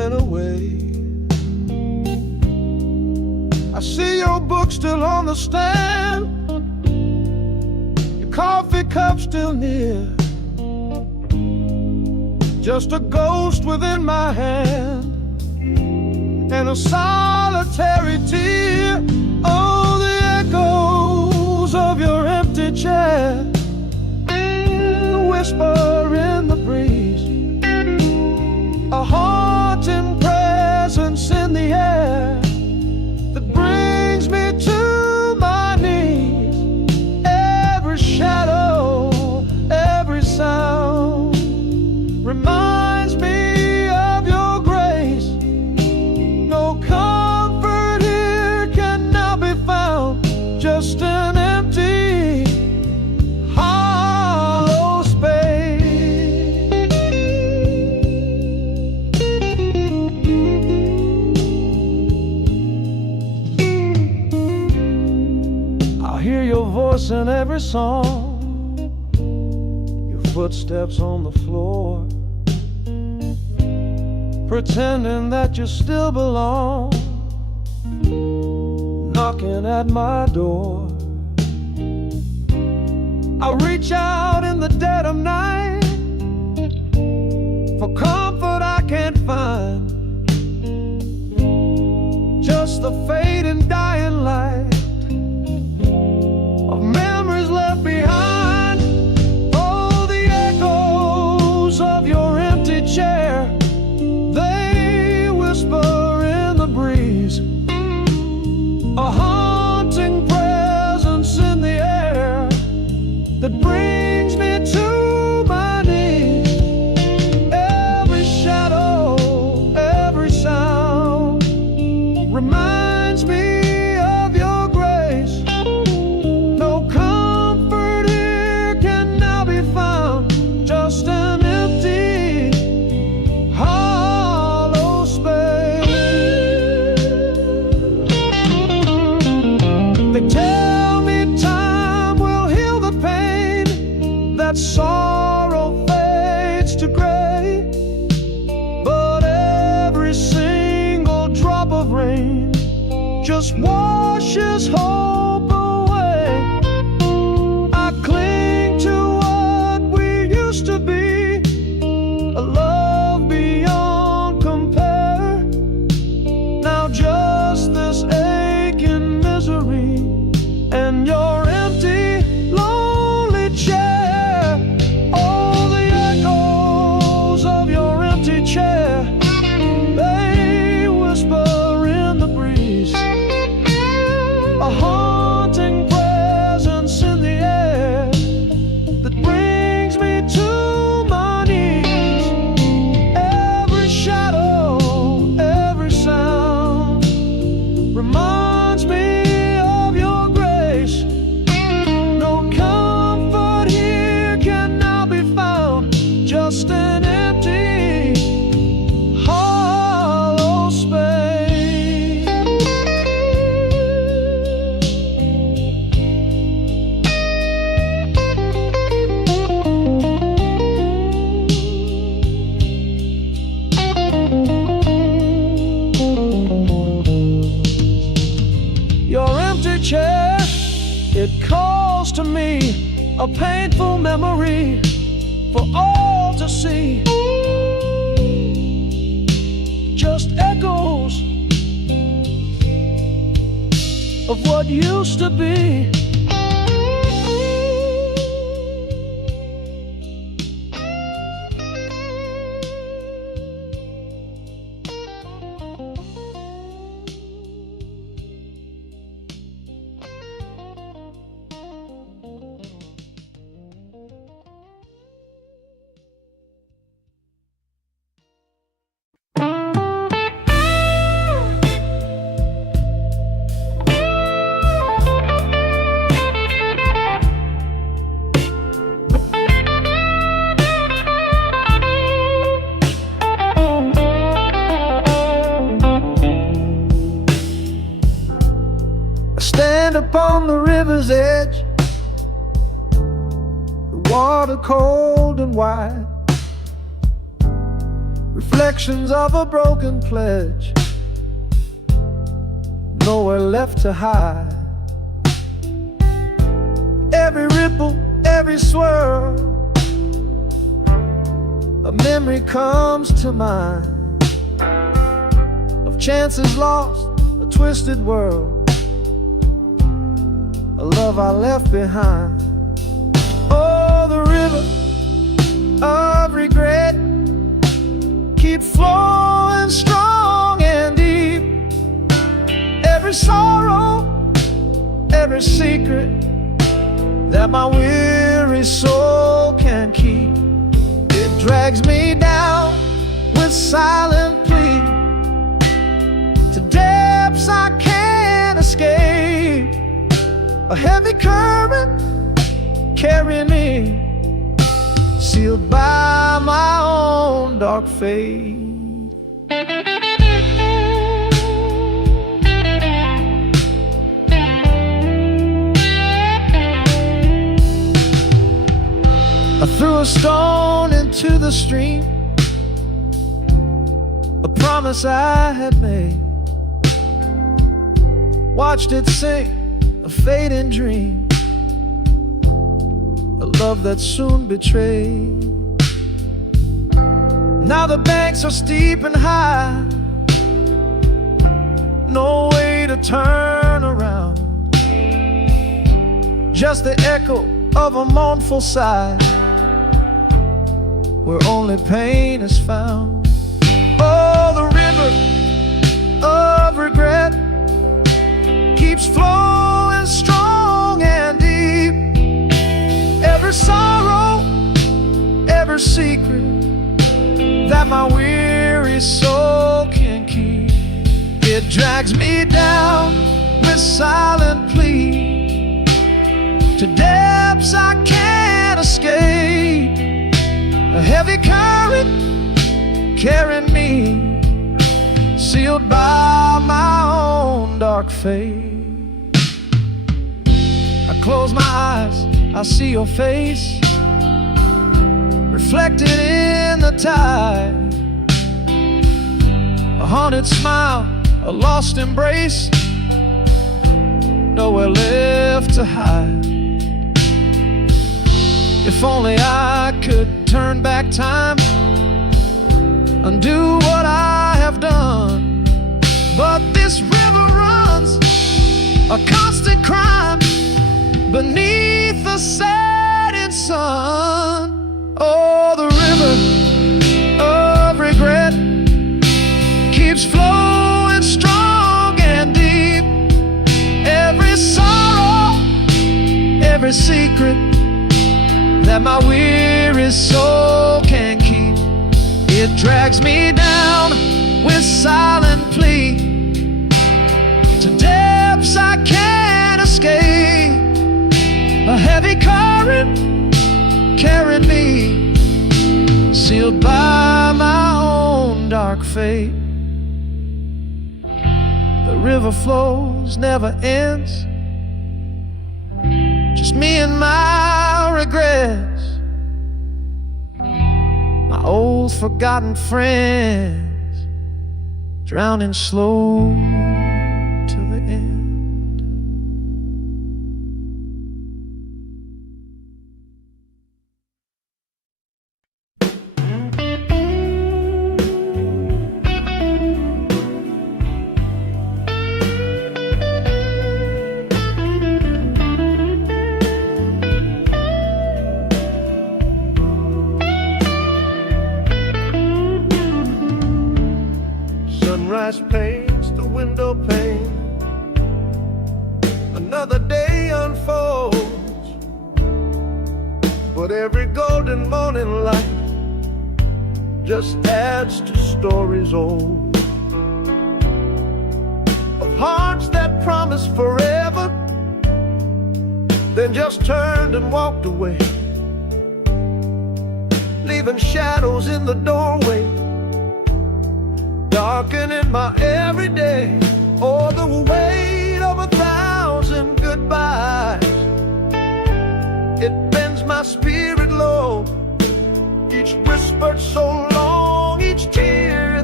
went away. I see your book still on the stand, your coffee cup still near, just a ghost within my hand and a solitary tear. Oh, the echoes of your empty chair, the whisper in the breeze, a haunting presence in the air that brings me to my knees. Every shadow, every sound reminds me of your grace. No comfort here can now be found, just an empty, hollow space. I'll hear your voice in every song, your footsteps on the floor, pretending that you still belong, knocking at my door. I reach out in the dead of night for comfort I can't find, just the fading dying light of memories left behind. Oh, the echoes of your empty chair, they whisper in the breeze, a haunting presence in the air that brings me to my knees. Every shadow, every sound reminds me of your grace. No comfort here can now be found, just an empty, hollow space. They tell me time will heal the pain, that sorrow fades to gray, but every single drop of rain just washes hope away. I cling to what we used to be, a love beyond compare. Now just this aching misery and your empty, lonely chair. Oh, the echoes of your empty chair, they whisper in the breeze, a haunting presence in the air that brings me to my knees. Every shadow, every sound reminds me of your grace. No comfort here can now be found, just an empty, hollow space. Your empty chair, it calls to me, a painful memory for all to see. Just echoes of what used to be. Stand upon the river's edge, the water cold and wide, reflections of a broken pledge, nowhere left to hide. Every ripple, every swirl, a memory comes to mind of chances lost, a twisted world, a love I left behind. Oh, the river of regret keep flowing strong and deep. Every sorrow, every secret that my weary soul can keep, it drags me down with silent plea to depths I can't escape. A heavy current carrying me, sealed by my own dark fate. I threw a stone into the stream, a promise I had made. Watched it sink, a fading dream, a love that soon betrayed. Now the banks are steep and high, no way to turn around, just the echo of a mournful sigh, where only pain is found. Oh, the river of regret keeps flowing strong and deep. Every sorrow, every secret that my weary soul can keep, it drags me down with silent plea to depths I can't escape. A heavy current carrying me, sealed by my own dark fate. I close my eyes, I see your face reflected in the tide. A haunted smile, a lost embrace, nowhere left to hide. If only I could turn back time, undo what I have done. But this river runs a constant crime beneath the setting sun. Oh, the river of regret keeps flowing strong and deep. Every sorrow, every secret that my weary soul can keep, it drags me down with silent plea to depths I can't escape. A heavy current carrying me, sealed by my own dark fate. The river flows, never ends, just me and my regrets, my old forgotten friends, drowning slow to the end. Sunrise paints the window pane, another day unfolds, but every golden morning light just adds to stories old, of hearts that promised forever, then just turned and walked away, leaving shadows in the doorway, darkening my everyday. Oh, the weight of 1,000 goodbyes, it bends my spirit low, each whispered so long, each tear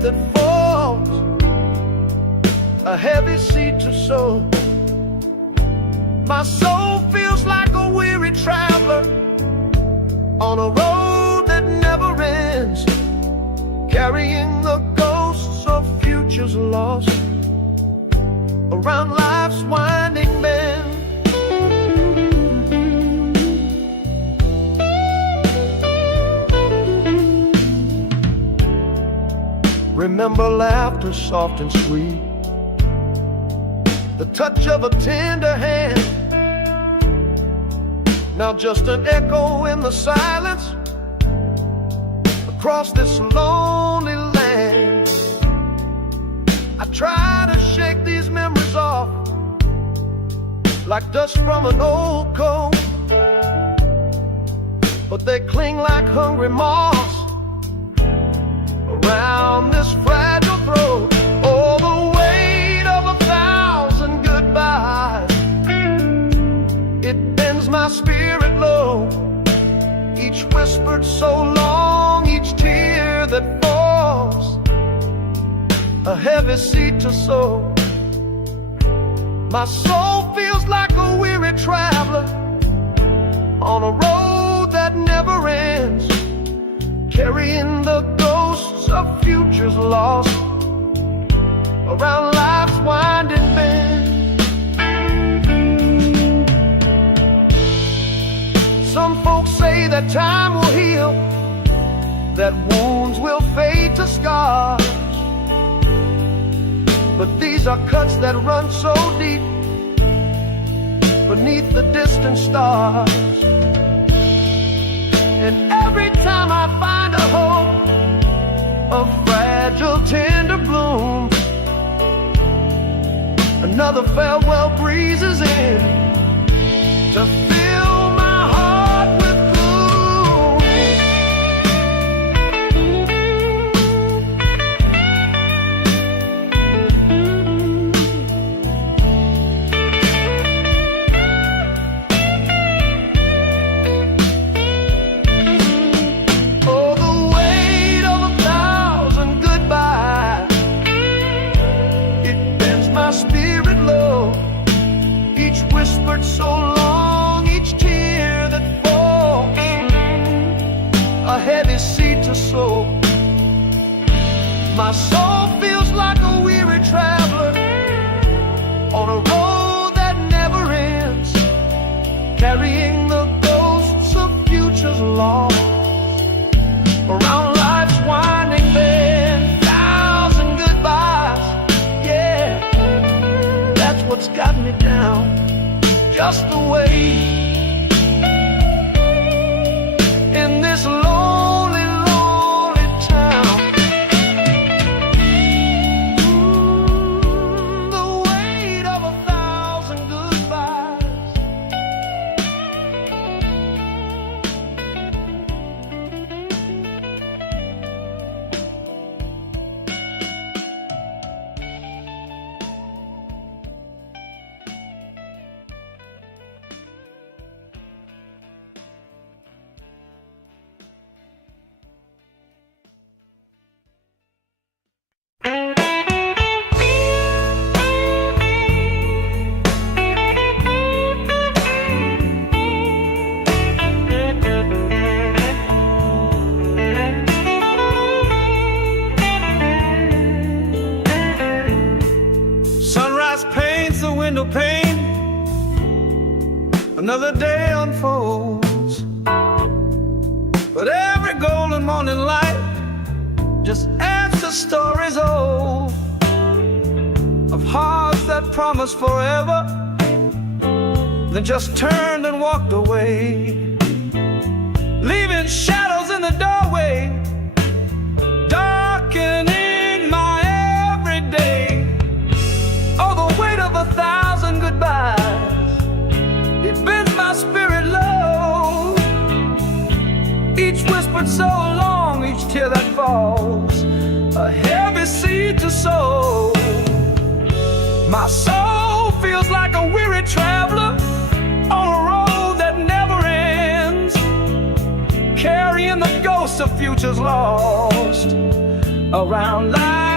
that falls, a heavy seed to sow. My soul feels like a weary traveler on a road that never ends, carrying the ghosts of futures lost around life's winding bend. Remember laughter soft and sweet, the touch of a tender hand. Now just an echo in the silence across this lonely land. I try to shake these memories off like dust from an old coat, but they cling like hungry moths around this fragile throat. Oh, the weight of 1,000 goodbyes, it bends my spirit low. Each whispered so long, each tear that falls, a heavy seed to sow. My soul feels like a weary traveler on a road that never ends, carrying the ghosts of futures lost around life's winding bend. Some folks say that time will heal, that wounds will fade to scars, but these are cuts that run so deep beneath the distant stars. And every time I find a hope, a fragile tender bloom, another farewell breezes in to fill my heart with gloom. Oh, the weight of 1,000 goodbyes, it bends my spirit low. Each whispered so long, each tear that falls, a heavy seed to sow. My soul feels like a weary traveler on a road that never ends, carrying the ghosts of futures lost around life's winding bend. 1,000 goodbyes, yeah, that's what's got me down, just the way in this lonely, lonely town. The weight of 1,000 goodbyes. Sunrise paints the window pane, another day unfolds, but every golden morning light just adds to stories old of hearts that promised forever, then just turned and walked away, leaving shadows in the doorway, darkening my everyday. Oh, the weight of 1,000 goodbyes, it bends my spirit low. Each whispered so long, each tear that falls, a heavy seed to sow. My soul feels like a weary traveler on a road that never ends, carrying the ghosts of futures lost around life.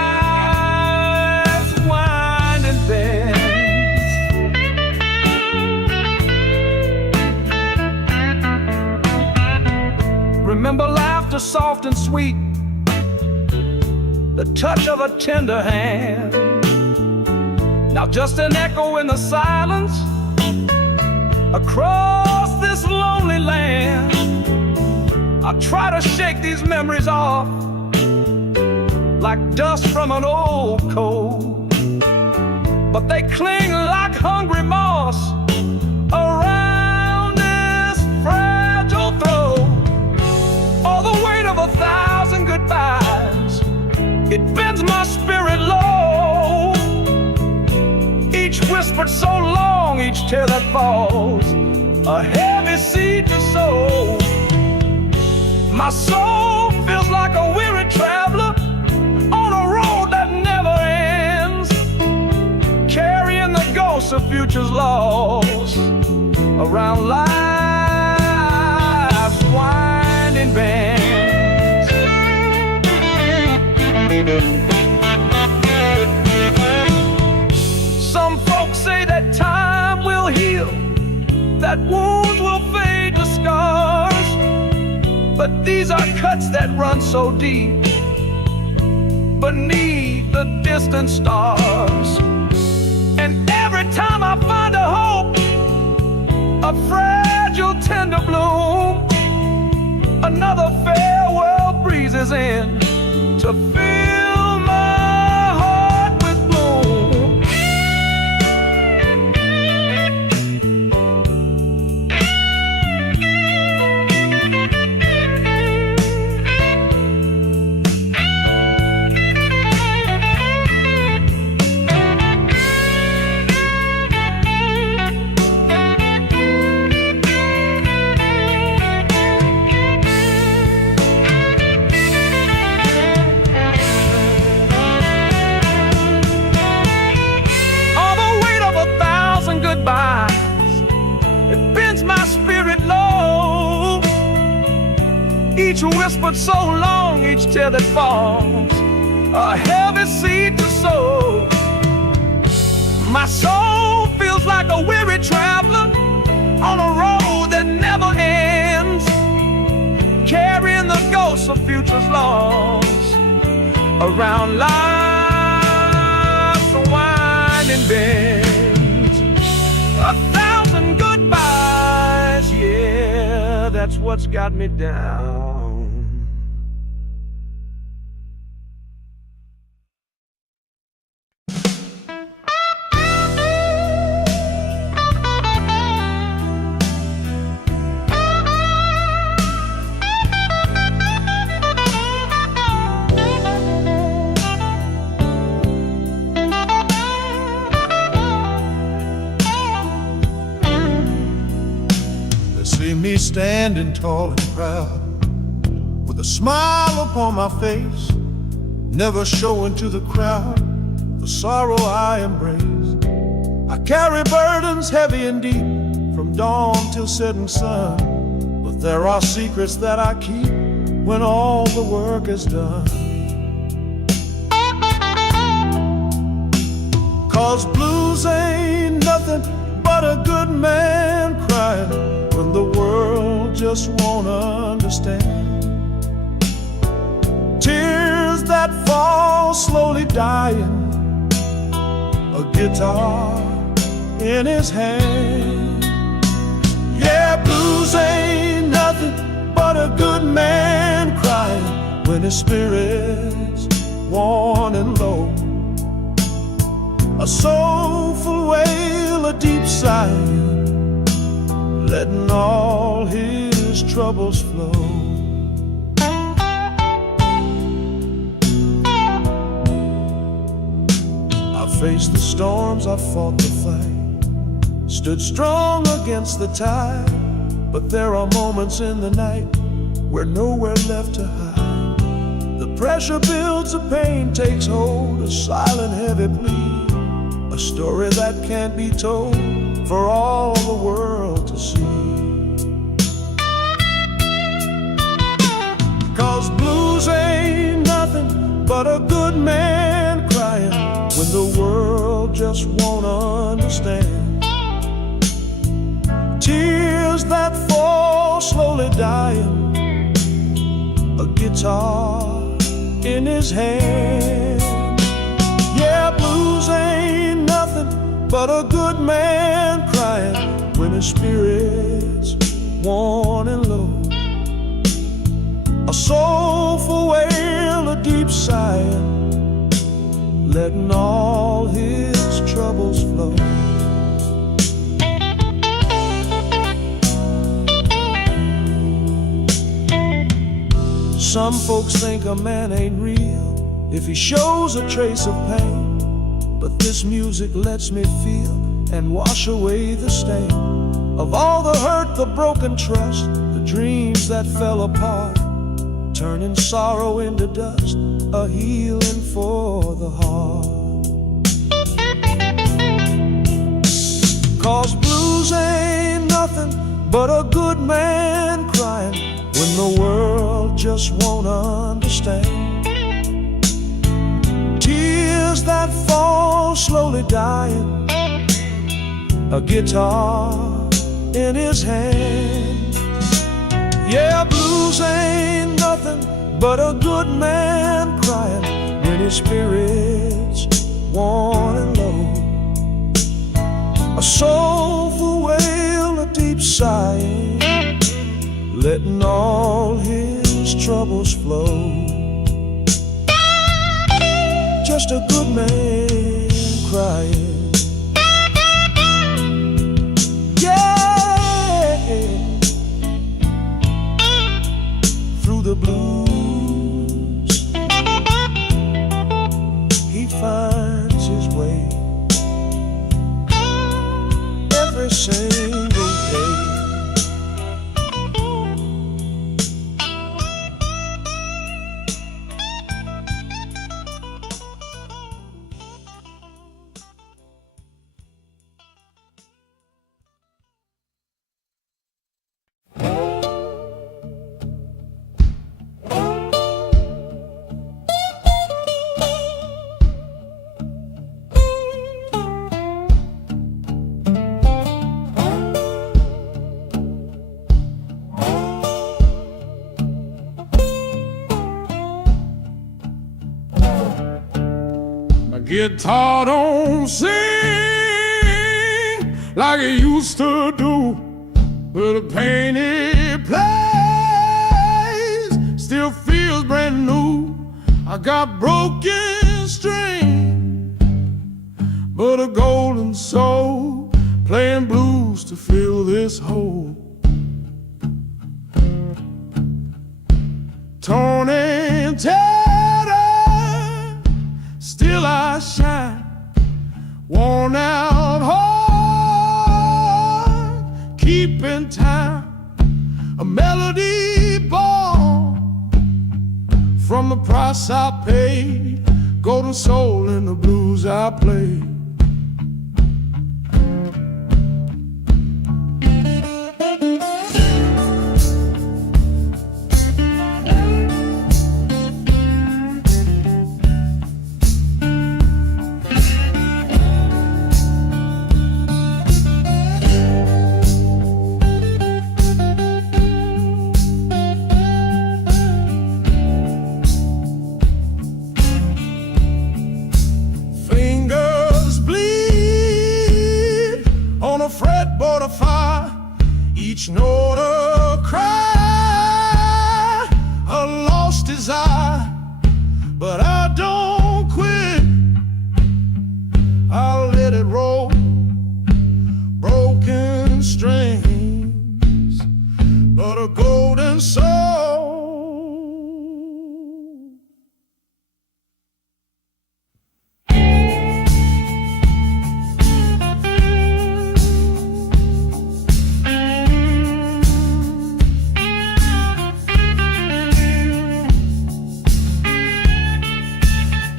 laughter soft and sweet, the touch of a tender hand. Now just an echo in the silence across this lonely land. I try to shake these memories off like dust from an old coat, but they cling like hungry moss around this fragile throat. All the weight of 1,000 goodbyes, it bends my spirit low. Each whispered so long, each tear that falls, a heavy seed to sow. My soul feels like a weary traveler on a road that never ends, carrying the ghosts of futures lost around life's winding bends. Some folks say that time will heal, that wounds will fade to scars, but these are cuts that run so deep beneath the distant stars. And every time I find a hope, a fragile tender bloom, another farewell breezes in to fill my heart with gloom. It bends my spirit low. Each whispered so long, each tear that falls, a heavy seed to sow. My soul feels like a weary traveler on a road that never ends, carrying the ghosts of futures lost around life's winding bend. 1,000 goodbyes, yeah, that's what's got me down. See me standing tall and proud, with a smile upon my face, never showing to the crowd the sorrow I embrace. I carry burdens heavy and deep, from dawn till setting sun, but there are secrets that I keep when all the work is done. 'Cause blues ain't nothing but a good man crying when the world just won't understand. Tears that fall slowly dying, a guitar in his hand. Yeah, blues ain't nothing but a good man crying when his spirit's worn and low. A soulful wail, a deep sigh, letting all his troubles flow. I faced the storms, I fought the fight, stood strong against the tide, but there are moments in the night where nowhere left to hide. The pressure builds, the pain takes hold, a silent heavy plea, a story that can't be told for all the world to see. 'Cause blues ain't nothing but a good man crying when the world just won't understand. Tears that fall slowly dying, a guitar in his hand. Yeah, blues ain't nothing but a good man crying when his spirit's worn and low. A soulful wail, a deep sighing, letting all his troubles flow. Some folks think a man ain't real if he shows a trace of pain, but this music lets me feel and wash away the stain of all the hurt, the broken trust, the dreams that fell apart, turning sorrow into dust, a healing for the heart. 'Cause blues ain't nothing but a good man crying when the world just won't understand. Tears that fall slowly dying, a guitar in his hand. Yeah, blues ain't nothing but a good man crying when his spirit's worn and low. A soulful wail, a deep sighing, letting all his troubles flow. Just a good man crying. Yeah, through the blues he finds his way every single day. Guitar don't sing like it used to do, but the pain it plays still feels brand new. I got broken string, but a golden soul playing blues to fill this hole. Torn and tattered, still I shine, worn out heart, keeping time, a melody born from the price I paid, golden soul in the blues I play. Fretboard of fire, each note a cry, a lost desire, but I don't quit. I'll let it roll, broken strings, but a golden soul.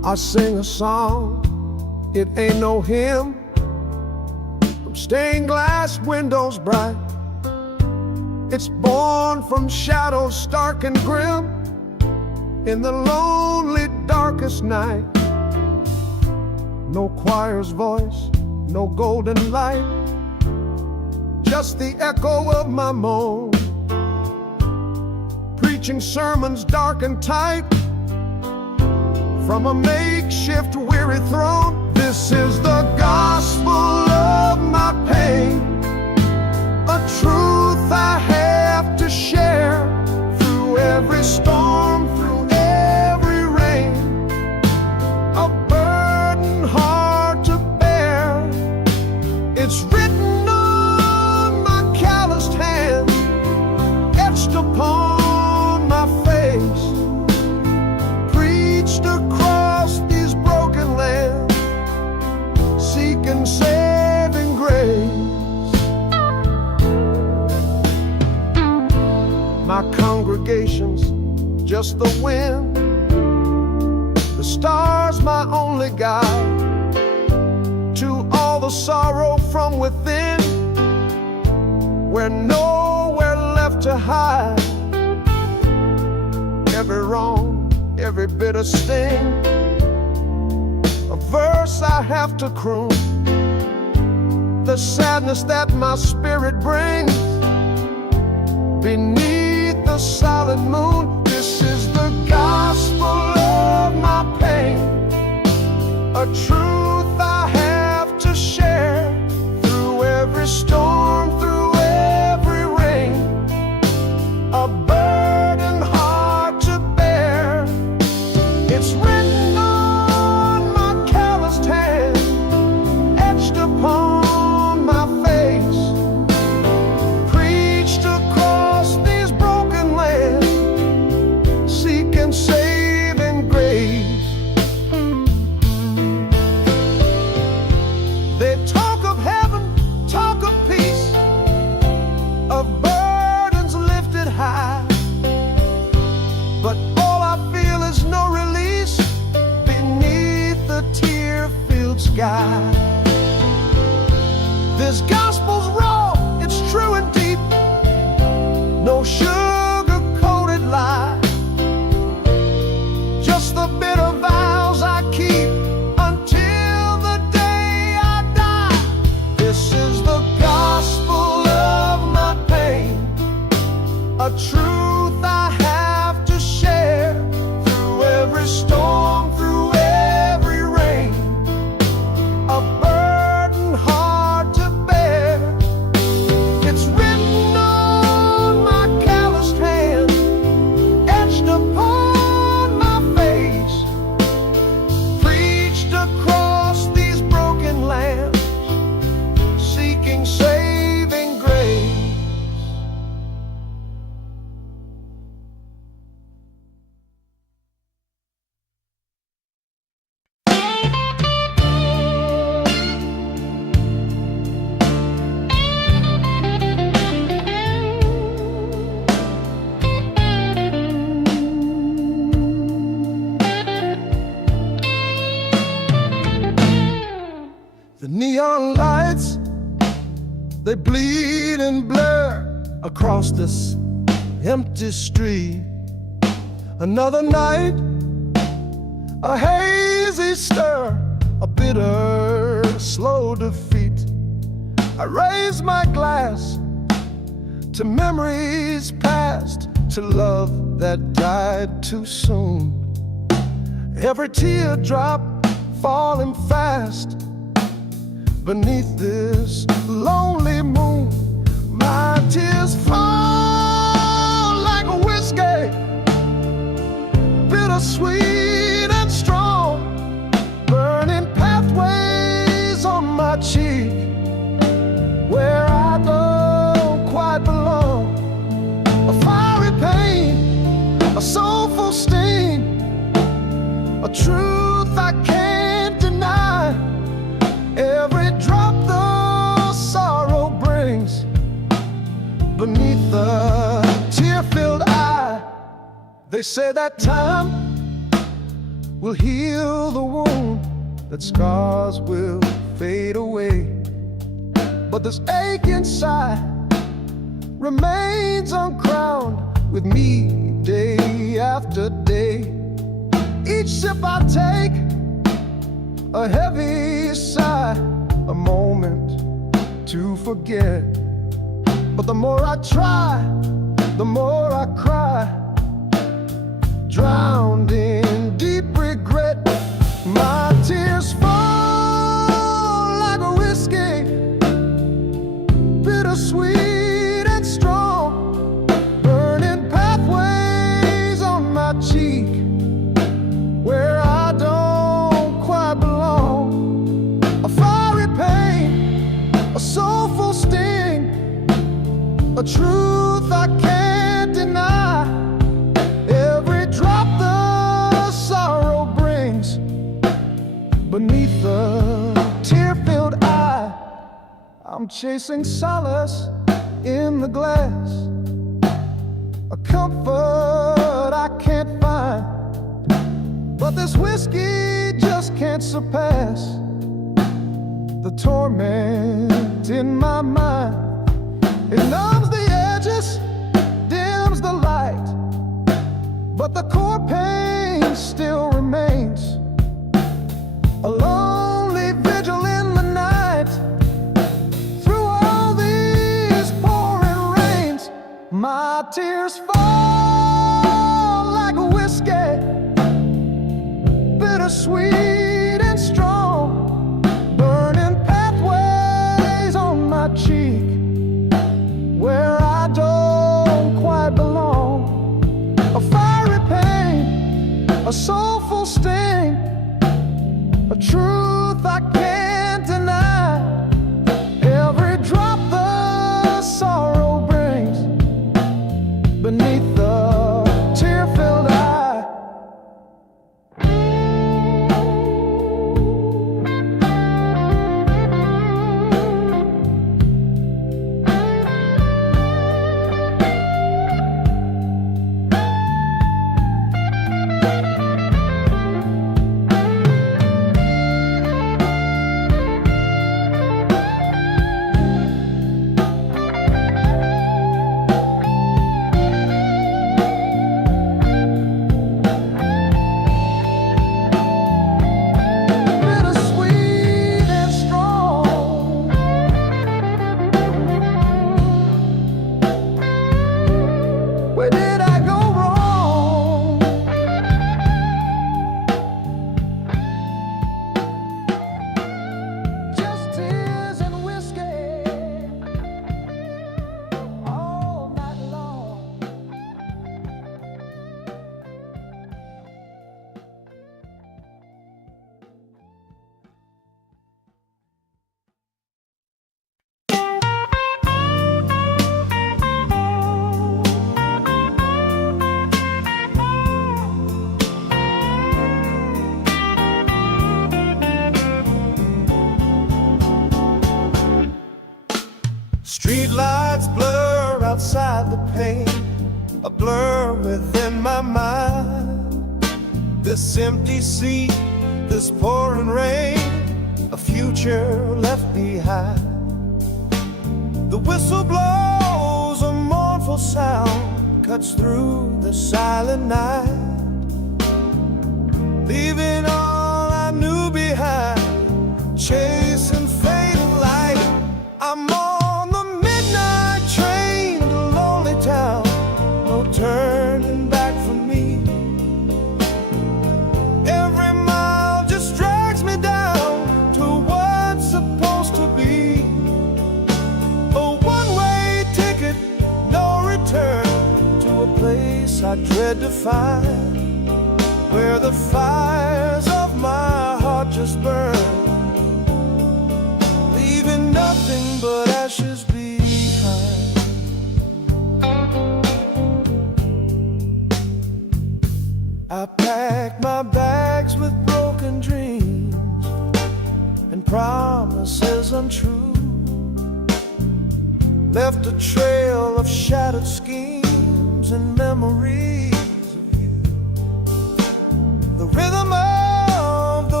I sing a song, it ain't no hymn, from stained glass windows bright. It's born from shadows stark and grim, in the lonely darkest night. No choir's voice, no golden light, just the echo of my moan, preaching sermons dark and tight from a makeshift weary throne. This is the gospel of my pain, a truth I have to share through every storm, through every rain, a burden hard to bear. It's written on my calloused hands, etched upon my face, preached across these broken lands, seeking saving grace. My congregation's just the wind, the stars my only guide to all the sorrow from within, where nowhere left to hide. Every wrong, every bitter sting, a verse I have to croon, the sadness that my spirit brings beneath the solid moon. This is the gospel of my pain, a truth I have to share through every storm, through every rain, a burden hard to bear. It's written on my calloused hand, etched upon my face, preached across these broken lands, seeking saving grace. They talk of heaven, talk of peace, of burdens lifted high, but all I feel is no release beneath the tear-filled sky. This gospel's raw, it's true and deep, no sugar-coated lie, just the bitter vows I keep until the day I die. This is the gospel of my pain, a truth I have to share through every storm, through every rain, a burden hard to bear. It's written on my calloused hand, etched upon my face, preached across these broken lands, seeking saving grace. The neon lights, they bleed and blur across this empty street. Another night, a hazy stir, a bitter, slow defeat. I raise my glass to memories past, to love that died too soon. Every teardrop falling fast beneath this lonely moon. My tears fall like a whiskey, bittersweet and strong, burning pathways on my cheek where I don't quite belong. A fiery pain, a soulful sting, a truth I can't deny. Every drop the sorrow brings beneath the tear-filled eye. They say that time will will heal the wound, that scars will fade away. But this ache inside remains uncrowned with me day after day. Each sip I take, a heavy sigh, a moment to forget. But the more I try, the more I cry, drowned in deep regret. My tears fall like a whiskey, bittersweet and strong, burning pathways on my cheek where I don't quite belong. A fiery pain, a soulful sting, a truth I can't deny. Every drop the sorrow brings beneath the tear-filled eye. I'm chasing solace in the glass, a comfort I can't find. But this whiskey just can't surpass the torment in my mind. It numbs the edges, dims the light, but the core pain still remains. A lonely vigil in the night, through all these pouring rains. My tears fall like a whiskey, bittersweet and strong, burning pathways on my cheek where I don't quite belong. A fiery pain, a soulful sting, a truth I can't deny. Every drop the sorrow brings beneath the tear-filled eye. Where did I go wrong? Just tears and whiskey all night long. Street lights blur outside the pane, a blur within my mind. This empty sea, this pouring rain, a future left behind. The whistle blows, a mournful sound cuts through the silent night, leaving all I knew behind, chasing fading light. I'm on the midnight train to lonely town, no turning back for me. Every mile just drags me down to what's supposed to be a one-way ticket, no return, to a place I dread to find, where the fires of my heart just burn, leaving nothing but ashes behind. I packed my bags with broken dreams and promises untrue, left a trail of shattered schemes and memories of you. The rhythm of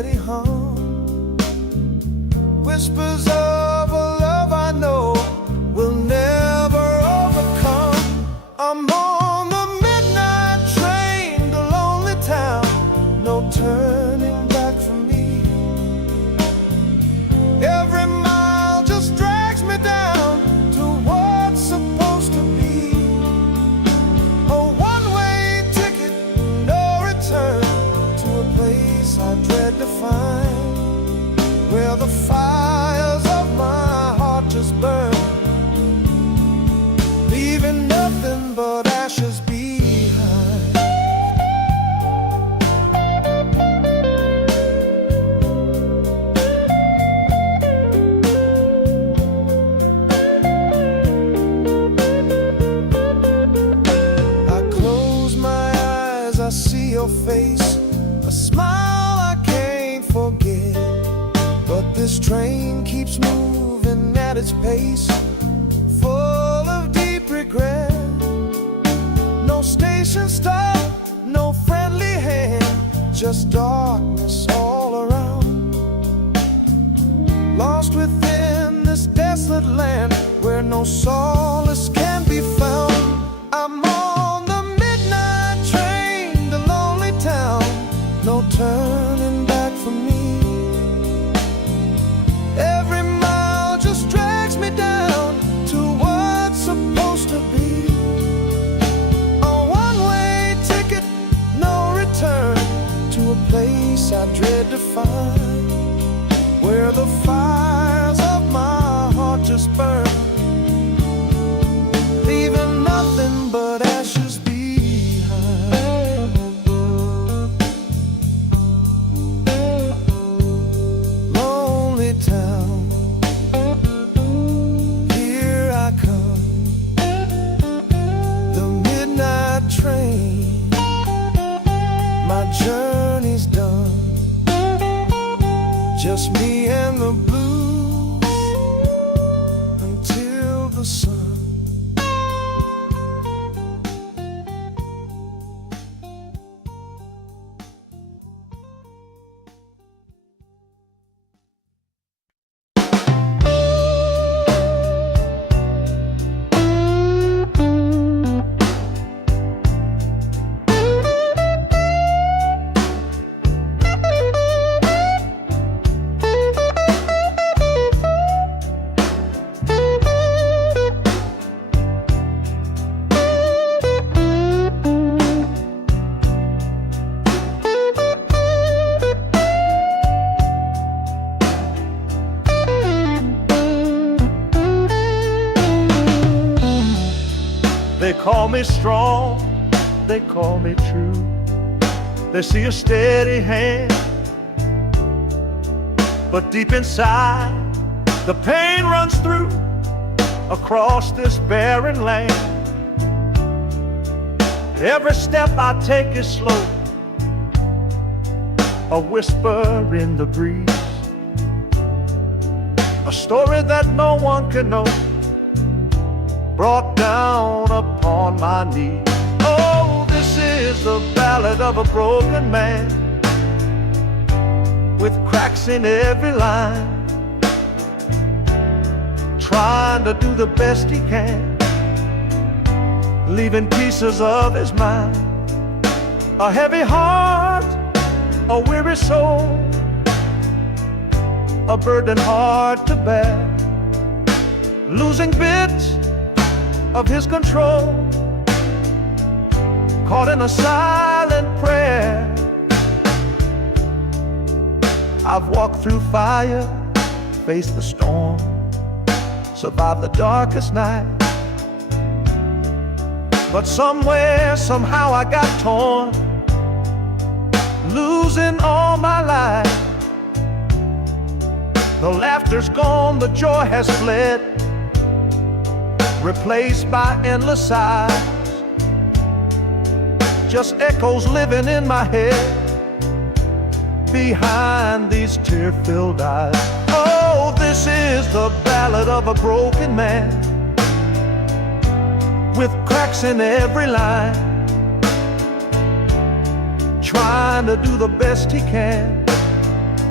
steady hum. Whispers of a love I know will never overcome. I'm on the midnight train to lonely town, no turning back for me. Every mile just drags me down to what's supposed to be. A one-way ticket, no return, to a place I dread to find, where the fires of my heart just burn, leaving nothing but ashes behind. I close my eyes, I see your face, a smile I can't forget. But this train keeps moving at its pace, full of deep regret. No station stop, no friendly hand, just darkness all around. Lost within this desolate land where no solace can be found. I'm on the midnight train to lonely town, no turning back for me. Every mile just drags me down to what's supposed to be. A one-way ticket, no return, to a place I dread to find, where the fires of my heart just burn, leaving nothing but ashes behind. Lonely town, here I come, the midnight train, my journey's done, just me and the blues until the sun. They call me strong, they call me true. They see a steady hand, but deep inside the pain runs through across this barren land. Every step I take is slow, a whisper in the breeze, a story that no one can know, brought down upon my knees. Oh, this is the ballad of a broken man, with cracks in every line, trying to do the best he can, leaving pieces of his mind. A heavy heart, a weary soul, a burden hard to bear, losing bits of his control, caught in a silent prayer. I've walked through fire, faced the storm, survived the darkest night, but somewhere, somehow I got torn, losing all my life. The laughter's gone, the joy has fled, replaced by endless sighs, just echoes living in my head behind these tear-filled eyes. Oh, this is the ballad of a broken man, with cracks in every line, trying to do the best he can,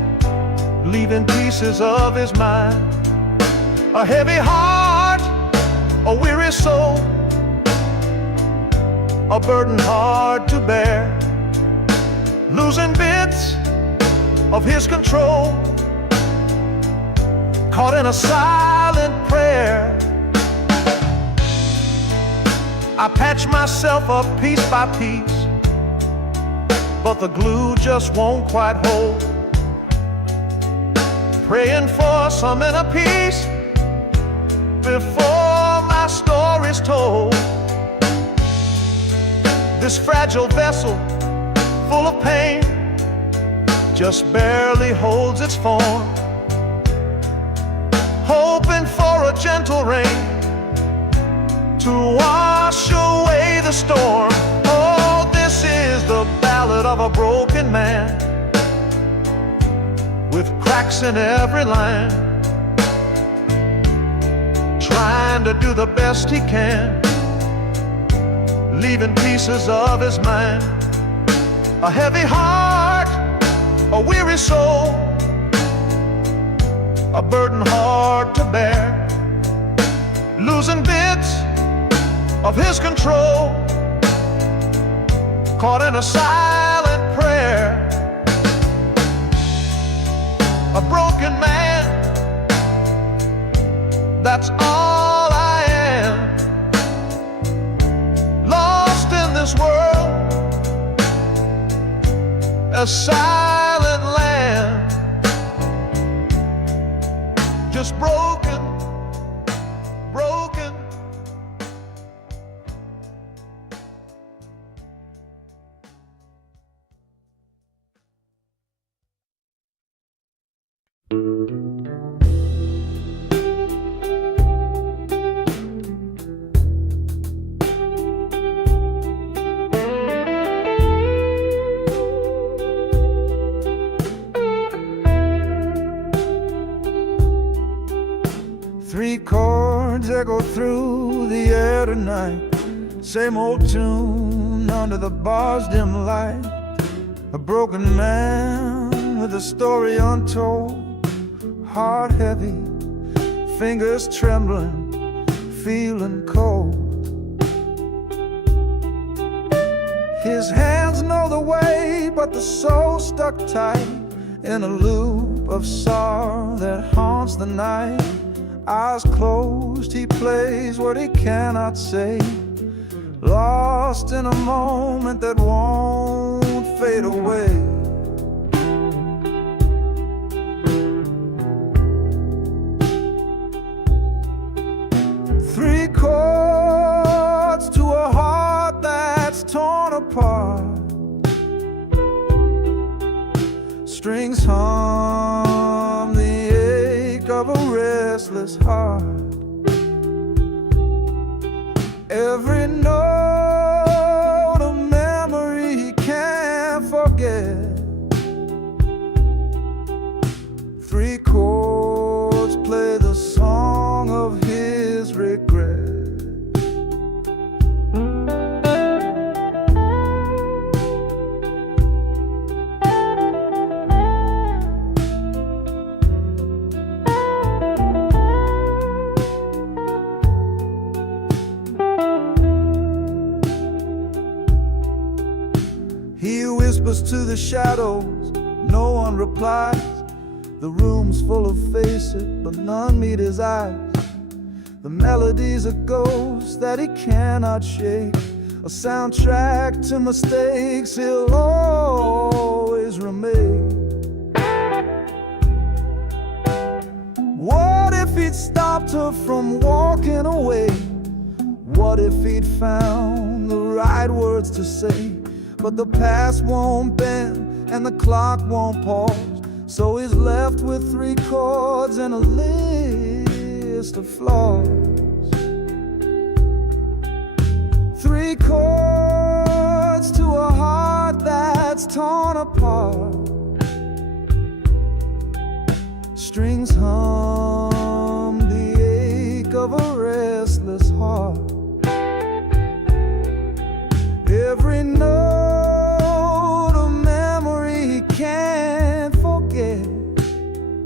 leaving pieces of his mind. A heavy heart, a weary soul, a burden hard to bear, losing bits of his control, caught in a silent prayer. I patch myself up piece by piece, but the glue just won't quite hold. Praying for some inner peace before my story's told. This fragile vessel, full of pain, just barely holds its form, hoping for a gentle rain to wash away the storm. Oh, this is the ballad of a broken man, with cracks in every line, trying to do the best he can, leaving pieces of his mind. A heavy heart, a weary soul, a burden hard to bear, losing bits of his control, caught in a silent prayer. A broken man, that's all I am, lost in this world, a silent land, just broken, broken. Three chords echo through the air tonight, same old tune under the bar's dim light. A broken man with a story untold, heart heavy, fingers trembling, feeling cold. His hands know the way, but the soul stuck tight in a loop of sorrow that haunts the night. Eyes closed, he plays what he cannot say, lost in a moment that won't fade away. Three chords to a heart that's torn apart, strings hum the ache of a restless heart. Every note a memory he can't forget. Three chords play the song of his regret. He whispers to the shadows, no one replies. The room's full of faces, but none meet his eyes. The melody's a ghost that he cannot shake, a soundtrack to mistakes he'll always remake. What if he'd stopped her from walking away? What if he'd found the right words to say? But the past won't bend and the clock won't pause, so he's left with three chords and a list of flaws. Three chords to a heart that's torn apart, strings hum the ache of a restless heart. Every note a memory he can't forget.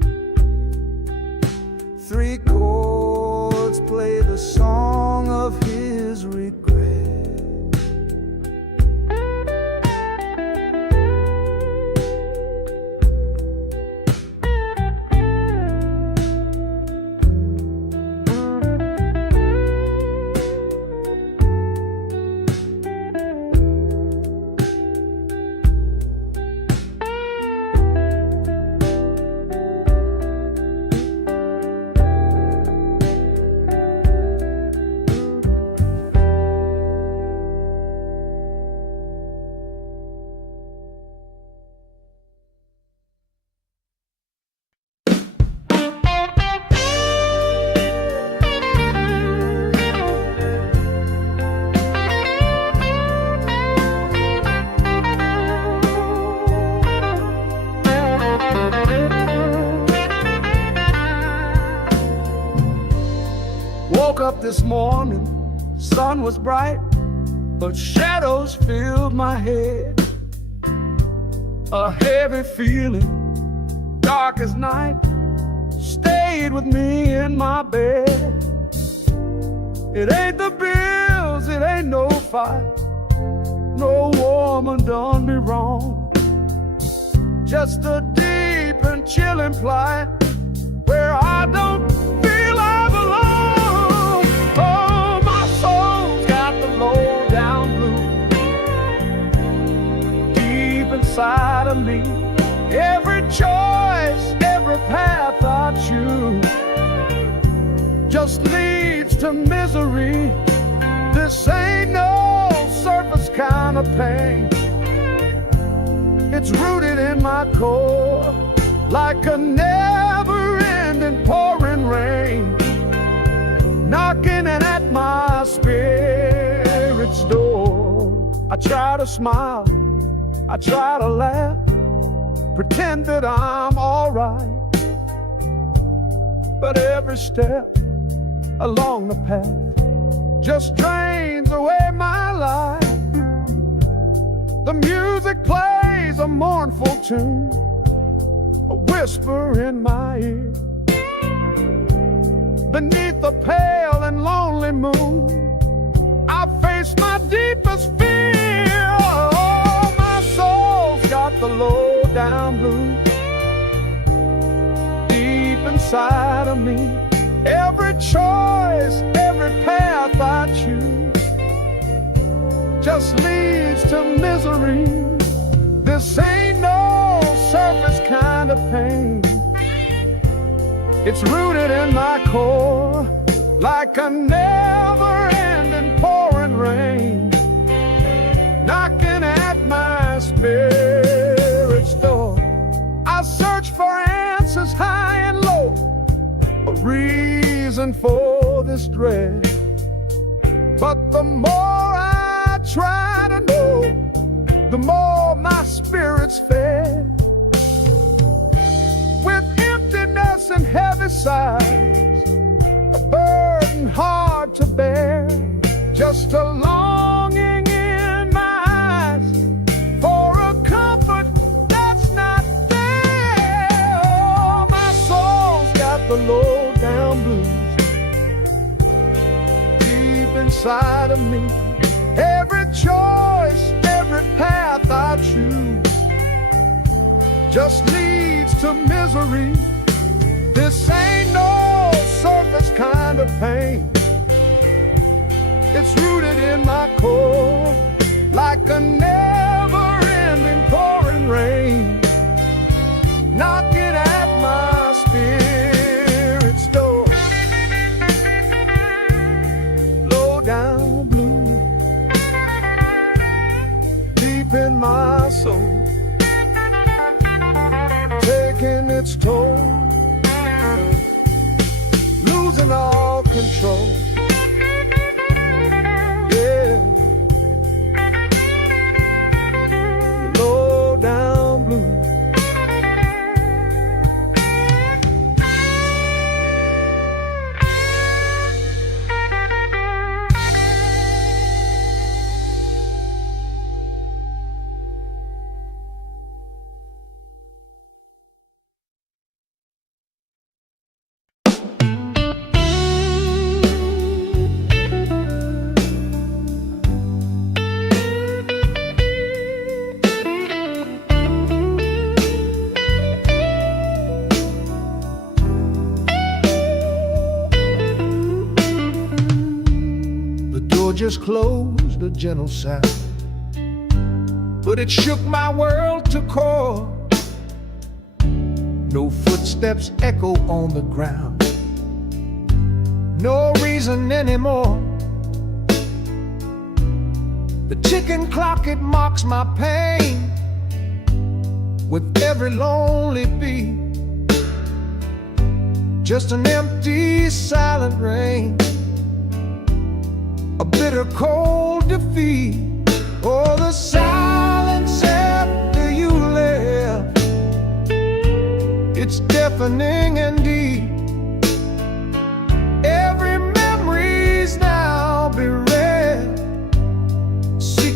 this morning, sun was bright, but shadows filled my head. A heavy feeling, dark as night, stayed with me in my bed. It ain't the bills, it ain't no fight, no woman done me wrong. Just a deep and chilling plight where I don't feel I belong. Oh, my soul's got the low down blues deep inside of me. Every choice, every path I choose just leads to misery. This ain't no surface kind of pain. It's rooted in my core like a never-ending pouring rain, knocking at my spirit's door. I try to smile, I try to laugh, pretend that I'm alright, but every step along the path just drains away my life. The music plays a mournful tune, a whisper in my ear. Beneath the pale and lonely moon, I face my deepest fear. Oh, my soul's got the low down blues deep inside of me. Every choice, every path I choose just leads to misery. This ain't no surface kind of pain. It's rooted in my core like a never-ending pouring rain, knocking at my spirit's door. I search for answers high and low, a reason for this dread, but the more I try to know, the more my spirit's fed. With emptiness and heavy sighs, a burden hard to bear, just a longing in my eyes for a comfort that's not there. Oh, my soul's got the low down blues deep inside of me. Every choice, every path I choose just leads to misery. This ain't no surface kind of pain. It's rooted in my core like a never-ending pouring rain, knocking at my spirit's door. Low down blue deep in my soul, taking its toll, losing all control. Yeah, low down blue. Just closed, a gentle sound, but it shook my world to core. No footsteps echo on the ground, no reason anymore. The ticking clock, it mocks my pain with every lonely beat. Just an empty, silent rain, a bitter cold defeat. Oh, the silence after you left, it's deafening and deep. Every memory's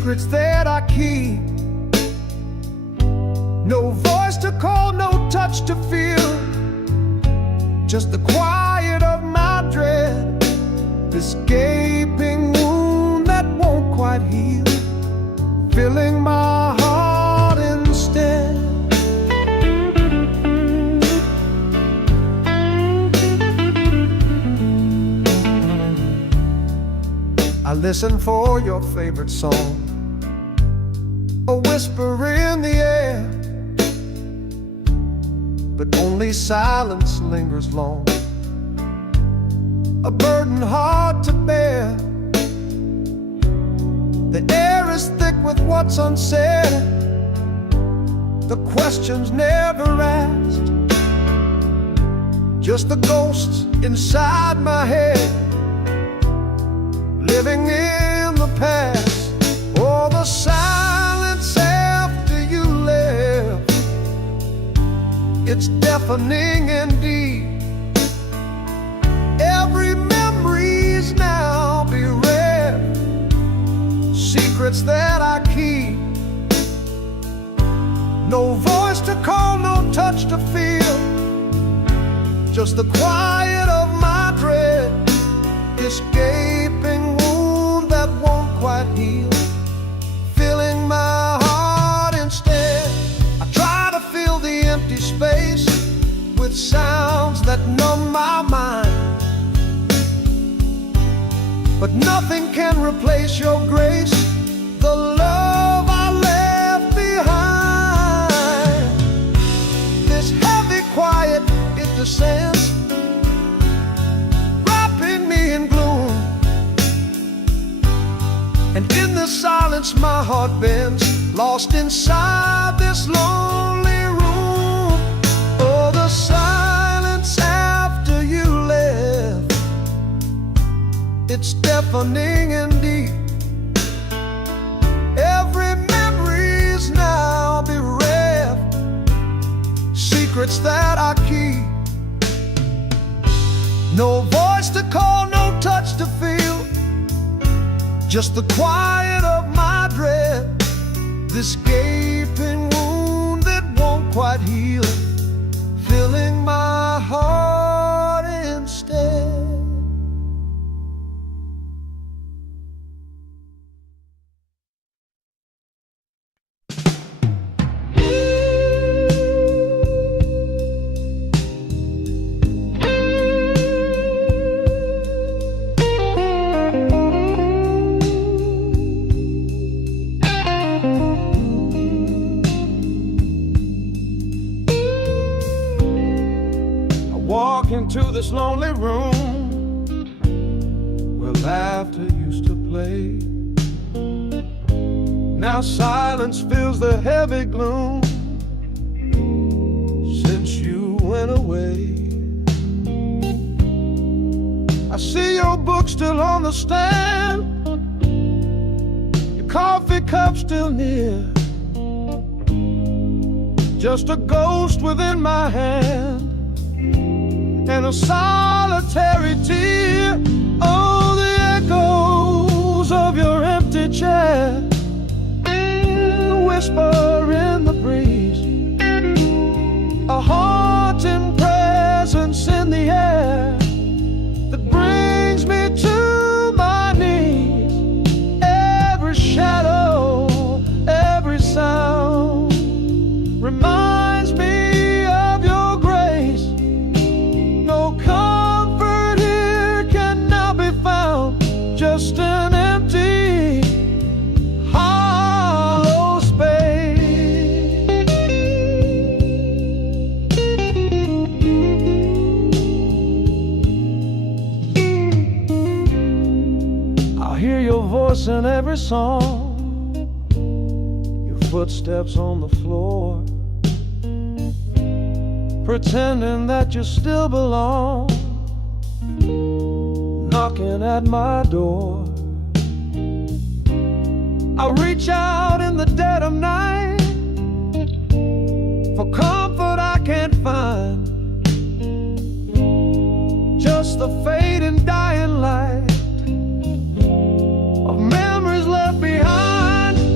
secrets that I keep. No voice to call, no touch to feel, just the quiet of my dread, this gaping wound that won't quite heal, filling my heart instead. I listen for your favorite song, a whisper in the air, but only silence lingers long, a burden hard to bear. The air is thick with what's unsaid, the questions never asked, just the ghosts inside my head, living in the past. Oh, the silence after you left, it's deafening indeed. Every memory's now bereft, secrets that I keep. No voice to call, no touch to feel, just the quiet of my dread, this gaping wound that won't quite heal, filling my heart instead. I try to fill the empty space with sounds that numb my mind, but nothing can replace your grace, the love I left behind. This heavy quiet, it descends, wrapping me in gloom, and in the silence my heart bends, lost inside this lonely room. Oh, the silence after you left, it's deafening indeed. Every memory's now bereft, secrets that I keep. No voice to call, no touch to feel, just the quiet of my dread, this gaping wound that won't quite heal, filling my heart instead. Walk into this lonely room where laughter used to play. Now silence fills the heavy gloom since you went away. I see your book still on the stand, your coffee cup still near, just a ghost within my hand and a solitary tear. Oh, the echoes of your empty chair, the whisper in the breeze, a haunting presence in the air that brings me to my knees. Every shadow, every sound reminds me of your grace. No comfort here can now be found, just an empty, hollow space. I'll hear your voice in every song, your footsteps on the floor, pretending that you still belong, knocking at my door. I reach out in the dead of night for comfort I can't find, just the fading dying light of memories left behind.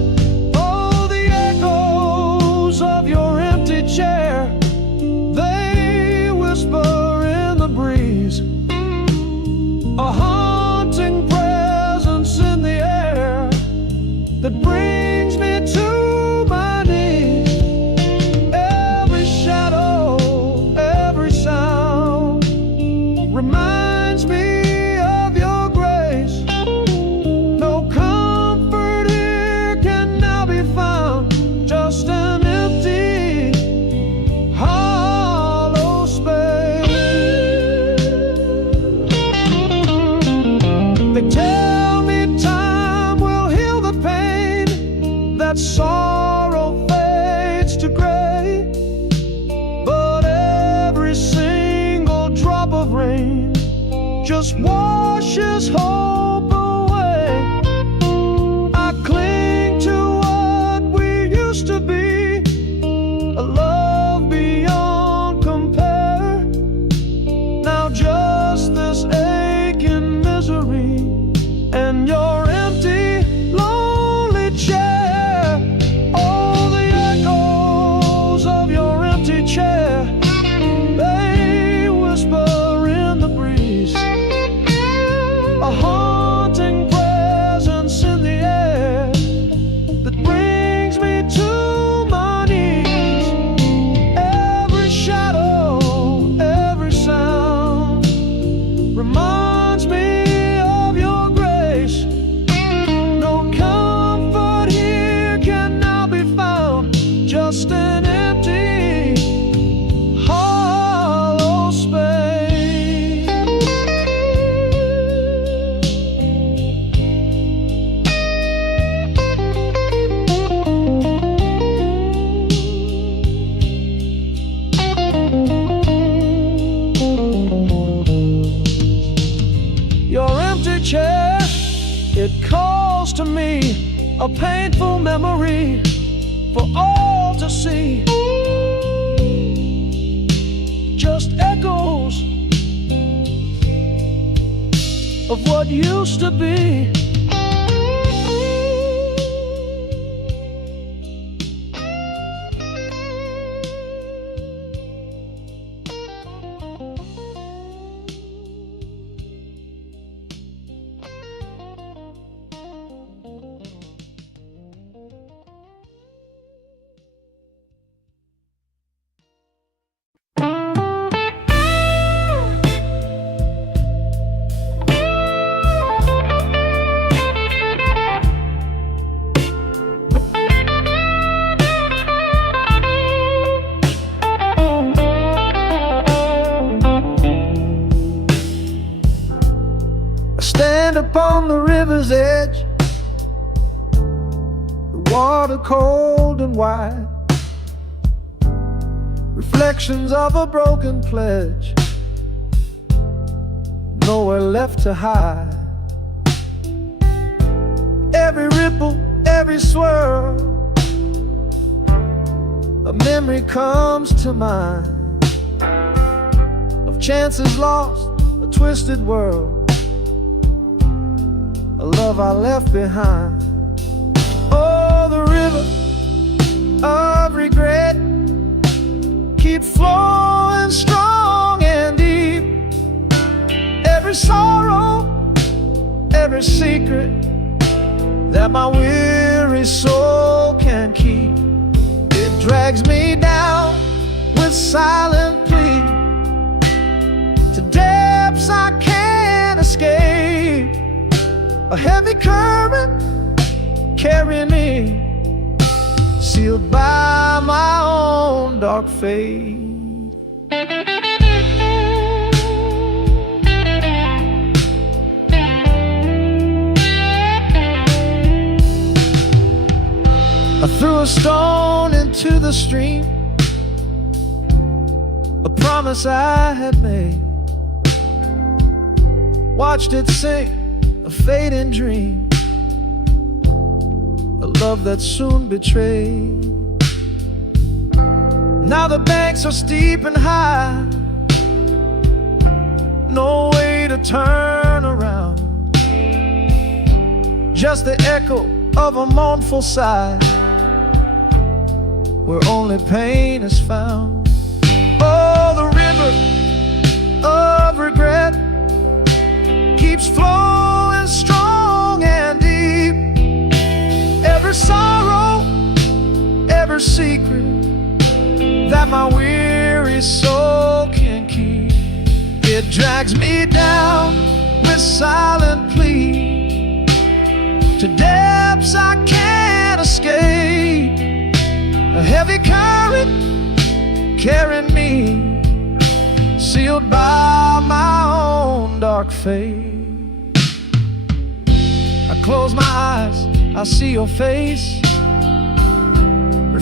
that sorrow fades to gray, but every single drop of rain just washes hope away. I cling to what we used to be, a love beyond compare. Now just this aching misery and your empty, lonely chair. Oh, the echoes of your empty chair, they whisper in the breeze, a haunting presence in the air that brings me to my knees. Every shadow, every sound reminds me of your grace. No comfort here can now be found, just an empty, hollow space. Your empty chair, it calls to me, a painful memory for all to see. Just echoes of what used to be. Stand upon the river's edge, the water cold and wide, reflections of a broken pledge, nowhere left to hide. Every ripple, every swirl, a memory comes to mind of chances lost, a twisted world, a love I left behind. Oh, the river of regret keep flowing strong and deep. Every sorrow, every secret that my weary soul can keep, it drags me down with silent plea to depths I can't escape. A heavy current carrying me, sealed by my own dark fate. I threw a stone into the stream, a promise I had made, watched it sink, a fading dream, a love that soon betrayed. Now the banks are steep and high, no way to turn around, just the echo of a mournful sigh, where only pain is found. Oh, the river of regret keeps flowing strong and deep. Every sorrow, every secret that my weary soul can keep, it drags me down with silent plea to depths I can't escape. A heavy current carrying me, sealed by my own dark fate. I close my eyes, I see your face,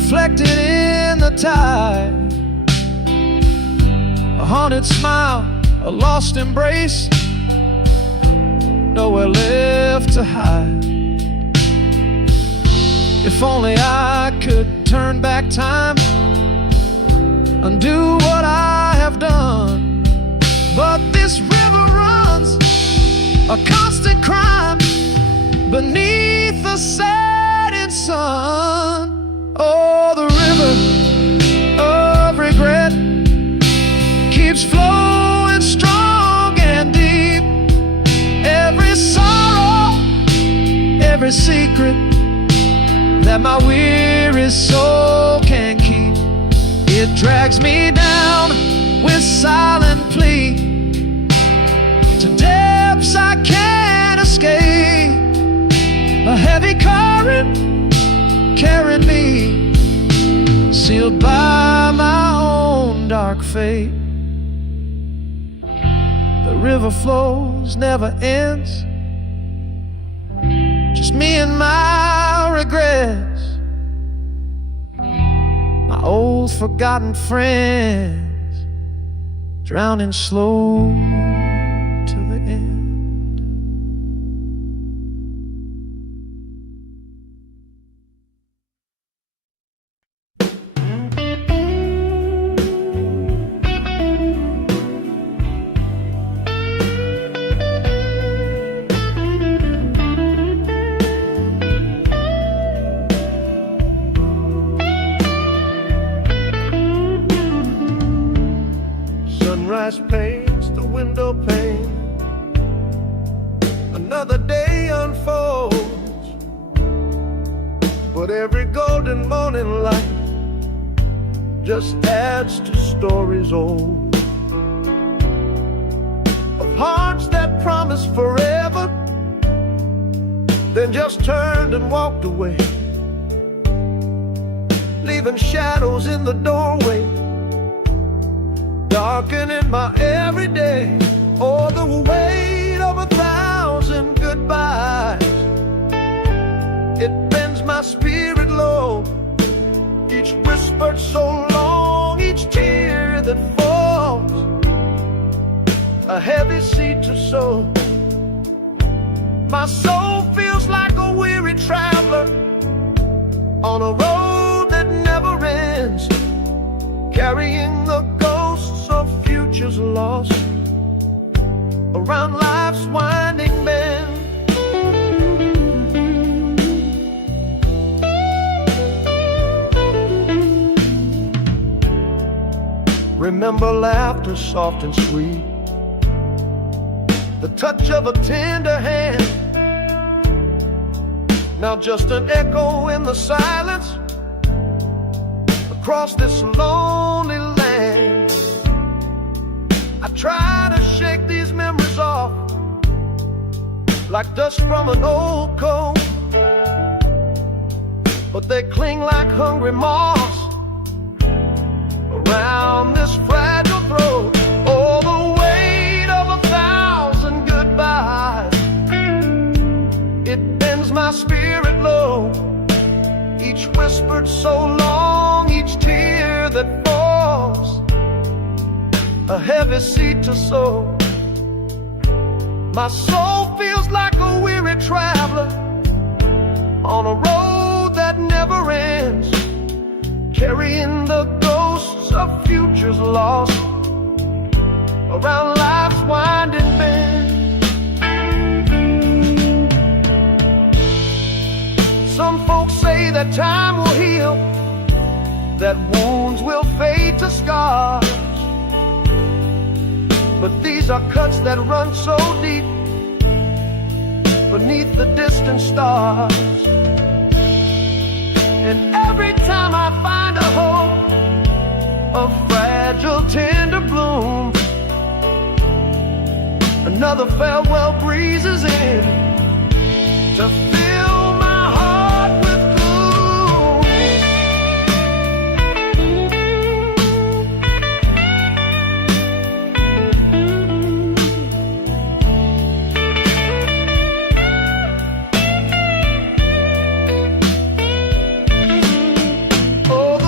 reflected in the tide. A haunted smile, a lost embrace, nowhere left to hide. If only I could turn back time, undo what I have done. But this river runs a constant crime beneath the setting sun. Oh, the river of regret keeps flowing strong and deep. Every sorrow, every secret that my weary soul can keep, it drags me down with silent plea to depths I can't escape. A heavy current carrying me, sealed by my own dark fate. The river flows, never ends, just me and my regrets, my old forgotten friends, drowning slow to the end. Sunrise paints the window pane, another day unfolds, but every golden morning light just adds to stories old, of hearts that promised forever, then just turned and walked away, leaving shadows in the doorway, darkening my everyday. Oh, the weight of 1,000 goodbyes, it bends my spirit low. Each whispered so long, each tear that falls, a heavy seed to sow. My soul feels like a weary traveler on a road that never ends, carrying the ghosts of futures lost around life's winding bend. Remember laughter soft and sweet, the touch of a tender hand, now just an echo in the silence across this lonely land. I try to shake these memories off like dust from an old coat, but they cling like hungry moths around this fragile throat. Oh, the weight of 1,000 goodbyes, it bends my spirit low. Each whispered so long, each tear that falls, a heavy seed to sow. My soul feels like a weary traveler on a road that never ends, carrying the ghosts of futures lost around life's winding bend. Some folks say that time will heal, that wounds will fade to scars, but these are cuts that run so deep beneath the distant stars. And every time I find a hope, a fragile tender bloom, another farewell breezes in to fill my heart with gloom.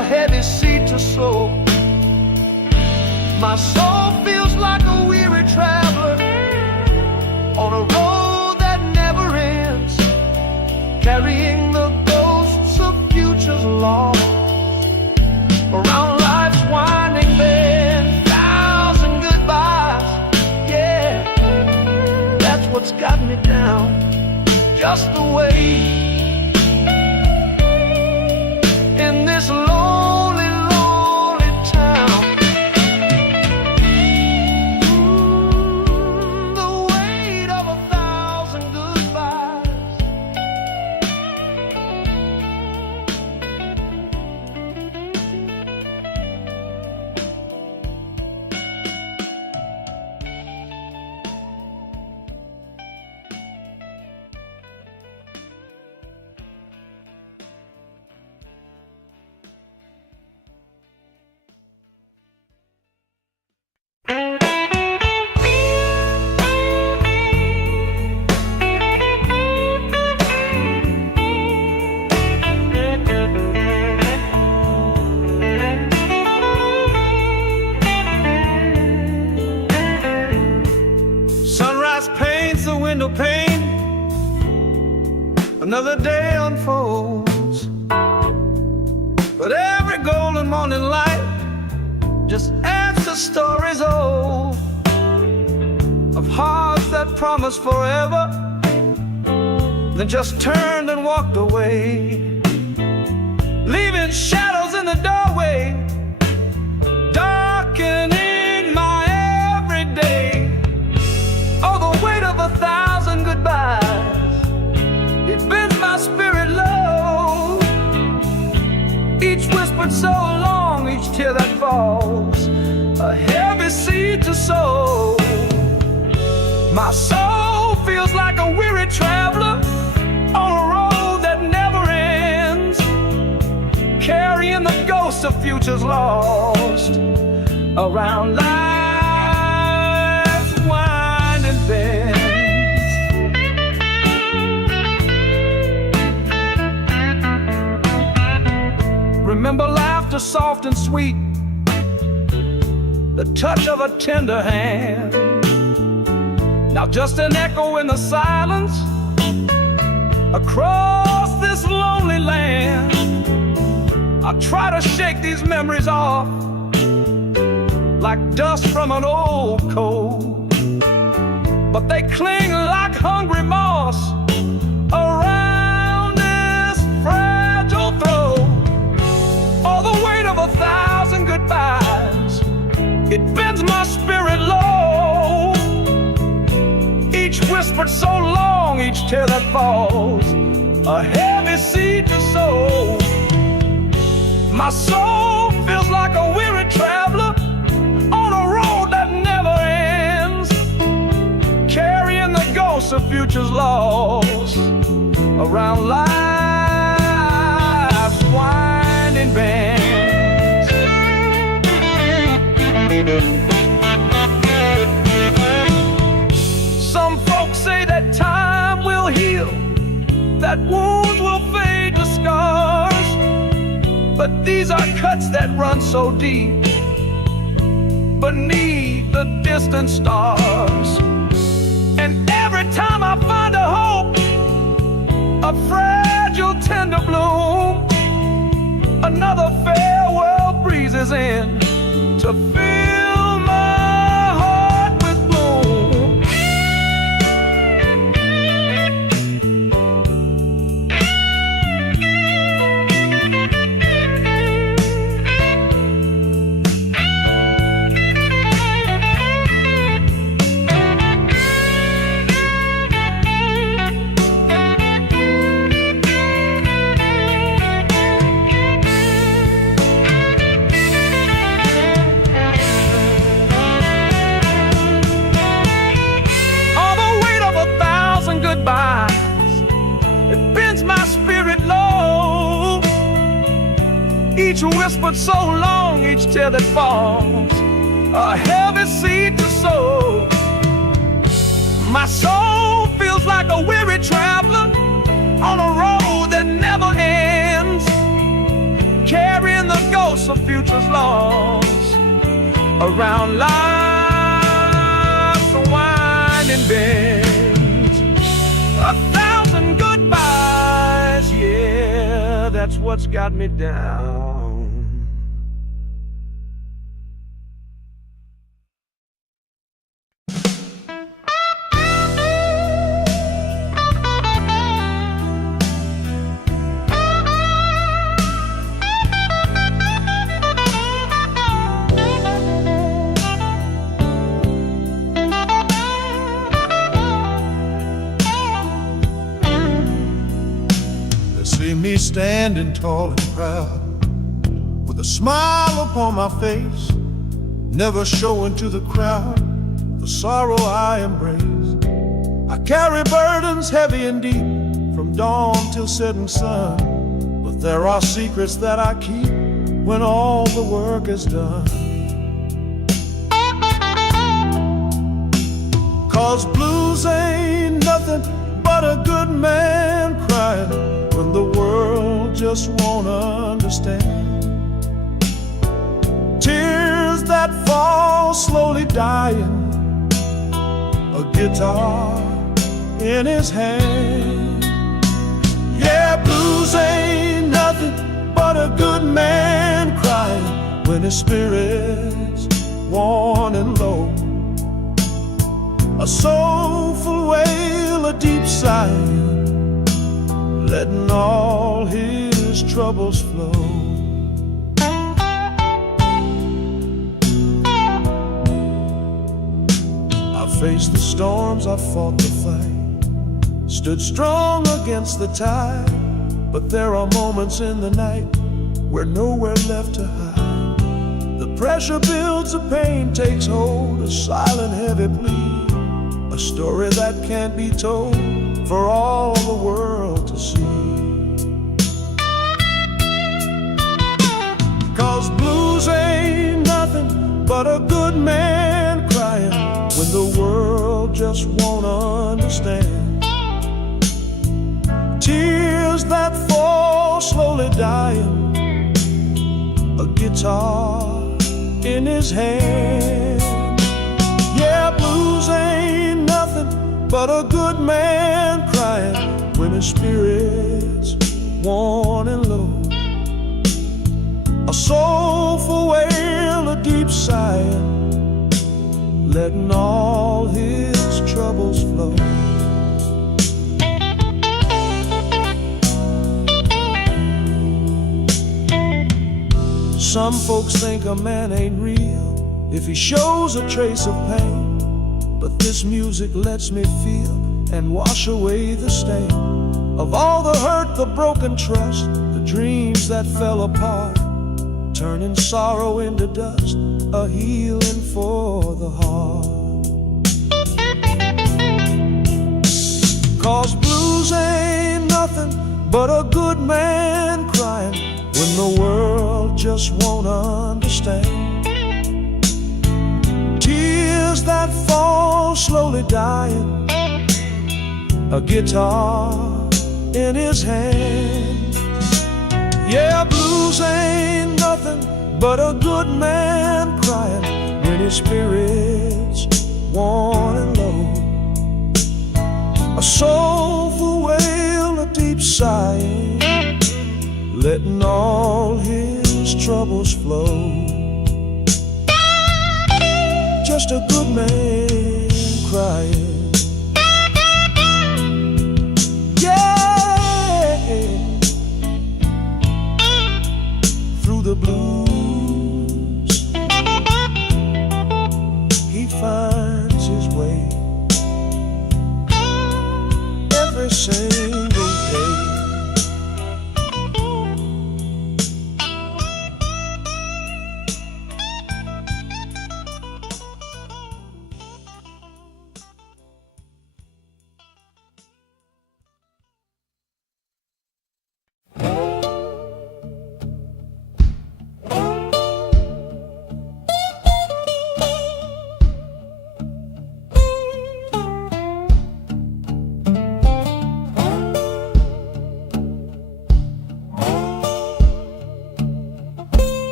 a heavy seed to sow. My soul feels like a weary traveler on a road that never ends, carrying the ghosts of futures lost around life's winding bend. Thousand goodbyes, yeah, that's what's got me down. Just the way in this lonely, lonely town. The weight of 1,000 goodbyes. Sunrise paints the window pane, another day unfolds, but every golden morning light just adds to stories old of hearts that promised forever, then just turned and walked away, leaving shadows in the doorway, darkening my everyday. Oh, the weight of 1,000 goodbyes, it bends my spirit low. Each whispered so long, each tear that falls, a heavy seed to sow. My soul feels like a weary traveler on a road that never ends, carrying the ghosts of futures lost around life's winding bends. Remember laughter soft and sweet, the touch of a tender hand. Now just an echo in the silence across this lonely land. I try to shake these memories off like dust from an old coat, but they cling like hungry moss around this fragile throat. All the weight of 1,000 goodbyes, it bends my spirit low. Each whispered so long, each tear that falls, a heavy seed to sow. My soul feels like a weary traveler on a road that never ends, carrying the ghosts of futures lost around life's winding bends. Some folks say that time will heal, that wounds will fade to scars, but these are cuts that run so deep beneath the distant stars. And every time I find a hope, a fragile tender bloom, another farewell breezes in to fill my heart with gloom. Each whispered so long, each tear that falls, a heavy seed to sow. My soul feels like a weary traveler on a road that never ends, carrying the ghosts of futures lost around life's winding bends. 1,000 goodbyes, yeah, that's what's got me down. See me standing tall and proud, with a smile upon my face, never showing to the crowd the sorrow I embrace. I carry burdens heavy and deep, from dawn till setting sun, but there are secrets that I keep when all the work is done. 'Cause blues ain't nothing but a good man crying when the world just won't understand. Tears that fall slowly dying, a guitar in his hand. Yeah, blues ain't nothing but a good man crying when his spirit's worn and low. A soulful wail, a deep sigh, letting all his troubles flow. I faced the storms, I fought the fight, stood strong against the tide, but there are moments in the night where nowhere left to hide. The pressure builds, the pain takes hold, a silent heavy plea, a story that can't be told for all the world to see. 'Cause blues ain't nothing but a good man crying when the world just won't understand. Tears that fall slowly dying, a guitar in his hand. Yeah, blues ain't nothing but a good man crying when his spirit's worn and low. A soulful wail, a deep sigh, letting all his troubles flow. Some folks think a man ain't real if he shows a trace of pain, but this music lets me feel and wash away the stain of all the hurt, the broken trust, the dreams that fell apart, turning sorrow into dust, a healing for the heart. 'Cause blues ain't nothing but a good man crying when the world just won't understand. Tears that fall slowly dying, a guitar in his hand. Yeah, blues ain't nothing but a good man crying when his spirit's worn and low. A soulful wail, a deep sigh, letting all his troubles flow. Just a good man crying, yeah, through the blues he finds his way every single day.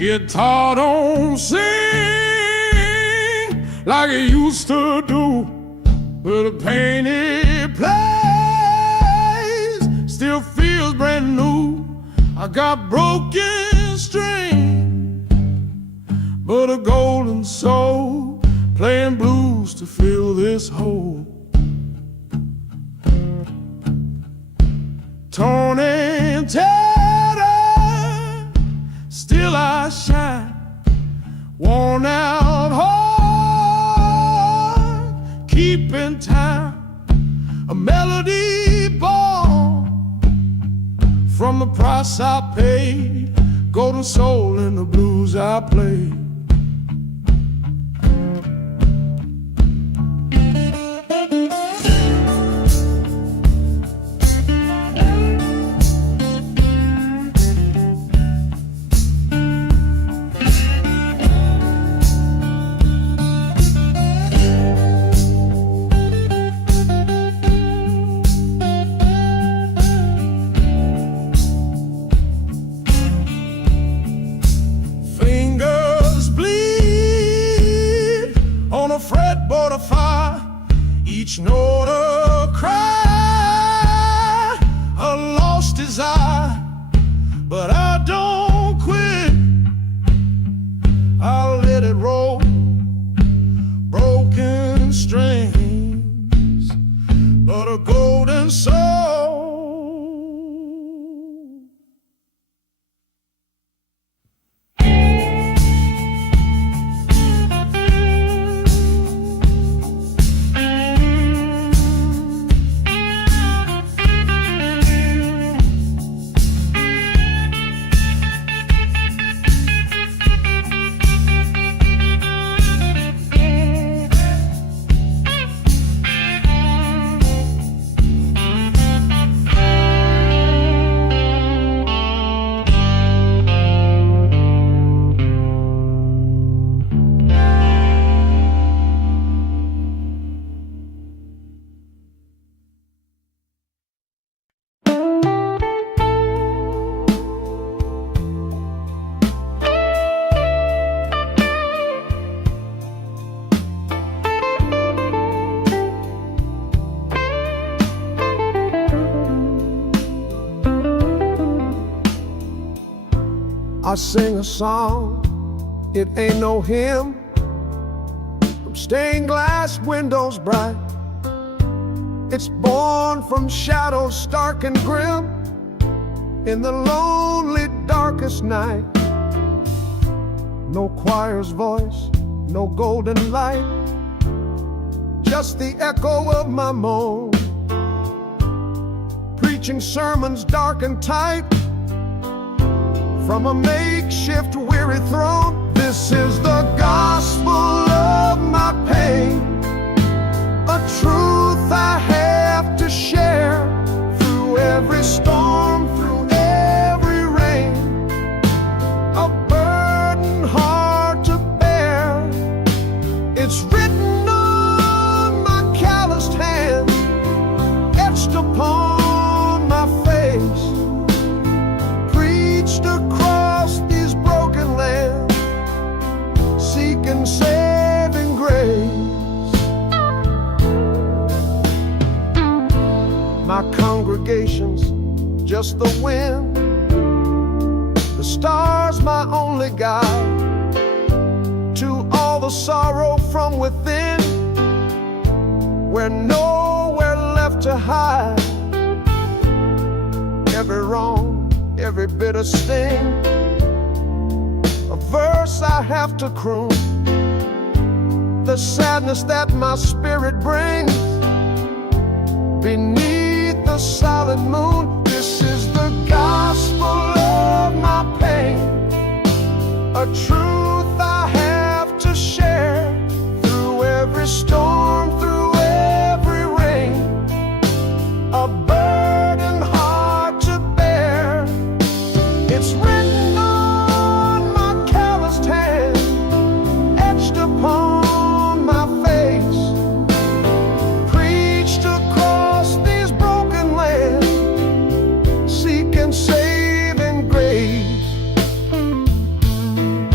Guitar don't sing like it used to do, but the pain it plays still feels brand new. I got broken strings, but a golden soul playing blues to fill this hole. Torn and tattered, still I shine. Worn out heart, keeping time. A melody born from the price I paid. Golden soul in the blues I played. Fretboard of fire, each note a cry, a lost desire. But I don't quit, I'll let it roll. Broken strings, but a golden soul. I sing a song, it ain't no hymn, from stained glass windows bright. It's born from shadows stark and grim, in the lonely darkest night. No choir's voice, no golden light, just the echo of my moan, preaching sermons dark and tight from a makeshift weary throne. This is the gospel of my pain, a truth I have to share through every storm, through every rain, a burden hard to bear. It's written on my calloused hands, etched upon my face, preached across these broken lands, seeking saving grace. My congregation's just the wind, the stars my only guide to all the sorrow from within, where nowhere left to hide. Every wrong, every bitter sting, a verse I have to croon, the sadness that my spirit brings beneath the solid moon. This is the gospel of my pain, a truth I have to share through every storm, through every rain, a burden hard to bear. It's written on my calloused hand, etched upon my face, preached across these broken lands, seeking saving grace.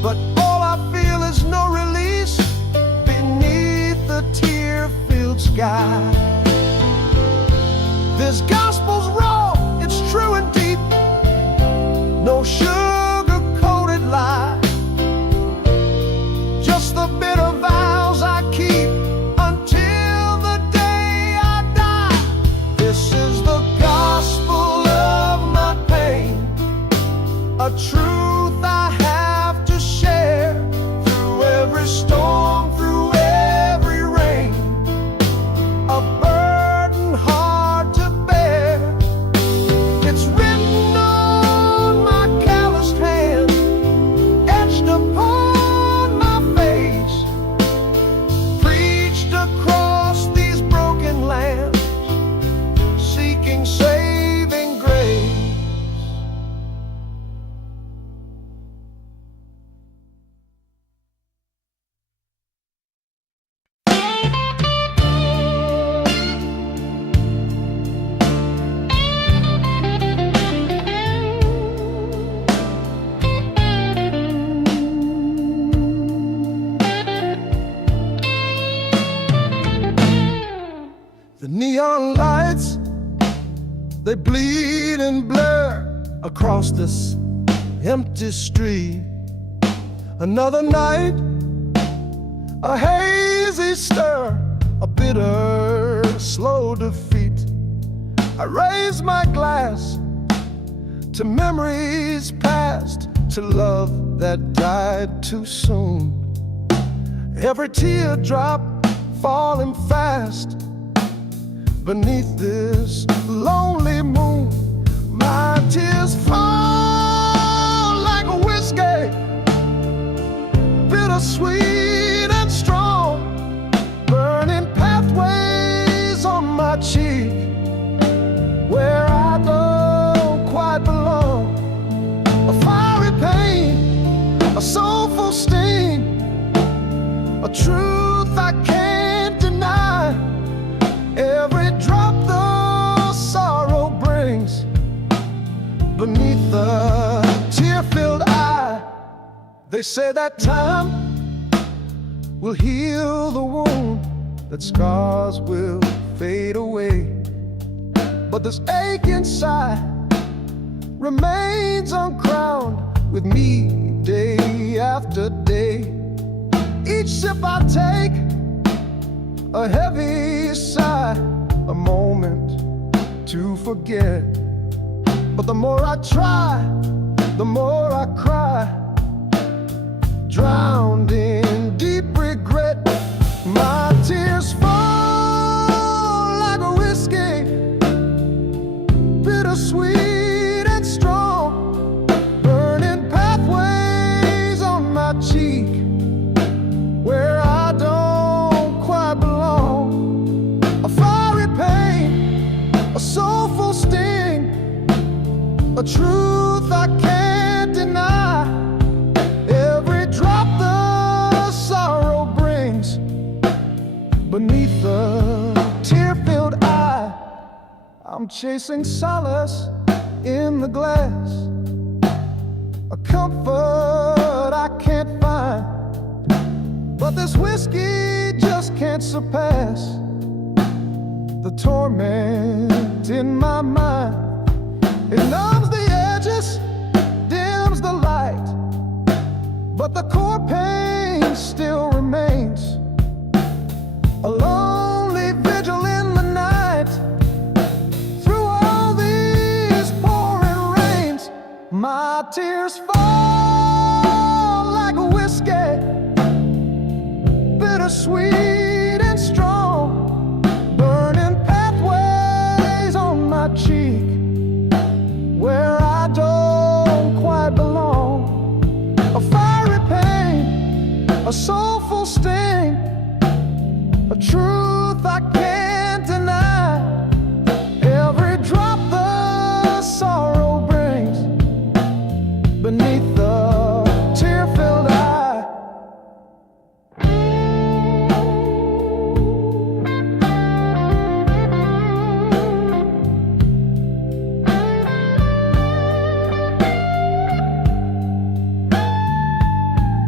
but all I feel is no release beneath the tear-filled sky. This gospel's raw, it's true and deep, no sugar-coated lie, just the bitter vows I keep until the day I die. This is the gospel of my pain, a truth I have to share through every storm, through every rain, a burden hard to bear. It's written on my calloused hand, etched upon my face, preached across these broken lands, seeking saving grace. The neon lights, they bleed and blur across this empty street. Another night, a hazy stir, a bitter, slow defeat. I raise my glass to memories past, to love that died too soon. Every teardrop falling fast beneath this lonely moon. My tears fall like a whiskey, bittersweet and strong, burning pathways on my cheek where I don't quite belong. A fiery pain, a soulful sting, a truth I can't deny. Every drop the sorrow brings beneath the tear-filled eye. They say that time will heal the wound, that scars will fade away, but this ache inside remains uncrowned with me day after day. Each sip I take, a heavy sigh, a moment to forget. But the more I try, the more I cry, drowned in deep regret. My tears fall like a whiskey, bittersweet and strong, burning pathways on my cheek where I don't quite belong. A fiery pain, a soulful sting, a truth I can't deny. Every drop the sorrow brings beneath the tear-filled eye. I'm chasing solace in the glass, a comfort I can't find, but this whiskey just can't surpass the torment in my mind. It numbs the edges, dims the light, but the core pain still remains. A lonely vigil in the night, through all these pouring rains. My tears fall like a whiskey, bittersweet and strong, burning pathways on my cheek where I don't quite belong. A fiery pain, a soulful sting, a truth I can't deny. Every drop the sorrow brings beneath the tear-filled eye.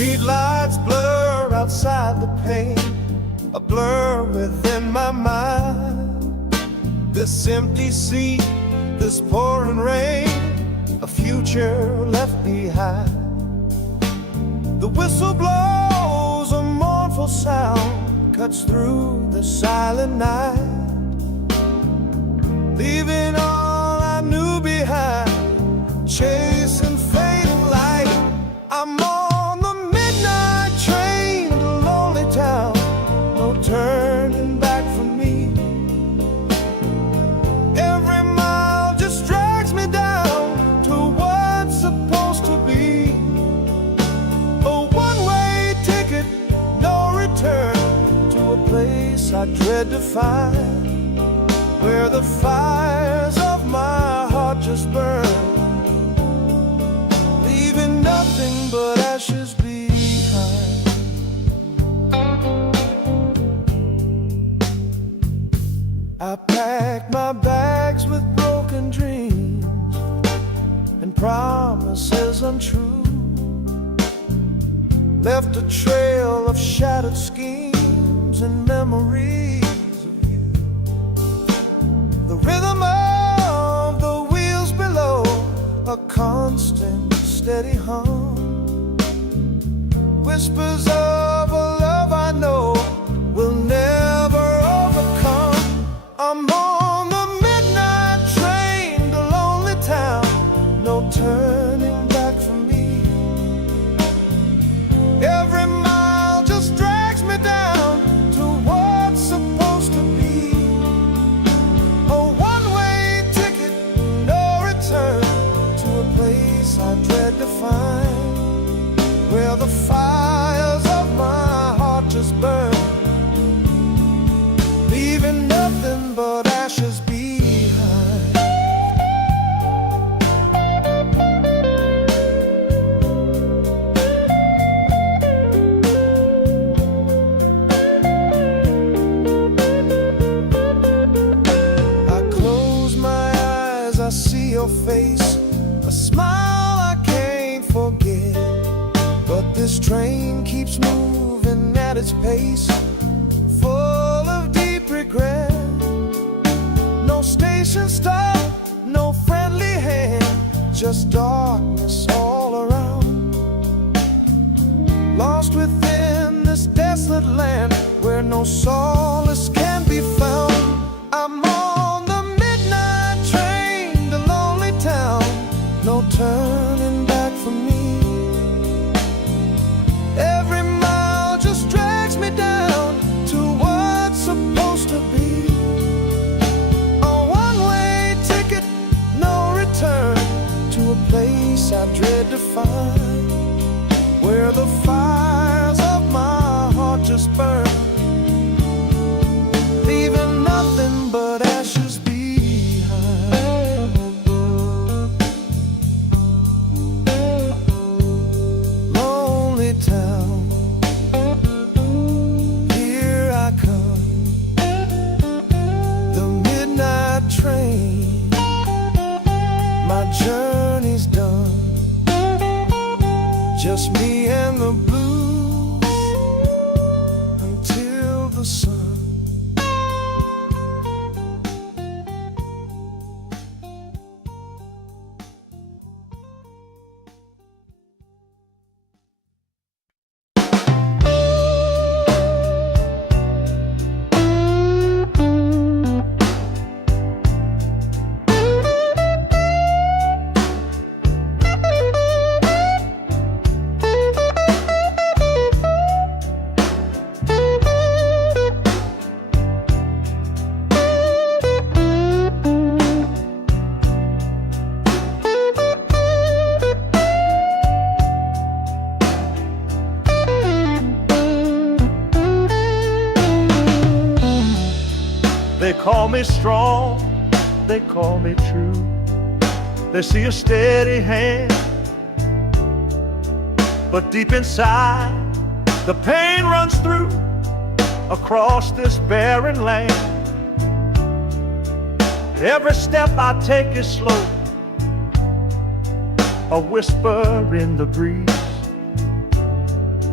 Streetlights blur outside the pane, a blur within my mind. This empty sea, this pouring rain, a future left behind. The whistle blows, a mournful sound cuts through the silent night, leaving all I knew behind, chasing fading light. I'm on the midnight train to lonely town, no turning back for me. Every mile just drags me down to what's supposed to be. A one-way ticket, no return, to a place I dread to find, where the fires of my heart just burn, leaving nothing but ashes behind. I packed my bags with broken dreams and promises untrue, left a trail of shattered schemes and memories of you. The rhythm of the wheels below, a constant steady hum, whispers of a love I know will never overcome. I'm on the midnight train to lonely town, no turning back for me. Every mile just drags me down to what's supposed to be. A one-way ticket, no return, to a place I dread to find, where the fires of my heart just burn, leaving nothing but ashes behind. I close my eyes, I see your face, a smile I can't forget. But this train keeps moving at its pace, full of deep regret. No station stop, no friendly hand, just darkness all around. Lost within this desolate land where no solace can be found. I'm on the midnight train to lonely town, no turning back for me. Every mile just drags me down to what's supposed to be. A one-way ticket, no return, to a place I dread to find, where the fires of my heart just burn, leaving nothing but ashes behind. Lonely town, here I come, the midnight train, my journey's done, just me and the blues until the sun. They call me strong, they call me true. They see a steady hand, but deep inside the pain runs through across this barren land. Every step I take is slow, a whisper in the breeze.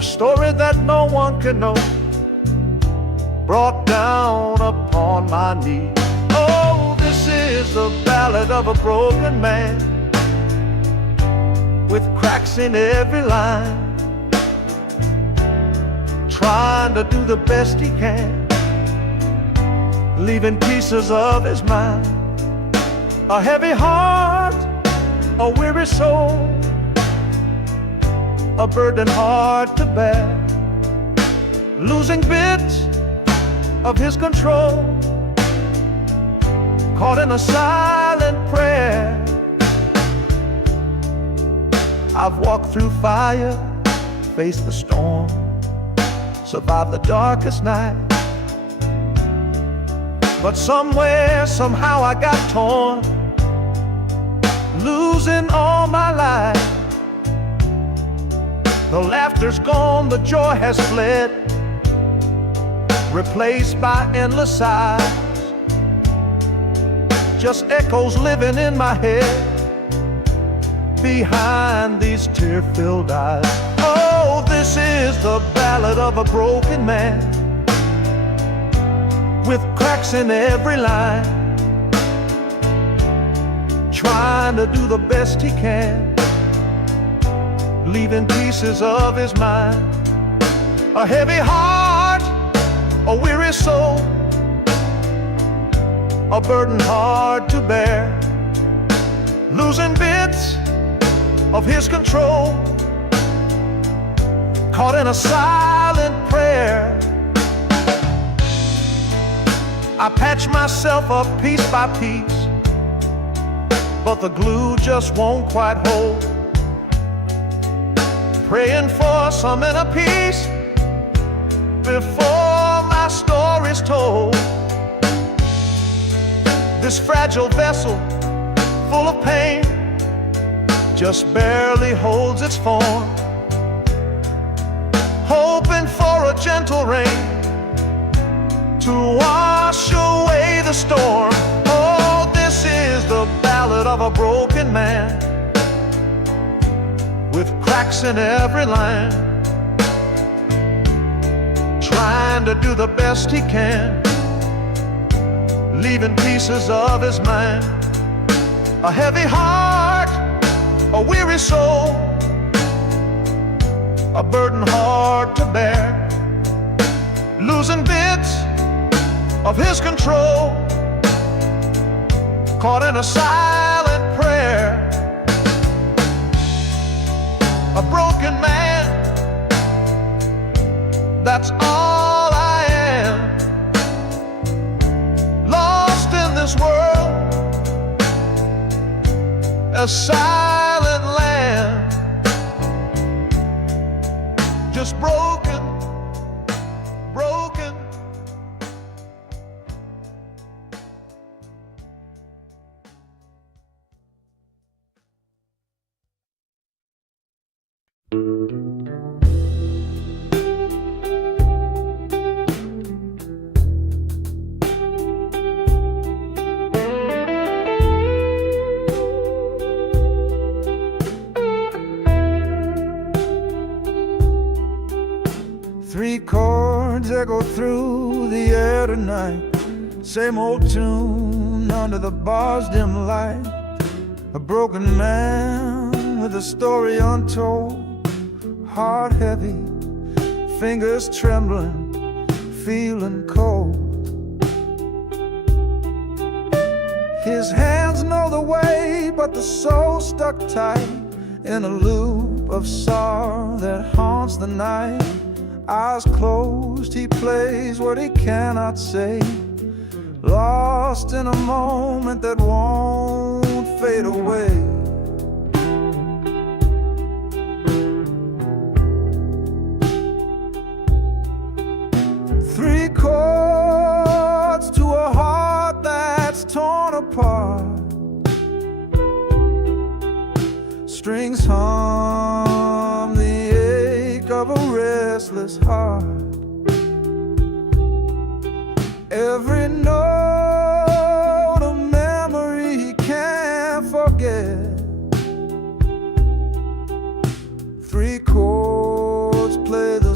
a story that no one can know, brought down upon my knee. Oh, this is the ballad of a broken man, with cracks in every line, trying to do the best he can, leaving pieces of his mind. A heavy heart, a weary soul, a burden hard to bear, losing bits of his control, caught in a silent prayer. I've walked through fire, faced the storm, survived the darkest night, but somewhere, somehow I got torn, losing all my life. The laughter's gone, the joy has fled, replaced by endless sighs, just echoes living in my head behind these tear-filled eyes. Oh, this is the ballad of a broken man, with cracks in every line, trying to do the best he can, leaving pieces of his mind. A heavy heart, a weary soul, a burden hard to bear, losing bits of his control, caught in a silent prayer. I patch myself up piece by piece, but the glue just won't quite hold, praying for some inner peace before my story's told. This fragile vessel, full of pain, just barely holds its form, hoping for a gentle rain to wash away the storm. Oh, this is the ballad of a broken man, with cracks in every line, trying to do the best he can, leaving pieces of his mind. A heavy heart, a weary soul, a burden hard to bear, losing bits of his control, caught in a silent prayer. A broken man, that's all I am, lost in this world, a silent land, just broken, broken. Three chords echo through the air tonight, same old tune under the bar's dim light. A broken man with a story untold, heart heavy, fingers trembling, feeling cold. His hands know the way, but the soul stuck tight in a loop of sorrow that haunts the night. Eyes closed, he plays what he cannot say, lost in a moment that won't fade away. Three chords to a heart that's torn apart, strings hum the ache of a restless heart. Every note a memory he can't forget. Three chords play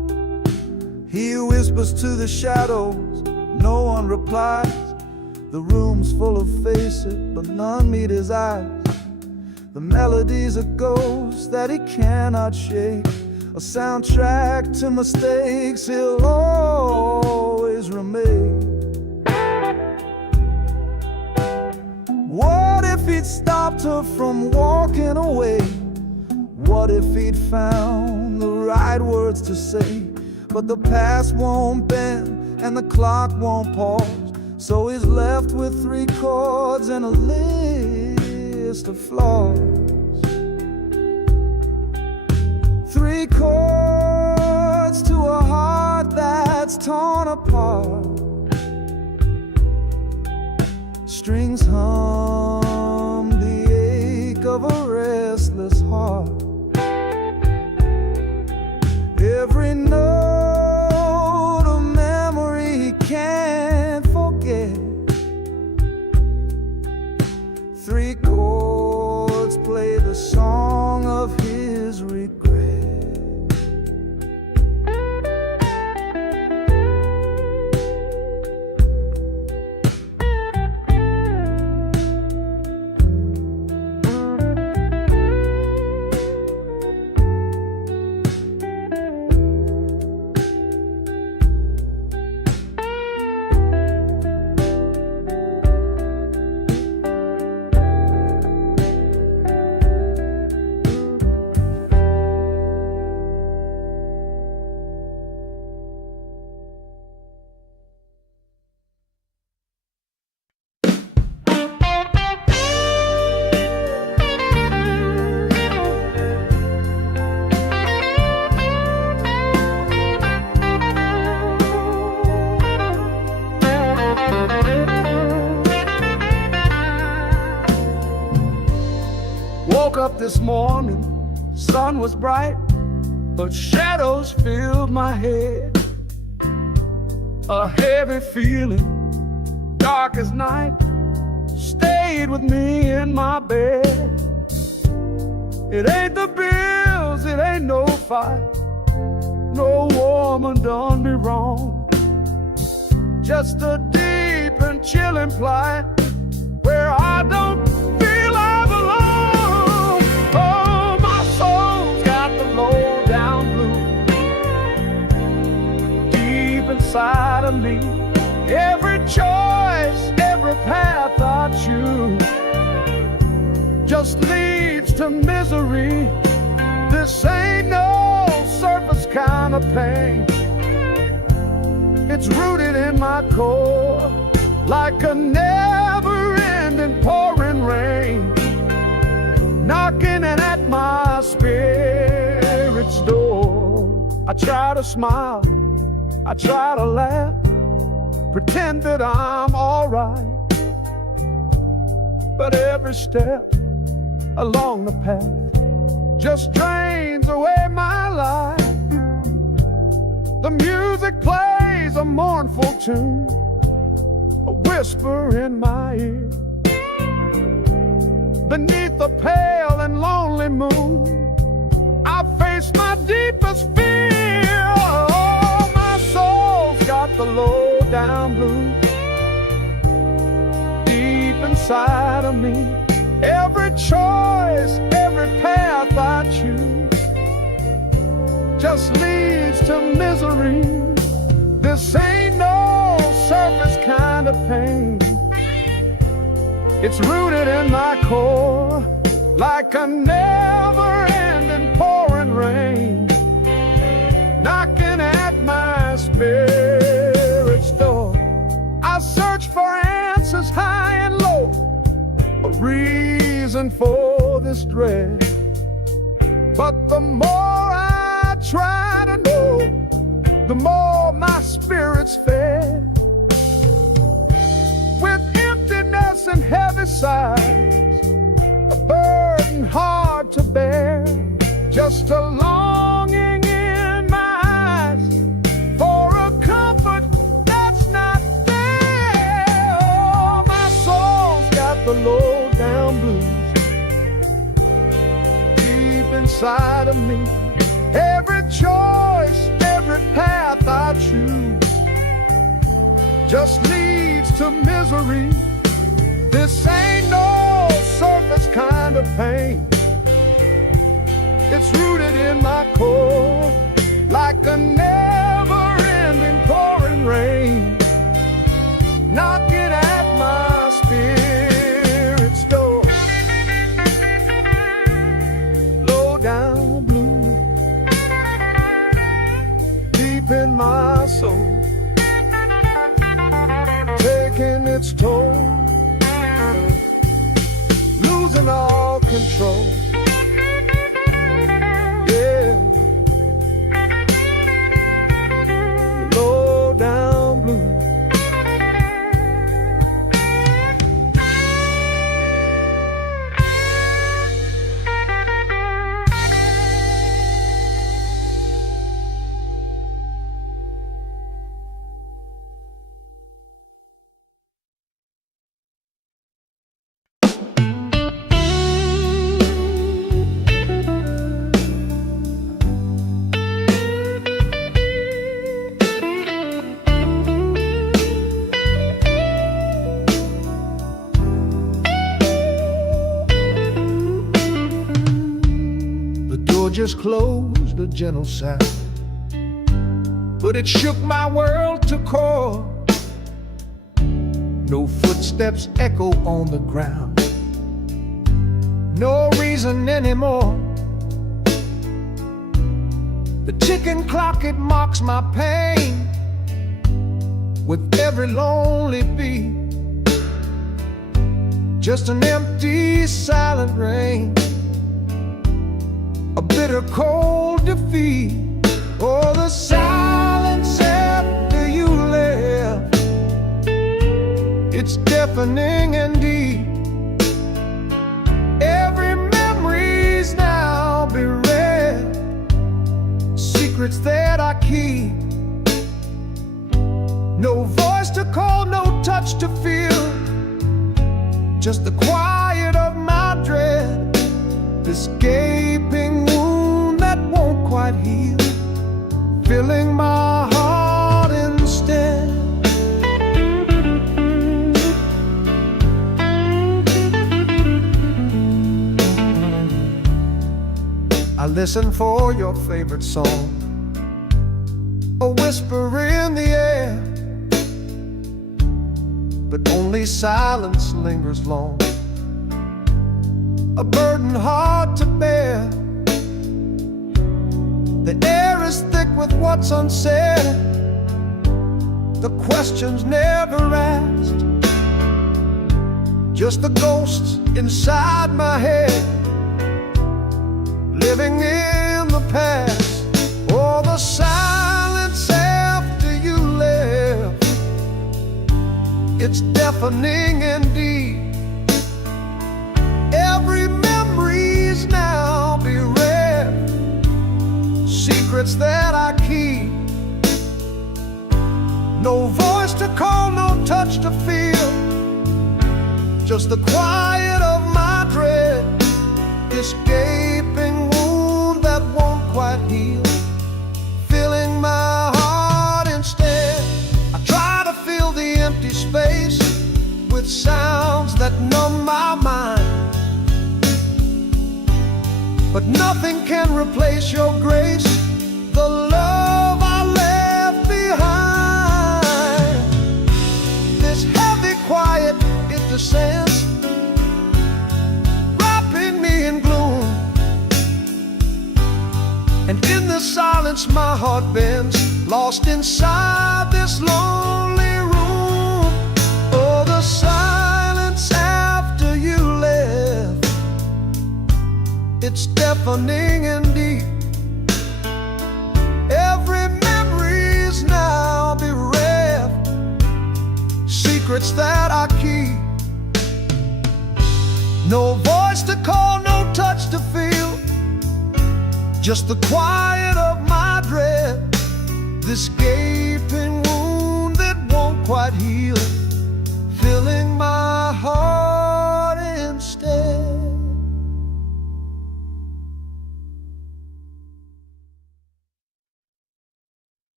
whispers to the shadows, no one replies. The room's full of faces, but none meet his eyes. The melody's a ghost that he cannot shake, a soundtrack to mistakes he'll always remain. What if he'd stopped her from walking away? What if he'd found the right words to say? But the past won't bend and the clock won't pause, so he's left with 3 chords and a list of flaws. 3 chords to a heart that's torn apart. Strings hum the ache of a restless heart. Every note a memory he can't forget. 3 chords play the song of his regret. Woke up this morning, sun was bright, but shadows filled my head. A heavy feeling, dark as night, stayed with me in my bed. It ain't the bills, it ain't no fight, no woman done me wrong. Just a deep and chilling plight where I don't feel I belong. Oh, my soul's got the low down blues deep inside of me. Every choice, every path I choose just leads to misery. This ain't no surface kind of pain. It's rooted in my core like a never-ending pouring rain, knocking at my spirit's door. I try to smile, I try to laugh, pretend that I'm alright, but every step along the path just drains away my life. The music plays a mournful tune, a whisper in my ear. Beneath the pale and lonely moon, I face my deepest fear. Oh, my soul's got the low down blues deep inside of me. Every choice, every path I choose just leads to misery. This ain't no surface kind of pain. It's rooted in my core like a never-ending pouring rain, knocking at my spirit's door. I search for answers high and low, a reason for this dread, but the more I try to know, the more my spirit's fed. With emptiness and heavy sighs, a burden hard to bear, just a longing in my eyes for a comfort that's not there. Oh, my soul's got the low down blues deep inside of me. Every choice, every every path I choose just leads to misery. This ain't no surface kind of pain. It's rooted in my core, like a never-ending pouring rain, knocking at my spirit's door. Low down blue, deep in my soul, taking its toll, losing all control. Yeah, low down blue. Just closed, a gentle sound, but it shook my world to core. No footsteps echo on the ground, no reason anymore. The ticking clock, it mocks my pain with every lonely beat. Just an empty, silent rain, a bitter cold defeat. Oh, the silence after you left, it's deafening indeed. Every memory's now bereft, secrets that I keep. No voice to call, no touch to feel, just the quiet of my dread. This gaping wound that won't quite heal, filling my heart instead. I listen for your favorite song, a whisper in the air, but only silence lingers long, a burden hard to bear. The air is thick with what's unsaid, the questions never asked, just the ghosts inside my head, living in the past. Oh, the silence after you left, it's deafening indeed. Every memory's now bereft, secrets that I keep. No voice to call, no touch to feel, just the quiet of my dread. This gaping wound that won't quite heal, filling my heart instead. I try to fill the empty space with sounds that numb my mind, but nothing can replace your grace, the love I left behind. This heavy quiet, it descends, wrapping me in gloom, and in the silence my heart bends, lost inside this lonely room. Oh, the silence after you left, it's deafening indeed. Every memory's now bereft, secrets that I keep. No voice to call, no touch to feel, just the quiet of my dread. This gaping wound that won't quite heal, filling my heart instead.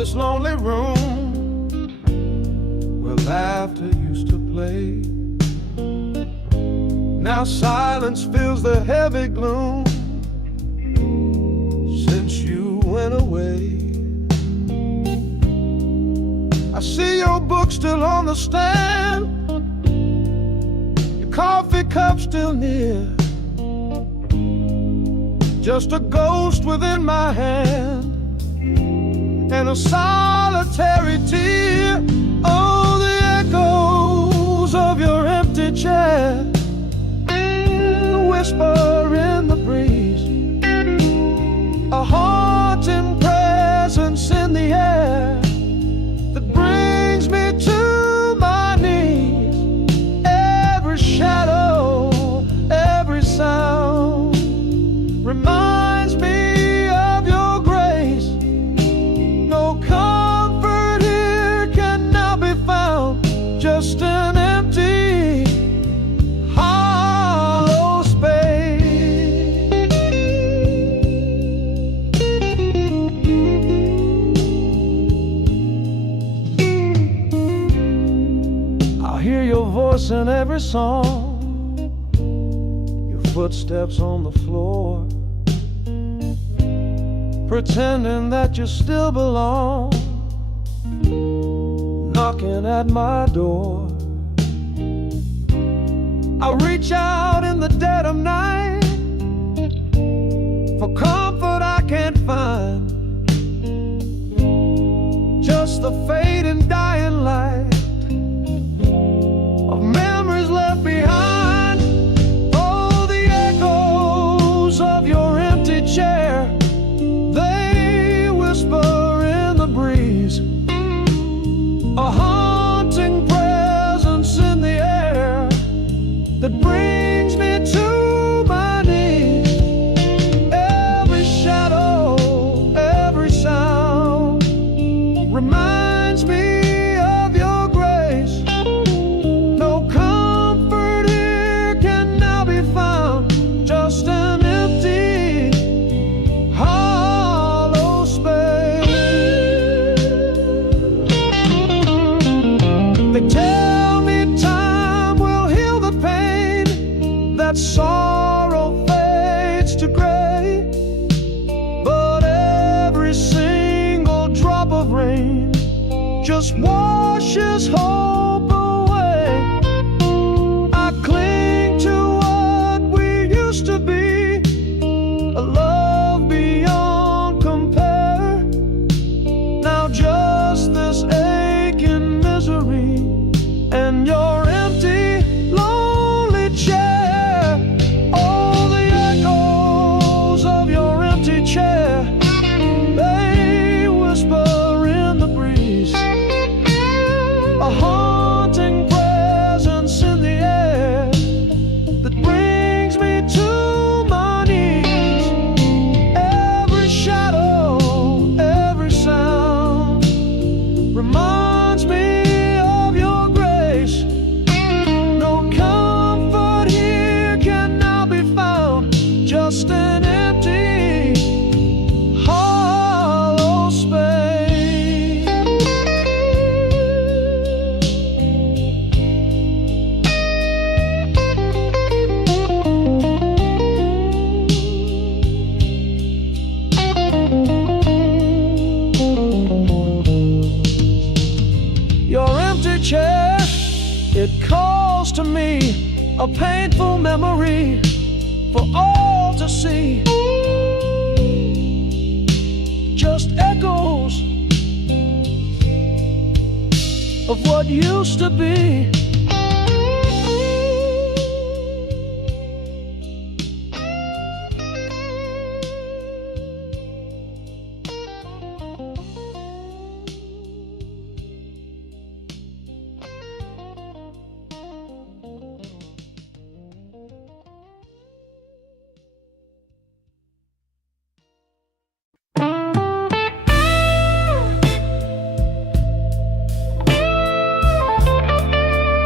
this lonely room where laughter used to play. Now silence fills the heavy gloom since you went away. I see your book still on the stand, your coffee cup still near, just a ghost within my hand and a solitary tear. Oh, the echoes of your empty chair, the whisper in the breeze, a haunting presence in the air that brings me to my knees. Every shadow, every sound reminds me of your grace. No comfort here can now be found, just an empty, hollow space. I'll hear your voice in every song, your footsteps on the floor, pretending that you still belong, knocking at my door. I reach out in the dead of night for comfort I can't find, just the fading dying light of memories left behind. Oh, the echoes of your empty chair, they whisper in the breeze, a haunting presence in the air that brings me to my knees. Every shadow, every sound reminds me of your grace. No comfort here can now be found, just an empty, hollow space. They tell me time will heal the pain, that sorrow fades to gray, but every single drop of rain just washes hope away. I cling to what we used to be, a love beyond compare. Now just this aching misery and your empty, lonely chair. Oh, the echoes of your empty chair, they whisper in the breeze, a haunting presence in the air that brings me to my knees. Every shadow, every sound reminds me of your grace. No comfort here can now be found, just an empty, hollow space. Your empty chair, it calls to me, a painful memory for all to see. Just echoes of what used to be.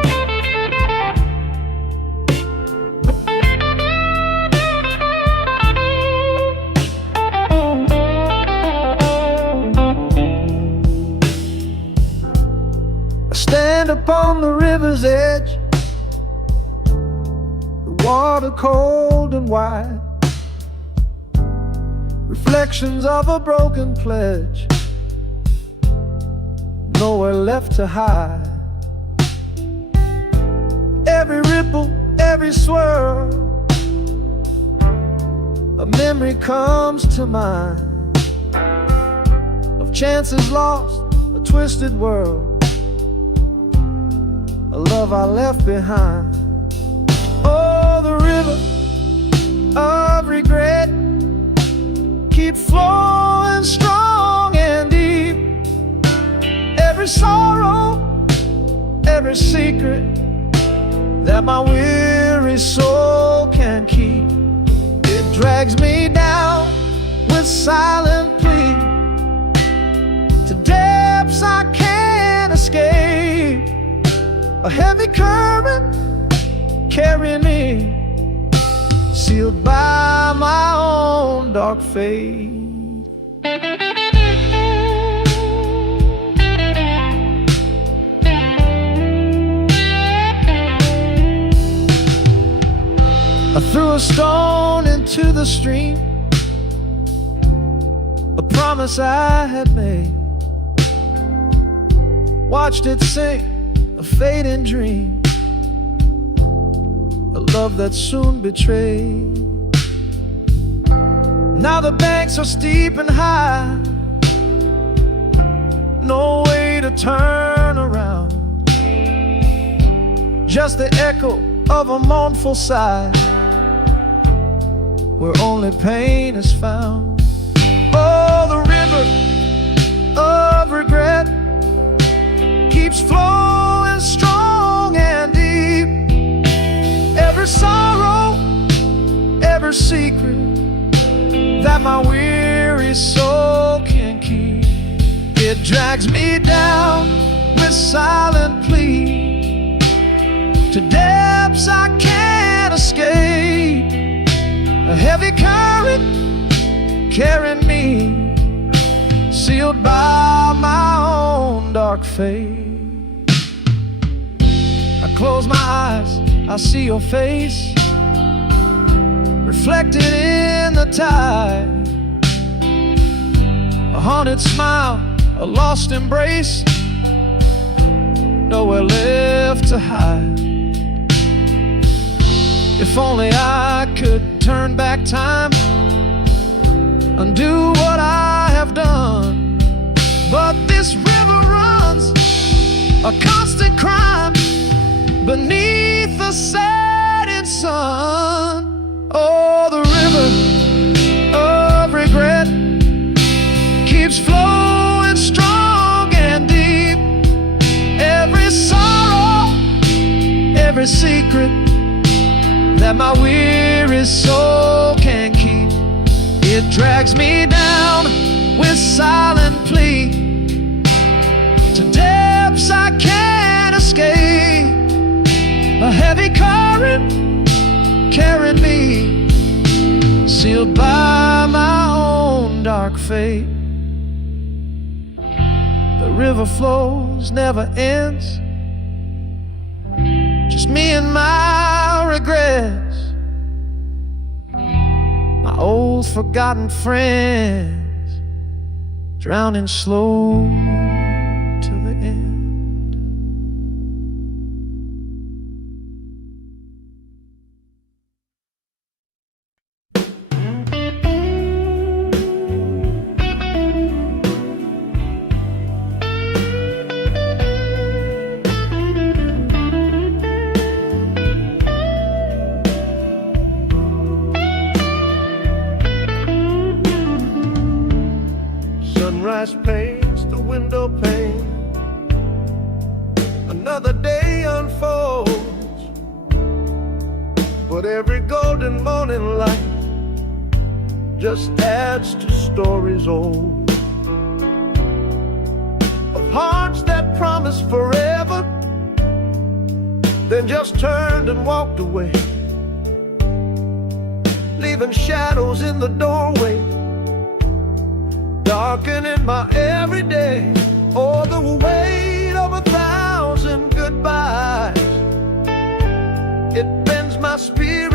water cold and wide, reflections of a broken pledge, nowhere left to hide. Every ripple, every swirl, a memory comes to mind of chances lost, a twisted world, a love I left behind. Oh, the river of regret keep flowing strong and deep. Every sorrow, every secret that my weary soul can keep, it drags me down with silent plea to depths I can't escape. A heavy current carrying me, sealed by my own dark fate. I threw a stone into the stream, a promise I had made, watched it sink, a fading dream, a love that soon betrayed. Now the banks are steep and high, no way to turn around, just the echo of a mournful sigh, where only pain is found. Oh, the river of regret keeps flowing strong and deep. Every sorrow, every secret that my weary soul can keep, it drags me down with silent plea to depths I can't escape. A heavy current carrying me, sealed by my own dark fate. I close my eyes, I see your face reflected in the tide, a haunted smile, a lost embrace, nowhere left to hide. If only I could turn back time, undo what I have done, but this river runs a constant crime beneath the setting sun. Oh, the river of regret keeps flowing strong and deep. Every sorrow, every secret that my weary soul can keep, it drags me down with silent plea to depths I can't escape. A heavy current carrying me, sealed by my own dark fate. The river flows, never ends, just me and my regrets, my old forgotten friends, drowning slow to the end. Sunrise paints the window pane, another day unfolds, but every golden morning light just adds to stories old, of hearts that promised forever, then just turned and walked away, leaving shadows in the doorway, darkening my everyday. Oh, the weight of 1,000 goodbyes, it bends my spirit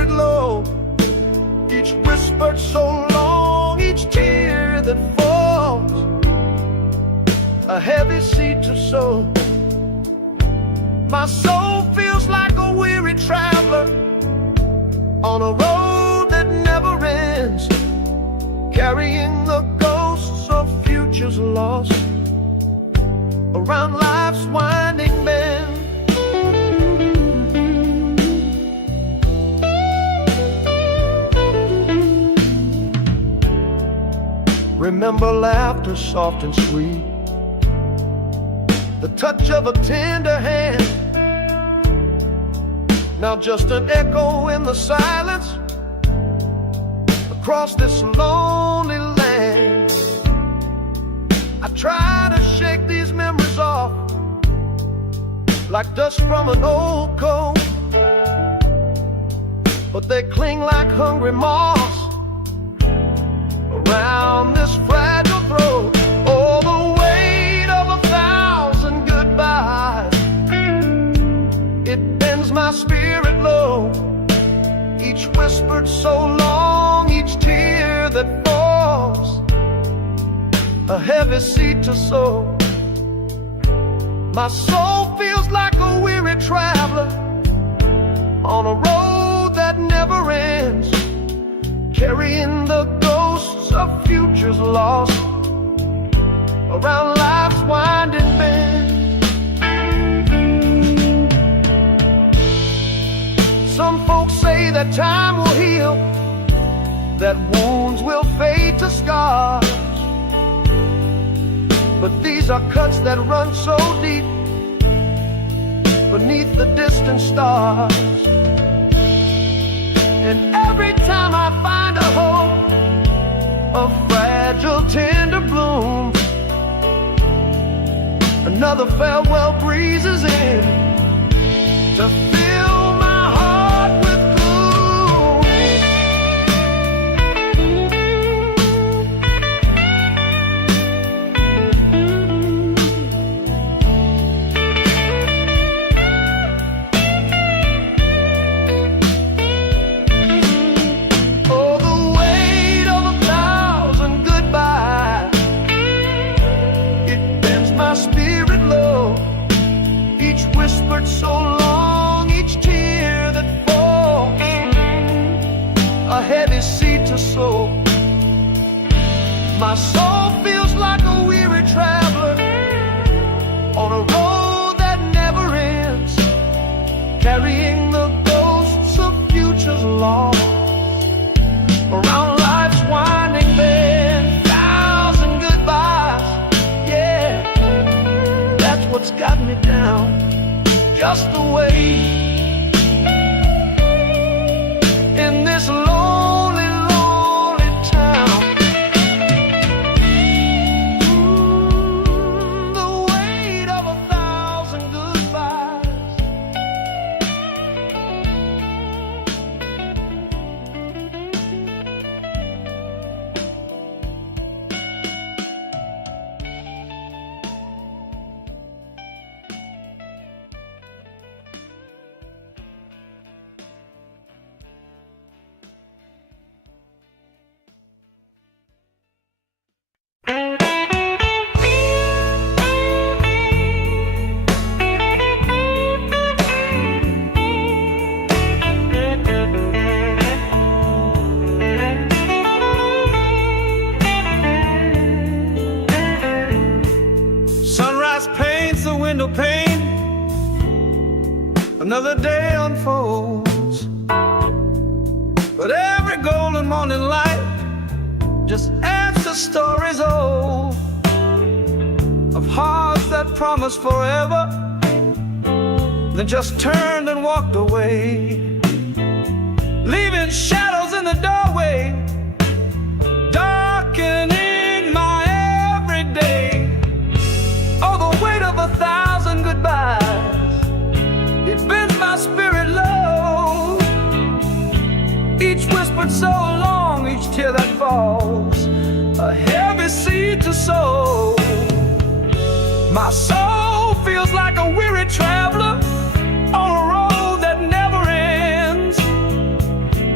low, each whispered so long, each tear that falls, a heavy seed to sow. My soul feels like a weary traveler on a road that never ends, carrying the ghosts of futures lost around life's winding bend. Remember laughter soft and sweet, the touch of a tender hand. Now just an echo in the silence across this lonely land. I try to shake these memories off like dust from an old coat, but they cling like hungry moths around this fragile throat. Oh, the weight of 1,000 goodbyes, it bends my spirit low, each whispered so long, each tear that falls, a heavy seed to sow. My soul feels like a weary traveler on a road that never ends, carrying the ghosts of futures lost around life's winding bend. Some folks say that time will heal, that wounds will fade to scars, but these are cuts that run so deep beneath the distant stars. And every time I find a hope, a fragile tender bloom, another farewell breezes in to fill my heart with so long, each tear that falls, a heavy seed to sow. My soul feels like a weary traveler on a road that never ends, carrying the ghosts of futures lost around life's winding bend. 1,000 goodbyes, yeah, that's what's got me down. Just the way in this lonely, lonely town. The weight of 1,000 goodbyes. Window pane, another day unfolds, but every golden morning light just adds to stories old of hearts that promised forever, then just turned and walked away, leaving shadows in the doorway, darkening my everyday. Oh, the weight of 1,000 goodbyes, it bends my spirit low, each whispered so long, each tear that falls, a heavy seed to sow. My soul feels like a weary traveler on a road that never ends,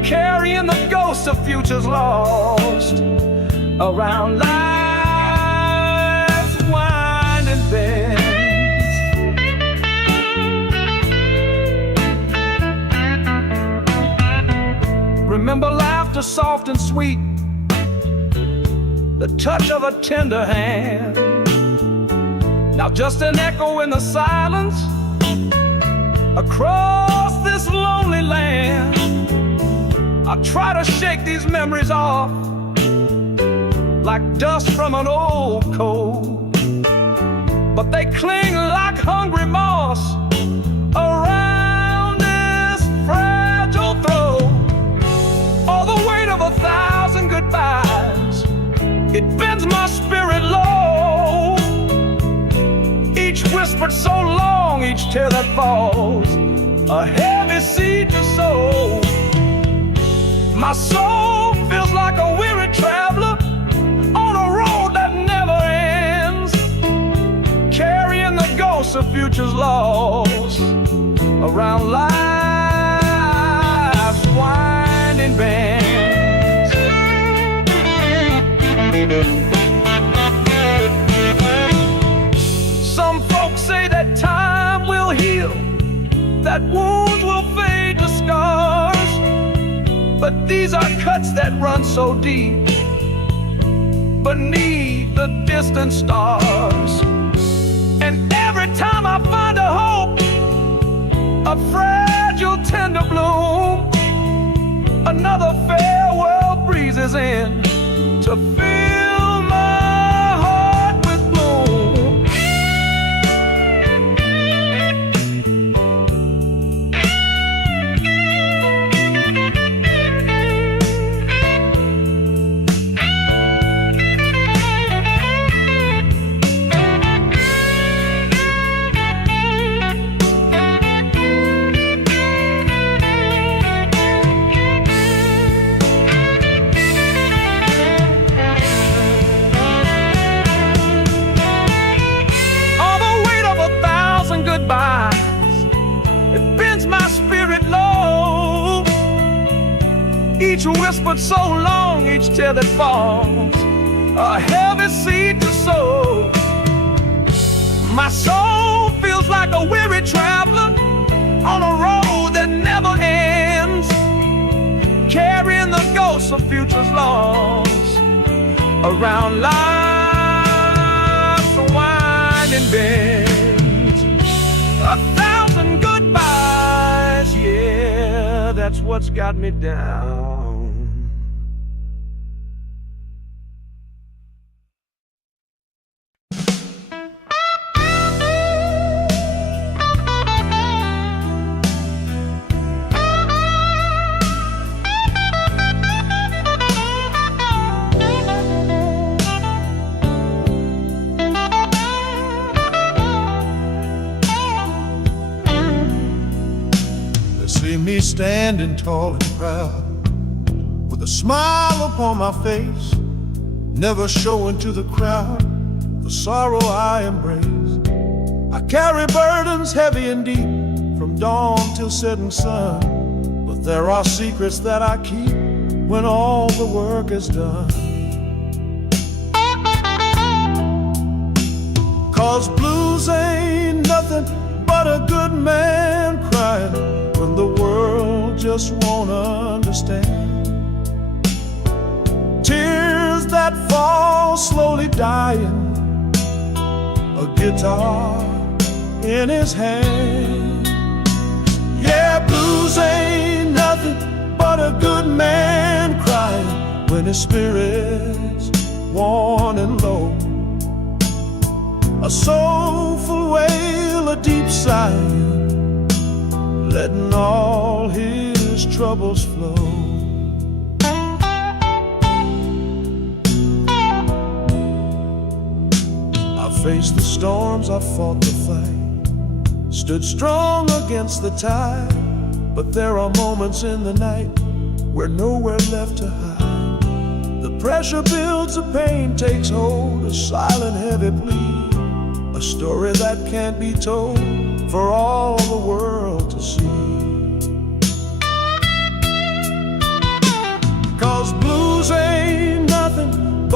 ghosts of futures lost around life's winding bend. Remember laughter soft and sweet, the touch of a tender hand. Now just an echo in the silence across this lonely land. I try to shake these memories off like dust from an old coat, but they cling like hungry moss around this fragile throat. All the weight of 1,000 goodbyes, it bends my spirit low. Each whispered so long, each tear that falls, a heavy seed to sow. My soul feels like a weary traveler on a road that never ends, carrying the ghosts of futures lost around life's winding bends. Some folks say that time will heal, that wounds will fade to scars, but these are cuts that run so deep beneath the distant stars. And every time I find a hope, a fragile tender bloom, another farewell breezes in to fill my heart with gloom. It bends my spirit low. Each whispered so long, each tear that falls, a heavy seed to sow. My soul feels like a weary traveler on a road that never ends, carrying the ghosts of futures lost around life's winding bend. 1,000 goodbyes, yeah, that's what's got me down. See me standing tall and proud, with a smile upon my face, never showing to the crowd the sorrow I embrace. I carry burdens heavy and deep, from dawn till setting sun, but there are secrets that I keep when all the work is done. 'Cause blues ain't nothing but a good man crying when the world just won't understand. Tears that fall slowly dying, a guitar in his hand. Yeah, blues ain't nothing but a good man crying when his spirit's worn and low. A soulful wail, a deep sigh, letting all his troubles flow. I faced the storms, I fought the fight, stood strong against the tide, but there are moments in the night where nowhere left to hide. The pressure builds, the pain takes hold, a silent heavy plea, a story that can't be told for all the world to see. 'Cause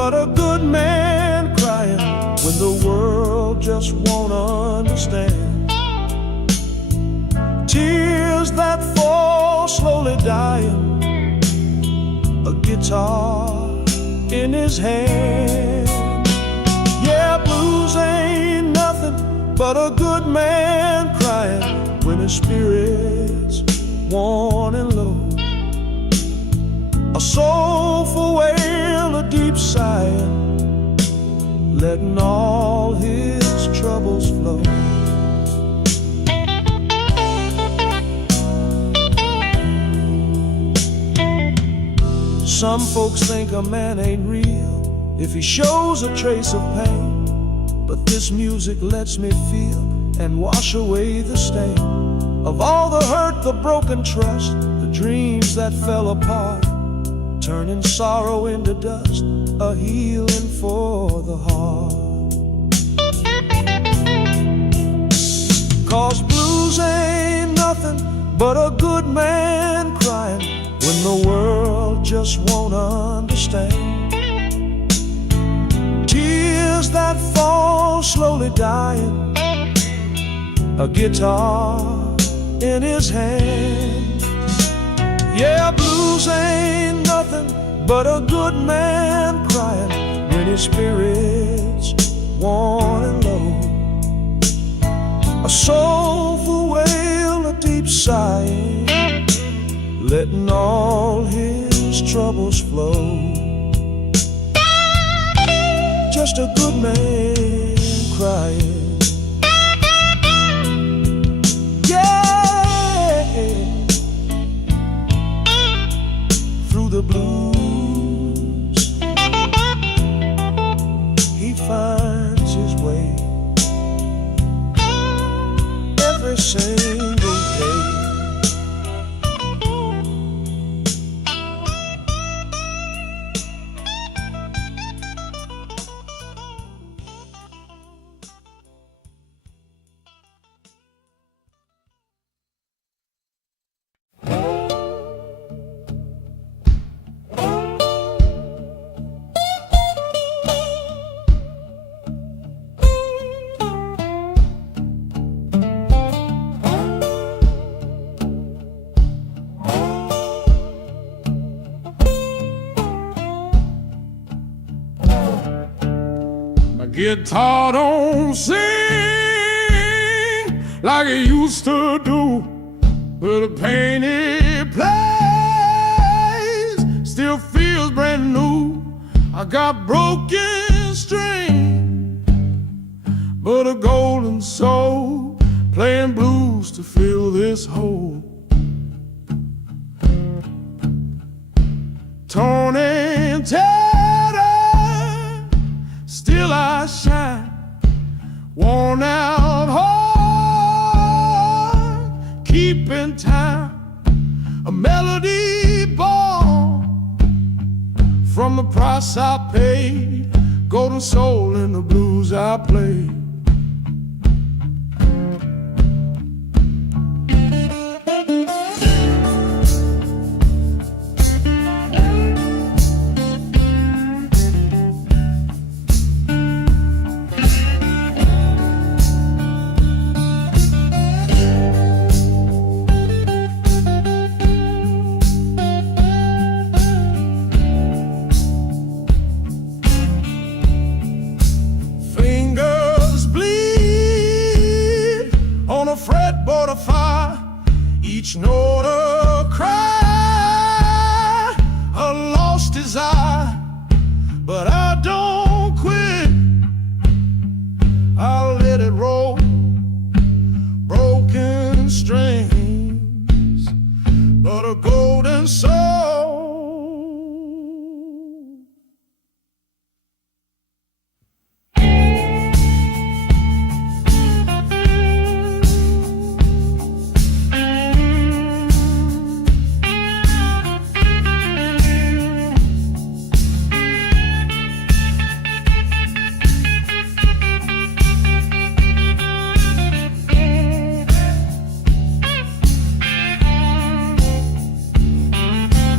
but a good man crying when the world just won't understand. Tears that fall slowly dying, a guitar in his hand. Yeah, blues ain't nothing but a good man crying when his spirit's worn and low. A soulful wail, a deep sighing, letting all his troubles flow. Some folks think a man ain't real if he shows a trace of pain, but this music lets me feel and wash away the stain of all the hurt, the broken trust, the dreams that fell apart, turning sorrow into dust, a healing for the heart. 'Cause blues ain't nothing but a good man crying when the world just won't understand. Tears that fall slowly dying, a guitar in his hand. Yeah, blues ain't nothing but a good man crying when his spirit's worn and low. A soulful wail, a deep sighing, letting all his troubles flow. Just a good man crying. Yeah, through the blues he finds his way every single day. Guitar don't sing like it used to do, but the pain it plays still feels brand new. I got broken string, but a golden soul playing blues to fill this hole. Torn and tattered, still I shine, worn out heart, keeping time, a melody born from the price I paid, golden soul in the blues I play. Fretboard of fire, each note a cry, a lost desire, but I don't quit. I'll let it roll, broken strings, but a golden soul.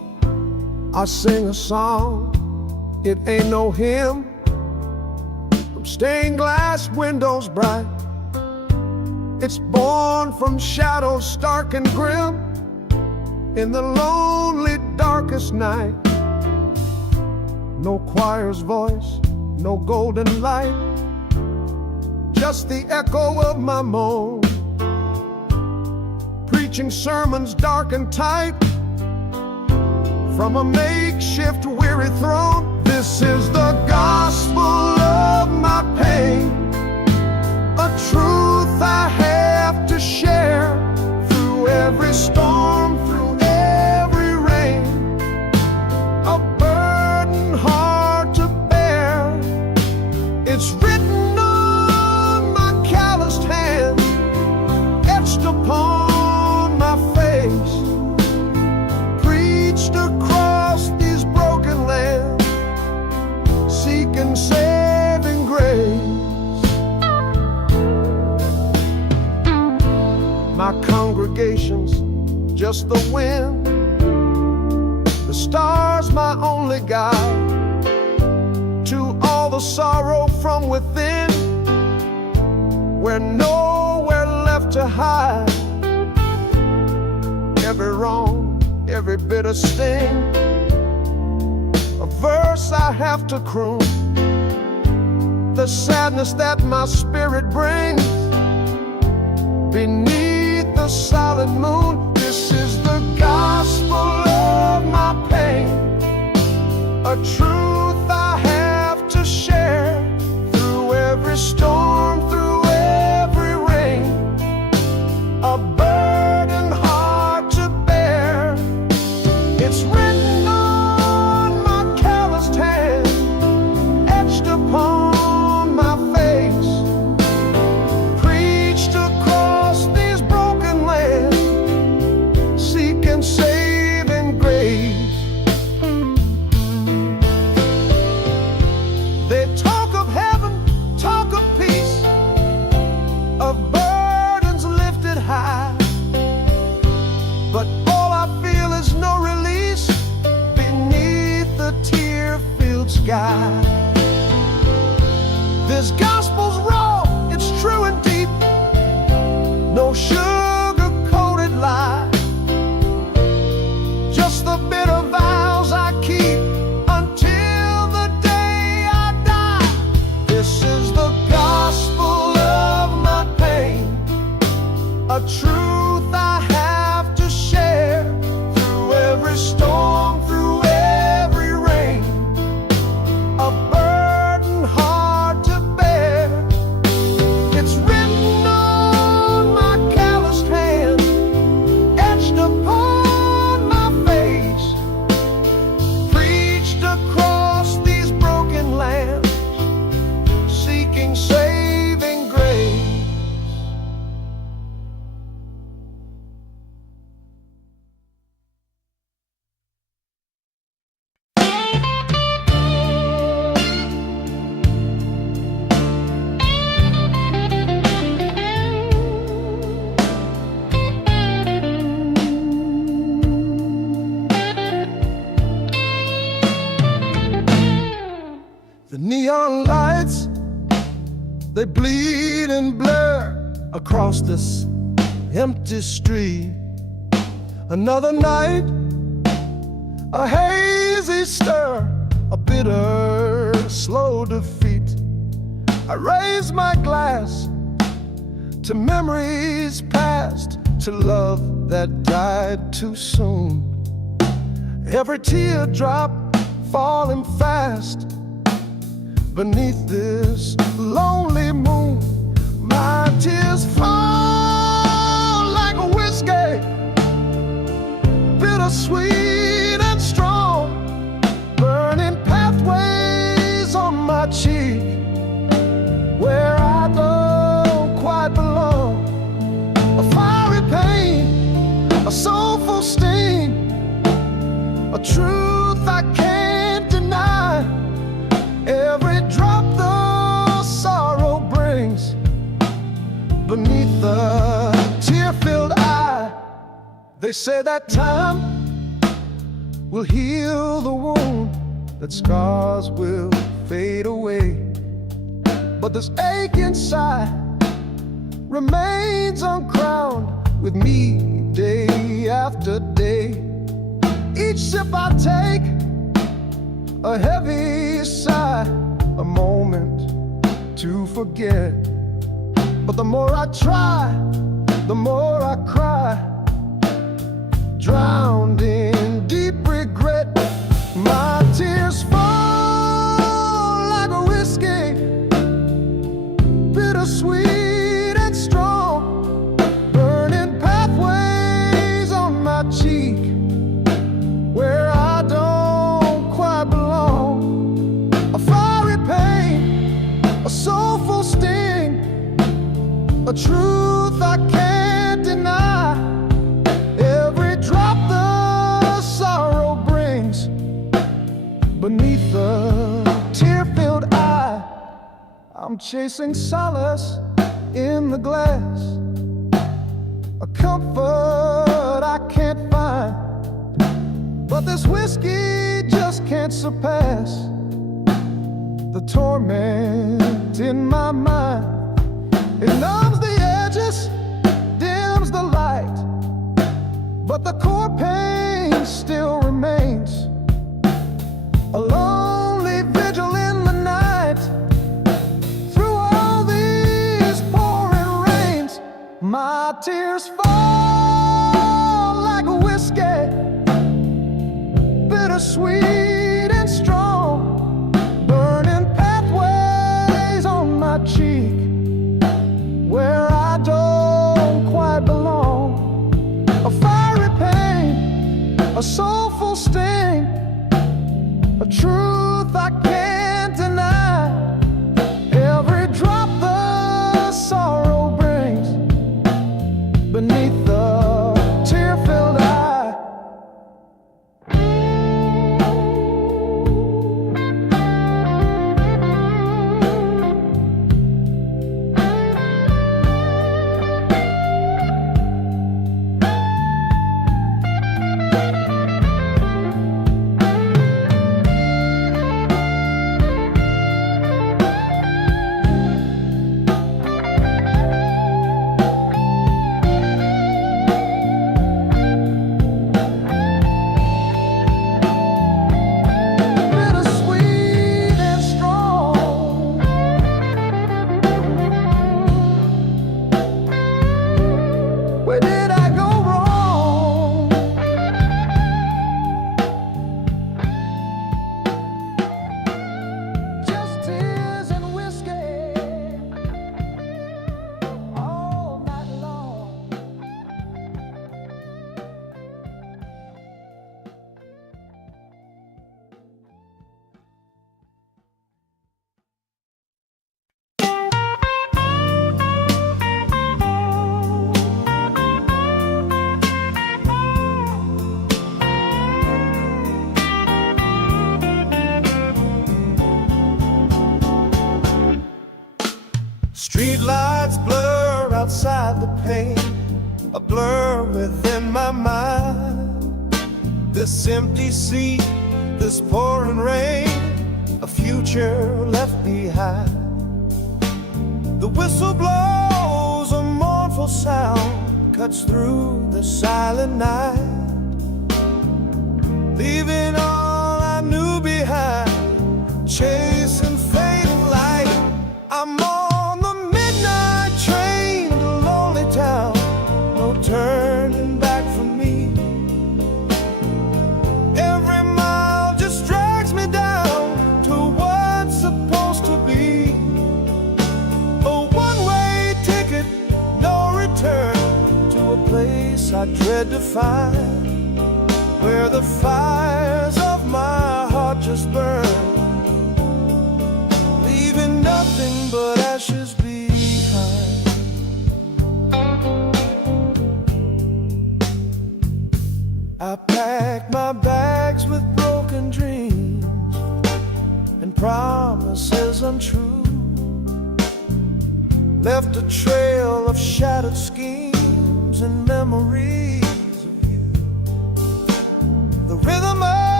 I sing a song, it ain't no hymn, from stained glass windows bright. It's born from shadows stark and grim, in the lonely darkest night. No choir's voice, no golden light, just the echo of my moan, preaching sermons dark and tight from a makeshift weary throne. This is the gospel of my pain, a truth I have to share through every storm, through every rain, a burden hard to bear. It's written on my calloused hand, etched upon my face, preached across these broken lands, seeking saving grace. My congregation's just the wind, the stars my only guide to all the sorrow from within, where nowhere left to hide. Every wrong, every bitter sting, a verse I have to croon, the sadness that my spirit brings beneath the solid moon. This is the gospel of my pain, a truth I have to share through every storm, through every rain, a burden hard to bear. It's written on my calloused hand, etched upon my face, preached across these broken lands, seeking saving grace. They talk of heaven, talk of peace, of burdens lifted high, but all I feel is no release beneath the tear-filled sky. This gospel's raw, it's true and deep, no sugar-coated lie, just the bitter vows I keep until the day I die. This is the gospel of my pain, a truth I have to share through every storm, through every rain, a burden hard to bear. It's written on my calloused hand, etched upon my face, preached across these broken lands, seeking saving grace. The neon lights, they bleed and blur across this empty street. Another night, a hazy stir, a bitter, slow defeat. I raise my glass to memories past, to love that died too soon. Every teardrop falling fast beneath this lonely moon. My tears fall like a whiskey, bittersweet and strong, burning pathways on my cheek where I don't quite belong. A fiery pain, a soulful sting, a truth I can't deny. Every drop the sorrow brings beneath the tear-filled eye. They say that time will heal the wound, that scars will fade away. But this ache inside remains uncrowned with me day after day. Each sip I take, a heavy sigh, a moment to forget. But the more I try, the more I cry, drowned in deep regret. My tears fall like a whiskey, bittersweet and strong, burning pathways on my cheek where I don't quite belong. A fiery pain, a soulful sting, a truth I can't deny. Every drop the sorrow brings beneath the tear-filled eye. I'm chasing solace in the glass, a comfort I can't find. But this whiskey just can't surpass the torment in my mind. It numbs the edges, dims the light, but the core pain still remains. A lonely vigil in the night, through all these pouring rains. My tears fall like a whiskey, bittersweet and strong, burning pathways on my cheek where I don't quite belong. A fiery pain, a soulful sting, a truth I can't deny. Every drop the sorrow brings beneath the tear-filled eye. Where did I go wrong? Just tears and whiskey all night long. Street lights blur outside the pane, a blur within my mind. This empty sea, this pouring rain, a future left behind. The whistle blows, a mournful sound cuts through the silent night, leaving all I knew behind, chasing fading light. I'm on the midnight train to lonely town, no turning back for me. Every mile just drags me down to what's supposed to be a one-way ticket, no return, to a place I dread to find, where the fires of my heart just burn, leaving nothing but ashes behind. I packed my bags with broken dreams and promises untrue, left a trail of shattered schemes and memories of you. The rhythm of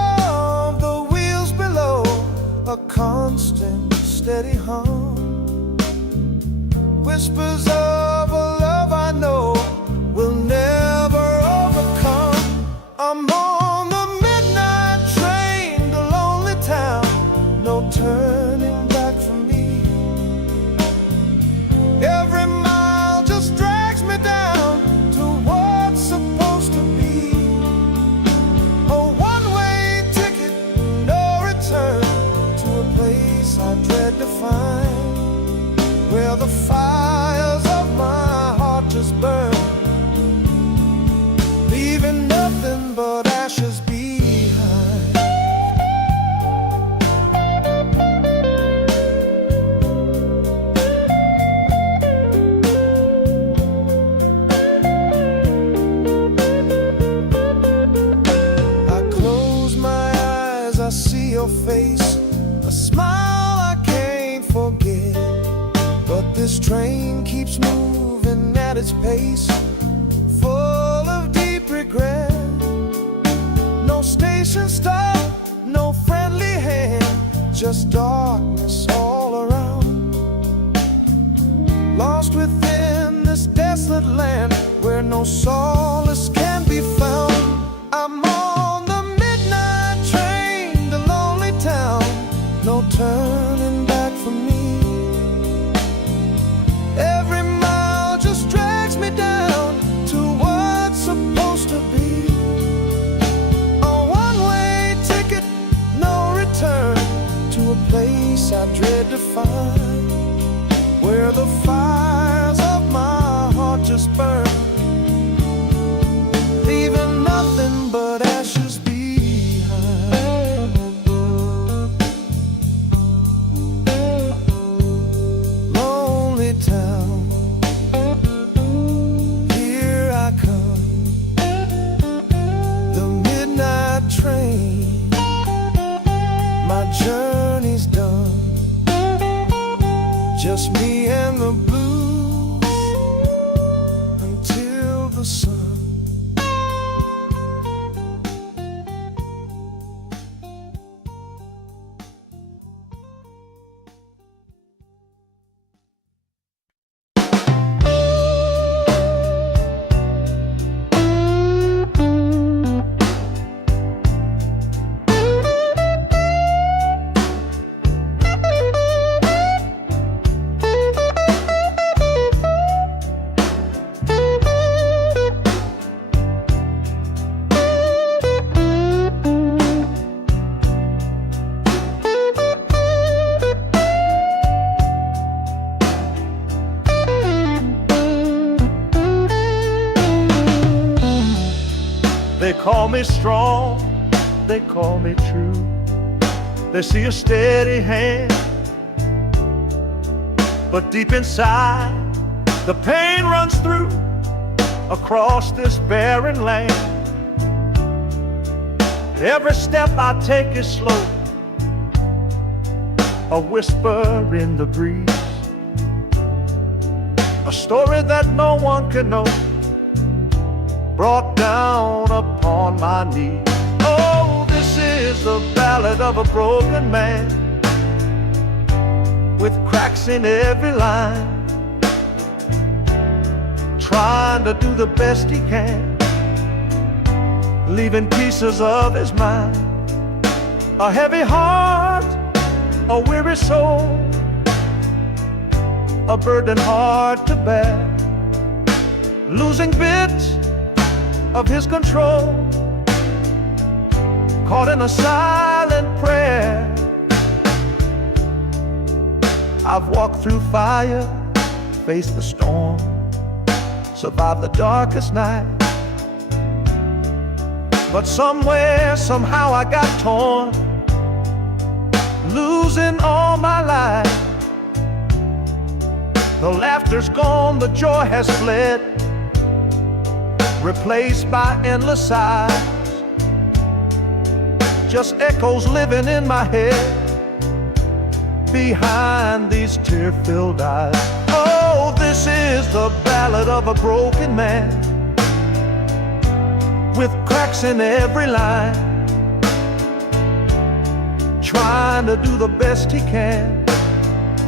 steady hum. Whispers of a love I know will never overcome. I'm on the midnight train to lonely town, no turning back for me. Every mile just drags me down to what's supposed to be. A one-way ticket, no return, to a place I dread to find, where the fires of my heart just burn, leaving nothing but ashes behind. I close my eyes, I see your face, a smile I can't forget. But this train keeps moving at its pace, full of deep regret. No station stop, no friendly hand, just darkness all around. Lost within this desolate land where no solace can be found. I'm on the midnight train to lonely town, no turning back for me. Every mile just drags me down to what's supposed to be. A one-way ticket, no return, to a place I dread to find, where the fires of my heart just burn, leaving nothing but ashes behind. Lonely town, here I come, the midnight train, my journey's done, just me and the blues until the sun. They call me strong, they call me true. They see a steady hand, but deep inside the pain runs through across this barren land. Every step I take is slow, a whisper in the breeze, a story that no one can know, brought down upon my knees. Oh, this is the ballad of a broken man, with cracks in every line, trying to do the best he can, leaving pieces of his mind. A heavy heart, a weary soul, a burden hard to bear, losing bits of his control, caught in a silent prayer. I've walked through fire, faced the storm, survived the darkest night, but somewhere, somehow I got torn, losing all my life. The laughter's gone, the joy has fled, replaced by endless sighs, just echoes living in my head behind these tear-filled eyes. Oh, this is the ballad of a broken man, with cracks in every line, trying to do the best he can,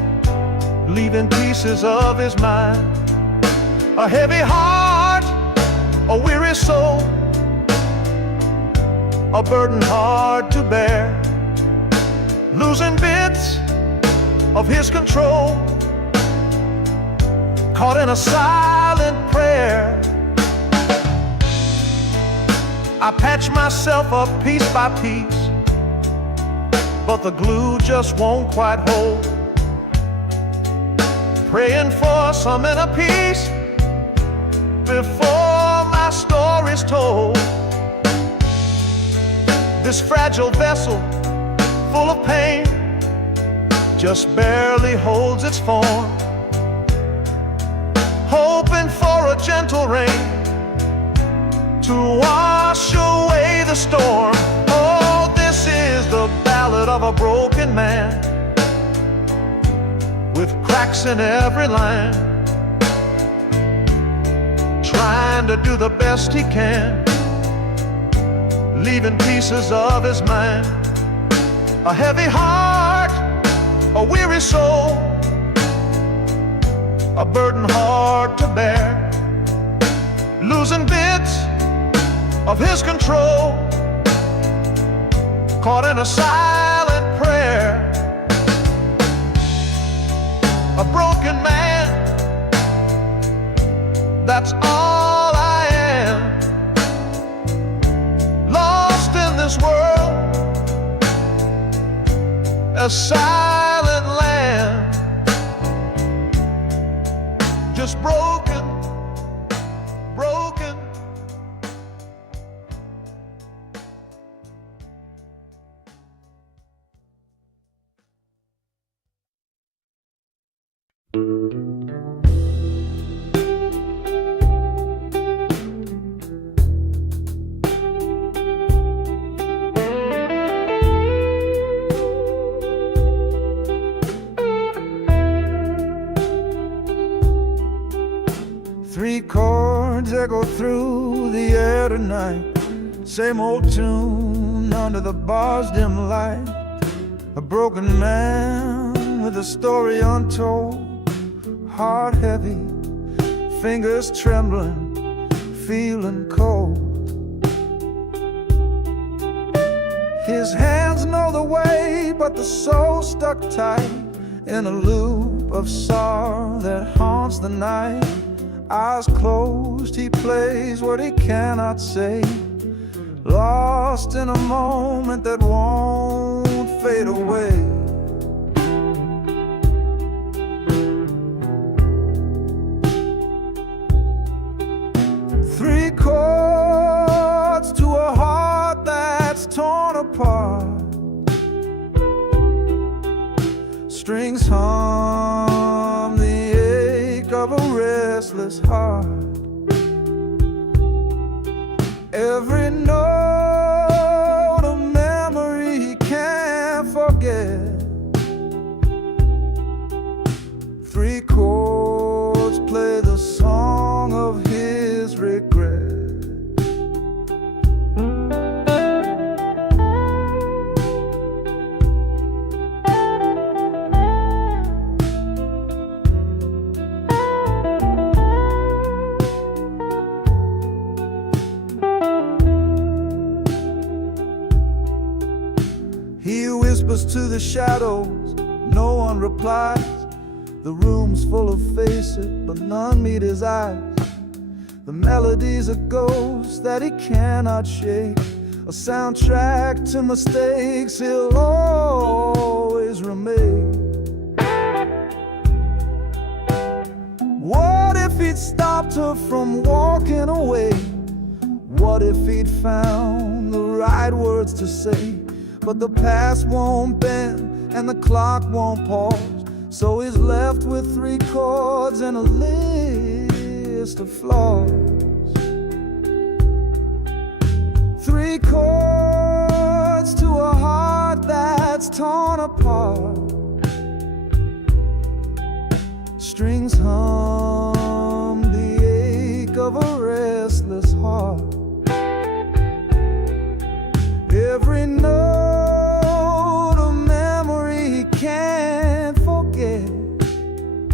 leaving pieces of his mind. A heavy heart, a weary soul, a burden hard to bear, losing bits of his control, caught in a silent prayer. I patch myself up piece by piece, but the glue just won't quite hold. Praying for some inner peace before my story's told. This fragile vessel, full of pain, just barely holds its form, hoping for a gentle rain to wash away the storm. Oh, this is the ballad of a broken man, with cracks in every line, trying to do the best he can, leaving pieces of his mind. A heavy heart, a weary soul, a burden hard to bear, losing bits of his control, caught in a silent prayer. A broken man, that's all I am, lost in this world, a silent land, just broken, broken. Three chords echo through the air tonight, same old tune under the bar's dim light. A broken man with a story untold, heart heavy, fingers trembling, feeling cold. His hands know the way, but the soul stuck tight in a loop of sorrow that haunts the night. Eyes closed, he plays what he cannot say, lost in a moment that won't fade away. Three chords to a heart that's torn apart, strings hum the ache of a restless heart. Every note a memory he can't forget. Three chords play the song of his regret. He whispers to the shadows, no one replies. The room's full of faces, but none meet his eyes. The melody's a ghost that he cannot shake, a soundtrack to mistakes he'll always remake. What if he'd stopped her from walking away? What if he'd found the right words to say? But the past won't bend and the clock won't pause, so he's left with three chords and a list of flaws. Three chords to a heart that's torn apart, strings hum the ache of a restless heart. Every note a memory he can't forget.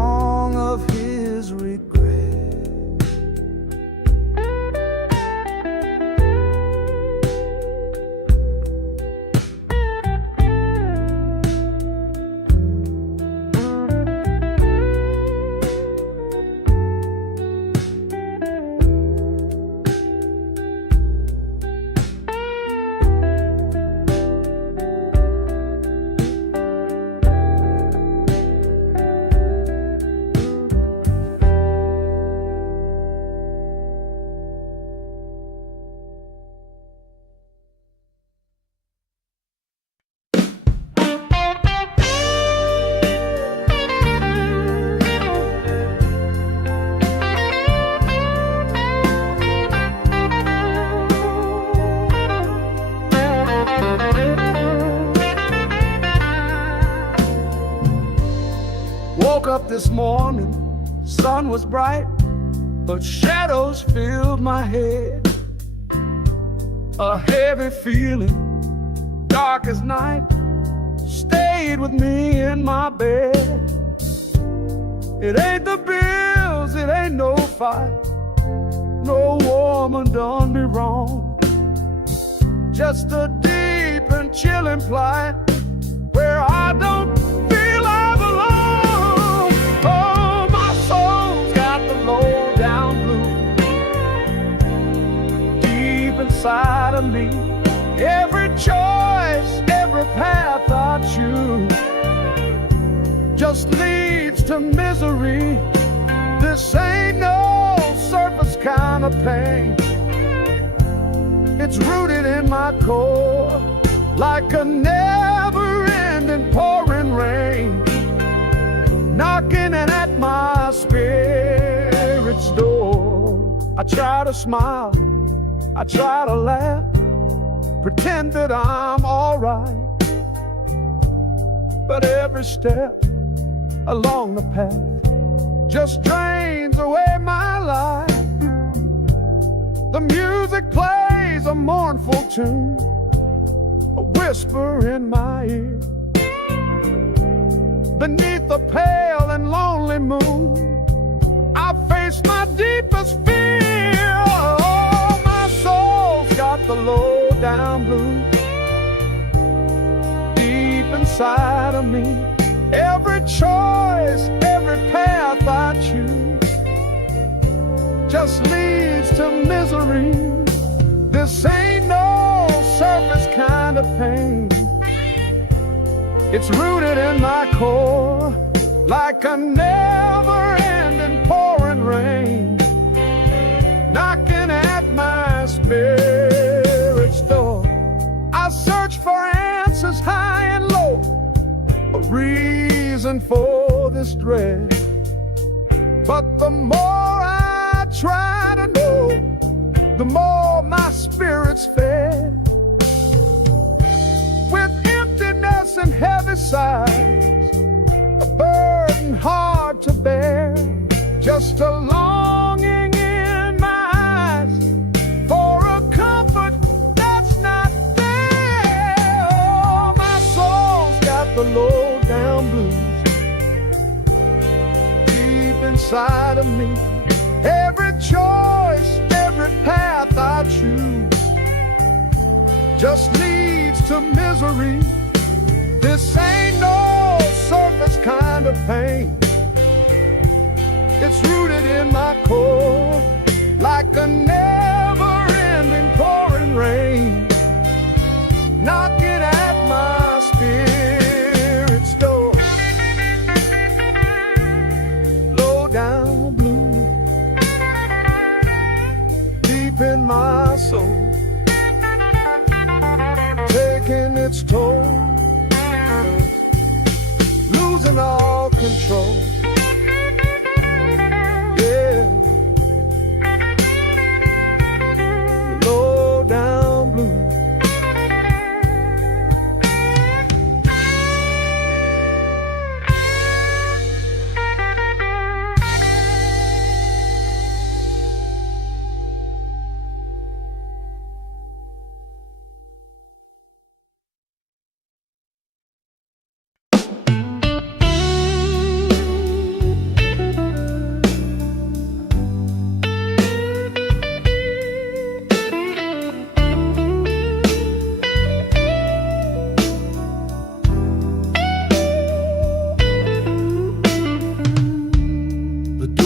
song of his regret. Woke up this morning, sun was bright, but shadows filled my head. A heavy feeling, dark as night, stayed with me in my bed. It ain't the bills, it ain't no fight, no woman done me wrong. Just a deep and chilling plight where I don't feel I belong. Oh, my soul's got the low down blues deep inside of me. Every choice, every path I choose just leads to misery. This ain't no surface kind of pain. It's rooted in my core like a never-ending pouring rain, knocking at my spirit's door. I try to smile, I try to laugh, pretend that I'm alright, but every step along the path just drains away my life. The music plays a mournful tune, a whisper in my ear. Beneath the pale and lonely moon, I face my deepest fear. Oh, my soul's got the low down blues deep inside of me. Every choice, every path I choose just leads to misery. This ain't no surface kind of pain. It's rooted in my core like a never-ending pouring rain, knocking at my spirit's door. I search for answers high and low, a reason for this dread, but the more I try to know, the more my spirit's fed. With emptiness and heavy sighs, a burden hard to bear, just a longing in my eyes for a comfort that's not there. Oh, my soul's got the low down blues deep inside of me. Every choice, every path I choose just leads to misery. This ain't no surface kind of pain. It's rooted in my core like a never-ending pouring rain, knocking at my spirit's door. Low down blue deep in my soul, taking its toll, losing all control. Yeah, low down blue.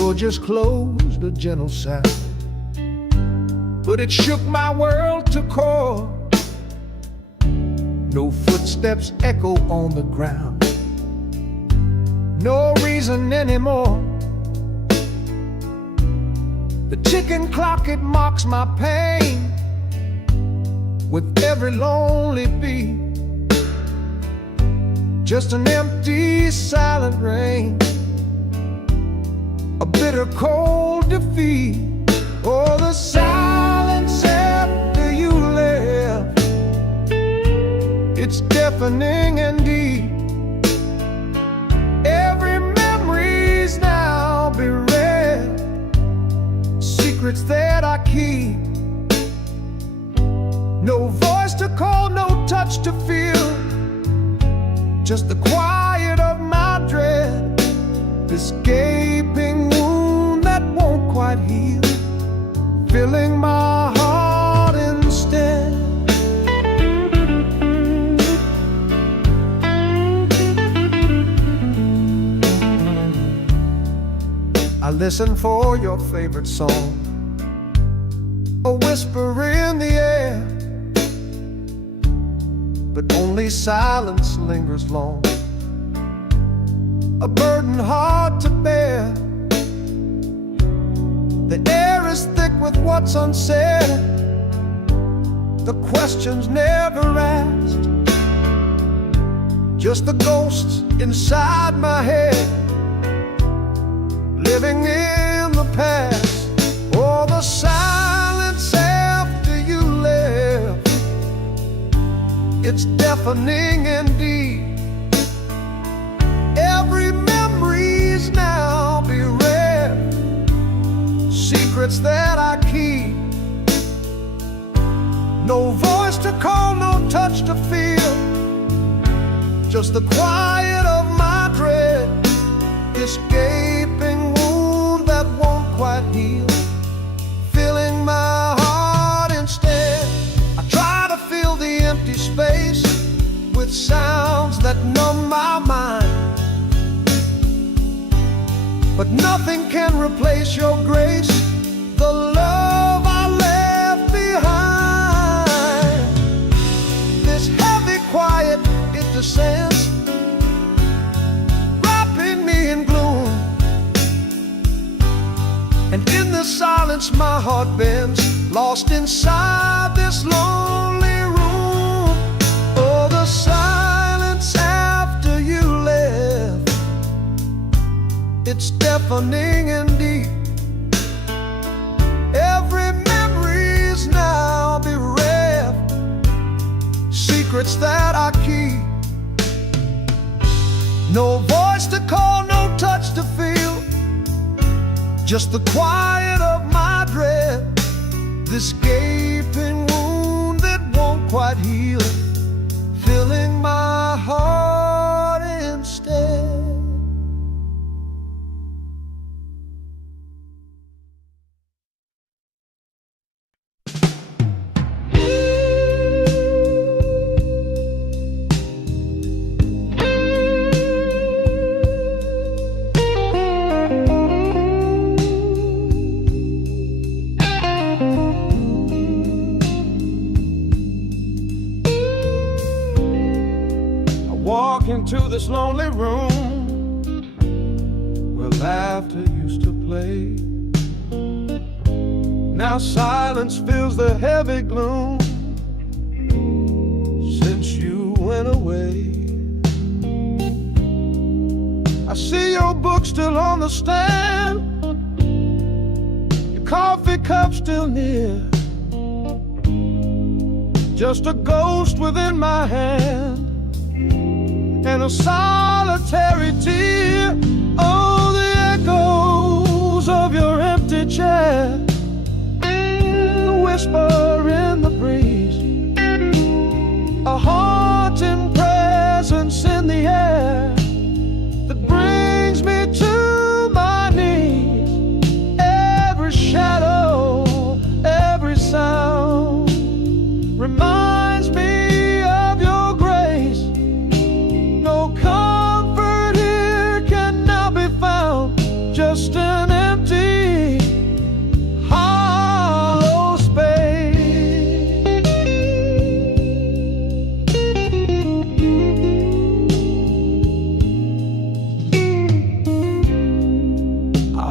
door just closed, a gentle sound, but it shook my world to core. No footsteps echo on the ground, no reason anymore. The ticking clock, it mocks my pain with every lonely beat. Just an empty, silent rain, a bitter, cold defeat. Oh, the silence after you left, it's deafening and deep. Every memory's now bereft, secrets that I keep. No voice to call, no touch to feel, just the quiet of my dread, this gaping wound that won't quite heal, filling my heart instead. I listen for your favorite song, a whisper in the air, but only silence lingers long, a burden hard to bear. The air is thick with what's unsaid, the questions never asked, just the ghosts inside my head, living in the past. Oh, the silence after you left, it's deafening indeed. Every memory's now bereft, secrets that I keep. No voice to call, no touch to feel, just the quiet of my dread, this gaping wound that won't quite heal, filling my heart instead. I try to fill the empty space with sounds that numb my mind, but nothing can replace your grace, the love I left behind. This heavy quiet, it descends, wrapping me in gloom, and in the silence my heart bends, lost inside this lonely room. Oh, the silence after you left, it's deafening and deep. Every memory's now bereft, secrets that I keep. No voice to call, no touch to feel, just the quiet of my dread, this gaping wound that won't quite heal, filling my heart instead. Walk into this lonely room where laughter used to play. Now silence fills the heavy gloom since you went away. I see your book still on the stand, your coffee cup still near, just a ghost within my hand and a solitary tear. Oh, the echoes of your empty chair, the whisper in the breeze, a haunting presence in the air that brings me to my knees. Every shadow, every sound reminds me of your grace. No comfort here can now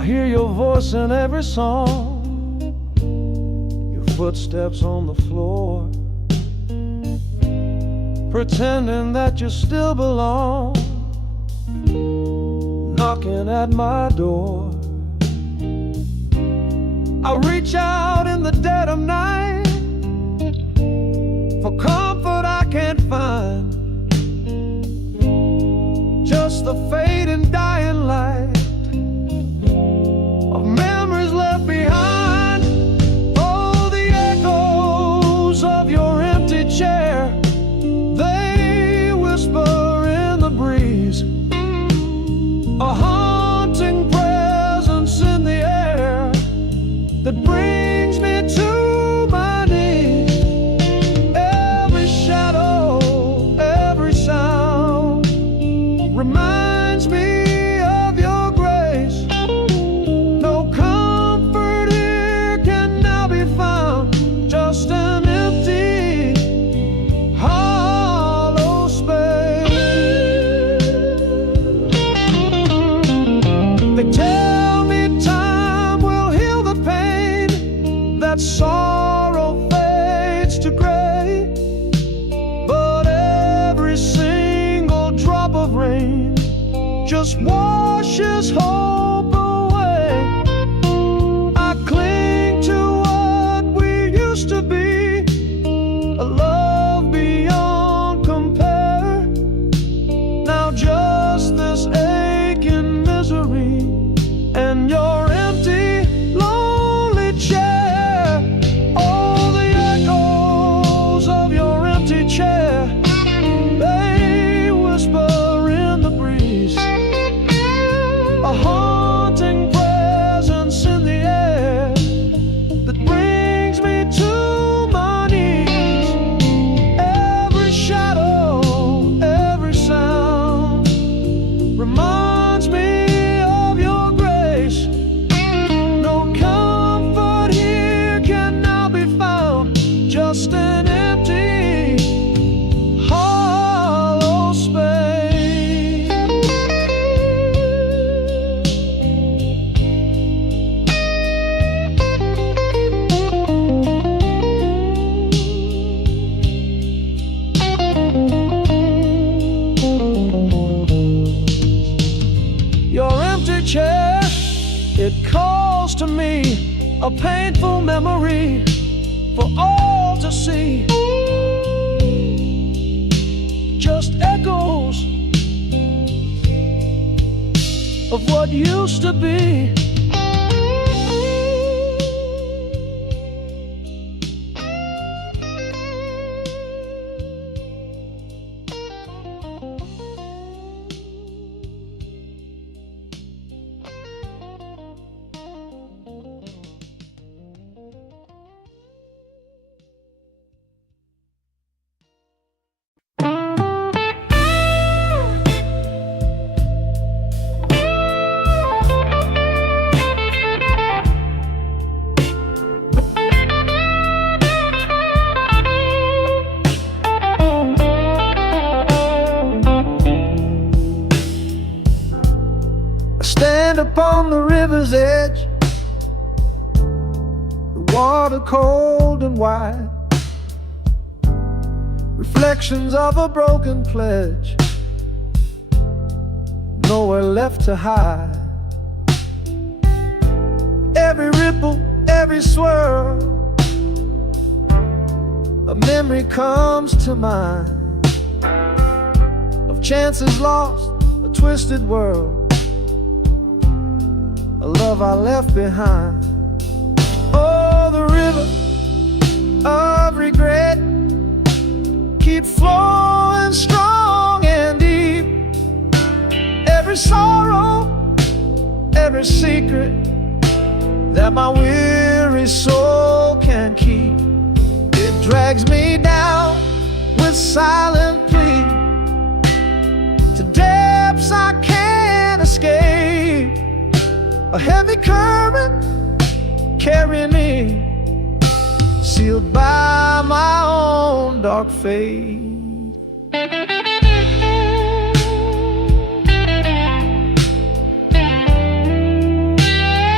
I hear your voice in every song, your footsteps on the floor, pretending that you still belong, knocking at my door. I reach out in the dead of night for comfort I can't find, just the fading dying light of memories left behind. Oh, the echoes of your empty chair, they whisper in the breeze, a haunting presence in the air that brings me to my knees. Every shadow, every sound reminds me of your grace. No comfort here can now be found, just an empty, hollow space. They tell me time will heal the pain, that sorrow fades to gray, but every single drop of rain just washes hope away. I cling to what we used to be, a love beyond compare. Now just this aching misery and your empty, lonely chair. Oh, the echoes of your empty chair, they whisper in the breeze, a haunting presence in the air that brings me to my knees. Every shadow, every sound reminds me of your grace. No comfort here can now be found, just an empty, hollow space. Your empty chair, it calls to me, a painful memory for all to see. Just echoes of what used to be. Stand upon the river's edge, the water cold and wide, reflections of a broken pledge, nowhere left to hide. Every ripple, every swirl, a memory comes to mind of chances lost, a twisted world, a love I left behind. Oh, the river of regret, keep flowing strong and deep. Every sorrow, every secret that my weary soul can keep, it drags me down with silent plea to depths I can't escape. A heavy current carrying me, sealed by my own dark fate.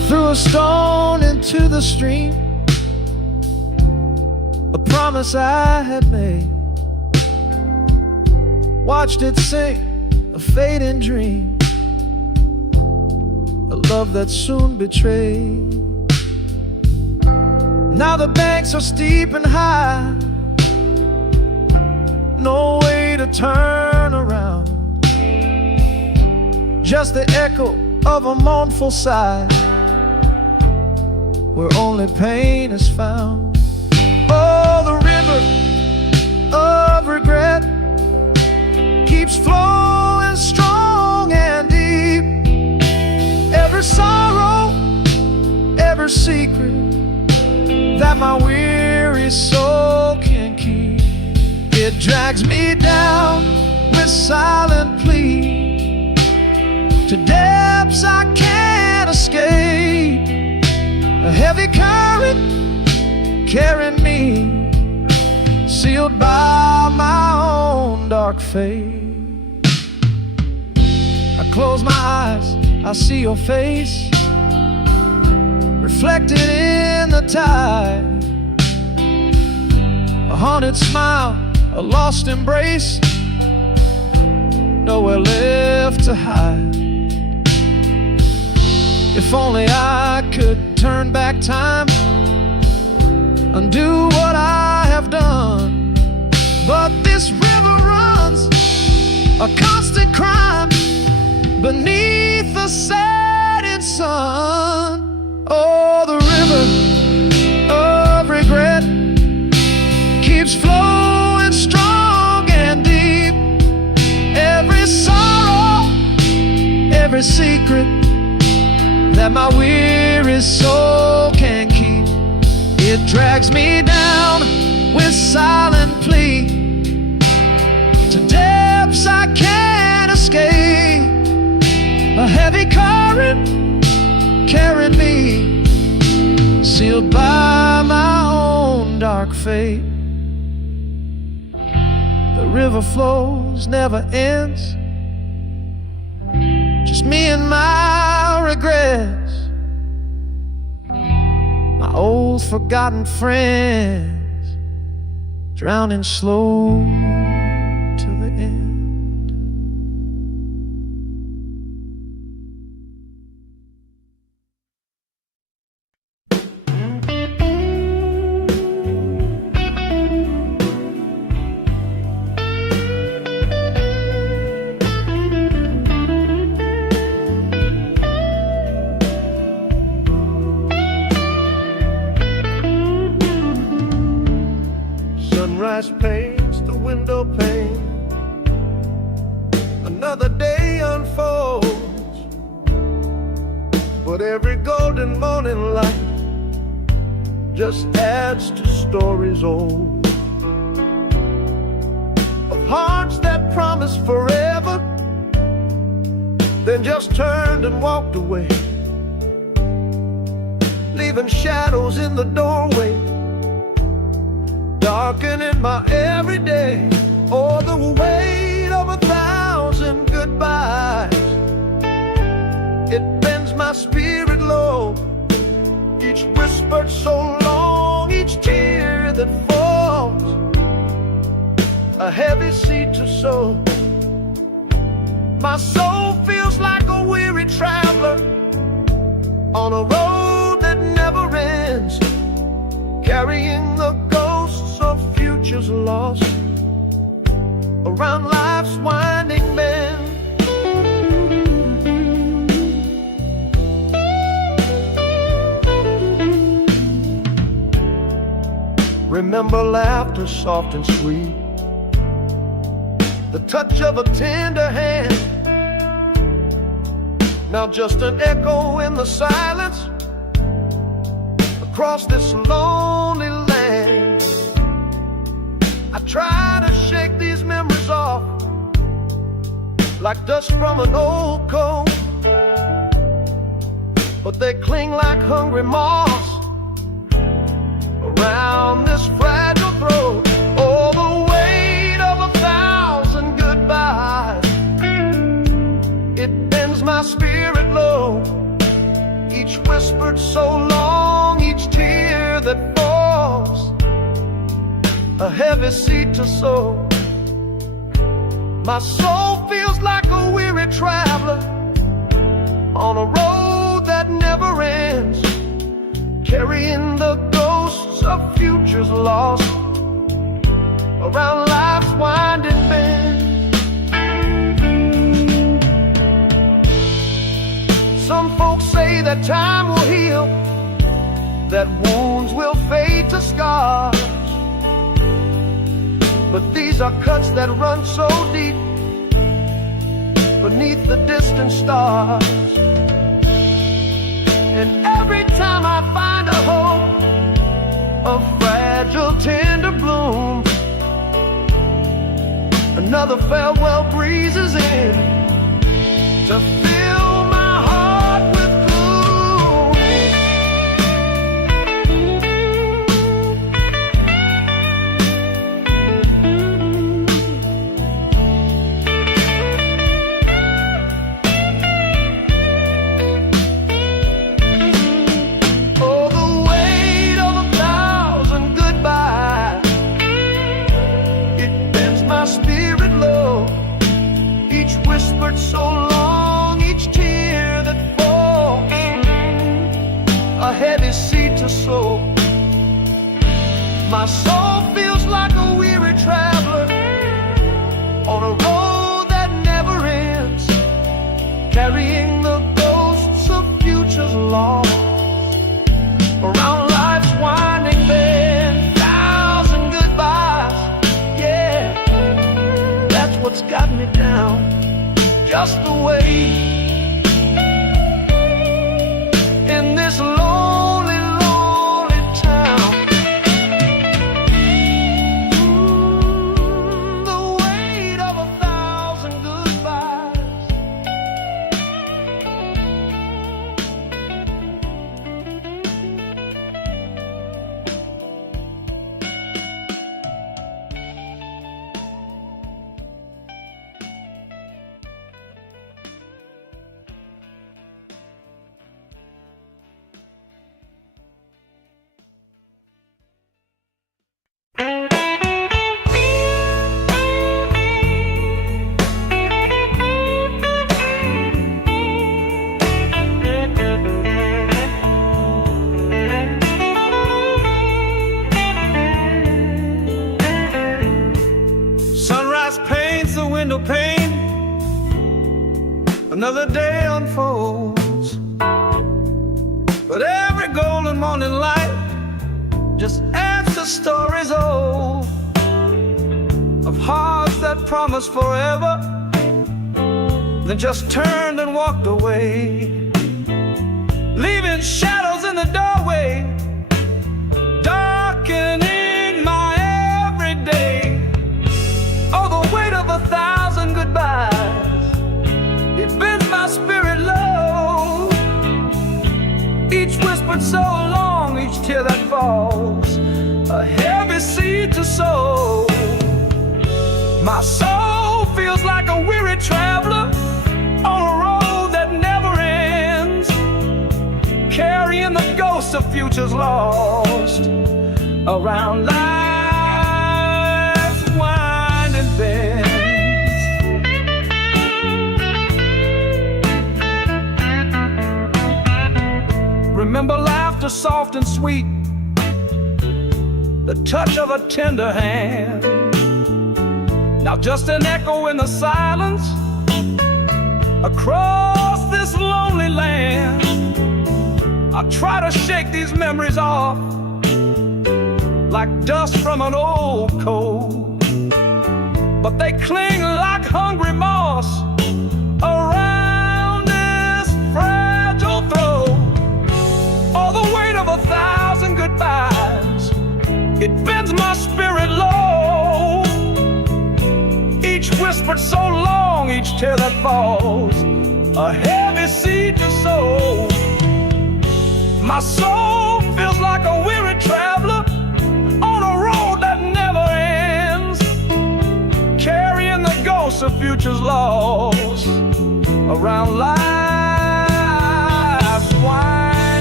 threw a stone into the stream, a promise I had made. Watched it sink, a fading dream, a love that soon betrayed. Now the banks are steep and high, no way to turn around, just the echo of a mournful sigh, where only pain is found. Oh, the river of regret keeps flowing strong and deep. Every sorrow, every secret that my weary soul can keep, it drags me down with silent plea to depths I can't escape. A heavy current carrying me, sealed by my own dark fate. I close my eyes, I see your face reflected in the tide. A haunted smile, a lost embrace, nowhere left to hide. If only I could turn back time, undo what I have done. But this river runs a constant crime beneath the setting sun. Oh, the river of regret keeps flowing strong and deep. Every sorrow, every secret that my weary soul can keep, it drags me down with silent plea to depths I can't escape. A heavy current carrying me, sealed by my own dark fate. The river flows, never ends, just me and my regrets, my old forgotten friends, drowning slow to the end. Sunrise paints the window pane, another day unfolds, but every golden morning light just adds to stories old, of hearts that promised forever, then just turned and walked away, leaving shadows in the doorway, darkening my everyday. Oh, the weight of 1,000 goodbyes, it bends my spirit low. Each whisper so long, each tear that falls, a heavy seed to sow. My soul feels like a weary traveler on a road that never ends, carrying the ghosts of futures lost around life's winding bend. Remember laughter soft and sweet, the touch of a tender hand, now just an echo in the silence across this lonely land. I try to shake these memories off like dust from an old coat, but they cling like hungry moths around this fragile throat. Oh, the weight of 1,000 goodbyes, it bends my spirit low. Each each whispered so long, each tear that falls, a heavy seed to sow. My soul feels like a weary traveler on a road that never ends, carrying the ghosts of futures lost around life's winding bend. Some folks say that time will heal, that wounds will fade to scars, but these are cuts that run so deep beneath the distant stars. And every time I find a hope, a fragile tender bloom, another farewell breezes in to fill my heart with gloom. Oh, the weight of 1,000 goodbyes, it bends my spirit low. Each whispered so long, each tear that falls, a heavy seed to sow. My soul feels like a weary traveler on a road that never ends, carrying the ghosts of futures lost around life's winding bend. 1,000 goodbyes, yeah, that's what's got me down, just the way in this lonely, lonely town. The weight of 1,000 goodbyes. Sunrise paints the window pane, another day unfolds, but every golden morning light just adds to stories old of hearts that promised forever, then just turned and walked away, leaving shadows in the doorway, darkening my everyday. Oh, the weight of 1,000 goodbyes, it bends my spirit low. Each whispered so long, each tear that falls, a heavy seed to sow. My soul feels like a weary traveler on a road that never ends, carrying the ghosts of futures lost around life's winding bends. Remember laughter soft and sweet, the touch of a tender hand. Now just an echo in the silence across this lonely land. I try to shake these memories off like dust from an old coat, but they cling like hungry moss around this fragile throat. All the weight of 1,000 goodbyes, it bends my spirit low. Each whispered so long, each tear that falls, a heavy seed to sow. My soul feels like a weary traveler on a road that never ends, carrying the ghosts of futures lost around life's wine.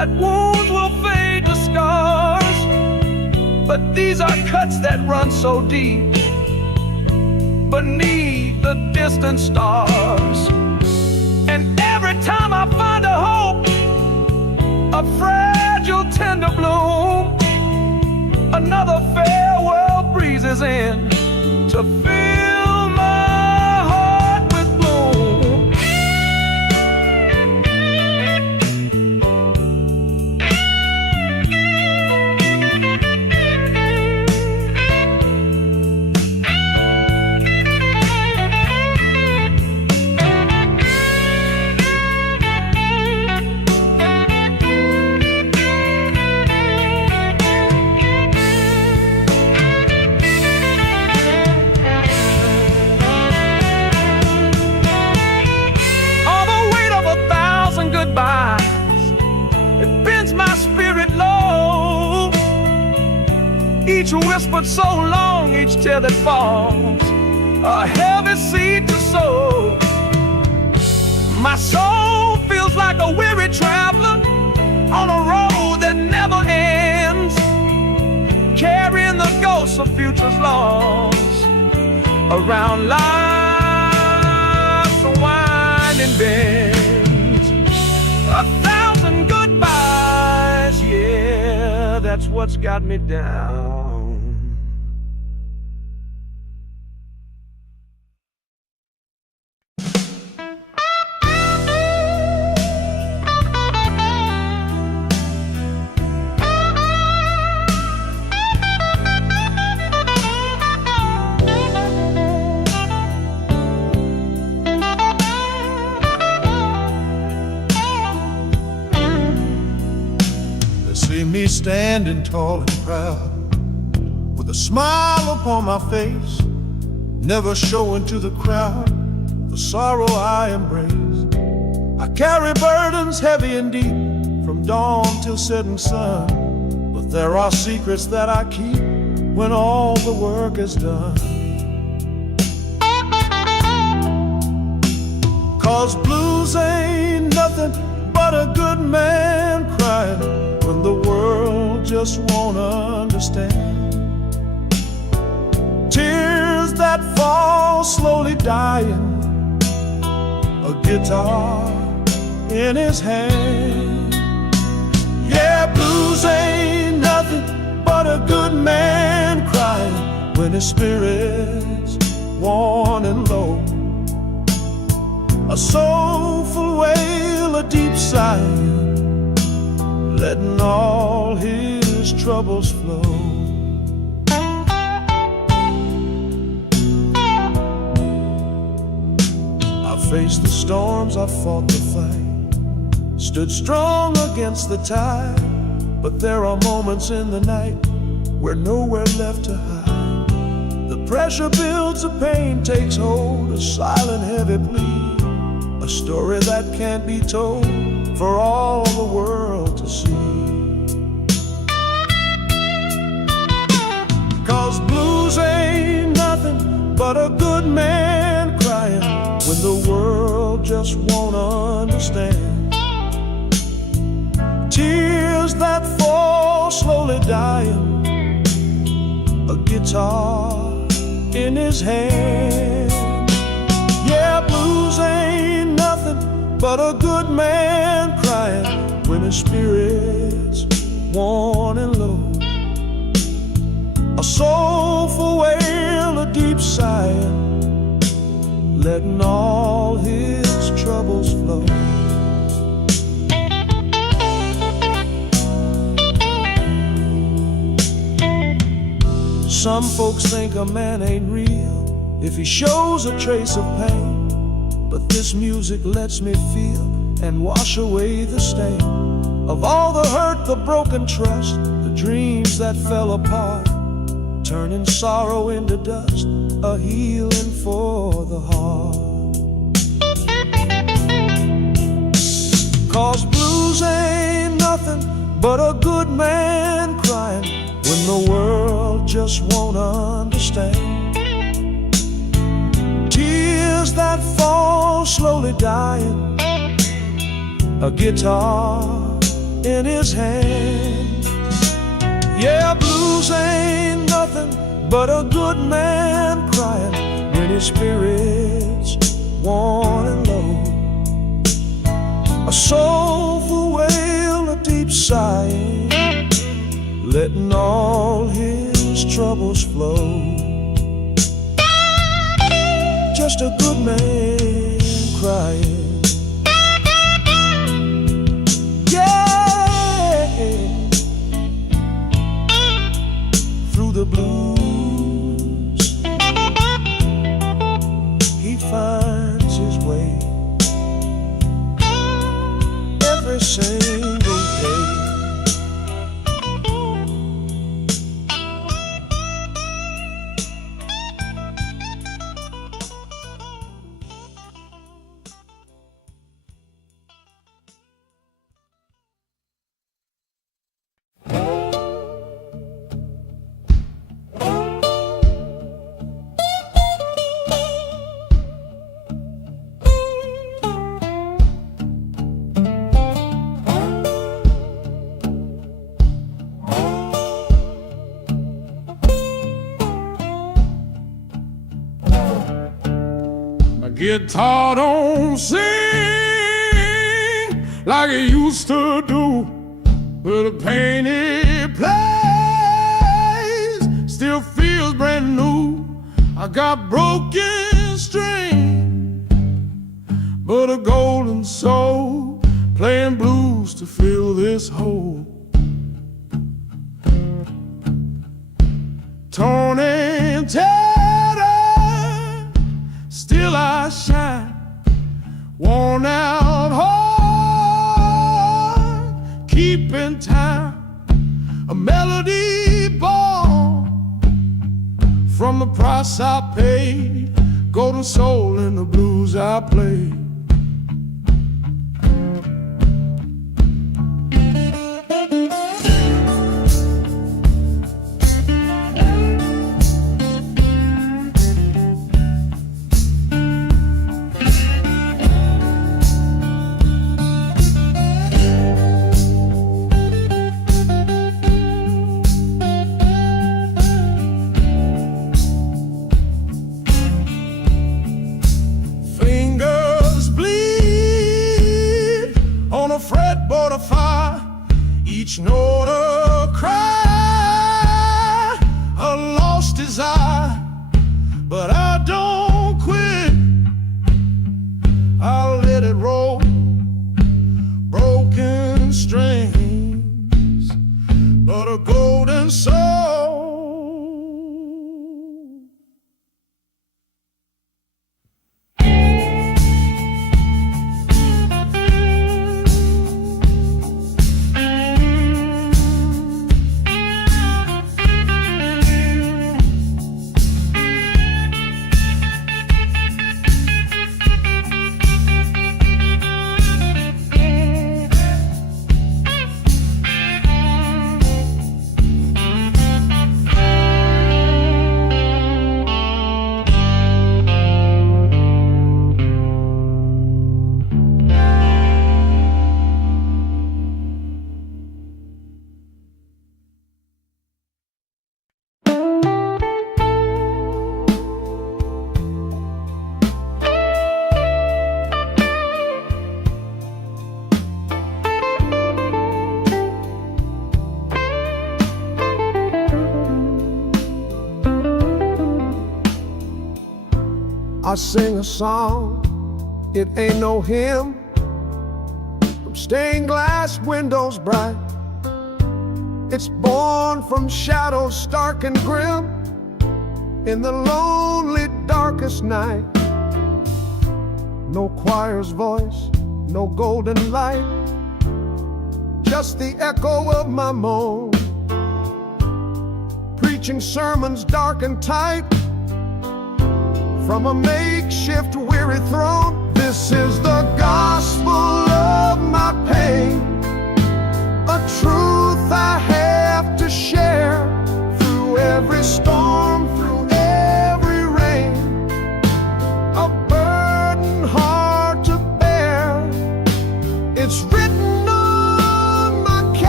that wounds will fade to scars, but these are cuts that run so deep beneath the distant stars. And every time I find a hope, a fragile tender bloom, another farewell breezes in to fill my heart with gloom. It bends my spirit low. Each whispered so long, each tear that falls, a heavy seed to sow. My soul feels like a weary traveler on a road that never ends, carrying the ghosts of futures lost around life's winding bend. 1,000 goodbyes, yeah, that's what's got me down. See me standing tall and proud, with a smile upon my face, never showing to the crowd the sorrow I embrace. I carry burdens heavy and deep, from dawn till setting sun, but there are secrets that I keep when all the work is done. 'Cause blues ain't nothing but a good man crying when the world just won't understand. Tears that fall slowly dying, a guitar in his hand. Yeah, blues ain't nothing but a good man crying when his spirit's worn and low. A soulful wail, a deep sigh, letting all his troubles flow. I faced the storms, I fought the fight, stood strong against the tide, but there are moments in the night where nowhere left to hide. The pressure builds, the pain takes hold, a silent heavy plea, a story that can't be told for all the world to see. 'Cause blues ain't nothing but a good man crying when the world just won't understand. Tears that fall slowly dying, a guitar in his hand. Yeah, blues ain't nothing but a good man crying when his spirit's worn and low. A soulful wail, a deep sigh, letting all his troubles flow. Some folks think a man ain't real if he shows a trace of pain, but this music lets me feel and wash away the stain of all the hurt, the broken trust, the dreams that fell apart, turning sorrow into dust, a healing for the heart. 'Cause blues ain't nothing but a good man crying when the world just won't understand. Tears that fall slowly dying, a guitar in in his hand. Yeah, blues ain't nothing but a good man crying when his spirit's worn and low. A soulful wail, a deep sighing, letting all his troubles flow. Just a good man crying. Yeah, through the blues he finds his way every single day. Guitar don't sing like it used to do, but the pain it plays still feels brand new. I got broken string, but a golden soul playing blues to fill this hole. Torn and tattered, still I shine, worn out heart, keeping time, a melody born from the price I paid, golden soul in the blues I play. Fretboard of fire, each note a cry, a lost desire, but I don't quit. I'll let it roll, broken strings, but a golden soul. I sing a song, it ain't no hymn, from stained glass windows bright. It's born from shadows stark and grim, in the lonely darkest night. No choir's voice, no golden light, just the echo of my moan, preaching sermons dark and tight from a makeshift weary throne. This is the gospel of my pain, a truth I have to share through every storm, through every rain, a burden hard to bear. It's written on my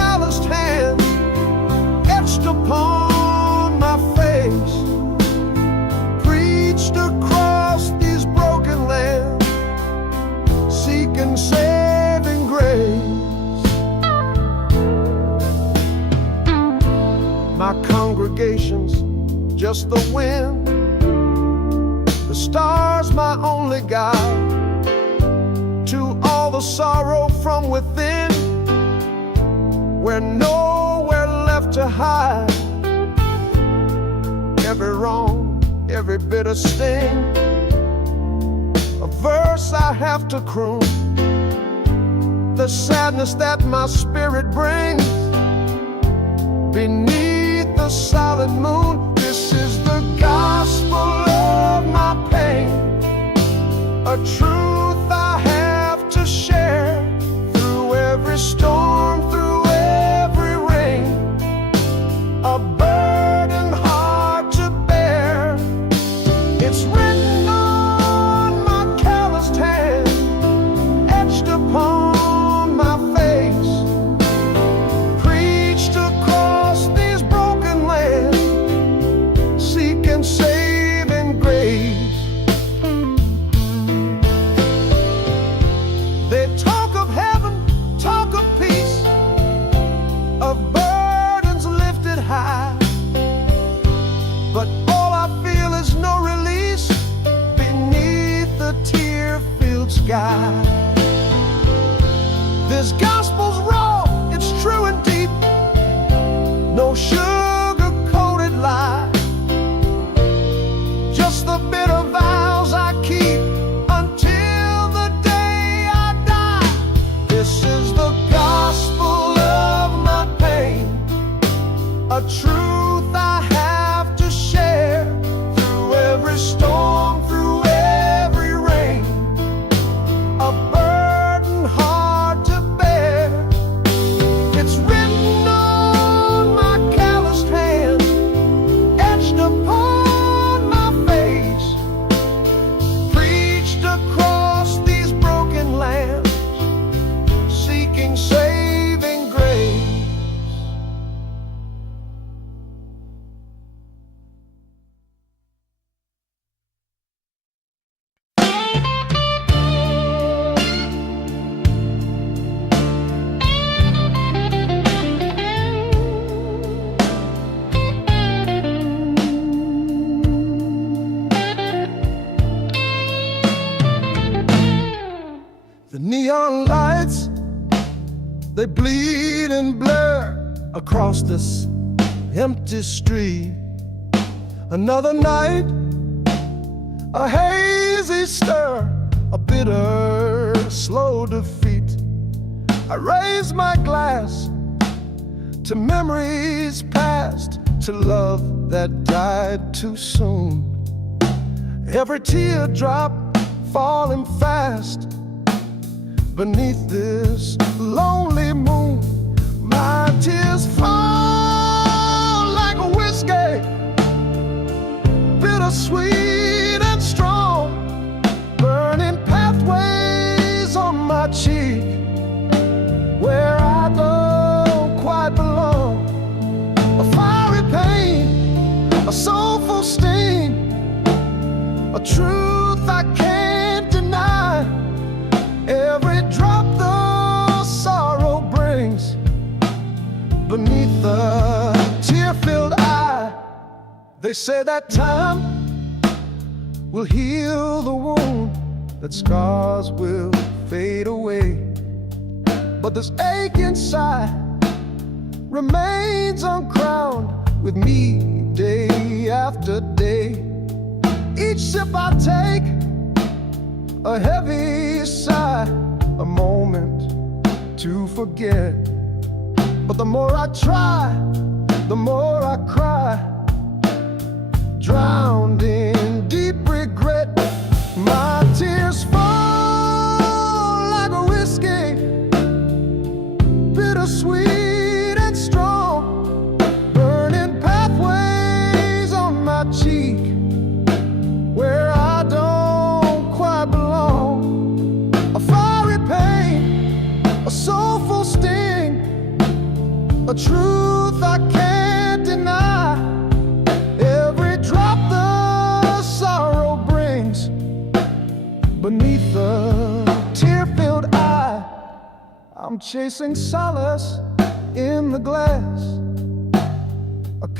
My congregation's just the wind, the stars my only guide to all the sorrow from within, where nowhere left to hide. Every wrong, every bitter sting, a verse I have to croon. The sadness that my spirit brings beneath the solid moon. This is the gospel of my pain, a truth I have to share through every storm, through every rain, a burden hard to bear. It's written on my calloused hand, etched upon my face, preached across these broken lands, seeking saving grace. They talk of heaven, talk of peace, of burdens lifted high, but all I feel is no release beneath the tear-filled sky. This gospel's raw, it's true and deep, no sugar-coated lie, just the bitter vows I keep until the day I die. This is the gospel of my pain, a truth I have to share through every storm, through every rain, a burden hard to bear. It's written on my calloused hand, etched upon my face, preached across these broken lands, seeking saving grace. The neon lights, they bleed and blur across this empty street. Another night, a hazy stir, a bitter, slow defeat. I raise my glass to memories past, to love that died too soon. Every teardrop falling fast beneath this lonely moon. My tears fall like a whiskey, bittersweet and strong, burning pathways on my cheek where I don't quite belong. A fiery pain, a soulful sting, a truth I can't deny. Every drop the sorrow brings beneath the tear-filled eye. They say that time will heal the wound, that scars will fade away, but this ache inside remains uncrowned with me day after day. Each sip I take, a heavy sigh, a moment to forget. But the more I try, the more I cry, drowned in deep regret. My tears fall like a whiskey, bittersweet and strong, burning pathways on my cheek where I don't quite belong. A fiery pain, a soulful sting, a truth I can't deny. Every drop the sorrow brings beneath the tear-filled eye. I'm chasing solace in the glass, a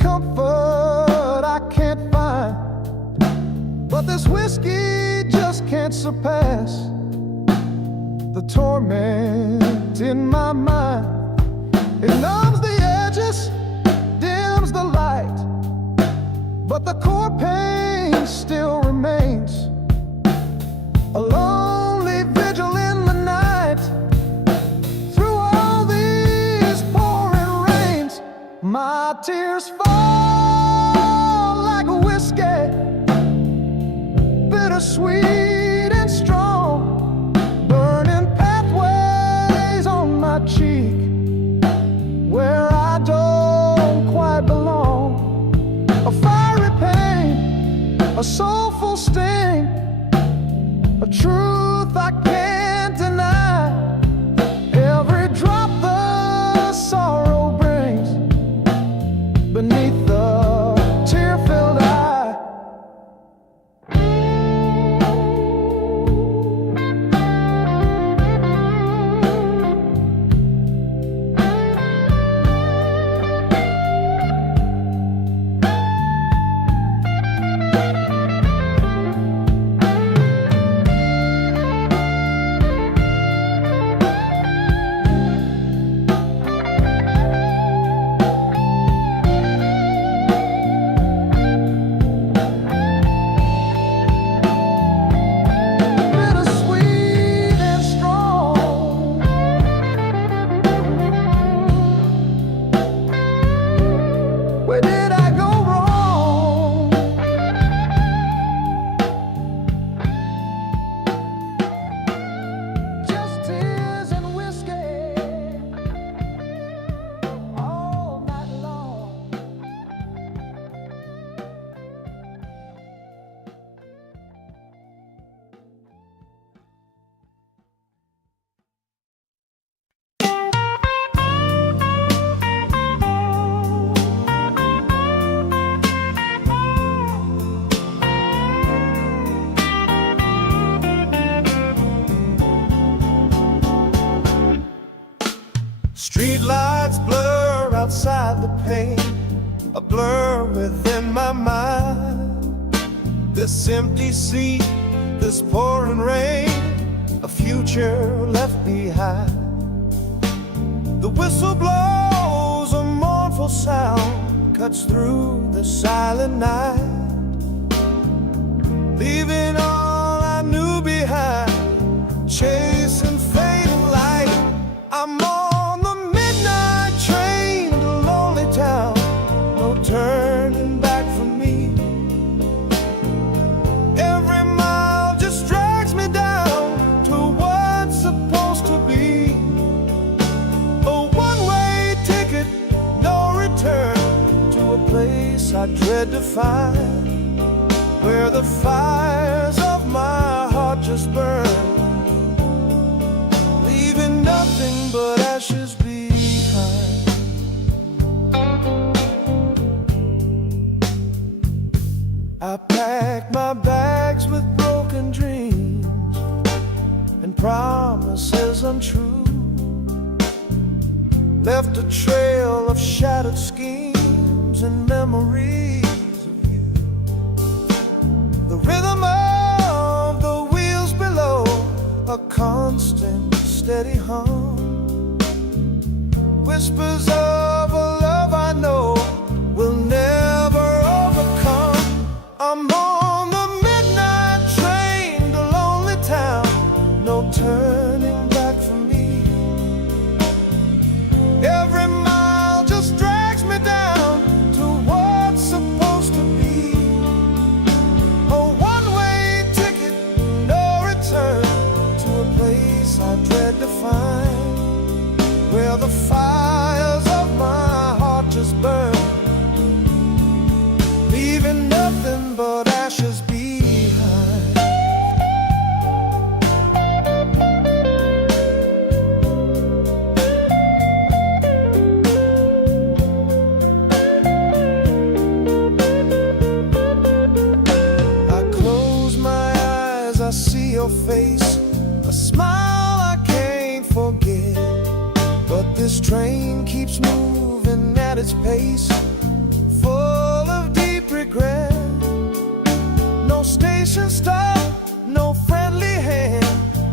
comfort I can't find, but this whiskey just can't surpass the torment in my mind. It numbs the edges, dims the light, but the core pain still remains. A lonely vigil in the night, through all these pouring rains. My tears fall like a whiskey, bittersweet and strong, burning pathways on my cheek where I don't quite belong. A fiery pain, a soulful sting, a truth I can't deny. Every drop the sorrow brings beneath the tear-filled eye. Where did I go wrong? Just tears and whiskey all night long. Street lights blur outside the pane, a blur within my mind. This empty sea, this pouring rain, a future left behind. The whistle blows a mournful sound, cuts through the silent night, leaving all I knew behind, chasing fading light. I'm on the midnight train to lonely town, no turning back for me. Every mile just drags me down to what's supposed to be. A one-way ticket, no return, to a place I dread to find, where the fires of my heart just burn, leaving nothing but ashes behind. I packed my bags with broken dreams and promises untrue, left a trail of shattered schemes and memories of you. The rhythm of the wheels below, a constant steady hum, whispers of a love I know will never overcome. I'm on the midnight train to lonely town, no turning back for me. Every mile just drags me down to what's supposed to be. A one-way ticket, no return, to a place I dread to find, where the fires of my heart just burn, leaving nothing but ashes behind. I close my eyes, I see your face, a smile I can't forget. But this train keeps moving at its pace, full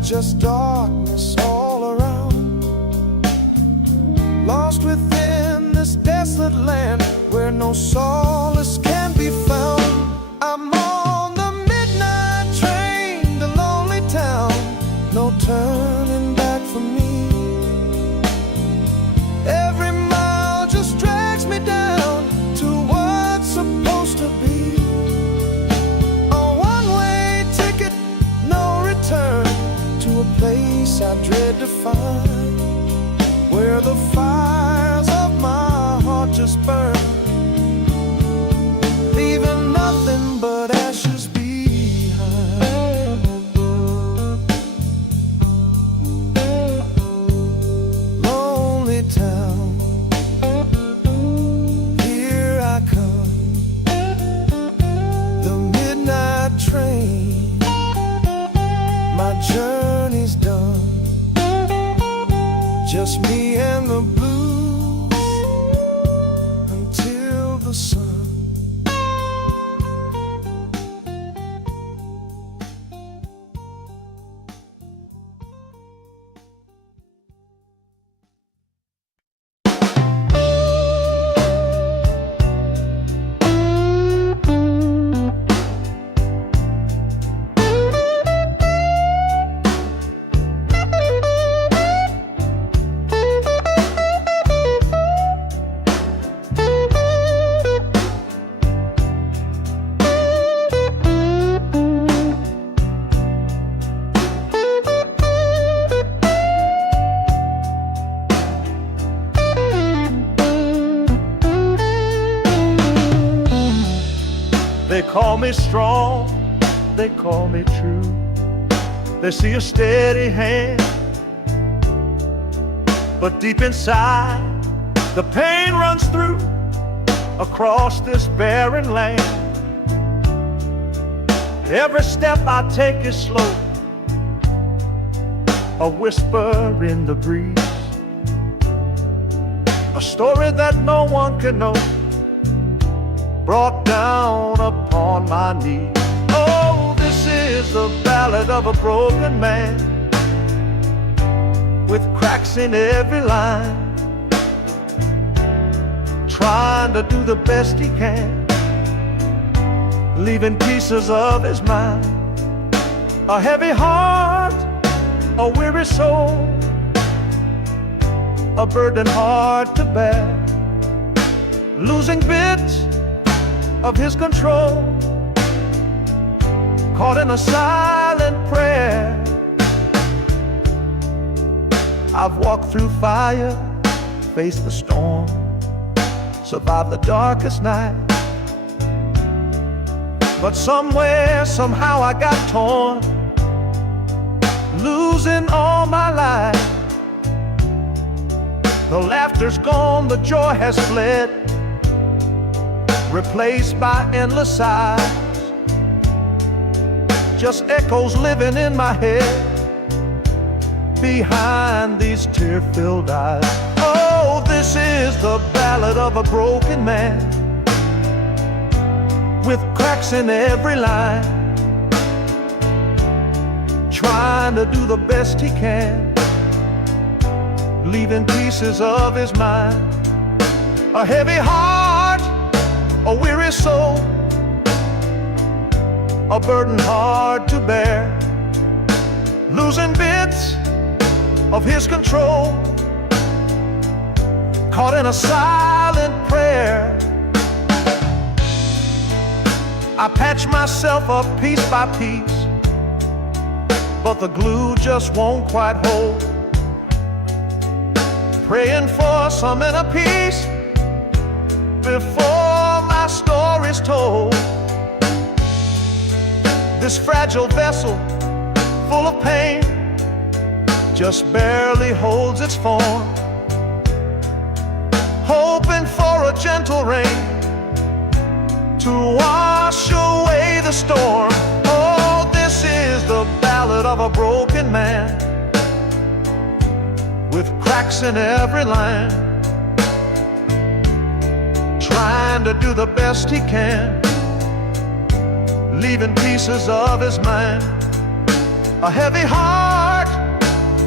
just darkness all around. Lost within this desolate land where no solace can be found. I'm on the midnight train, the lonely town, no turning back for me. Every mile just drags me down to what's supposed to be. A one-way ticket, no return, to a place I dread to find, where the fires of my heart just burn, leaving nothing but ashes behind. Lonely town, here I come, the midnight train, my journey's done, just me and the blues until the sun. They call me strong, they call me true. They see a steady hand, but deep inside the pain runs through across this barren land. Every step I take is slow, a whisper in the breeze, a story that no one can know, brought down upon my knees. Oh, this is the ballad of a broken man, with cracks in every line, trying to do the best he can, leaving pieces of his mind. A heavy heart, a weary soul, a burden hard to bear, losing bits of his control, caught in a silent prayer. I've walked through fire, faced the storm, survived the darkest night, but somewhere, somehow I got torn, losing all my life. The laughter's gone, the joy has fled, replaced by endless sighs, just echoes living in my head behind these tear-filled eyes. Oh, this is the ballad of a broken man, with cracks in every line, trying to do the best he can, leaving pieces of his mind. A heavy heart, a weary soul, a burden hard to bear, losing bits of his control, caught in a silent prayer. I patch myself up piece by piece, but the glue just won't quite hold, praying for some inner peace before my story's told. This fragile vessel, full of pain, just barely holds its form, hoping for a gentle rain to wash away the storm. Oh, this is the ballad of a broken man, with cracks in every line, trying to do the best he can, leaving pieces of his mind. A heavy heart,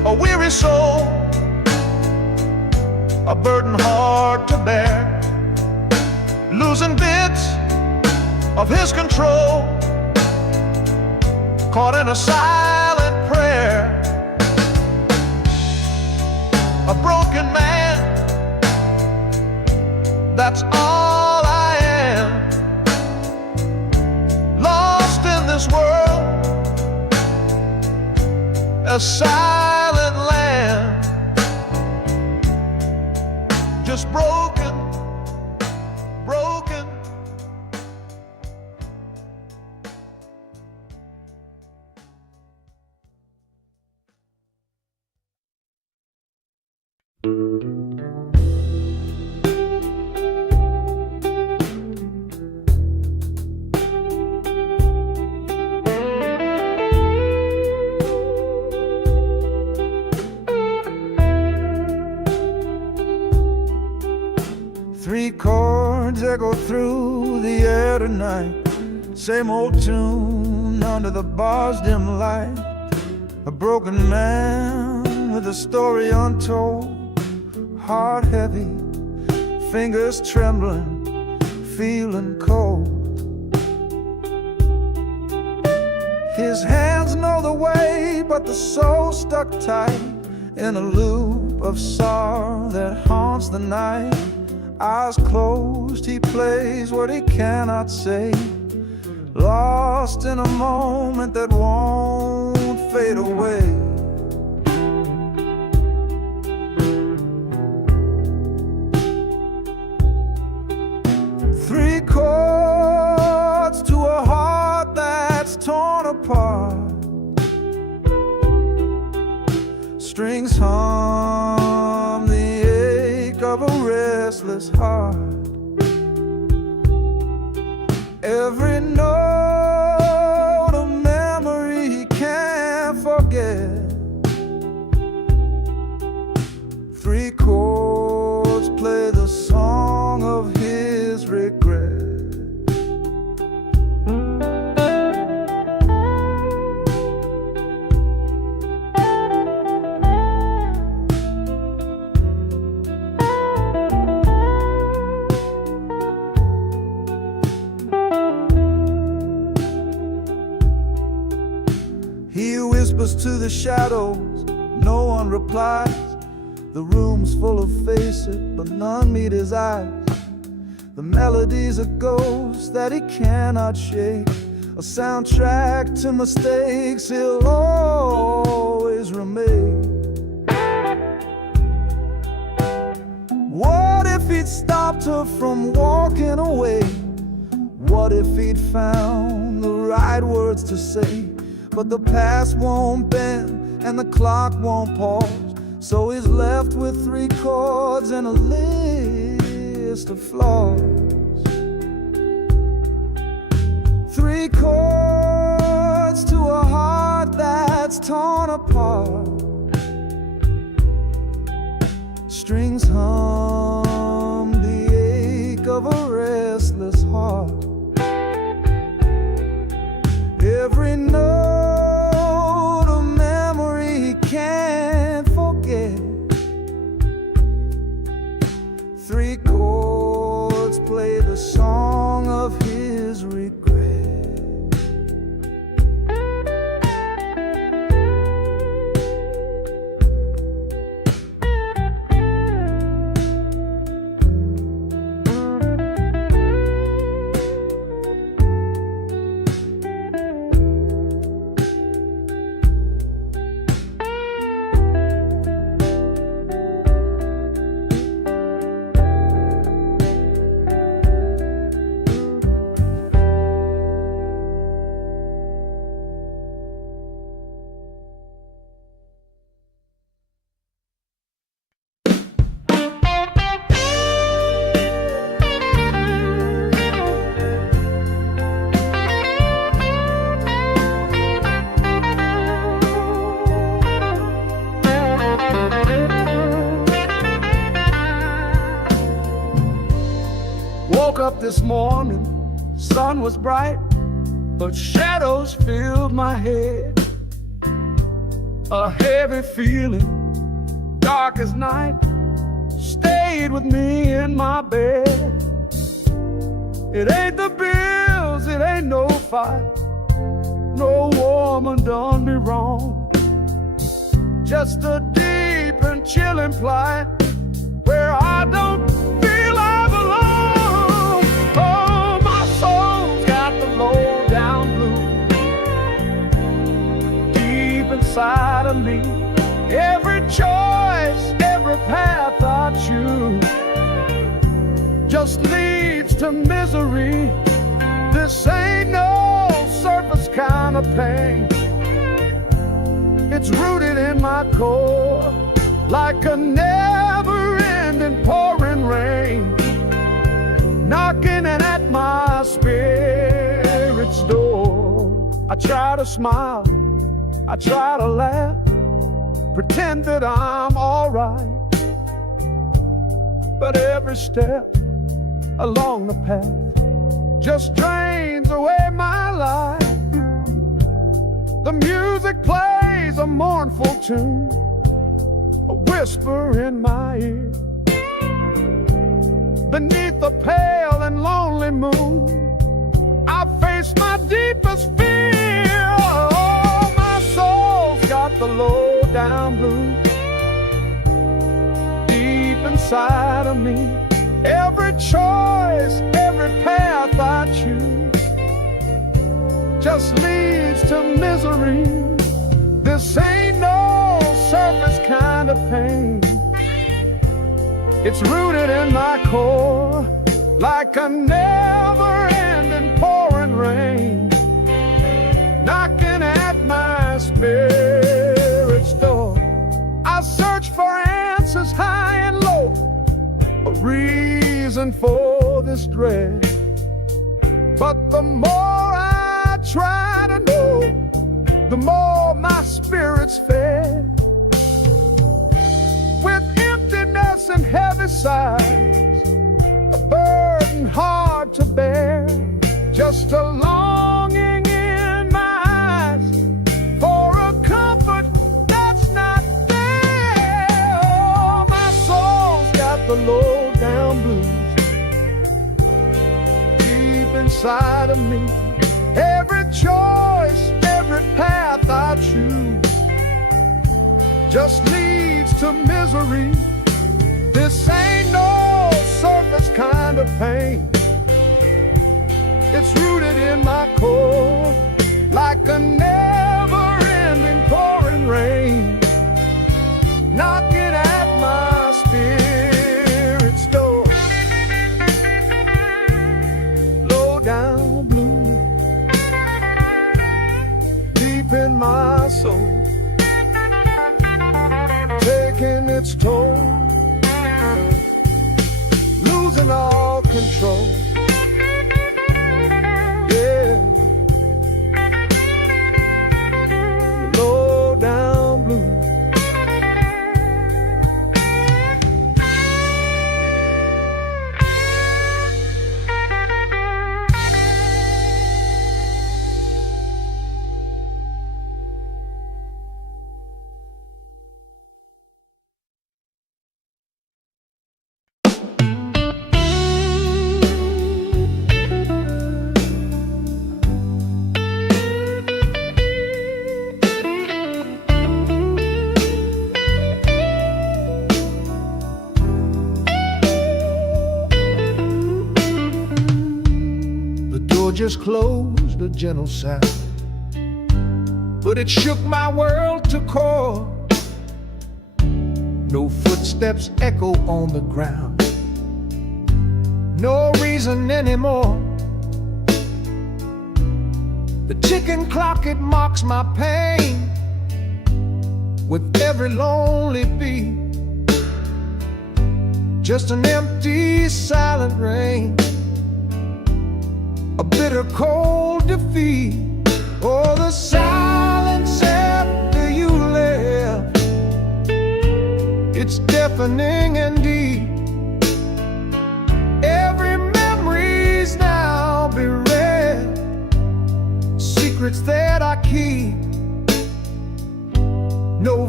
a weary soul, a burden hard to bear, losing bits of his control, caught in a silent prayer, a broken man, that's all I am, lost in this world, a silent land, just broken, broken. Three chords echo through the air tonight. Same old tune under the bar's dim light. A broken man with a story untold. Heart heavy, fingers trembling, feeling cold. His hands know the way, but the soul stuck tight in a loop of sorrow that haunts the night. Eyes closed, he plays what he cannot say, lost in a moment that won't fade away. Three chords to a heart that's torn apart. Strings hum the ache of a restless heart. Every note a memory he can't forget. Three chords play the song of his regret. He whispers to the shadows, no one replies. The room's full of faces, but none meet his eyes. The melody's a ghost that he cannot shake, a soundtrack to mistakes he'll always remain. What if he'd stopped her from walking away? What if he'd found the right words to say? But the past won't bend and the clock won't pause, so he's left with three chords and a list of flaws. Three chords to a heart that's torn apart. Strings hum the ache of a restless heart. Every note a memory he can't forget. Three chords play the song of his regret. Woke up this morning, sun was bright, but shadows filled my head. A heavy feeling, dark as night, stayed with me in my bed. It ain't the bills, it ain't no fight, no woman done me wrong. Just a deep and chilling plight where I don't feel I belong. Oh, my soul's got the low down blues deep inside of me. Every choice, every path I choose just leads to misery. This ain't no surface kind of pain. It's rooted in my core like a never-ending pouring rain, knocking at my spirit's door. I try to smile, I try to laugh, pretend that I'm alright, but every step along the path just drains away my life. The music plays a mournful tune, a whisper in my ear. Beneath the pale and lonely moon, I face my deepest fear. Oh, my soul's got the low down blues deep inside of me. Every choice, every path I choose just leads to misery. This ain't no surface kind of pain. It's rooted in my core like a never-ending pouring rain, knocking at my spirit's door. I search for answers high and low, a reason for this dread, but the more I try to know, the more my spirit's fed. With emptiness and heavy sighs, a burden hard to bear, just a longing in my eyes for a comfort that's not there. Oh, my soul's got the low down blues deep inside of me. Every choice, every path I choose just leads to misery. This ain't no surface kind of pain. It's rooted in my core like a never-ending pouring rain, knocking at my spirit's door. Low down blue deep in my soul, taking its toll, losing all control. Yeah, low down blue. Just closed, a gentle sound, but it shook my world to core. No footsteps echo on the ground, no reason anymore. The ticking clock, it mocks my pain with every lonely beat. Just an empty, silent rain, a bitter cold defeat. Oh, the silence after you left, it's deafening and deep. Every memory's now bereft, secrets that I keep.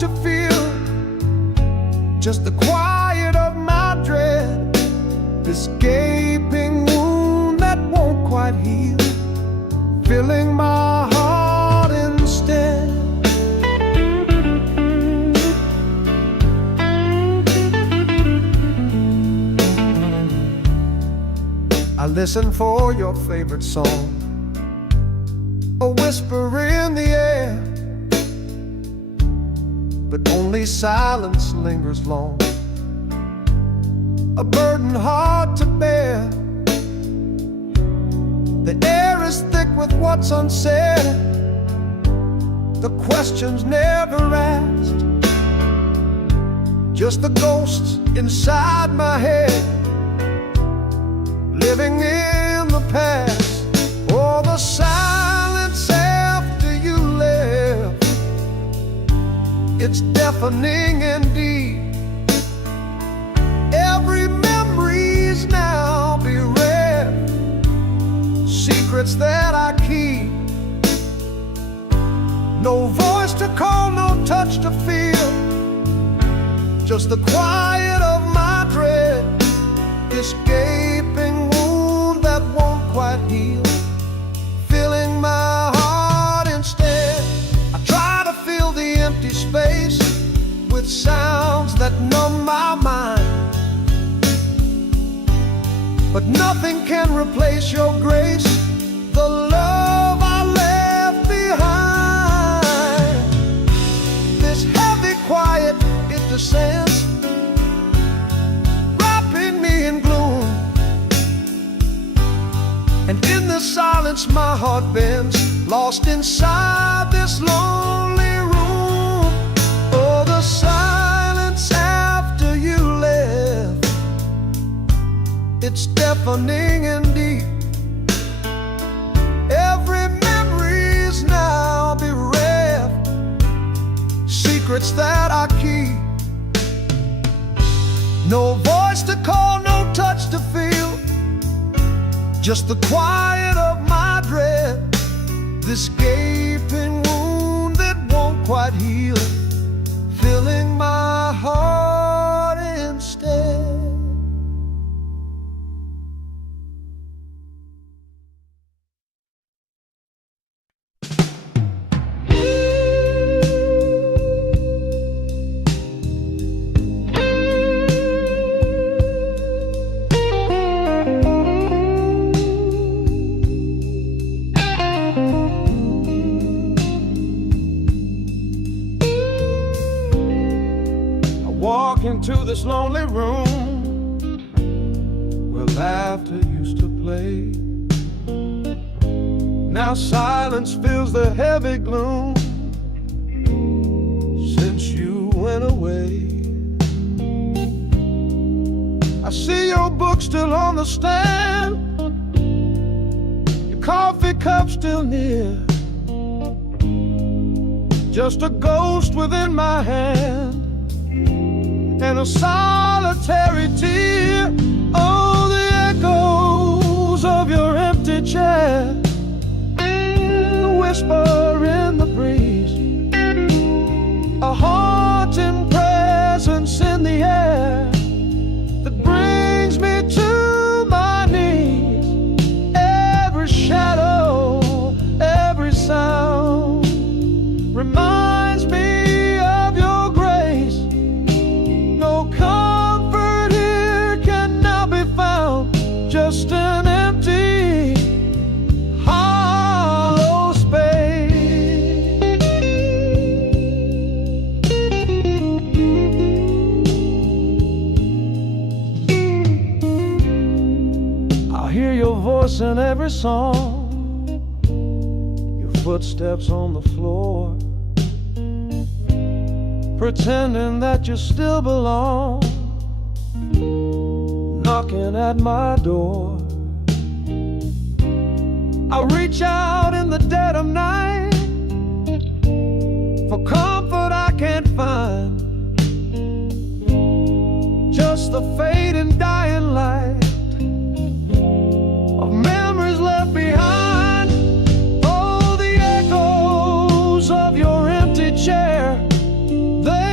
to feel, just the quiet of my dread, this gaping wound that won't quite heal, filling my heart instead. I listen for your favorite song, a whisper in the air, but only silence lingers long, a burden hard to bear. The air is thick with what's unsaid, the questions never asked, just the ghosts inside my head, living in the past. Oh, the silence after you left, it's deafening indeed. Every memory's now bereft, secrets that I keep. No voice to call, no touch to feel, just the quiet of my dread, this gaping wound that won't quite heal, filling my heart instead. I try to fill the empty space with sounds that numb my mind, but nothing can replace your grace, the love I left behind. This heavy quiet, it descends, wrapping me in gloom, and in the silence my heart bends, lost inside this lonely room. Oh, the silence after you left, it's deafening indeed. Every memory's now bereft, secrets that I keep. No voice to call, no touch to feel, just the quiet of my dread, this gaping wound that won't quite heal, filling my heart instead. Walk into this lonely room where laughter used to play. Now silence fills the heavy gloom since you went away. I see your book still on the stand, your coffee cup still near, just a ghost within my hand and a solitary tear. Oh, the echoes of your empty chair, the whisper in the breeze, a haunting presence in the air that brings me to my knees. Every shadow, every sound reminds me of your grace. No comfort here can now be found, just an empty, hollow space. I hear your voice in every song, your footsteps on the floor, pretending that you still belong, knocking at my door. I reach out in the dead of night for comfort I can't find, just the fading dying light of memories left behind. Oh, the echoes of your empty chair, they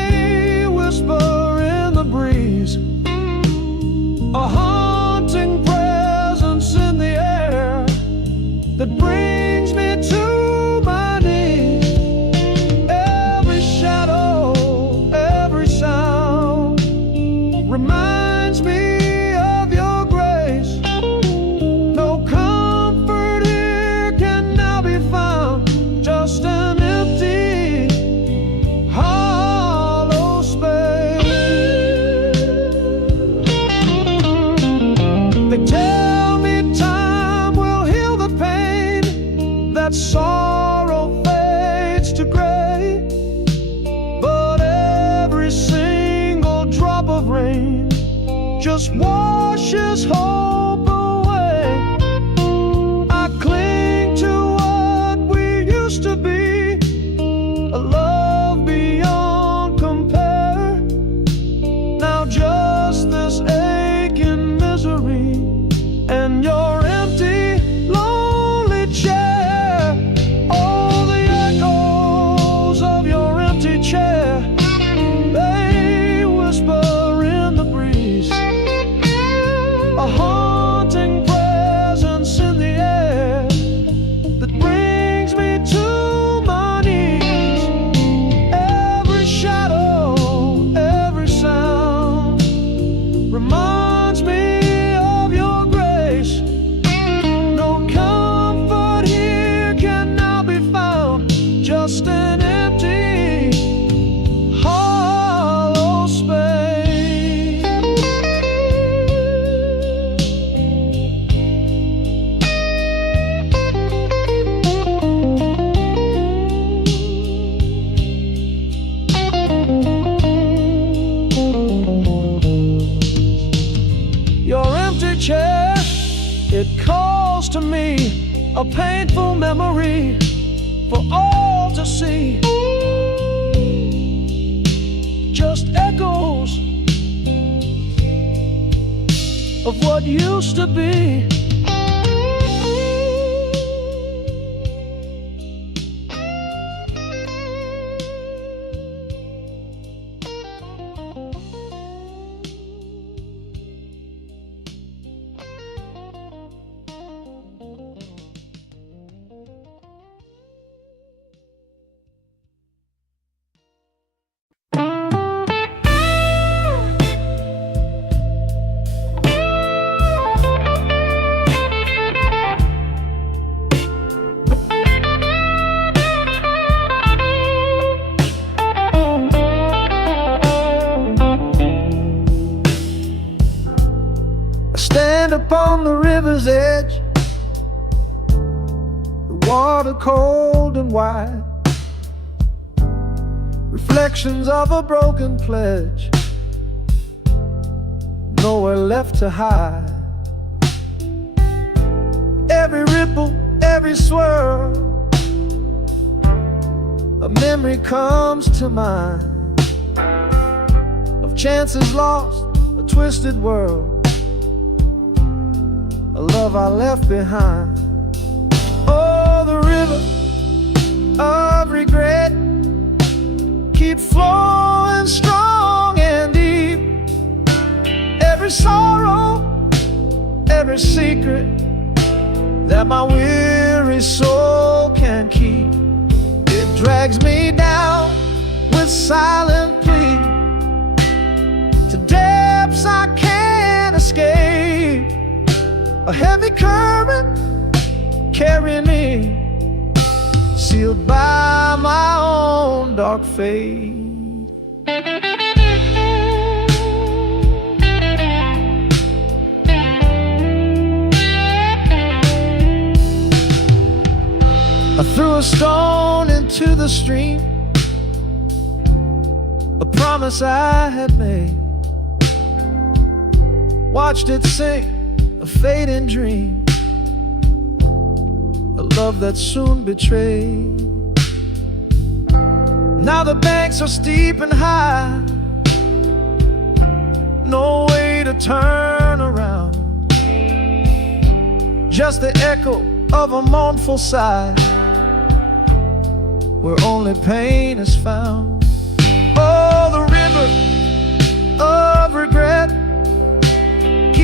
a haunting presence in the air that brings me to my knees. Every shadow, every sound reminds me of your grace. No comfort here can now be found, just an empty, hollow space. They tell me time will heal the pain, that sorrow fades to gray, but every single drop of rain just washes hope away. I cling to what we used to be, a love beyond compare. Now just this aching misery and your empty, lonely chair. Oh, the echoes of your empty chair, they whisper in the breeze, a haunting presence in the air that brings me to my knees. Every shadow, every sound reminds me of your grace. No comfort here can now be found, just an empty, hollow space. Your empty chair, it calls to me, a painful memory for all to see. Just echoes of what used to be. Stand upon the river's edge, the water cold and wide, reflections of a broken pledge, nowhere left to hide. Every ripple, every swirl, a memory comes to mind of chances lost, a twisted world, a love I left behind. Oh, the river of regret, keep flowing strong and deep. Every sorrow, every secret that my weary soul can keep, it drags me down with silent plea to depths I can't escape. A heavy current carrying me, sealed by my own dark fate. I threw a stone into the stream, a promise I had made, watched it sink, a fading dream, a love that soon betrayed. Now the banks are steep and high, no way to turn around, just the echo of a mournful sigh, where only pain is found. Oh, the river of regret, keep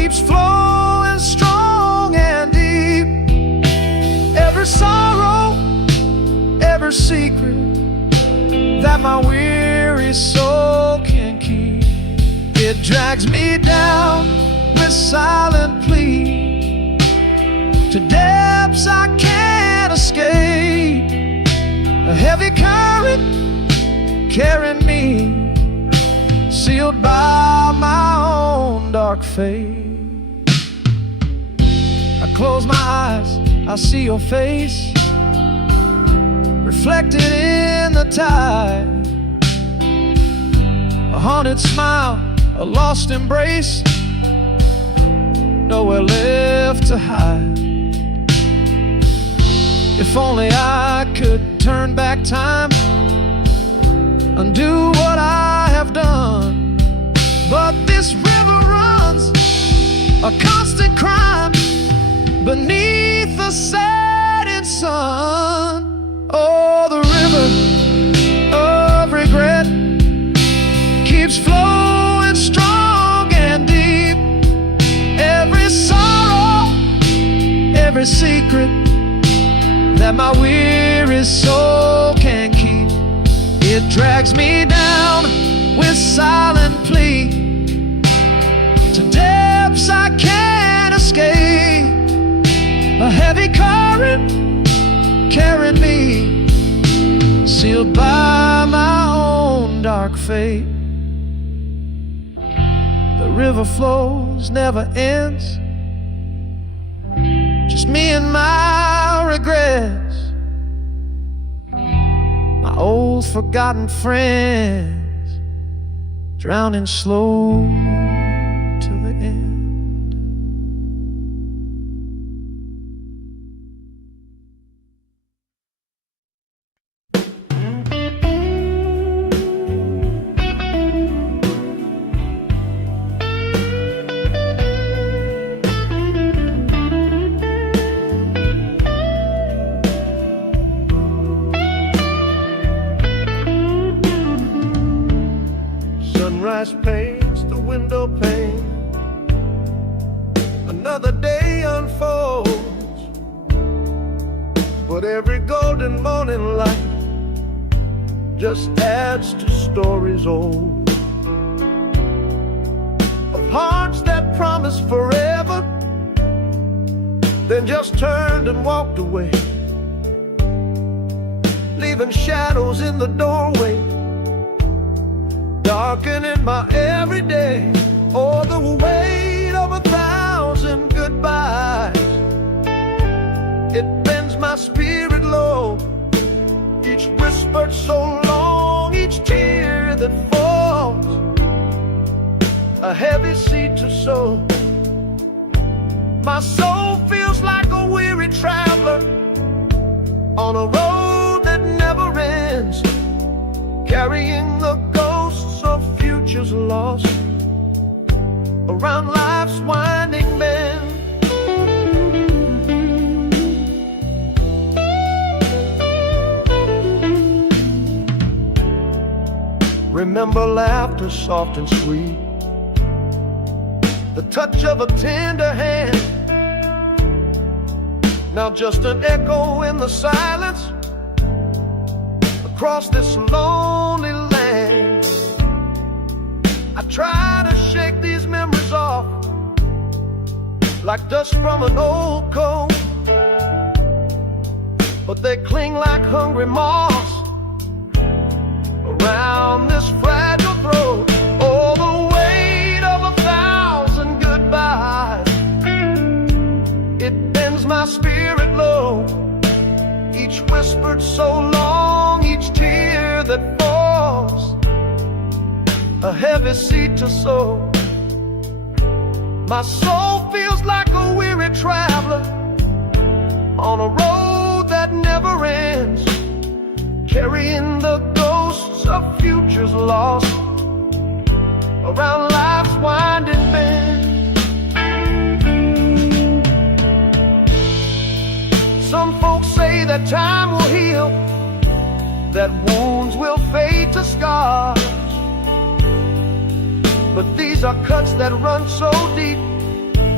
keeps flowing strong and deep. Every sorrow, every secret that my weary soul can keep, it drags me down with silent plea to depths I can't escape. A heavy current carrying me, sealed by my own dark fate. I close my eyes, I see your face reflected in the tide. A haunted smile, a lost embrace, nowhere left to hide. If only I could turn back time, undo what I have done. But this river runs a constant crime beneath the setting sun. Oh, the river of regret keeps flowing strong and deep. Every sorrow, every secret that my weary soul can keep, it drags me down with silent plea to depths I can't escape. A heavy current carrying me, sealed by my own dark fate. The river flows, never ends, just me and my regrets, my old forgotten friends, drowning slow to the end. Sunrise paints the window pane, another day unfolds, but every golden morning light just adds to stories old, of hearts that promised forever, then just turned and walked away, leaving shadows in the doorway, darkening my everyday. Oh, the weight of 1,000 goodbyes, it bends my spirit low. Each whisper so long, each tear that falls, a heavy seed to sow. My soul feels like a weary traveler on a road that never ends, carrying the ghosts of futures lost around life's winding bend. Remember laughter soft and sweet, the touch of a tender hand, now just an echo in the silence across this lonely land. I try to shake these memories off like dust from an old coat, but they cling like hungry moths around this fragile throat. Oh, the weight of 1,000 goodbyes, it bends my spirit low. Each whispered so long, each tear that falls, a heavy seed to sow. My soul feels like a weary traveler on a road that never ends, carrying the ghosts of futures lost around life's winding bend. Some folks say that time will heal, that wounds will fade to scars, but these are cuts that run so deep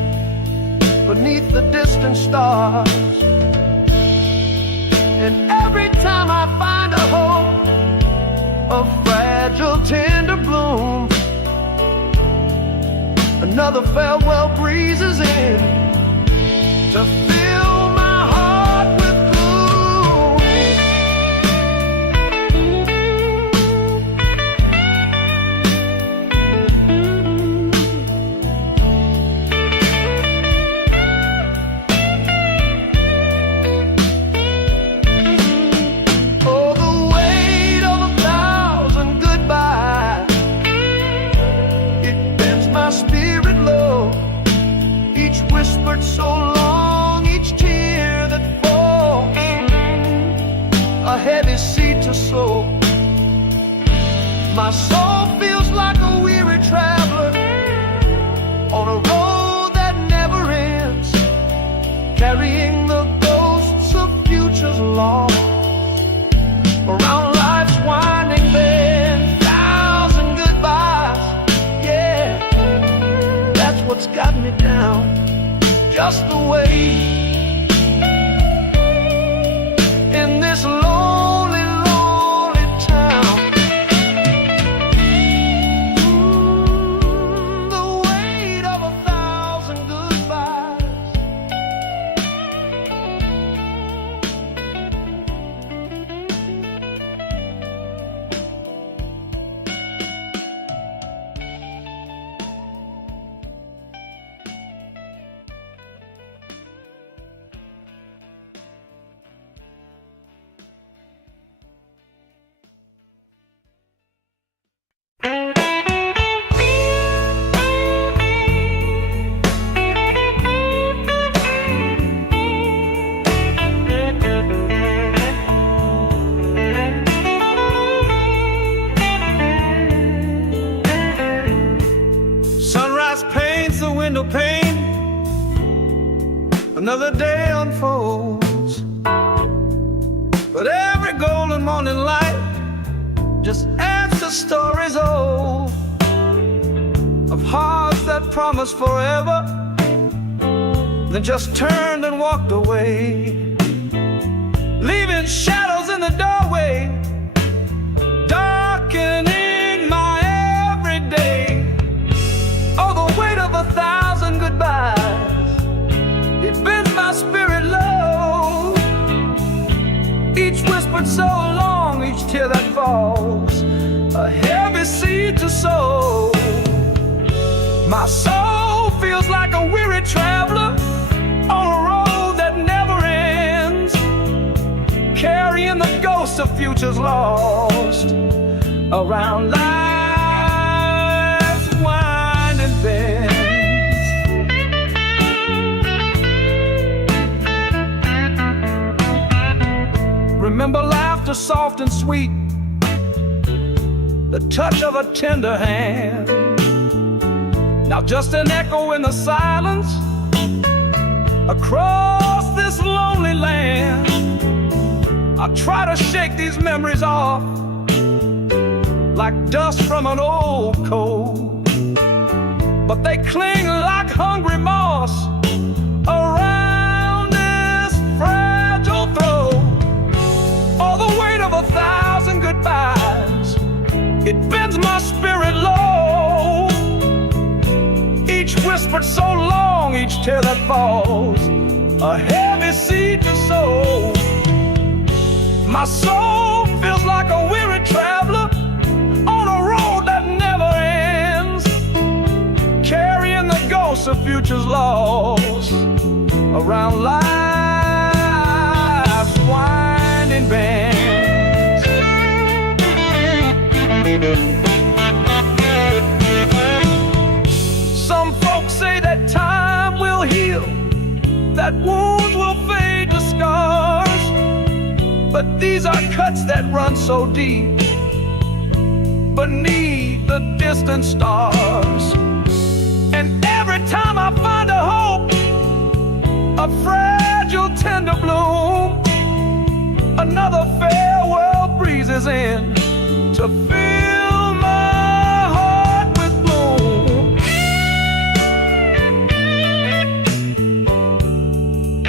distant stars. And every time I find a hope, a fragile, tender bloom, another farewell breezes in to fill my heart with gloom. Oh, the weight of 1,000 goodbyes, it bends my spirit low. Each whispered so long, each tear that falls, a heavy seed to sow. My soul feels like a weary traveler on a road that never ends, carrying the ghosts of futures lost around life's winding bend. 1,000 goodbyes, yeah, that's what's got me down, just the way in this lonely, lonely town. The weight of 1,000 goodbyes. Sunrise paints the window pane, another day unfolds, but every golden morning light just adds to stories old of hearts that promised forever, then just turned and walked away, leaving shadows in the doorway, darkening my everyday. Oh, the weight of 1,000 goodbyes, it bends my spirit low. Each whispered so long, each tear that falls, a heavy seed to sow. My soul feels like a weary traveler on a road that never ends, carrying the ghosts of futures lost around life's winding bends. Remember laughter soft and sweet, the touch of a tender hand. Now just an echo in the silence across this lonely land. I try to shake these memories off like dust from an old coat, but they cling like hungry moss around this fragile throat. All the weight of 1,000 goodbyes, it bends my spirit low. Each whispered so long, each tear that falls, a heavy seed to sow. My soul feels like a weary traveler on a road that never ends, carrying the ghosts of futures lost around life's winding bends. Some folks say that time will heal, that wounds will fade to scars, but these are cuts that run so deep beneath the distant stars. And every time I find a hope, a fragile, tender bloom, another farewell breezes in to fill my heart with gloom.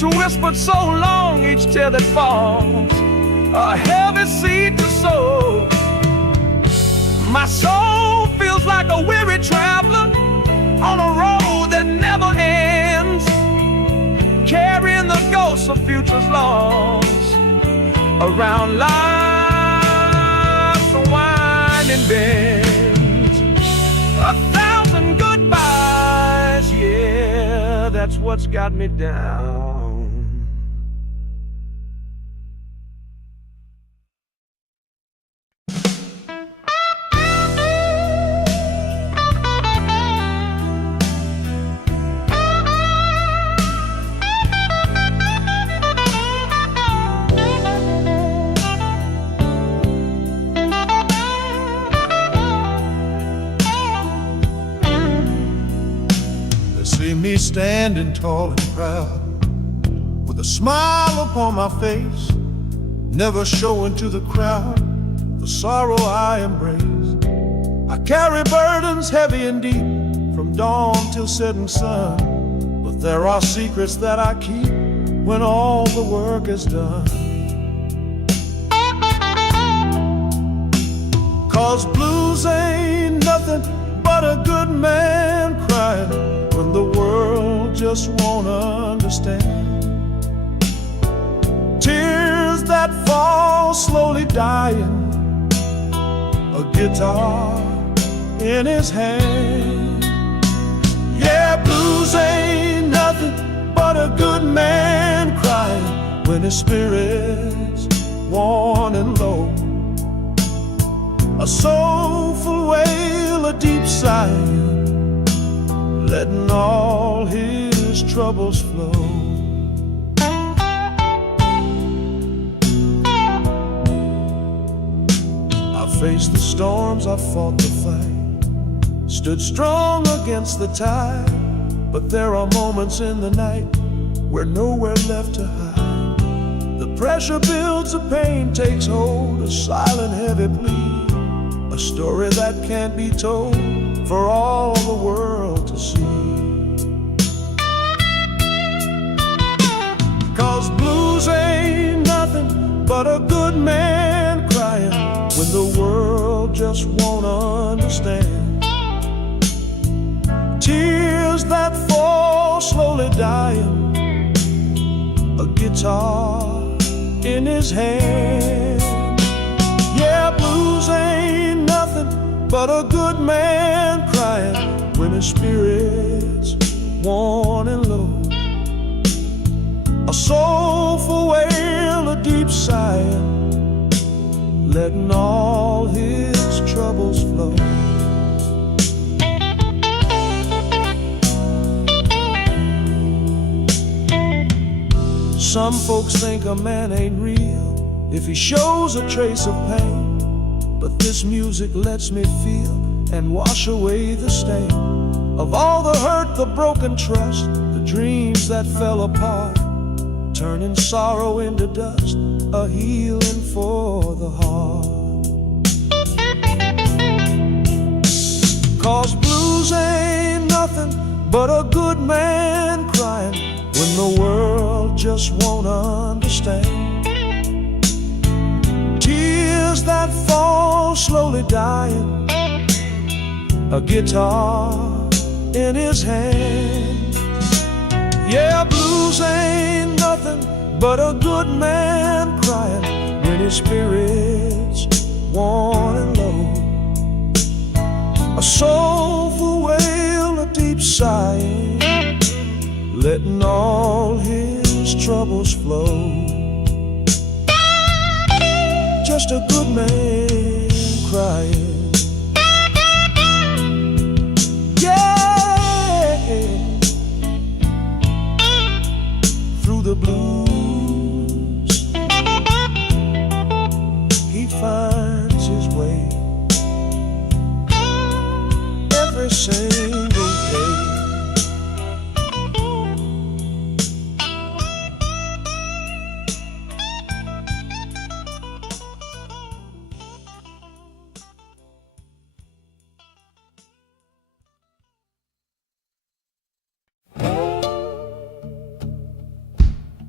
which whispered so long each tear that falls, a heavy seed to sow. My soul feels like a weary traveler on a road that never ends, carrying the ghosts of futures lost around life's winding bends. 1,000 goodbyes, yeah, that's what's got me down. See me standing tall and proud, with a smile upon my face, never showing to the crowd the sorrow I embrace. I carry burdens heavy and deep, from dawn till setting sun, but there are secrets that I keep when all the work is done. 'Cause blues ain't nothing but a good man crying when the world just won't understand. Tears that fall slowly dying, a guitar in his hand. Yeah, blues ain't nothing but a good man crying when his spirit's worn and low. A soulful wail, a deep sigh, letting all his troubles flow. I faced the storms, I fought the fight, stood strong against the tide, but there are moments in the night where nowhere left to hide. The pressure builds, the pain takes hold, a silent heavy plea, a story that can't be told for all the world to see. 'Cause blues ain't nothing but a good man crying when the world just won't understand. Tears that fall slowly dying, a guitar in his hand. Yeah, blues ain't nothing but a good man crying when his spirit's worn and low. A soulful wail, a deep sigh, letting all his troubles flow. Some folks think a man ain't real if he shows a trace of pain, but this music lets me feel and wash away the stain of all the hurt, the broken trust, the dreams that fell apart, turning sorrow into dust, a healing for the heart. 'Cause blues ain't nothing but a good man crying when the world just won't understand. Tears that fall slowly dying, a guitar in his hand. Yeah, blues ain't nothing but a good man crying when his spirit's worn and low. A soulful wail, a deep sigh, letting all his troubles flow. Just a good man crying. Yeah, through the blues he finds his way every single day.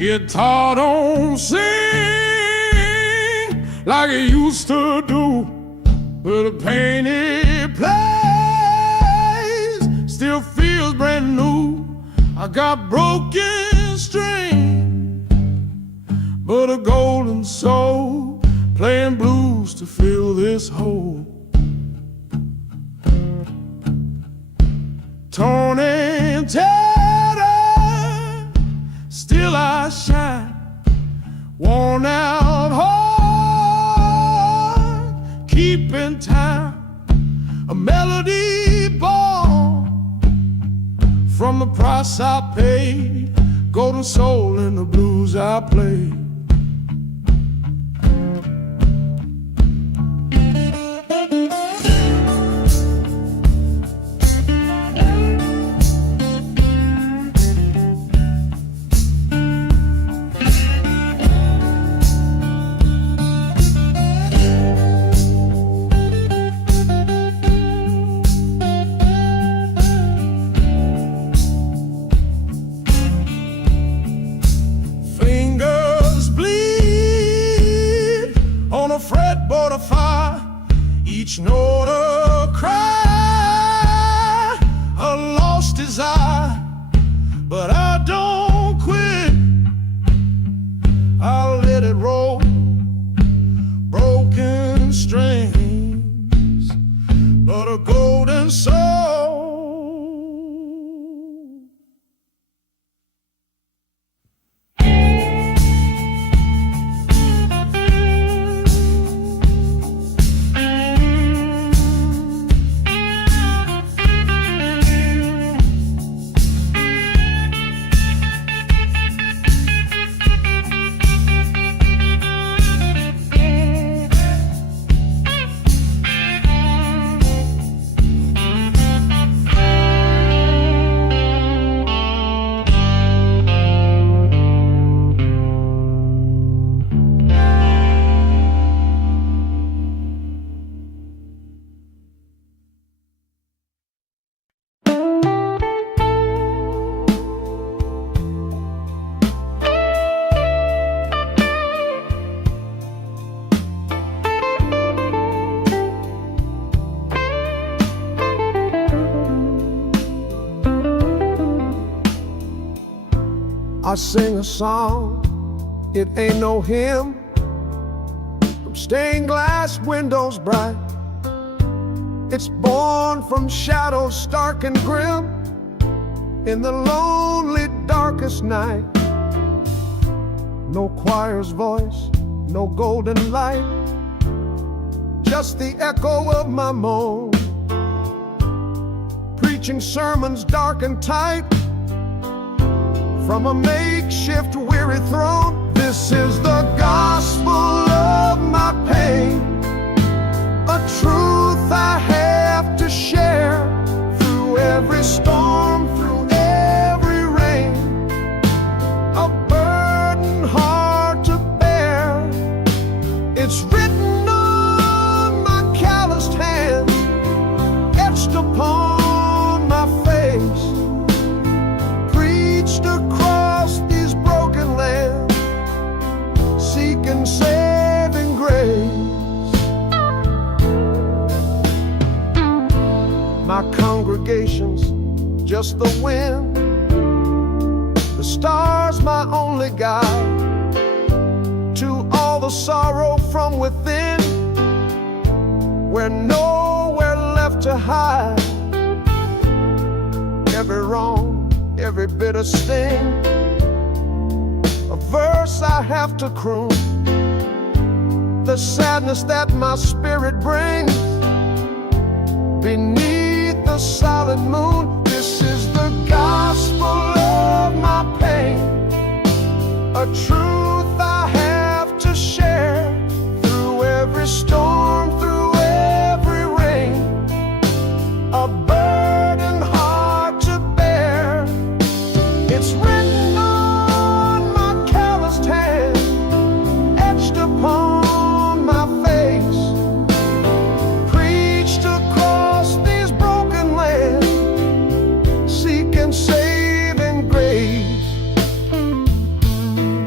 Guitar don't sing like it used to do, but the pain it plays still feels brand new. I got broken strings, but a golden soul playing blues to fill this hole. Torn and tattered, still I shine. Worn out heart, keeping time. A melody born from the price I paid. Golden soul in the blues I play. Fretboard of fire, each note a cry, a lost desire. But I don't quit, I'll let it roll. Broken strings, but a golden soul. I sing a song, it ain't no hymn, from stained glass windows bright. It's born from shadows stark and grim, in the lonely darkest night. No choir's voice, no golden light, just the echo of my moan, preaching sermons dark and tight from a makeshift weary throne. This is the gospel of my pain, a truth I have to share through every storm, through every rain, a burden hard to bear. It's written on my calloused hands, etched upon my face, preached across these broken lands, seeking saving grace. My congregation's just the wind, the stars my only guide to all the sorrow from within, where nowhere left to hide. Every wrong, every bitter sting, a verse I have to croon, the sadness that my spirit brings beneath the solid moon. This is the gospel of my pain, a truth I have to share through every storm, through every rain, a burden hard to bear. It's written on my calloused hand, etched upon my face, preached across these broken lands, seeking saving grace.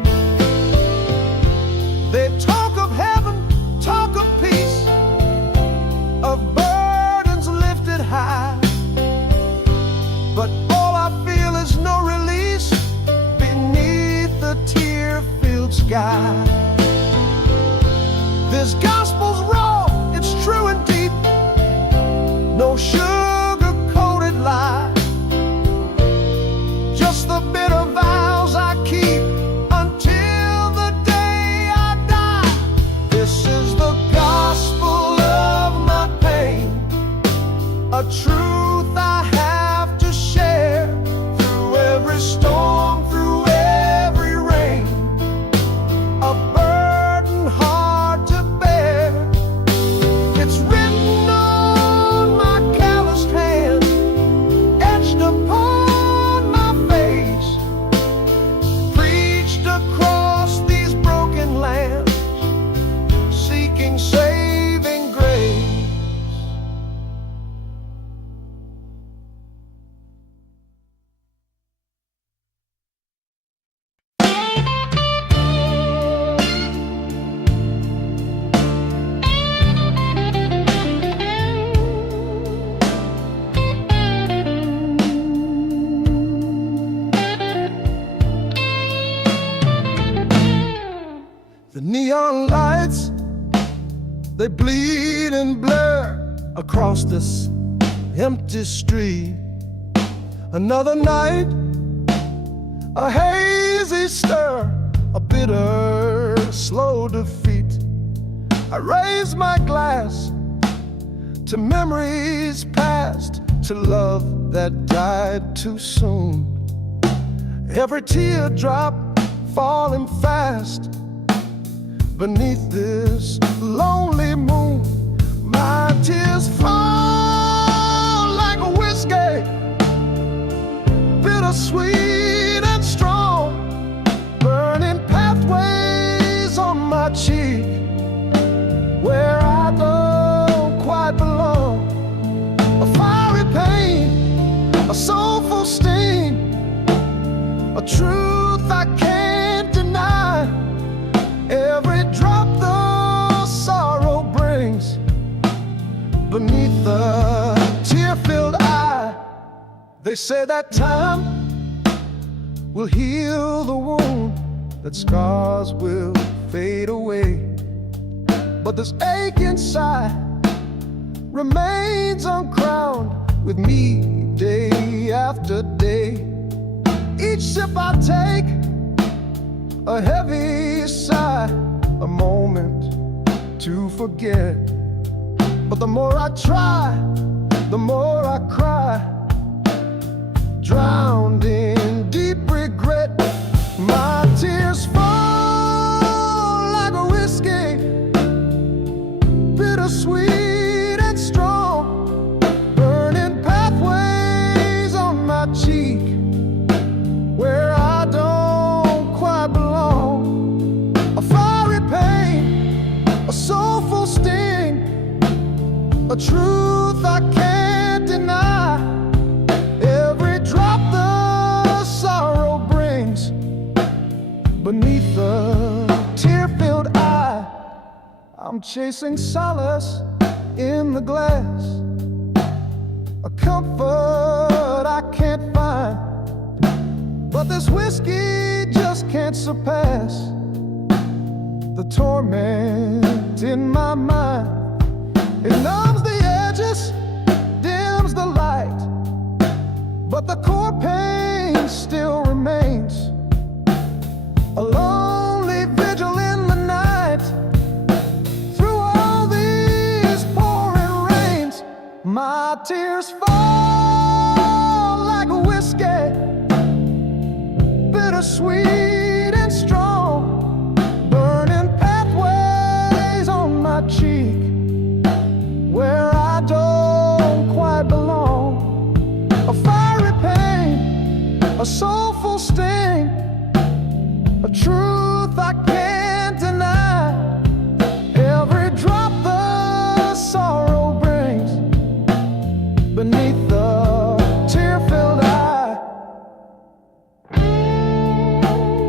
This gospel's raw, it's true and deep. No sugar-coated lie, just the bitter vows I keep until the day I die. This is the gospel of my pain, a truth I have to share through every storm, through every rain, a burden hard to bear. It's written on my calloused hand, etched upon my face, preached across these broken lands, seeking saving grace. The neon lights, they bleed and blur across this empty street. Another night, a hazy stir, a bitter, slow defeat. I raise my glass to memories past, to love that died too soon. Every teardrop falling fast beneath this lonely moon. My tears fall like a whiskey, bittersweet and strong, burning pathways on my cheek where I don't quite belong. A fiery pain, a soulful sting, a truth I can't deny. Every drop the sorrow brings beneath the tear-filled eye. They say that time will heal the wound, that scars will fade away, but this ache inside remains uncrowned with me day after day. Each sip I take, a heavy sigh, a moment to forget. But the more I try, the more I cry, drowned in deep regret. My tears fall like a whiskey, bittersweet and strong, burning pathways on my cheek where I don't quite belong. A fiery pain, a soulful sting, a truth I can't deny. Every drop the sorrow brings beneath the tear-filled eye. I'm chasing solace in the glass, a comfort I can't find, but this whiskey just can't surpass the torment in my mind. It numbs the edges, dims the light, but the core pain still remains. A lonely vigil in the night, through all these pouring rains. My tears fall like a whiskey, bittersweet and strong, burning pathways on my cheek where I don't quite belong. A fiery pain, a soulful sting, a truth I can't deny. Every drop the sorrow brings beneath the tear-filled eye.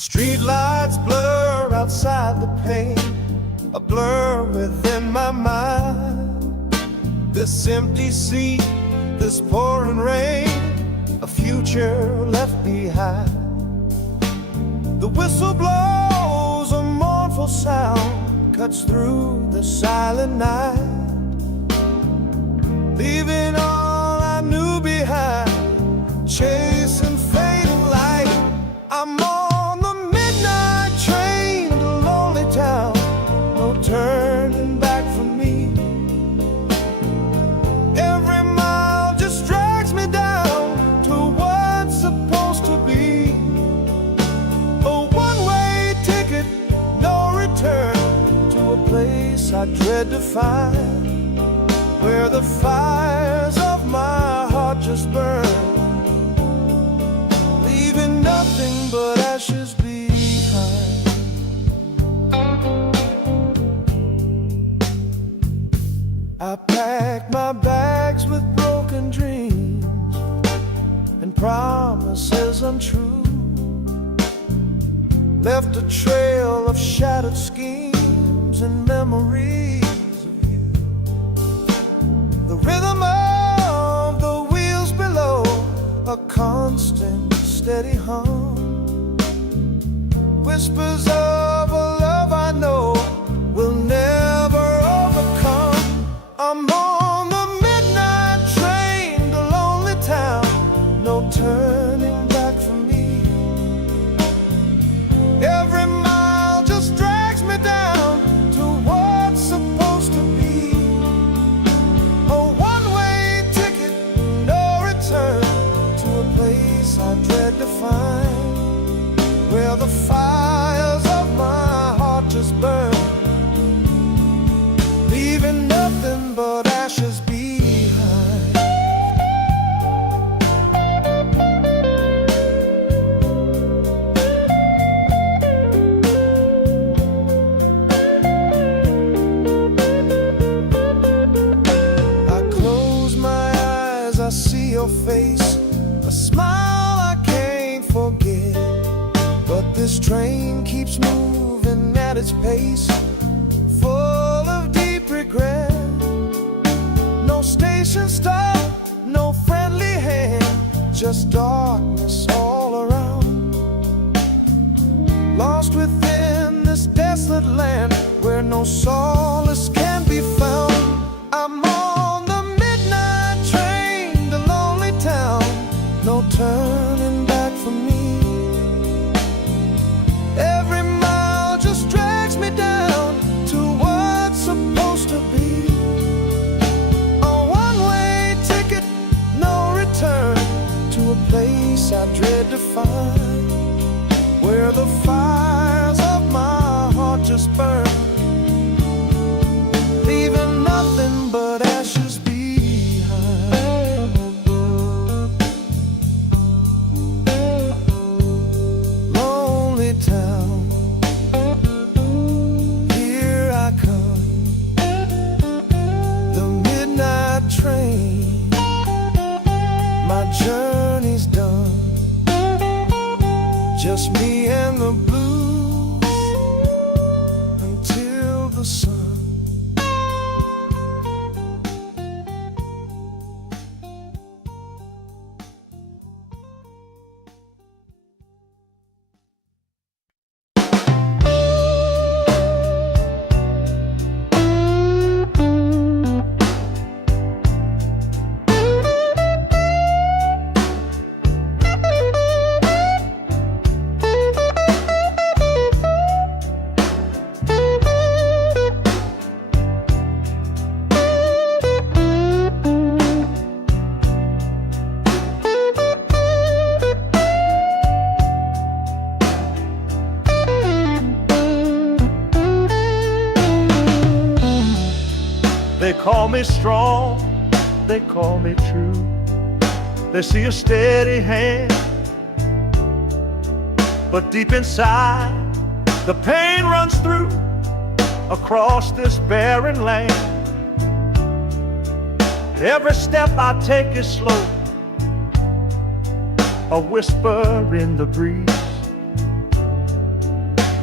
Streetlights blur outside the pane, a blur within my mind. This empty seat, this pouring rain, a future left behind. The whistle blows, a mournful sound cuts through the silent night, leaving all I knew behind, chasing fading light. I'm on the midnight train to lonely town, no turning back for me. Every mile just drags me down to what's supposed to be. A one-way ticket, no return, to a place I dread to find, where the fires of my heart just burn, leaving nothing but ashes behind. I packed my bags with broken dreams and promises untrue, left a trail of shattered schemes and memories of you. The rhythm of the wheels below, a constant steady hum, whispers of a love I know will never overcome. I'm on the midnight train to lonely town, no turning back for me. Every mile just drags me down to what's supposed to be. A one-way ticket, no return, to a place I dread to find, where the fires of my heart just burn, leaving nothing but ashes behind. I close my eyes, I see your face, a smile I can't forget. But this train keeps moving at its pace, full of deep regret. No station stop, no friendly hand, just darkness all around. Lost within this desolate land where no solace can be found. I'm on the midnight train to lonely town, no turning back for me. Every mile just drags me down to what's supposed to be. A one-way ticket, no return, to a place I dread to find, where the fires of my heart just burn, leaving nothing but ashes behind. Lonely town, here I come, the midnight train, my journey's done, just me and the blues until the sun. They call me strong, they call me true. They see a steady hand, but deep inside the pain runs through across this barren land. Every step I take is slow, a whisper in the breeze.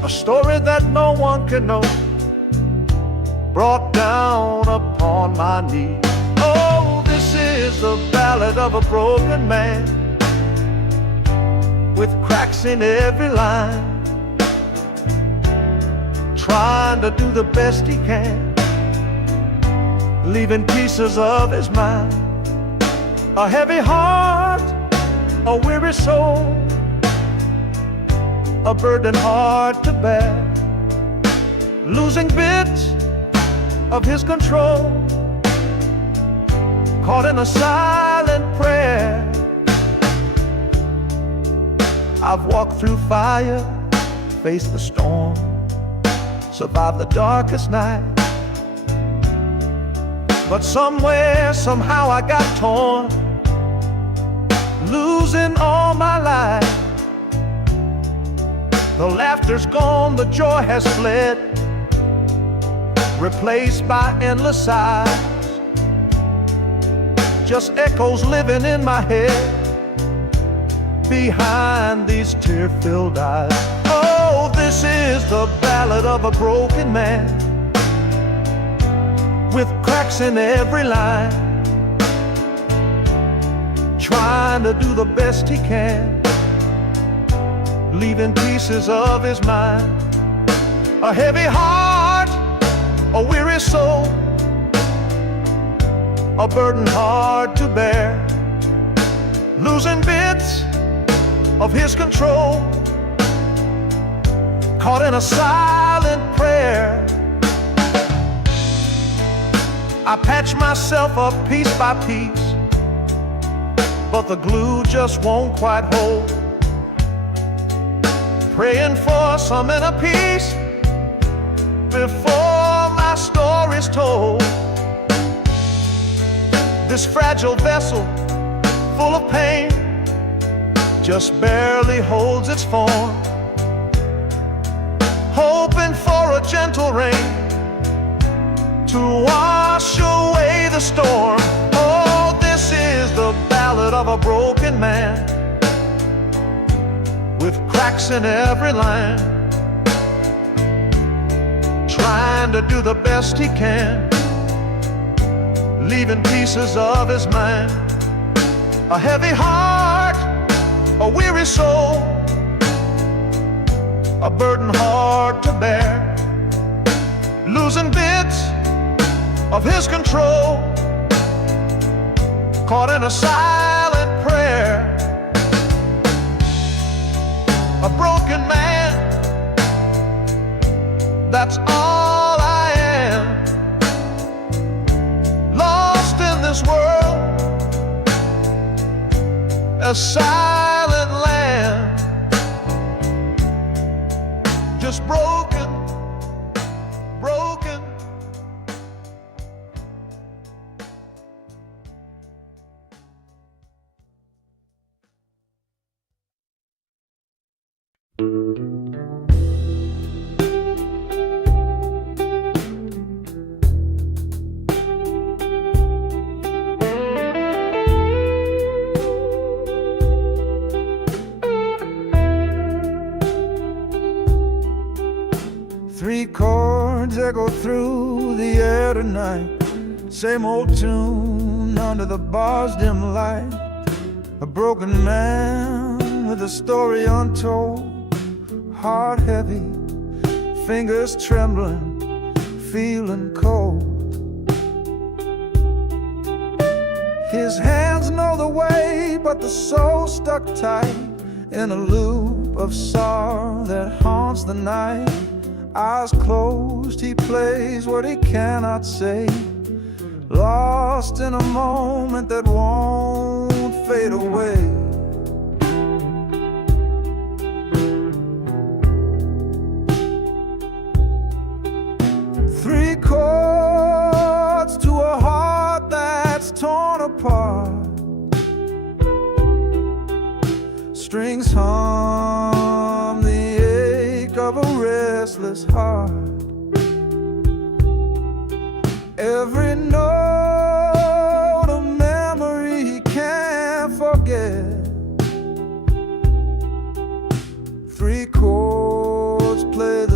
a story that no one can know, brought down upon my knee. Oh, this is the ballad of a broken man, with cracks in every line, trying to do the best he can, leaving pieces of his mind. A heavy heart, a weary soul, a burden hard to bear, losing bits of his control, caught in a silent prayer. I've walked through fire, faced the storm, survived the darkest night, but somewhere, somehow I got torn, losing all my life. The laughter's gone, the joy has fled, replaced by endless sighs, just echoes living in my head behind these tear-filled eyes. Oh, this is the ballad of a broken man, with cracks in every line, trying to do the best he can, leaving pieces of his mind. A heavy heart, a weary soul, a burden hard to bear, losing bits of his control, caught in a silent prayer. I patch myself up piece by piece, but the glue just won't quite hold, praying for some inner peace before my story's told. This fragile vessel, full of pain, just barely holds its form, hoping for a gentle rain to wash away the storm. Oh, this is the ballad of a broken man, with cracks in every line, trying to do the best he can, leaving pieces of his mind. A heavy heart, a weary soul, a burden hard to bear, losing bits of his control, caught in a silent prayer. A broken man, that's all I am, lost in this world, a silent land, just broken, broken. Three chords echo through the air tonight, same old tune under the bar's dim light. A broken man with a story untold, heart heavy, fingers trembling, feeling cold. His hands know the way, but the soul stuck tight in a loop of sorrow that haunts the night. Eyes closed, he plays what he cannot say, lost in a moment that won't fade away. Three chords to a heart that's torn apart, strings hum the ache of a restless heart. Every note a memory he can't forget. Three chords play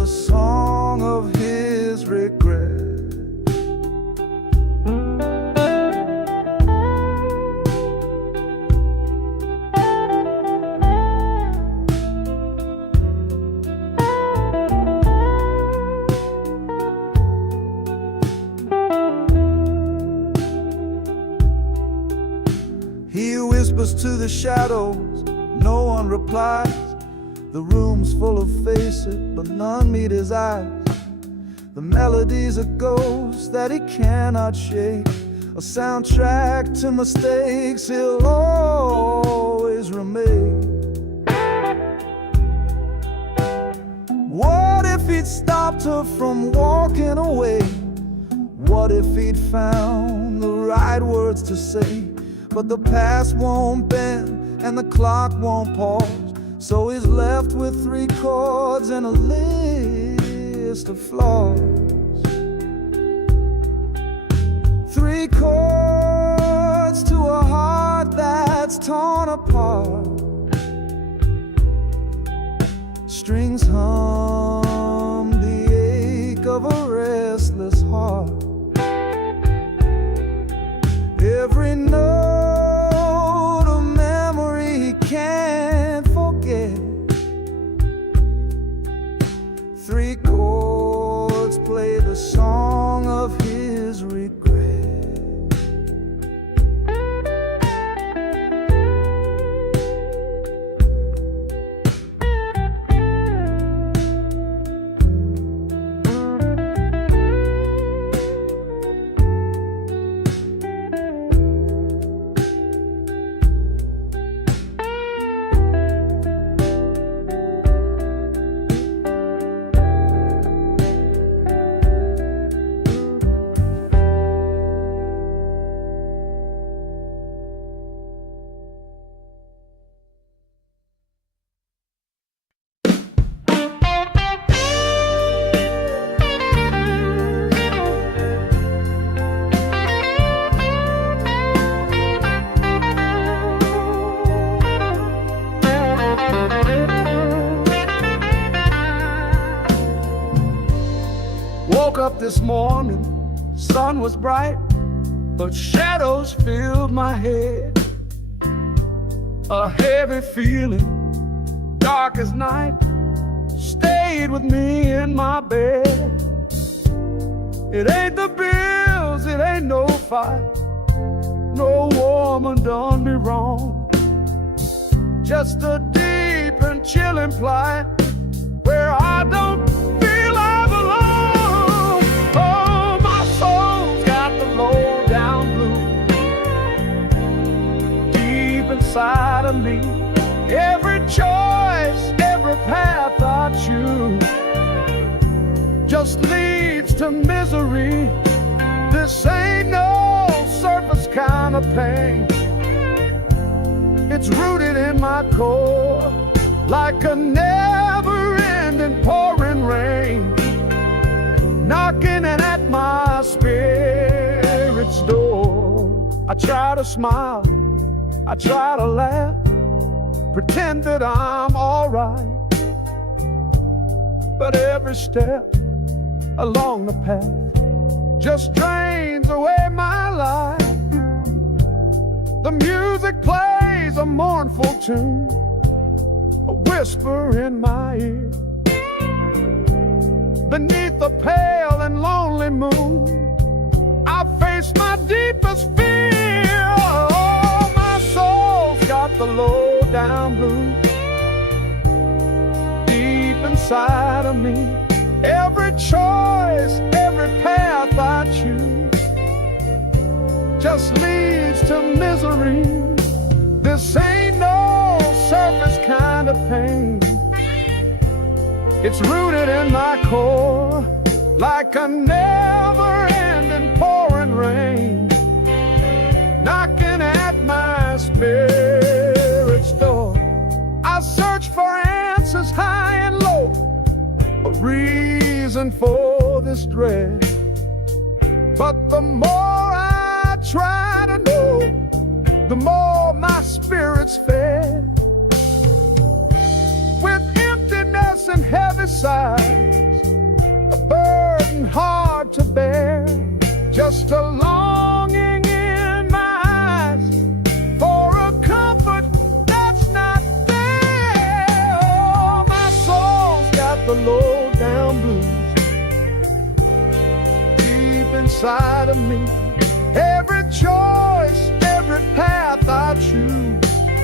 turns to the shadows, no one replies. The room's full of faces, but none meet his eyes. The melody's a ghost that he cannot shake, a soundtrack to mistakes he'll always remain. What if he'd stopped her from walking away? What if he'd found the right words to say? But the past won't bend and the clock won't pause, so he's left with 3 chords and a list of flaws. 3 chords to a heart that's torn apart. Strings hum the ache of a restless heart. Every note a memory he can't forget. 3 chords play the song of his regret. Woke up this morning, sun was bright, but shadows filled my head. A heavy feeling, dark as night, stayed with me in my bed. It ain't the bills, it ain't no fight, no woman done me wrong. Just a deep and chilling plight where I don't feel I belong. Oh, my soul's got the low down blues deep inside of me. Every choice, every path I choose just leads to misery. This ain't no surface kind of pain. It's rooted in my core like a never-ending pouring rain, knocking at my spirit's door. I try to smile, I try to laugh, pretend that I'm alright, but every step along the path just drains away my life. The music plays a mournful tune, a whisper in my ear. Beneath the pale and lonely moon, I face my deepest fear. Oh, my soul's got the low down blues deep inside of me. Every choice, every path I choose just leads to misery. This ain't no surface kind of pain. It's rooted in my core like a never-ending pouring rain, knocking at my spirit's door. I search for answers high and low, a reason for this dread, but the more I try to know, the more my spirit's fed. With emptiness and heavy sighs, a burden hard to bear, just a longing in my eyes for a comfort that's not there. Oh, my soul's got the low down blues deep inside of me. Every choice, every path I choose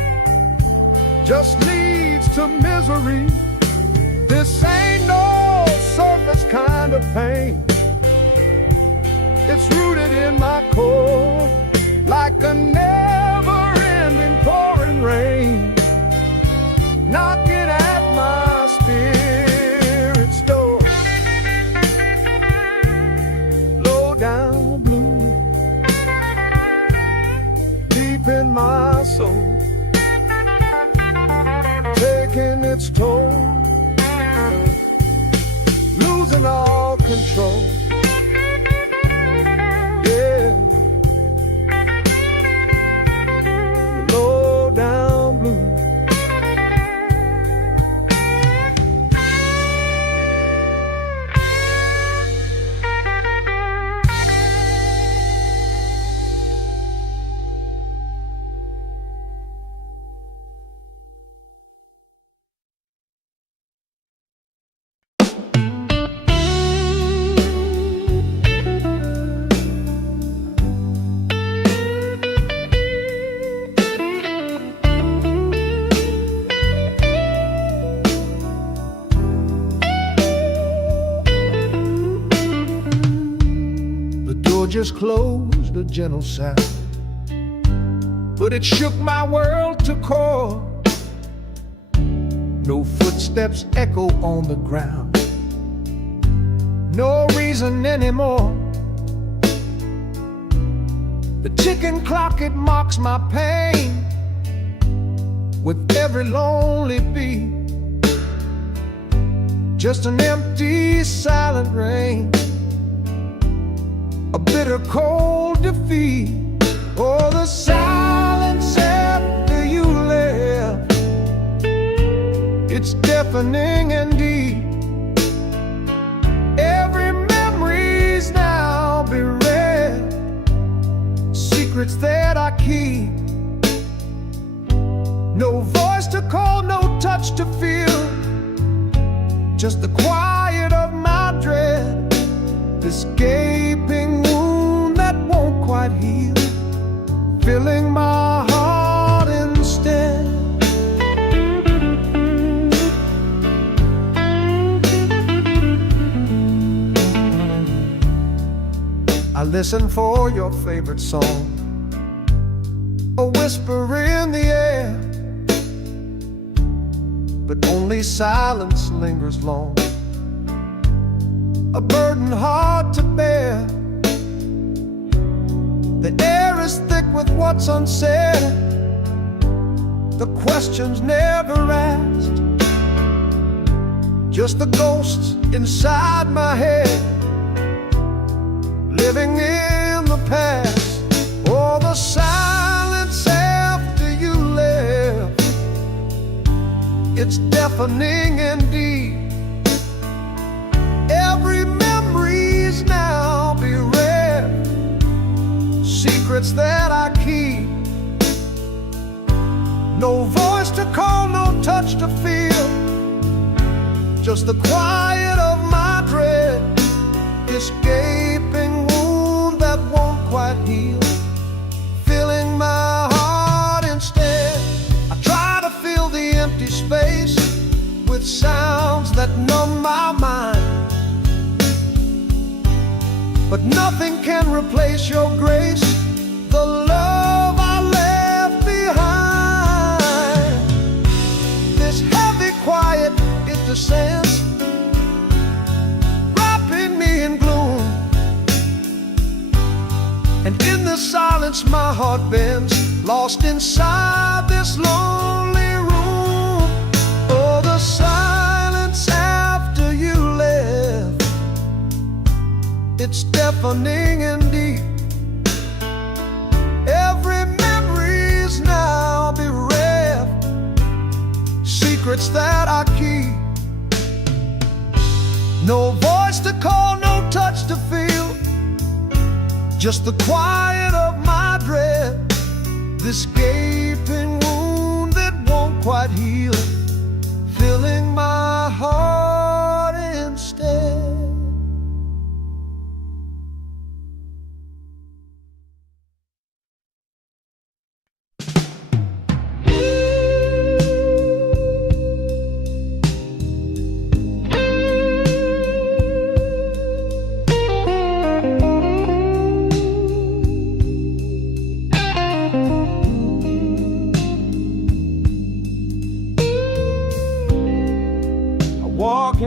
just leads to misery. This ain't no surface kind of pain. It's rooted in my core, like a never-ending pouring rain, knocking at my spirit's door. Low down blue, deep in my soul, taking its toll, losing all control. Yeah, low down blue. Just closed, a gentle sound, but it shook my world to core. No footsteps echo on the ground, no reason anymore. The ticking clock, it mocks my pain with every lonely beat. Just an empty, silent rain, a bitter cold defeat. Oh, the silence after you left, it's deafening indeed. Every memory's now bereft, secrets that I keep. No voice to call, no touch to feel, just the quiet of my dread. This gaping wound that won't quite heal, filling my heart instead. I listen for your favorite song, a whisper in the air, but only silence lingers long, a burden hard to bear. The air is thick with what's unsaid, the questions never asked, just the ghosts inside my head, living in the past. Oh, the silence after you left, it's deafening indeed. Every memory's now bereft, secrets that I keep. No voice to call, no touch to feel, just the quiet of my dread. This gaping wound that won't quite heal, filling my heart instead. I try to fill the empty space with sounds that numb my mind, but nothing can replace your grace, the love I left behind. This heavy quiet, it descends, wrapping me in gloom, and in the silence my heart bends, lost inside this lonely room. Oh, the silence after you left, it's deafening indeed. Every memory's now bereft, secrets that I keep. No voice to call, no touch to feel, just the quiet of my dread. This gaping wound that won't quite heal, filling my heart instead.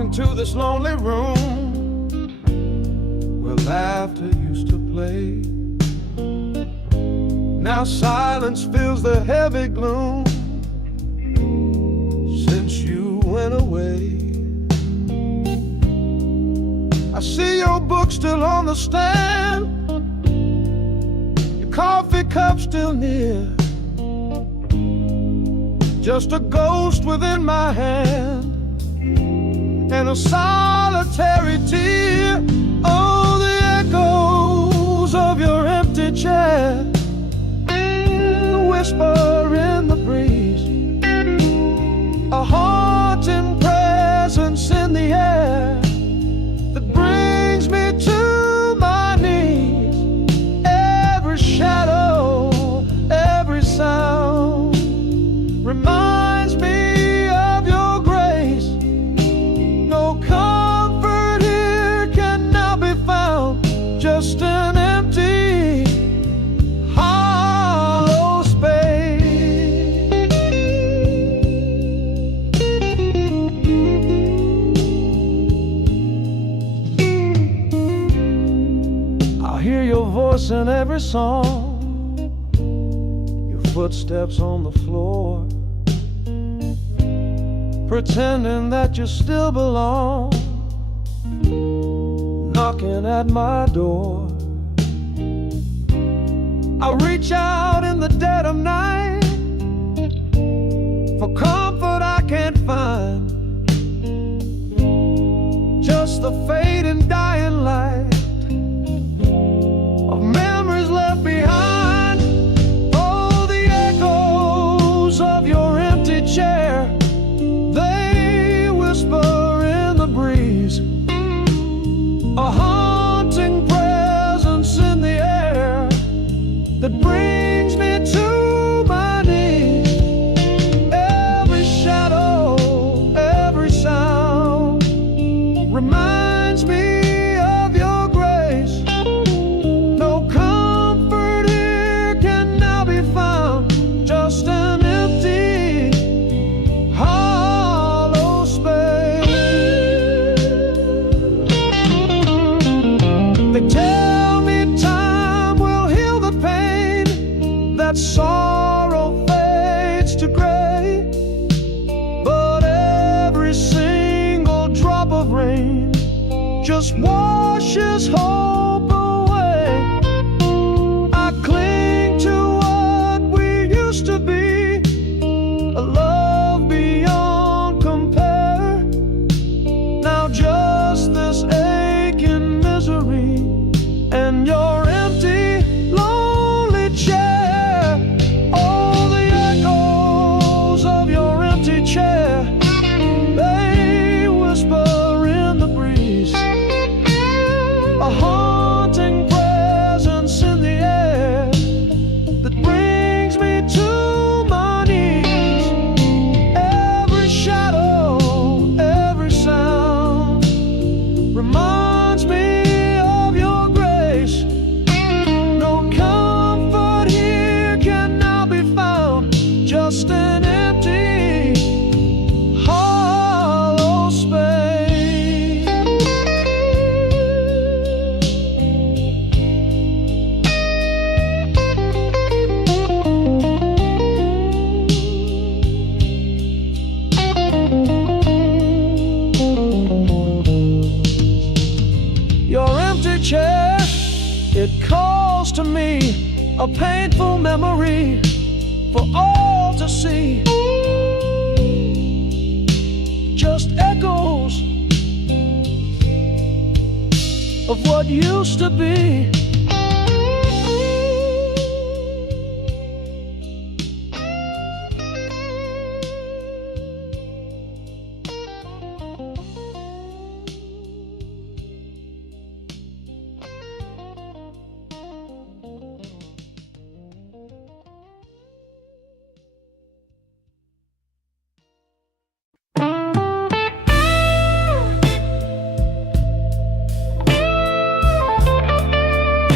into this lonely room where laughter used to play. Now silence fills the heavy gloom since you went away. I see your book still on the stand, your coffee cup still near, just a ghost within my hand and a solitary tear. Oh, the echoes of your empty chair, the whisper in the breeze, a haunting presence in the air that brings me to my knees. Every shadow, every sound reminds me of your grace. No comfort here can now be found, just an empty, hollow space. I hear your voice in every song, your footsteps on the floor, pretending that you still belong, knocking at my door. I reach out in the dead of night for comfort I can't find, just the fading dying light of memories left behind. Oh, the echoes of your empty chair, they whisper in the breeze, a haunting presence in the air that brings me to my knees. Every shadow, every sound reminds me of your grace. No comfort here can now be found, just an empty, hollow space. They tell me time will heal the pain, that sorrow fades to gray, but every single drop of rain just washes hope away. I cling to what we used to be, a love beyond compare. Now just this aching misery and your empty, lonely chair. Oh, the echoes of your empty chair, they whisper in the breeze, a haunting presence in the air that brings me to my knees. Every shadow, every sound reminds me of your grace. No comfort here can now be found, just an empty, hollow space. Your empty chair, it calls to me, a painful memory for all to see. Just echoes of what used to be.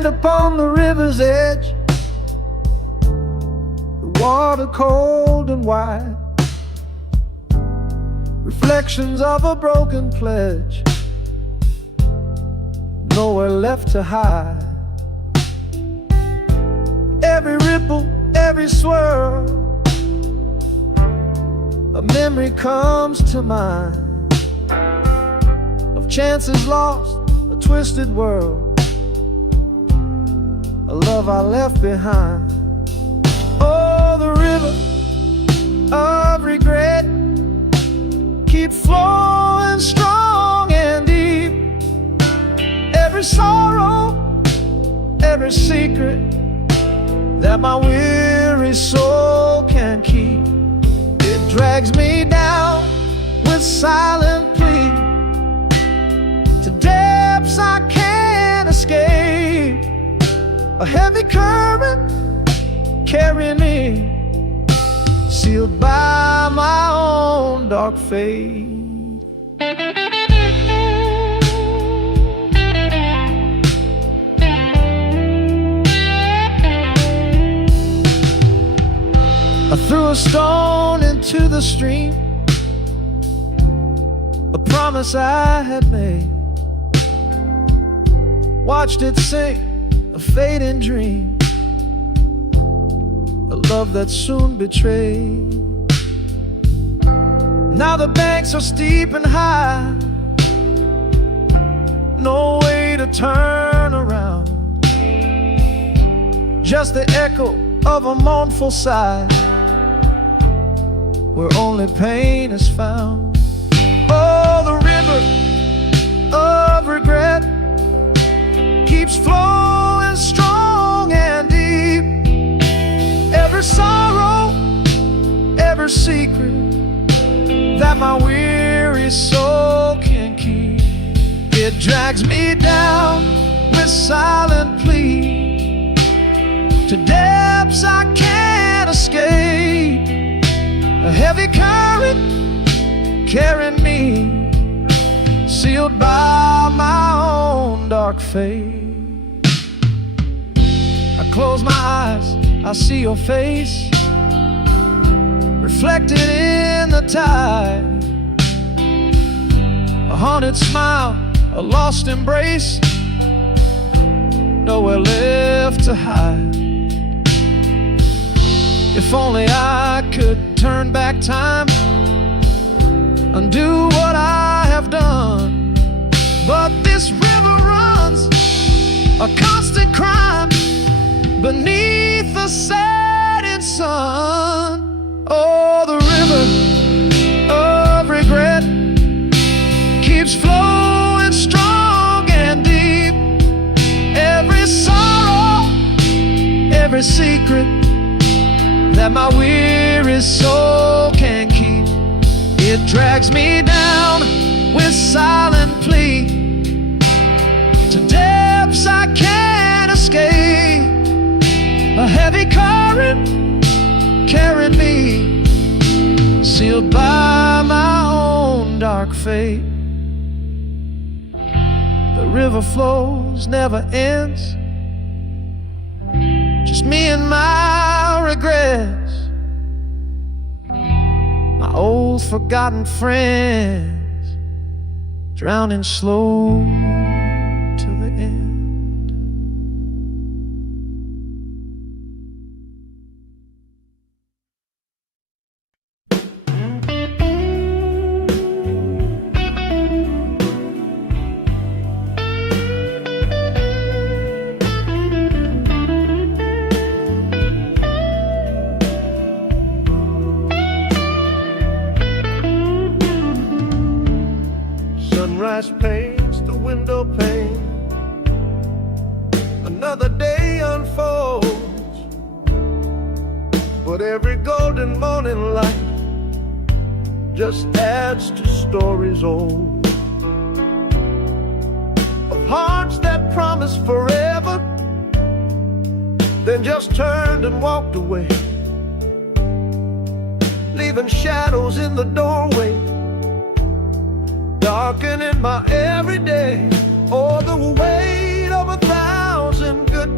stand upon the river's edge, the water cold and wide, reflections of a broken pledge, nowhere left to hide. Every ripple, every swirl, a memory comes to mind of chances lost, a twisted world, a love I left behind. Oh, the river of regret keep flowing strong and deep. Every sorrow, every secret that my weary soul can keep, it drags me down with silent plea to depths I can't escape. A heavy current carrying me, sealed by my own dark fate. I threw a stone into the stream, a promise I had made, watched it sink, a fading dream, a love that soon betrayed. Now the banks are steep and high, no way to turn around, just the echo of a mournful sigh, where only pain is found. Oh, the river of regret keeps flowing strong and deep. Every sorrow, every secret that my weary soul can keep, it drags me down with silent plea to depths I can't escape. A heavy current carrying me, sealed by my own dark fate. I close my eyes, I see your face reflected in the tide, a haunted smile, a lost embrace, nowhere left to hide. If only I could turn back time, undo what I have done, but this river runs a constant crime beneath the setting sun. Oh, the river of regret keeps flowing strong and deep. Every sorrow, every secret that my weary soul can keep, it drags me down with silent plea to depths I can't escape. A heavy current carrying me, sealed by my own dark fate. The river flows, never ends, just me and my regrets, my old forgotten friends, drowning slow to the end. Sunrise paints the window pane, another day unfolds, but every golden morning light just adds to stories old, of hearts that promised forever, then just turned and walked away, leaving shadows in the doorway, darkening my everyday. Oh, the weight of 1,000 good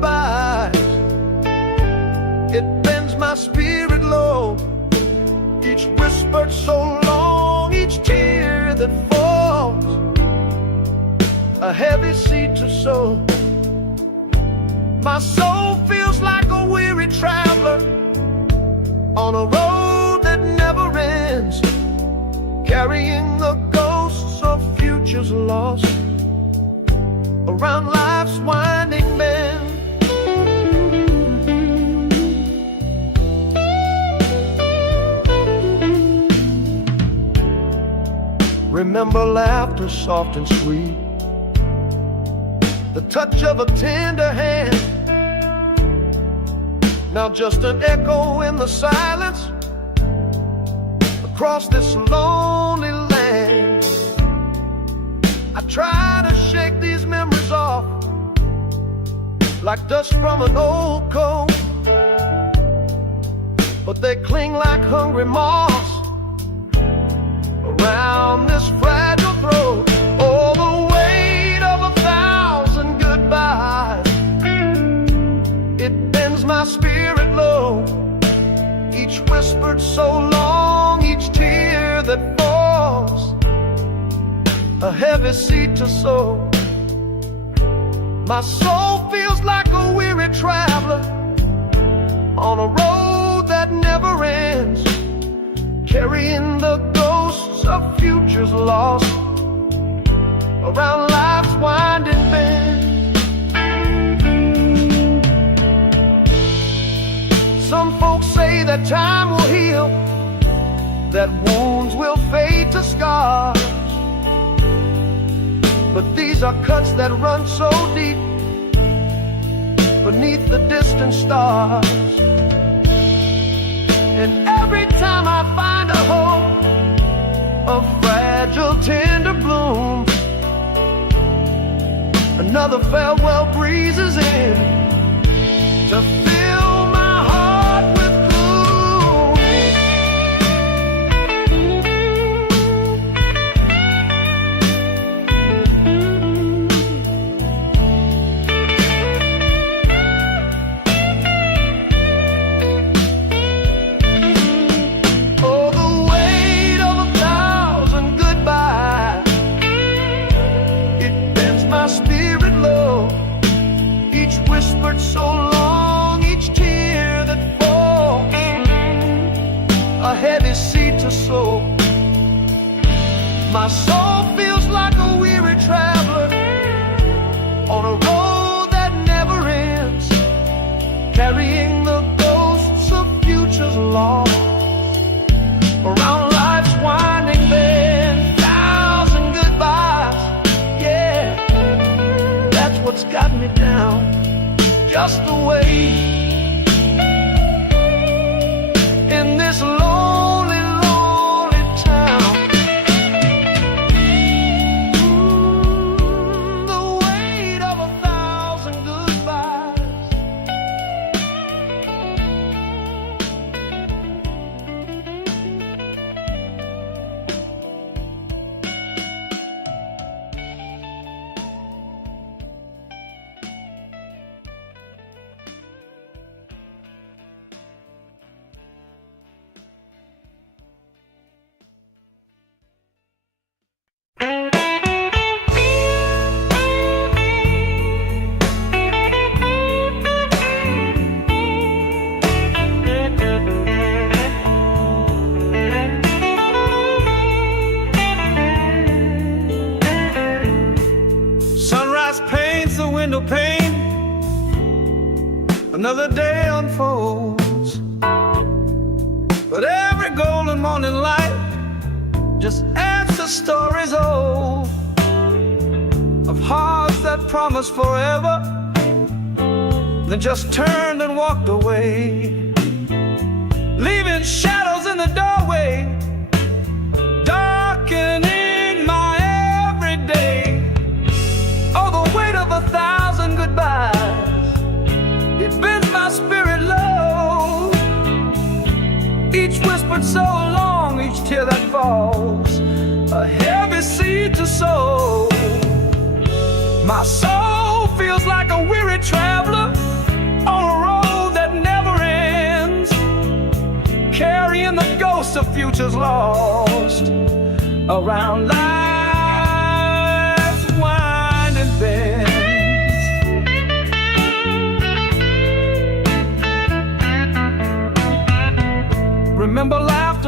a heavy seed to sow. My soul feels like a weary traveler on a road that never ends, carrying the ghosts of futures lost around life's winding bend. Remember laughter soft and sweet, the touch of a tender hand. Now just an echo in the silence across this lonely land. I try to shake these memories off like dust from an old coat, but they cling like hungry moths around this fragile throat. Oh, the weight of 1,000 goodbyes, it bends my spirit low. Each whispered so long, each tear that falls, a heavy seed to sow. My soul feels like a weary traveler on a road that never ends, carrying the ghosts of futures lost around life's winding bend. Some folks say that time will heal, that wounds will fade to scars, but these are cuts that run so deep beneath the distant stars. And every time I find a hope, a fragile tender bloom, another farewell breezes in to fill my heart with gloom. Oh, the weight of 1,000 goodbyes, it bends my spirit low. Each whispered so long, each tear that falls, a heavy seed to sow. My soul feels like a weary traveler on a road that never ends, carrying the ghosts of futures lost around life's winding bend. 1,000 goodbyes, yeah, that's what's got me down, just the way in this lonely, lonely town. The weight of 1,000 goodbyes. Sunrise paints the window pane, another day unfolds, but every golden morning light just adds to stories old of hearts that promised forever, then just turned and walked away, leaving shadows in the doorway, darkening my everyday. Oh, the weight of 1,000 goodbyes, it bends my spirit low. Each whispered so long, each tear that falls, a heavy seed to sow. My soul feels like a weary traveler on a road that never ends, carrying the ghosts of futures lost around life's winding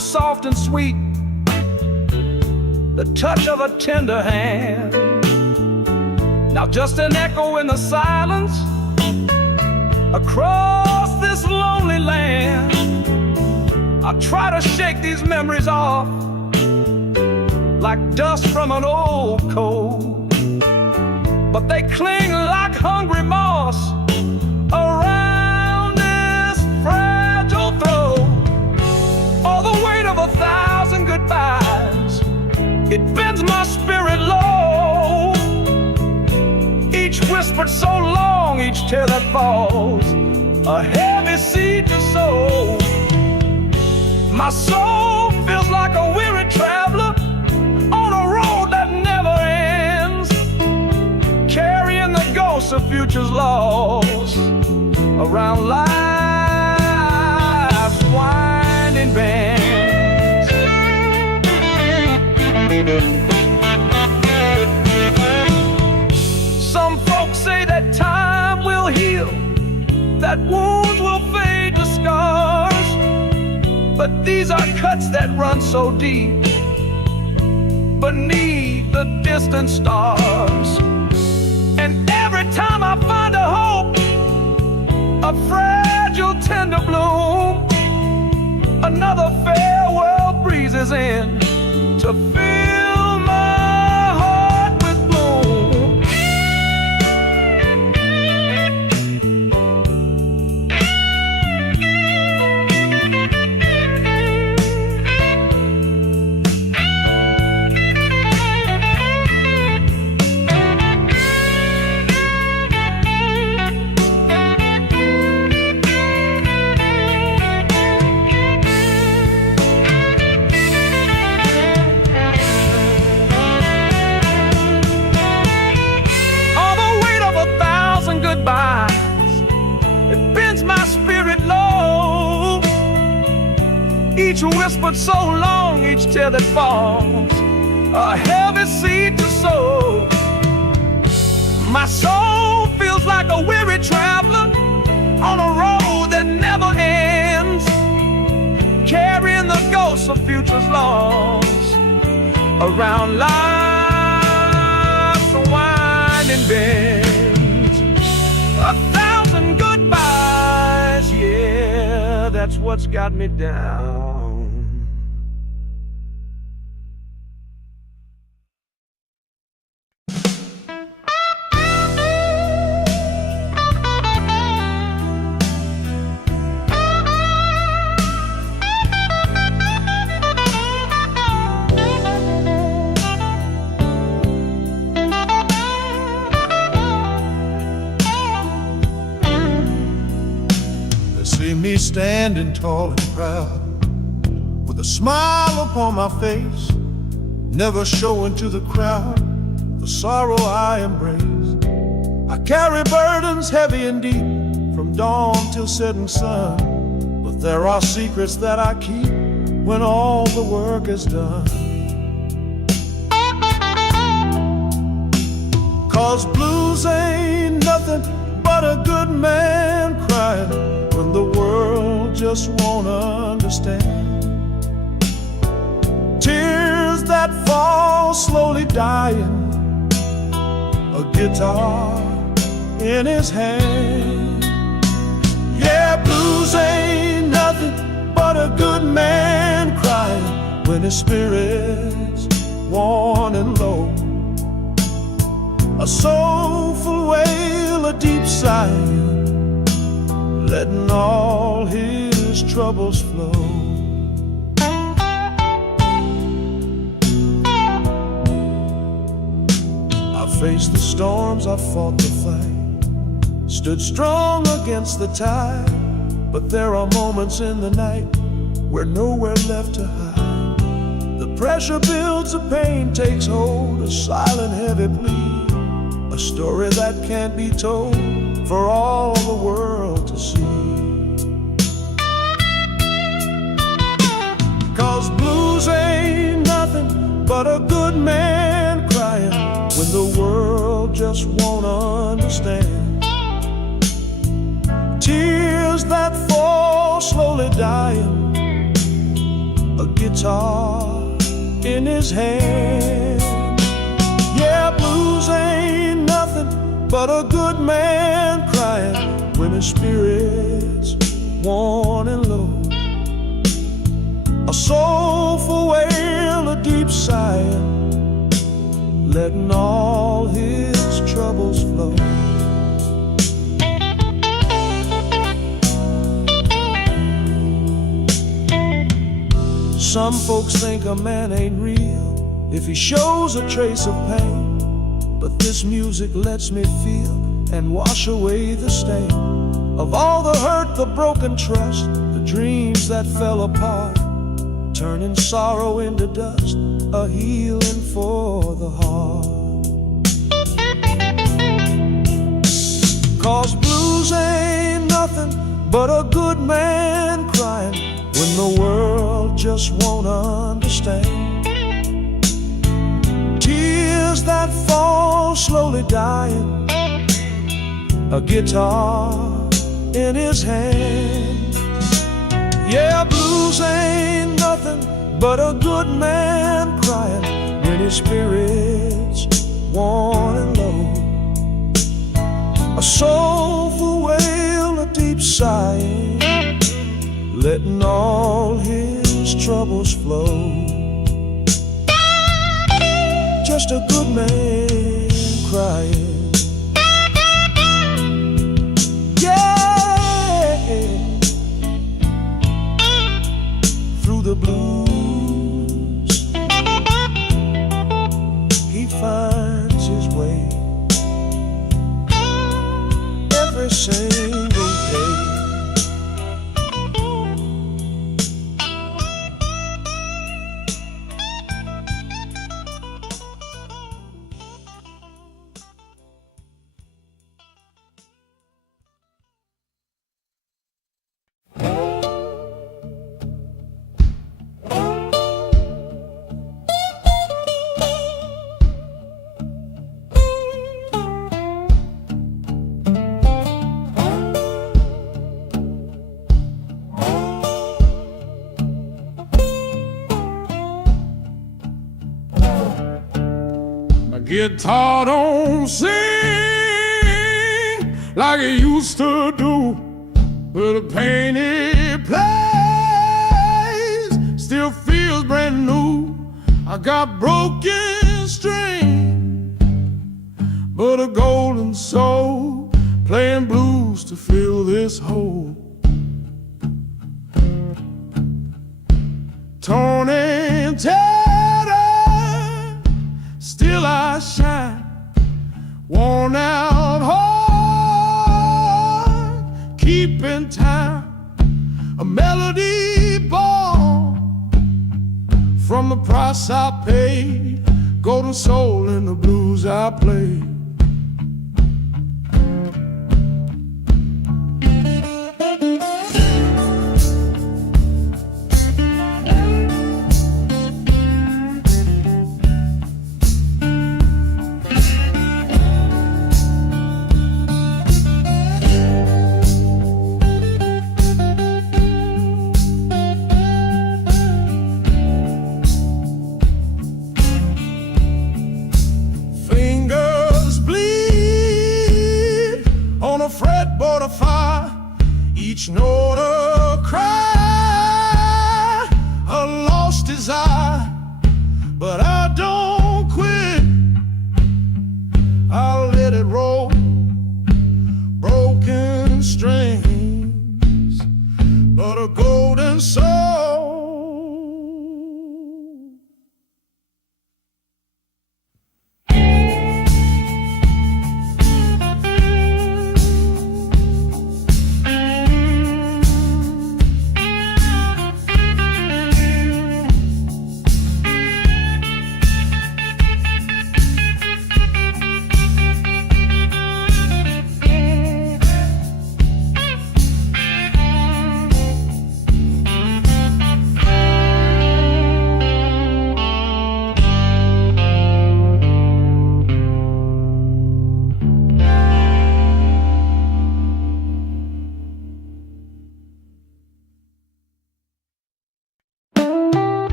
soft and sweet, the touch of a tender hand. Now just an echo in the silence across this lonely land. I try to shake these memories off like dust from an old coat, but they cling like hungry moss around this fragile throat. All the weight of 1,000 goodbyes, it bends my spirit low. Each whispered so long, each tear that falls, a heavy seed to sow. My soul feels like a weary traveler on a road that never ends, carrying the ghosts of futures lost around life's winding bends. Some folks say that time will heal, that wounds will fade to scars, but these are cuts that run so deep beneath the distant stars. And every time I find a hope, a fragile tender bloom, another farewell breezes in to fill my heart with gloom. It bends my spirit low. Each whispered so long, each tear that falls, a heavy seed to sow. My soul feels like a weary traveler on a road that never ends, carrying the ghosts of futures lost around life's winding bend. 1,000 goodbyes, yeah, that's what's got me down. See me standing tall and proud, with a smile upon my face, never showing to the crowd the sorrow I embrace. I carry burdens heavy and deep, from dawn till setting sun, but there are secrets that I keep when all the work is done. 'Cause blues ain't nothing but a good man crying when the world just won't understand. Tears that fall slowly dying, a guitar in his hand. Yeah, blues ain't nothing but a good man crying when his spirit's worn and low. A soulful wail, a deep sigh, letting all his troubles flow. I faced the storms, I fought the fight, stood strong against the tide, but there are moments in the night where nowhere left to hide. The pressure builds, the pain takes hold, a silent heavy plea, a story that can't be told for all the world to see. 'Cause blues ain't nothing but a good man crying when the world just won't understand. Tears that fall slowly dying, a guitar in his hand. Yeah, blues ain't nothing but a good man crying when his spirit's worn and low. A soulful wail, a deep sighing, letting all his troubles flow. Some folks think a man ain't real if he shows a trace of pain, but this music lets me feel and wash away the stain of all the hurt, the broken trust, the dreams that fell apart, turning sorrow into dust, a healing for the heart. 'Cause blues ain't nothing but a good man crying when the world just won't understand. Tears that fall slowly dying, a guitar in his hand. Yeah, blues ain't nothing but a good man crying when his spirit's worn and low. A soulful wail, a deep sighing, letting all his troubles flow. Just a good man crying. Yeah, through the blues he finds his way every single day. Guitar don't sing like it used to do, but the pain it plays still feels brand new. I got broken string, but a golden soul playing blues to fill this hole. Torn and tattered, still I shine, worn out heart, keeping time, a melody born from the price I paid, golden soul in the blues I play. Fretboard of fire, each note a cry, a lost desire, but I don't quit. I'll let it roll, broken strings, but a golden soul.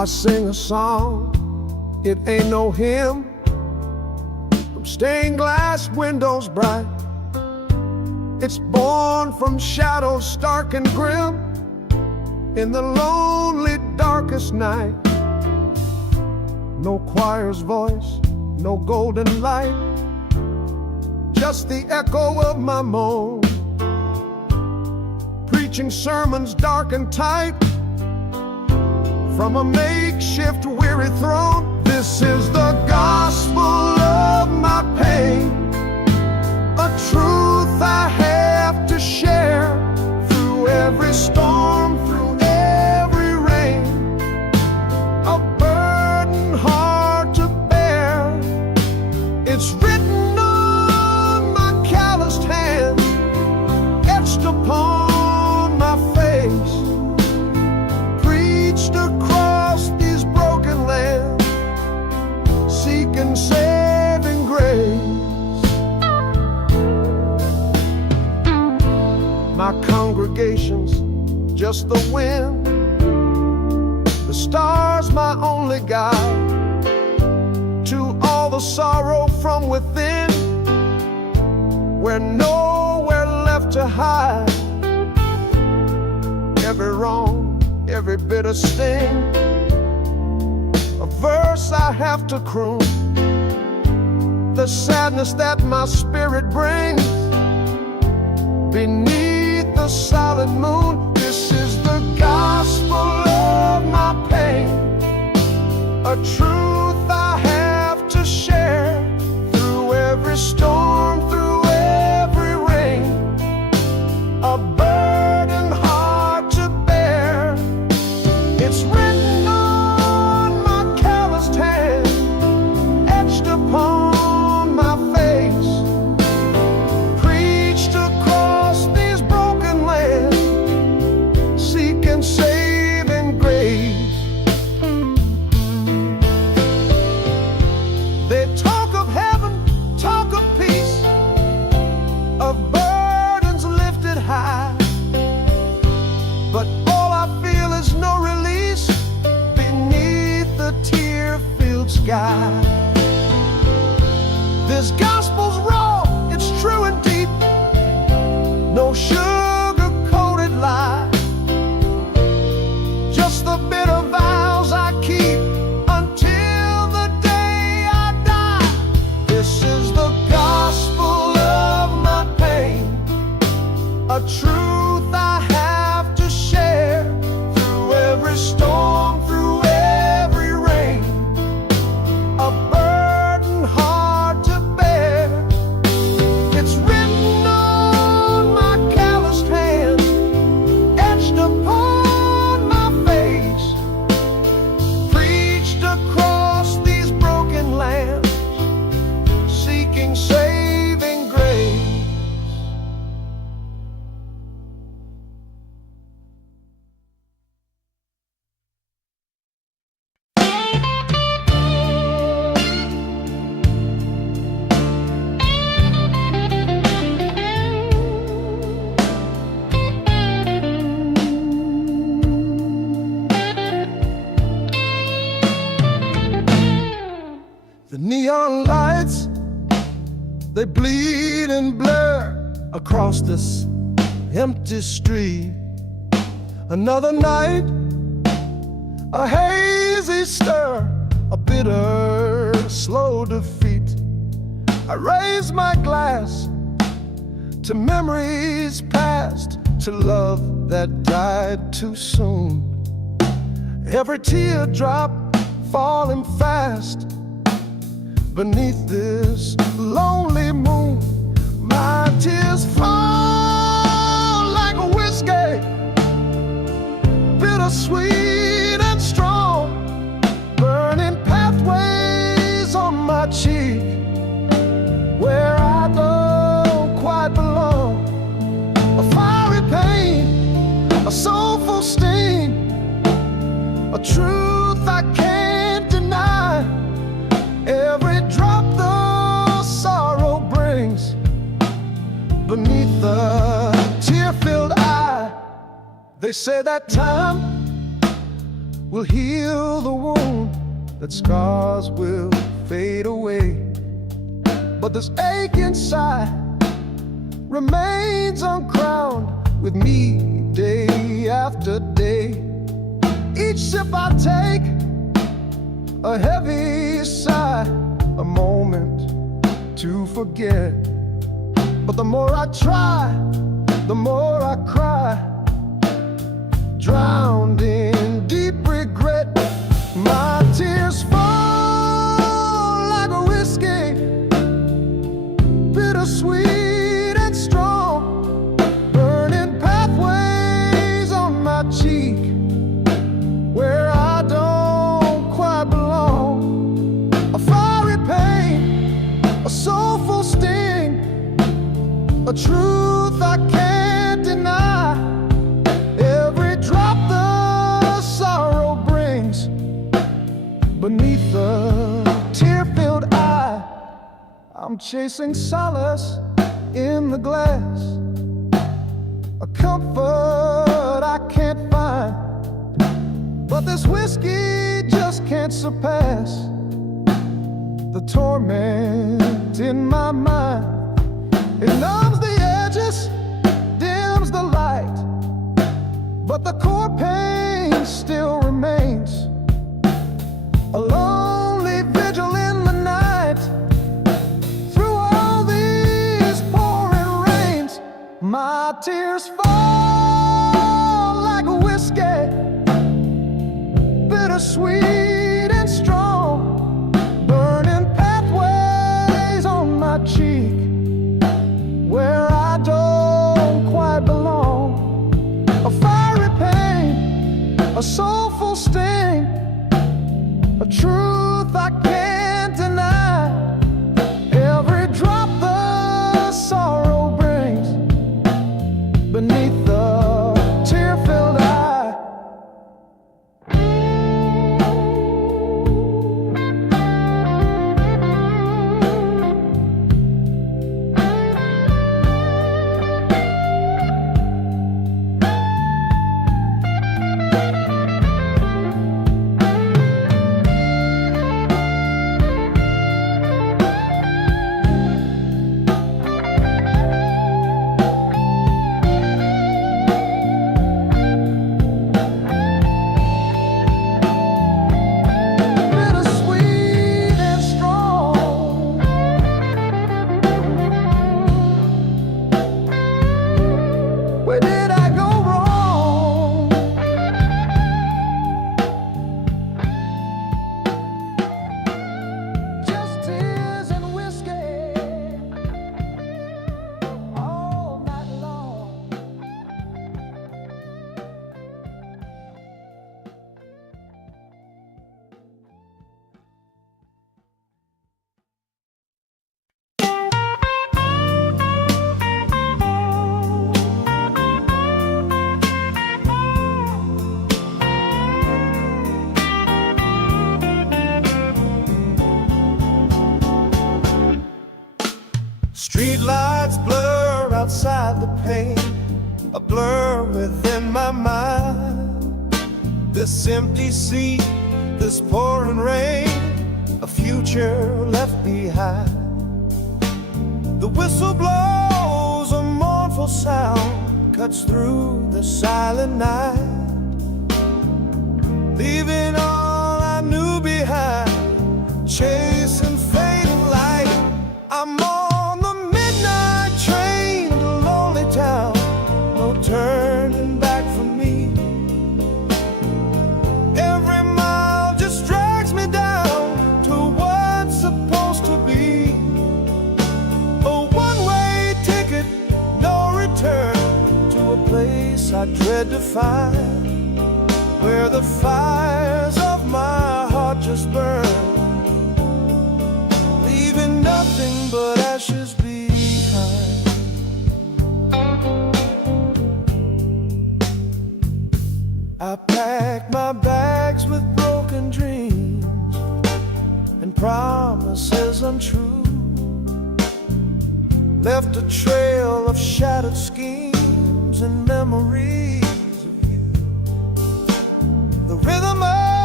I sing a song, it ain't no hymn, from stained glass windows bright. It's born from shadows stark and grim, in the lonely darkest night. No choir's voice, no golden light, just the echo of my moan, preaching sermons dark and tight from a makeshift weary throne. This is the gospel of my pain, a truth I have to share through every storm, through every rain, a burden hard to bear. It's written on my calloused hands, etched upon my face, preached across these broken lands, seeking saving grace. My congregation's just the wind, the stars my only guide to all the sorrow from within, where nowhere left to hide. Every wrong, every bitter sting, a verse I have to croon, the sadness that my spirit brings beneath the solid moon. This is the gospel of my pain, a truth I have to share through every storm, through every rain, a burden hard to bear. It's written on my calloused hand, etched upon my face, preached across these broken lands, seeking saving grace. They talk of heaven, talk of peace, of burdens lifted high, but all I feel is no release beneath the tear-filled sky. This gospel's raw, it's true and deep, no sugar-coated lie, just the bitter vows I keep until the day I die. This is the gospel of my pain, a truth I have to share through every storm, through every rain, a burden hard to bear. It's written on my calloused hands, etched upon my face, preached across these broken lands, seeking saving grace. The neon lights, they bleed and blur across this empty street. Another night, a hazy stir, a bitter, slow defeat. I raise my glass to memories past, to love that died too soon. Every teardrop falling fast beneath this lonely moon. My tears fall like a whiskey, bittersweet and strong, burning pathways on my cheek where I don't quite belong. A fiery pain, a soulful sting, a truth I can't deny. Every drop the sorrow brings beneath the tear-filled eye. They say that time will heal the wound, that scars will fade away. But this ache inside remains uncrowned with me day after day. Each sip I take, a heavy sigh, a moment to forget. But the more I try, the more I cry, drowned in deep regret. My tears fall like a whiskey, bittersweet and strong, burning pathways on my cheek where I don't quite belong. A fiery pain, a soulful sting, a truth I can't deny. Every drop the sorrow brings beneath the tear-filled eye. I'm chasing solace in the glass, a comfort I can't find. But this whiskey just can't surpass the torment in my mind. It numbs the edges, dims the light, but the core pain still remains. A lonely vigil in the night, through all these pouring rains. My tears fall like a whiskey, bittersweet and strong, burning pathways on my cheek where I don't quite belong. A fiery pain, a soulful sting, a truth I can't deny. Every drop the sorrow brings beneath the tear-filled eye. Where did I go wrong? Just tears and whiskey all night long. Street lights blur outside the pane, a blur within my mind. This empty sea, this pouring rain, a future left behind. The whistle blows, a mournful sound cuts through the silent night, leaving all I knew behind, chasing fading light. I'm on the midnight train to lonely town, no turning back for me. Every mile just drags me down to what's supposed to be a one-way ticket, no return, to a place I dread to find, where the fires of my heart just burn, leaving nothing but ashes behind. I packed my bags with broken dreams and promises untrue, left a trail of shattered schemes and memories of you. The rhythm of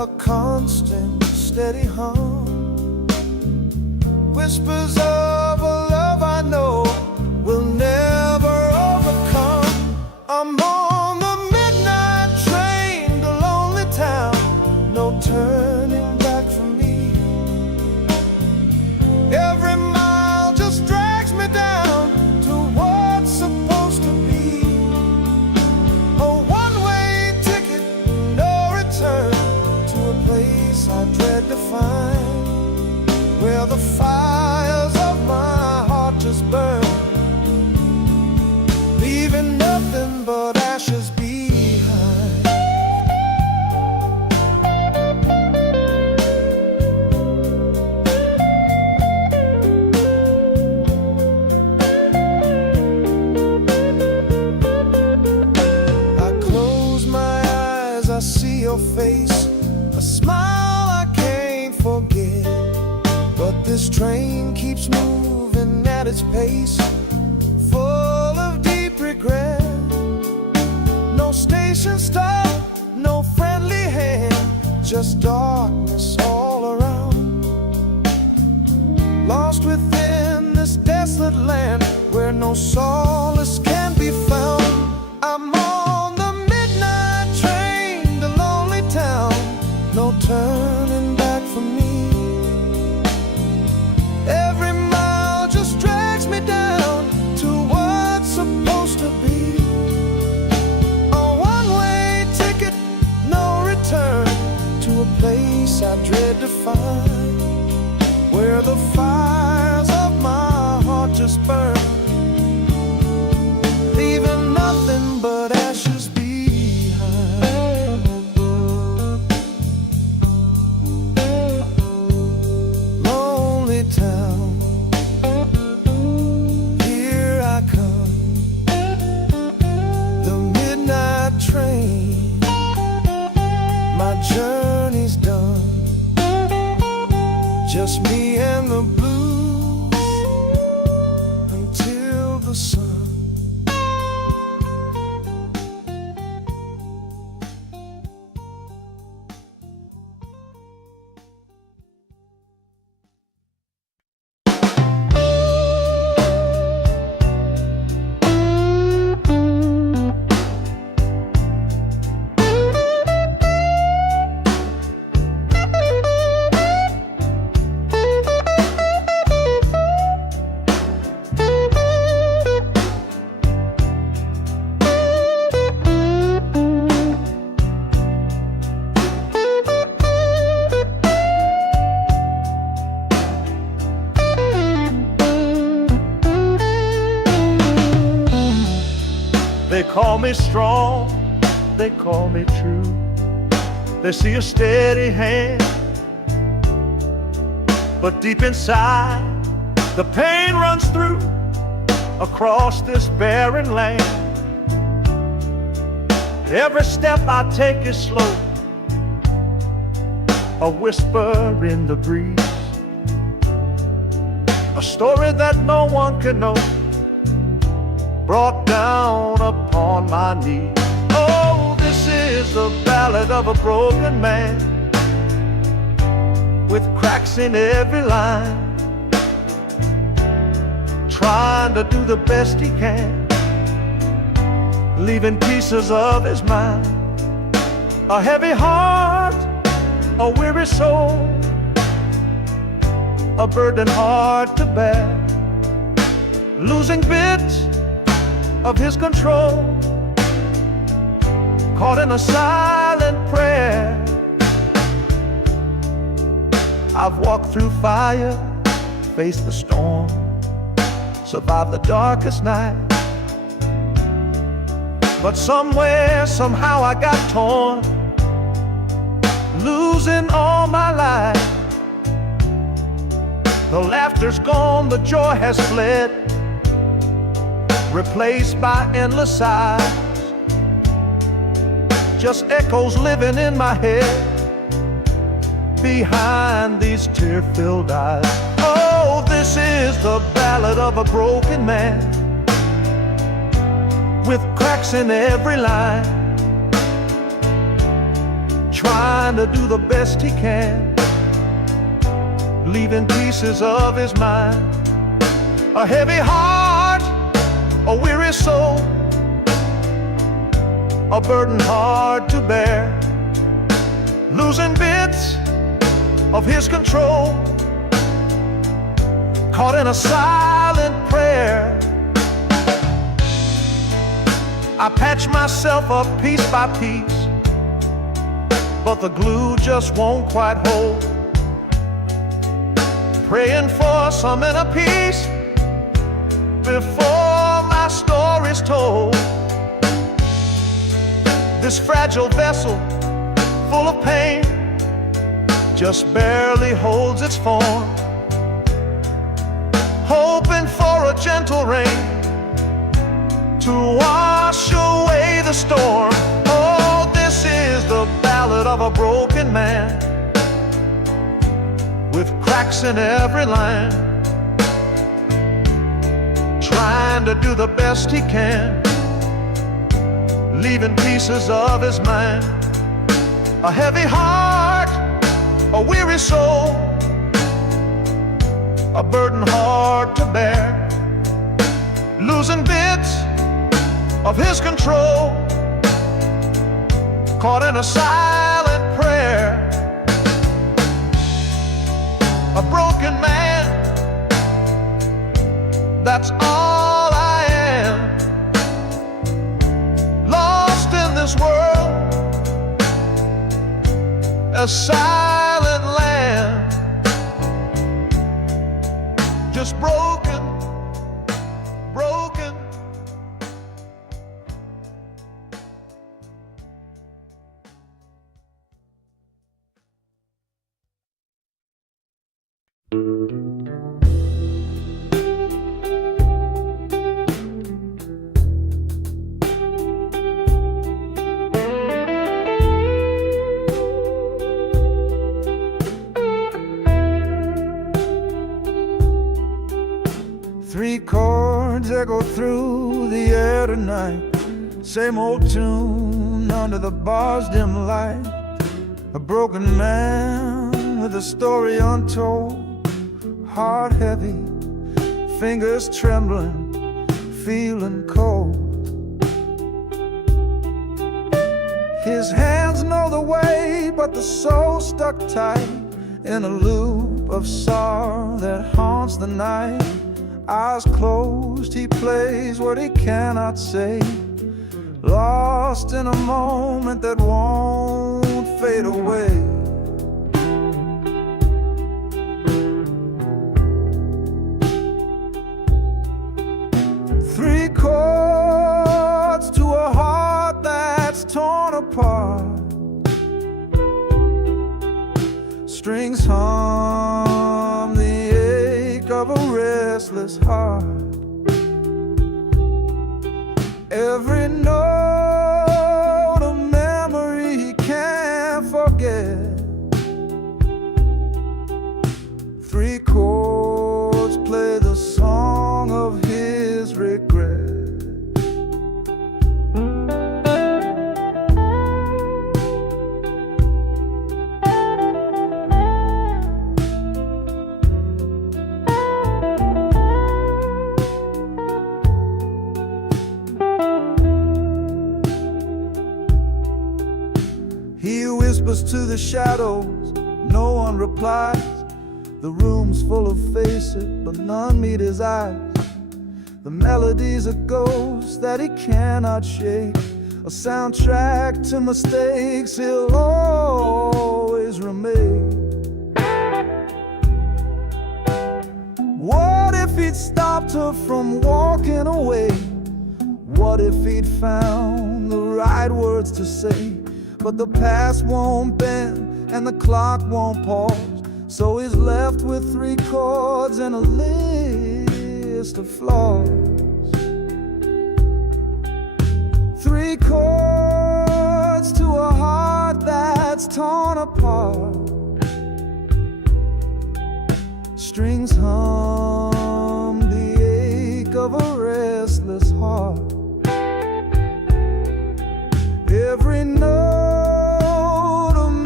a constant, steady hum. Whispers of a love I know will never overcome. I'm on the midnight train to lonely town, no turning back for me. Every mile just drags me down to what's supposed to be. A one-way ticket, no return, to a place I dread to find, where the fires of my heart just burn, leaving nothing but ashes behind. I close my eyes, I see your face, a smile I can't forget. But this train keeps moving at its pace, full of deep regret. No station stop, no friendly hand, just darkness all around. Lost within this desolate land where no solace can be found. I'm on the midnight train to lonely town, no turning back for me. Every mile just drags me down to what's supposed to be. A one-way ticket, no return, to a place I dread to find, where the fires of my heart just burn, leaving nothing but ashes behind. Lonely town, here I come, the midnight train, my journey's done, just me and the blues until the sun. They call me strong, they call me true. They see a steady hand, but deep inside the pain runs through across this barren land. Every step I take is slow, a whisper in the breeze, a story that no one can know, brought down upon my knees. Oh, this is the ballad of a broken man, with cracks in every line, trying to do the best he can, leaving pieces of his mind. A heavy heart, a weary soul, a burden hard to bear, losing bits of his control, caught in a silent prayer. I've walked through fire, faced the storm, survived the darkest night, but somewhere, somehow I got torn, losing all my life. The laughter's gone, the joy has fled, replaced by endless sighs, just echoes living in my head behind these tear-filled eyes. Oh, this is the ballad of a broken man, with cracks in every line, trying to do the best he can, leaving pieces of his mind. A heavy heart, a weary soul, a burden hard to bear, losing bits of his control, caught in a silent prayer. I patch myself up piece by piece, but the glue just won't quite hold. Praying for some inner peace before my story's told. This fragile vessel, full of pain, just barely holds its form, hoping for a gentle rain to wash away the storm. Oh, this is the ballad of a broken man, with cracks in every line, trying to do the best he can, leaving pieces of his mind. A heavy heart, a weary soul, a burden hard to bear, losing bits of his control, caught in a silent prayer. A broken man, that's all I am, lost in this world, a silent land, just broken, broken. Three chords echo through the air tonight, same old tune under the bar's dim light. A broken man with a story untold, heart heavy, fingers trembling, feeling cold. His hands know the way, but the soul stuck tight in a loop of sorrow that haunts the night. Eyes closed, he plays what he cannot say, lost in a moment that won't fade away. Three chords to a heart that's torn apart, strings hum the ache of a restless heart. Every note a memory he can't forget. Three chords play the song of his regret. He whispers to the shadows, no one replies. The room's full of faces, but none meet his eyes. The melody's a ghost that he cannot shake, a soundtrack to mistakes he'll always remake. What if he'd stopped her from walking away? What if he'd found the right words to say? But the past won't bend and the clock won't pause, so he's left with three chords and a list of flaws. Three chords to a heart that's torn apart, strings hum the ache of a restless heart. Every note a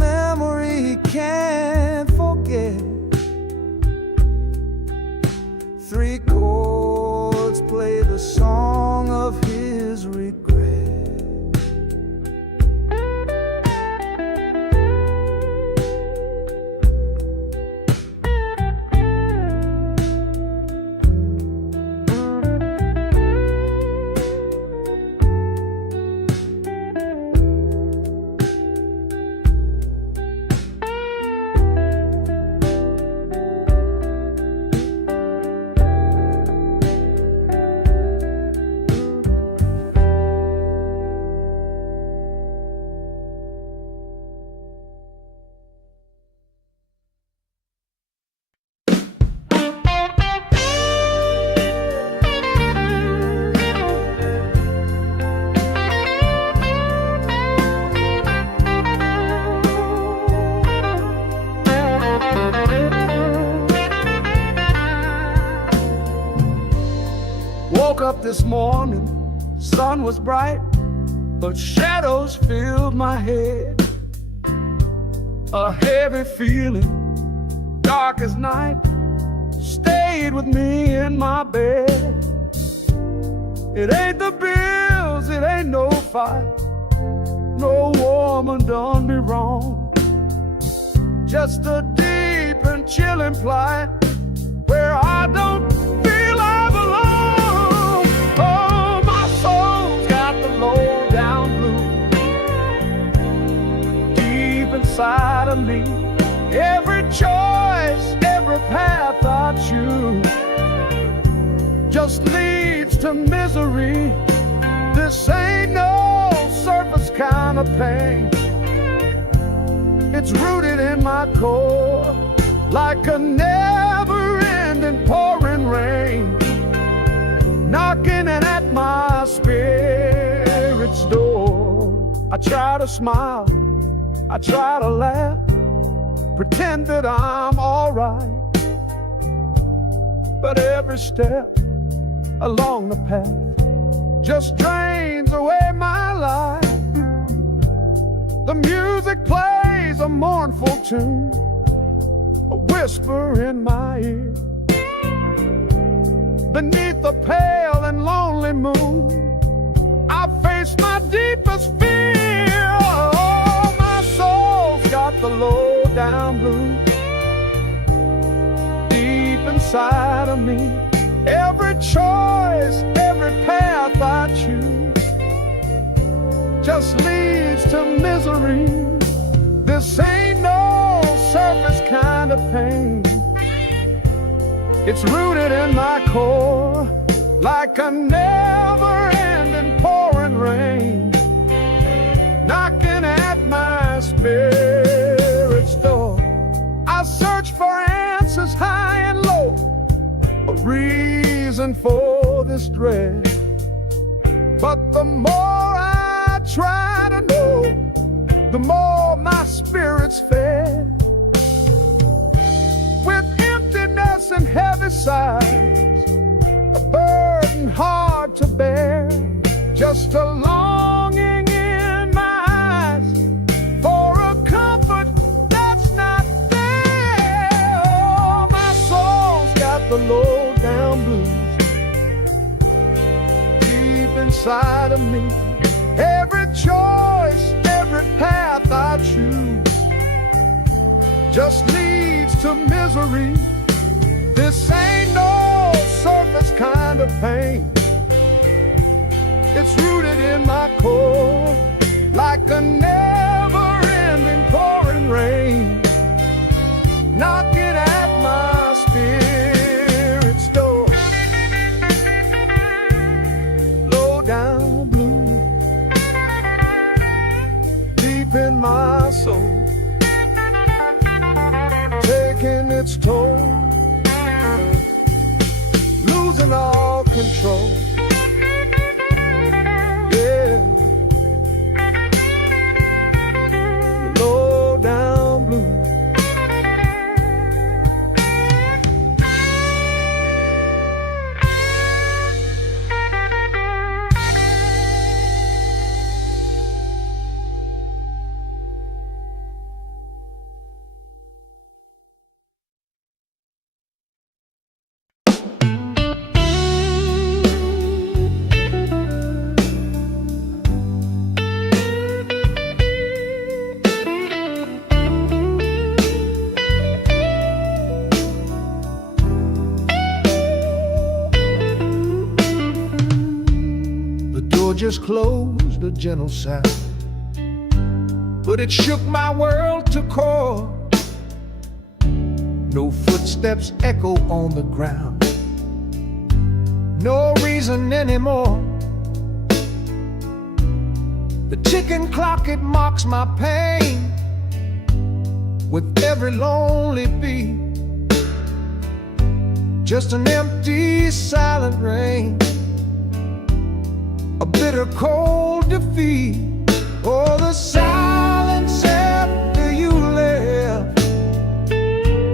Woke up this morning, sun was bright, but shadows filled my head. A heavy feeling, dark as night, stayed with me in my bed. It ain't the bills, it ain't no fight, no woman done me wrong. Just a deep and chilling plight where I don't feel I belong. Oh, my soul's got the low down blues deep inside of me. Every choice, every path I choose just leads to misery. This ain't no surface kind of pain. It's rooted in my core like a never-ending pouring rain, knocking at my spirit's door. I try to smile, I try to laugh, pretend that I'm alright, but every step along the path just drains away my life. The music plays a mournful tune, a whisper in my ear. Beneath the pale and lonely moon, I face my deepest fear. Oh, my soul's got the low down blues deep inside of me. Every choice, every path I choose just leads to misery. This ain't no surface kind of pain. It's rooted in my core like a never-ending pouring rain, knocking at my spirit's door. I search for answers high and low, a reason for this dread, but the more I try to know, the more my spirit's fed. With emptiness and heavy sighs, a burden hard to bear, just a longing in my eyes for a comfort that's not there. Oh, my soul's got the low down blues deep inside of me. Every choice, every path I choose just leads to misery. This ain't no surface kind of pain. It's rooted in my core like a never-ending pouring rain, knocking at my spirit's door. Low down blue deep in my soul, taking its toll, losing all control. Yeah, low down blue. Just closed, a gentle sound, but it shook my world to core. No footsteps echo on the ground, no reason anymore. The ticking clock, it mocks my pain with every lonely beat. Just an empty, silent rain, a bitter cold defeat. Oh, the silence after you left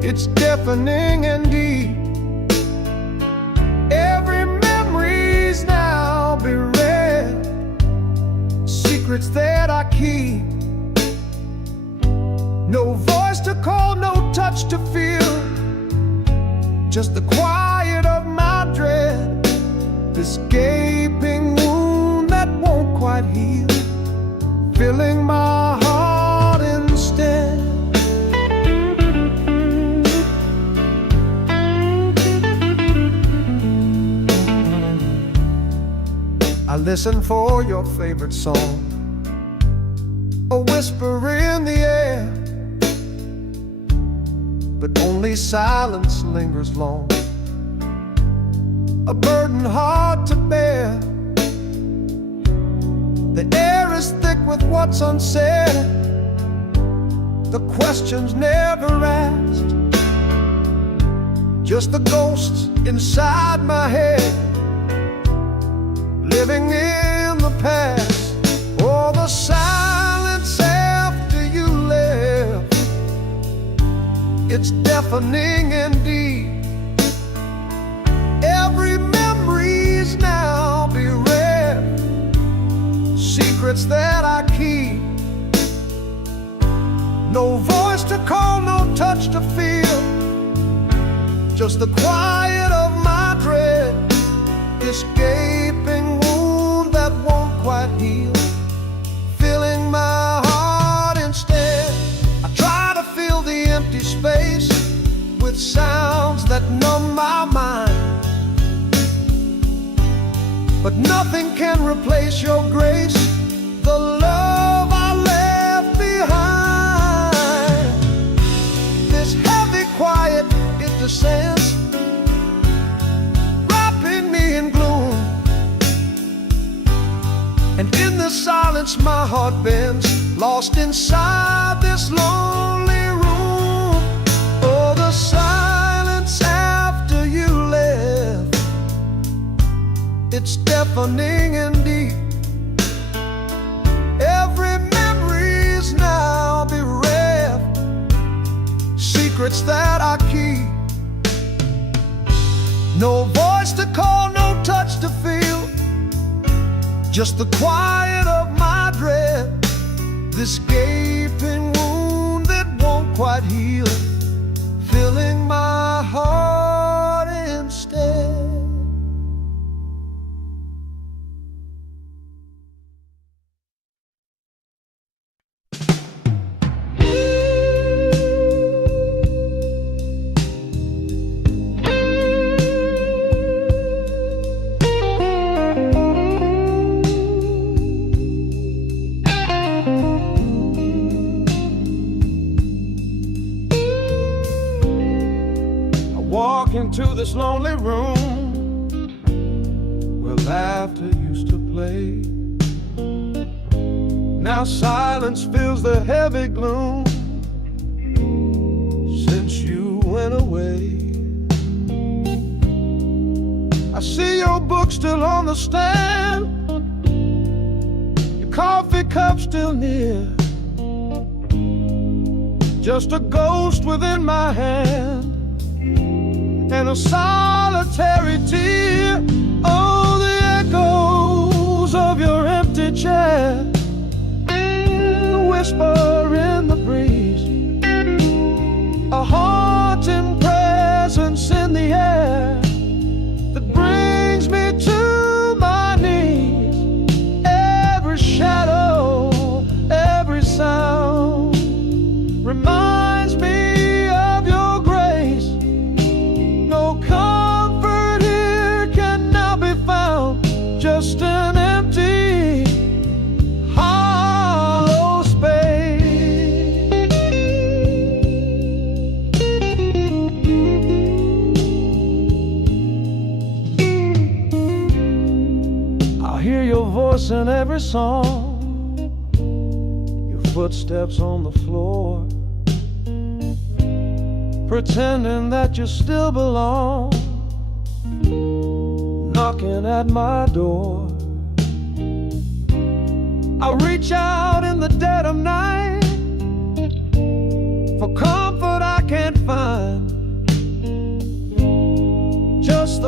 It's deafening and deep. Every memory's now be read, secrets that I keep. No voice to call, no touch to feel, just the quiet of my dread, this gaping wound that won't quite heal, filling my heart instead. I listen for your favorite song, a whisper in the air, but only silence lingers long, a burden hard to bear. The air is thick with what's unsaid, the questions never asked, just the ghosts inside my head, living in the past. Oh, the silence after you left, it's deafening and deep. Every memory's now be read, secrets that I keep. No voice to call, no touch to feel, just the quiet of my dread, this gaping wound that won't quite heal, filling my heart instead. I try to fill the empty space with sounds that numb my mind, but nothing can replace your grace, the love I left behind. This heavy quiet, it descends, wrapping me in gloom, and in the silence my heart bends, lost inside this lonely room. Oh, the silence after you left, it's deafening and deep. Every memory's now bereft, secrets that I keep. No voice to call, no touch to feel, just the quiet of my dread, this gaping wound that won't quite heal, filling my heart instead. Walk into this lonely room where laughter used to play. Now silence fills the heavy gloom since you went away. I see your book still on the stand, your coffee cup still near, just a ghost within my hand and a solitary tear. Oh, the echoes of your empty chair, the whisper in the breeze, a haunting presence in the air that brings me to my knees. Every shadow, every sound reminds me of your grace. No comfort here can now be found, just an empty, hollow space. I'll hear your voice in every song, your footsteps on the floor, pretending that you still belong, knocking at my door. I reach out in the dead of night for comfort I can't find,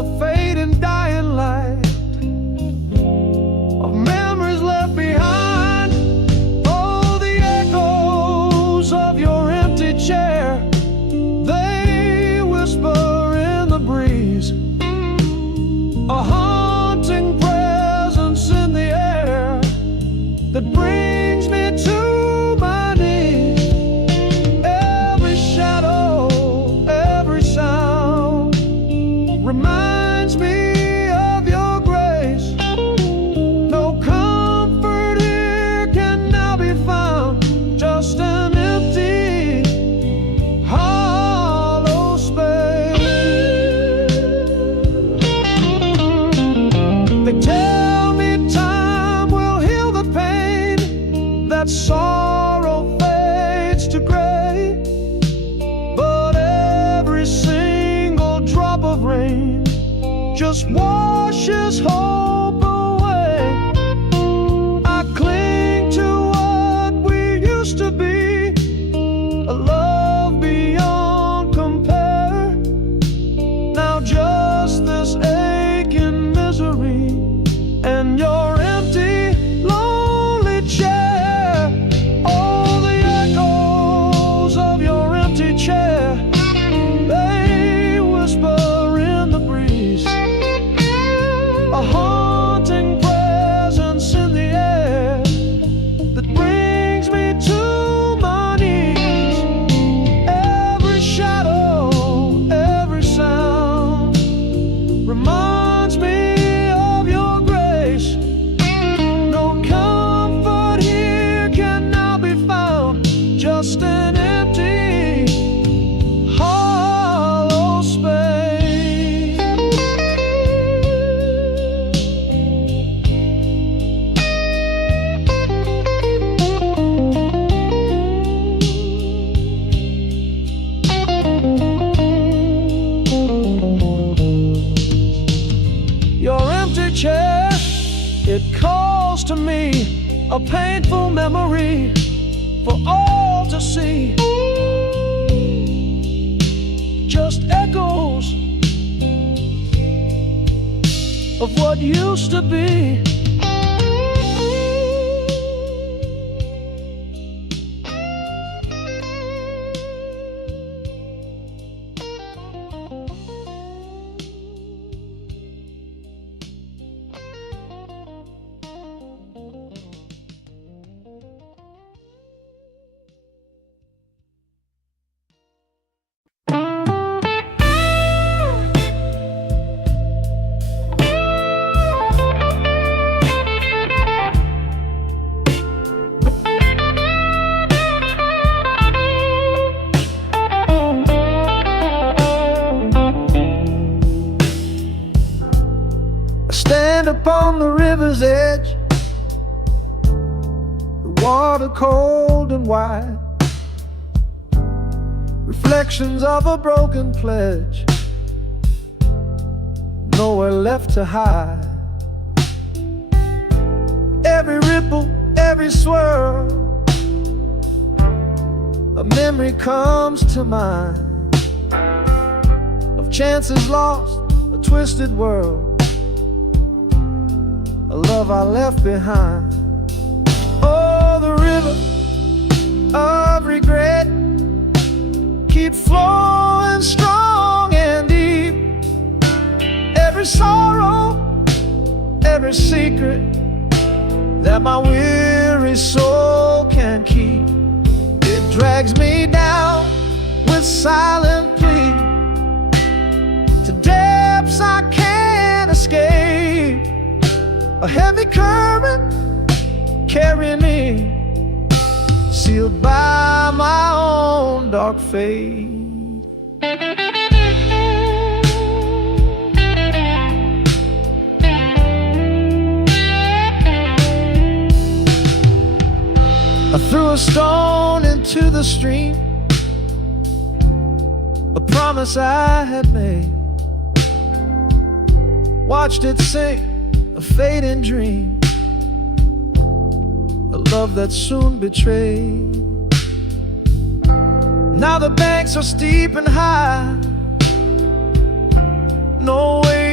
the fading dying light of memories left behind. Oh, the echoes of your empty chair, they whisper in the breeze, a haunting presence in the air that brings me to my knees. Every shadow, every sound reminds me of your grace. No comfort here can now be found, just an empty, hollow space. They tell me time will heal the pain, that sorrow fades to gray, but every single drop of rain just washes hope away. I cling to what we used to be, a love beyond compare. Now just this aching misery and your empty, lonely chair. Oh, the echoes of your empty chair, they whisper in the breeze, a haunting presence in the air that brings me to my knees. Every shadow, every sound reminds me of your grace. No comfort here can now be found, just an empty, hollow space. Your empty chair, it calls to me, a painful memory for all to see. Just echoes of what used to be. Stand upon the river's edge, the water cold and wide, reflections of a broken pledge, nowhere left to hide. Every ripple, every swirl, a memory comes to mind of chances lost, a twisted world, a love I left behind. Oh, the river of regret, keep flowing strong and deep. Every sorrow, every secret that my weary soul can keep, it drags me down with silent plea to depths I can't escape. A heavy current carrying me, sealed by my own dark fate. I threw a stone into the stream, a promise I had made, watched it sink, a fading dream, a love that soon betrayed. Now the banks are steep and high, no way to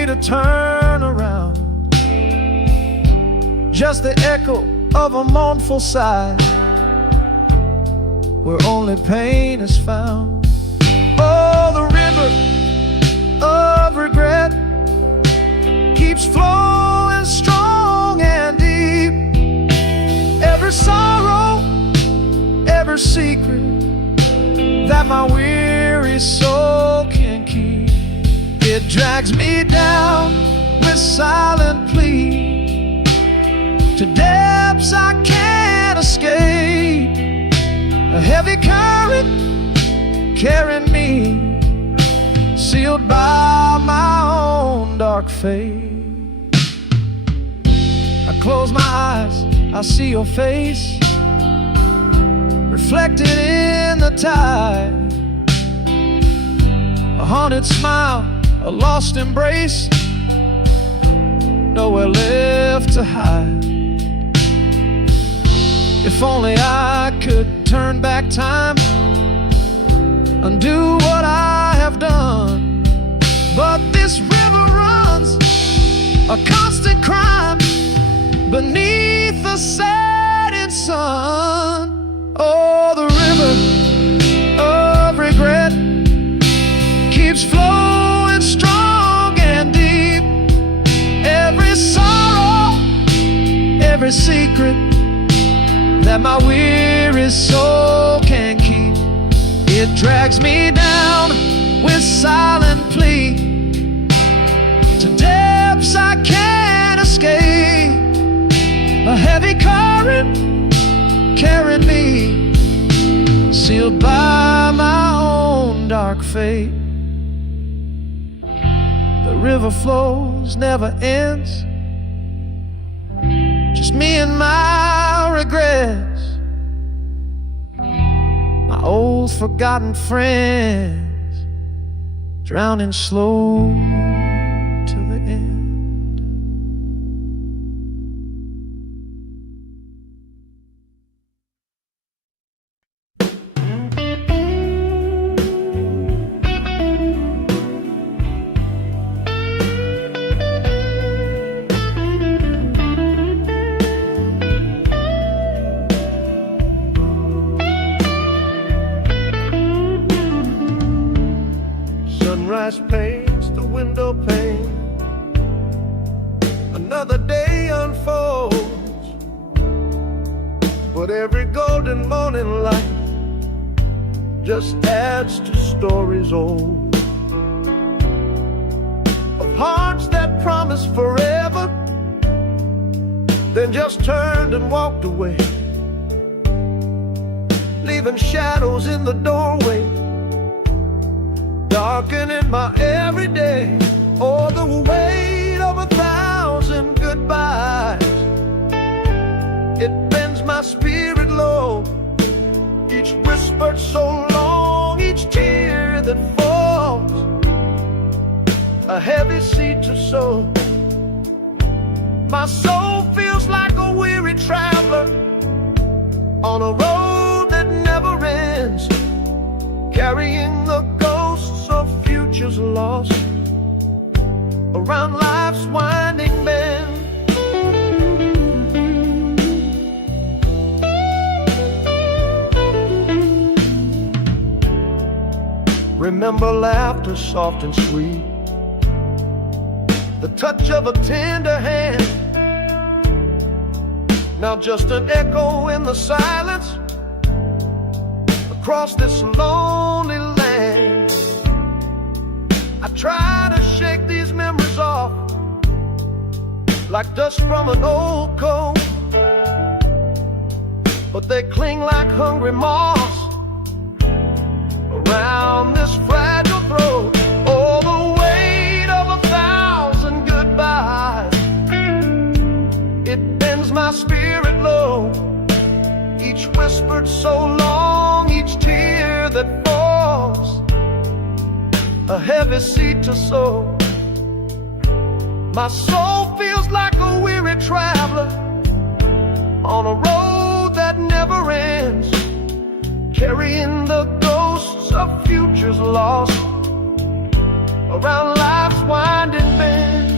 to turn around. Just the echo of a mournful sigh, where only pain is found. Oh, the river of regret keeps flowing strong and deep. Every sorrow, every secret that my weary soul can keep, it drags me down with silent plea to depths I can't escape. A heavy current carrying me, sealed by my own dark fate. I close my eyes, I see your face reflected in the tide. A haunted smile, a lost embrace, nowhere left to hide. If only I could turn back time, undo what I have done. But this river runs a constant crime beneath the setting sun. Oh, the river of regret keeps flowing strong and deep. Every sorrow, every secret that my weary soul can keep, it drags me down with silent plea to depths I can't escape. A heavy current carrying me, sealed by my own dark fate. The river flows, never ends, just me and my regrets, my old forgotten friends, drowning slow to the end. Sunrise paints the window pane, another day unfolds, but every golden morning light just adds to stories old, of hearts that promised forever, then just turned and walked away, leaving shadows in the doorway, darkening my everyday. Oh, the weight of 1,000 goodbyes, it bends my spirit low. Each whispered so long, each tear that falls, a heavy seed to sow. My soul feels like a weary traveler on a road that never ends, carrying the ghosts of futures lost around life's winding bend. Remember laughter soft and sweet, the touch of a tender hand, now just an echo in the silence across this lonely land. I try to shake these memories off like dust from an old coat, but they cling like hungry moths around this fragile throat. Oh, the weight of 1,000 goodbyes, it bends my spirit low. Each whispered so long, each tear that falls, a heavy seed to sow. My soul feels like a weary traveler on a road that never ends, carrying the ghosts of futures lost around life's winding bend.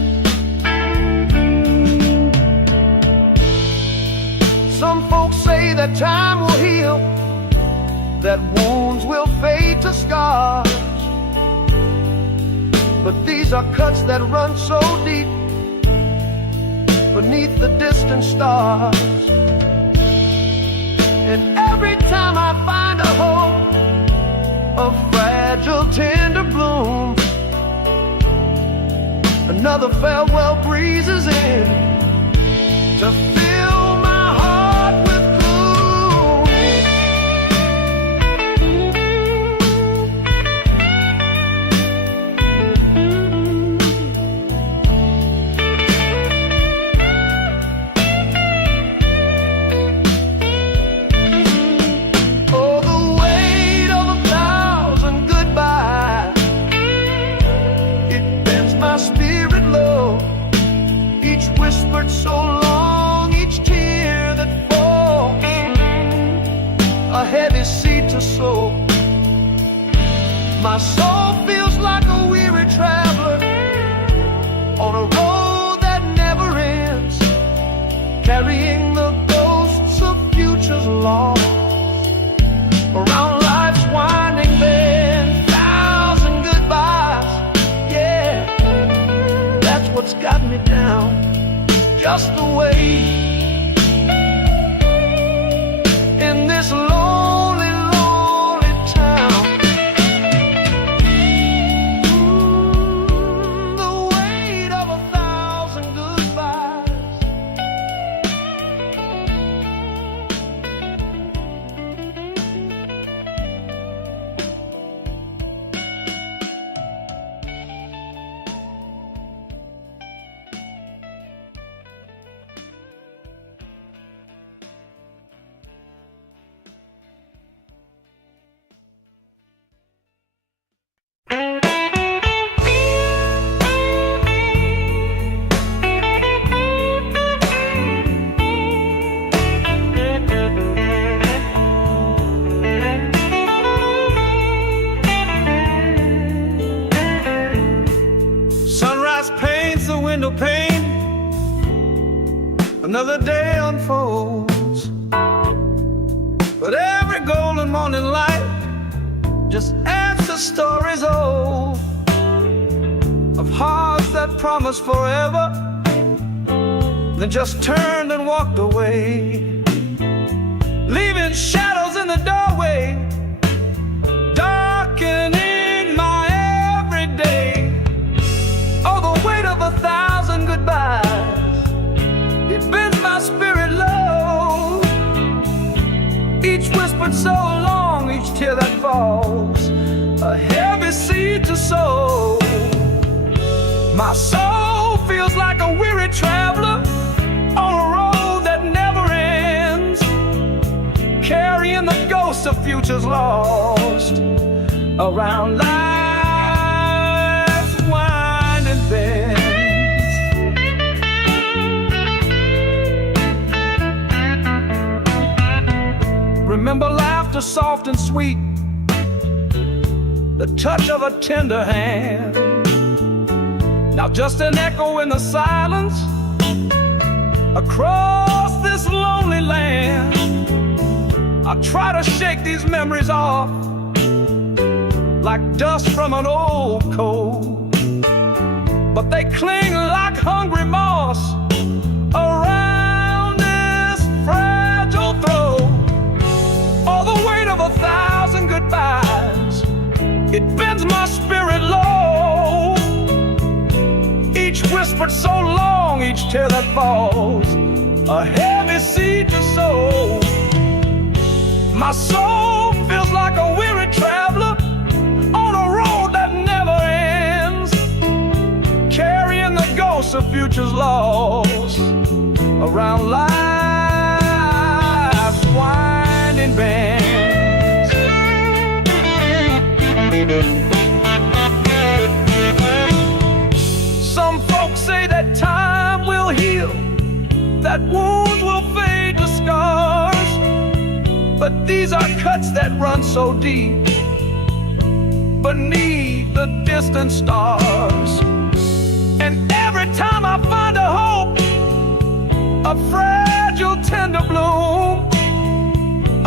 say that time will heal, that wounds will fade to scars, but these are cuts that run so deep beneath the distant stars. And every time I find a hope, a fragile, tender bloom, another farewell breezes in to fill my heart with gloom. Oh, the weight of 1,000 goodbyes, it bends my spirit low. Each whispered so long, each tear that falls, a heavy seed to sow. My soul feels like a weary traveler on a road that never ends, carrying the ghosts of futures lost around life's winding bend. 1,000 goodbyes, yeah, that's what's got me down, just the way in this lonely, lonely town. The weight of 1,000 goodbyes. Sunrise paints the window pane, another day unfolds, but every golden morning light just adds to stories old of hearts that promised forever, then just turned and walked away, leaving shadows in the doorway, darkening my everyday. Oh, the weight of 1,000 goodbyes, it bends my spirit low. Each whispered so long, each tear that falls, a heavy seed to sow. My soul feels like a weary traveler on a road that never ends, carrying the ghosts of futures lost around life's winding bends. Remember laughter soft and sweet, the touch of a tender hand. Now just an echo in the silence across this lonely land. I try to shake these memories off like dust from an old coat, but they cling like hungry moss around this fragile throat. All the weight of 1,000 goodbyes, it bends my spirit low. Each whispered so long, each tear that falls, a heavy seed to sow. My soul feels like a weary traveler on a road that never ends, carrying the ghosts of futures lost around life's winding bends. Some folks say that time will heal, that wounds will fade to scars, but these are cuts that run so deep beneath the distant stars. And every time I find a hope, a fragile tender bloom,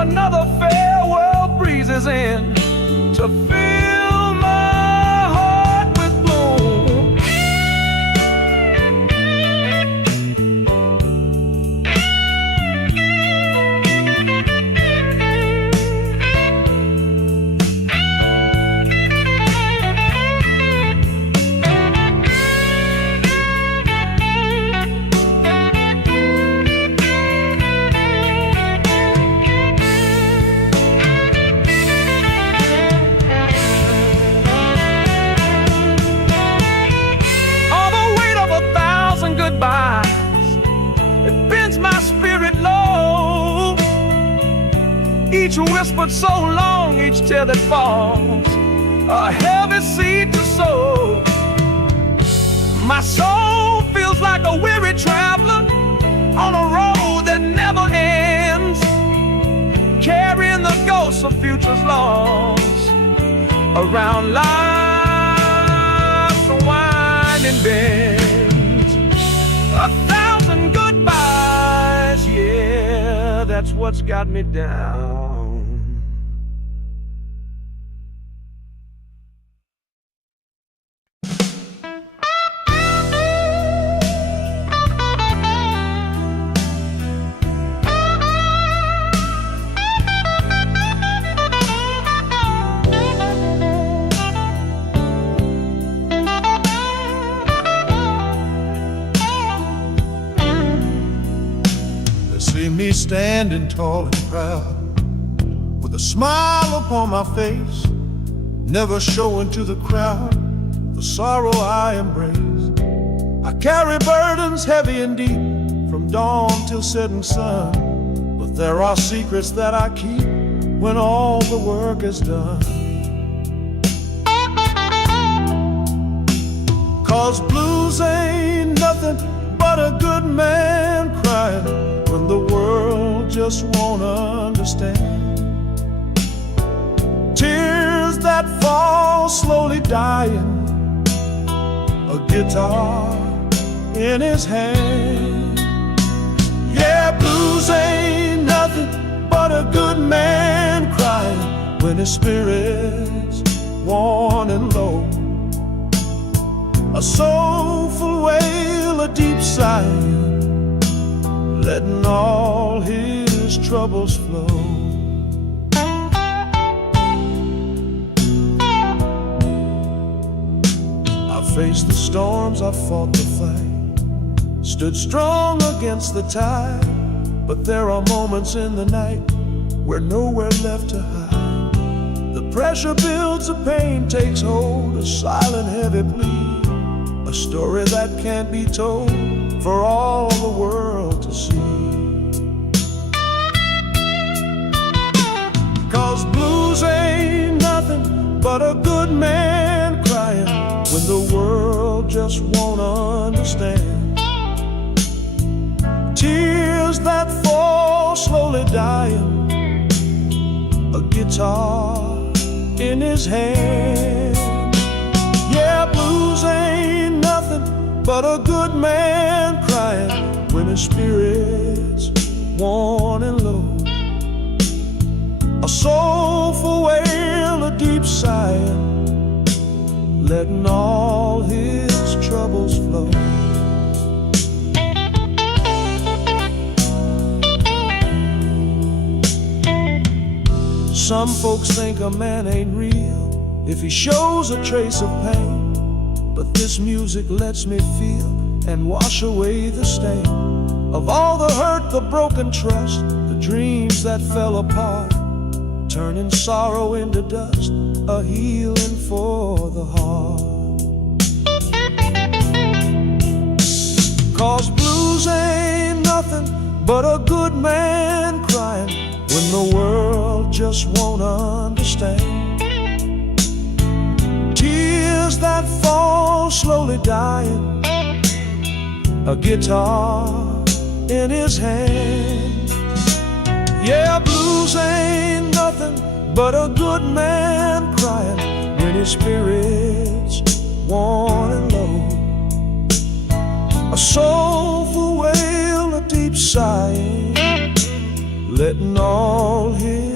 another farewell breezes in to fill my heart with gloom. It bends my spirit low. Each whispered so long, each tear that falls, a heavy seed to sow. My soul feels like a weary traveler on a road that never ends, carrying the ghosts of futures lost around life's winding bend. 1,000 goodbyes, yeah, that's what's got me down. See me standing tall and proud, with a smile upon my face, never showing to the crowd the sorrow I embrace. I carry burdens heavy and deep, from dawn till setting sun, but there are secrets that I keep when all the work is done. 'Cause blues ain't nothing but a good man crying when the world just won't understand. Tears that fall slowly dying, a guitar in his hand. Yeah, blues ain't nothing but a good man crying when his spirit's worn and low. A soulful wail, a deep sigh, letting all his troubles flow. I faced the storms, I fought the fight, stood strong against the tide, but there are moments in the night where nowhere left to hide. The pressure builds, the pain takes hold, a silent heavy plea, a story that can't be told for all the world to see. 'Cause blues ain't nothing but a good man crying when the world just won't understand. Tears that fall slowly dying, a guitar in his hand. Yeah, blues ain't nothing but a good man crying when his spirit's worn and low. A soulful wail, a deep sigh, letting all his troubles flow. Some folks think a man ain't real if he shows a trace of pain, but this music lets me feel and wash away the stain of all the hurt, the broken trust, the dreams that fell apart, turning sorrow into dust, a healing for the heart. 'Cause blues ain't nothing but a good man crying when the world just won't understand. Tears that fall slowly dying, a guitar in his hand. Yeah, blues ain't nothing but a good man crying when his spirit's worn and low. A soulful wail, a deep sigh, letting all his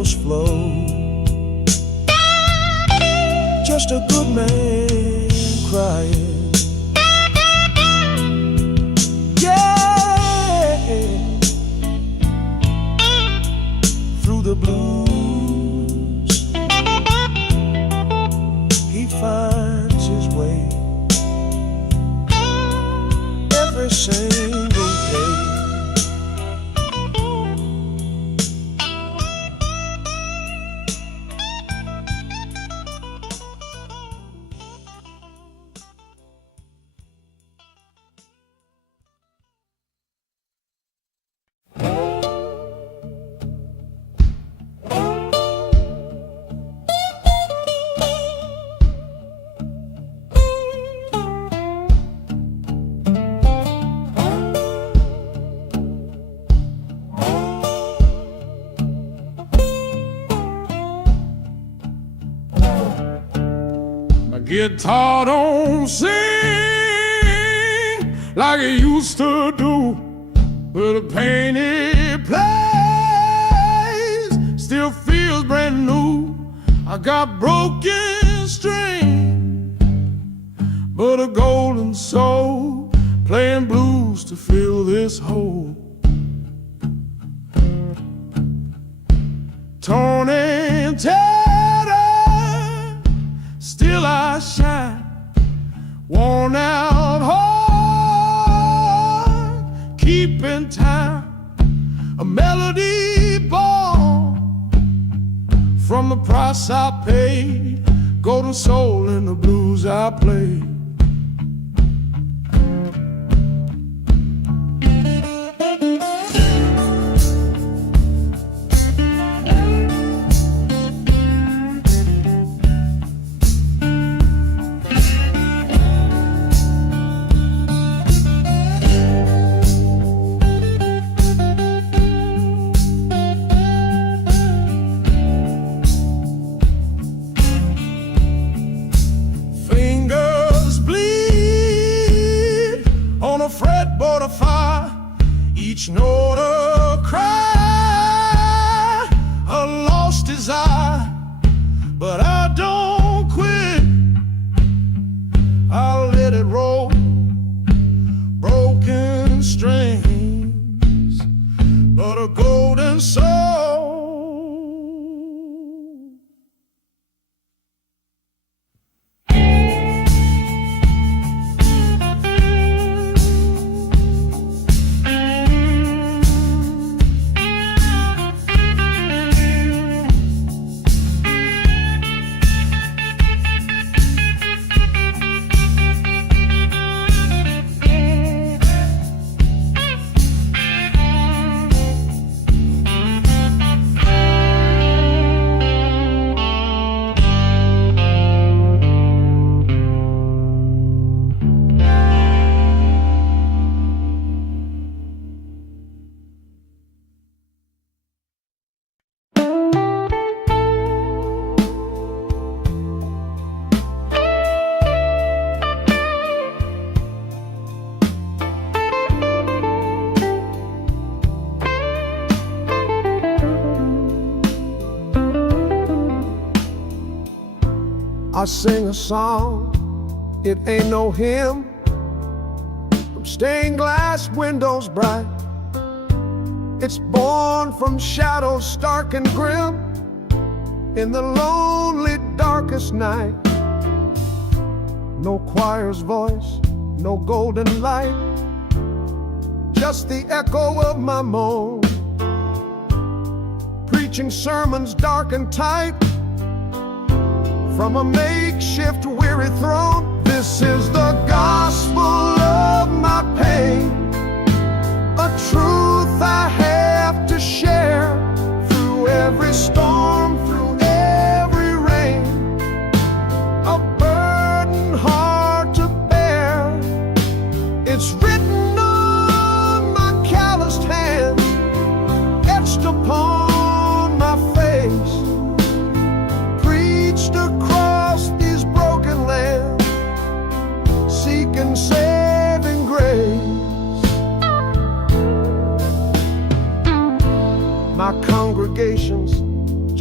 river's flow. Just a good man crying. Yeah, through the blues he finds his way every single day. Guitar don't sing like it used to do, but the pain it plays still feels brand new. I got broken string, but a golden soul playing blues to fill this hole. Torn and tattered, still I shine, worn out heart, keeping time, a melody born from the price I paid, golden soul in the blues I played. Fretboard of fire, each note a cry, a lost desire, but I don't quit. I'll let it roll, broken strings, but a golden soul. I sing a song, it ain't no hymn, from stained glass windows bright. It's born from shadows stark and grim, in the lonely darkest night. No choir's voice, no golden light, just the echo of my moan, preaching sermons dark and tight from a makeshift weary throne. This is the gospel of my pain, a truth I have to share through every storm, through every rain, a burden hard to bear. It's written on my calloused hand, etched upon my face, preached across these broken lands, seeking saving grace.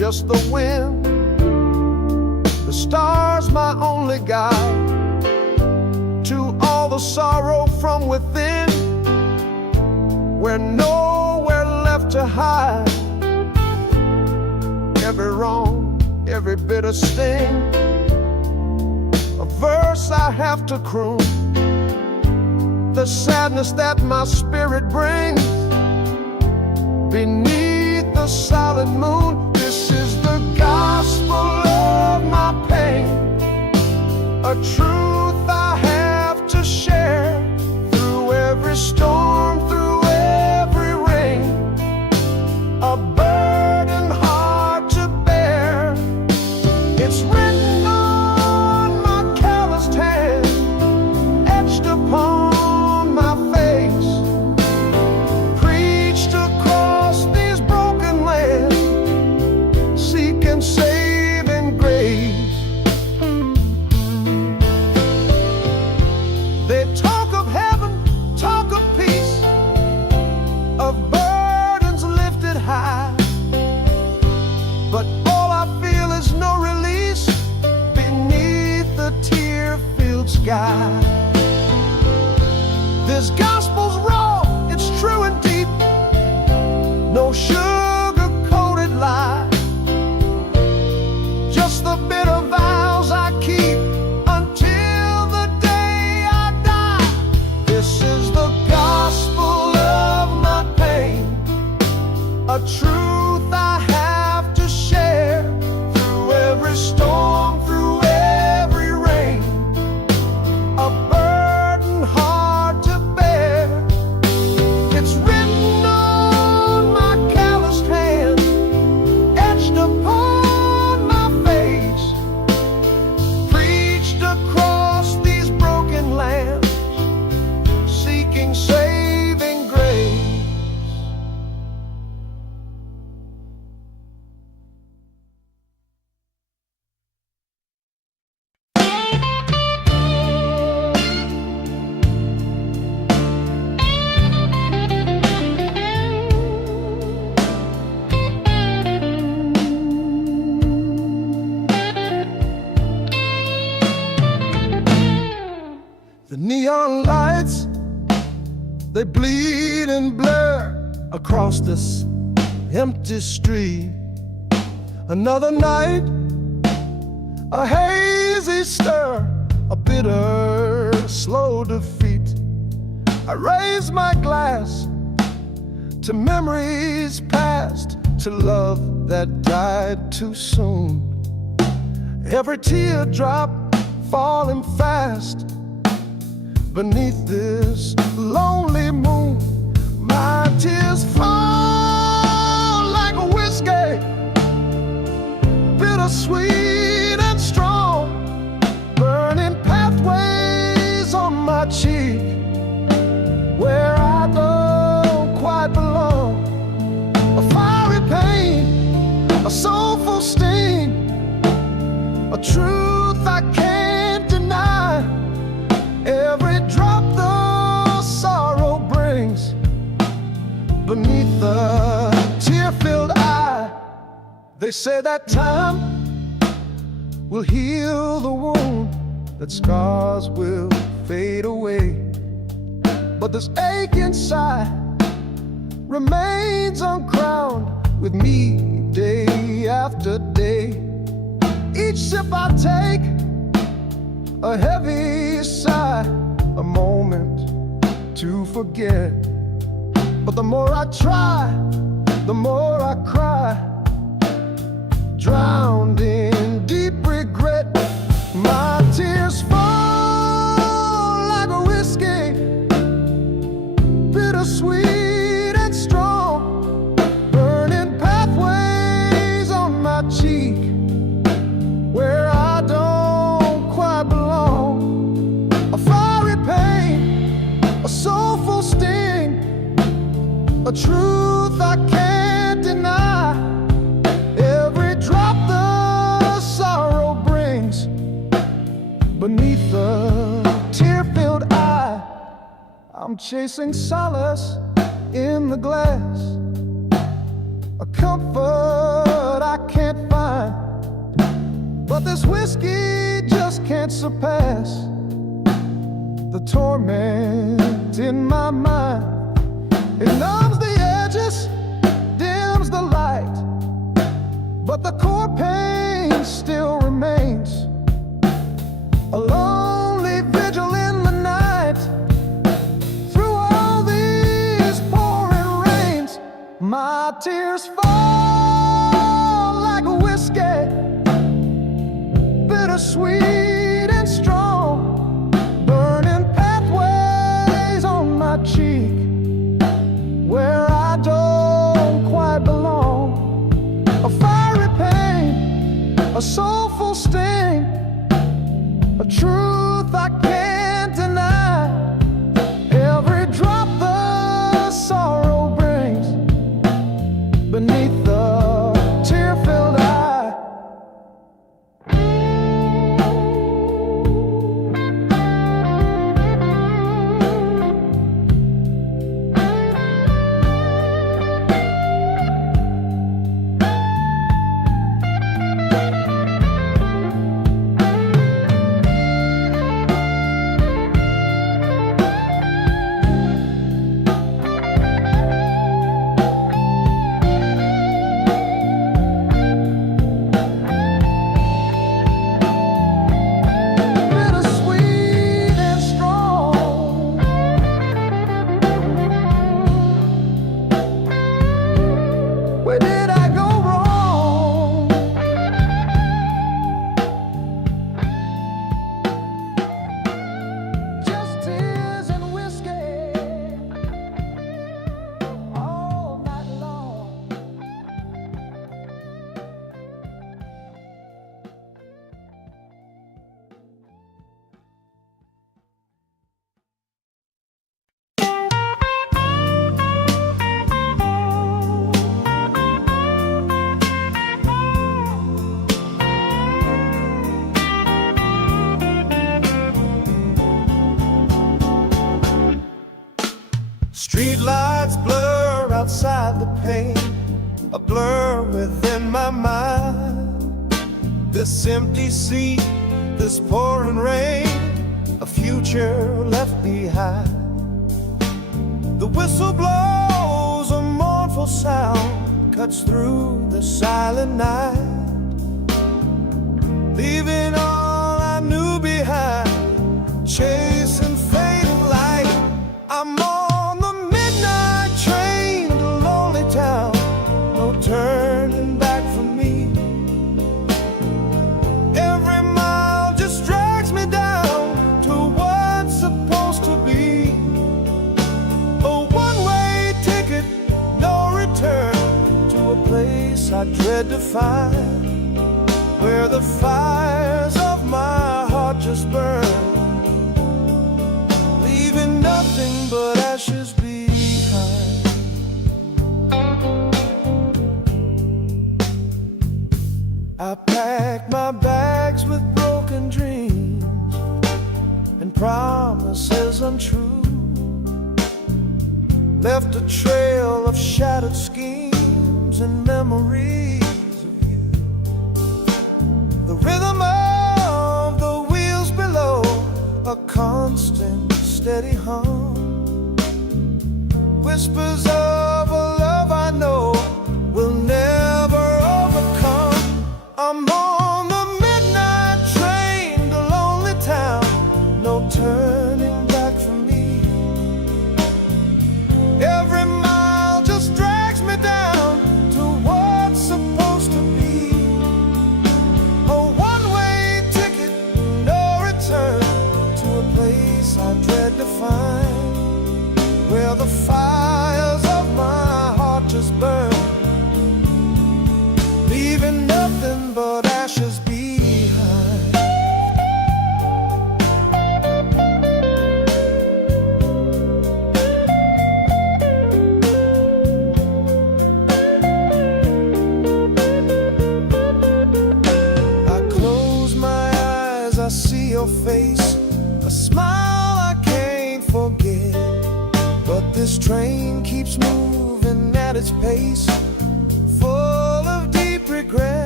just the wind. The stars my only guide to all the sorrow from within, where nowhere left to hide. Every wrong, every bitter sting, a verse I have to croon. The sadness that my spirit brings beneath the silent moon. This is the gospel of my pain, a truth I have to share. Through every storm, through every rain, a burden hard to bear. It's written on my calloused hand, etched upon my face, preached across these broken lands, seeking saving grace. They talk of heaven, talk of peace, of burdens lifted high, but all I feel is no release beneath the tear-filled sky. This gospel's raw, it's true and deep, no sugar-coated lie, just the bitter vows I keep until the day I die. This is the gospel of my pain, a truth I have to share. Through every storm, through every rain, a burden hard to bear. It's written on my calloused hand, etched upon my face, preached across these broken lands, seeking saving grace. The neon lights, they bleed and blur across this empty street. Another night, a hazy stir, a bitter, slow defeat. I raise my glass to memories past, to love that died too soon. Every teardrop falling fast beneath this lonely moon. My tears fall like a whiskey, bittersweet and strong, burning pathways on my cheek, where I don't quite belong. A fiery pain, a soulful sting, a truth I can't deny. Every drop the sorrow brings beneath the tear-filled eye. They say that time will heal the wound, that scars will fade away, but this ache inside remains uncrowned with me day after day. Each sip I take, a heavy sigh, a moment to forget. But the more I try, the more I cry, drowned in deep regret. My tears fall like a whiskey, bittersweet and strong, burning pathways on my cheek, where I don't quite belong. A fiery pain, a soulful sting, a truth I can't deny. Every drop the sorrow brings beneath the tear-filled eye. I'm chasing solace in the glass, a comfort I can't find. But this whiskey just can't surpass the torment in my mind. It numbs the edges, dims the light, but the core pain still remains. A lonely vigil in the night, through all these pouring rains. My tears fall like a whiskey, bittersweet and strong, burning pathways on my cheek, where I don't quite belong. A fiery pain, a soulful sting, a truth I can't deny. Every drop the sorrow brings beneath the tear-filled eye. Where did I go wrong? Just tears and whiskey all night long. Street lights blur outside the pane, a blur within my mind. This empty sea, this pouring rain, a future left behind. The whistle blows a mournful sound, cuts through the silent night, leaving all I knew behind, chasing fading light. I'm on the midnight train to lonely town, no turning back for me. Every mile just drags me down to what's supposed to be. A one-way ticket, no return, to a place I dread to find, where the fires of my heart just burn, leaving nothing but ashes behind. I packed my bags with broken dreams and promises untrue, left a trail of shattered schemes and memories of you. The rhythm of the wheels below, a constant steady hum, whispers of a love I know will never overcome. I'm on the midnight train to lonely town, no turning back for me. Every mile just drags me down to what's supposed to be. A one-way ticket, no return, to a place I dread to find, where the fires of my heart just burn, leaving nothing but ashes behind. I close my eyes, I see your face, a smile I can't forget. But this train keeps moving at its pace, full of deep regret.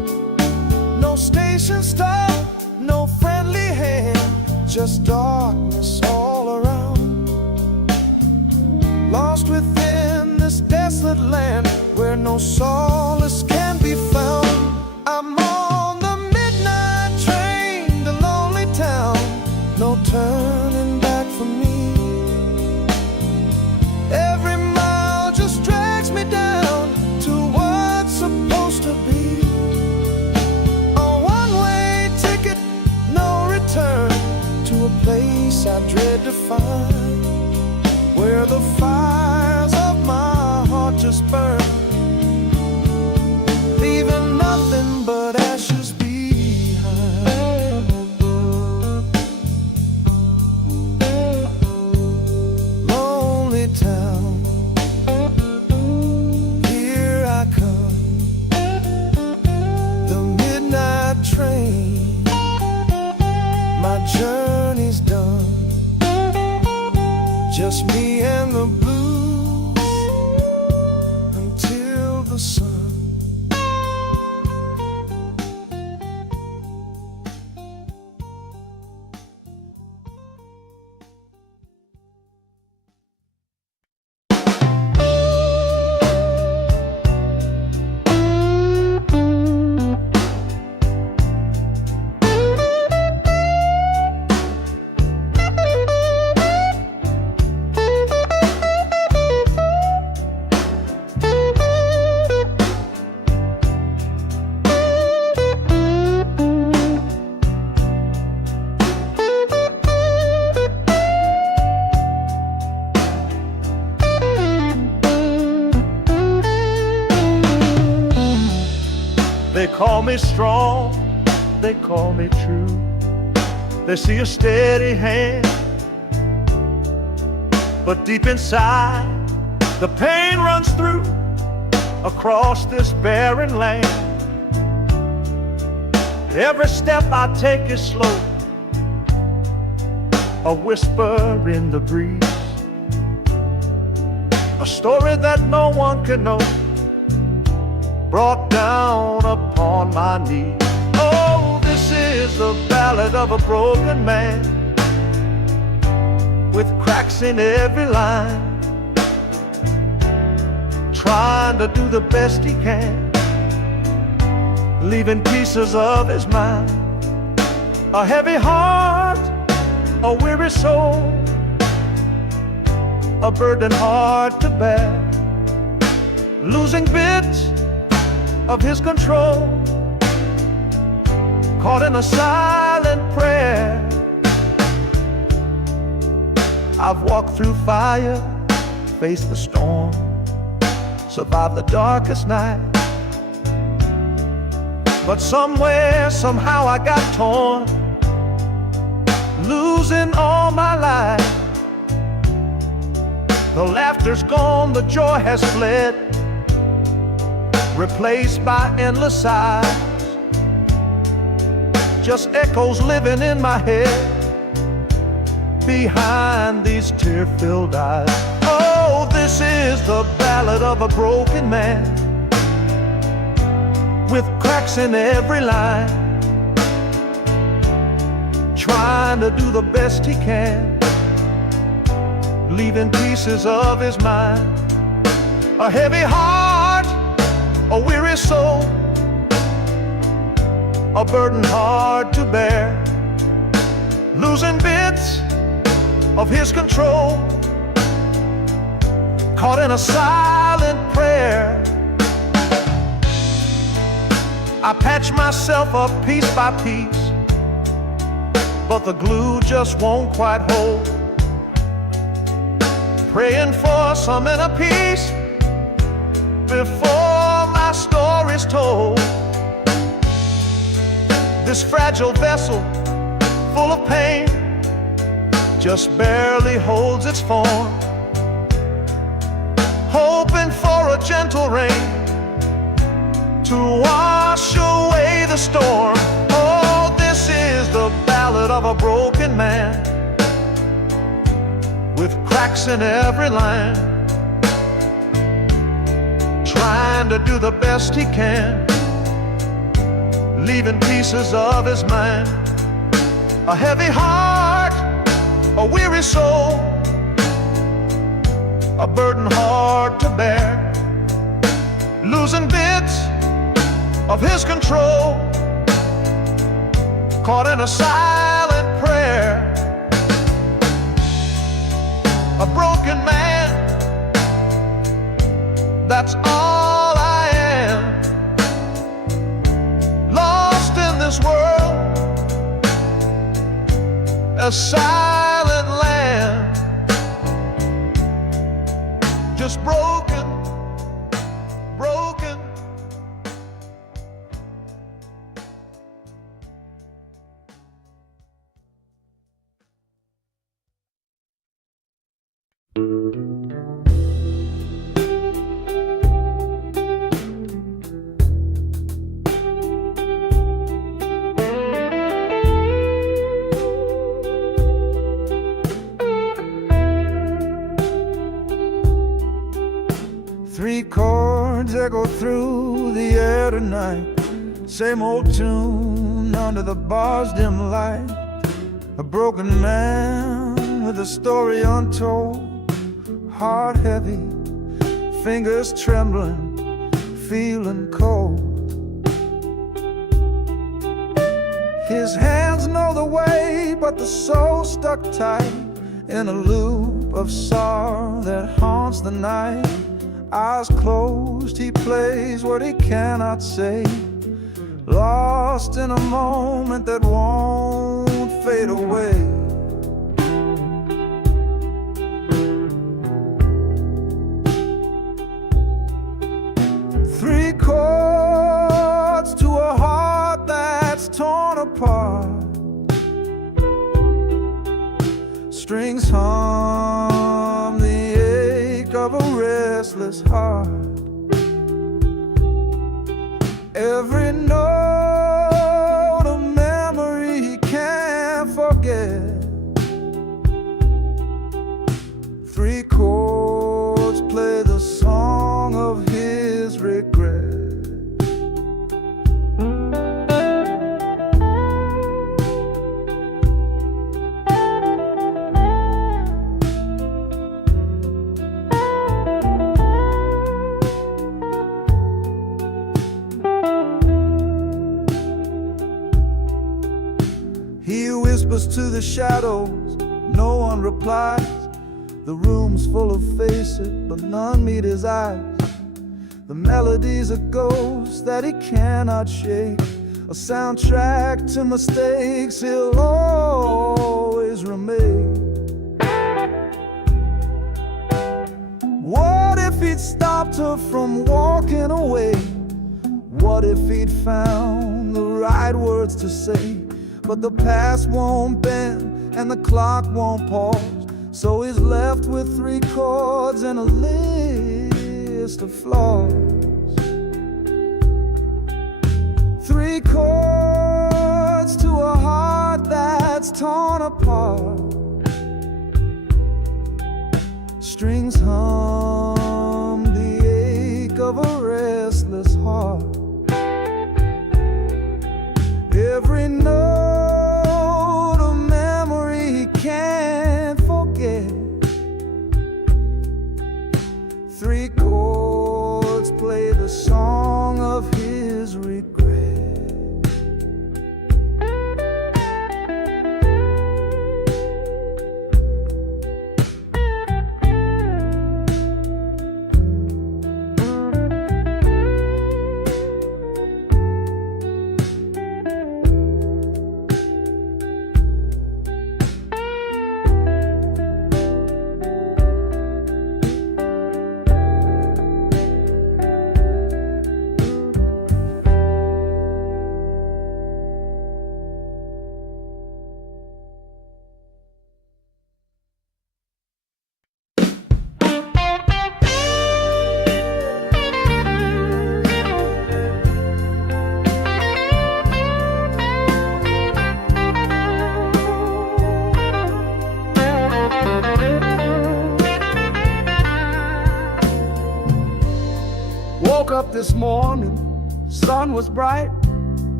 station stop, no friendly hand, just darkness all around. Lost within this desolate land where no solace can be found. I'm on the midnight train to lonely town, no turning back for me. Every mile just drags me down to what's supposed to be. A one-way ticket, no return, to a place I dread to find, where the fires of my heart just burn, leaving nothing but ashes behind. Lonely town, here I come, the midnight train, my journey's done, just me and the blues until the sun. They call me strong, they call me true. They see a steady hand, but deep inside the pain runs through across this barren land. Every step I take is slow, a whisper in the breeze, a story that no one can know, brought down upon my knees. Oh, this is the ballad of a broken man, with cracks in every line, trying to do the best he can, leaving pieces of his mind. A heavy heart, a weary soul, a burden hard to bear, losing bits of his control, caught in a silent prayer. I've walked through fire, faced the storm, survived the darkest night, but somewhere, somehow I got torn, losing all my life. The laughter's gone, the joy has fled, replaced by endless sighs, just echoes living in my head behind these tear-filled eyes. Oh, this is the ballad of a broken man, with cracks in every line, trying to do the best he can, leaving pieces of his mind. A heavy heart, a weary soul, a burden hard to bear, losing bits of his control, caught in a silent prayer. I patch myself up piece by piece, but the glue just won't quite hold, praying for some inner peace before my story's told. This fragile vessel, full of pain, just barely holds its form, hoping for a gentle rain to wash away the storm. Oh, this is the ballad of a broken man, with cracks in every line, trying to do the best he can, leaving pieces of his mind. A heavy heart, a weary soul, a burden hard to bear, losing bits of his control, caught in a silent prayer. A broken man, that's all I am. Lost in this world, a silent land, just broken, broken. Three chords echo through the air tonight. Same old tune under the bar's dim light. A broken man with a story untold, heart heavy, fingers trembling, feeling cold. His hands know the way, but the soul stuck tight in a loop of sorrow that haunts the night. Eyes closed, he plays what he cannot say, lost in a moment that won't fade away. Three chords to a heart that's torn apart. Strings hum the ache of a restless heart. Every note a memory he can't forget. Three chords play the song of his regret. He whispers to the shadows, no one replies. The room's full of faces, but none meet his eyes. The melody's a ghost that he cannot shake, a soundtrack to mistakes he'll always remake. What if he'd stopped her from walking away? What if he'd found the right words to say? But the past won't bend and the clock won't pause, so he's left with three chords and a list of flaws. Three chords to a heart that's torn apart. Strings hum the ache of a restless heart. Every note a memory he can't forget. Three chords play the song of his regret. Woke up this morning, sun was bright,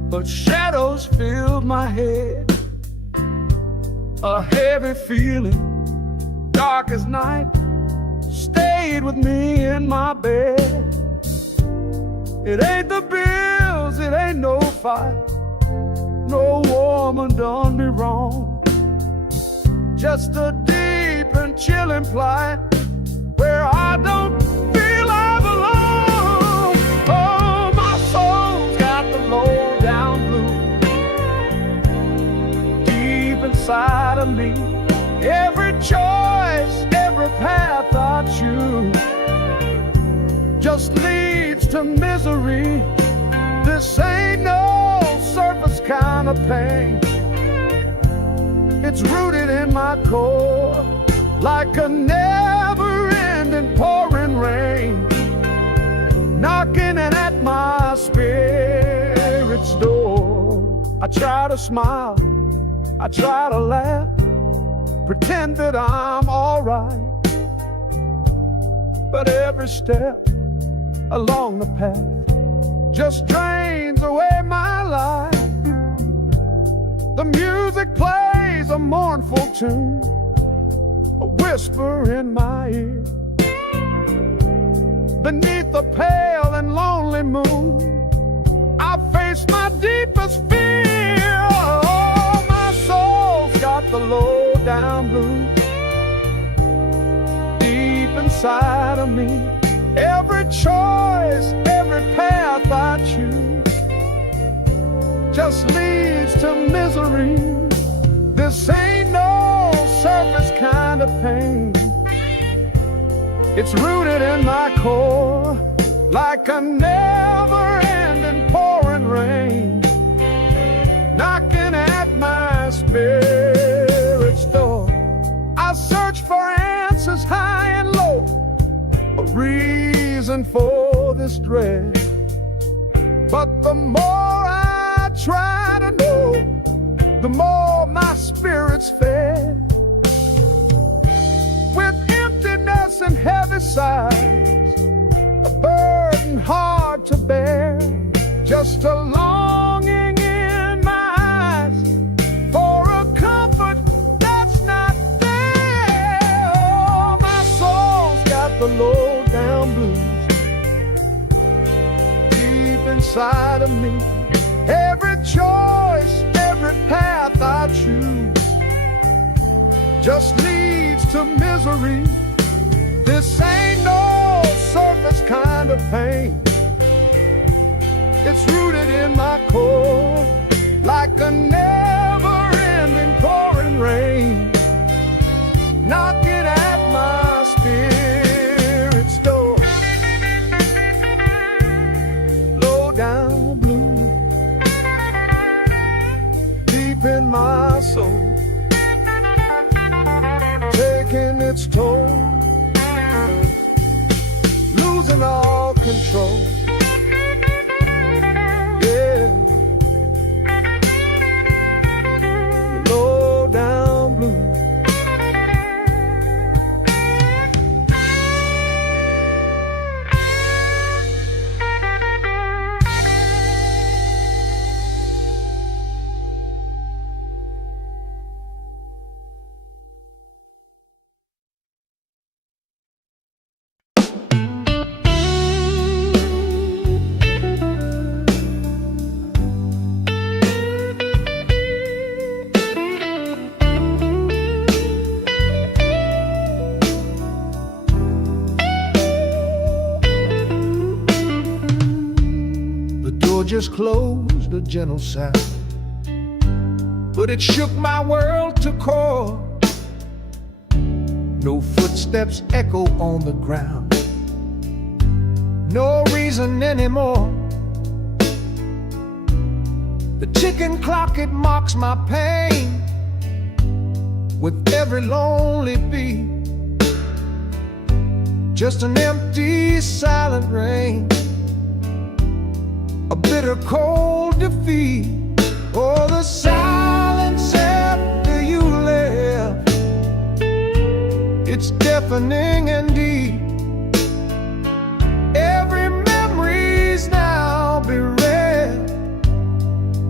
but shadows filled my head. A heavy feeling, dark as night, stayed with me in my bed. It ain't the bills, it ain't no fight, no woman done me wrong. Just a deep and chilling plight where I don't feel I belong. Oh, my soul's got the low down blues deep inside of me. Every choice, every path I choose just leads to misery. This ain't no surface kind of pain. It's rooted in my core like a never-ending pouring rain, knocking at my spirit's door. I try to smile, I try to laugh, pretend that I'm alright, but every step along the path just drains away my life. The music plays a mournful tune, a whisper in my ear. Beneath the pale and lonely moon, I face my deepest fear. Oh, my soul's got the low down blues deep inside of me. Every choice, every path I choose just leads to misery. This ain't no surface kind of pain. It's rooted in my core like a never-ending pouring rain, knocking at my spirit's door. I search for answers high and low, a reason for this dread, but the more I try to know, the more my spirit's fed. With emptiness and heavy sighs, a burden hard to bear, just a longing in my eyes for a comfort that's not there. Oh, my soul's got the low down blues deep inside of me. Every choice, every path I choose just leads to misery. This ain't no surface kind of pain. It's rooted in my core like a never-ending pouring rain, knocking at my spirit's door. Low down blue deep in my soul, taking its toll, losing all control. Yeah, low down blue. Just closed, a gentle sound, but it shook my world to core. No footsteps echo on the ground, no reason anymore. The ticking clock, it mocks my pain with every lonely beat. Just an empty, silent rain, a bitter cold defeat. Oh, the silence after you left, it's deafening and deep. Every memory's now bereft,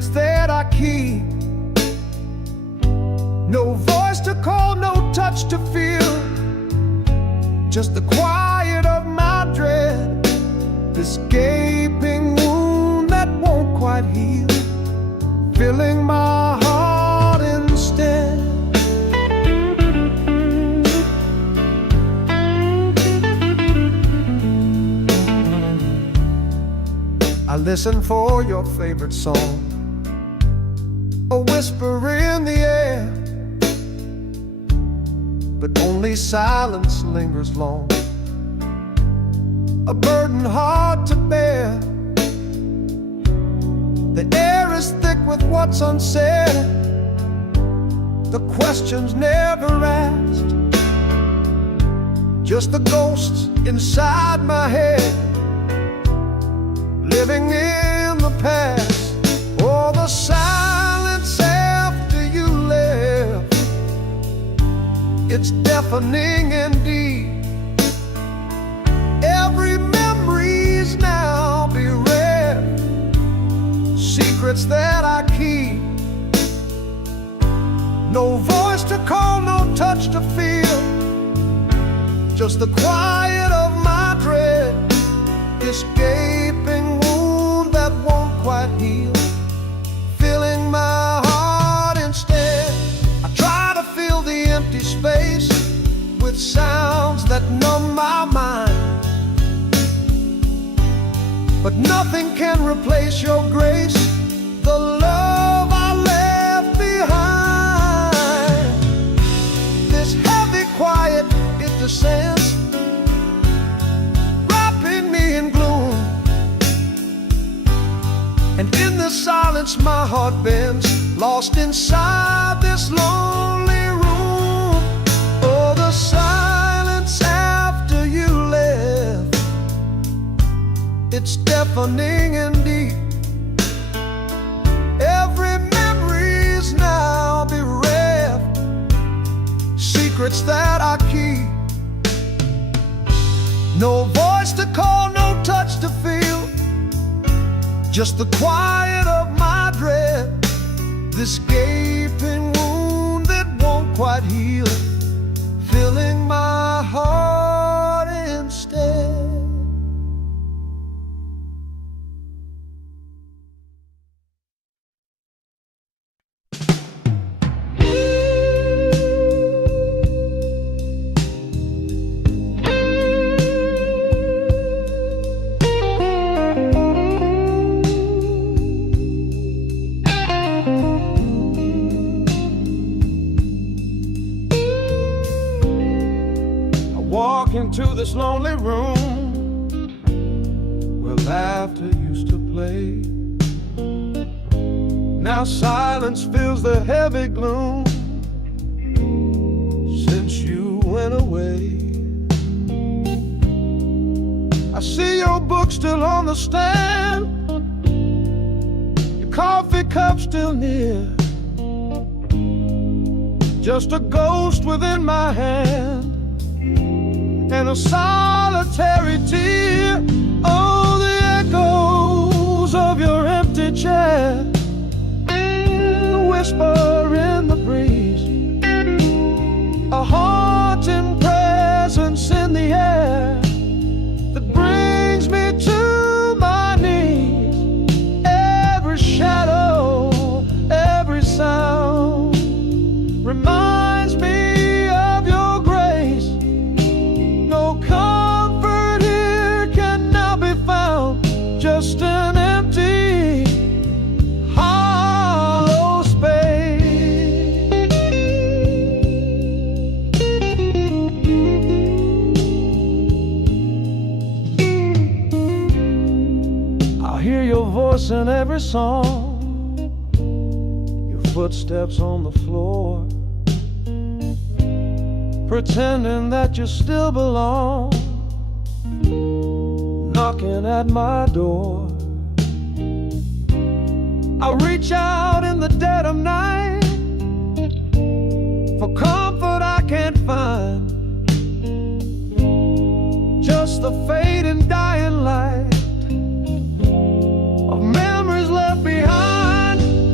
secrets that I keep. No voice to call, no touch to feel, just the quiet of my dread, this gaping wound that won't quite heal, filling my heart instead. I listen for your favorite song, a whisper in the air, but only silence lingers long, a burden hard to bear. The air is thick with what's unsaid, the questions never asked, just the ghosts inside my head, living in the past. Oh, the silence after you left, it's deafening indeed. Every memory's now bereft, secrets that I keep. No voice to call, no touch to feel, just the quiet of my dread, this gaping wound that won't quite heal, filling my heart instead. I try to fill the empty space with sounds that numb my mind, but nothing can replace your grace, the love I left behind. This heavy quiet, it descends, wrapping me in gloom, and in the silence my heart bends, lost inside this lonely room. Oh, the silence after you left, it's deafening indeed. Every memory's now bereft, secrets that I keep. No voice to call, no touch to feel, just the quiet of my dread, this gaping wound that won't quite heal, filling my heart instead. Walk into this lonely room where laughter used to play. Now silence fills the heavy gloom since you went away. I see your book still on the stand, your coffee cup still near, just a ghost within my hand and a solitary tear. Oh, the echoes of your empty chair, the whisper in the breeze, a haunting presence in the air that brings me to my knees. Every shadow, every sound reminds me of your grace. No comfort here can now be found, just an empty, hollow space. I'll hear your voice in every song, your footsteps on the floor, pretending that you still belong, knocking at my door. I reach out in the dead of night for comfort I can't find, just the fading dying light of memories left behind.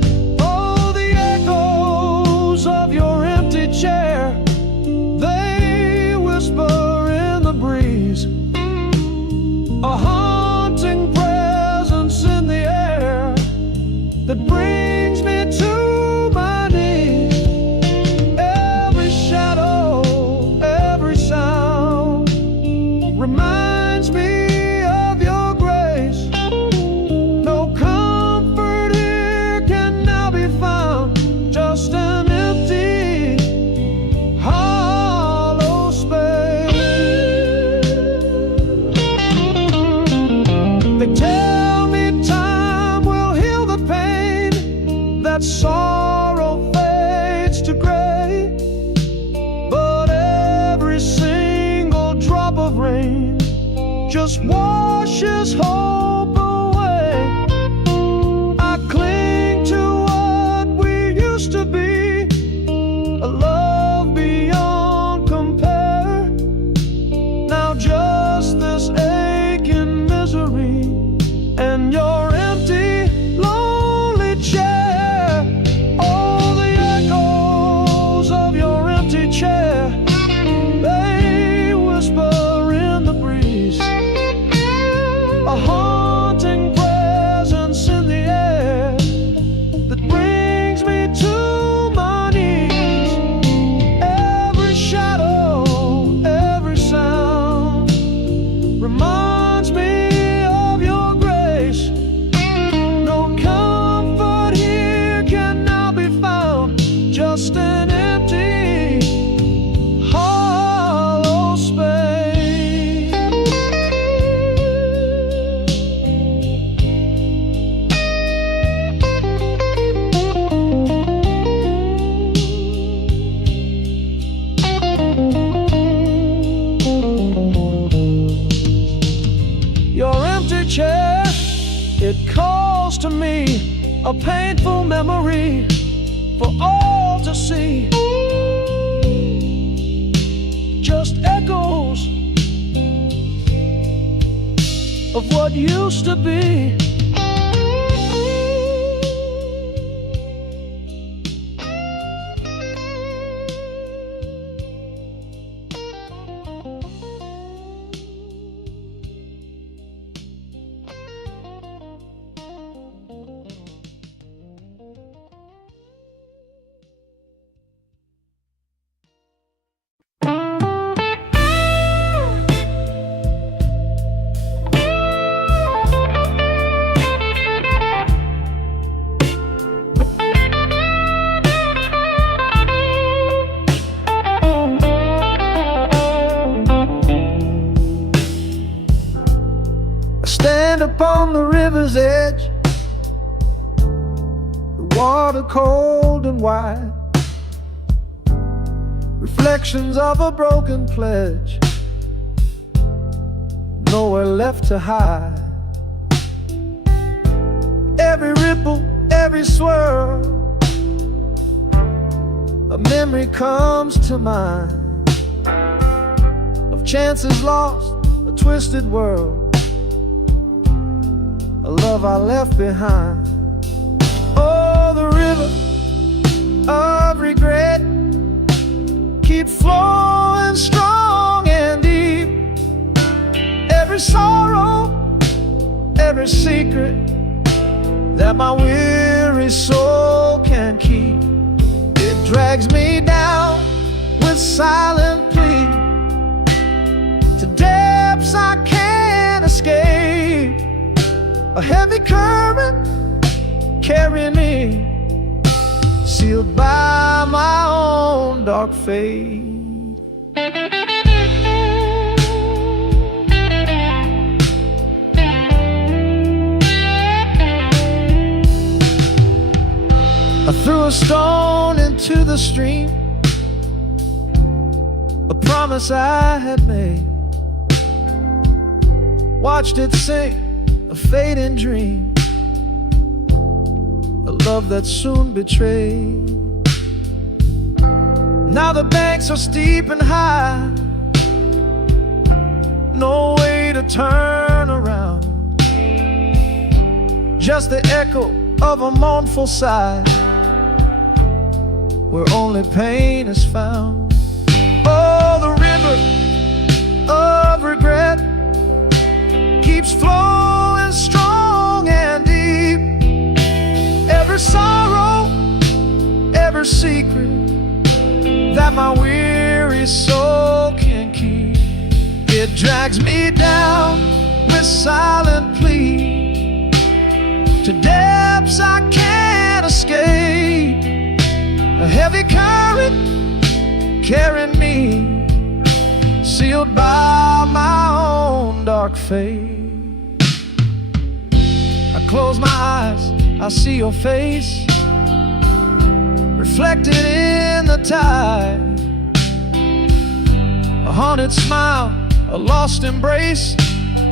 just washes hope away. I cling to what we used to be, a love beyond compare. Now just this aching misery and your empty, lonely chair. Oh, the echoes of your empty chair, they whisper in the breeze, a haunting presence in the air that brings me to my knees. Every shadow, every sound reminds me of your grace. No comfort here can now be found, just an empty, hollow space. Your empty chair, it calls to me, a painful memory for all to see. Just echoes of what used to be. Stand upon the river's edge, the water cold and wide, reflections of a broken pledge, nowhere left to hide. Every ripple, every swirl, a memory comes to mind of chances lost, a twisted world, a love I left behind. Oh, the river of regret keep flowing strong and deep. Every sorrow, every secret that my weary soul can keep, it drags me down with silent plea to depths I can't escape. A heavy current carrying me, sealed by my own dark fate. I threw a stone into the stream, a promise I had made, watched it sink, a fading dream, a love that soon betrayed. Now the banks are steep and high, no way to turn around, just the echo of a mournful sigh, where only pain is found. Oh, the river of regret keeps flowing strong and deep. Every sorrow, every secret that my weary soul can keep, it drags me down with silent plea to depths I can't escape. A heavy current carrying me, sealed by my own dark fate. I close my eyes, I see your face reflected in the tide, a haunted smile, a lost embrace,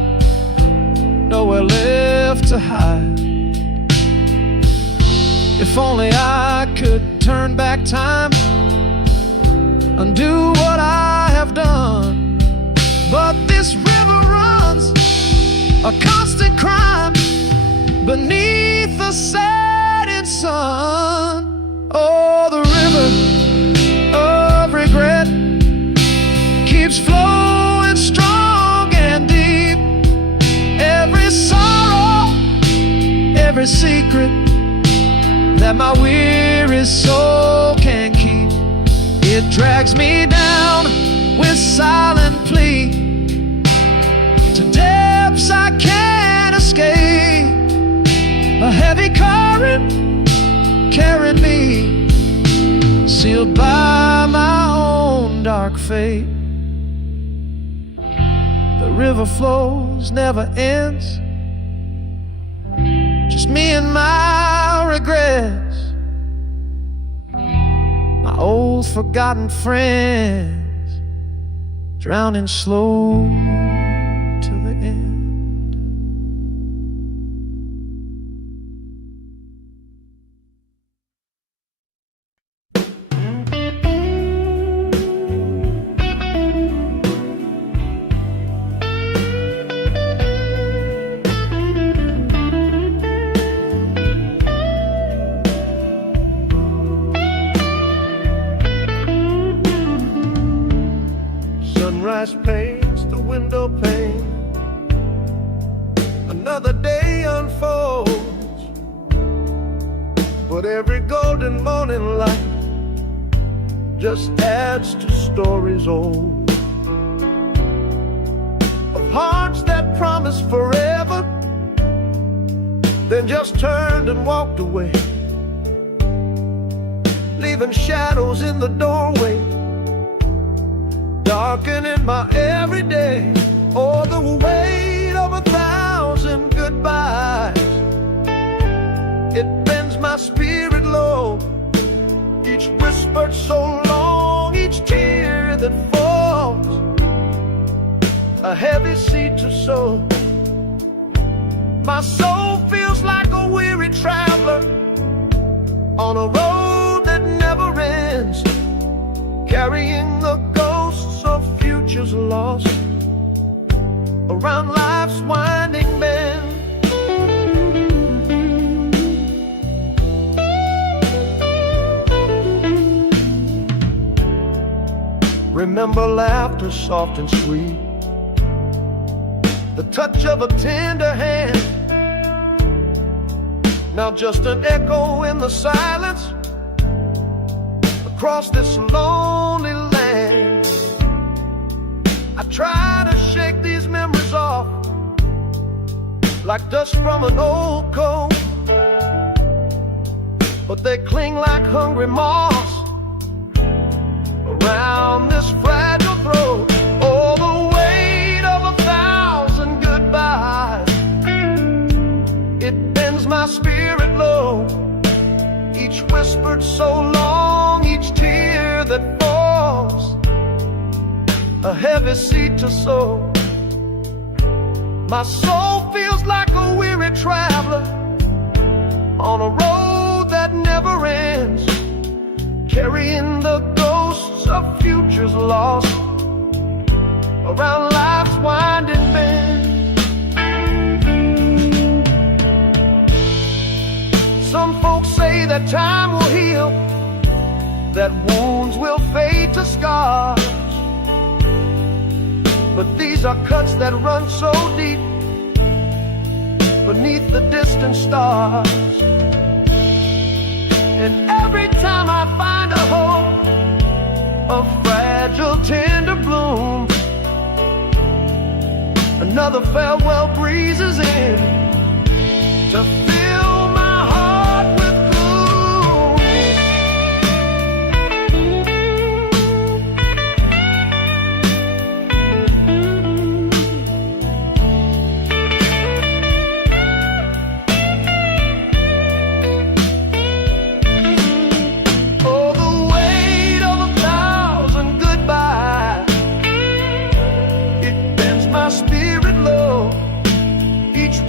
nowhere left to hide. If only I could turn back time, undo what I have done. But this river runs a constant crime beneath the setting sun. Oh, the river of regret keeps flowing strong and deep. Every sorrow, every secret that my weary soul can keep, it drags me down with silent plea to depths I can't escape. A heavy current carried me, sealed by my own dark fate. The river flows, never ends, just me and my regrets, my old forgotten friends, drowning slow to the end. Sunrise paints the window pane, another day unfolds, but every golden morning light just adds to stories old, of hearts that promised forever, then just turned and walked away, leaving shadows in the doorway, darkening my everyday. Oh, the weight of 1,000 goodbyes, it bends my spirit low. Each whispered so long, each tear that falls, a heavy seed to sow. My soul feels like a weary traveler on a road that never ends, carrying the ghosts of futures lost around life's winding bend. Remember laughter soft and sweet, the touch of a tender hand, now just an echo in the silence across this lonely land. I try to shake these memories off like dust from an old coat, but they cling like hungry moths around this fragile throat. Oh, the weight of 1,000 goodbyes, it bends my spirit low. Each whispered so long, each tear that falls, a heavy seed to sow. My soul feels like a weary traveler on a road that never ends, carrying the ghosts of futures lost around life's winding bend. Some folks say that time will heal, that wounds will fade to scars, but these are cuts that run so deep beneath the distant stars. And every time I find a hope, a fragile tender bloom, another farewell breezes in to fill my heart with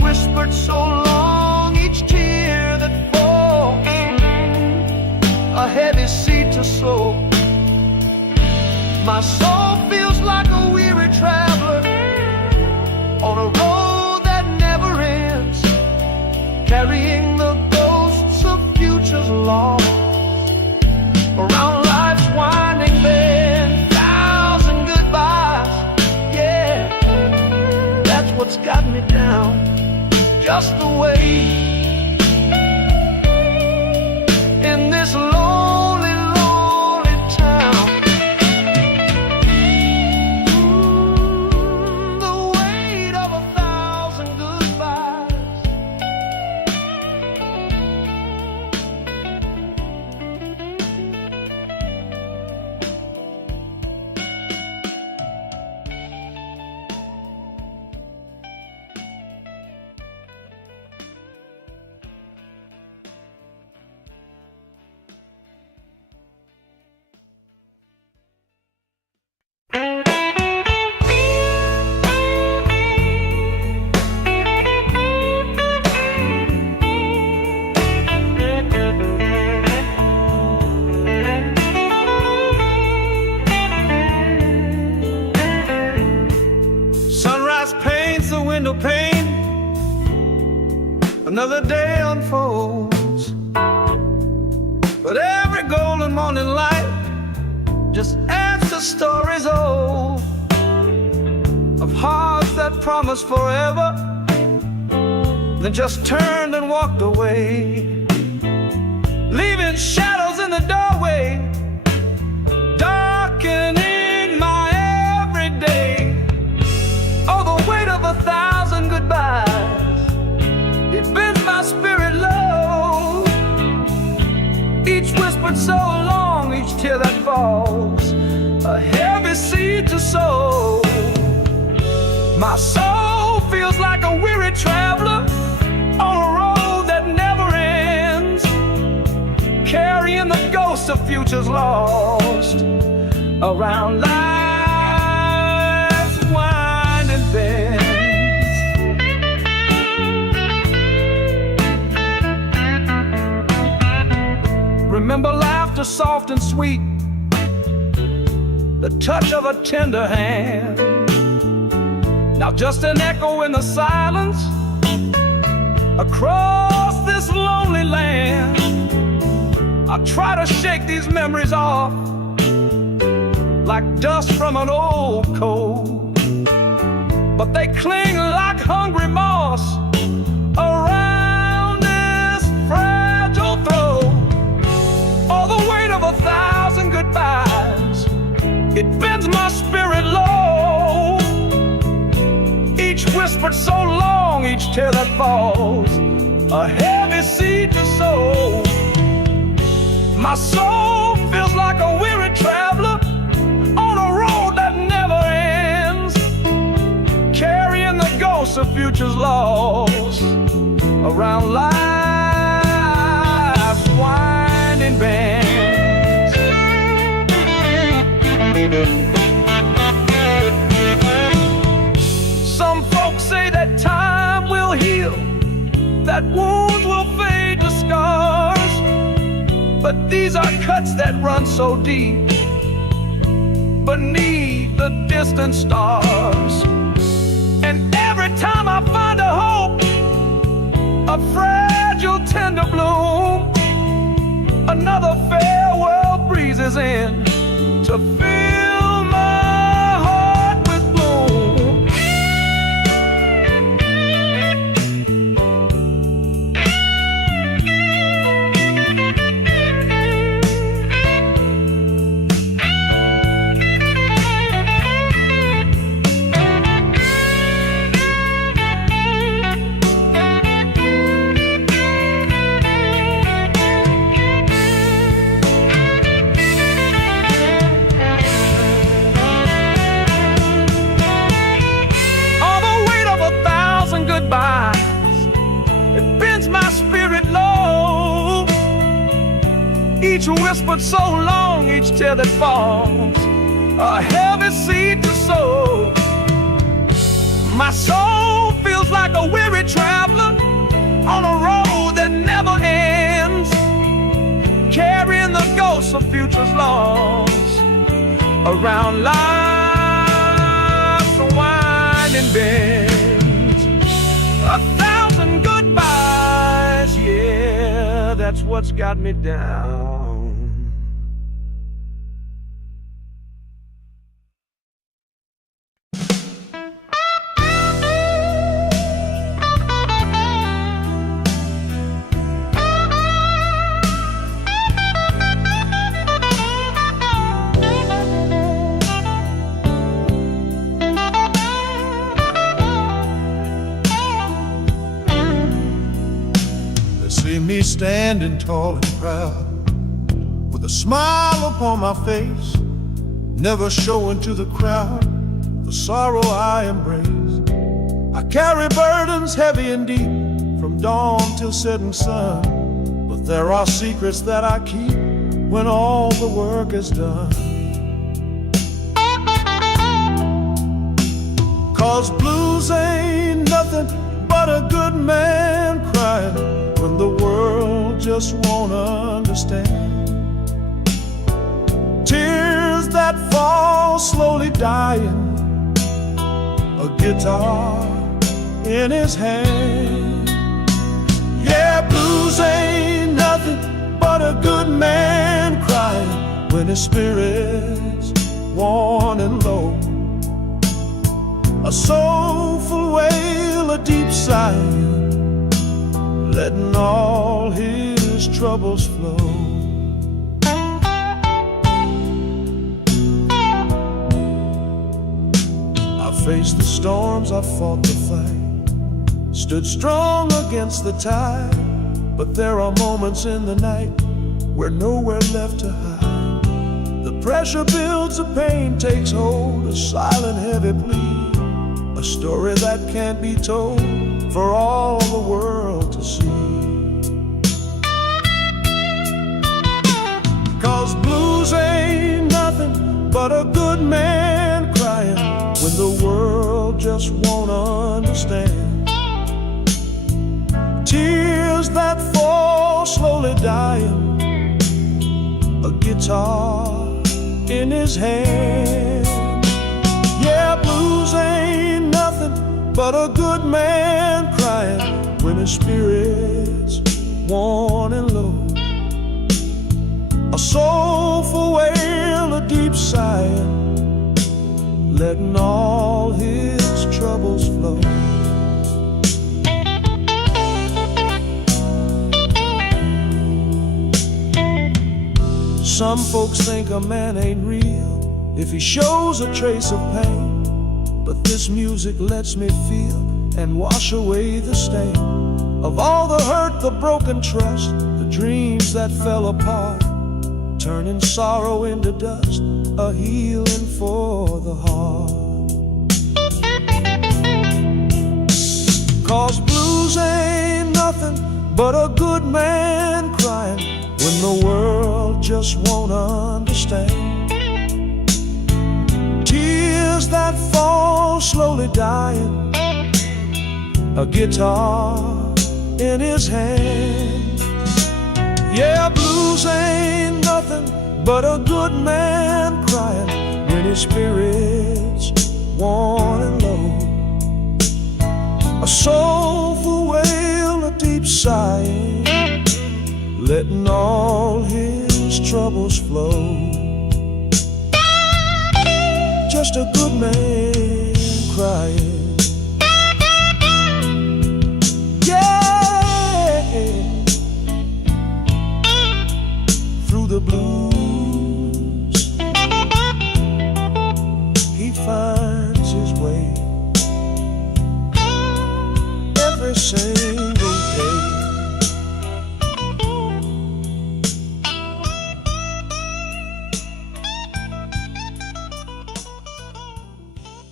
My soul feels like a weary traveler on a road that never ends, carrying the ghosts of futures lost around life's winding bend. Thousand goodbyes, yeah, that's what's got me down, just the way in this lonely, lonely town. The weight of 1,000 goodbyes. Sunrise paints the window pane, another day unfolds, but every golden morning light just adds to stories old of hearts that promised forever, then just turned and walked away, leaving shadows in the doorway, darkening my everyday. Oh, the weight of 1,000 goodbyes, it bends my spirit low. Each whispered so long, each tear that falls, a heavy seed to sow. My soul feels like a weary traveler on a road that never ends, carrying the ghosts of futures lost around life's winding bends. Remember laughter soft and sweet, the touch of a tender hand. Now just an echo in the silence across this lonely land. I try to shake these memories off like dust from an old coat, but they cling like hungry moss around this fragile throat. All the weight of 1,000 goodbyes, it bends my spirit low. Each whispered so long, each tear that falls, a heavy seed to sow. My soul feels like a weary traveler on a road that never ends, carrying the ghosts of futures lost around life's winding bends. Some folks say that time will heal, that wounds will fade to scars, but these are cuts that run so deep beneath the distant stars. And every time I find a hope, a fragile tender bloom, another farewell breezes in to fill my heart with gloom. Each whispered so long, each tear that falls, a heavy seed to sow. My soul feels like a weary traveler on a road that never ends, carrying the ghosts of futures lost around life's winding bends. 1,000 goodbyes, yeah, that's what's got me down. See me standing tall and proud, with a smile upon my face, never showing to the crowd the sorrow I embrace. I carry burdens heavy and deep, from dawn till setting sun, but there are secrets that I keep when all the work is done. 'Cause blues ain't nothing but a good man crying when the world just won't understand. Tears that fall slowly dying, a guitar in his hand. Yeah, blues ain't nothing but a good man crying when his spirit's worn and low. A soulful wail, a deep sigh, letting all his troubles flow. I faced the storms, I fought the fight, stood strong against the tide, but there are moments in the night where nowhere left to hide. The pressure builds, the pain takes hold, a silent heavy plea, a story that can't be told for all the world to see. 'Cause blues ain't nothing but a good man crying when the world just won't understand. Tears that fall slowly dying, a guitar in his hand. Yeah, blues ain't nothing but a good man crying when his spirit's worn and low. A soulful wail, a deep sigh, letting all his troubles flow. Some folks think a man ain't real if he shows a trace of pain, but this music lets me feel and wash away the stain of all the hurt, the broken trust, the dreams that fell apart, turning sorrow into dust, a healing for the heart. 'Cause blues ain't nothing but a good man crying when the world just won't understand. Tears that fall slowly dying, a guitar in his hand. Yeah, blues ain't nothing but a good man crying when his spirit's worn and low. A soulful wail, a deep sigh, letting all his troubles flow. Just a good man crying. Yeah, through the blues he finds his way every single day.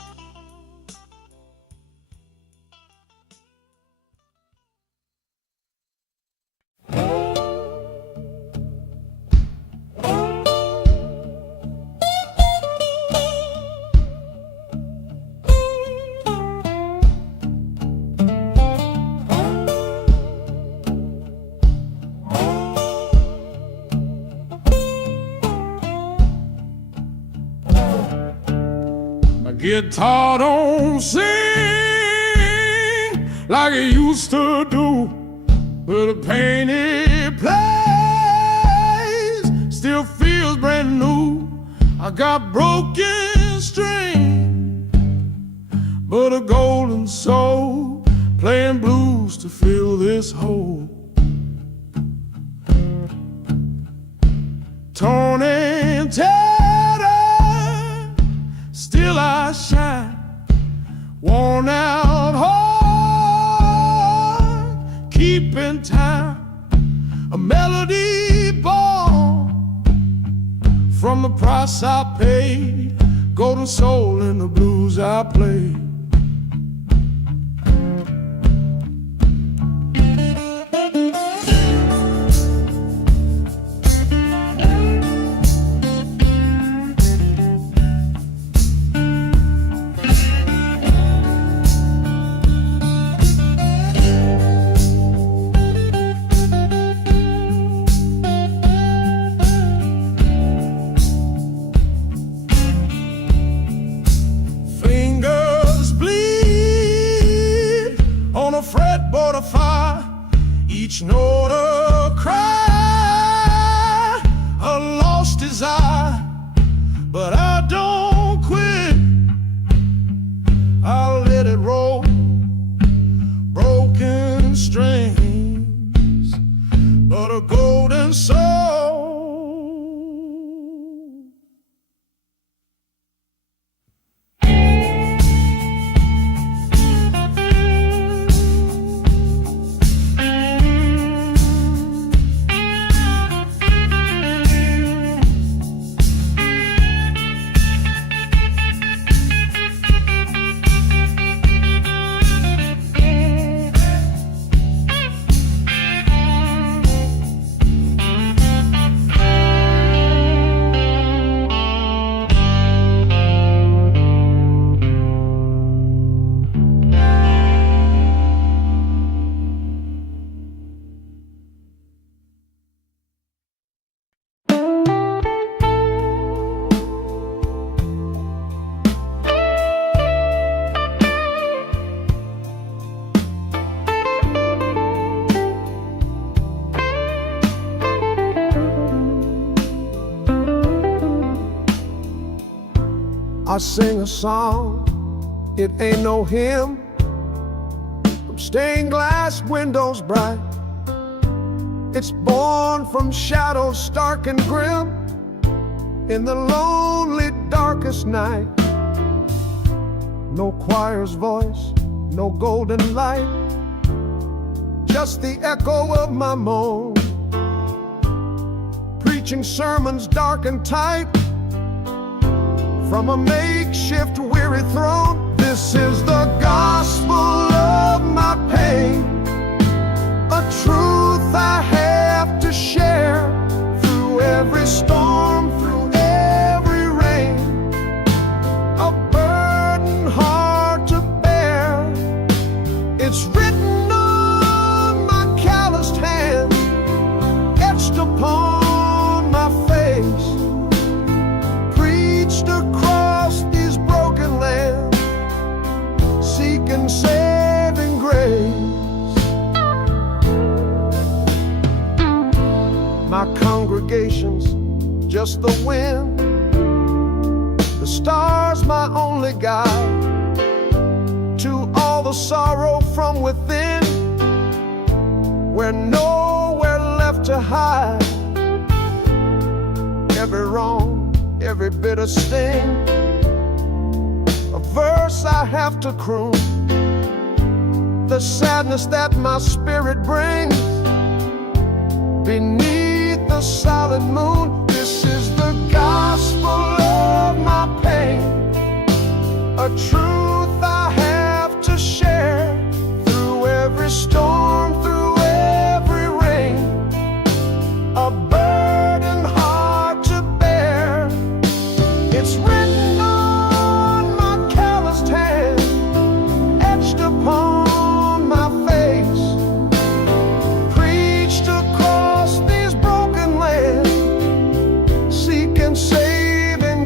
Guitar don't sing like it used to do, but the pain it plays still feels brand new. I got broken strings, but a golden soul playing blues to fill this hole. Torn and tattered, still I shine. Worn out heart, keeping time. A melody born from the price I paid. Golden soul in the blues I played. Fretboard of fire, each note a cry, a lost desire. But I don't quit, I'll let it roll. Broken strings, but a golden soul. I sing a song, it ain't no hymn, from stained glass windows bright. It's born from shadows stark and grim, in the lonely darkest night. No choir's voice, no golden light, just the echo of my moan, preaching sermons dark and tight from a makeshift weary throne. This is the gospel of my pain, a truth I have to share through every storm, through every rain, a burden hard to bear. It's written on my calloused hand, etched upon my face, preached across these broken lands, seeking saving grace. My congregation's just the wind, the stars my only guide to all the sorrow from within, where nowhere left to hide. Every wrong, every bitter sting, a verse I have to croon, the sadness that my spirit brings beneath the solid moon. This is the gospel of my pain, a truth I have to share through every storm, through every rain, a burden hard to bear. It's written on my calloused hand, etched upon my face, preached across these broken lands, seeking saving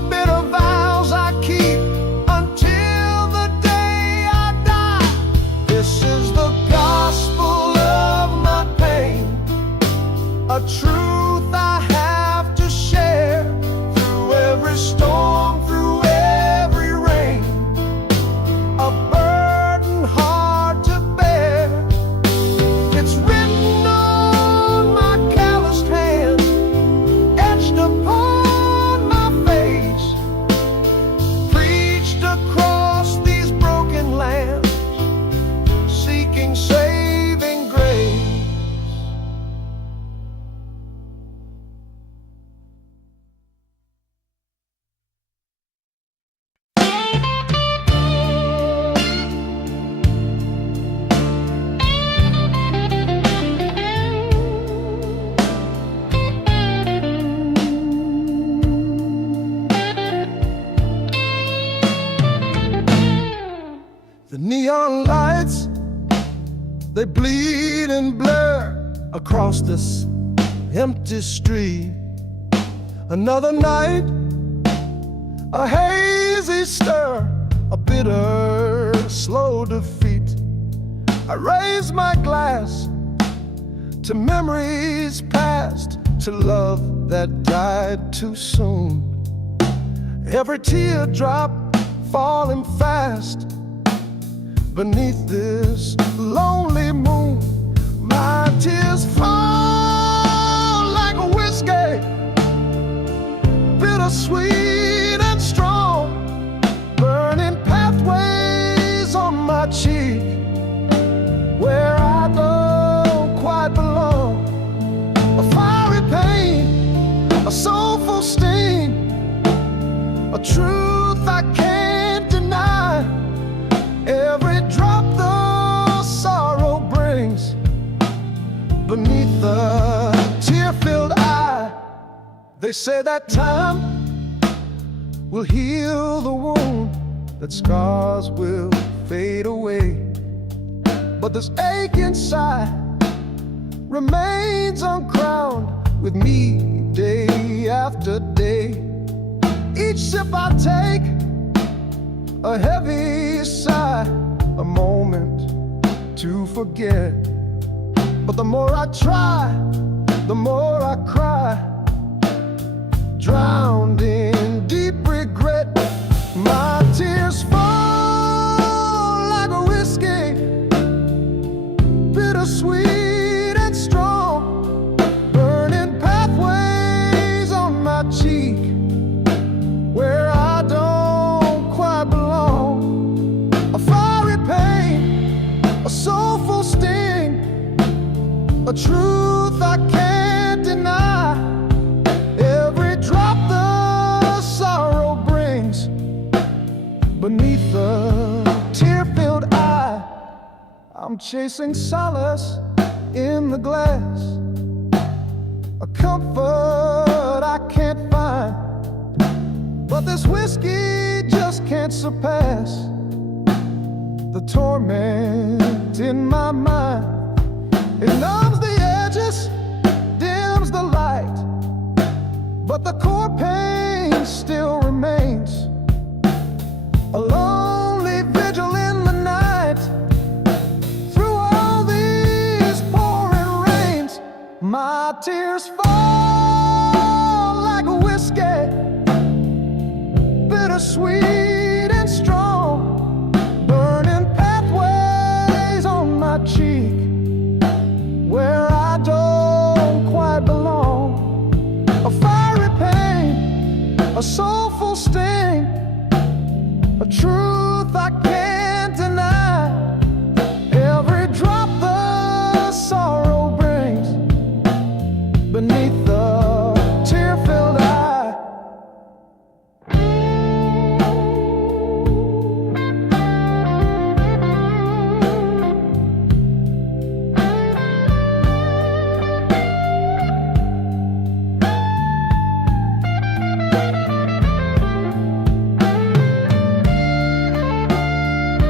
bitter vows I keep until the day I die. This is the gospel of my pain, a truth I have to share through every storm, through every rain, a burden hard to bear. It's written on my calloused hand, etched upon my face, preached across these broken lands, seeking saving grace. The neon lights, they bleed and blur across this empty street. Another night, a hazy stir, a bitter, slow defeat. I raise my glass to memories past, to love that died too soon. Every teardrop falling fast beneath this lonely moon. My tears fall like a whiskey, bittersweet and strong, burning pathways on my cheek where I don't quite belong. A fiery pain, a soulful sting, a truth I can't deny. Every drop the sorrow brings beneath the tear-filled eye. They say that time will heal the wound, that scars will fade away, but this ache inside remains uncrowned with me day after day. Each sip I take, a heavy sigh, a moment to forget. But the more I try, the more I cry, drowned in deep regret. My tears fall like a whiskey, bittersweet and strong, burning pathways on my cheek where I don't quite belong. A fiery pain, a soulful sting, a truth I can't deny. Every drop the sorrow brings beneath the tear-filled eye. I'm chasing solace in the glass, a comfort I can't find, but this whiskey just can't surpass the torment in my mind. It numbs the edges, dims the light, but the core pain still remains. A lonely vigil in the night, through all these pouring rains. My tears fall like a whiskey, bittersweet and strong, burning pathways on my cheek where I don't quite belong. A fiery pain, a soulful sting, a truth I can't deny. Every drop the sorrow brings beneath the tear-filled eye.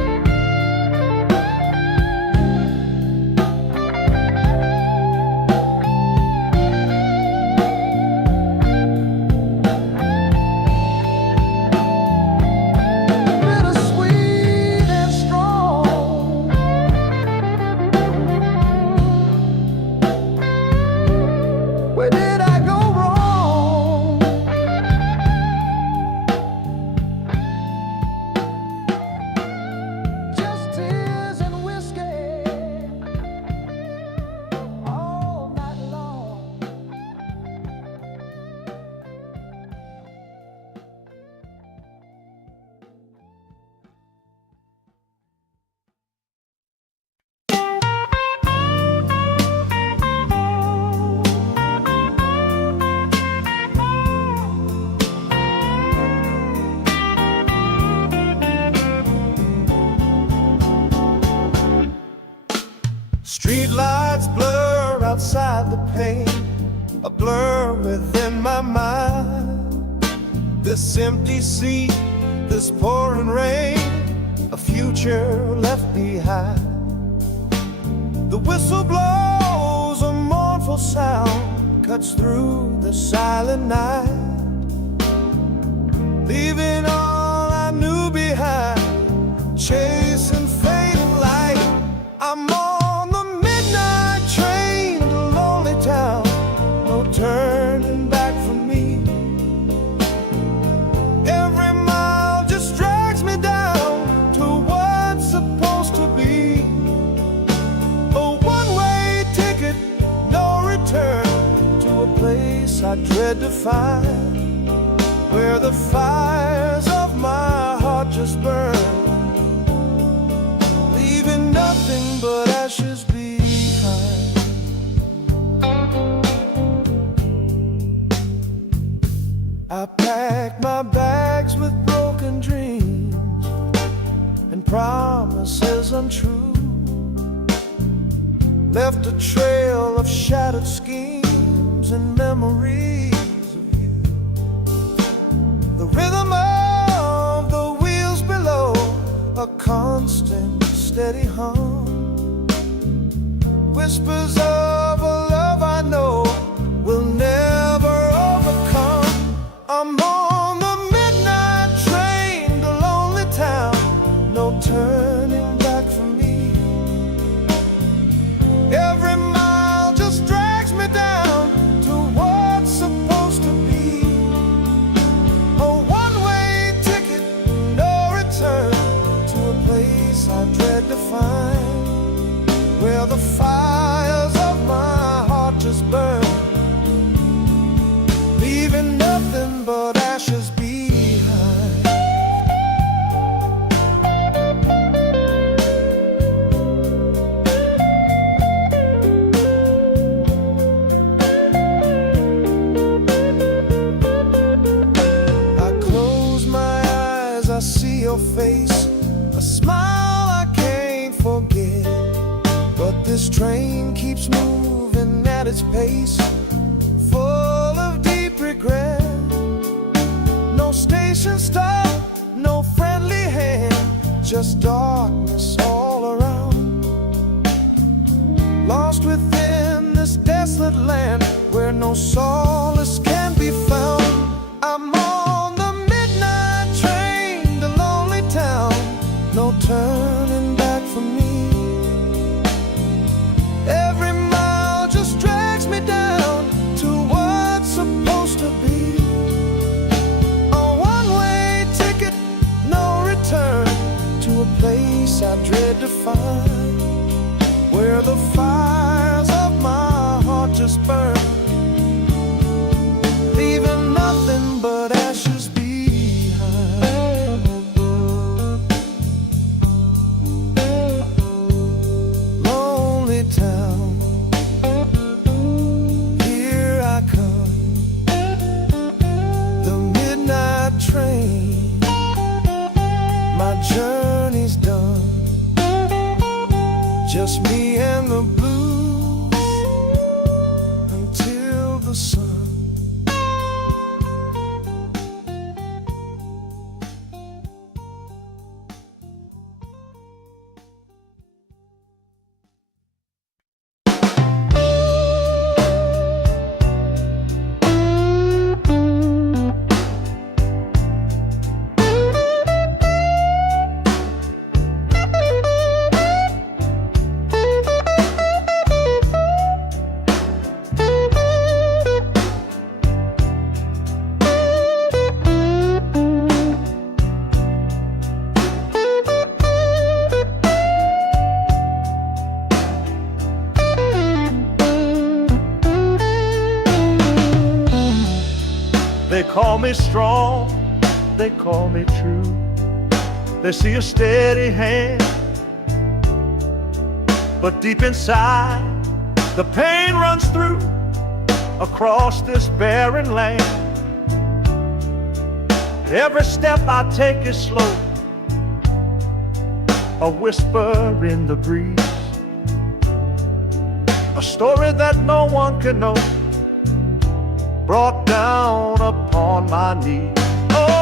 This empty sea, this pouring rain, a future left behind. The whistle blows, a mournful sound cuts through the silent night, leaving all I knew behind, chasing fading light. I'm on the midnight train to lonely town, no turning back for me. Every mile just drags me down to what's supposed to be. A one-way ticket, no return, to a place I dread to find, where the fires of my heart just burn, leaving nothing but ashes behind. I packed my bags with broken dreams and promises untrue, left a trail of shattered schemes and memories of you. The rhythm of the wheels below, a constant steady hum, whispers of a love I know will never overcome. I'm on the midnight train to lonely town, no turning back for me. Every mile just drags me down to what's supposed to be. A one-way ticket, no return, to a place I dread to find, where the fires of my heart just burn, leaving nothing but ashes behind. I close my eyes, I see your face, a smile I can't forget. But this train keeps moving at its pace, full of deep regret. No station stop, no friendly hand, just darkness all around. Lost within this desolate land where no solace can be found. I'm on the midnight train to lonely town, no turning back for me. Every mile just drags me down to what's supposed to be. A one-way ticket, no return, to a place I dread to find, where the fires of my heart just burn, leaving nothing but ashes behind. Lonely town, here I come, the midnight train, my journey's done, just me and the blues until the sun. They call me strong, they call me true. They see a steady hand, but deep inside the pain runs through across this barren land. Every step I take is slow, a whisper in the breeze, a story that no one can know, brought down upon my knees. Oh,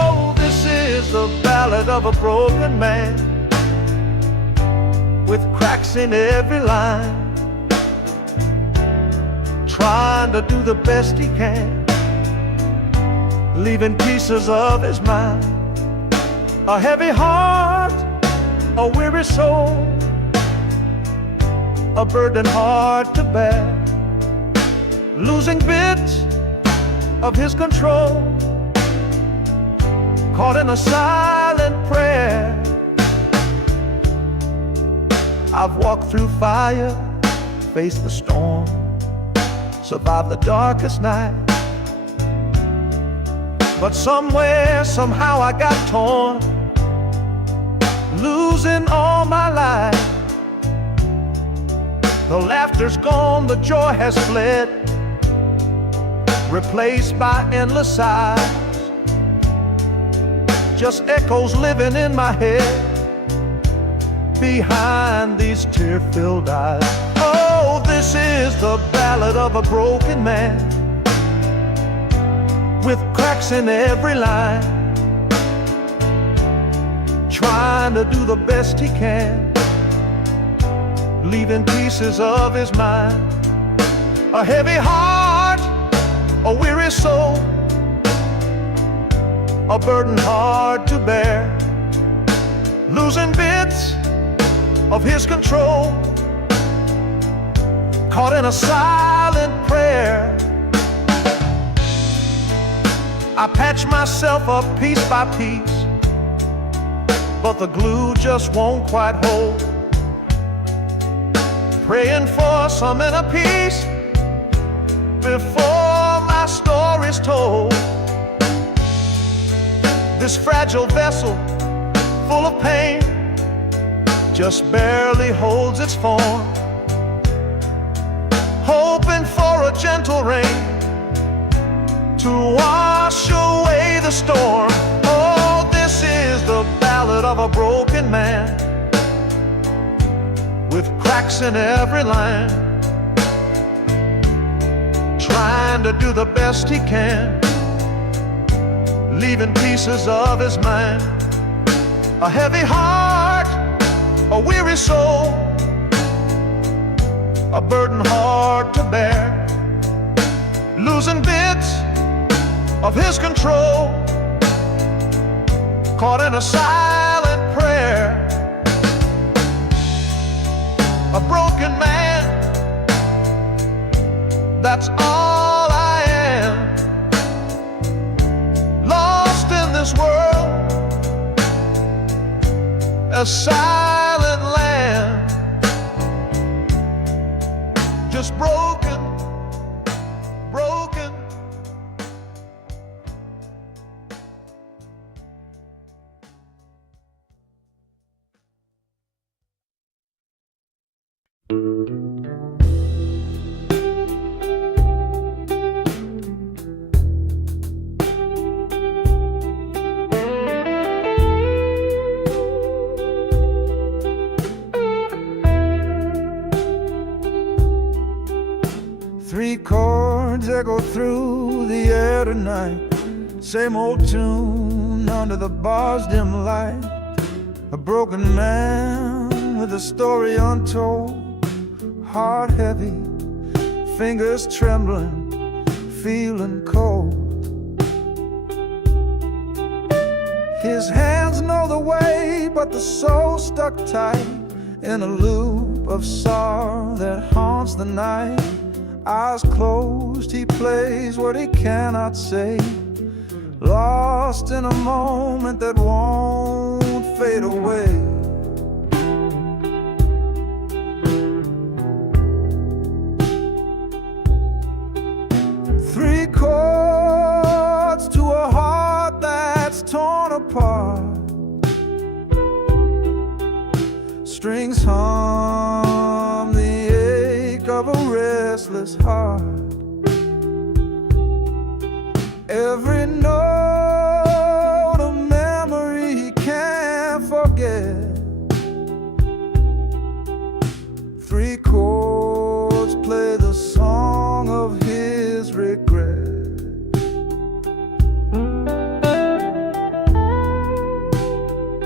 ballad of a broken man with cracks in every line, trying to do the best he can, leaving pieces of his mind. A heavy heart, a weary soul, a burden hard to bear, losing bits of his control, caught in a silent prayer. I've walked through fire, faced the storm, survived the darkest night, but somewhere, somehow I got torn, losing all my life. The laughter's gone, the joy has fled, replaced by endless sighs, just echoes living in my head behind these tear-filled eyes. Oh, this is the ballad of a broken man with cracks in every line, trying to do the best he can, leaving pieces of his mind. A heavy heart, a weary soul, a burden hard to bear, losing bits of his control, caught in a silent prayer. I patch myself up piece by piece, but the glue just won't quite hold, praying for some inner peace before my story's told. This fragile vessel, full of pain, just barely holds its form, hoping for a gentle rain to wash away the storm. Oh, this is the ballad of a broken man with cracks in every line, trying to do the best he can, leaving pieces of his mind. A heavy heart, a weary soul, a burden hard to bear, losing bits of his control, caught in a silent prayer. A broken man, that's all I am, lost in this world, a silent land, just broken, broken. Three chords echo through the air tonight, same old tune under the bar's dim light. A broken man with a story untold, heart heavy, fingers trembling, feeling cold. His hands know the way, but the soul stuck tight in a loop of sorrow that haunts the night. Eyes closed, he plays what he cannot say, lost in a moment that won't fade away. Three chords to a heart that's torn apart, strings hum the ache of a restless heart. Every note a memory he can't forget. Three chords play the song of his regret.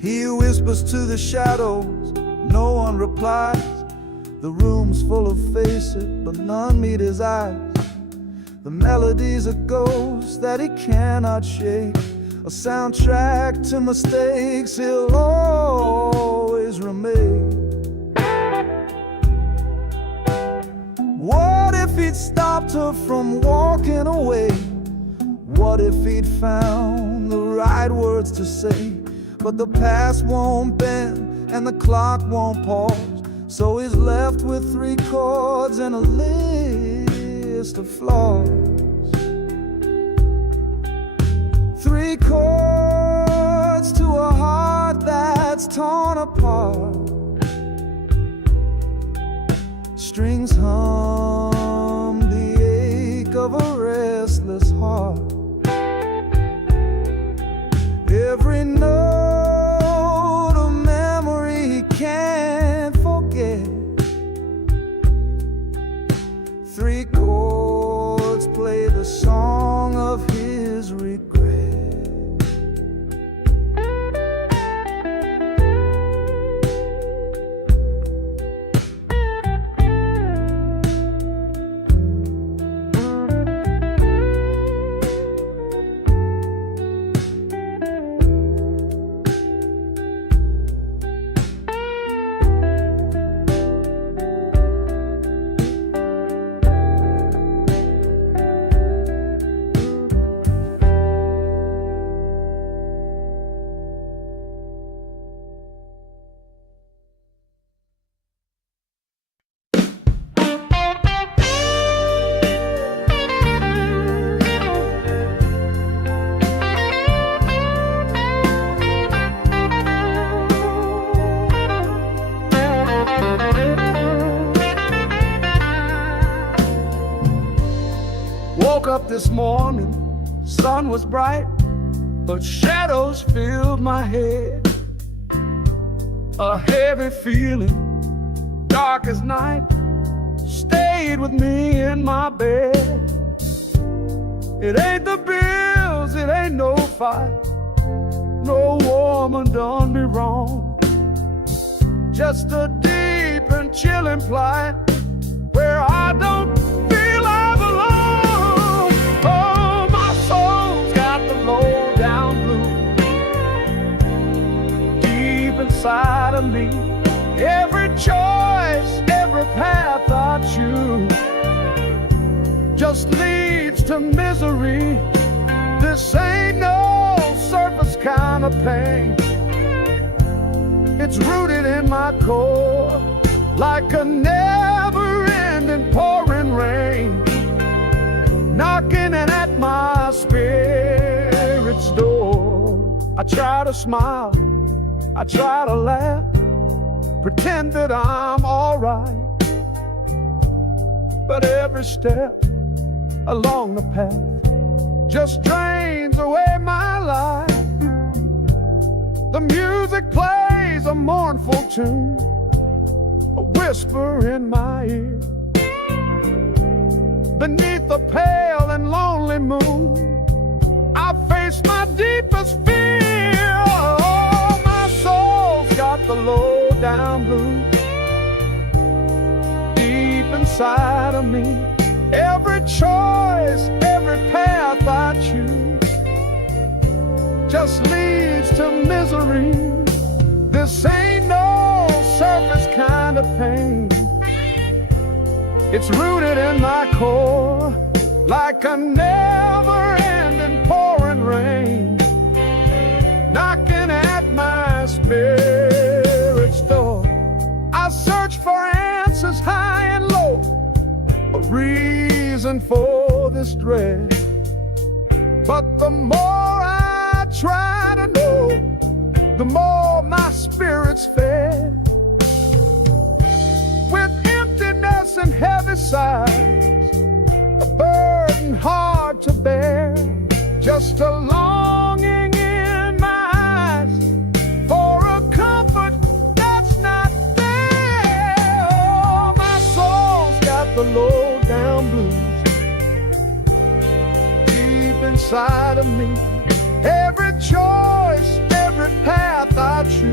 He whispers to the shadows, no one replies. The room's full of faces, but none meet his eyes. The melody's a ghost that he cannot shake, a soundtrack to mistakes he'll always remain. What if he'd stopped her from walking away? What if he'd found the right words to say? But the past won't bend and the clock won't pause, so he's left with 3 chords and a list of flaws. 3 chords to a heart that's torn apart. Strings hum the ache of a restless heart. Every note a memory he can't forget. 3 chords play the song of his regret. Woke up this morning, sun was bright, but shadows filled my head. A heavy feeling, dark as night, stayed with me in my bed. It ain't the bills, it ain't no fight, no woman done me wrong. Just a deep and chilling plight where I don't feel I belong. Oh, my soul's got the low down blues deep inside of me. Every choice, every path I choose just leads to misery. This ain't no surface kind of pain. It's rooted in my core like a never-ending pouring rain, knocking at my spirit's door. I try to smile, I try to laugh, pretend that I'm alright, but every step along the path just drains away my life. The music plays a mournful tune, a whisper in my ear. Beneath the pale and lonely moon, I face my deepest fear. Oh, my soul's got the low down blues deep inside of me. Every choice, every path I choose just leads to misery. This ain't no surface kind of pain. It's rooted in my core like a never-ending pouring rain, knocking at my spirit's door. I search for answers high and low, a reason for this dread, but the more I try to know, the more my spirit's fed. With emptiness and heavy sighs, a burden hard to bear, just a longing in my eyes for a comfort that's not there. Oh, my soul's got the low down blues deep inside of me. Every choice, every path I choose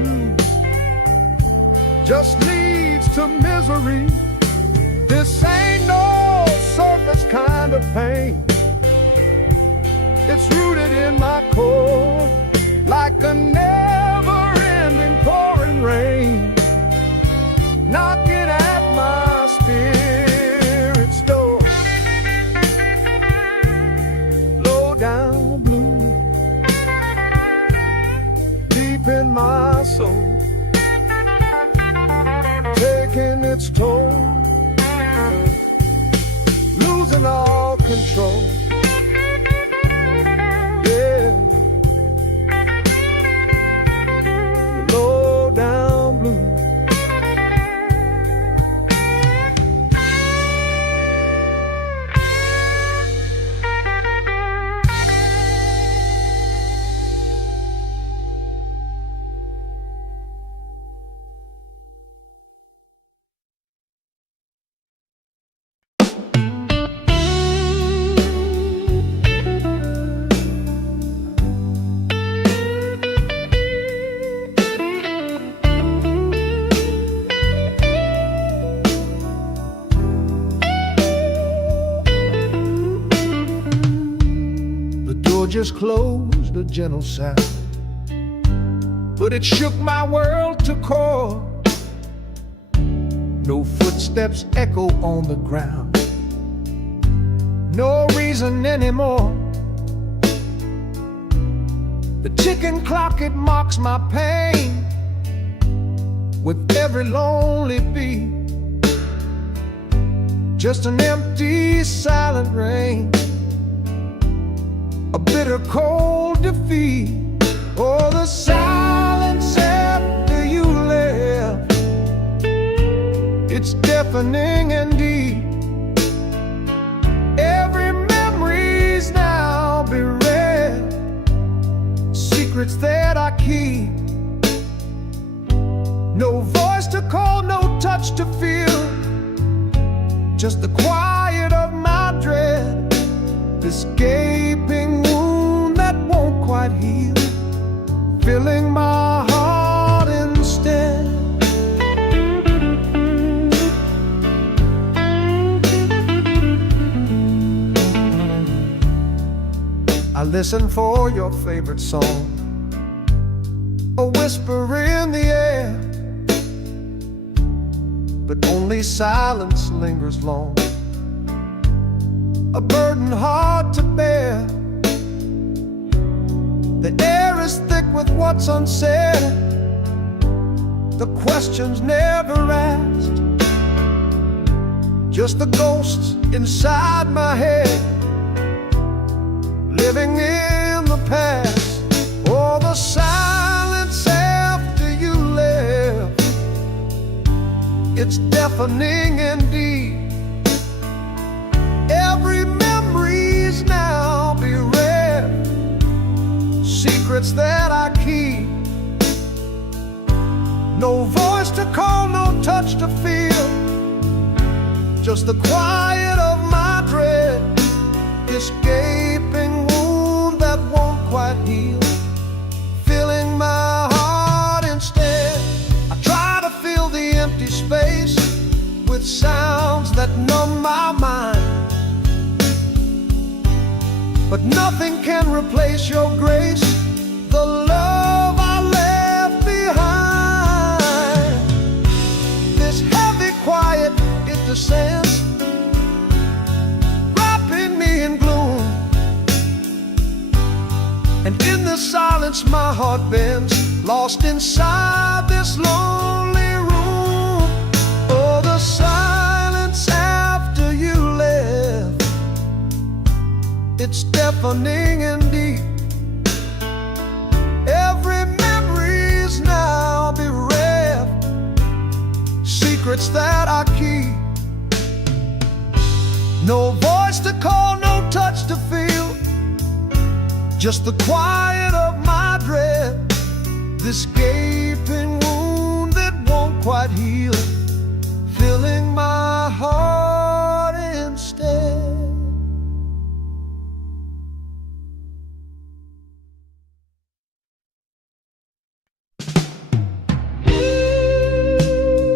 just leads to misery. This ain't no surface kind of pain. It's rooted in my core, like a never-ending pouring rain, knocking at my spirit's door. Low down blue, deep in my soul, taking its toll, losing all control. Yeah, low down blue. Just closed, a gentle sound, but it shook my world to core. No footsteps echo on the ground, no reason anymore. The ticking clock, it mocks my pain with every lonely beat. Just an empty, silent rain, a bitter cold defeat. Oh, the silence after you left, it's deafening indeed. Every memory's now bereft, secrets that I keep. No voice to call, no touch to feel, just the quiet of my dread. This gaping wound that won't quite heal, filling my heart instead. I listen for your favorite song, a whisper in the air, but only silence lingers long, a burden hard to bear. The air is thick with what's unsaid, the questions never asked, just the ghosts inside my head, living in the past. Oh, the silence after you left, it's deafening indeed. Every memory's now bereft, secrets that I keep. No voice to call, no touch to feel, just the quiet of my dread. This gaping wound that won't quite heal, filling my heart instead. I try to fill the empty space with sounds that numb my mind, but nothing can replace your grace, the love I left behind. This heavy quiet, it descends, wrapping me in gloom, and in the silence my heart bends, lost inside this lonely room. Oh, the silence after you left, it's deafening indeed. Every memory's now bereft, secrets that I keep. No voice to call, no touch to feel, just the quiet of my dread. This gaping wound that won't quite heal, filling my heart instead.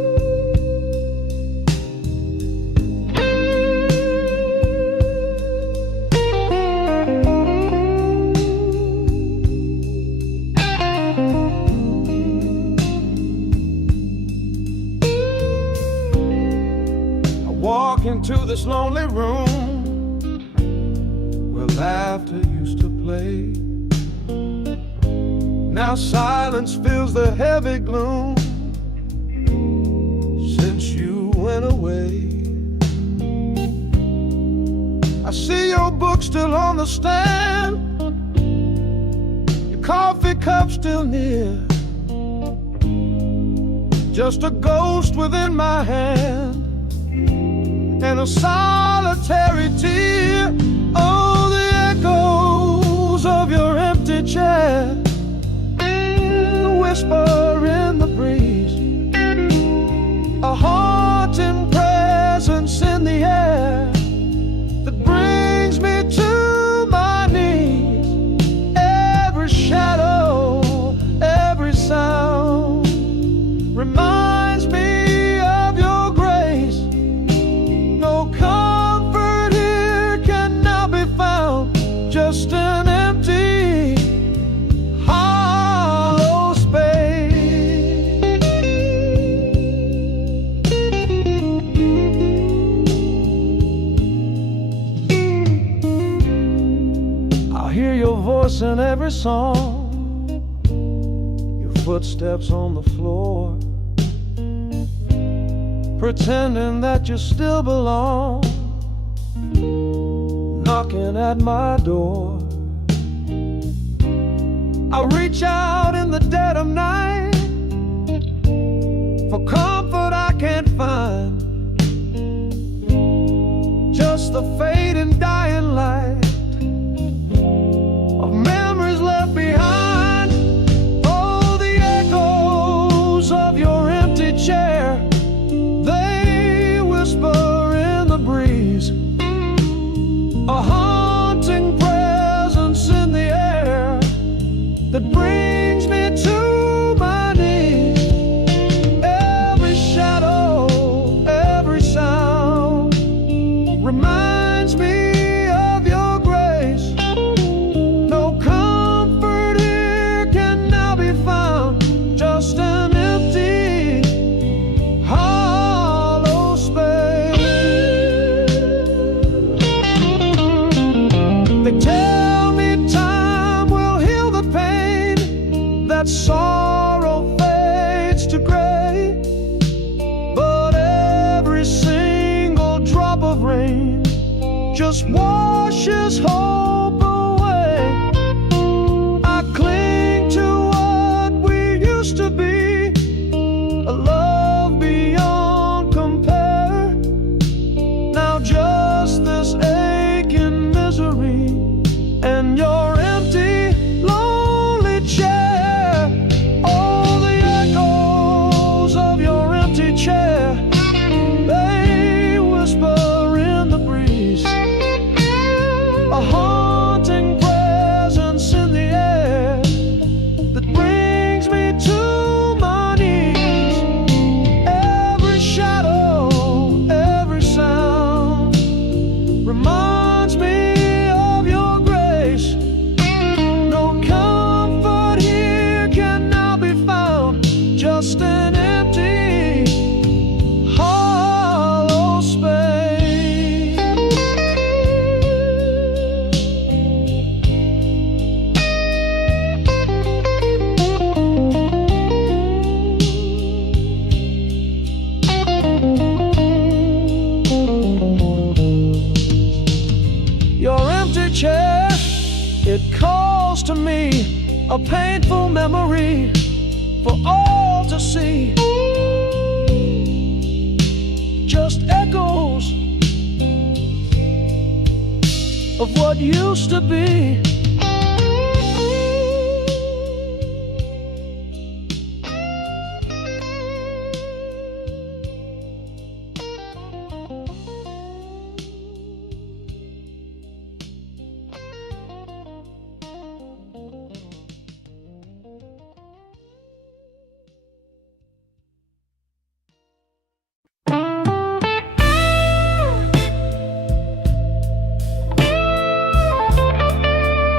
into this lonely room where laughter used to play. Now silence fills the heavy gloom since you went away. I see your book still on the stand, your coffee cup still near, just a ghost within my hand and a solitary tear. Oh, the echoes of your empty chair, the whisper in the breeze, a haunting presence in the air that brings me to my knees. Every shadow, every sound reminds me of your grace. No comfort here can now be found, just an empty, hollow space. I'll hear your voice in every song, your footsteps on the floor, pretending that you still belong, knocking at my door. I reach out in the dead of night for comfort I can't find, just the fading dying light of memories left behind. Oh, the echoes of your empty chair, they whisper in the breeze, a haunting presence in the air that brings me to my knees. Every shadow, every sound reminds me of your grace. No comfort here can now be found, just an empty, hollow space. They tell me time will heal the pain, that sorrow fades to gray, but every single drop of rain just washes hope away. I cling to what we used to be, a love beyond compare. Now just this aching misery and your empty, lonely chair. Oh, the echoes of your empty chair, they whisper in the breeze, a haunting presence in the air that brings me to my knees. Every shadow, every sound reminds me of your grace. No comfort here can now be found, just an empty, hollow space. Your empty chair, it calls to me, a painful memory for all to see. Just echoes of what used to be.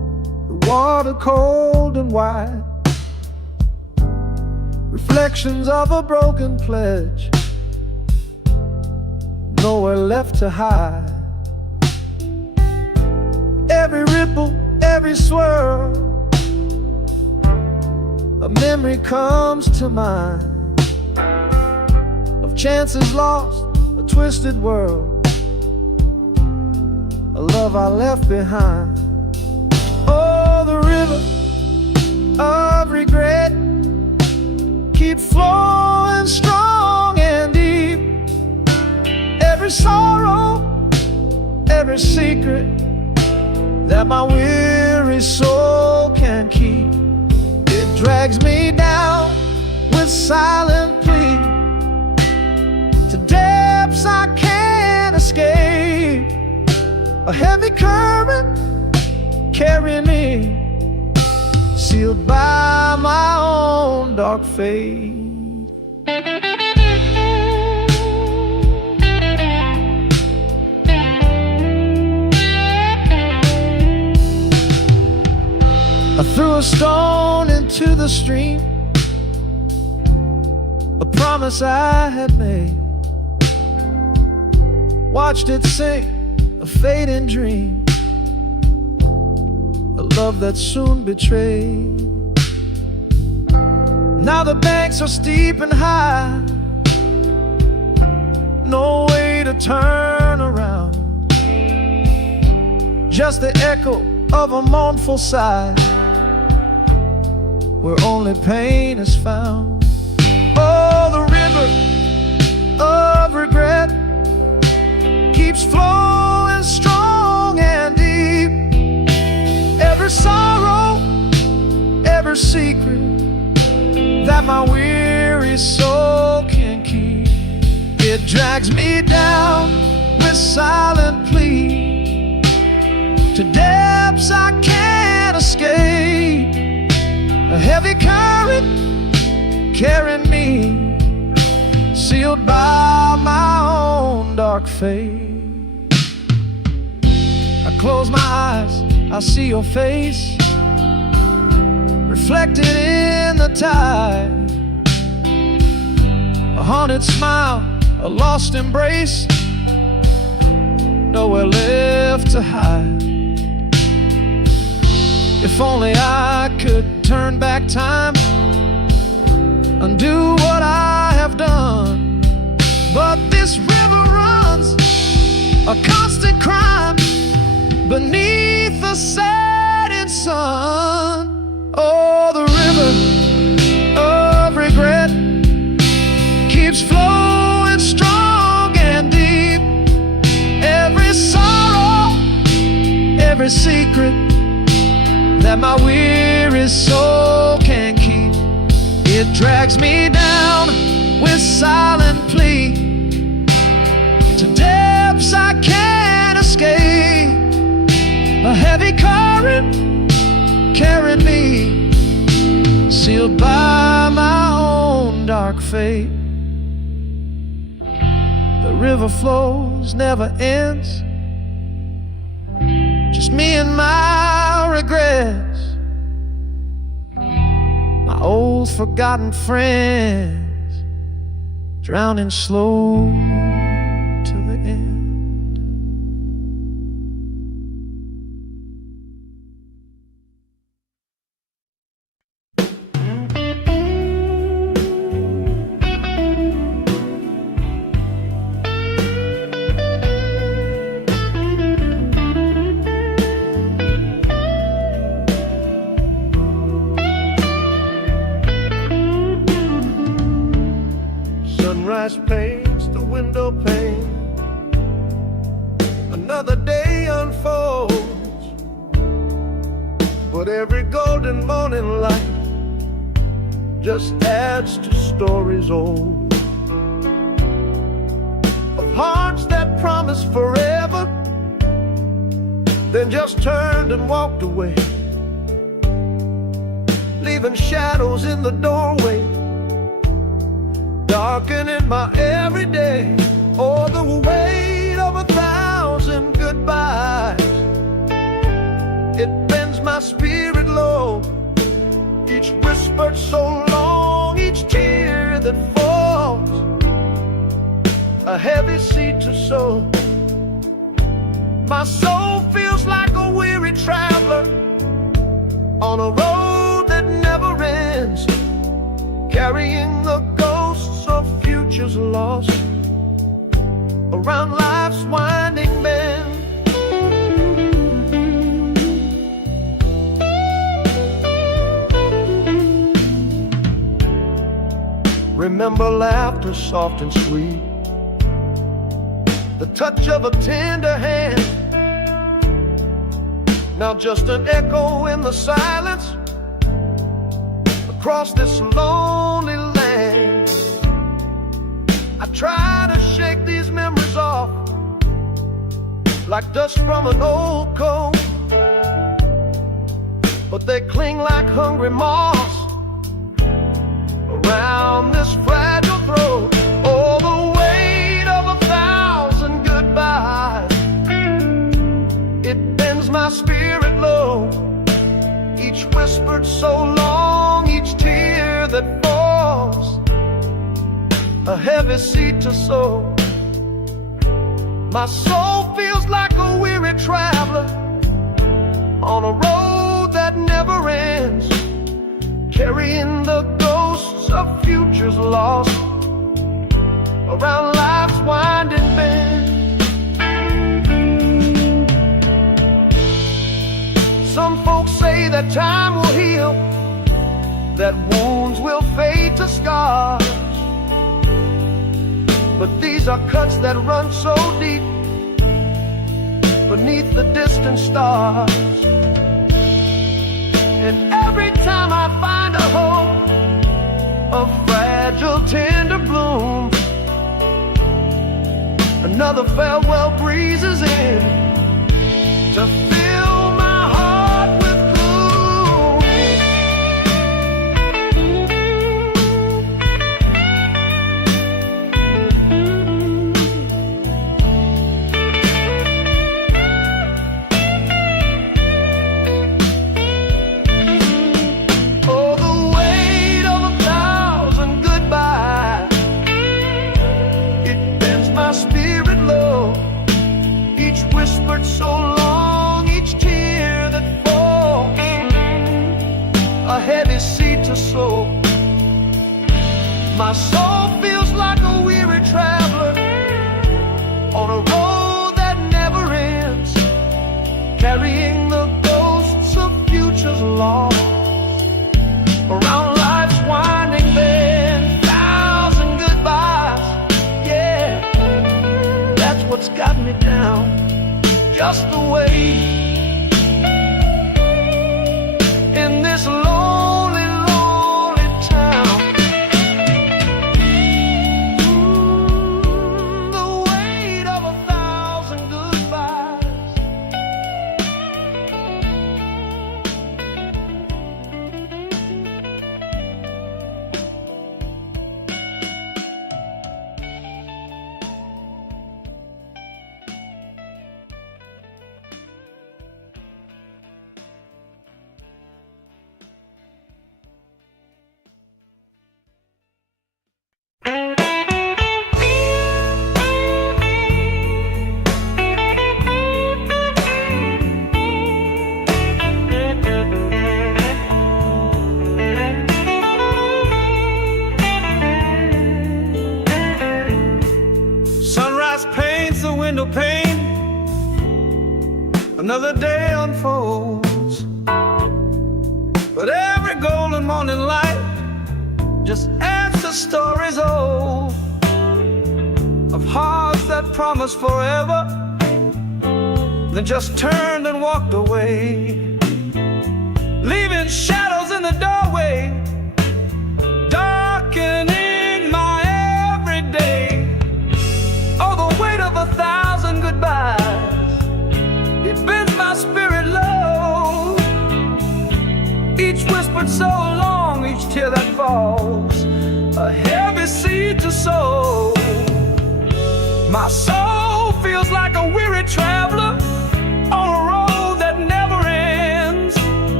water cold and wide, reflections of a broken pledge, nowhere left to hide. Every ripple, every swirl, a memory comes to mind of chances lost, a twisted world, a love I left behind. Oh, the river of regret keep flowing strong and deep. Every sorrow, every secret that my weary soul can keep, it drags me down with silent plea to depths I can't escape. A heavy current carrying me, sealed by my own dark fate. I threw a stone into the stream, a promise I had made. Watched it sink, a fading dream, a love that soon betrayed. Now the banks are steep and high, no way to turn around, just the echo of a mournful sigh, where only pain is found. Oh, the river of regret keeps flowing strong and deep. Every sorrow, every secret that my weary soul can keep, it drags me down with silent plea to depths I can't escape. A heavy current carrying me, sealed by my own dark fate. I close my eyes, I see your face reflected in the tide, a haunted smile, a lost embrace, nowhere left to hide. If only I could turn back time, undo what I have done, but this river runs a constant crime beneath the setting sun. Oh, the river of regret keeps flowing strong and deep. Every sorrow, every secret that my weary soul can keep, it drags me down with silent plea to depths I can't escape. A heavy current carrying me, sealed by my own dark fate. The river flows, never ends, just me and my regrets, my old forgotten friends, drowning slow to the end. Sunrise paints the window pane, another day unfolds, but every golden morning light just adds to stories old, of hearts that promised forever, then just turned and walked away, leaving shadows in the doorway, darkening my everyday. Oh, the weight of 1,000 goodbyes, it bends my my spirit low. Each whisper so long, each tear that falls, a heavy seed to sow. My soul feels like a weary traveler on a road that never ends, carrying the ghosts of futures lost around life's winding bend. Remember laughter soft and sweet, the touch of a tender hand. Now just an echo in the silence across this lonely land. I try to shake these memories off like dust from an old coat, but they cling like hungry moths around this fragile throat. Oh, the weight of 1,000 goodbyes, it bends my spirit low. Each whispered so long, each tear that falls, a heavy seed to sow. My soul feels like a weary traveler on a road that never ends, carrying the ghosts of futures lost around life's winding bend. Some folks say that time will heal, that wounds will fade to scars, but these are cuts that run so deep beneath the distant stars. And every time I find a hope, a fragile tender bloom, another farewell breezes in to fill my heart with so long, each tear that falls, a heavy seed to sow. My soul feels like a weary traveler on a road that never ends, carrying the ghosts of futures lost around life's winding bend. 1,000 goodbyes, yeah, that's what's got me down. Just the way in this lonely, lonely town. The weight of 1,000 goodbyes. Window pane, another day unfolds, but every golden morning light just adds to stories old of hearts that promised forever, then just turned and walked away, leaving shadows in the doorway, darkening my everyday. Oh, the weight of 1,000 goodbyes, it bends my spirit low. Each whispered so long, each tear that falls, a heavy seed to sow. My soul feels like a weary traveler on a road that never ends,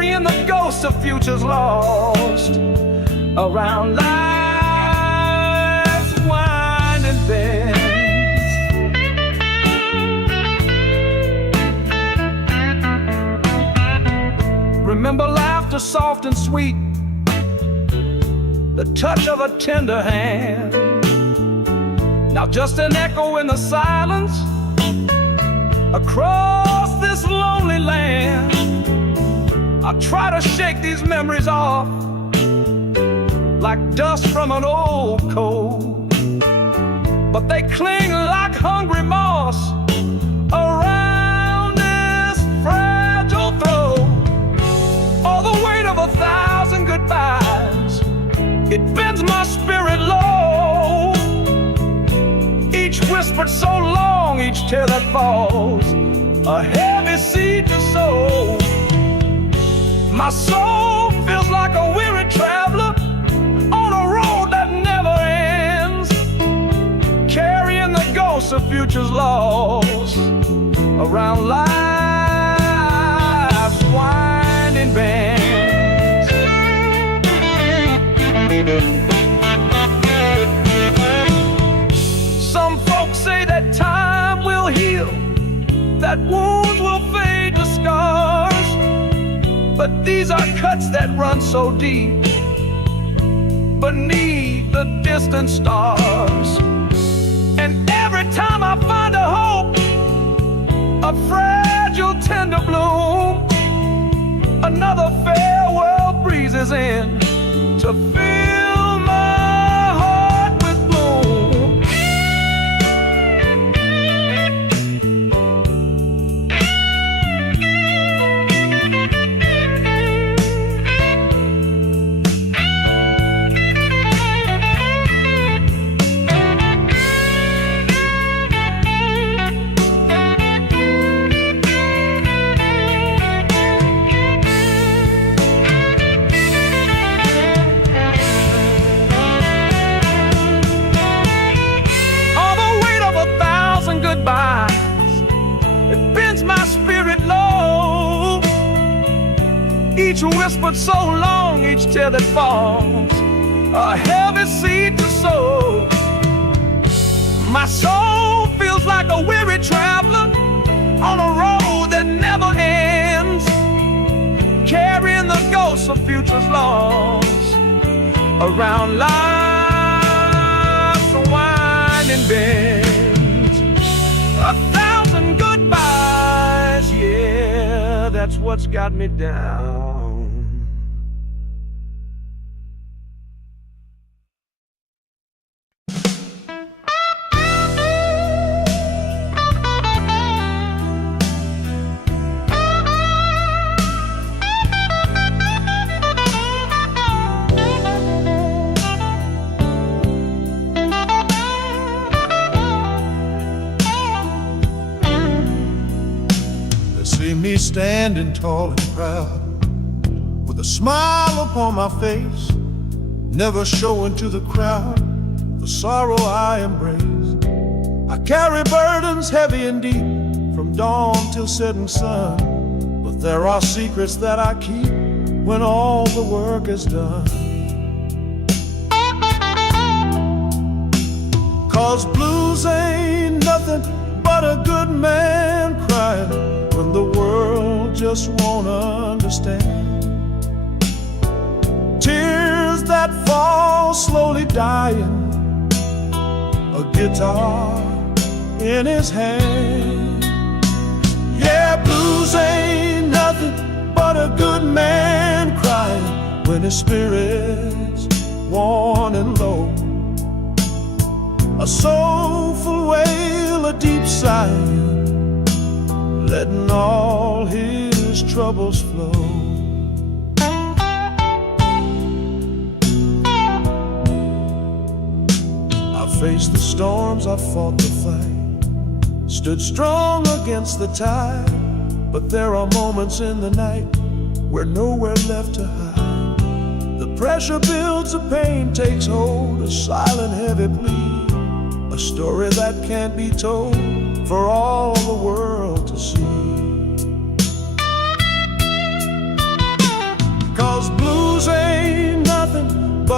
carrying the ghosts of futures lost around life's winding bend. Remember laughter soft and sweet, the touch of a tender hand. Now just an echo in the silence across this lonely land. I try to shake these memories off like dust from an old coat, but they cling like hungry moss around this fragile throat. All the weight of 1,000 goodbyes, it bends my spirit low. Each whispered so long, each tear that falls, a heavy seed to sow. My soul feels like a weary traveler on a road that never ends, carrying the ghosts of futures lost around life's winding bends. Some folks say that time will heal, that wounds will fade to scars, but these are cuts that run so deep beneath the distant stars. And every time I find a hope, a fragile tender bloom, another farewell breezes in to fill my heart with gloom. It bends my spirit low. Each whispered so long, each tear that falls, a heavy seed to sow. My soul feels like a weary traveler on a road that never ends, carrying the ghosts of futures lost around life's winding bend. 1,000 goodbyes, yeah, that's what's got me down. See me standing tall and proud, with a smile upon my face, never showing to the crowd the sorrow I embrace. I carry burdens heavy and deep, from dawn till setting sun, but there are secrets that I keep when all the work is done. 'Cause blues ain't nothing but a good man crying when the world just won't understand. Tears that fall slowly dying, a guitar in his hand. Yeah, blues ain't nothing but a good man crying when his spirit's worn and low. A soulful wail, a deep sigh, letting all his troubles flow. I faced the storms, I fought the fight, stood strong against the tide, but there are moments in the night where nowhere left to hide. The pressure builds, the pain takes hold, a silent heavy plea, a story that can't be told for all the world to see.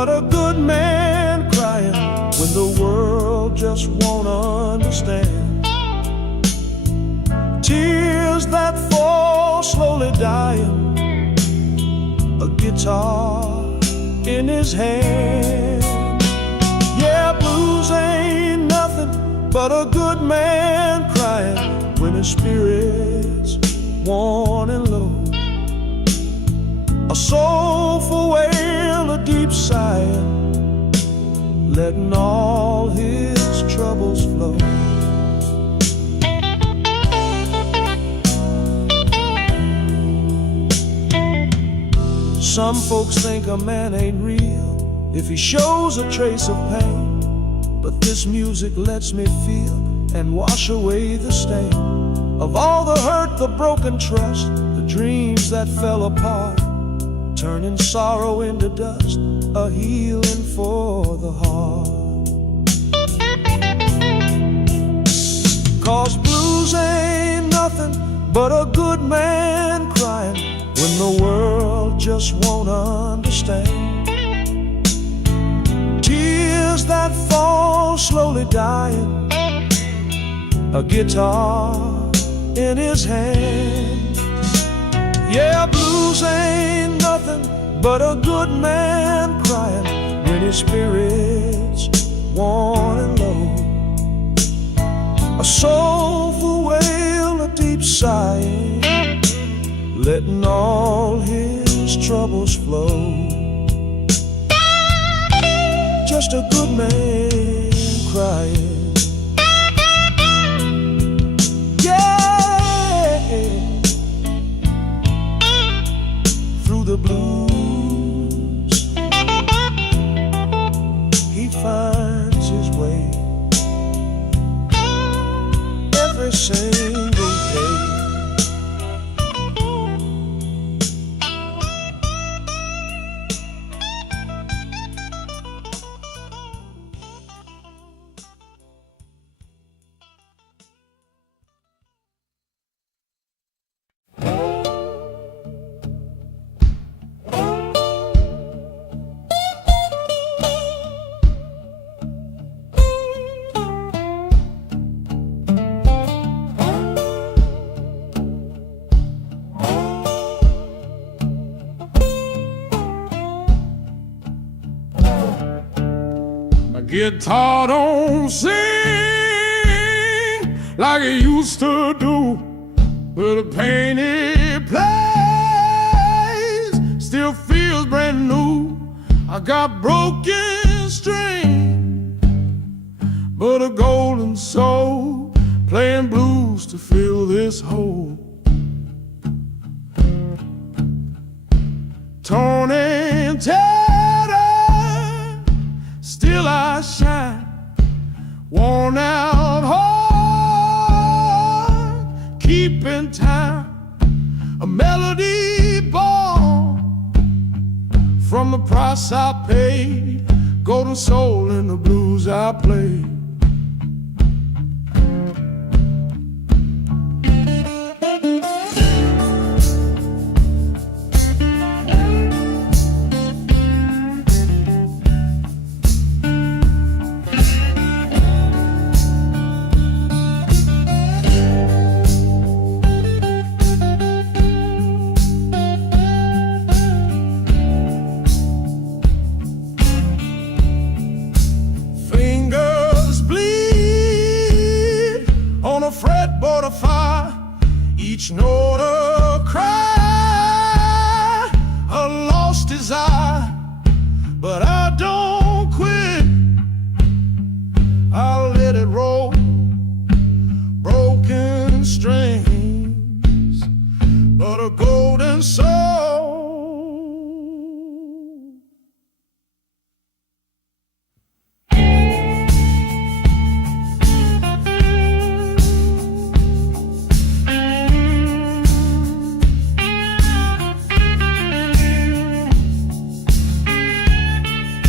but a good man crying when the world just won't understand. Tears that fall slowly dying, a guitar in his hand. Yeah, blues ain't nothing but a good man crying when his spirit's worn and low. A soulful wail, a deep sigh, letting all his troubles flow. Some folks think a man ain't real if he shows a trace of pain, but this music lets me feel and wash away the stain of all the hurt, the broken trust, the dreams that fell apart, turning sorrow into dust, a healing for the heart. 'Cause blues ain't nothing but a good man crying when the world just won't understand. Tears that fall slowly dying, a guitar in his hand. Yeah, blues ain't nothing but a good man crying when his spirit's worn and low. A soulful wail, a deep sigh, letting all his troubles flow. Just a good man crying. Yeah, through the blues he finds his way every single day. Guitar don't sing like it used to do, but the pain it plays still feels brand new. I got broken string, but a golden soul playing blues to fill this hole. Torn and tattered, still I shine, worn out heart, keeping time, a melody born from the price I paid, golden soul in the blues I played. Fretboard of fire, each note a cry, a lost desire, but I don't quit. I'll let it roll, broken strings, but a golden soul.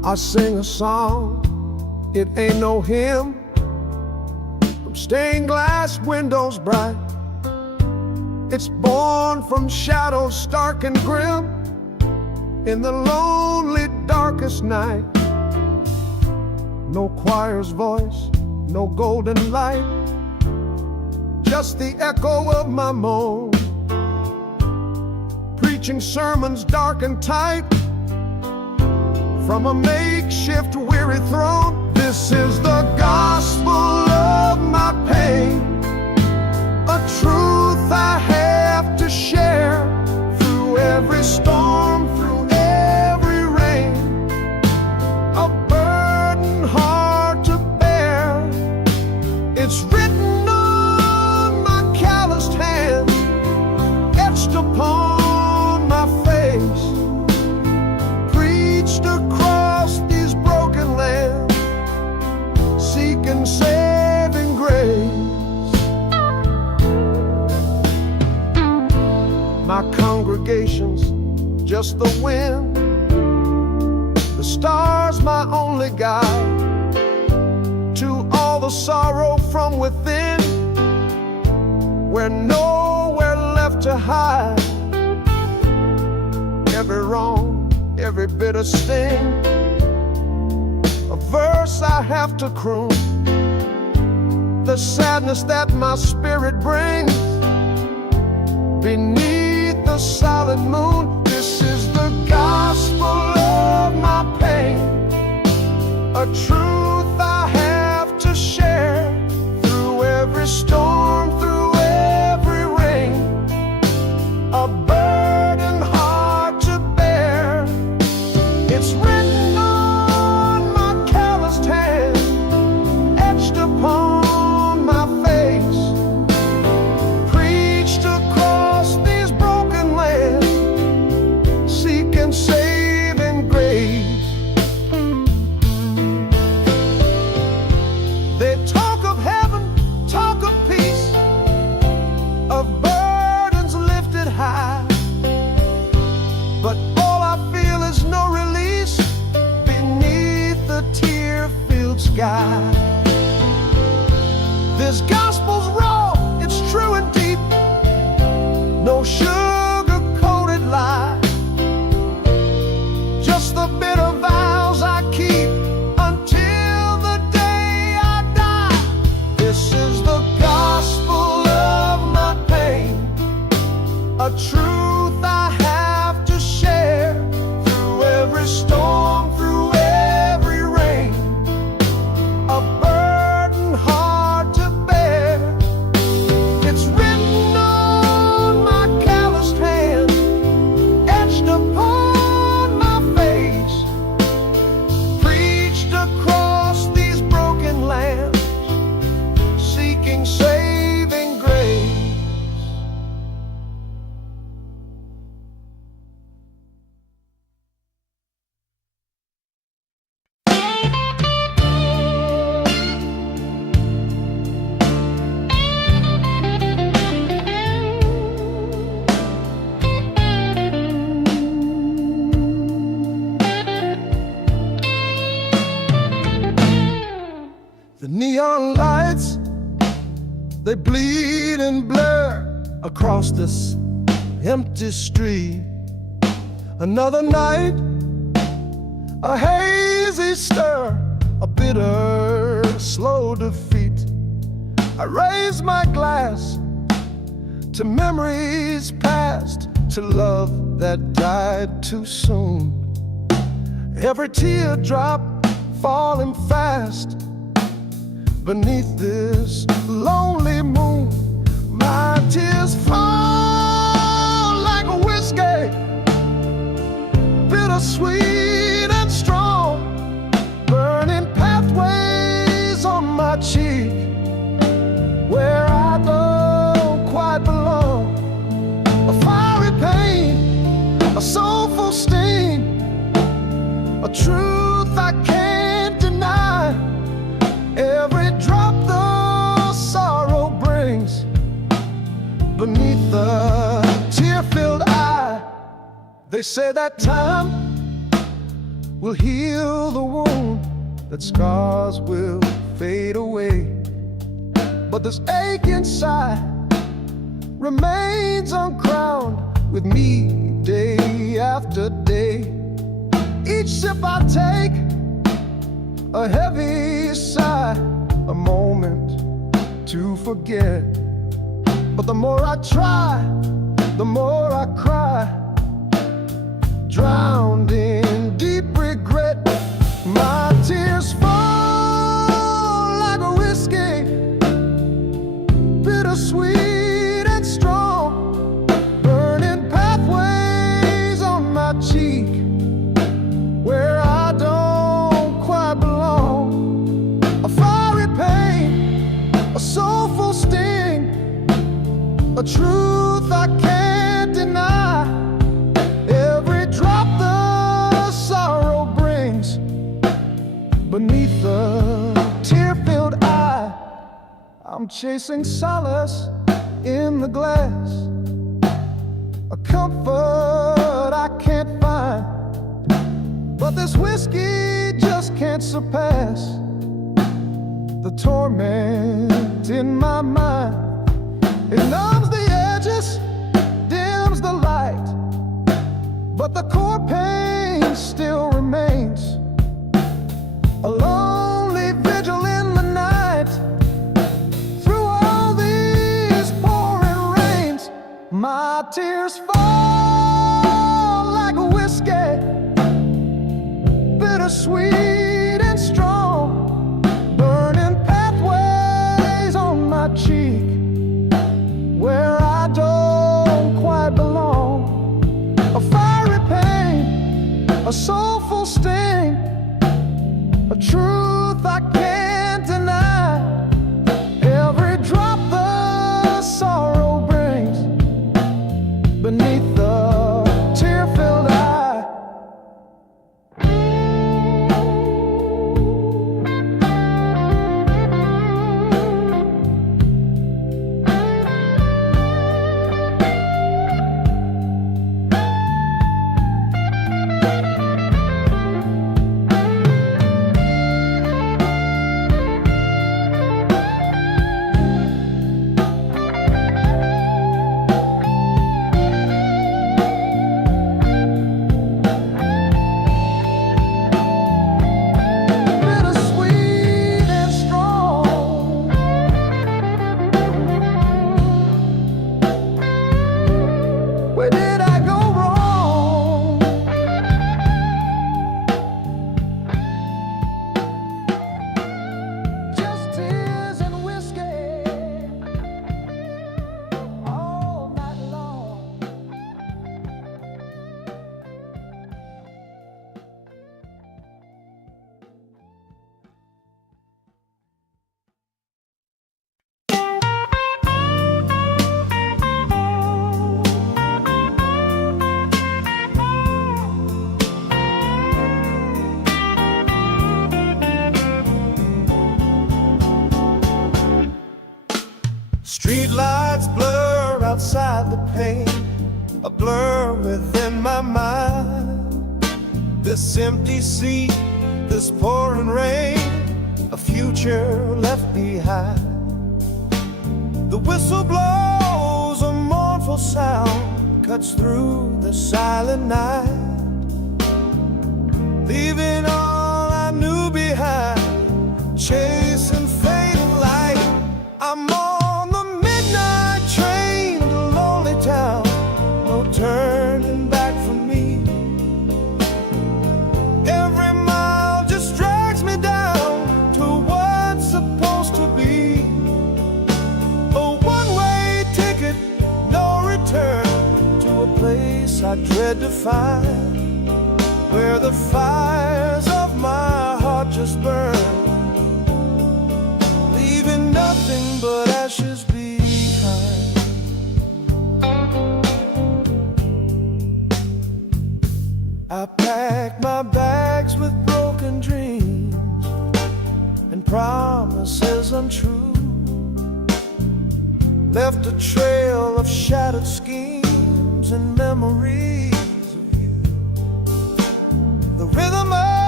I sing a song, it ain't no hymn, from stained glass windows bright. It's born from shadows stark and grim, in the lonely darkest night. No choir's voice, no golden light, just the echo of my moan, preaching sermons dark and tight from a makeshift weary throne. This is the gospel of my pain, a truth I have to share through every storm, through every rain, a burden hard to bear. It's written on my calloused hands, etched upon my face, preached across these broken lands, seeking saving grace. My congregation's just the wind, the stars my only guide to all the sorrow from within, where nowhere left to hide. Every wrong, every bitter sting, a verse I have to croon, the sadness that my spirit brings beneath the solid moon. This is the gospel of my pain, a truth I have to share through every storm, through every rain, a burden hard to bear. It's written on my calloused hand, etched upon my face, preached across these broken lands, seeking saving grace. They talk of heaven, talk of peace, of burdens lifted high, but all I feel is no release beneath the tear-filled sky. This gospel's raw, it's true and deep, no sugar-coated lie, just the bitter vows I keep until the day I die. This is the gospel of my pain, a truth I have to share through every storm, through every rain, a burden hard to bear. It's written on my calloused hand, etched upon my face, preached across these broken lands, seeking saving grace. The neon lights, they bleed and blur across this empty street. Another night, a hazy stir, a bitter, slow defeat. I raise my glass to memories past, to love that died too soon. Every teardrop falling fast beneath this lonely moon. My tears fall like a whiskey, bittersweet and strong, burning pathways on my cheek where I don't quite belong. A fiery pain, a soulful sting, a truth I can't deny. Every drop the sorrow brings beneath the tear-filled eye. They say that time will heal the wound, that scars will fade away. But this ache inside remains uncrowned with me day after day. Each sip I take, a heavy sigh, a moment to forget. But the more I try, the more I cry, drowned in deep regret. My tears fall like a whiskey, bittersweet and strong, burning pathways on my cheek where I don't quite belong. A fiery pain, a soulful sting, a truth I can't deny. Every drop the sorrow brings beneath the tear-filled eye. I'm chasing solace in the glass, a comfort I can't find. But this whiskey just can't surpass the torment in my mind. It numbs the edges, dims the light, but the core pain still remains. A lonely vigil in the night, through all these pouring rains. My tears fall like a whiskey, bittersweet and strong, burning pathways on my cheek where I don't quite belong. A fiery pain, a soulful sting, a truth I can't deny. Every drop the sorrow brings beneath the tear-filled eye. Where did I go wrong? Just tears and whiskey all night long. Street lights blur outside the pane, a blur within my mind. This empty sea, this pouring rain, a future left behind. The whistle blows, a mournful sound cuts through the silent night, leaving all I knew behind, chasing fading light. I'm on the midnight train to lonely town, no turning back for me. Every mile just drags me down to what's supposed to be a one-way ticket, no return, to a place I dread to find, where the fires of my heart just burn, leaving nothing but ashes behind. I packed my bags with broken dreams and promises untrue, left a trail of shattered schemes and memories of you. The rhythm of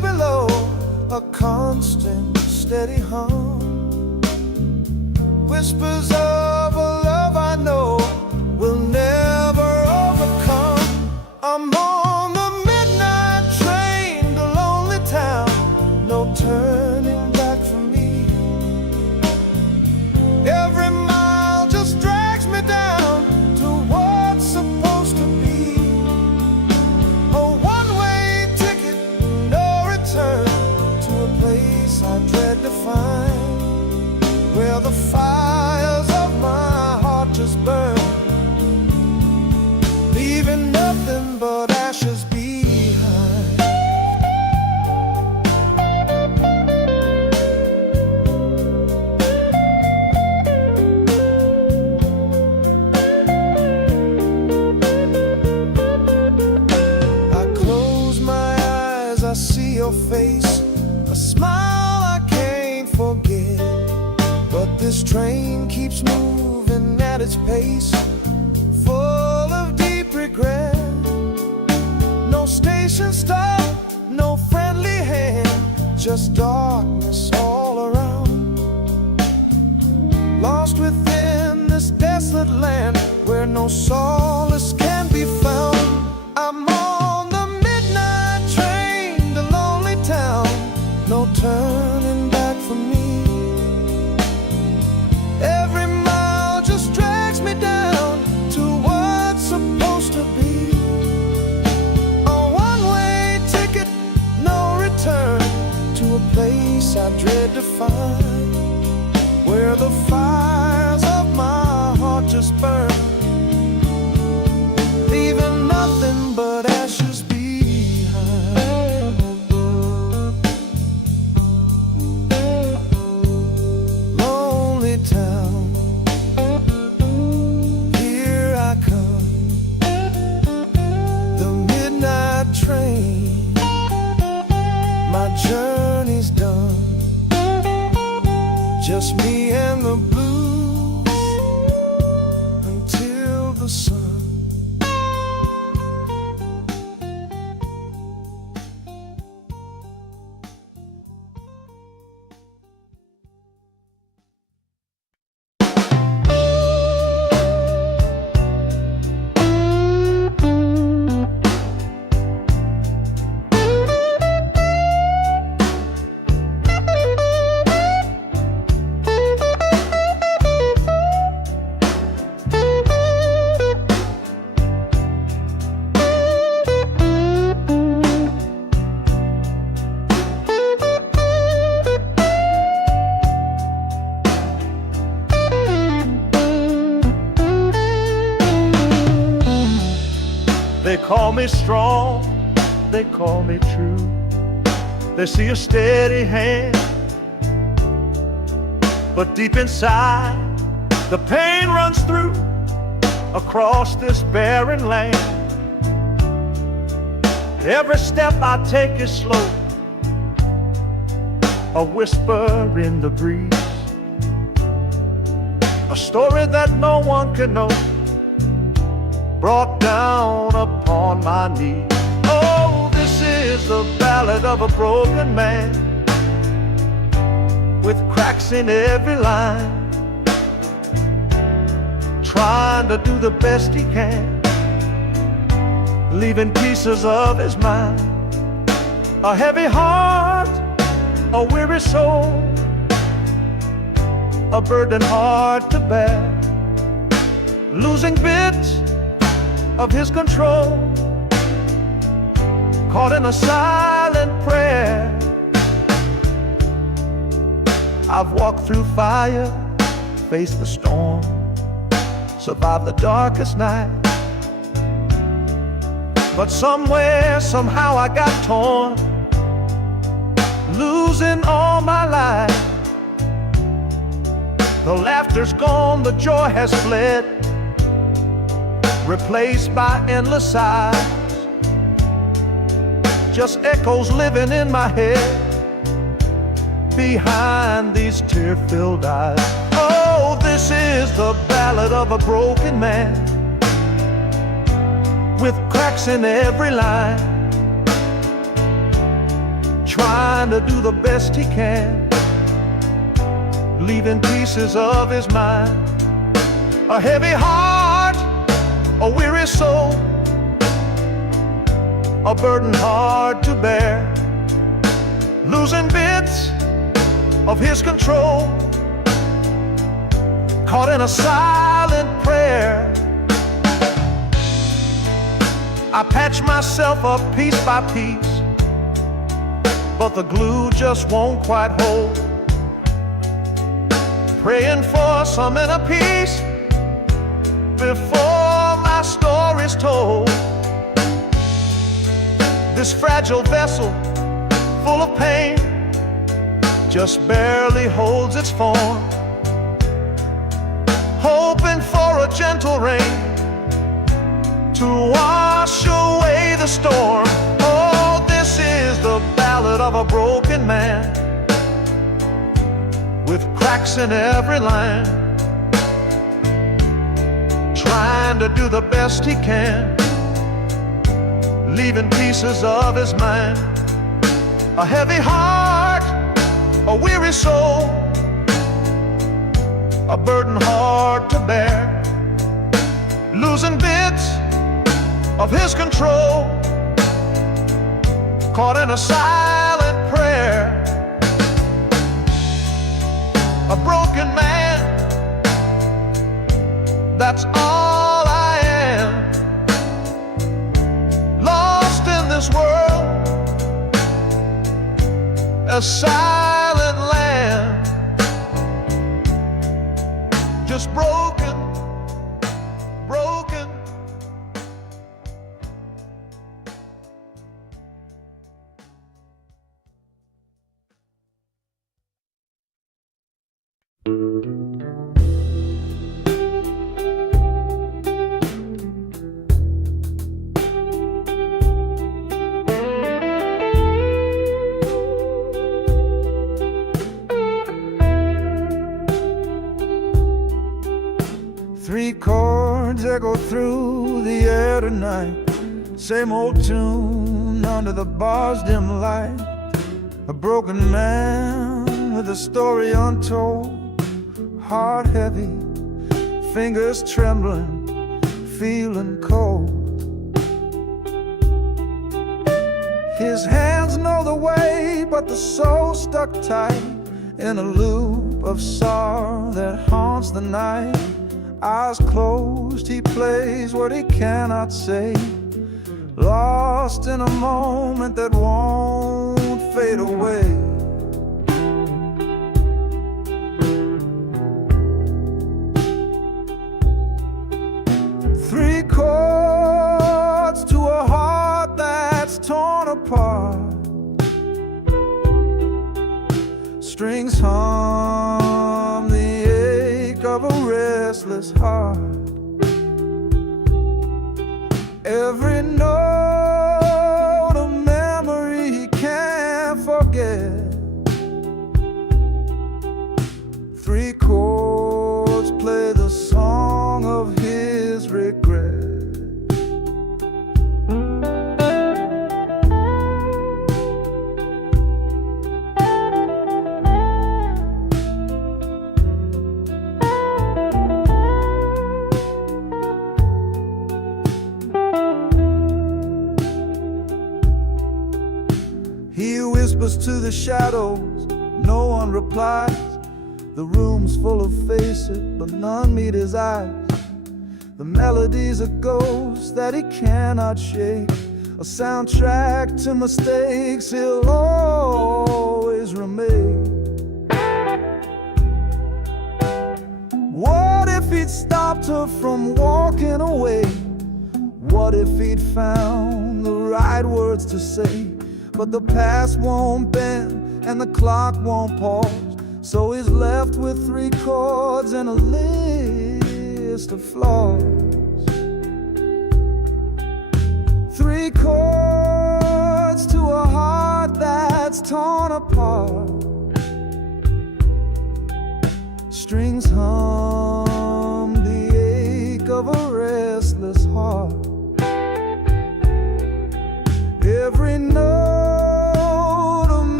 constant, steady hum. Whispers of a love I know will never overcome. I'm on the midnight train to lonely town, no turning back for me. Every mile just drags me down to what's supposed to be. A one-way ticket, no return, to a place I dread to find, where the fires of my heart just burn, leaving nothing but ashes behind. I close my eyes, I see your face, a smile I can't forget. But this train keeps moving at its pace, full of deep regret. No station stop, no friendly hand, just darkness all around. Lost within this desolate land where no solace can be found. I'm on the midnight train to lonely town, no turning back for me. Every mile just drags me down to what's supposed to be. A one-way ticket, no return, to a place I dread to find, where the fires of my heart just burn, leaving nothing but ashes behind. Lonely town, here I come, the midnight train, my journey's done, just me and the blues until the sun. They call me strong, they call me true. They see a steady hand, but deep inside the pain runs through across this barren land. Every step I take is slow, a whisper in the breeze, a story that no one can know, brought down upon my knees. Oh, this is the ballad of a broken man, with cracks in every line, trying to do the best he can, leaving pieces of his mind. A heavy heart, a weary soul, a burden hard to bear, losing bits of his control, caught in a silent prayer. I've walked through fire, faced the storm, survived the darkest night, but somewhere, somehow I got torn, losing all my life. The laughter's gone, the joy has fled, replaced by endless sighs, just echoes living in my head behind these tear-filled eyes. Oh, this is the ballad of a broken man, with cracks in every line, trying to do the best he can, leaving pieces of his mind. A heavy heart, a weary soul, a burden hard to bear, losing bits of his control, caught in a silent prayer. I patch myself up piece by piece, but the glue just won't quite hold. Praying for some inner peace before my story's told. This fragile vessel, full of pain, just barely holds its form, hoping for a gentle rain to wash away the storm. Oh, this is the ballad of a broken man, with cracks in every line, trying to do the best he can, leaving pieces of his mind. A heavy heart, a weary soul, a burden hard to bear, losing bits of his control, caught in a silent prayer. A broken man, that's all I am, lost in this world, a silent land, just broken, broken. Three chords echo through the air tonight, same old tune under the bar's dim light. A broken man with a story untold, heart heavy, fingers trembling, feeling cold. His hands know the way, but the soul stuck tight in a loop of sorrow that haunts the night. Eyes closed, he plays what he cannot say, lost in a moment that won't fade away. Three chords to a heart that's torn apart, strings hum the ache of a restless heart. Every note a memory he can't forget. Three chords play the song of his regret. He whispers to the shadows, no one replies. The room's full of faces, but none meet his eyes. The melody's a ghost that he cannot shake, a soundtrack to mistakes he'll always remake. What if he'd stopped her from walking away? What if he'd found the right words to say? But the past won't bend and the clock won't pause, so he's left with three chords and a list of flaws. Three chords to a heart that's torn apart, strings hum the ache of a restless heart. Every note a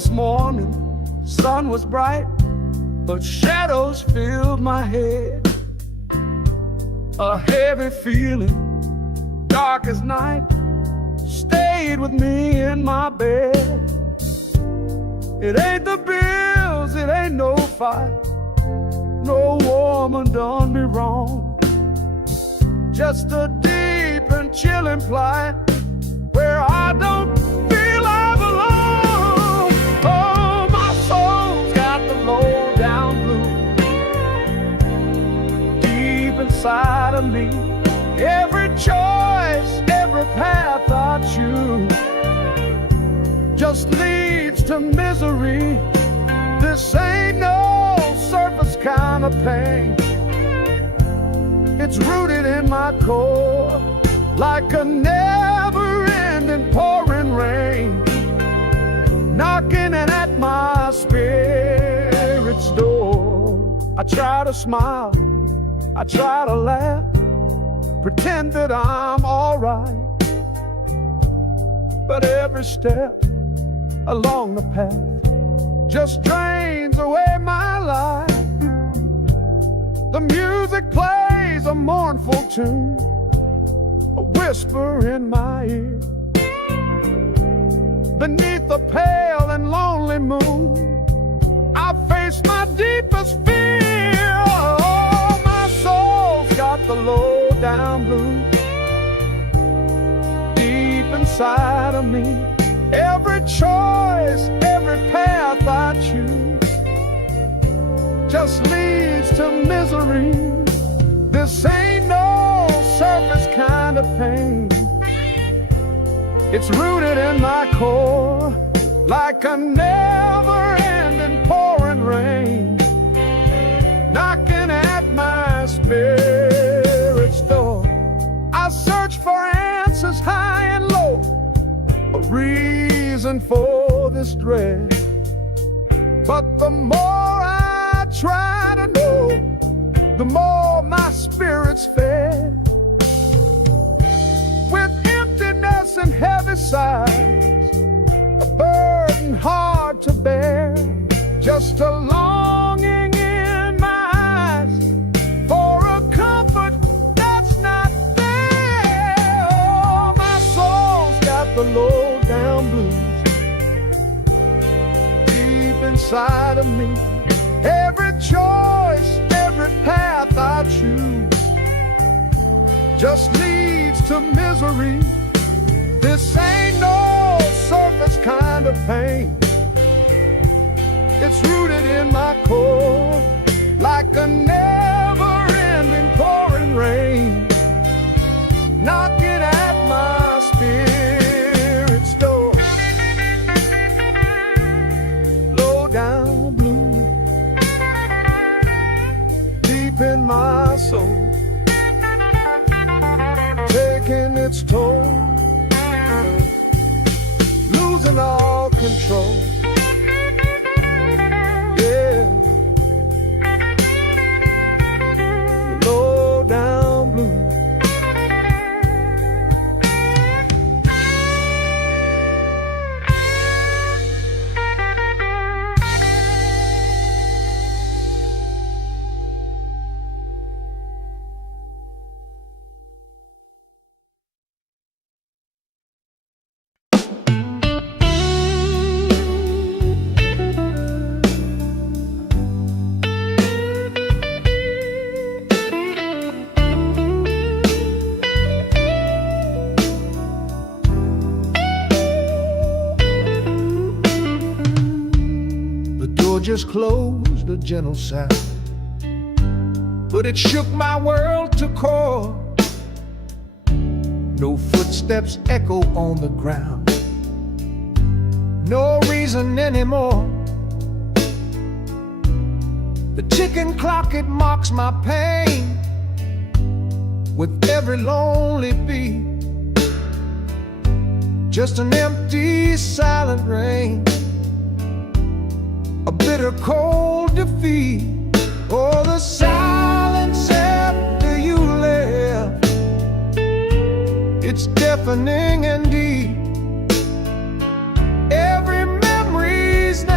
this morning, sun was bright, but shadows filled my head. A heavy feeling, dark as night, stayed with me in my bed. It ain't the bills, it ain't no fight, no woman done me wrong. Just a deep and chilling plight where I don't feel I belong. Oh, my soul's got the low down blues deep inside of me. Every choice, every path I choose just leads to misery. This ain't no surface kind of pain. It's rooted in my core like a never-ending pouring rain, knocking at my spirit's door. I try to smile, I try to laugh, pretend that I'm alright, but every step along the path just drains away my life. The music plays a mournful tune, a whisper in my ear. Beneath the pale and lonely moon, I face my deepest fear. Oh, my soul's got the low down blues deep inside of me. Every choice, every path I choose just leads to misery. This ain't no surface kind of pain. It's rooted in my core like a never-ending pouring rain, knocking at my spirit's door. I search for answers high and low, a reason for this dread, but the more I try to know, the more my spirit's fed. With emptiness and heavy sighs, a burden hard to bear, just a longing in my eyes for a comfort that's not there. Oh, my soul's got the low down blues deep inside of me. Every choice, every path I choose just leads to misery. This ain't no surface kind of pain. It's rooted in my core like a never-ending pouring rain, knocking at my spirit's door. Low down blue deep in my soul, taking its toll, losing all control. Yeah, low down blue. Just closed, a gentle sound, but it shook my world to core. No footsteps echo on the ground, no reason anymore. The ticking clock, it mocks my pain with every lonely beat. Just an empty, silent rain, a bitter cold defeat. Oh, the silence after you left, it's deafening and deep. Every memory's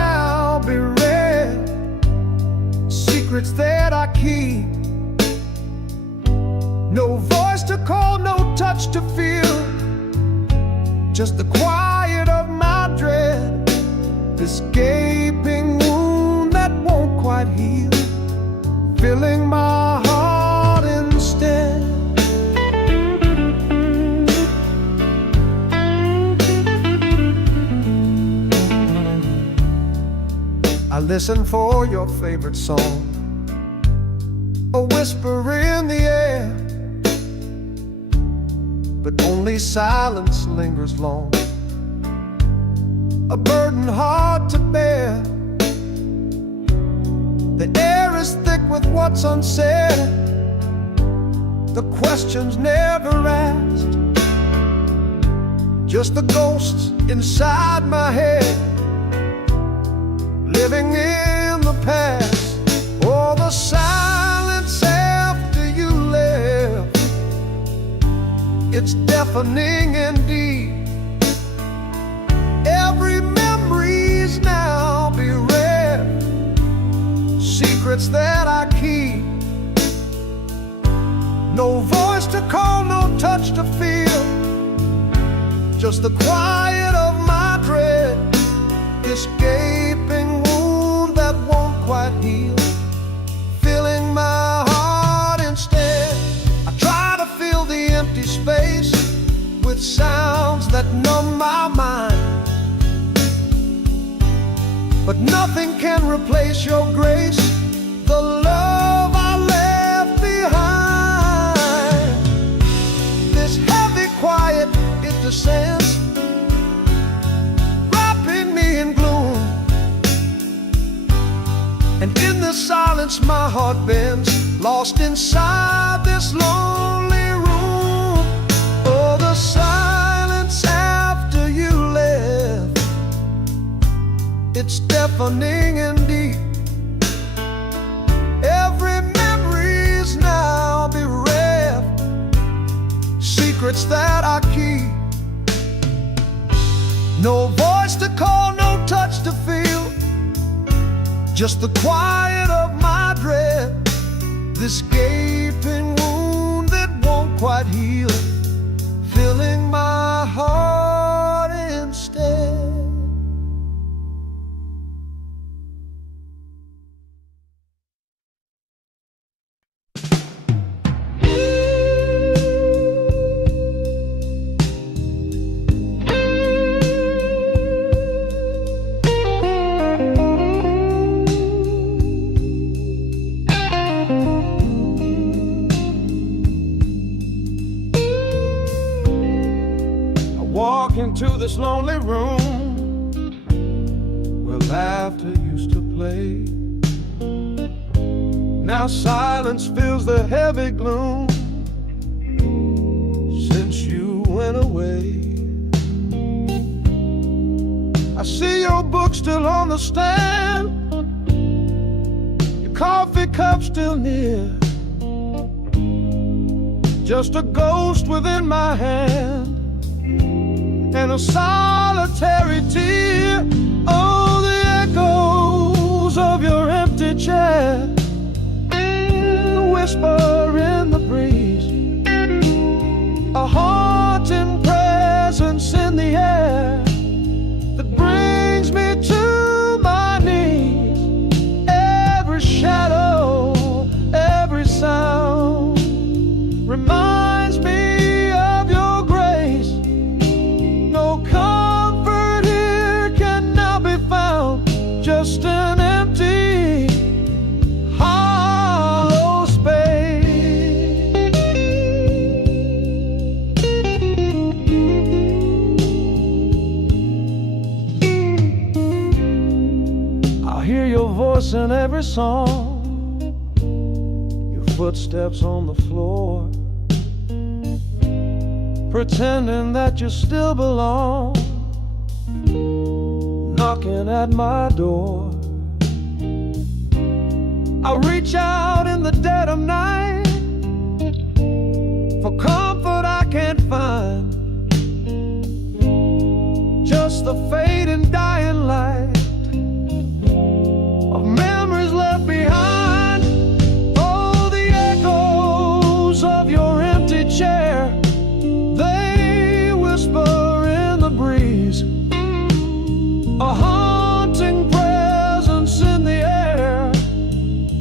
secrets that I keep. No voice to call, no touch to feel, just the quiet of my dread, this gaping wound that won't quite heal, filling my heart instead. I listen for your favorite song, a whisper in the air, but only silence lingers long, a burden hard to bear. The air is thick with what's unsaid, the questions never asked, just the ghosts inside my head, living in the past. Oh, the silence after you left, it's deafening indeed. Every memory's now bereft, secrets that I keep. No voice to call, no touch to feel, just the quiet of my dread, this gaping wound that won't quite heal, filling my heart instead. I try to fill the empty space with sounds that numb my mind, but nothing can replace your grace, the love I left behind. This heavy quiet, it descends, wrapping me in gloom, and in the silence my heart bends, lost inside this lonely room. Oh, the silence after you left, it's deafening indeed. Every memory's now bereft, secrets that I keep. No voice to call, no touch to feel, just the quiet of my dread, this gaping wound that won't quite heal, filling my heart instead. Walk into this lonely room where laughter used to play. Now silence fills the heavy gloom since you went away. I see your book still on the stand, your coffee cup still near, just a ghost within my hand and a solitary tear. Oh, the echoes of your empty chair, the whisper in the breeze, a haunting presence in the air that brings me to my knees. Every shadow, every sound reminds me of your grace. No comfort here can now be found, just an empty, hollow space. I'll hear your voice in every song, your footsteps on the floor, pretending that you still belong, knocking at my door. I reach out in the dead of night for comfort I can't find, just the fading dying light of memories left behind.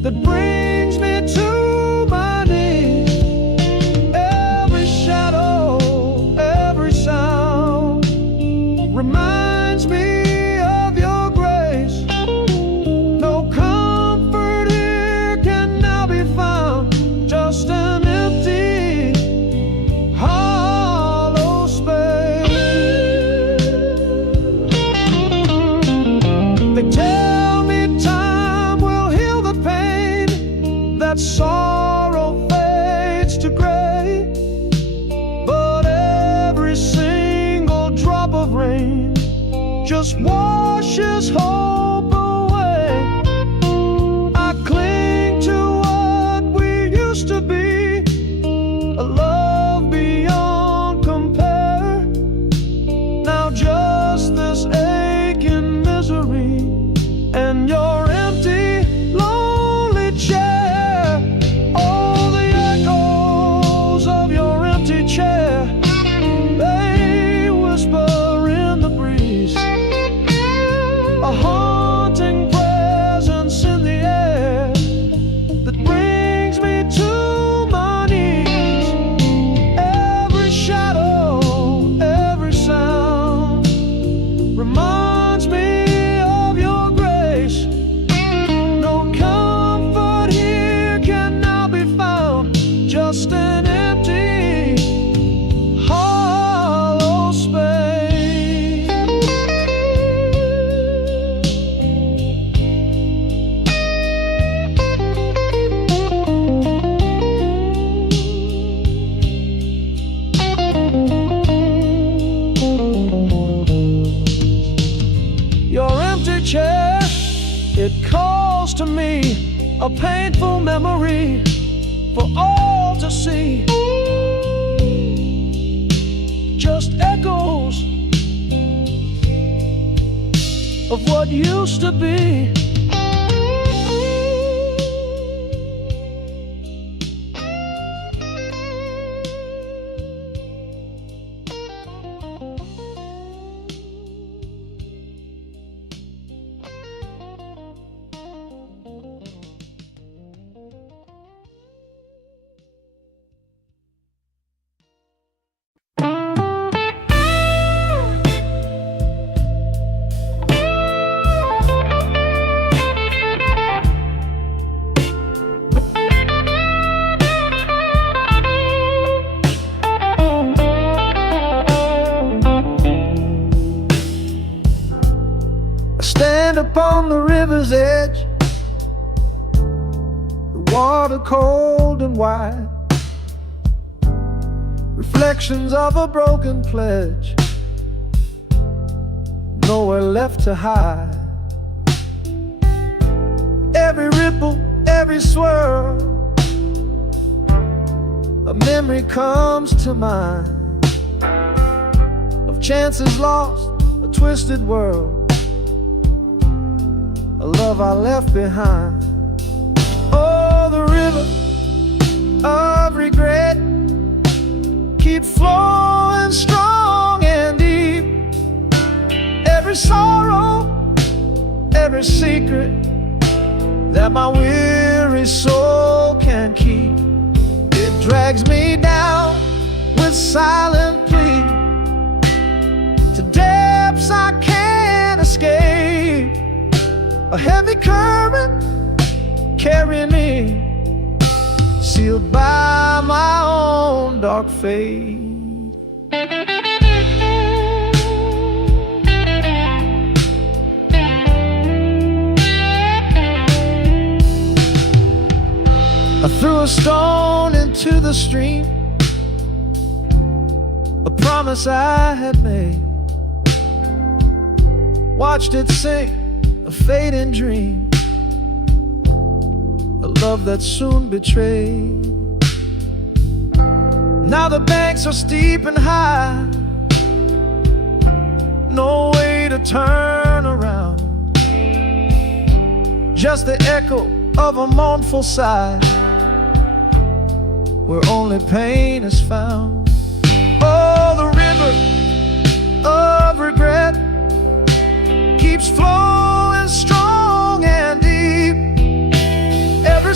that brings me to my knees. Every shadow, every sound reminds me of your grace. No comfort here can now be found, just an empty, hollow space. They tell me time will heal the pain, that sorrow fades to gray, but every single drop of rain just washes hope away. I cling to what we used to be, a love beyond compare. Now just this aching misery and your empty, lonely chair. Oh, the echoes of your empty chair, they whisper in the breeze, a haunting presence in the air that brings me to my knees. Every shadow, every sound reminds me of your grace. No comfort here can now be found, just an empty, hollow space. Your empty chair, it calls to me, a painful memory for all to see. Just echoes of what used to be. Stand upon the river's edge, the water cold and wide, reflections of a broken pledge, nowhere left to hide. Every ripple, every swirl, a memory comes to mind of chances lost, a twisted world, a love I left behind. Oh, the river of regret keeps flowing strong and deep. Every sorrow, every secret that my weary soul can keep, it drags me down with silent plea to depths I can't escape. A heavy current carrying me, sealed by my own dark fate. I threw a stone into the stream, a promise I had made, watched it sink, a fading dream, a love that soon betrayed. Now the banks are steep and high, no way to turn around, just the echo of a mournful sigh, where only pain is found. Oh, the river of regret keeps flowing strong and deep.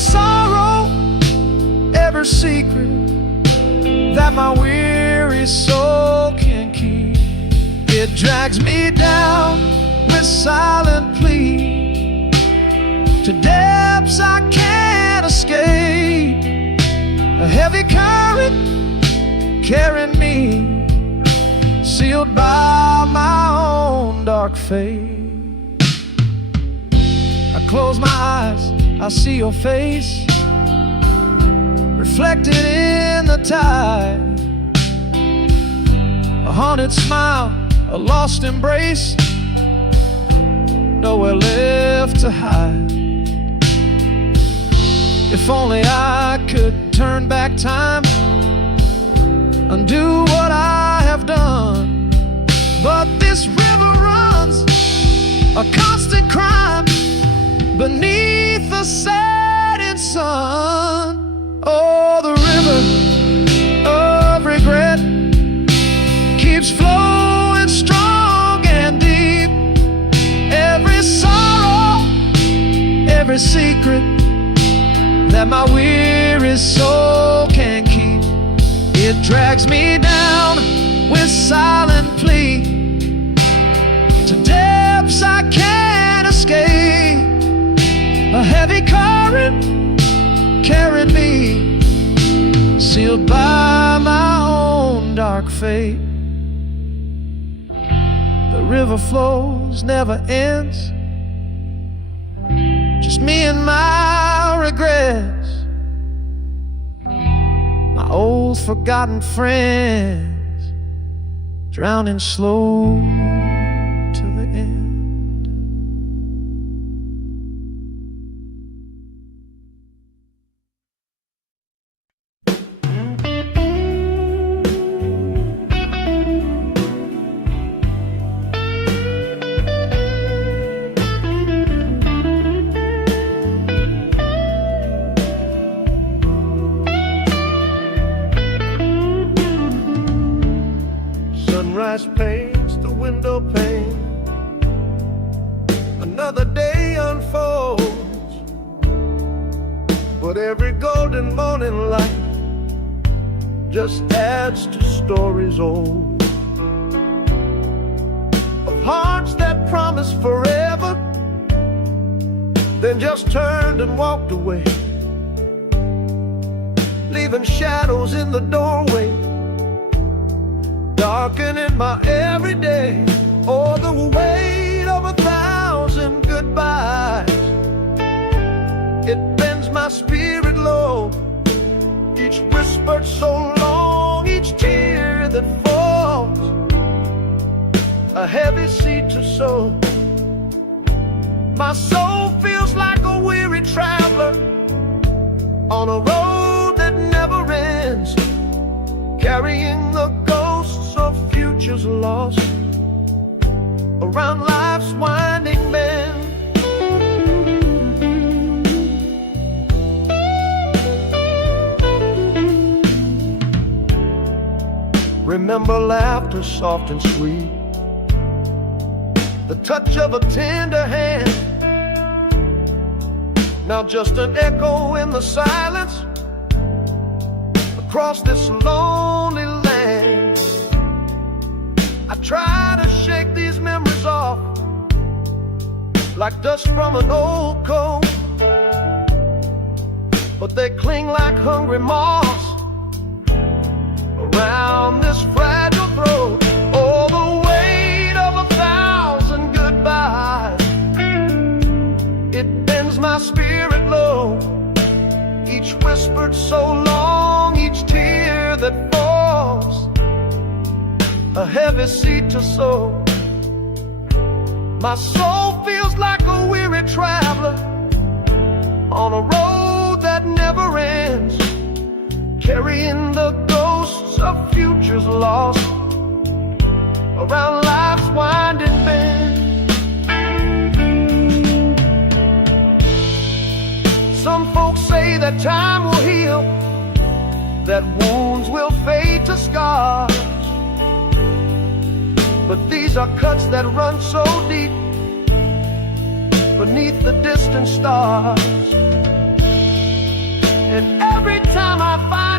secret that my weary soul can keep. It drags me down with silent plea to depths I can't escape. A heavy current carrying me, sealed by my own dark fate. I close my eyes, I see your face reflected in the tide. A haunted smile, a lost embrace, nowhere left to hide. If only I could turn back time, undo what I have done. But this river runs a constant crime beneath the setting sun. Oh, the river of regret keeps flowing strong and deep. Every sorrow, every secret that my weary soul can keep, it drags me down with silent plea to depths I can't escape. A heavy current carrying me, sealed by my own dark fate. The river flows, never ends, just me and my regrets, my old forgotten friends, drowning slow to the end. Sunrise paints the window pane, another day unfolds, but every golden morning light just adds to stories old, of hearts that promised forever, then just turned and walked away, leaving shadows in the doorway, darkening my everyday. Oh, the weight of 1,000 goodbyes, it bends my spirit low. Each whisper so long, each tear that falls, a heavy seed to sow. My soul feels like a weary traveler on a road that never ends, carrying the ghosts of futures lost around life's winding bend. Remember laughter soft and sweet, the touch of a tender hand, now just an echo in the silence across this lonely land. I try to shake these memories off like dust from an old coat, but they cling like hungry moths around this fragile throat. Oh, the weight of 1,000 goodbyes, it bends my spirit low. Each whispered so long, each tear that falls, a heavy seed to sow. My soul feels like a weary traveler on a road that never ends, carrying the ghosts of futures lost around life's winding bend. Some folks say that time will heal, that wounds will fade to scars, but these are cuts that run so deep beneath the distant stars. And every time I find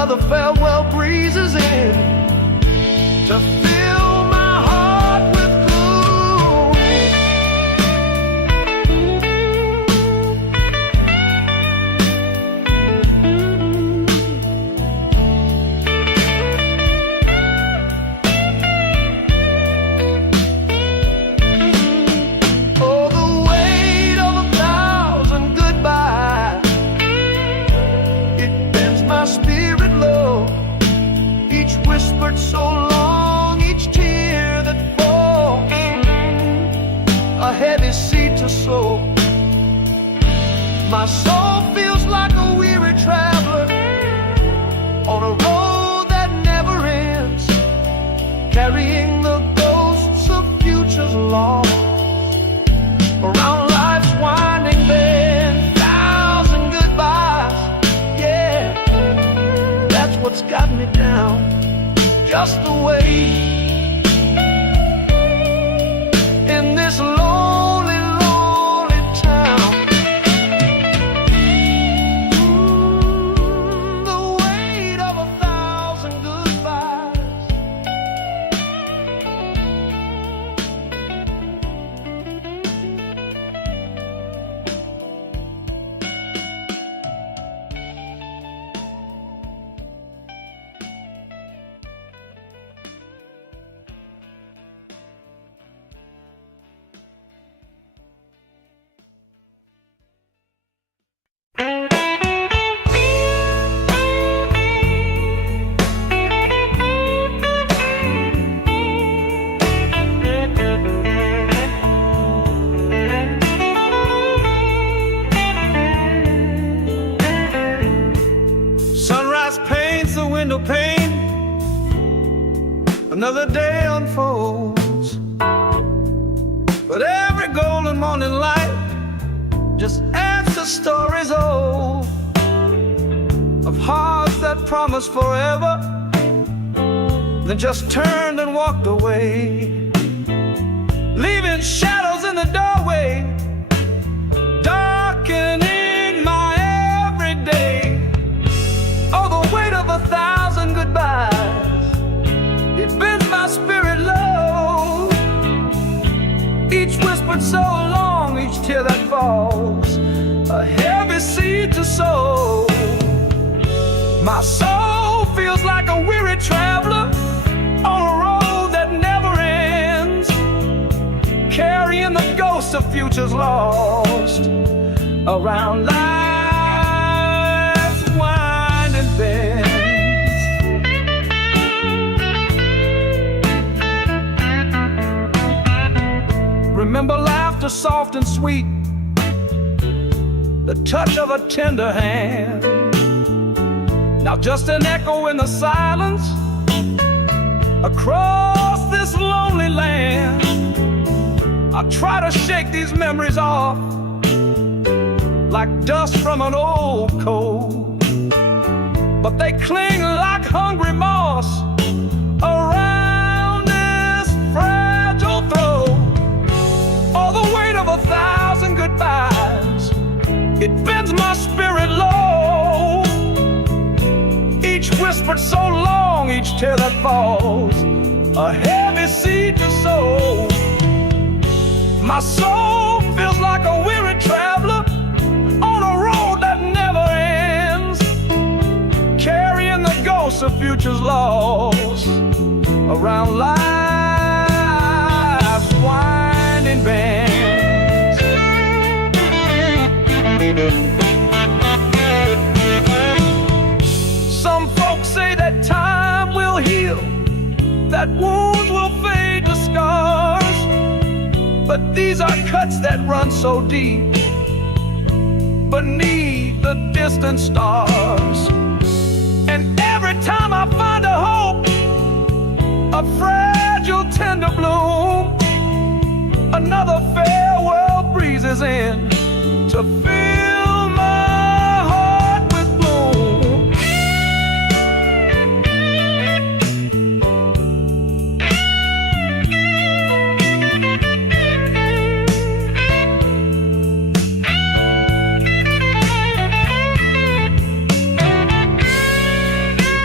another farewell breezes in to fill my heart with gloom. Oh, the weight of 1,000 goodbyes, it bends my spirit low. Each whispered so long, each tear that falls, a heavy seed to sow. My soul feels like a weary traveler on a road that never ends, carrying the ghosts of futures lost around life's winding bend. 1,000 goodbyes, yeah, that's what's got me down. Just the way in this lonely, lonely town. The weight of 1,000 goodbyes. Sunrise paints the window pane, another day unfolds. But every golden morning light just adds to stories old of hearts that promised forever, then just turned and walked away, leaving shadows in the doorway, darkening my everyday. Oh, the weight of 1,000 goodbyes, it bends my spirit low. Each whispered so long, each tear that falls, a heavy seed to sow. My soul feels like a weary traveler on a road that never ends, carrying the ghosts of futures lost around life's winding bends. Remember laughter soft and sweet, the touch of a tender hand. Now just an echo in the silence across this lonely land. I try to shake these memories off like dust from an old coat, but they cling like hungry moss around this fragile throat. All the weight of 1,000 goodbyes, it bends my spirit low. Each whispered so long, each tear that falls, a heavy seed to sow. My soul feels like a weary traveler on a road that never ends, carrying the ghosts of futures lost around life's winding bends. Some folks say that time will heal, that wounds will fade to scars, but these are cuts that run so deep beneath the distant stars. And every time I find a hope, a fragile tender bloom, another farewell breezes in to fill my heart with gloom.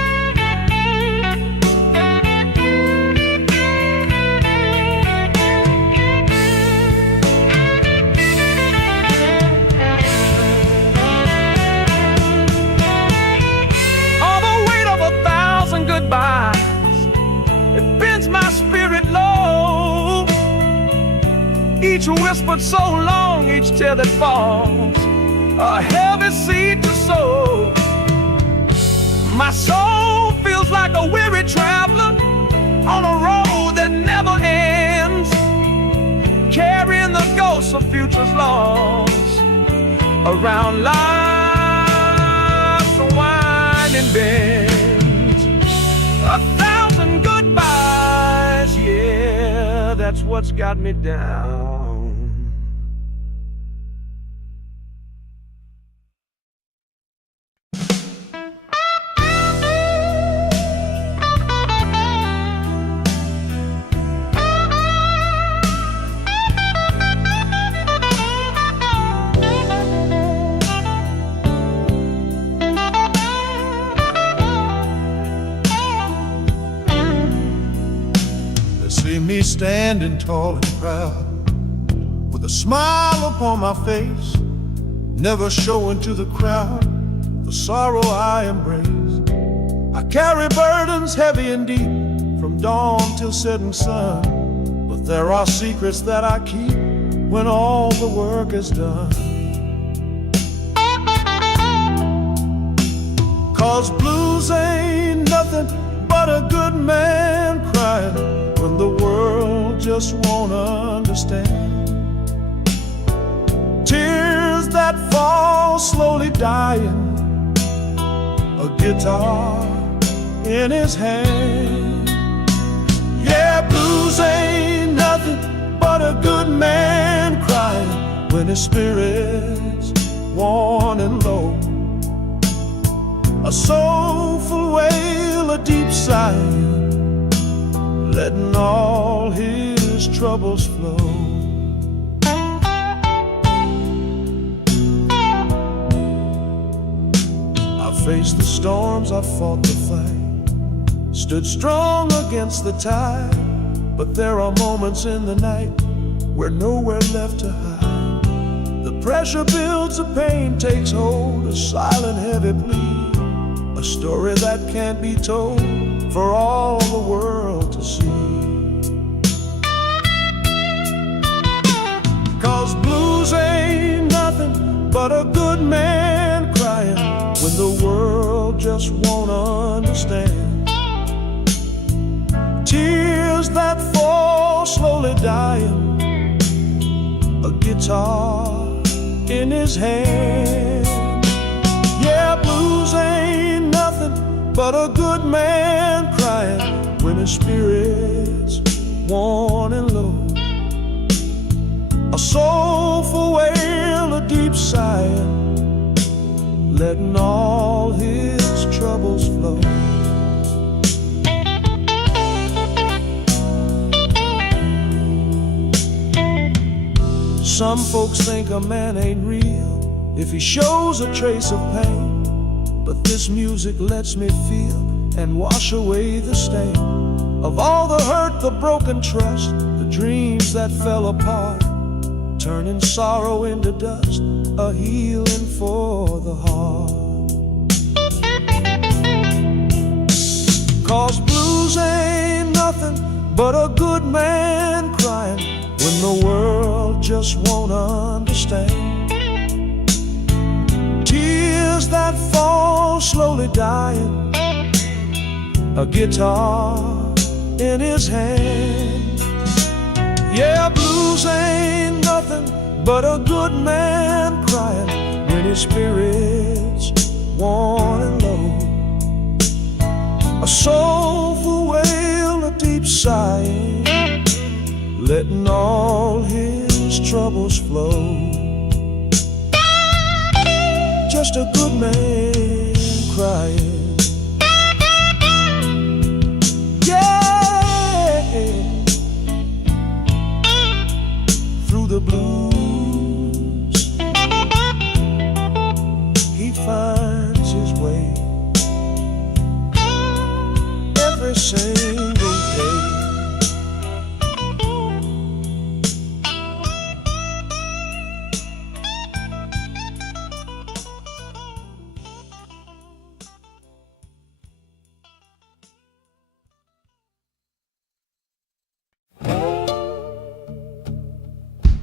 Each whispered so long, each tear that falls, a heavy seed to sow. My soul feels like a weary traveler on a road that never ends, carrying the ghosts of futures lost around life's winding bends. 1,000 goodbyes, yeah, that's what's got me down. See me standing tall and proud, with a smile upon my face, never showing to the crowd the sorrow I embrace. I carry burdens heavy and deep, from dawn till setting sun, but there are secrets that I keep when all the work is done. 'Cause blues ain't nothing but a good man crying when the world just won't understand. Tears that fall slowly dying, a guitar in his hand. Yeah, blues ain't nothing but a good man crying when his spirit's worn and low. A soulful wail, a deep sigh, letting all his troubles flow. I faced the storms, I fought the fight, stood strong against the tide, but there are moments in the night where nowhere left to hide. The pressure builds, the pain takes hold, a silent heavy plea, a story that can't be told for all the world to see. 'Cause blues ain't nothing but a good man crying when the world just won't understand. Tears that fall slowly dying, a guitar in his hand. Yeah, blues ain't nothing but a good man crying when his spirit's worn and low. A soulful wail, a deep sigh, letting all his troubles flow. Some folks think a man ain't real if he shows a trace of pain, but this music lets me feel and wash away the stain of all the hurt, the broken trust, the dreams that fell apart, turning sorrow into dust, a healing for the heart. 'Cause blues ain't nothing but a good man crying when the world just won't understand. Tears that fall slowly dying, a guitar in his hand. Yeah, blues ain't nothing but a good man crying when his spirit's worn and low. A soulful wail, a deep sigh, letting all his troubles flow. Just a good man crying. Yeah, through the blues he finds his way every single day.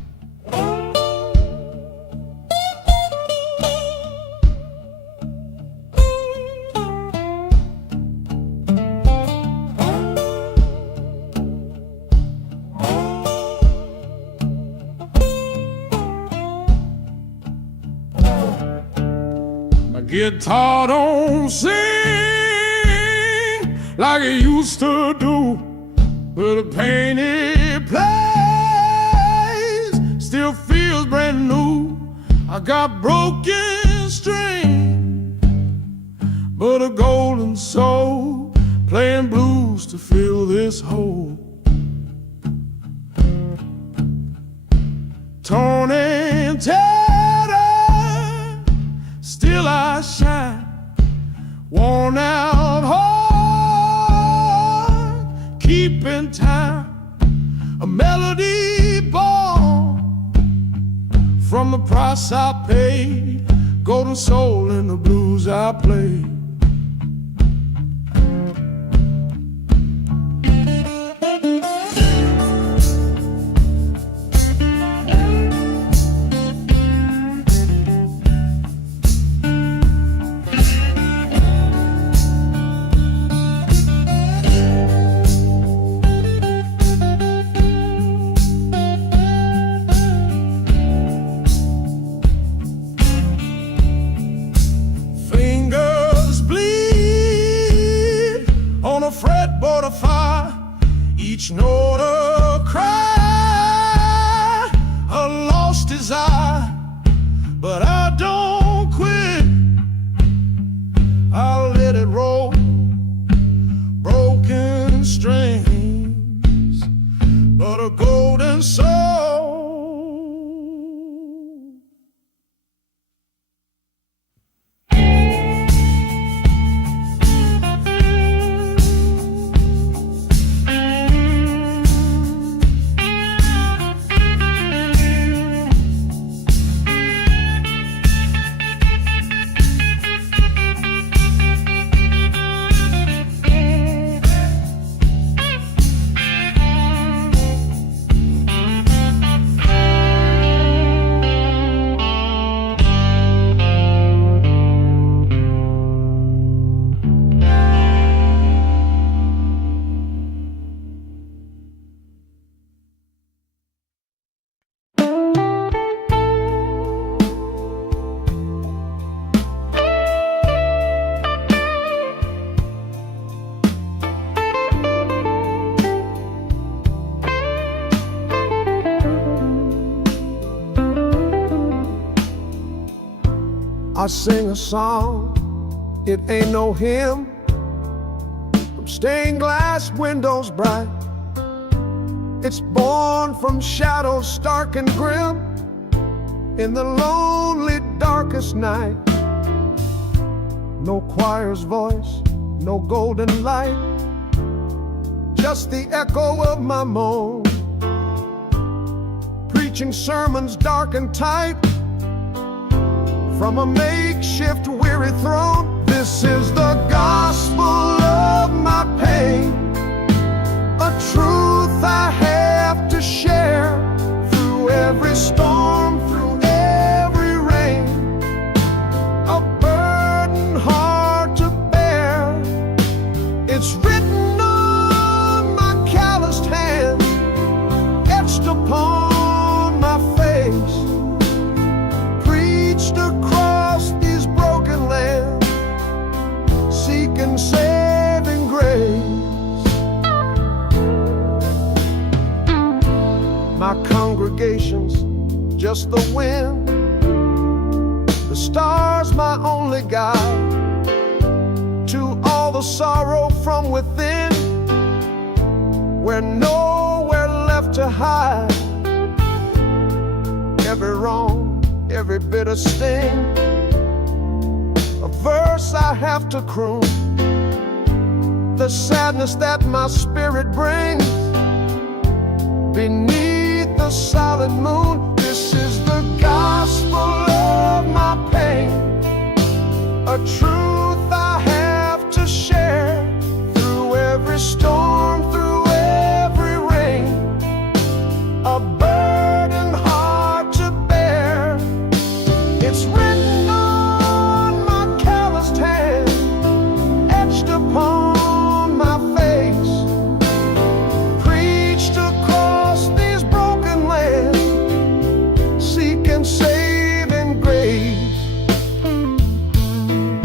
Guitar don't sing like it used to do, but the pain it plays still feels brand new. I got broken strings, but a golden soul playing blues to fill this hole. Torn and tattered, still I shine. Worn out heart, keeping time. A melody born from the price I paid. Golden soul in the blues I play. Fretboard of fire, each note a cry, a lost desire. But I don't quit, I'll let it roll. Broken strings, but a golden soul. I sing a song, it ain't no hymn, from stained glass windows bright. It's born from shadows stark and grim, in the lonely darkest night. No choir's voice, no golden light, just the echo of my moan, preaching sermons dark and tight from a makeshift weary throne. This is the gospel of my pain, a truth I have to share through every storm, through every rain, a burden hard to bear. It's written on my calloused hands, etched upon my face, preached across these broken lands, seeking saving grace. My congregation's just the wind, the stars my only guide to all the sorrow from within, where nowhere left to hide. Every wrong, every bitter sting, a verse I have to croon, the sadness that my spirit brings beneath the solid moon. This is the gospel of my pain, a truth I have to share through every storm, through every rain, a burden hard to bear. It's written on my calloused hand, etched upon my face, preached across these broken lands, seeking saving grace.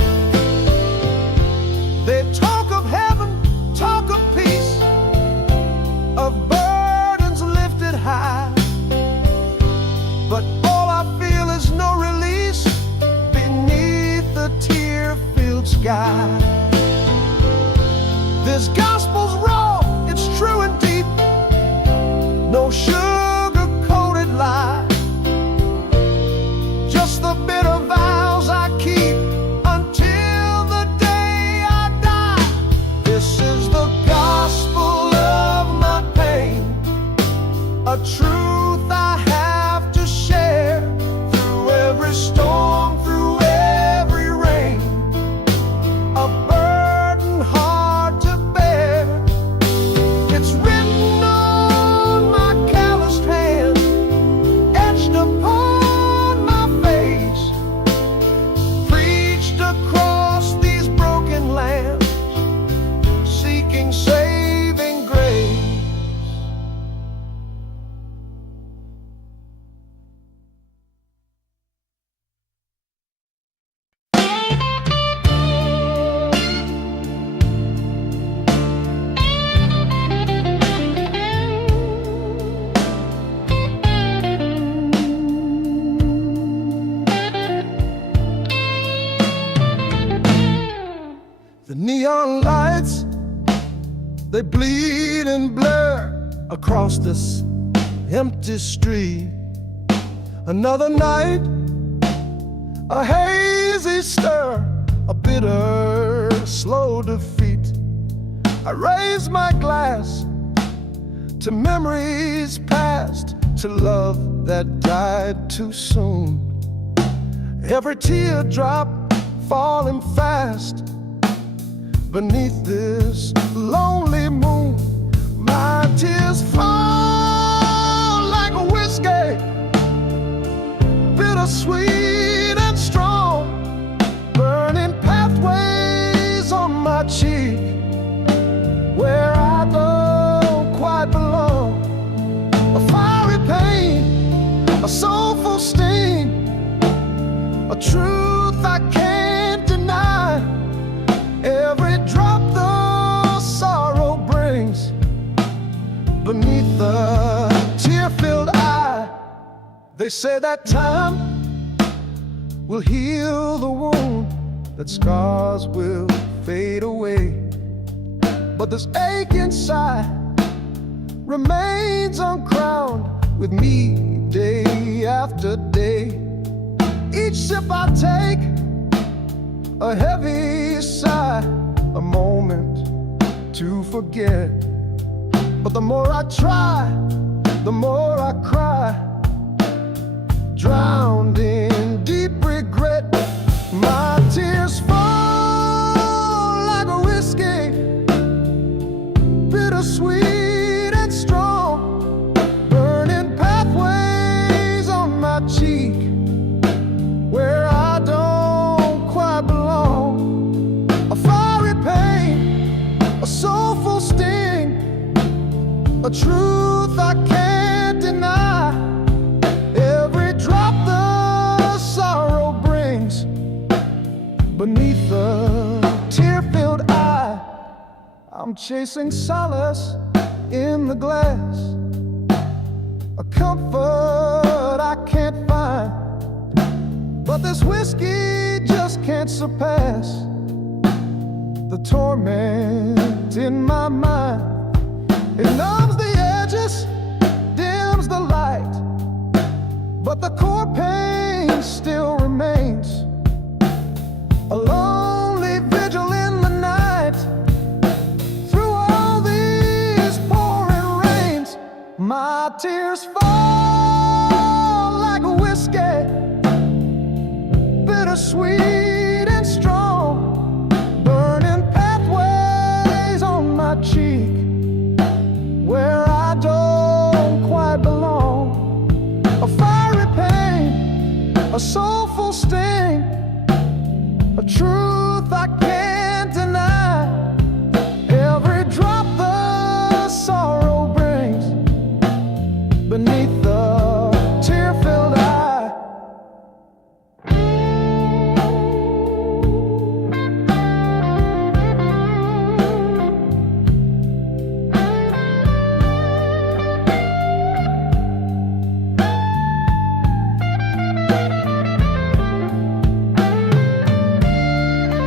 truth I have to share. Through every storm, through every rain, a burden hard to bear. It's written on my calloused hand, etched upon my face, preached across these broken lands, seeking saving grace. The neon lights, they bleed and blur across this empty street. Another night, a hazy stir, a bitter, slow defeat. I raise my glass to memories past, to love that died too soon. Every teardrop falling fast beneath this lonely moon. My tears fall like a whiskey, bittersweet and strong, burning pathways on my cheek where I don't quite belong. A fiery pain, a soulful sting, a truth I can't deny. Every drop the sorrow brings beneath the tear-filled eye. They say that time will heal the wound, that scars will fade away, but this ache inside remains uncrowned with me day after day. Each sip I take, a heavy sigh, a moment to forget. But the more I try, the more I cry, drowned in deep regret. My tears fall like a whiskey, bittersweet and strong, burning pathways on my cheek where I don't quite belong. A fiery pain, a soulful sting, a truth I can't deny. Every drop the sorrow brings beneath the tear-filled eye. I'm chasing solace in the glass, a comfort I can't find, but this whiskey just can't surpass the torment in my mind. It numbs the edges, dims the light, but the core pain still remains. A lonely vigil in the night, through all these pouring rains. My tears fall like a whiskey, bittersweet and strong, burning pathways on my cheek where I don't quite belong. A fiery pain, a soulful sting, a truth I can't deny. Every drop the sorrow brings beneath the tear-filled eye.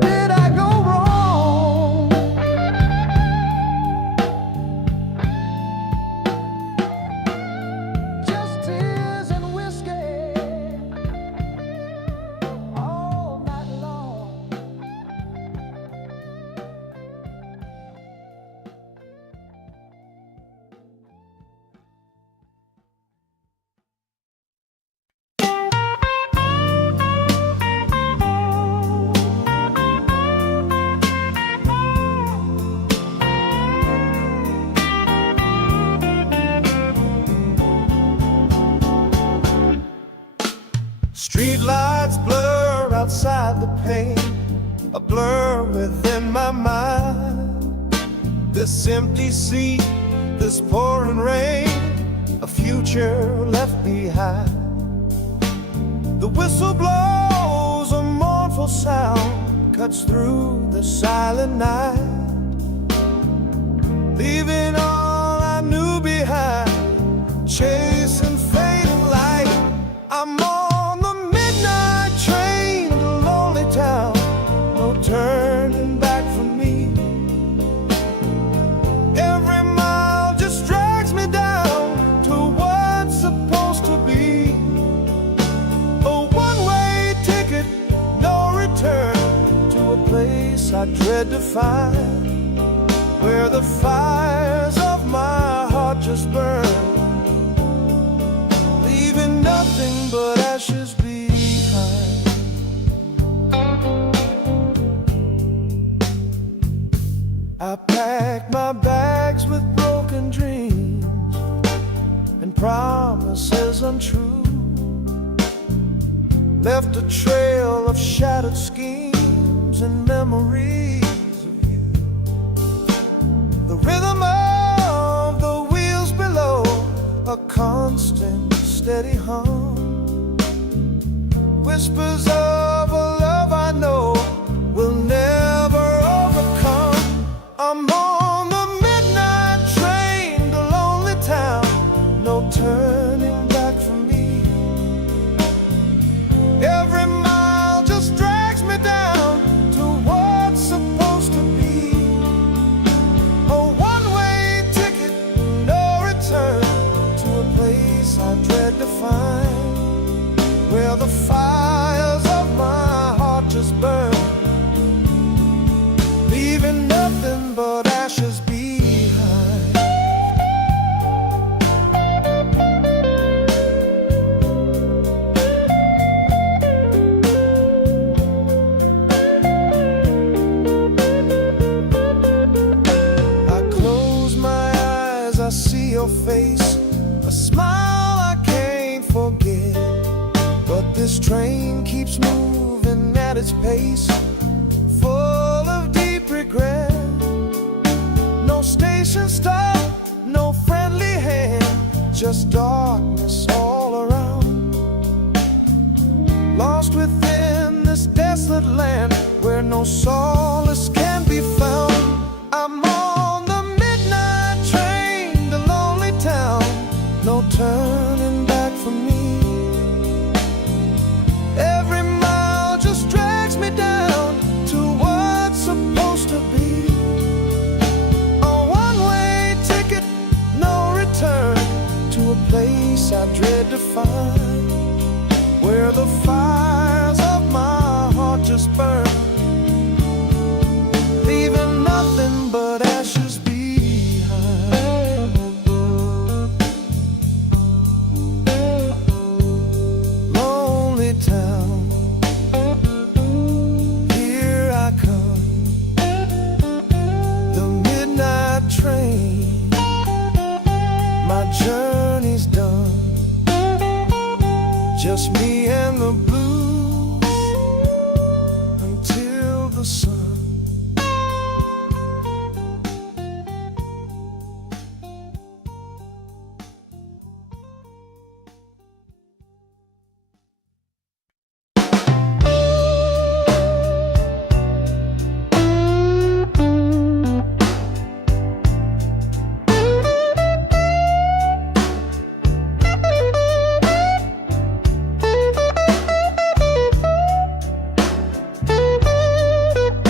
did I go wrong? Just tears and whiskey all night long. Street lights blur outside the pane, a blur within my mind. This empty sea, this pouring rain, a future left behind. The whistle blows a mournful sound, cuts through the silent night, leaving all I knew behind, chasing fading light. I'm on the midnight train to lonely town, no turning back for me. Every mile just drags me down to what's supposed to be. A one-way ticket, no return, to a place I dread to find, where the fires of my heart just burn, leaving nothing but ashes behind. I packed my bags with broken dreams and promises untrue, left a trail of shattered schemes and memories of you. The rhythm of the wheels below, a constant steady hum, whispers of a love I know will never overcome. I'm on the midnight train to lonely town, no turning back for me. Every mile just drags me down to what's supposed to be. A one-way ticket, no return, to a place I dread to find, where the fires of my heart just burn, leaving nothing but ashes behind. I close my eyes, I see your face, a smile I can't forget. But this train keeps moving at its pace, full of deep regret. No station stop, no friendly hand, just darkness all around. Lost within this desolate land, where no solace can be found. I'm on the midnight train to lonely town, no turning back for me. Every mile just drags me down to what's supposed to be. A one-way ticket, no return, to a place I dread to find, where the fires of my heart just burn, leaving nothing but ashes behind. Lonely town, here I come, the midnight train, my journey's done, just me and the blues until the sun.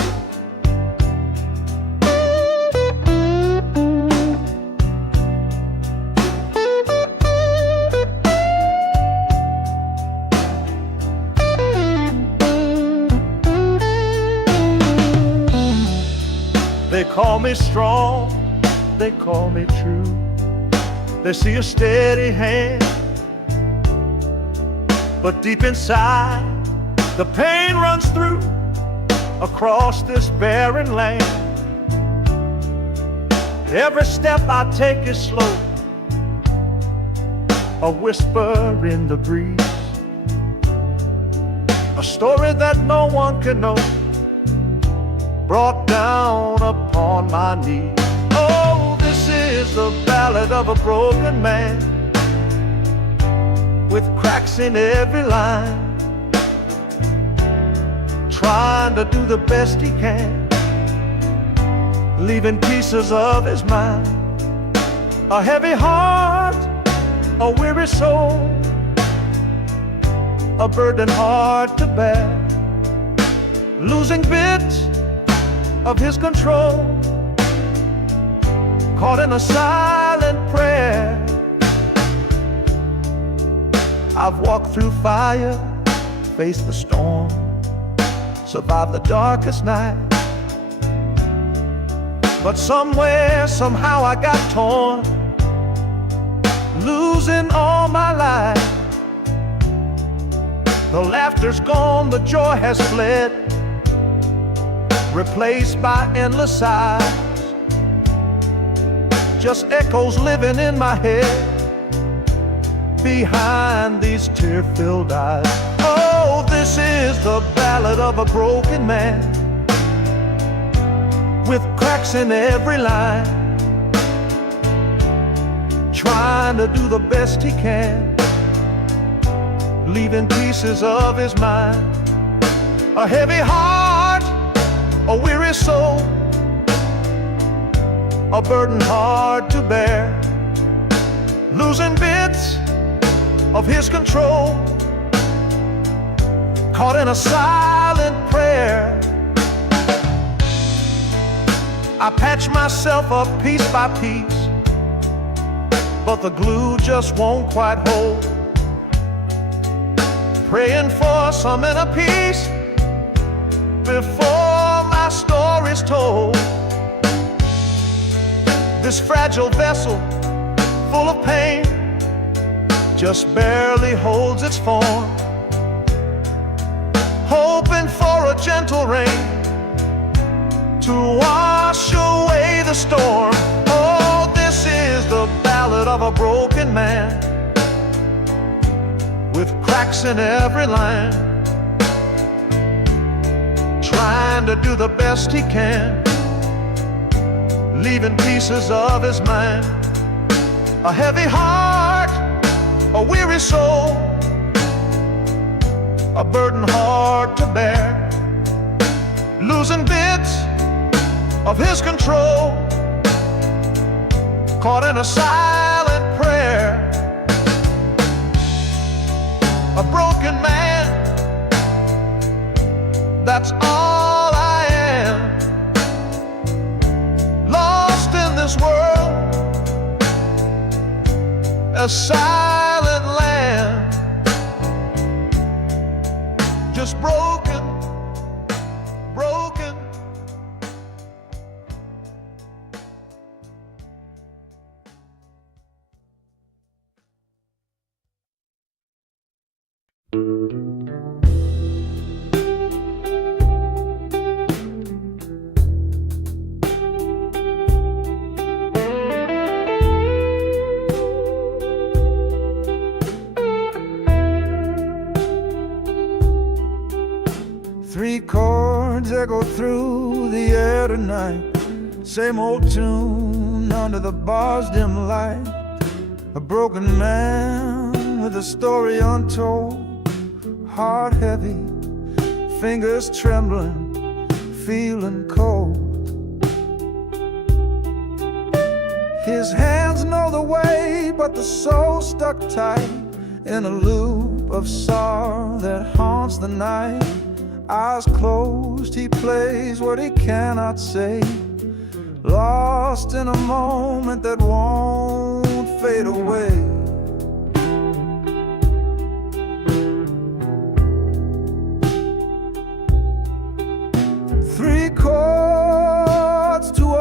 They call me strong, they call me true. They see a steady hand, but deep inside the pain runs through across this barren land. Every step I take is slow, a whisper in the breeze, a story that no one can know, brought down upon my knees. Oh, this is the ballad of a broken man, with cracks in every line, trying to do the best he can, leaving pieces of his mind. A heavy heart, a weary soul, a burden hard to bear, losing bits of his control, caught in a silent prayer. I've walked through fire, faced the storm, survived the darkest night, but somewhere, somehow I got torn, losing all my life. The laughter's gone, the joy has fled, replaced by endless sighs, just echoes living in my head behind these tear-filled eyes. Oh, this is the ballad of a broken man, with cracks in every line, trying to do the best he can, leaving pieces of his mind. A heavy heart, a weary soul, a burden hard to bear, losing bits of his control, caught in a silent prayer. I patch myself up piece by piece, but the glue just won't quite hold, praying for some inner peace before my story's told. This fragile vessel, full of pain, just barely holds its form, hoping for a gentle rain to wash away the storm. Oh, this is the ballad of a broken man, with cracks in every line, trying to do the best he can, leaving pieces of his mind. A heavy heart, a weary soul, a burden hard to bear, losing bits of his control, caught in a silent prayer. A broken man, that's all I am, lost in this world, a silent land, just broken, broken. Three chords echo through the air tonight, same old tune under the bar's dim light. A broken man with a story untold, heart heavy, fingers trembling, feeling cold. His hands know the way, but the soul stuck tight in a loop of sorrow that haunts the night. Eyes closed, he plays what he cannot say, lost in a moment that won't fade away. Three chords to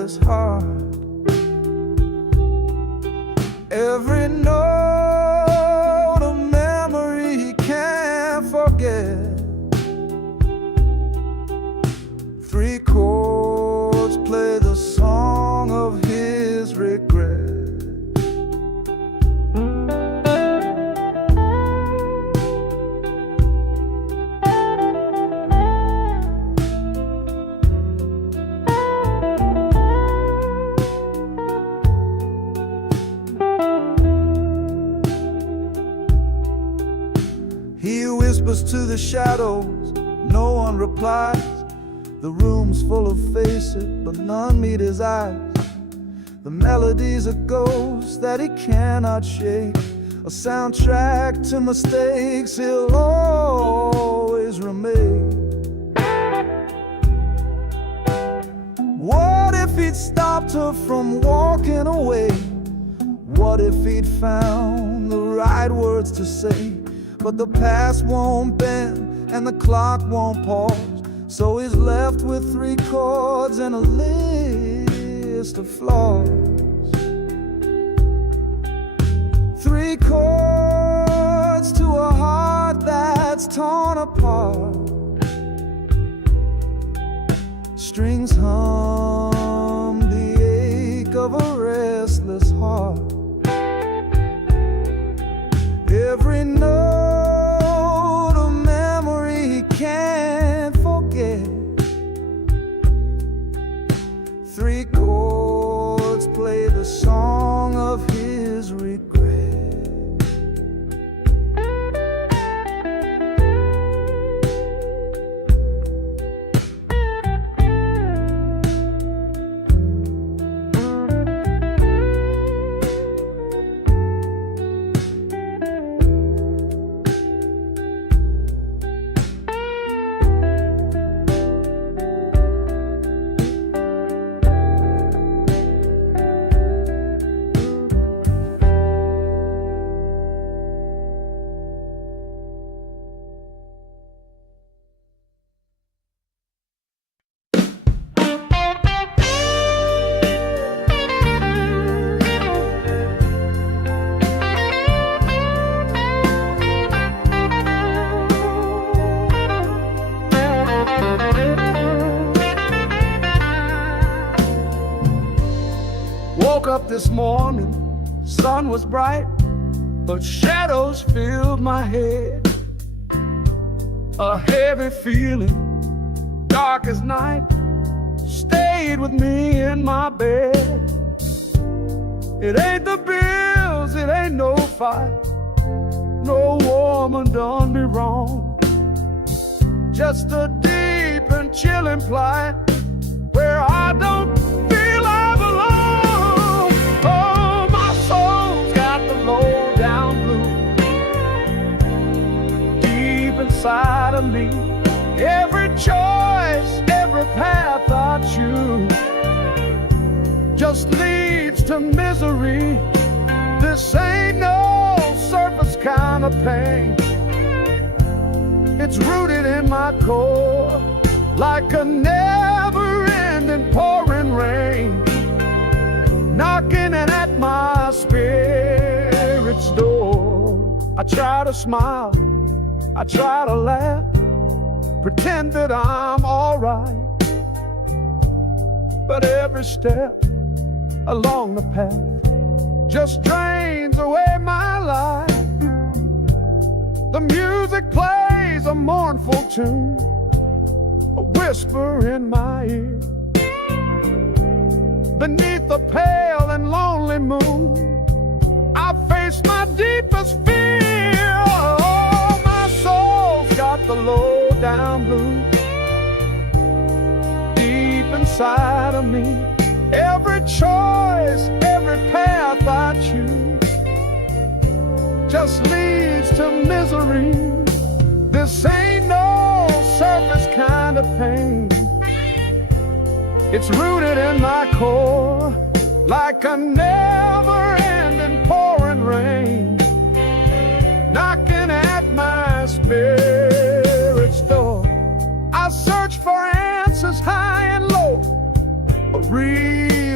restless heart. Every note a memory he can't forget. 3 chords play the song of his regret. He whispers to the shadows, no one replies. The room's full of faces, but none meet his eyes. The melody's a ghost that he cannot shake, a soundtrack to mistakes he'll always remain. What if he'd stopped her from walking away? What if he'd found the right words to say? But the past won't bend and the clock won't pause, so he's left with 3 chords and a list of flaws. 3 chords to a heart that's torn apart. Strings hum the ache of a restless heart. Every note a memory he can't forget. 3 chords play the song of his regret. Woke up this morning, sun was bright, but shadows filled my head. A heavy feeling, dark as night, stayed with me in my bed. It ain't the bills, it ain't no fight, no woman done me wrong. Just a deep and chilling plight where I don't feel I belong. Oh, my soul's got the low down blues deep inside of me. Every choice, every path I choose just leads to misery. This ain't no surface kind of pain. It's rooted in my core like a never-ending pouring rain, knocking at my spirit's door. I try to smile, I try to laugh, pretend that I'm alright, but every step along the path just drains away my life. The music plays a mournful tune, a whisper in my ear. Beneath the pale and lonely moon, I face my deepest fear. Oh, my soul's got the low down blues deep inside of me. Every choice, every path I choose just leads to misery. This ain't no surface kind of pain. It's rooted in my core like a never-ending pouring rain, knocking at my spirit's door. I search for answers high and low, a real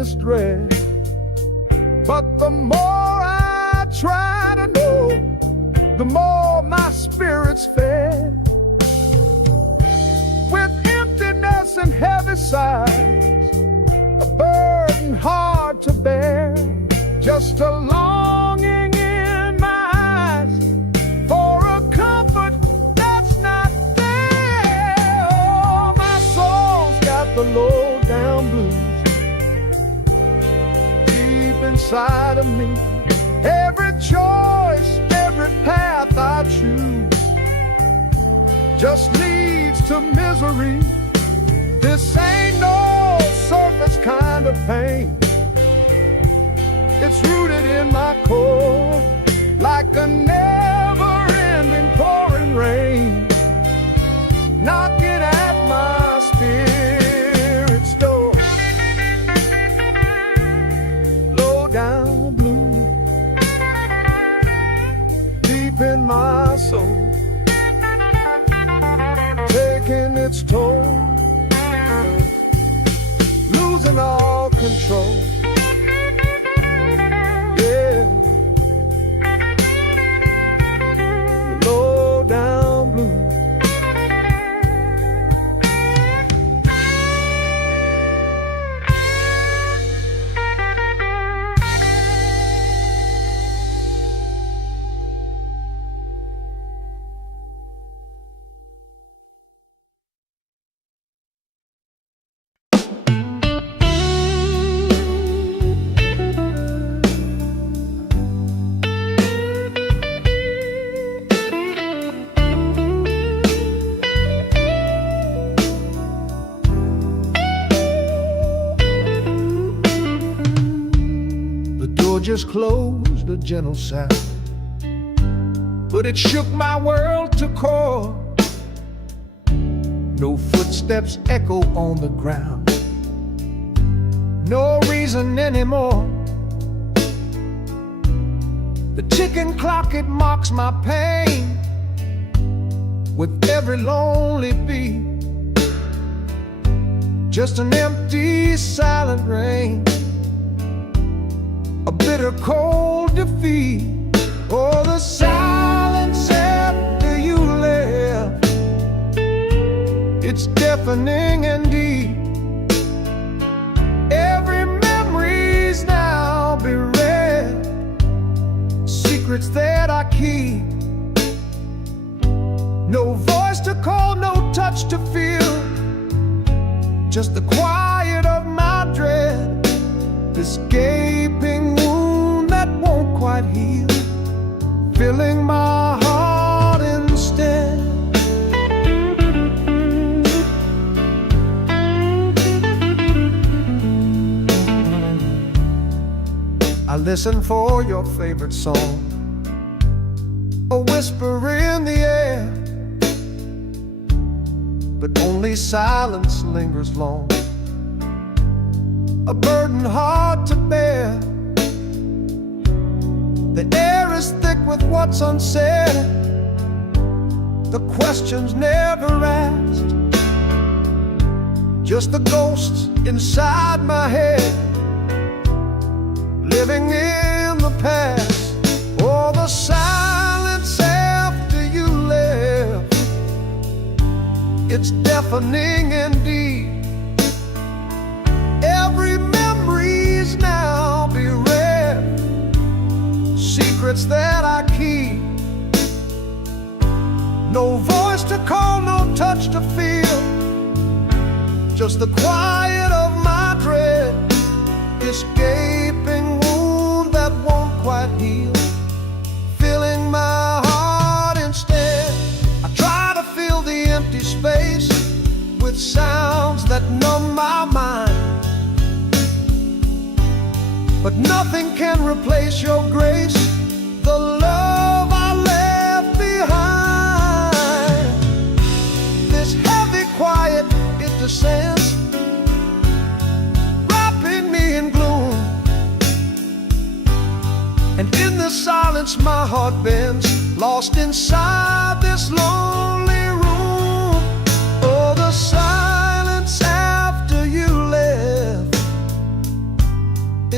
this dread. But the more I try to know, the more my spirit's fed. With emptiness and heavy sighs, a burden hard to bear, just a longing in my eyes for a comfort that's not there. Oh, my soul's got the low down blues deep inside of me. Every choice, every path I choose just leads to misery. This ain't no surface kind of pain. It's rooted in my core, like a never-ending pouring rain, knocking at my spirit's door. Low down blue, deep in my soul, taking its toll, losing all control. Yeah, low down blue. Just closed, a gentle sound, but it shook my world to core. No footsteps echo on the ground, no reason anymore. The ticking clock, it mocks my pain with every lonely beat. Just an empty, silent rain, a bitter cold defeat. Oh, the silence after you left, it's deafening and deep. Every memory's now bereft, secrets that I keep. No voice to call, no touch to feel, just the quiet of my dread. This gaping wound that won't quite heal, filling my heart instead. I listen for your favorite song, a whisper in the air, but only silence lingers long, a burden hard to bear. The air is thick with what's unsaid, the questions never asked, just the ghosts inside my head, living in the past. Oh, the silence after you left, it's deafening indeed. Every memory's now bereft, secrets that I keep. No voice to call, no touch to feel, just the quiet of my dread. This gaping wound that won't quite heal, filling my heart instead. I try to fill the empty space with sounds that numb my mind, but nothing can replace your grace, the love I left behind. This heavy quiet, it descends, wrapping me in gloom, and in the silence my heart bends, lost inside this lonely room. Oh, the silence after you left,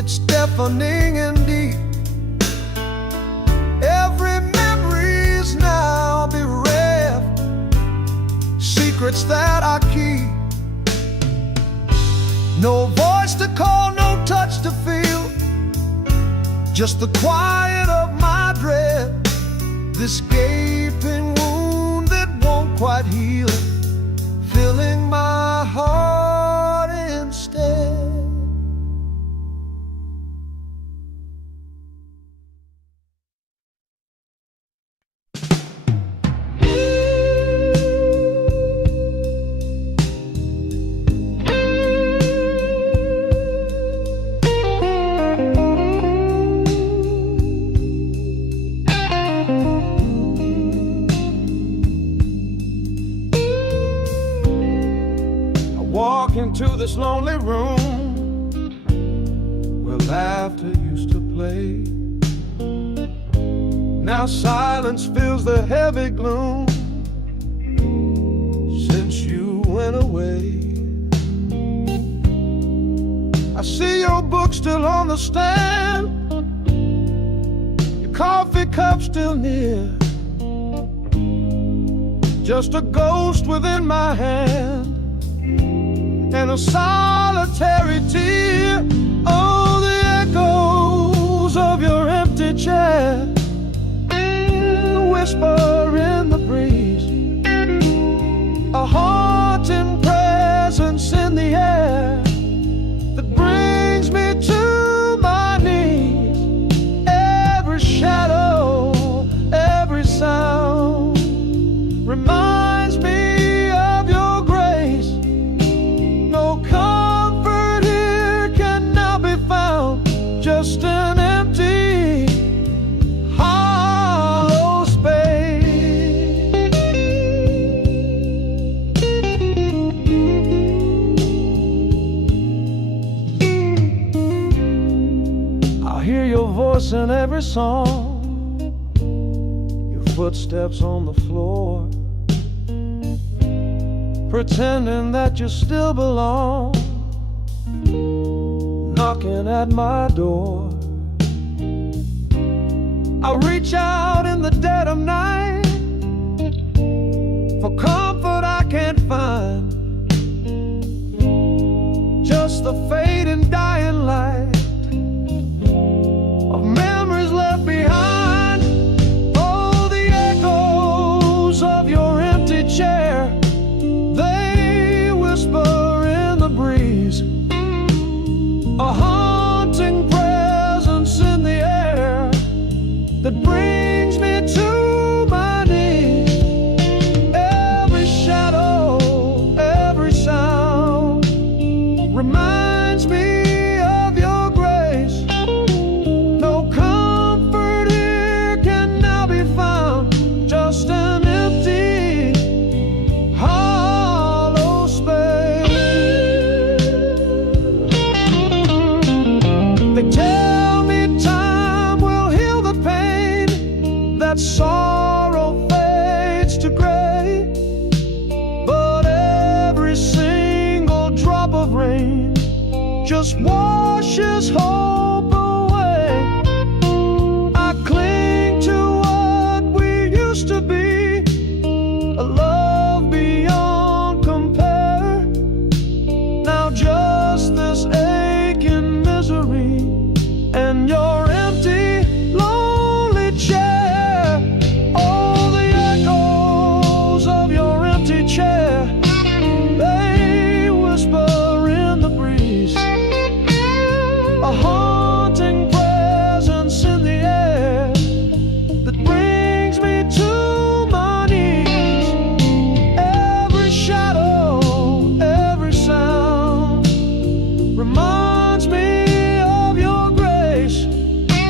It's deafening indeed. Every memory's now bereft, secrets that I keep. No voice to call, no touch to feel, just the quiet of my dread. This gaping wound that won't quite heal, filling my heart instead. Walk into this lonely room where laughter used to play. Now silence fills the heavy gloom since you went away. I see your book still on the stand, your coffee cup still near, just a ghost within my hand and a solitary tear. Oh, the echoes of your empty chair, the whisper in the breeze, a haunting presence in the air that brings me to my knees. Every shadow, every sound reminds me of your grace. No comfort here can now be found, just an empty, hollow space. I hear your voice in every song, your footsteps on the floor, pretending that you still belong, knocking at my door. I reach out in the dead of night for comfort I can't find, just the fading dying light of memories left behind. Oh, the echoes of your empty chair, they whisper in the breeze, a haunting presence in the air that brings me to my knees. Every shadow, every sound reminds me of your grace. No comfort here can now be found, just an empty, hollow space. They tell me time will heal the pain, that sorrow fades to gray, but every single drop of rain just washes hope away. I cling to what we used to be, a love beyond compare. Now just this aching misery and your empty, lonely chair. Oh, the echoes of your empty chair, they whisper in the breeze, a haunting presence in the air that brings me to my knees. Every shadow, every sound reminds me of your grace.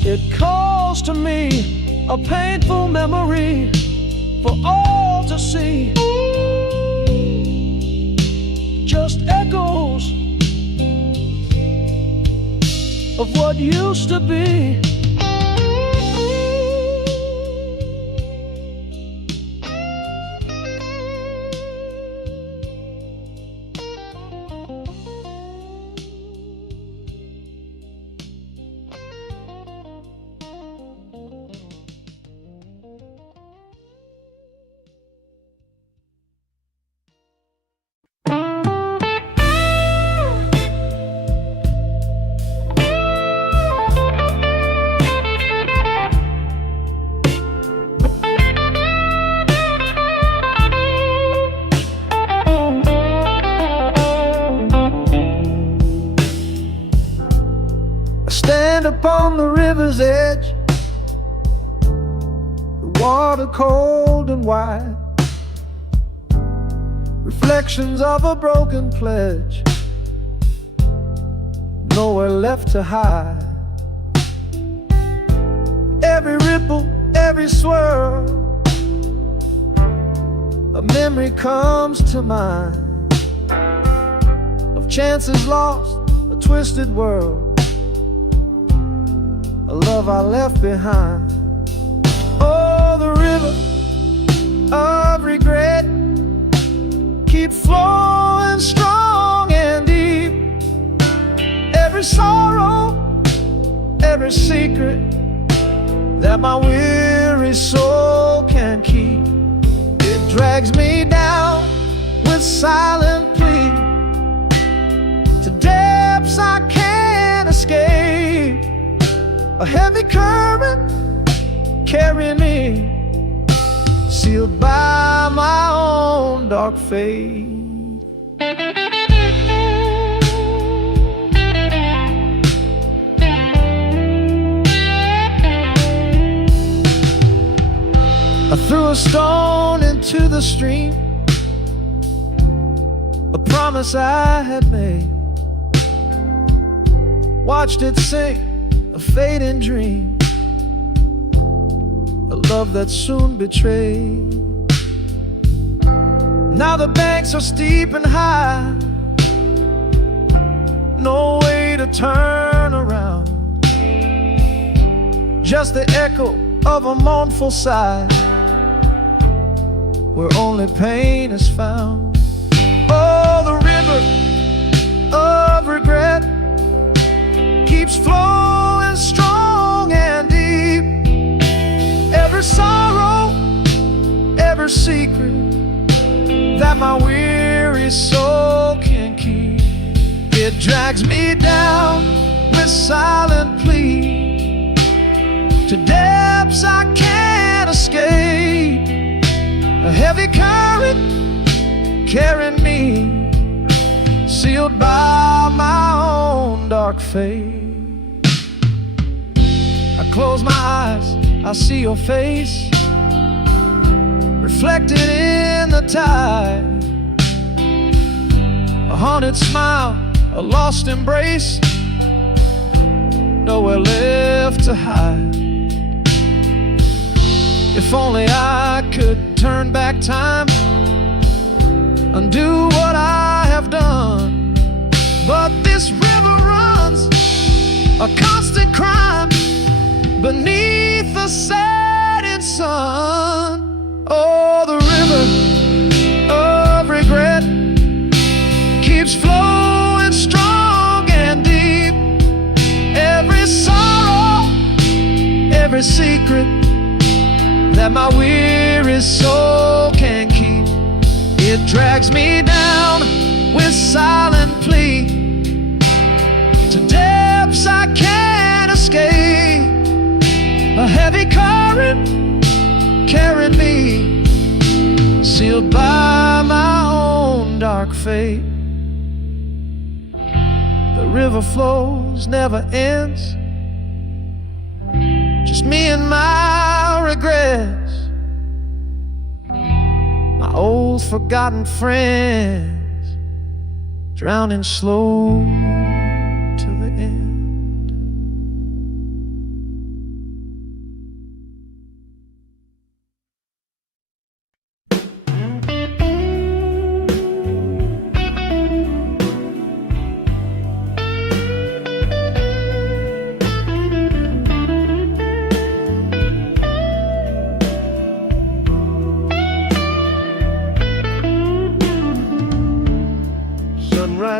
It calls to me a painful memory for all to see. Just echoes of what used to be. Stand upon the river's edge, the water cold and wide, reflections of a broken pledge, nowhere left to hide. Every ripple, every swirl, a memory comes to mind of chances lost, a twisted world, a love I left behind. Oh, the river of regret keep flowing strong and deep. Every sorrow, every secret that my weary soul can keep, it drags me down with silent plea to depths I can't escape. A heavy current carrying me, sealed by my own dark fate. I threw a stone into the stream, a promise I had made, watched it sink, a fading dream, a love that soon betrayed. Now the banks are steep and high, no way to turn around, just the echo of a mournful sigh, where only pain is found. Oh, the river of regret keeps flowing strong and deep. Every sorrow, every secret that my weary soul can keep, it drags me down with silent plea to depths I can't escape. A heavy current carrying me, sealed by my own dark fate. I close my eyes, I see your face reflected in the tide, a haunted smile, a lost embrace, nowhere left to hide. If only I could turn back time, undo what I have done, but this river runs a constant crime beneath the setting sun. Oh, the river of regret keeps flowing strong and deep. Every sorrow, every secret that my weary soul can keep, it drags me down with silent plea to depths I can't escape. A heavy current carrying me, sealed by my own dark fate. The river flows, never ends, just me and my regrets, my old forgotten friends, drowning slow to the end.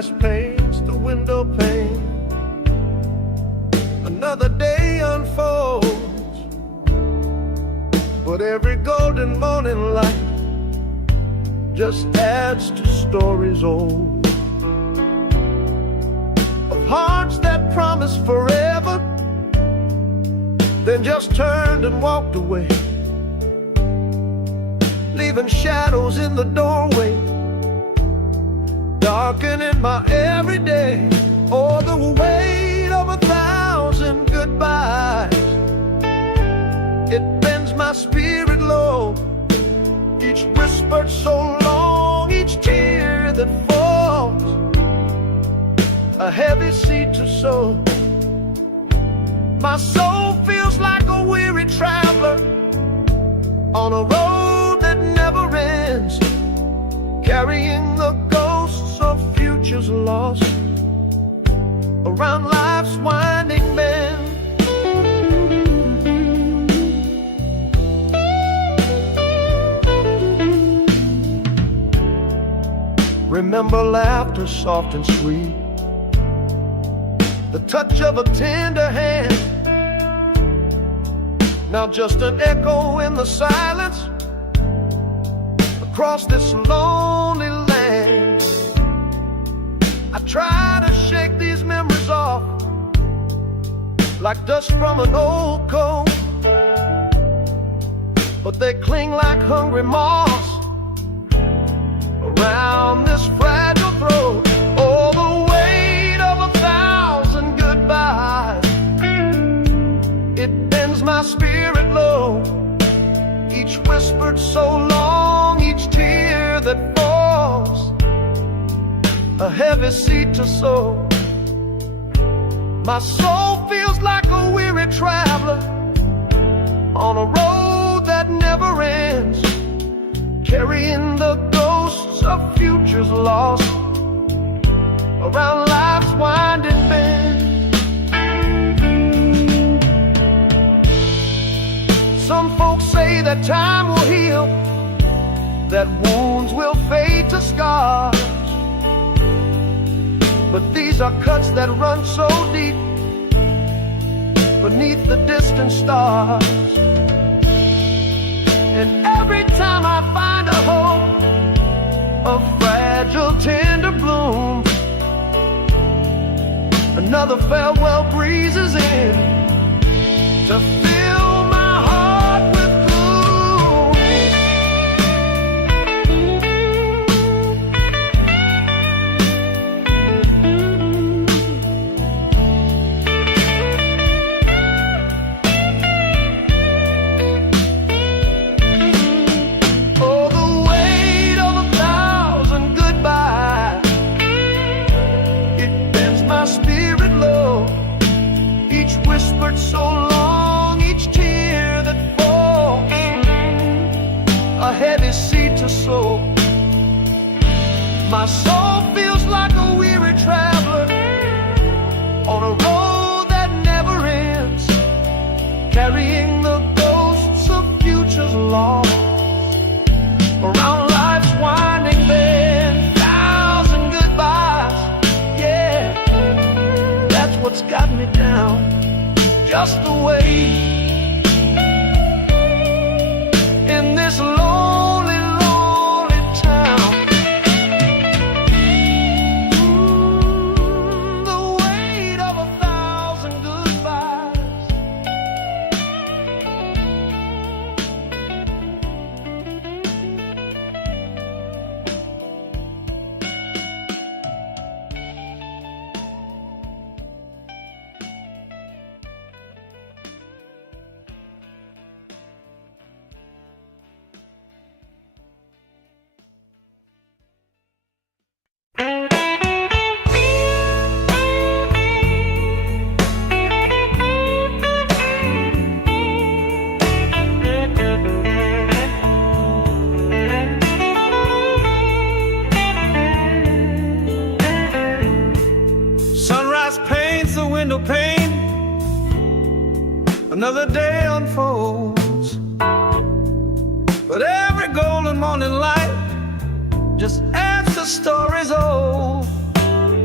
Sunrise paints the window pane. Another day unfolds, but every golden morning light just adds to stories old, of hearts that promised forever, then just turned and walked away, leaving shadows in the doorway, darkening my everyday. Oh, the weight of 1,000 goodbyes, it bends my spirit low. Each whispered so long, each tear that falls, a heavy seed to sow. My soul feels like a weary traveler on a road that never ends, carrying the ghosts of futures lost around life's winding bend. Remember laughter soft and sweet, the touch of a tender hand, now just an echo in the silence across this lonely land. I try to shake these memories off like dust from an old coat, but they cling like hungry moths around this fragile throat. Oh, the weight of 1,000 goodbyes, it bends my spirit low. Each whispered so long, each tear that falls, a heavy seed to sow. My soul feels like a weary traveler on a road that never ends, carrying the ghosts of futures lost around life's winding bend. Some folks say that time will heal, that wounds will fade to scars, but these are cuts that run so deep beneath the distant stars. And every time I find a hope, a fragile tender bloom, another farewell breezes in to fill my heart with so long, each tear that falls, a heavy seed to sow. My soul feels like a weary traveler on a road that never ends, carrying the ghosts of futures lost around life's winding bend. 1,000 goodbyes, yeah, that's what's got me down. Just the way in this lonely, lonely town. The weight of 1,000 goodbyes. Window pane, another day unfolds, but every golden morning light just adds to stories old,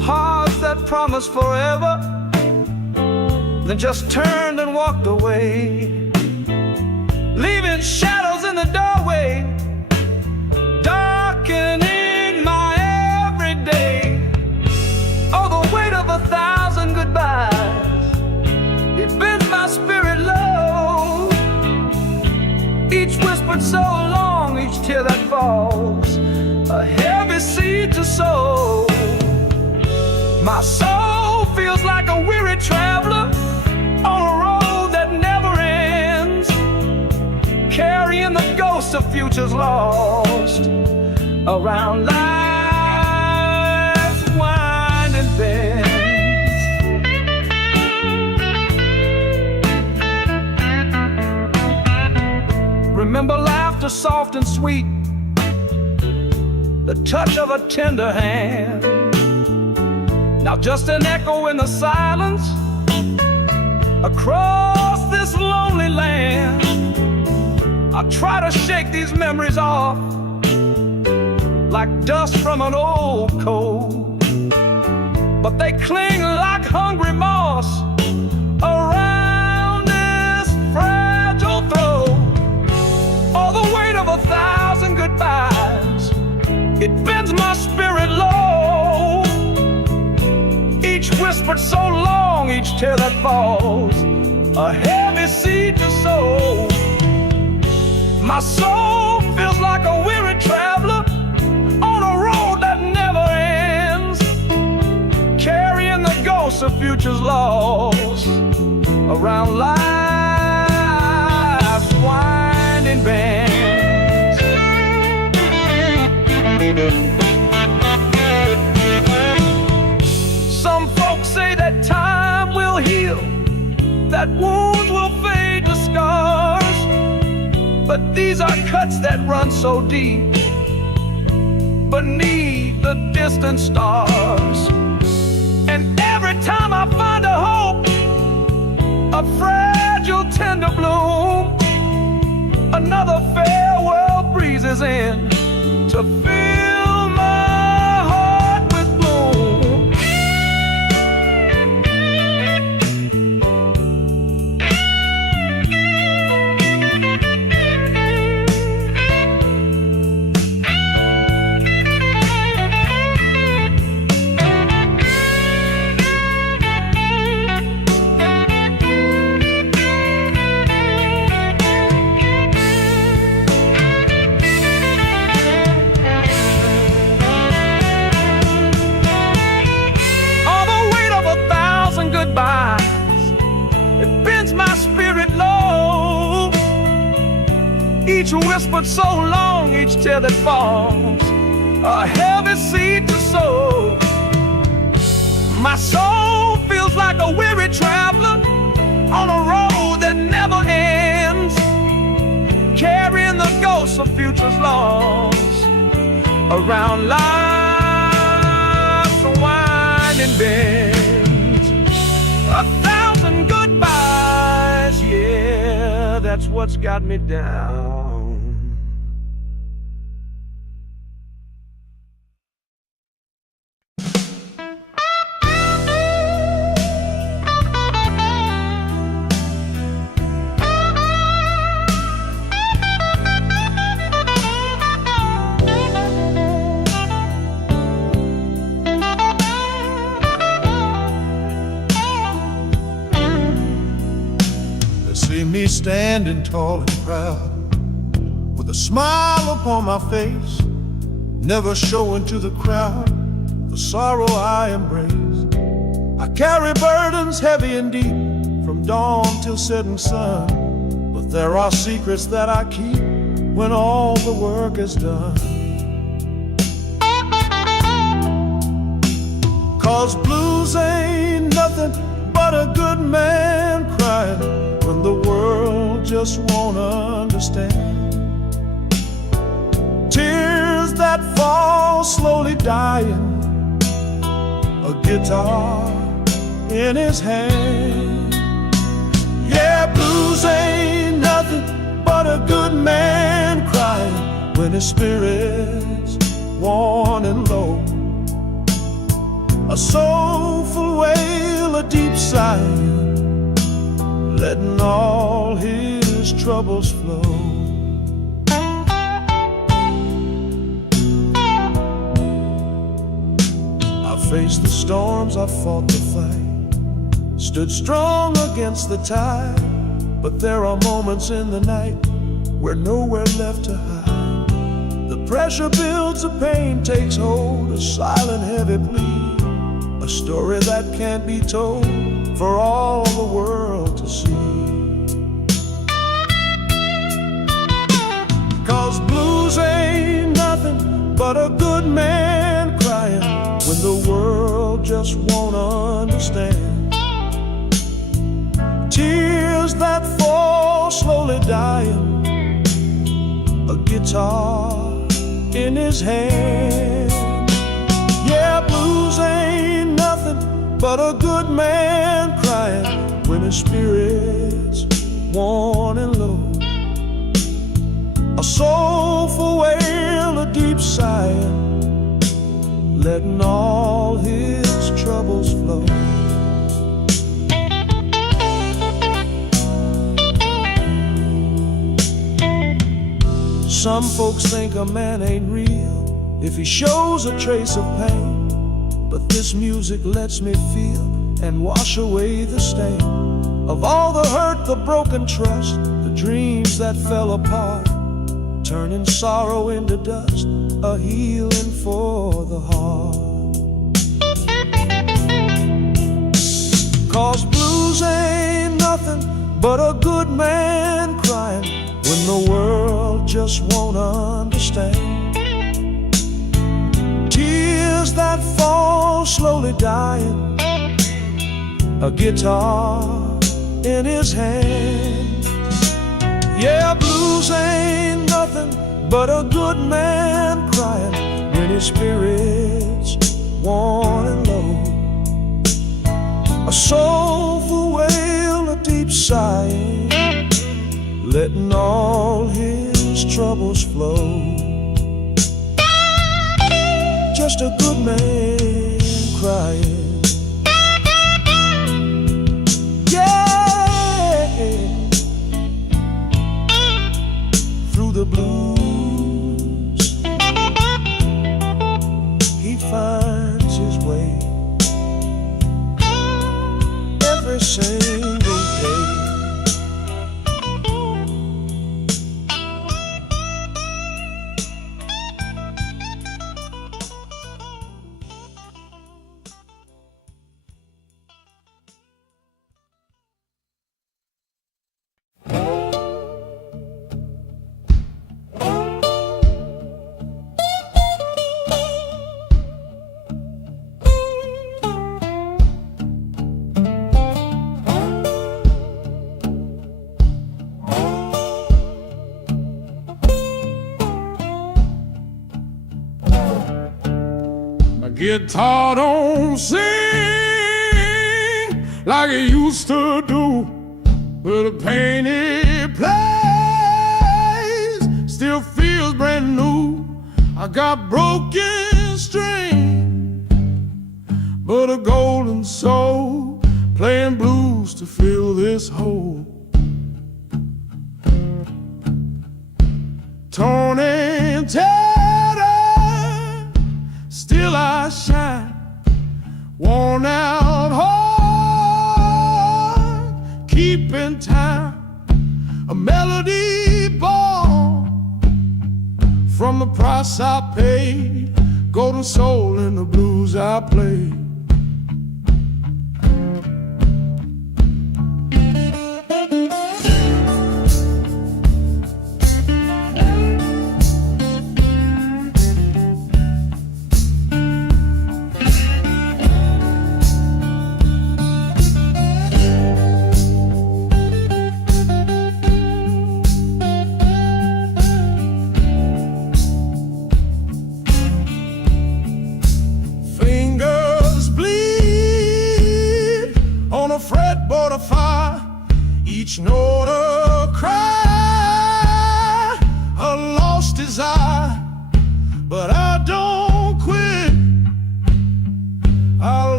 hearts that promised forever, then just turned and walked away, leaving shadows in the doorway, darkening my everyday. Oh, the weight of 1,000 goodbyes, it bends my spirit low. Each whispered so long, each tear that falls, a heavy seed to sow. My soul feels like a weary traveler on a road that never ends, carrying the ghosts of futures lost around life's winding bends. Remember laughter soft and sweet, the touch of a tender hand. Now just an echo in the silence across this lonely land. I try to shake these memories off like dust from an old coat, but they cling like hungry moss around this fragile throat. All the weight of 1,000 goodbyes, it bends my spirit low. Each whispered so long, each tear that falls, a heavy seed to sow. My soul feels like a weary traveler on a road that never ends, carrying the ghosts of futures lost around life's winding bends. Some folks say that time will heal, that wounds will fade to scars, but these are cuts that run so deep beneath the distant stars. And every time I find a hope, a fragile tender bloom, another farewell breezes in to fill my heart with gloom. It bends my spirit low. Each whispered so long, each tear that falls, a heavy seed to sow. My soul feels like a weary traveler on a road that never ends, carrying the ghosts of futures lost around life's winding bends. 1,000 goodbyes, yeah, that's what's got me down. See me standing tall and proud, with a smile upon my face, never showing to the crowd the sorrow I embrace. I carry burdens heavy and deep, from dawn till setting sun, but there are secrets that I keep when all the work is done. 'Cause blues ain't nothing but a good man crying when the world just won't understand. Tears that fall slowly dying, a guitar in his hand. Yeah, blues ain't nothing but a good man crying when his spirit's worn and low. a soulful wail, a deep sigh, letting all his troubles flow. I faced the storms, I fought the fight, stood strong against the tide. But there are moments in the night where nowhere left to hide. The pressure builds, the pain takes hold, a silent heavy plea, a story that can't be told for all the world to see. 'Cause blues ain't nothing but a good man crying when the world just won't understand. Tears that fall slowly dying, a guitar in his hand. Yeah, blues ain't nothing but a good man crying when his spirit's worn and low. A soulful wail, a deep sigh, letting all his troubles flow. Some folks think a man ain't real if he shows a trace of pain, but this music lets me feel and wash away the stain of all the hurt, the broken trust, the dreams that fell apart, turning sorrow into dust, a healing for the heart. 'Cause blues ain't nothing but a good man crying when the world just won't understand. Tears that fall slowly dying, a guitar in his hand. Yeah, blues ain't nothing but a good man crying when his spirit's worn and low. A soulful wail, a deep sigh, letting all his troubles flow. Just a good man crying. Yeah, through the blues he finds his way every single day. Guitar don't sing like it used to do, but the pain it plays still feels brand new. I got broken string, but a golden soul playing blues to fill this hole. Torn and tattered, still I shine, worn out heart, keeping time, a melody born from the price I paid, golden soul in the blues I play. Fretboard of fire, each note a cry, a lost desire, but I don't quit. I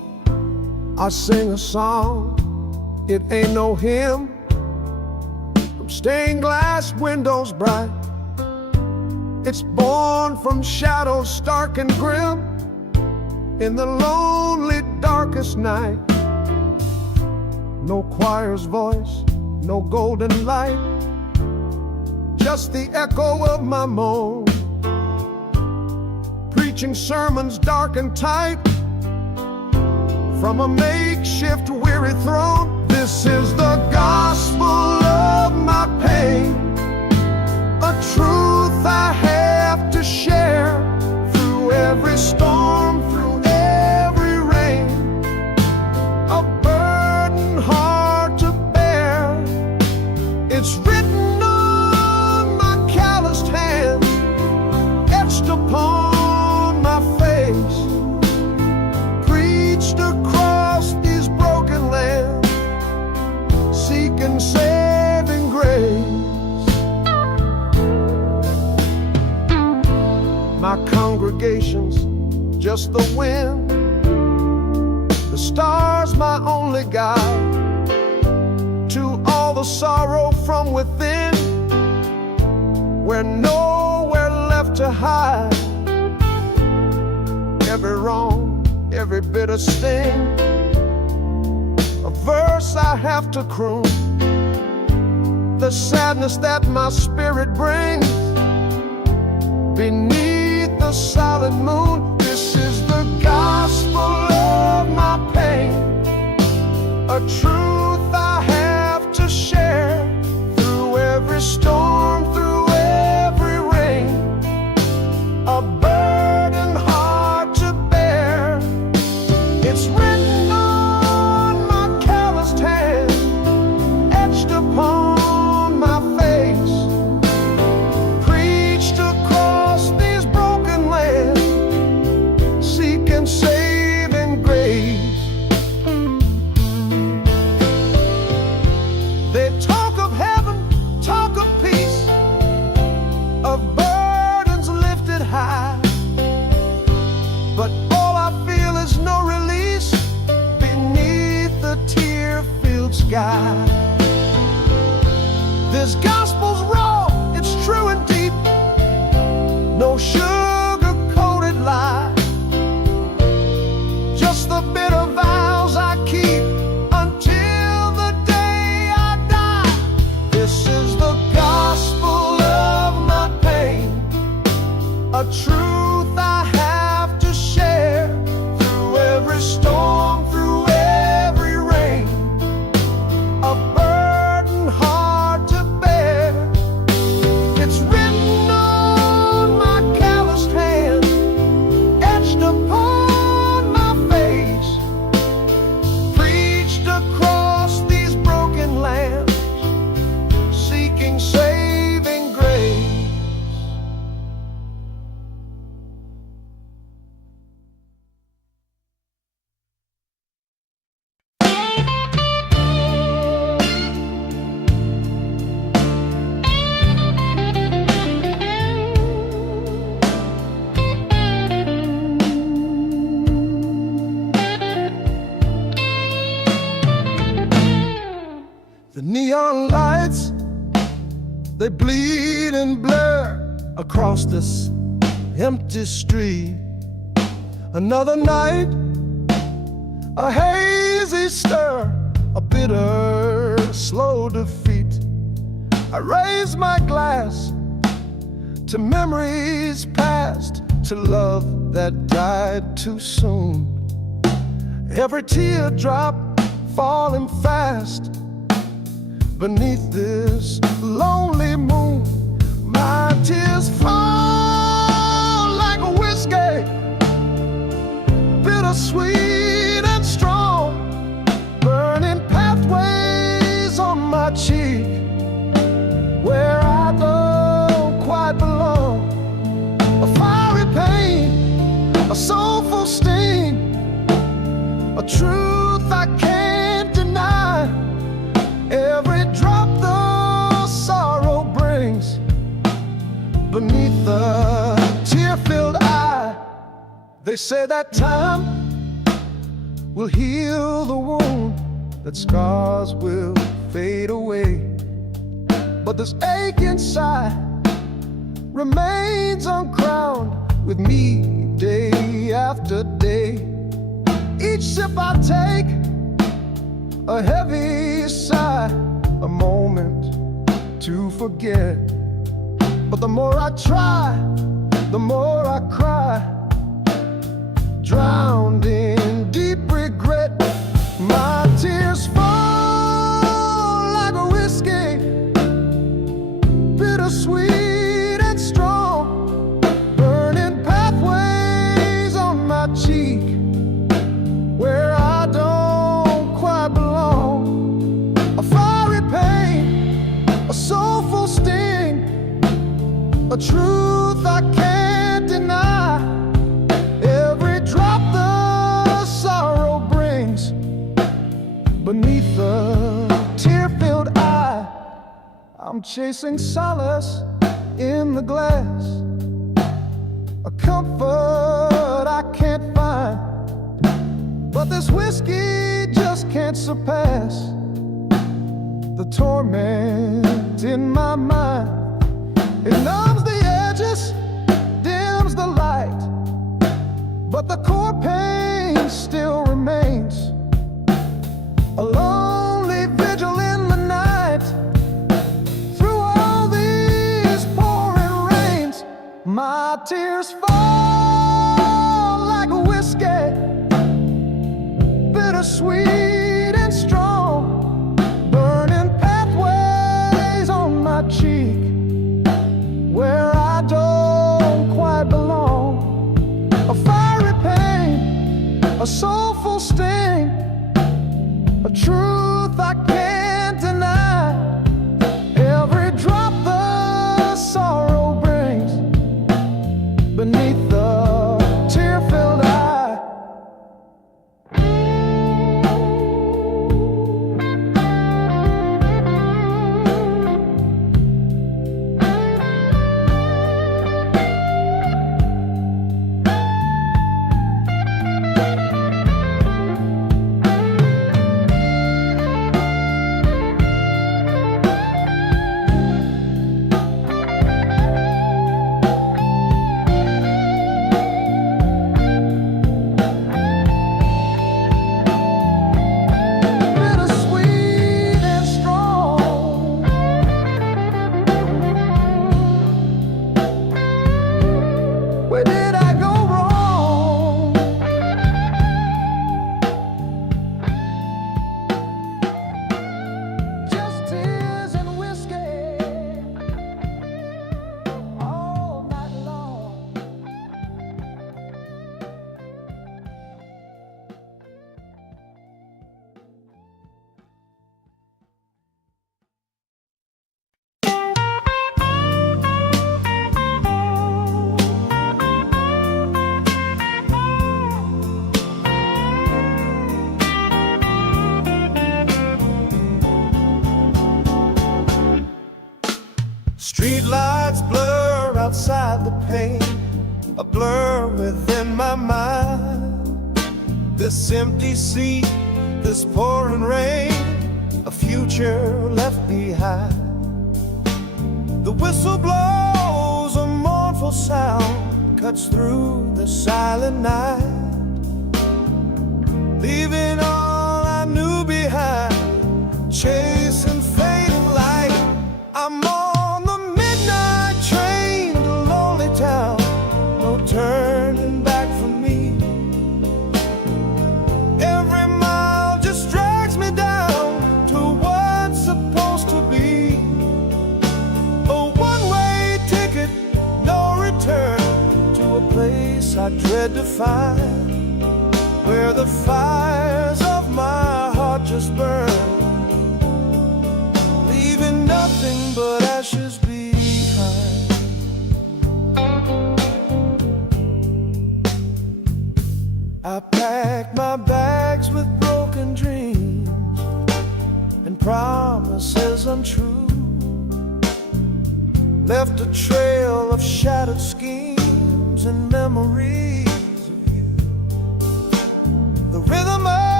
I sing a song, it ain't no hymn, from stained glass windows bright. It's born from shadows stark and grim, in the lonely darkest night. No choir's voice, no golden light, just the echo of my moan, preaching sermons dark and tight from a makeshift weary throne. This is the gospel of my pain, a truth I have to share through every storm, through every rain, a burden hard to bear. It's written on my calloused hands, etched upon my face, preached across these broken lands, seeking saving grace. My congregation's just the wind, the stars my only guide to all the sorrow from within, where nowhere left to hide. Every wrong, every bitter sting, a verse I have to croon, the sadness that my spirit brings beneath the silent moon. This is the gospel of my pain, a truth I have to share through every storm, through every rain, a burden hard to bear. It's written on my calloused hand, etched upon my face, preached across these broken lands, seeking saving grace. They talk of heaven, talk of peace, of burdens lifted high, but all I feel is no release beneath the tear-filled sky. This gospel's raw, it's true and deep, no sugar-coated lie, just the bitter vows I keep until the day I die. This is the gospel of my pain, a truth I have to share through every storm, through every rain, a burden hard to bear. It's written on my calloused hand, etched upon my face, preached across these broken lands, seeking saving grace. The neon lights, they bleed and blur across this empty street. Another night, a hazy stir, a bitter, slow defeat. I raise my glass to memories past, to love that died too soon. Every teardrop falling fast beneath this lonely moon. My tears fall like a whiskey, bittersweet and strong, burning pathways on my cheek where I don't quite belong. A fiery pain, a soulful sting, a truth I can't deny. Every drop the sorrow brings beneath the tear-filled eye. They say that time will heal the wound, that scars will fade away. But this ache inside remains uncrowned with me day after day. Each sip I take, a heavy sigh, a moment to forget. But the more I try, the more I cry, drowned in deep regret. My tears fall like a whiskey, bittersweet and strong, burning pathways on my cheek where I don't quite belong. A fiery pain, a soulful sting, a truth I can't deny. Every drop the sorrow brings beneath the tear-filled eye. I'm chasing solace in the glass, a comfort I can't find. But this whiskey just can't surpass the torment in my mind. It numbs the edges, dims the light, but the core pain still remains. A lonely vigil in the night, through all these pouring rains. My tears fall like a whiskey, bittersweet and strong, burning pathways on my cheek where I don't quite belong. A fiery pain, a soulful sting, a truth I can't deny. Every drop the sorrow brings beneath the tear-filled eye. Where did I go wrong? Just tears and whiskey all night long. Street lights blur outside the pane, a blur within my mind. This empty sea, this pouring rain, a future left behind. The whistle blows, a mournful sound cuts through the silent night, leaving all I knew behind, chasing fading light. I'm on the midnight train to lonely town, no turning back for me. Every mile just drags me down to what's supposed to be a one-way ticket, no return, to a place I dread to find, where the fires of my heart just burn, leaving nothing but ashes behind. I packed my bags with broken dreams and promises untrue, left a trail of shattered schemes and memories of you. The rhythm of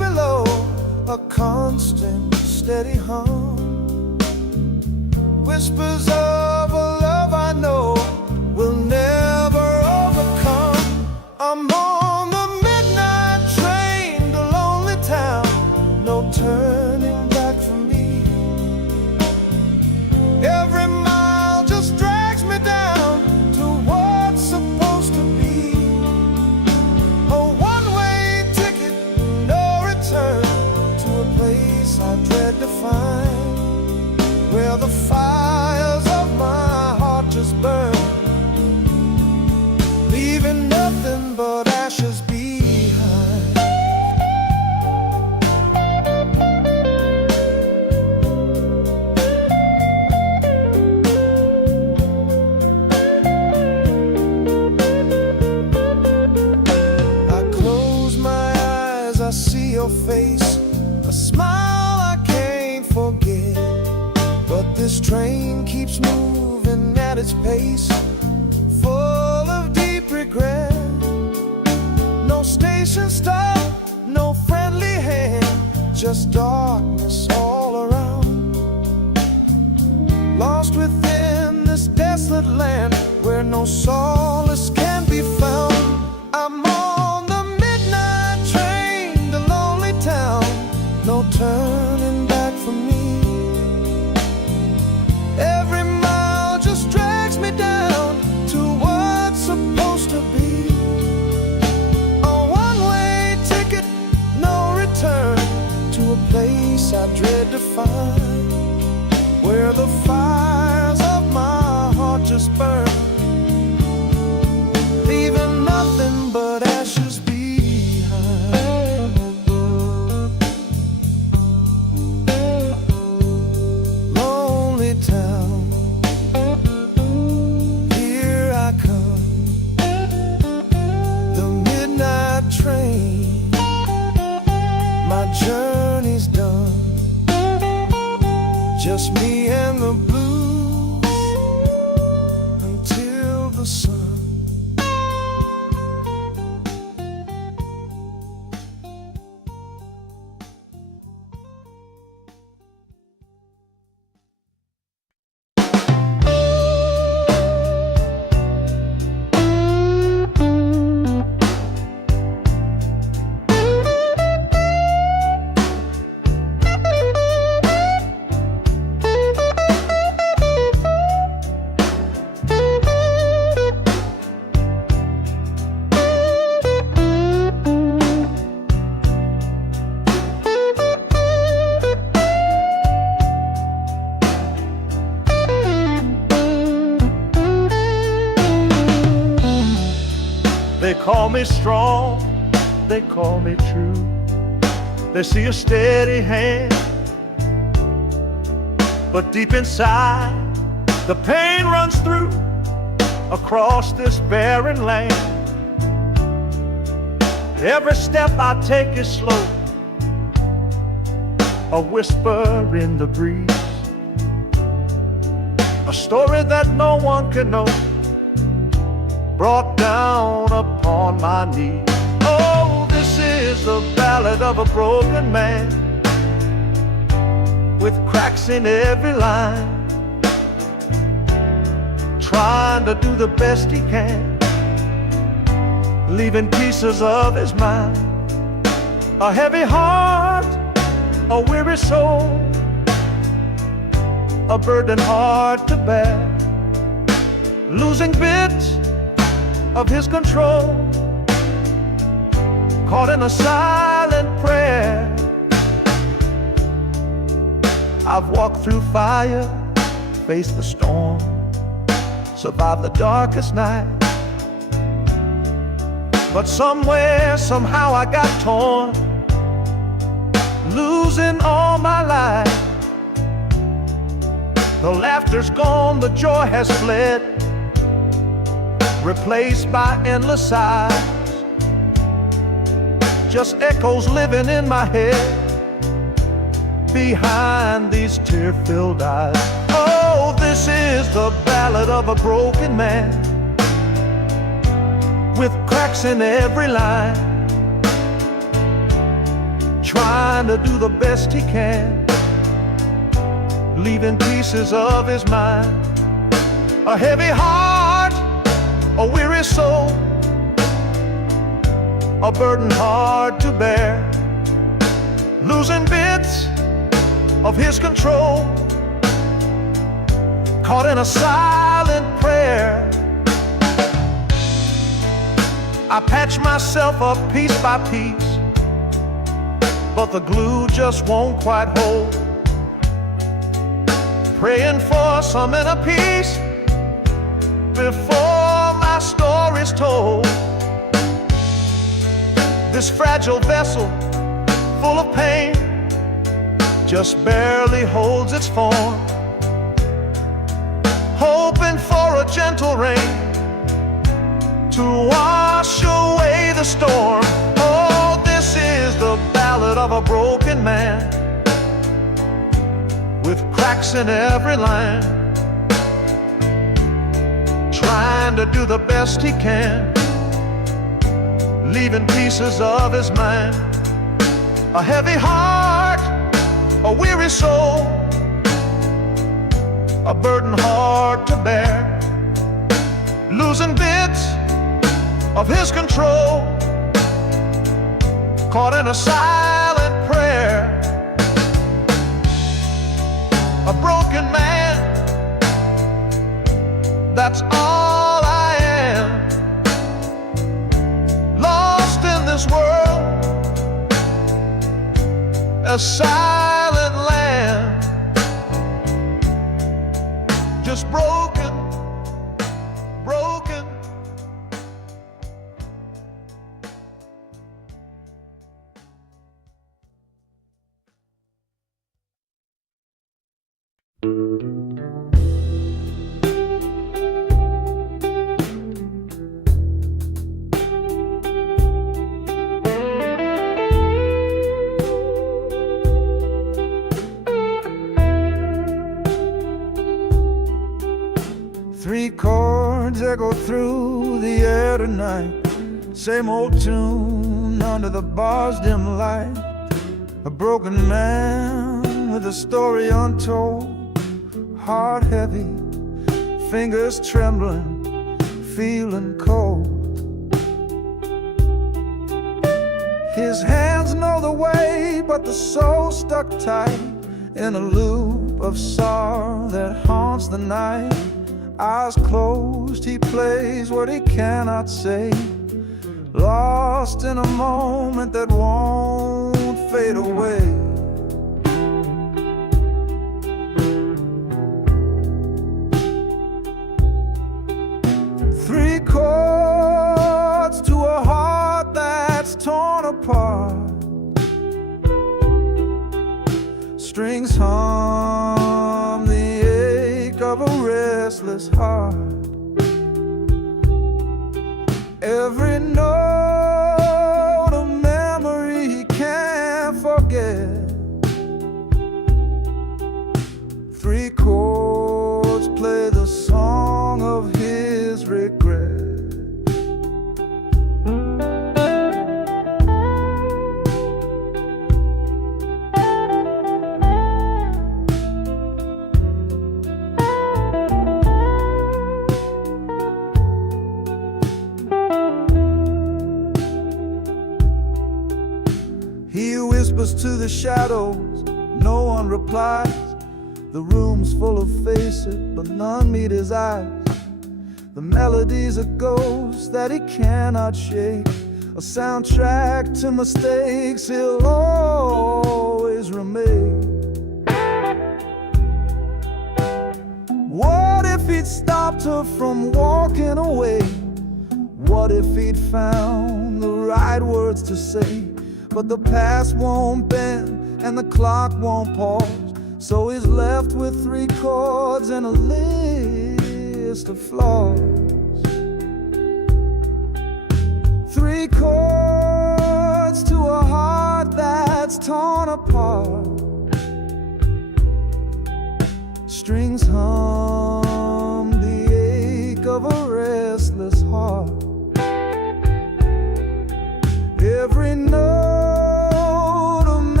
a constant, steady hum. Whispers of a love I know will never overcome. I'm on the midnight train to lonely town, no turning back for me. Every mile just drags me down to what's supposed to be. A one-way ticket, no return, to a place I dread to find, where the fires of my heart just burn, leaving nothing but ashes behind. I close my eyes, I see your face, a smile I can't forget. But this train keeps moving at its pace, full of deep regret. No station stop, no friendly hand, just darkness all around. Lost within this desolate land where no solace can be found. I'm on the midnight train to lonely town, no turning back for me. Every mile just drags me down to what's supposed to be. A one-way ticket, no return, to a place I dread to find, where the fires of my heart just burn, leaving nothing but ashes behind. Lonely town, here I come, the midnight train, my journey's done, just me and the blues until the sun. They call me strong, they call me true. They see a steady hand, but deep inside the pain runs through across this barren land. Every step I take is slow, a whisper in the breeze, a story that no one can know, brought down upon my knees. Oh, this is the ballad of a broken man, with cracks in every line, trying to do the best he can, leaving pieces of his mind. A heavy heart, a weary soul, a burden hard to bear, losing bits of his control, caught in a silent prayer. I've walked through fire, faced the storm, survived the darkest night, but somewhere, somehow I got torn, losing all my life. The laughter's gone, the joy has fled, replaced by endless sighs, just echoes living in my head behind these tear-filled eyes. Oh, this is the ballad of a broken man, with cracks in every line, trying to do the best he can, leaving pieces of his mind. A heavy heart, a weary soul, a burden hard to bear, losing bits of his control, caught in a silent prayer. I patch myself up piece by piece, but the glue just won't quite hold. Praying for some inner peace before my story's told. This fragile vessel, full of pain, just barely holds its form, hoping for a gentle rain to wash away the storm. Oh, this is the ballad of a broken man, with cracks in every line, trying to do the best he can, leaving pieces of his mind. A heavy heart, a weary soul, a burden hard to bear, losing bits of his control, caught in a silent prayer. A broken man, that's all I am, lost in this world, a silent land, just broken, broken. Three chords echo through the air tonight, same old tune under the bar's dim light. A broken man with a story untold, heart heavy, fingers trembling, feeling cold. His hands know the way, but the soul stuck tight in a loop of sorrow that haunts the night. Eyes closed, he plays what he cannot say, lost in a moment that won't fade away. Three chords to a heart that's torn apart, strings hum the ache of a restless heart. Every note a memory he can't forget. Three chords play the song of his regret. He whispers to the shadows, no one replies. The room's full of faces, but none meet his eyes. The melody's a ghost that he cannot shake, a soundtrack to mistakes he'll always remake. What if he'd stopped her from walking away? What if he'd found the right words to say? But the past won't bend and the clock won't pause, so he's left with three chords and a list of flaws. Three chords to a heart that's torn apart, strings hum the ache of a restless heart. Every note a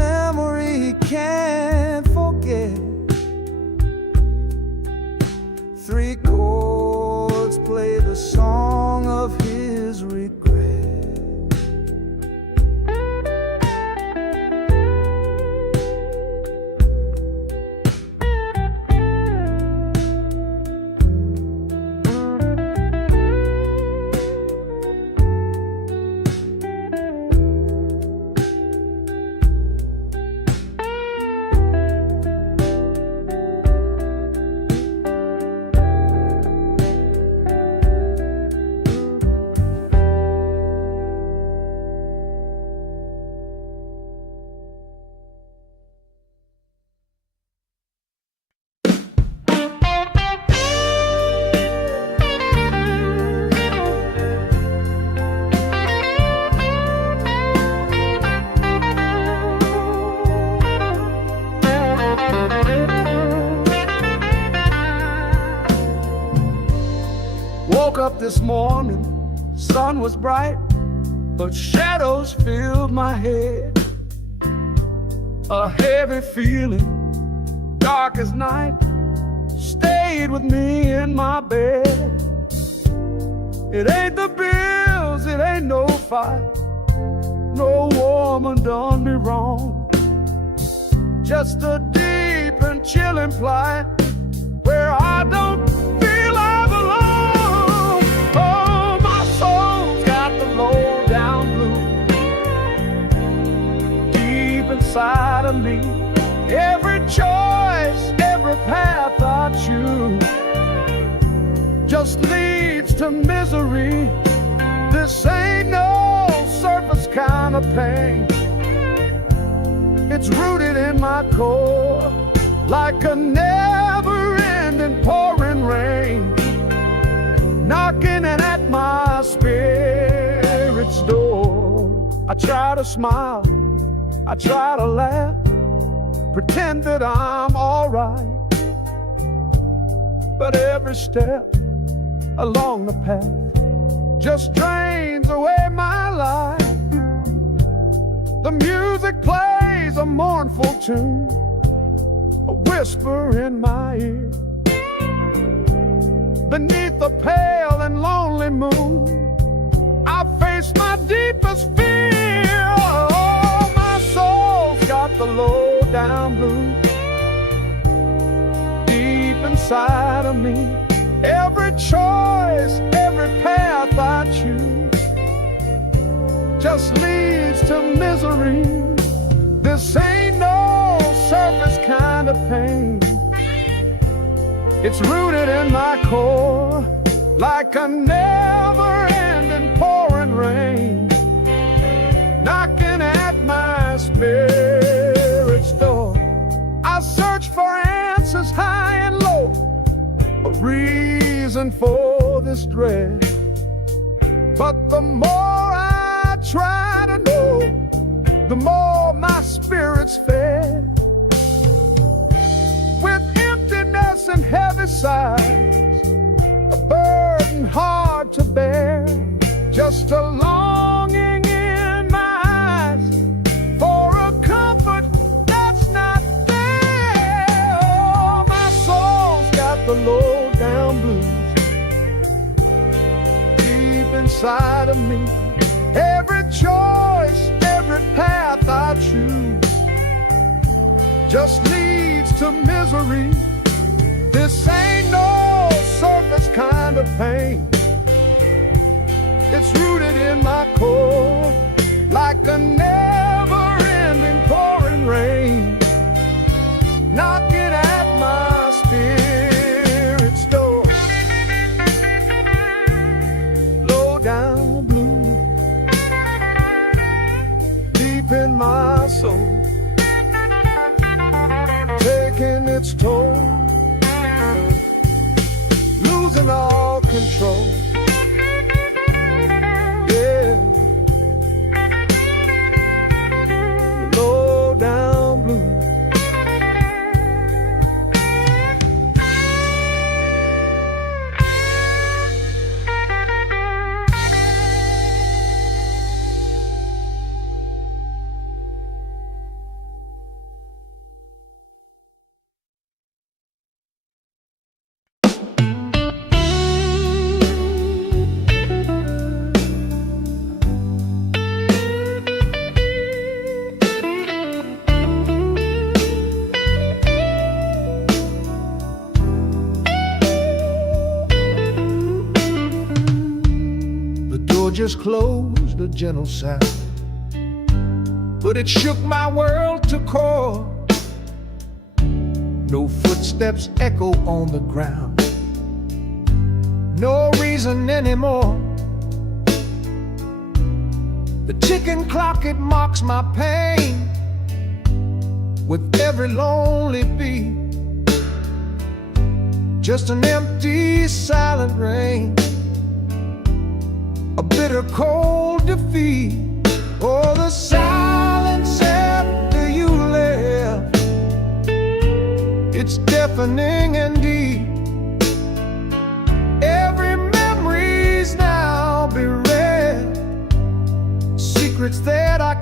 Woke up this morning, sun was bright, but shadows filled my head. A heavy feeling, dark as night, stayed with me in my bed. It ain't the bills, it ain't no fight, no woman done me wrong. Just a deep and chilling plight where I don't feel I belong. Oh, my soul's got the low down blues deep inside of me. Every choice, every path I choose just leads to misery. This ain't no surface kind of pain. It's rooted in my core like a never-ending pouring rain, knocking at my spirit's door. I try to smile, I try to laugh, pretend that I'm alright, but every step along the path just drains away my life. The music plays a mournful tune, a whisper in my ear. Beneath the pale and lonely moon, I face my deepest fear. Oh, my soul's got the low down blues deep inside of me. Every choice, every path I choose just leads to misery. This ain't no surface kind of pain. It's rooted in my core like a never-ending pouring rain, knocking at my spirit's door. I search for answers high and low, a reason for this dread, but the more I try to know, the more my spirit's fed. With emptiness and heavy sighs, a burden hard to bear, just a longing in my eyes for a comfort that's not there. Oh, my soul's got the low down blues deep inside of me. Every choice, every path I choose just leads to misery. This ain't no surface kind of pain. It's rooted in my core like a never-ending pouring rain, knocking at my spirit's door. Low down blue deep in my soul, taking its toll, losing all control. Yeah, low down blue. Just closed, a gentle sound, but it shook my world to core. No footsteps echo on the ground, no reason anymore. The ticking clock, it mocks my pain with every lonely beat. Just an empty, silent rain, a bitter cold defeat. Oh, the silence after you left, it's deafening and deep. Every memory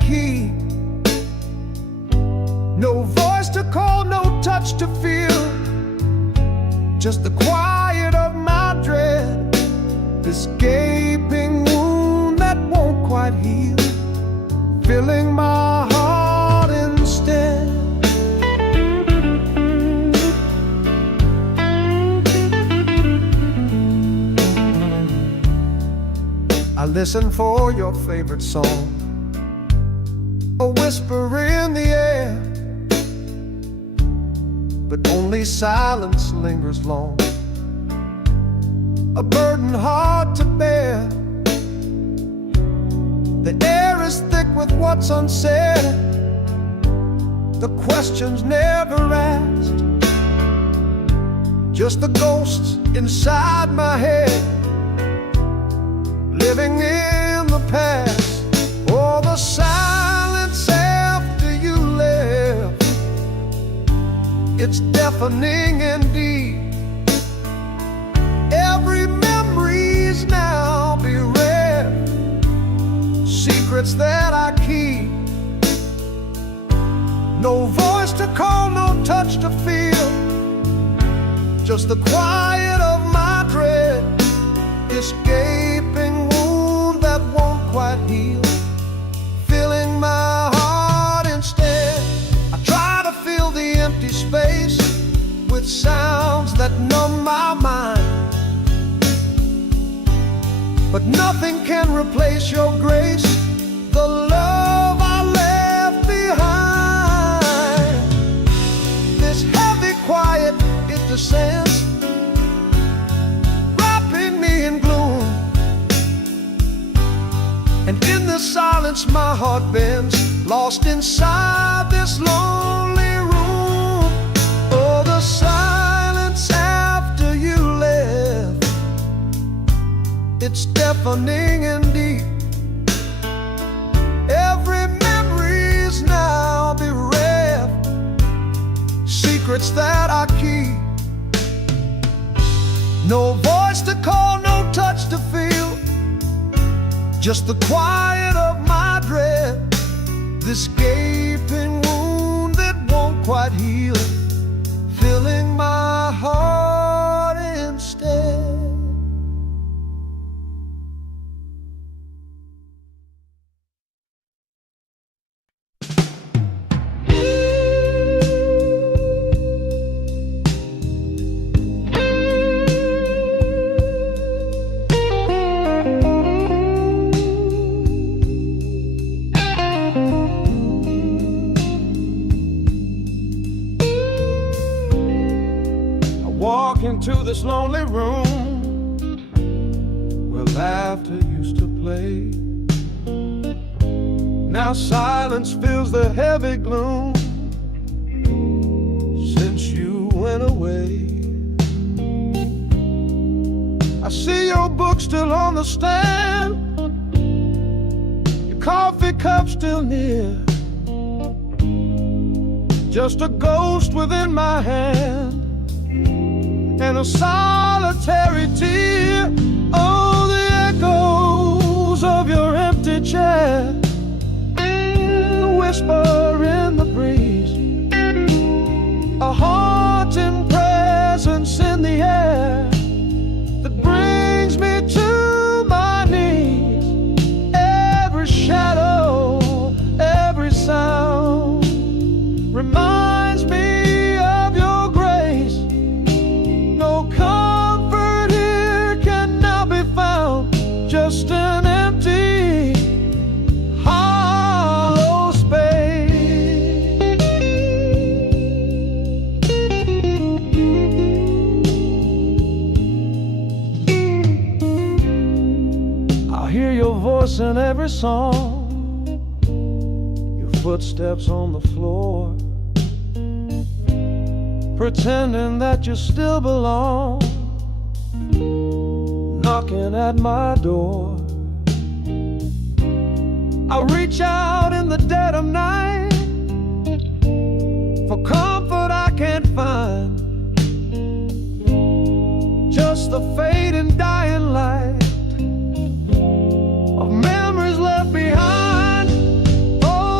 key. No voice to call, no touch to feel, just the quiet of my dread, this gaping wound that won't quite heal, filling my heart instead. I listen for your favorite song, a whisper in the air, but only silence lingers long, a burden hard to bear. The air is thick with what's unsaid, the questions never asked, just the ghosts inside my head, living in the past. Oh, the silence after you left, it's deafening indeed. Every memory's now bereft, secrets that I keep. No voice to call, no touch to feel, just the quiet of my dread, this gaping wound that won't quite heal, filling my heart instead. I try to fill the empty space with sounds that numb my mind, but nothing can replace your grace, the love I left behind. This heavy quiet, it descends, wrapping me in gloom, and in the silence my heart bends, lost inside this lonely room. Oh, the silence after you left, it's deafening indeed. Every memory's now bereft, secrets that I keep. No voice to call, no touch to feel, just the quiet of my dread, this gaping wound that won't quite heal, filling my heart instead. Walk into this lonely room where laughter used to play. Now silence fills the heavy gloom since you went away. I see your book still on the stand, your coffee cup still near, just a ghost within my hand and a solitary tear. Oh, the echoes of your empty chair, the whisper in the breeze, a haunting presence in the air that brings me to my knees. Every shadow, every sound reminds me of your grace. No comfort here can now be found, just an empty, hollow space. I hear your voice in every song, your footsteps on the floor, pretending that you still belong, knocking at my door. I reach out in the dead of night for comfort I can't find, just the fading dying light of memories left behind. Oh,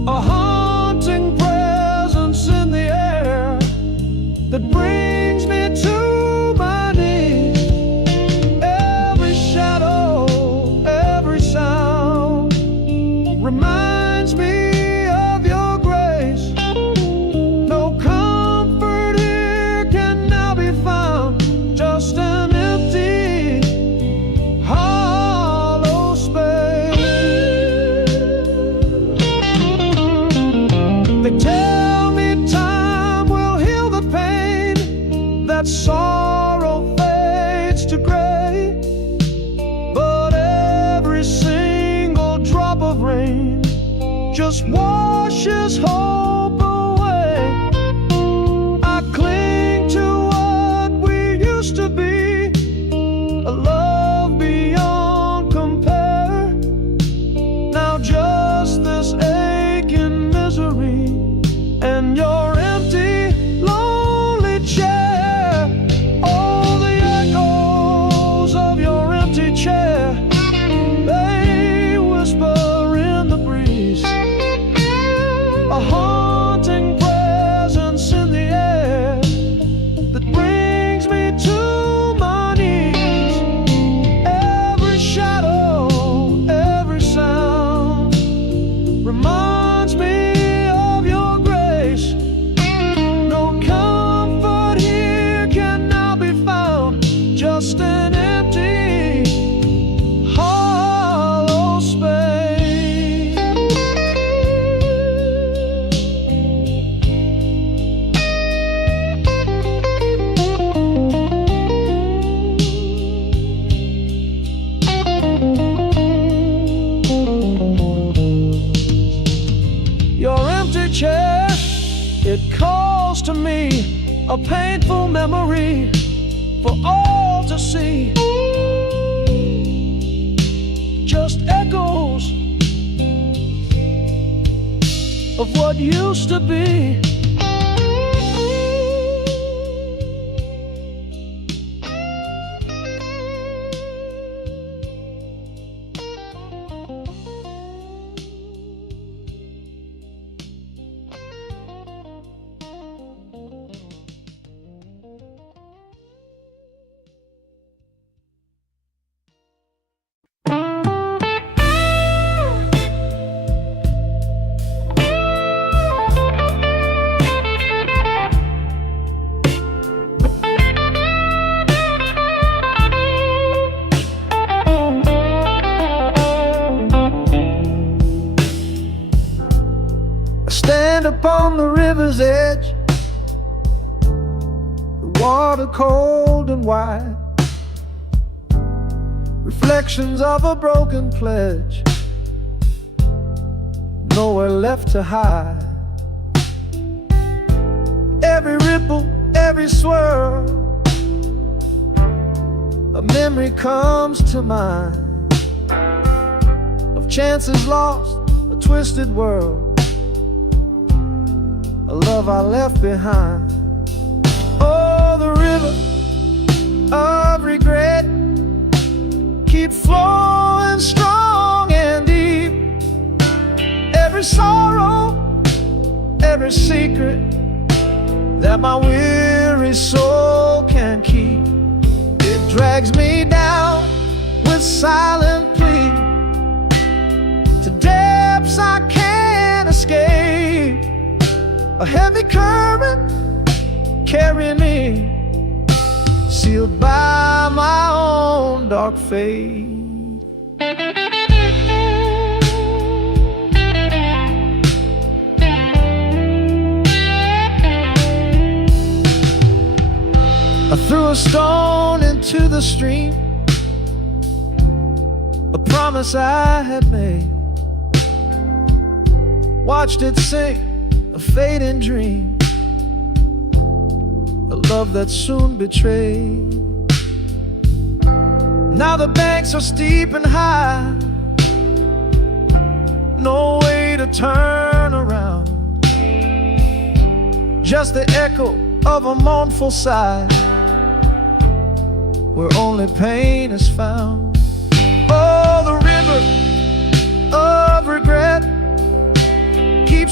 a haunting presence in the air that brings me to my knees. Every shadow, every sound reminds me of your grace. No comfort here can now be found, just an empty, hollow space. They tell me time will heal the pain, that sorrow fades to gray, but every single drop of rain just washes hope away. I cling to what we used to be, a love beyond compare. Now just this aching misery and your empty, lonely chair. Oh, the echoes of your empty chair, they whisper in the breeze, a haunting presence in the air that brings me to my knees. Every shadow, every sound reminds me of your grace. No comfort here can now be found, just an empty, hollow space. Your empty chair, it calls to me, a painful memory for all to see. Just echoes of what used to be. Stand upon the river's edge, the water cold and wide, reflections of a broken pledge, nowhere left to hide. Every ripple, every swirl, a memory comes to mind of chances lost, a twisted world, a love I left behind. Oh, the river of regret, keep flowing strong and deep. Every sorrow, every secret that my weary soul can keep, it drags me down with silent plea to depths I can't escape. A heavy current carrying me, sealed by my own dark fate. I threw a stone into the stream, a promise I had made, watched it sink, a fading dream, a love that soon betrayed. Now the banks are steep and high, no way to turn around, just the echo of a mournful sigh, where only pain is found. Oh, the river of regret, keep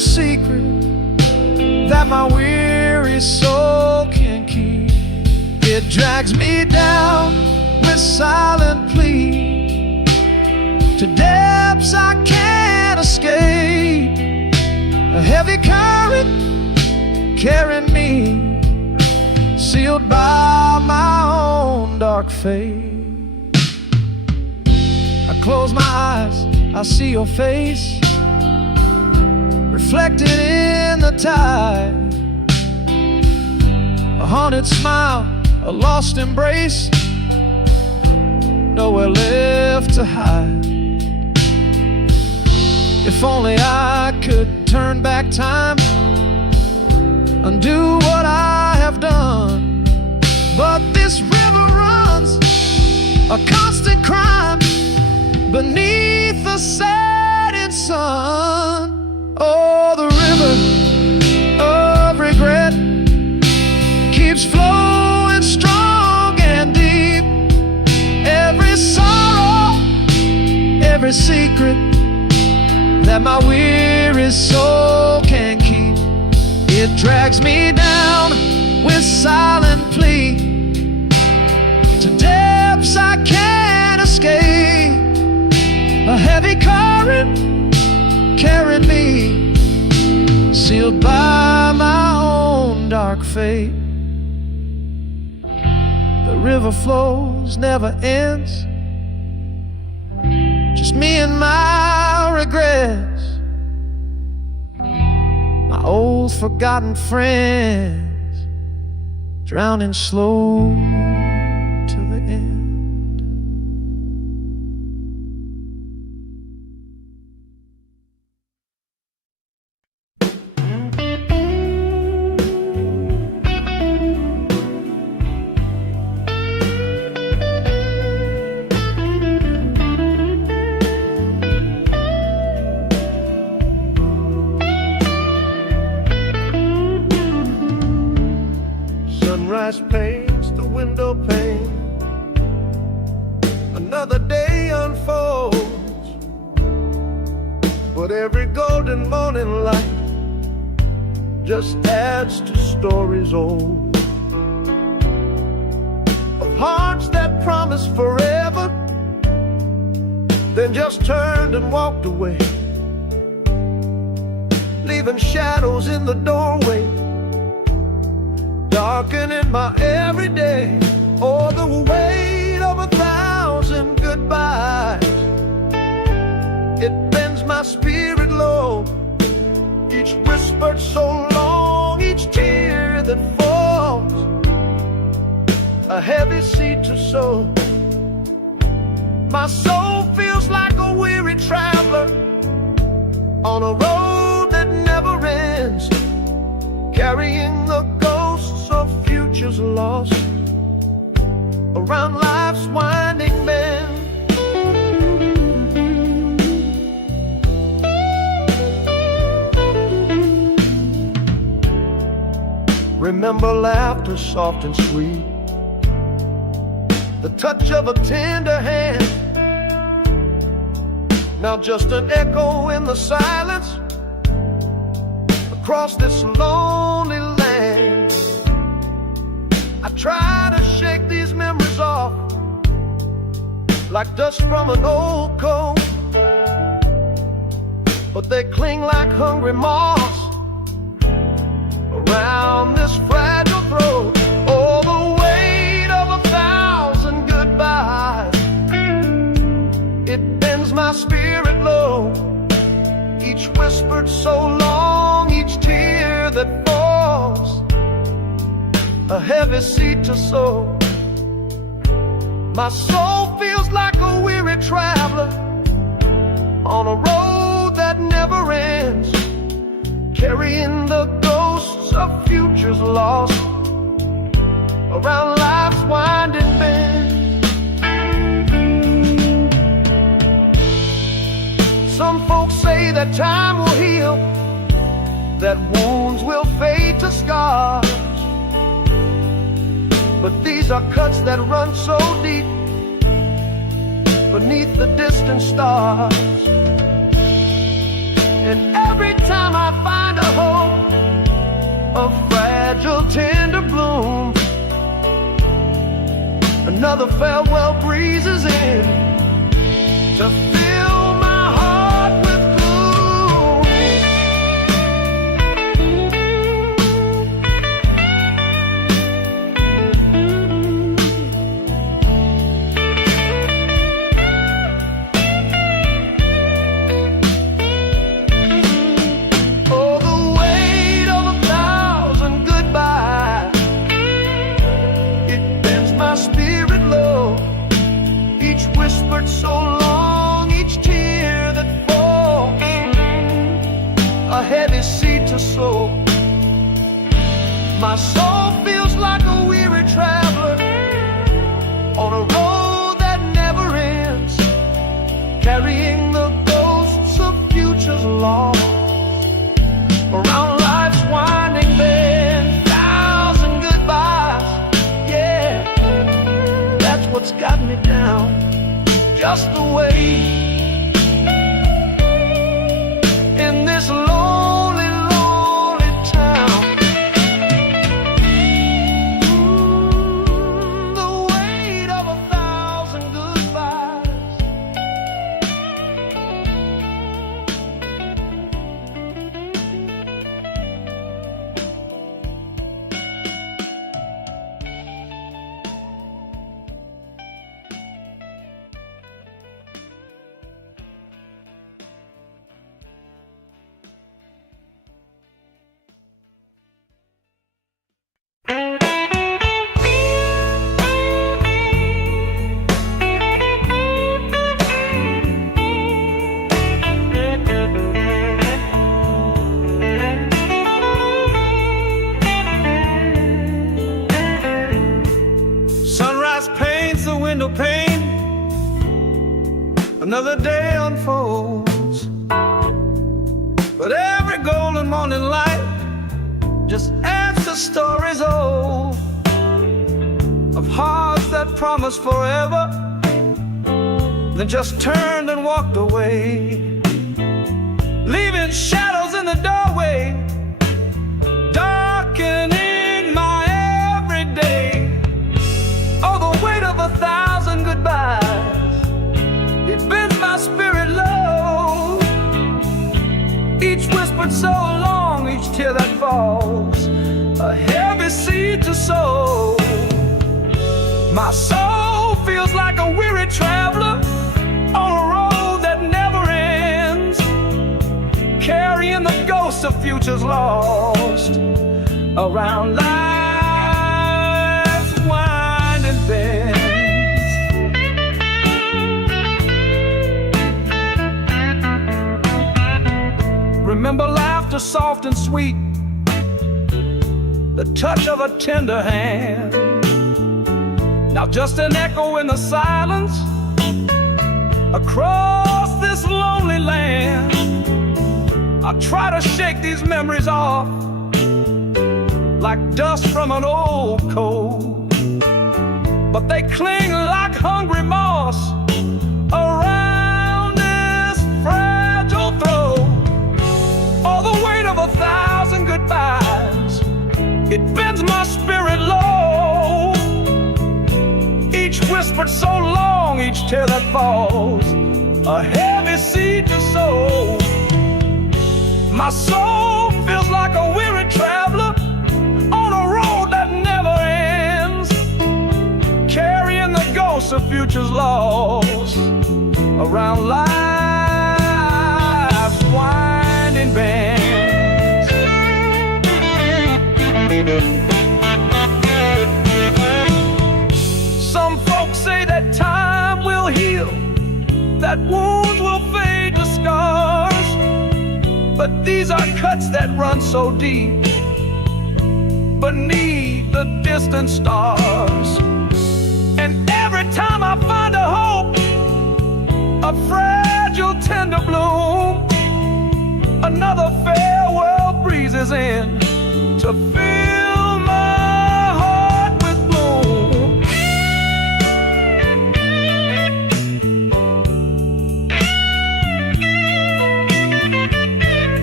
secret that my weary soul can keep. It drags me down with silent plea to depths I can't escape. A heavy current carrying me, sealed by my own dark fate. I close my eyes, I see your face reflected in the tide. A haunted smile, a lost embrace, nowhere left to hide. If only I could turn back time, undo what I have done. But this river runs a constant crime beneath the setting sun. Oh, the river of regret keeps flowing strong and deep. Every sorrow, every secret that my weary soul can keep, it drags me down with silent plea to depths I can't escape. A heavy current carrying me, sealed by my own dark fate. The river flows, never ends, just me and my regrets, my old forgotten friends, drowning slow to the end. Sunrise paints the window pane, another day unfolds, but every golden morning light just adds to stories old, of hearts that promised forever, then just turned and walked away, leaving shadows in the doorway, darkening my everyday. Oh, the weight of 1,000 goodbyes, it bends my spirit low. Each whispered so long, each tear that falls, a heavy seed to sow. My soul feels like a weary traveler on a road that never ends, carrying the ghosts of futures lost around life's winding bend. Remember laughter soft and sweet, the touch of a tender hand, now just an echo in the silence across this lonely land. I try to shake these memories off like dust from an old coat, but they cling like hungry moths around this fragile throat. Oh, the weight of 1,000 goodbyes, it bends my spirit low. Each whispered so long, each tear that falls, a heavy seed to sow. My soul feels like a weary traveler on a road that never ends, carrying the ghosts of futures lost around life's winding bend. Some folks say that time will heal, that wounds will fade to scars, but these are cuts that run so deep beneath the distant stars. And every time I find a hope, a fragile, tender bloom, another farewell breezes in to fill my heart with gloom. Oh, the weight of 1,000 goodbyes, it bends my spirit low. Each whispered so long, each tear that falls, a heavy seed to sow. My soul feels like a weary traveler on a road that never ends, carrying the ghosts of futures lost around life's winding bend. 1,000 goodbyes, yeah, that's what's got me down, just the way in this lonely, lonely town. The weight of 1,000 goodbyes. Sunrise paints the window pane, another day unfolds, but every golden morning light just adds to stories old of hearts that promised forever, then just turned and walked away, leaving shadows in the doorway, darkening my everyday. Oh, the weight of 1,000 goodbyes, it bends my spirit low. Each whispered so long, each tear that falls, a heavy seed to sow. My soul feels like a weary traveler on a road that never ends, carrying the ghosts of futures lost around life's winding bends. Remember laughter soft and sweet, the touch of a tender hand. Now just an echo in the silence across this lonely land. I try to shake these memories off like dust from an old coat, but they cling like hungry moss around this fragile throat. All the weight of 1,000 goodbyes, it bends my spirit low. Each whispered so long, each tear that falls, a heavy seed to sow. My soul feels like a weary traveler on a road that never ends, carrying the ghosts of futures lost around life's winding bends. Some folks say that time will heal, that wounds will fade to scars, but these are cuts that run so deep beneath the distant stars. And every time I find a hope, a fragile tender bloom, another farewell breezes in to fill my heart with gloom.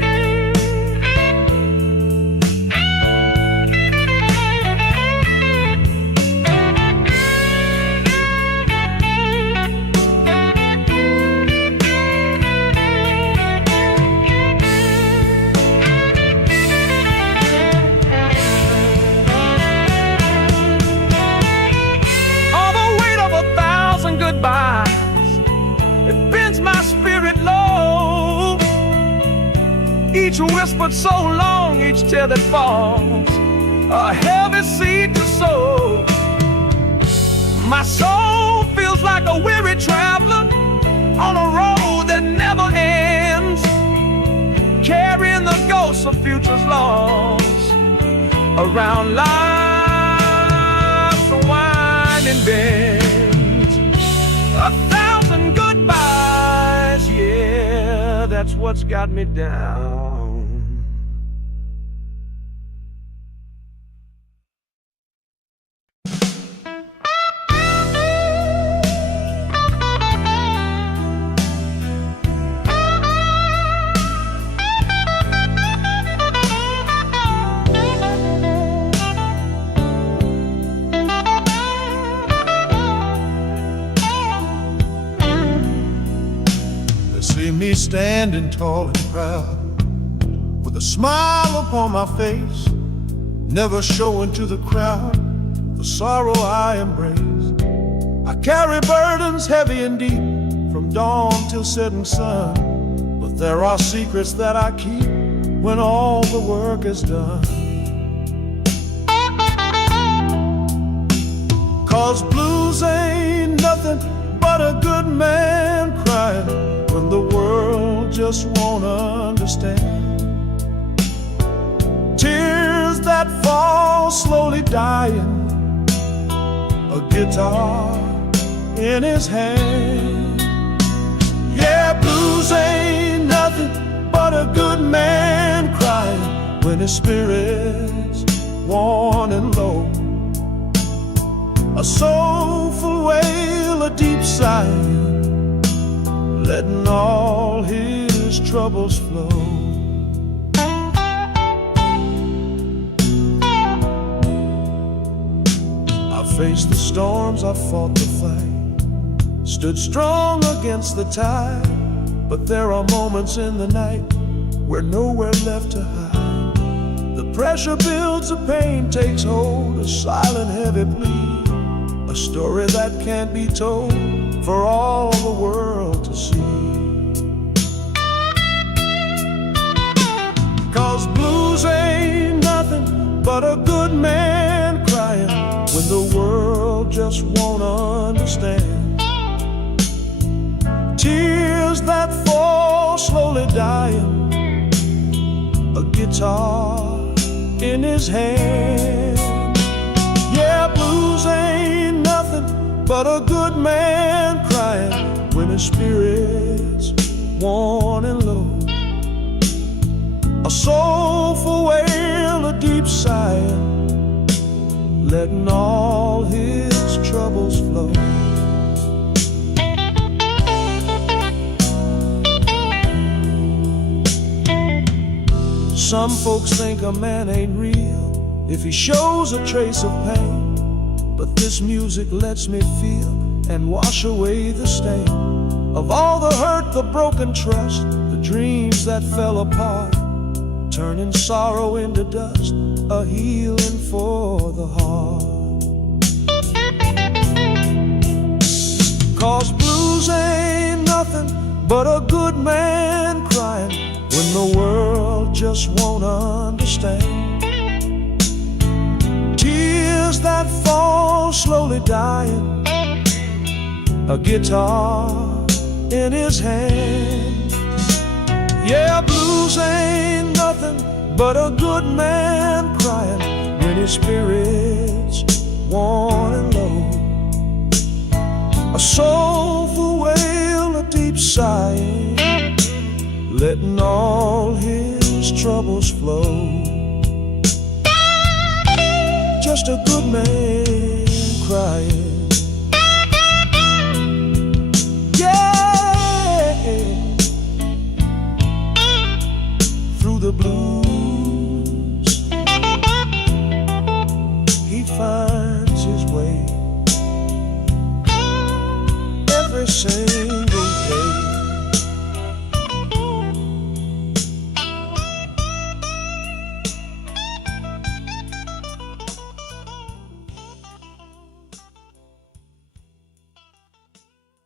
goodbyes. It bends my spirit low. Each whispered so long, each tear that falls, a heavy seed to sow. My soul feels like a weary traveler on a road that never ends, carrying the ghosts of futures lost around life's winding bends. 1,000 goodbyes, yeah, that's what's got me down. See me standing tall and proud, with a smile upon my face, never showing to the crowd the sorrow I embrace. I carry burdens heavy and deep, from dawn till setting sun, but there are secrets that I keep when all the work is done. 'Cause blues ain't nothing but a good man crying when the world just won't understand. Tears that fall slowly dying, a guitar in his hand. Yeah, blues ain't nothing but a good man crying when his spirit's worn and low. A soulful wail, a deep sigh, letting all his troubles flow. I faced the storms, I fought the fight, stood strong against the tide, but there are moments in the night where nowhere left to hide. The pressure builds, the pain takes hold, a silent heavy plea, a story that can't be told for all the world to see. 'Cause blues ain't nothing but a good man crying when the world just won't understand. Tears that fall slowly dying, a guitar in his hand. Yeah, blues ain't nothing but a good man crying when his spirit's worn and low. A soulful wail, a deep sigh, letting all his troubles flow. Some folks think a man ain't real if he shows a trace of pain, but this music lets me feel and wash away the stain of all the hurt, the broken trust, the dreams that fell apart, turning sorrow into dust, a healing for the heart. 'Cause blues ain't nothing but a good man crying when the world just won't understand. Tears that fall slowly dying, a guitar in his hand. Yeah, blues ain't nothing but a good man crying when his spirit's worn and low. A soulful wail, a deep sigh, letting all his troubles flow. Just a good man crying, yeah, through the blues he finds his way every single day.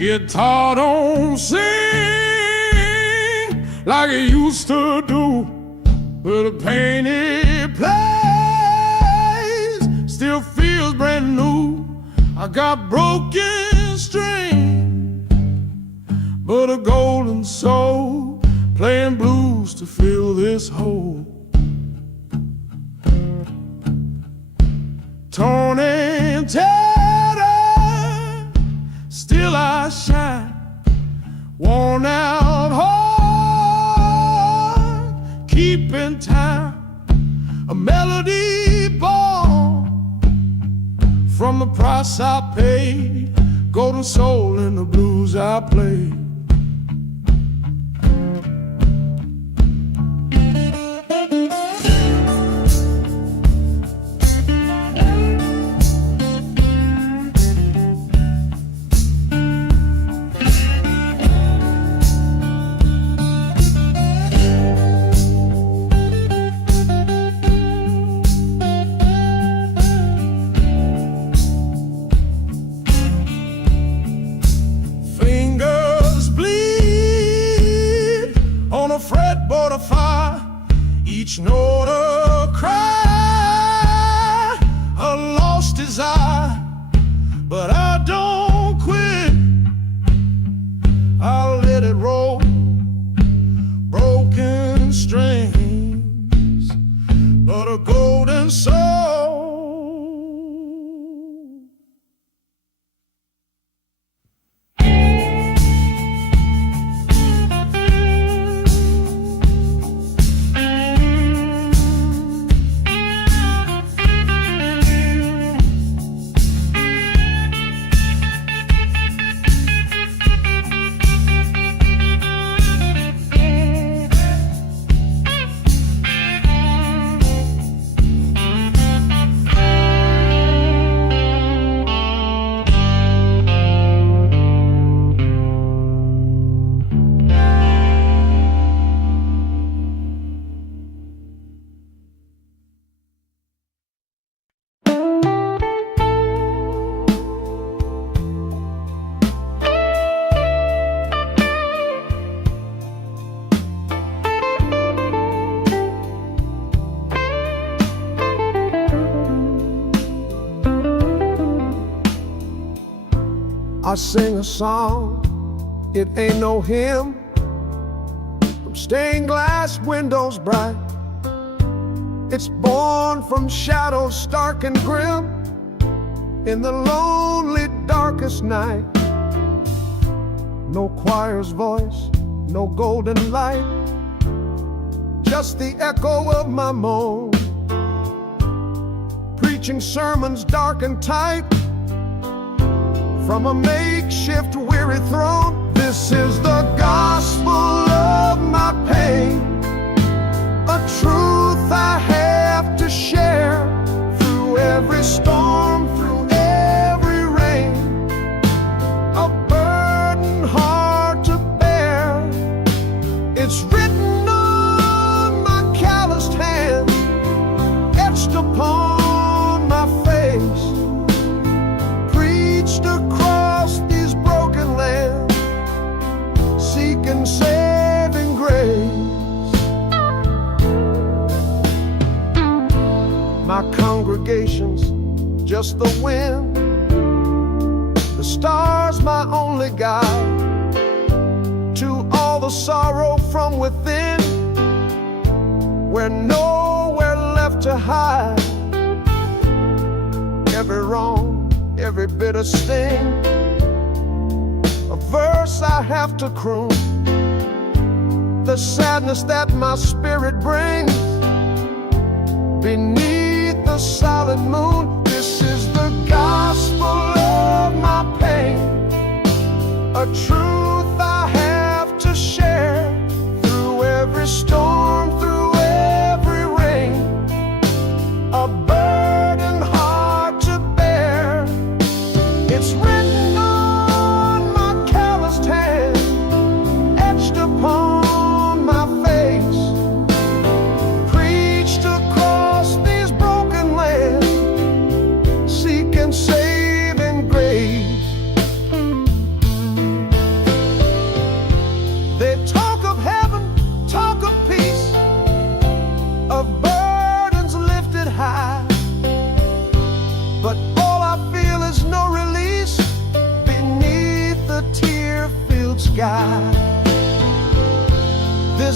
Guitar don't sing like it used to do, but the pain it plays still feels brand new. I got broken strings, but a golden soul playing blues to fill this hole. Torn and tattered, still I shine. Worn out heart, keeping time. A melody born from the price I paid. Golden soul in the blues I play. Fretboard of fire, each note a cry, a lost desire. But I don't quit, I'll let it roll. Broken strings, but a golden soul. I sing a song, it ain't no hymn, from stained glass windows bright. It's born from shadows stark and grim, in the lonely darkest night. No choir's voice, no golden light, just the echo of my moan, preaching sermons dark and tight from a makeshift weary throne. This is the gospel of my pain, a truth I have to share through every storm, through every rain, a burden hard to bear. It's written on my calloused hands, etched upon my face, preached across these broken lands, seeking saving grace. My congregation's just the wind, the stars my only guide to all the sorrow from within, where nowhere left to hide. Every wrong, every bitter sting, a verse I have to croon, the sadness that my spirit brings beneath the solid moon. This is the gospel of my pain, a truth I have to share through every storm, through every rain, a burden hard to bear. It's written on my calloused hand, etched upon my face, preached across these broken lands, seeking saving grace.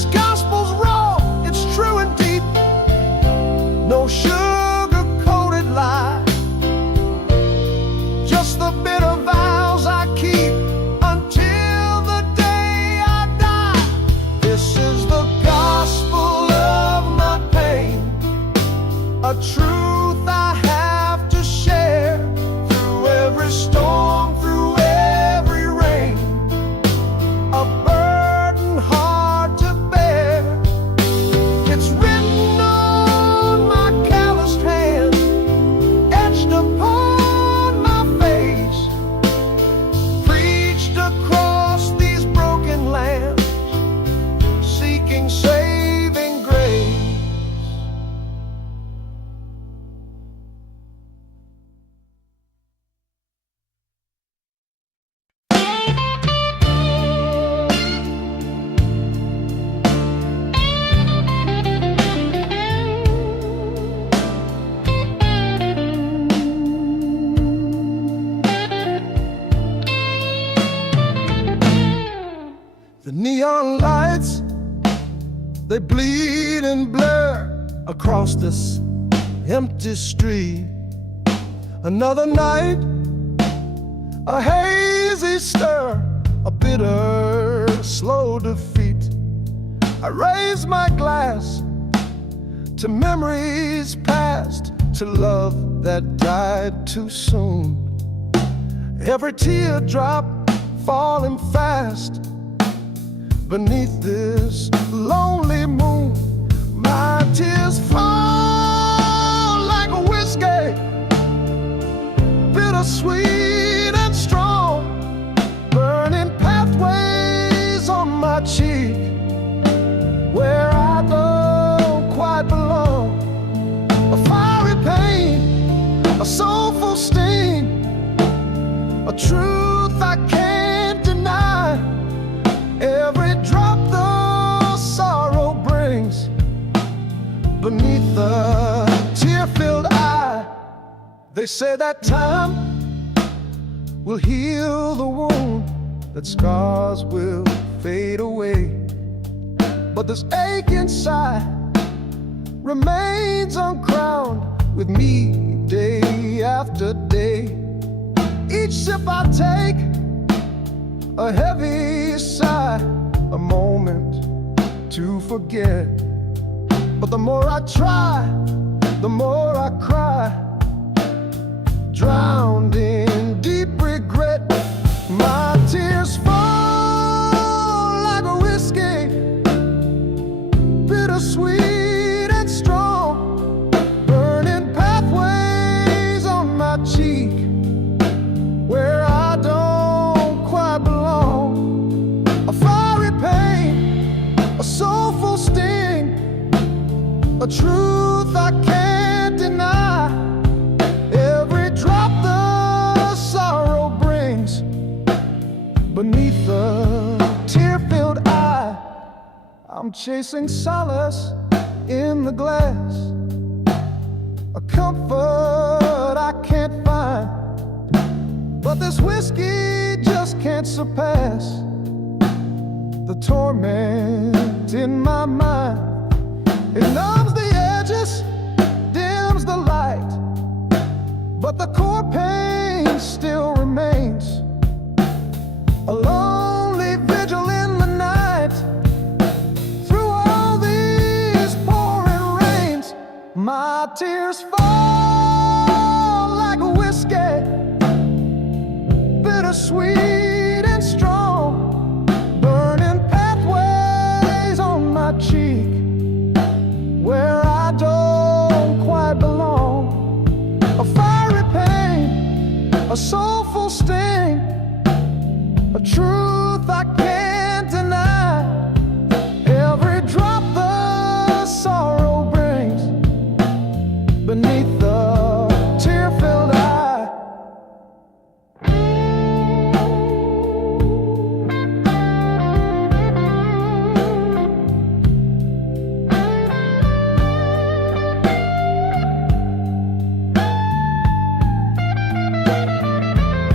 This gospel's raw, it's true and deep. No sugar-coated lie, just the bitter vows I keep until the day I die. This is the gospel of my pain, a truth I have to share through every storm, through every rain, a burden hard to bear. It's written on my calloused hand, etched upon my face, preached across these broken lands, seeking saving grace. The neon lights, they bleed and blur across this empty street. Another night, a hazy stir, a bitter, slow defeat. I raise my glass to memories past, to love that died too soon. Every teardrop falling fast beneath this lonely moon. My tears fall like a whiskey, bittersweet and strong, burning pathways on my cheek where I don't quite belong. A fiery pain, a soulful sting, a truth I can't deny. Every drop the sorrow brings beneath the tear-filled eye. They say that time will heal the wound, that scars will fade away, but this ache inside remains uncrowned with me day after day. Each sip I take, a heavy sigh, a moment to forget. But the more I try, the more I cry, drowned in deep regret. My tears fall like a whiskey, bittersweet and strong, burning pathways on my cheek where I don't quite belong. A fiery pain, a soulful sting, a truth I can't deny. Every drop the sorrow brings beneath the tear-filled eye. I'm chasing solace in the glass, a comfort I can't find, but this whiskey just can't surpass the torment in my mind. It numbs the edges, dims the light, but the core pain still remains. A lonely vigil in the night, through all these pouring rains. My tears fall like a whiskey, bittersweet and strong, burning pathways on my cheek where I don't quite belong. A fiery pain, a soulful sting, a truth I can't deny. Every drop the sorrow brings beneath the tear-filled eye.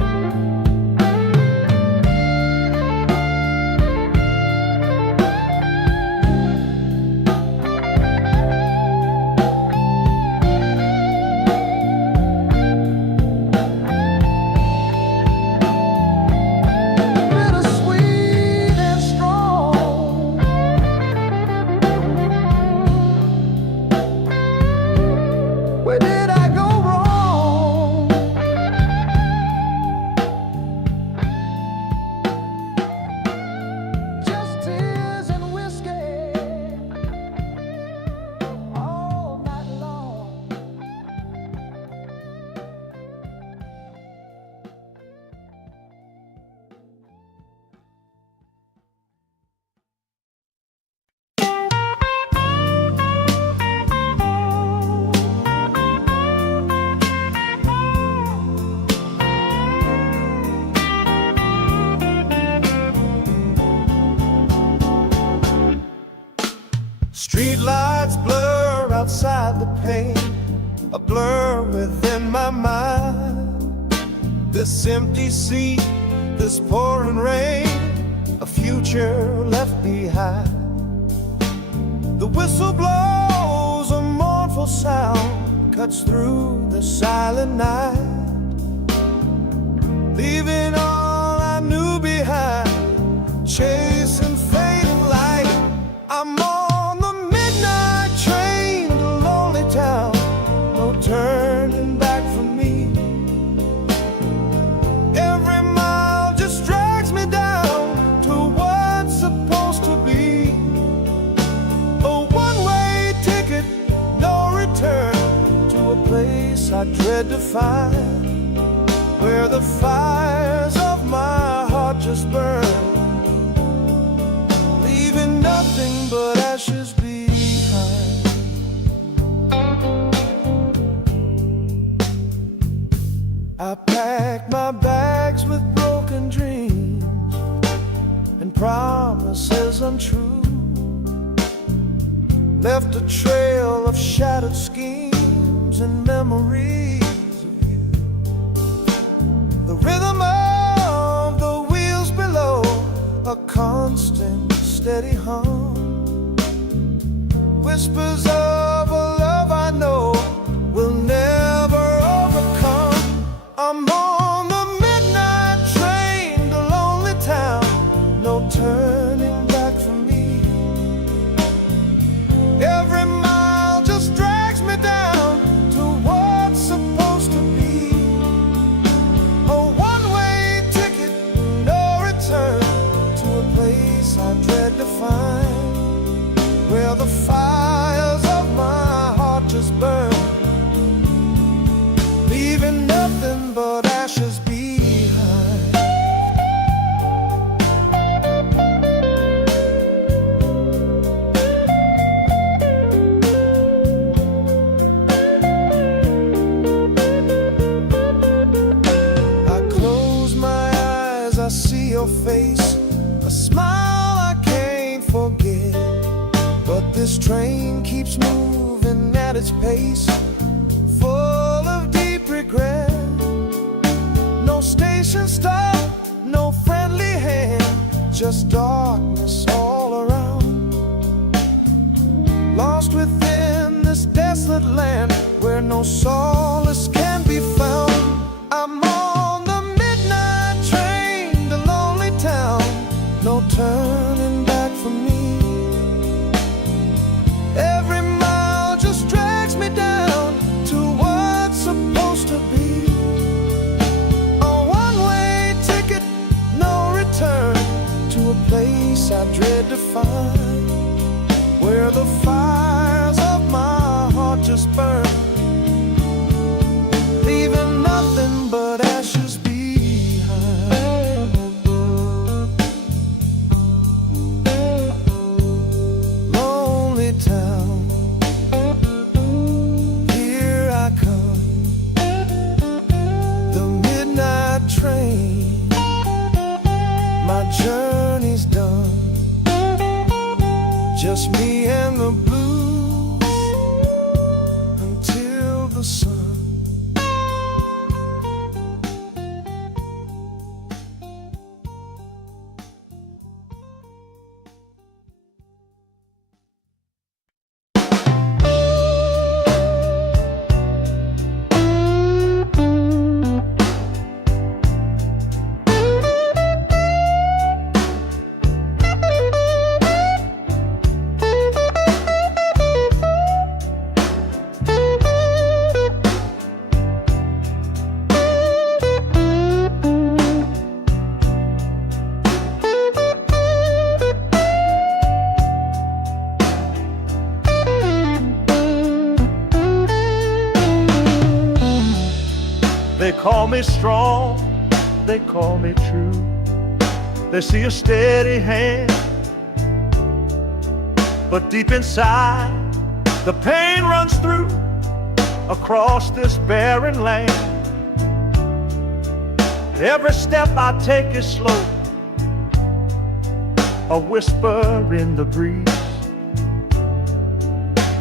Streetlights blur outside the pane, a blur within my mind. This empty sea, this pouring rain, a future left behind. The whistle blows a mournful sound, cuts through the silent night, leaving all I knew behind, chasing fading light. I'm on the midnight train to lonely town, no turning back for me. Every mile just drags me down to what's supposed to be. A one-way ticket, no return, to a place I dread to find, where the fires of my heart just burn, leaving nothing but ashes behind. I packed my bags with broken dreams and promises untrue, left a trail of shattered schemes and memories of you. The rhythm of the wheels below, a constant steady hum, whispers of a love I know will never overcome. I'm on the midnight train to lonely town, no turning back for me. Every mile just drags me down to what's supposed to be. A one-way ticket, no return, to a place I dread to find, where the fires of my heart just burn, leaving nothing but ashes behind. I close my eyes, I see your face, a smile I can't forget. But this train keeps moving at its pace, full of deep regret. No station stop, no friendly hand, just darkness all around. Lost within this desolate land, where no solace can be found. I'm on the midnight train to lonely town, no turning back for me. Every mile just drags me down to what's supposed to be. A one-way ticket, no return, to a place I dread to find, where the fires of my heart just burn, leaving nothing but ashes behind. Lonely town, here I come, the midnight train, my journey's done, just me and the blues until the sun. They call me strong, they call me true. They see a steady hand, but deep inside the pain runs through across this barren land. Every step I take is slow, a whisper in the breeze.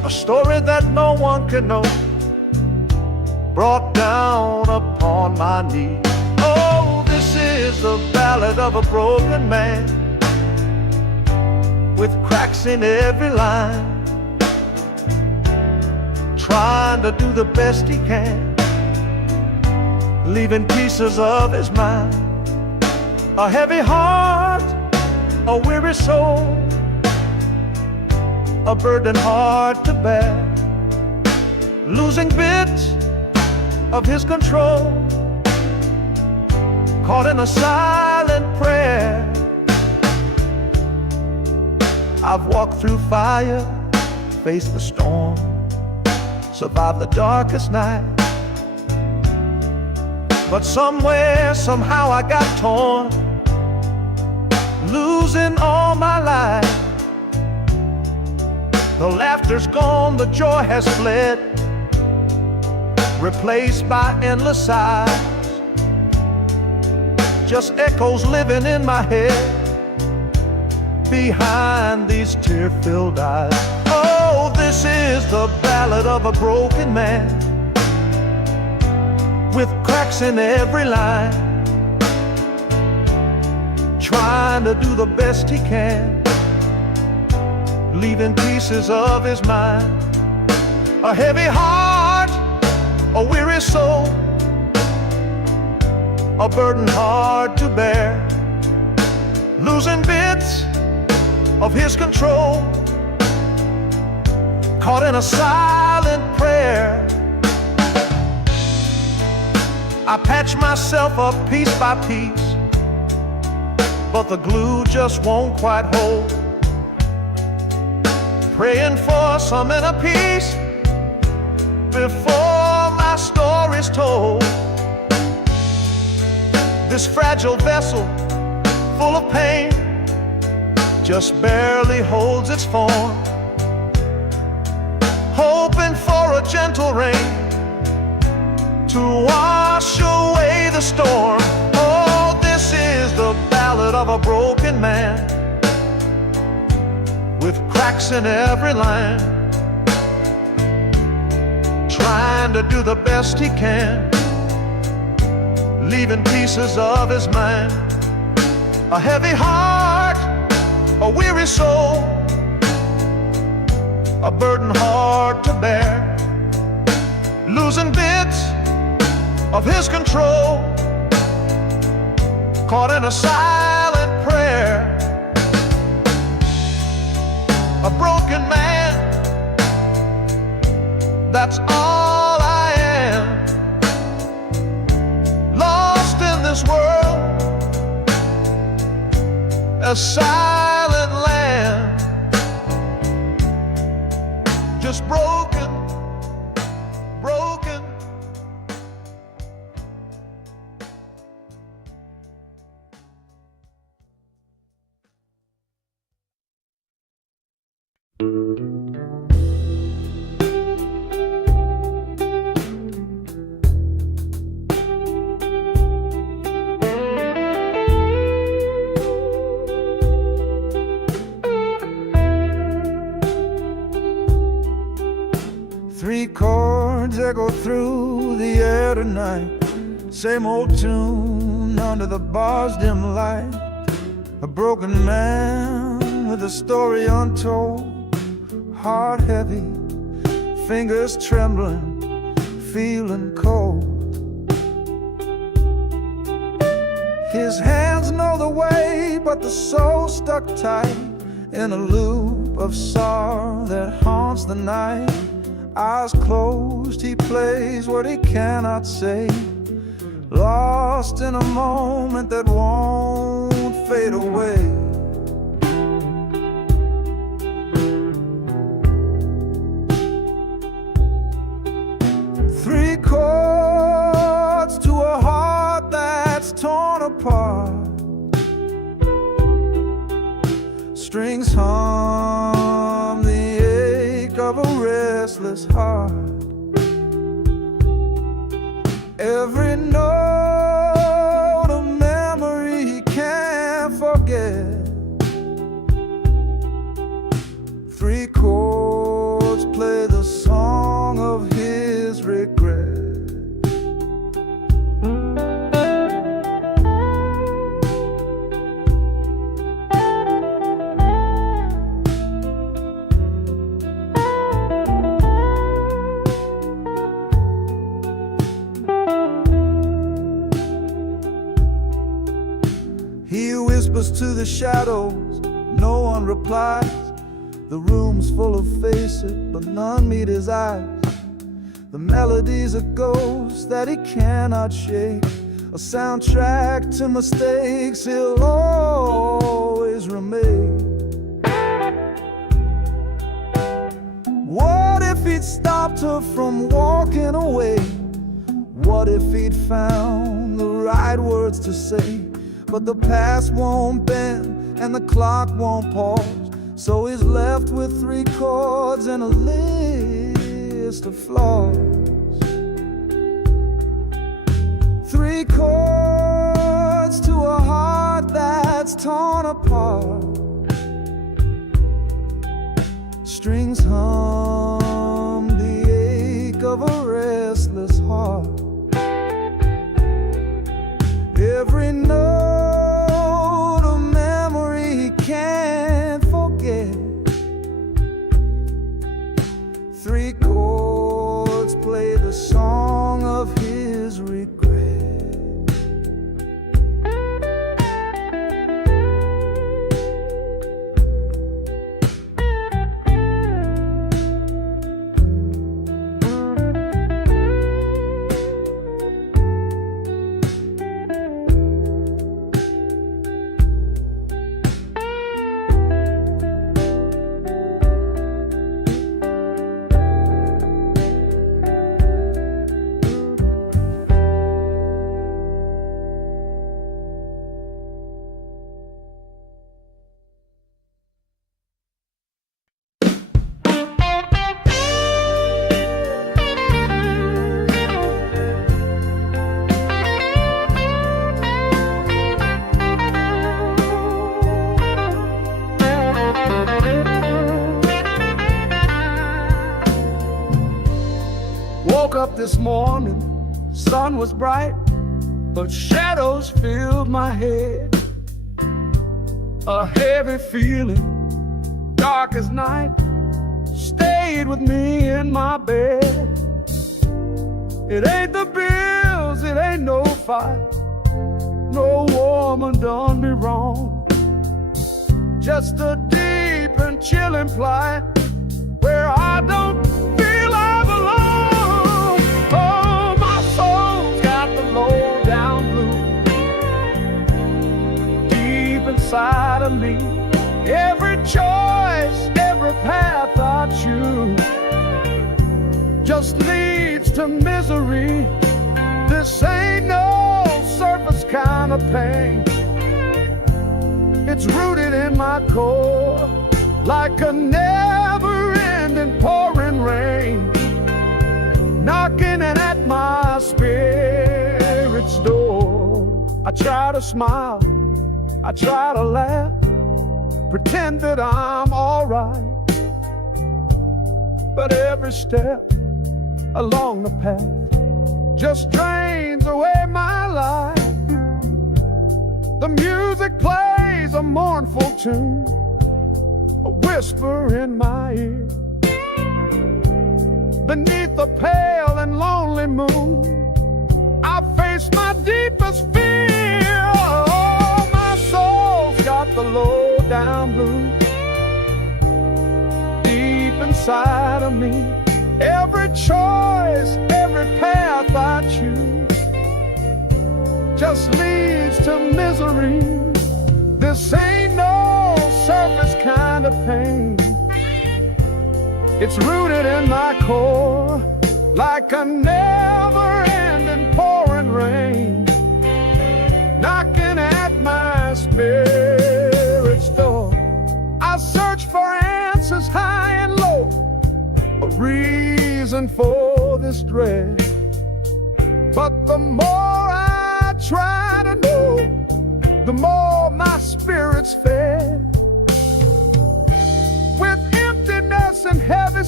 a story that no one can know, brought down upon my knee. Oh, this is the ballad of a broken man, with cracks in every line, trying to do the best he can, leaving pieces of his mind. A heavy heart, a weary soul, a burden hard to bear, losing bits of his control, caught in a silent prayer. I've walked through fire, faced the storm, survived the darkest night, but somewhere, somehow I got torn, losing all my life. The laughter's gone, the joy has fled, replaced by endless sighs, just echoes living in my head behind these tear-filled eyes. Oh, this is the ballad of a broken man, with cracks in every line, trying to do the best he can, leaving pieces of his mind. A heavy heart, a weary soul, a burden hard to bear, losing bits of his control, caught in a silent prayer. I patch myself up piece by piece, but the glue just won't quite hold, praying for some inner peace before my story's told. This fragile vessel, full of pain, just barely holds its form, hoping for a gentle rain to wash away the storm. Oh, this is the ballad of a broken man, with cracks in every line, trying to do the best he can, leaving pieces of his mind. A heavy heart, a weary soul, a burden hard to bear, losing bits of his control, caught in a silent prayer. A broken man, that's all I am, lost in this world, a silent land, just broken, broken. Three chords echo through the air tonight, same old tune under the bar's dim light. A broken man with a story untold, heart heavy, fingers trembling, feeling cold. His hands know the way, but the soul stuck tight in a loop of sorrow that haunts the night. Eyes closed, he plays what he cannot say, lost in a moment that won't fade away. Three chords to a heart that's torn apart, strings hum the ache of a restless heart. Every note a memory he can't forget. Three chords play the song of his regret. He whispers to the shadows, no one replies. The room's full of faces, but none meet his eyes. The melody's a ghost that he cannot shake, a soundtrack to mistakes he'll always remain. What if he'd stopped her from walking away? What if he'd found the right words to say? But the past won't bend and the clock won't pause, so he's left with 3 chords and a list of flaws. 3 chords to a heart that's torn apart. Strings hum the ache of a restless heart. Every note a memory he can't forget. 3 chords play the song of his regret. Woke up this morning, sun was bright, but shadows filled my head. A heavy feeling, dark as night, stayed with me in my bed. It ain't the bills, it ain't no fight, no woman done me wrong. Just a deep and chilling plight where I don't feel I belong. Oh, my soul's got the low down blues deep inside of me. Every choice, every path I choose just leads to misery. This ain't no surface kind of pain. It's rooted in my core like a never-ending pouring rain, knocking at my spirit's door. I try to smile, I try to laugh, pretend that I'm alright, but every step along the path just drains away my life. The music plays a mournful tune, a whisper in my ear. Beneath the pale and lonely moon, I face my deepest fear. Oh, my soul's got the low down blues deep inside of me. Every choice, every path I choose just leads to misery. This ain't no surface kind of pain. It's rooted in my core like a never-ending pouring rain, knocking at my spirit's door. I search for answers high and low, a reason for this dread, but the more I try to know, the more my spirit's fed. With emptiness and heavy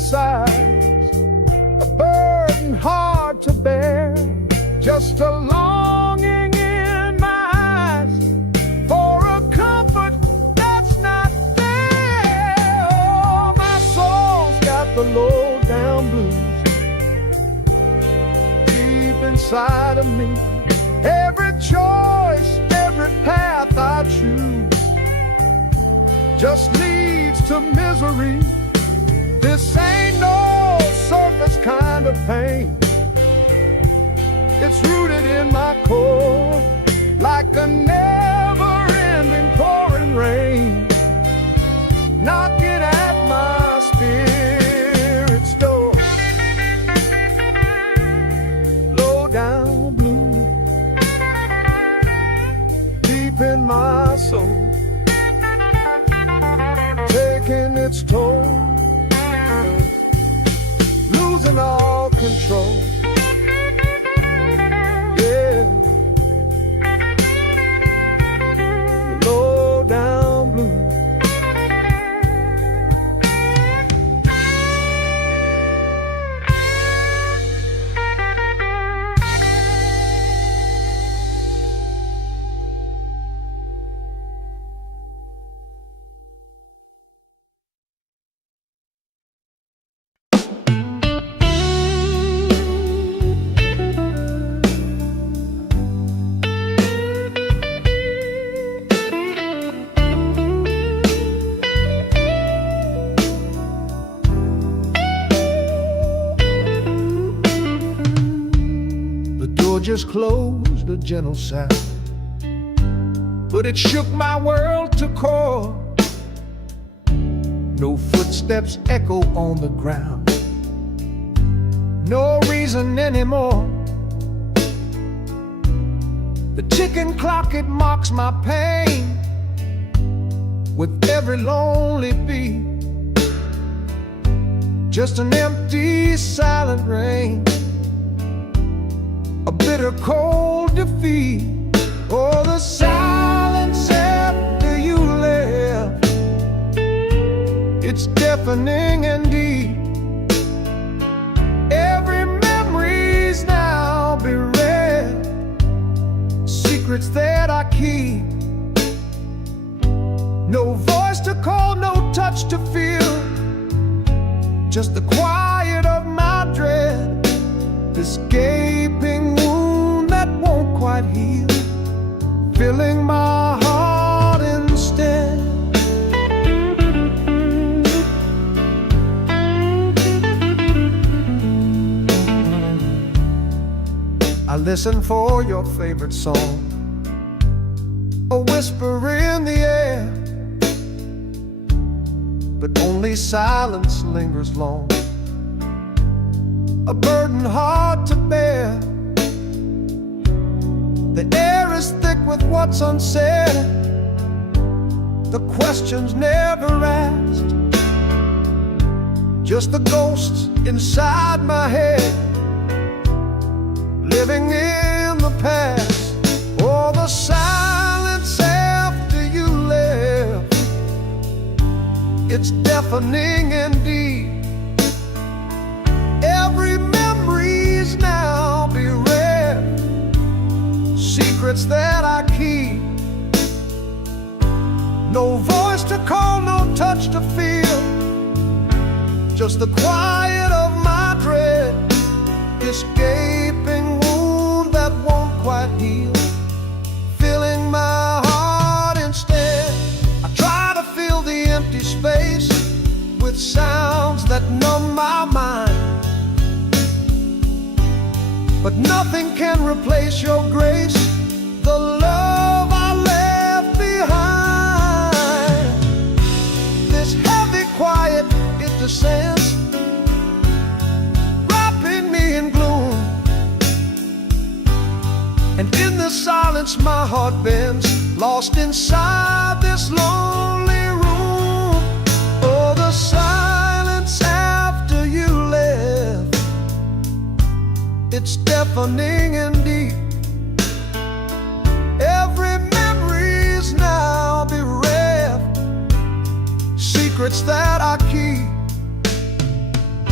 sighs, a burden hard to bear, just a longing in my eyes for a comfort that's not there. Oh, my soul's got the low down blues deep inside of me. Every choice, every path I choose just leads to misery. This ain't no surface kind of pain. It's rooted in my core, like a never-ending pouring rain, knocking at my spirit's door. Low down blue, deep in my soul, taking its toll, losing all control. Yeah, low down blue. Just closed, a gentle sound, but it shook my world to core. No footsteps echo on the ground, no reason anymore. The ticking clock, it mocks my pain with every lonely beat. Just an empty, silent rain, a bitter cold defeat. Oh, the silence after you left, it's deafening indeed. Every memory's now bereft, secrets that I keep. No voice to call, no touch to feel, just the quiet of my dread. This gaping wound that won't quite heal, filling my heart instead. I listen for your favorite song, a whisper in the air, but only silence lingers long, a burden hard to bear. The air is thick with what's unsaid, the questions never asked, just the ghosts inside my head, living in the past. Oh, the silence after you left, it's deafening indeed. Every memory's now bereft, secrets that I keep. No voice to call, no touch to feel, just the quiet of my dread. This gaping wound that won't quite heal, filling my heart instead. I try to fill the empty space with sounds that numb my mind, but nothing can replace your grace, the love I left behind. This heavy quiet, it descends, wrapping me in gloom, and in the silence my heart bends, lost inside this lonely room. Oh, the silence after you left, it's deafening indeed. Every memory's now bereft, secrets that I keep.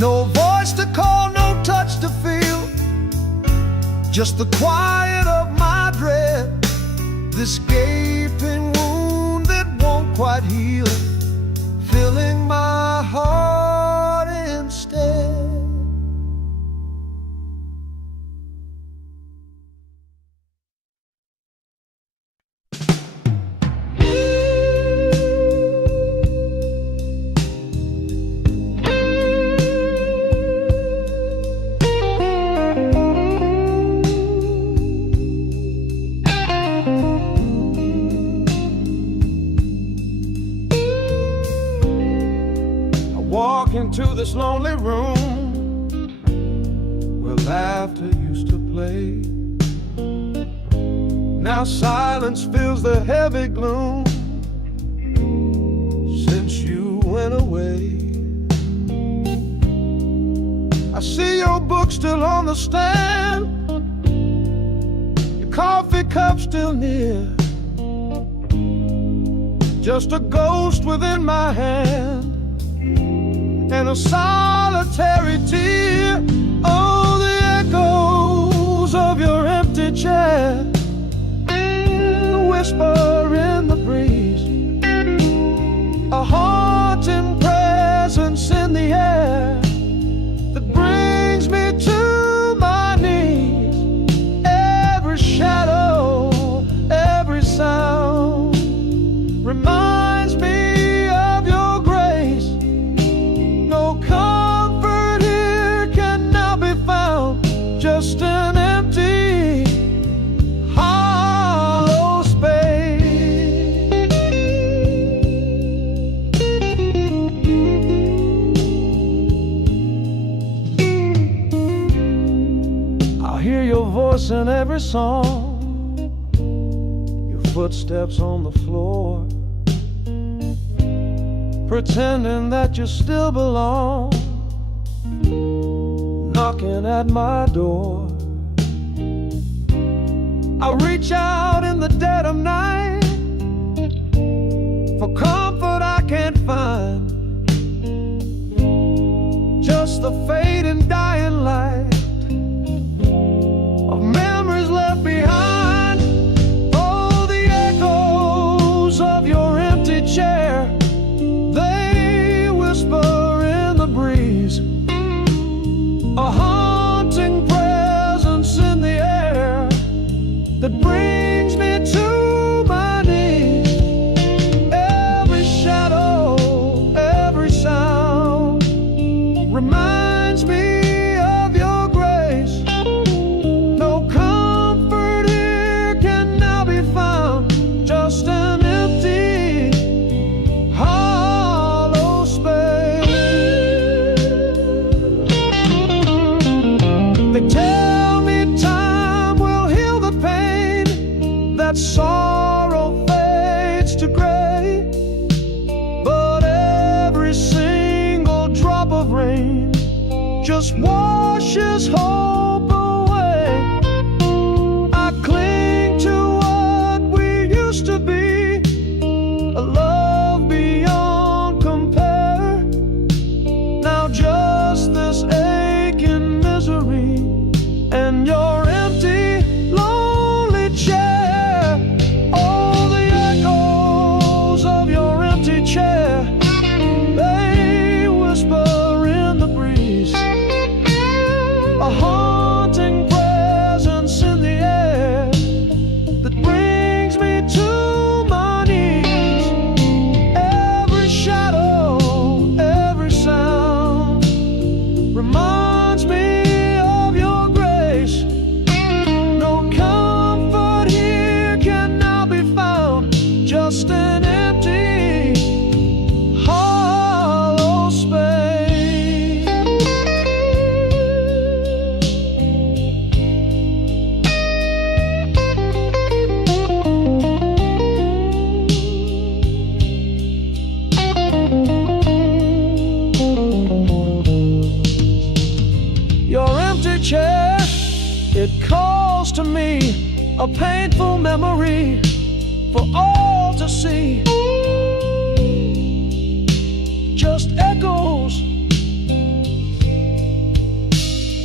No voice to call, no touch to feel, just the quiet of my dread. This gaping wound that won't quite heal, filling my heart instead. Walk into this lonely room where laughter used to play. Now silence fills the heavy gloom since you went away. I see your book still on the stand, your coffee cup still near, just a ghost within my hand and a solitary tear. Oh, the echoes of your empty chair, the whisper in the breeze, a haunting presence in the air that brings me to my knees. Every shadow, every sound reminds me of your grace. No comfort here can now be found, just an empty, hollow space. I'll hear your voice in every song, your footsteps on the floor, pretending that you still belong, knocking at my door. I reach out in the dead of night for comfort I can't find, just the fading dying light of memories left behind. Oh, the echoes of your empty chair, they whisper in the breeze, a haunting presence in the air that brings me to my knees. Every shadow, every sound reminds me of your grace. No comfort here can now be found, just an empty, hollow space. They tell me time will heal the pain, that sorrow fades to gray, but every single drop of rain just washes hope away. I cling to what we used to be, a love beyond compare. Now just this aching misery and your empty, lonely chair. Oh, the echoes of your empty chair, they whisper in the breeze, a haunting presence in the air that brings me to my knees. Every shadow, every sound reminds me of your grace. No comfort here can now be found, just an empty, hollow space. Your empty chair, it calls to me, a painful memory for all to see. Just echoes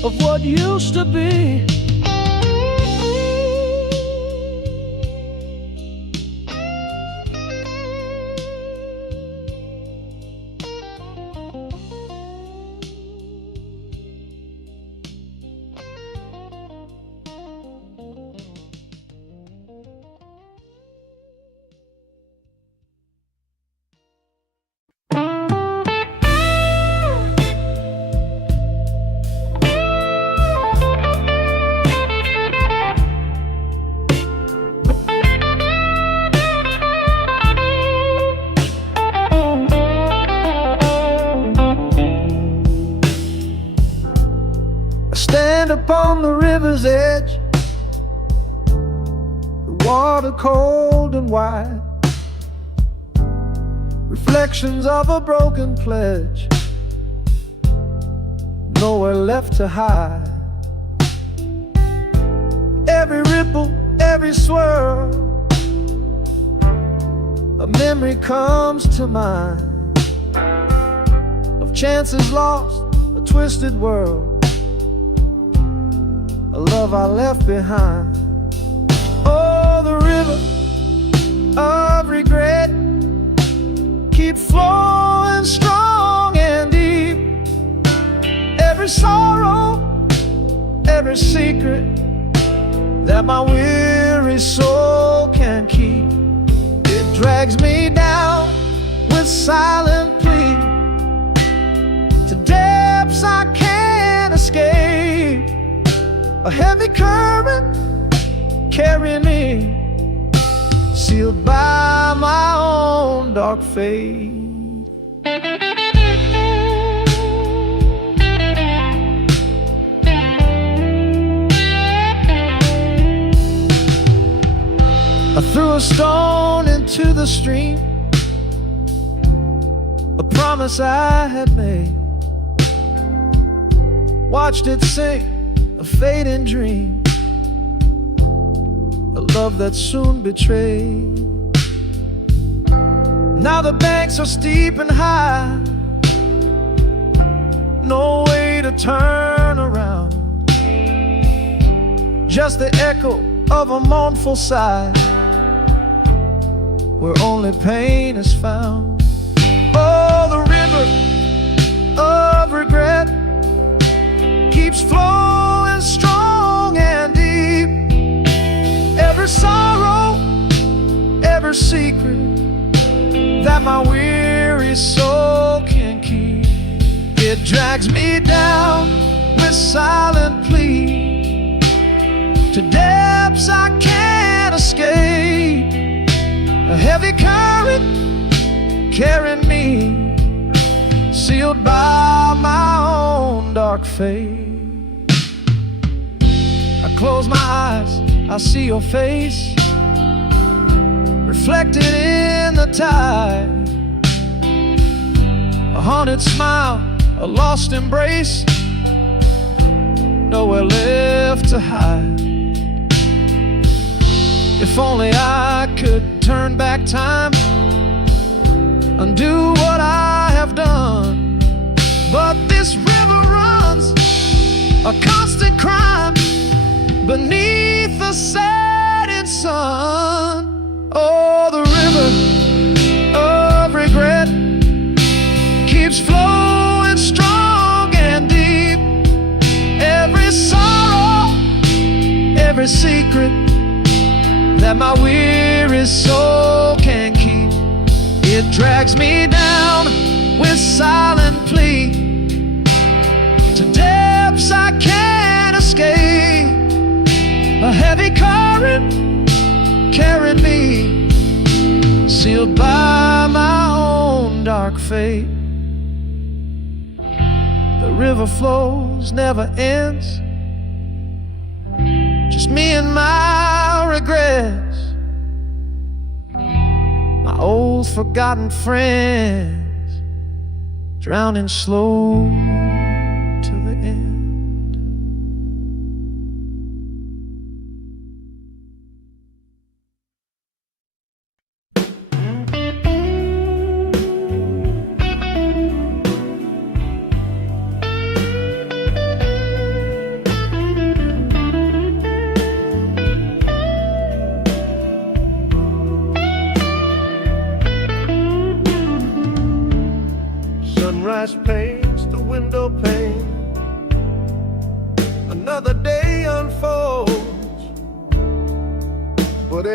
of what used to be. Stand upon the river's edge, the water cold and wide, reflections of a broken pledge, nowhere left to hide. Every ripple, every swirl, a memory comes to mind of chances lost, a twisted world, a love I left behind. Oh, the river of regret keep flowing strong and deep. Every sorrow, every secret that my weary soul can keep, it drags me down with silent plea to depths I can't escape. A heavy current carrying me, sealed by my own dark fate. I threw a stone into the stream, a promise I had made, watched it sink, a fading dream, a love that soon betrayed. Now the banks are steep and high, no way to turn around, just the echo of a mournful sigh, where only pain is found. Oh, the river of regret keeps flowing strong and deep. Every sorrow, every secret that my weary soul can keep, it drags me down with silent plea to depths I can't escape. A heavy current carrying me, sealed by my own dark fate. I close my eyes, I see your face reflected in the tide, a haunted smile, a lost embrace, nowhere left to hide. If only I could turn back time, undo what I have done, but this river runs a constant crime beneath the setting sun. Oh, the river of regret keeps flowing strong and deep. Every sorrow, every secret that my weary soul can keep, it drags me down with silent plea to depths I can't escape. A heavy current carrying me, sealed by my own dark fate. The river flows, never ends, just me and my regrets, my old forgotten friends, drowning slow to the end.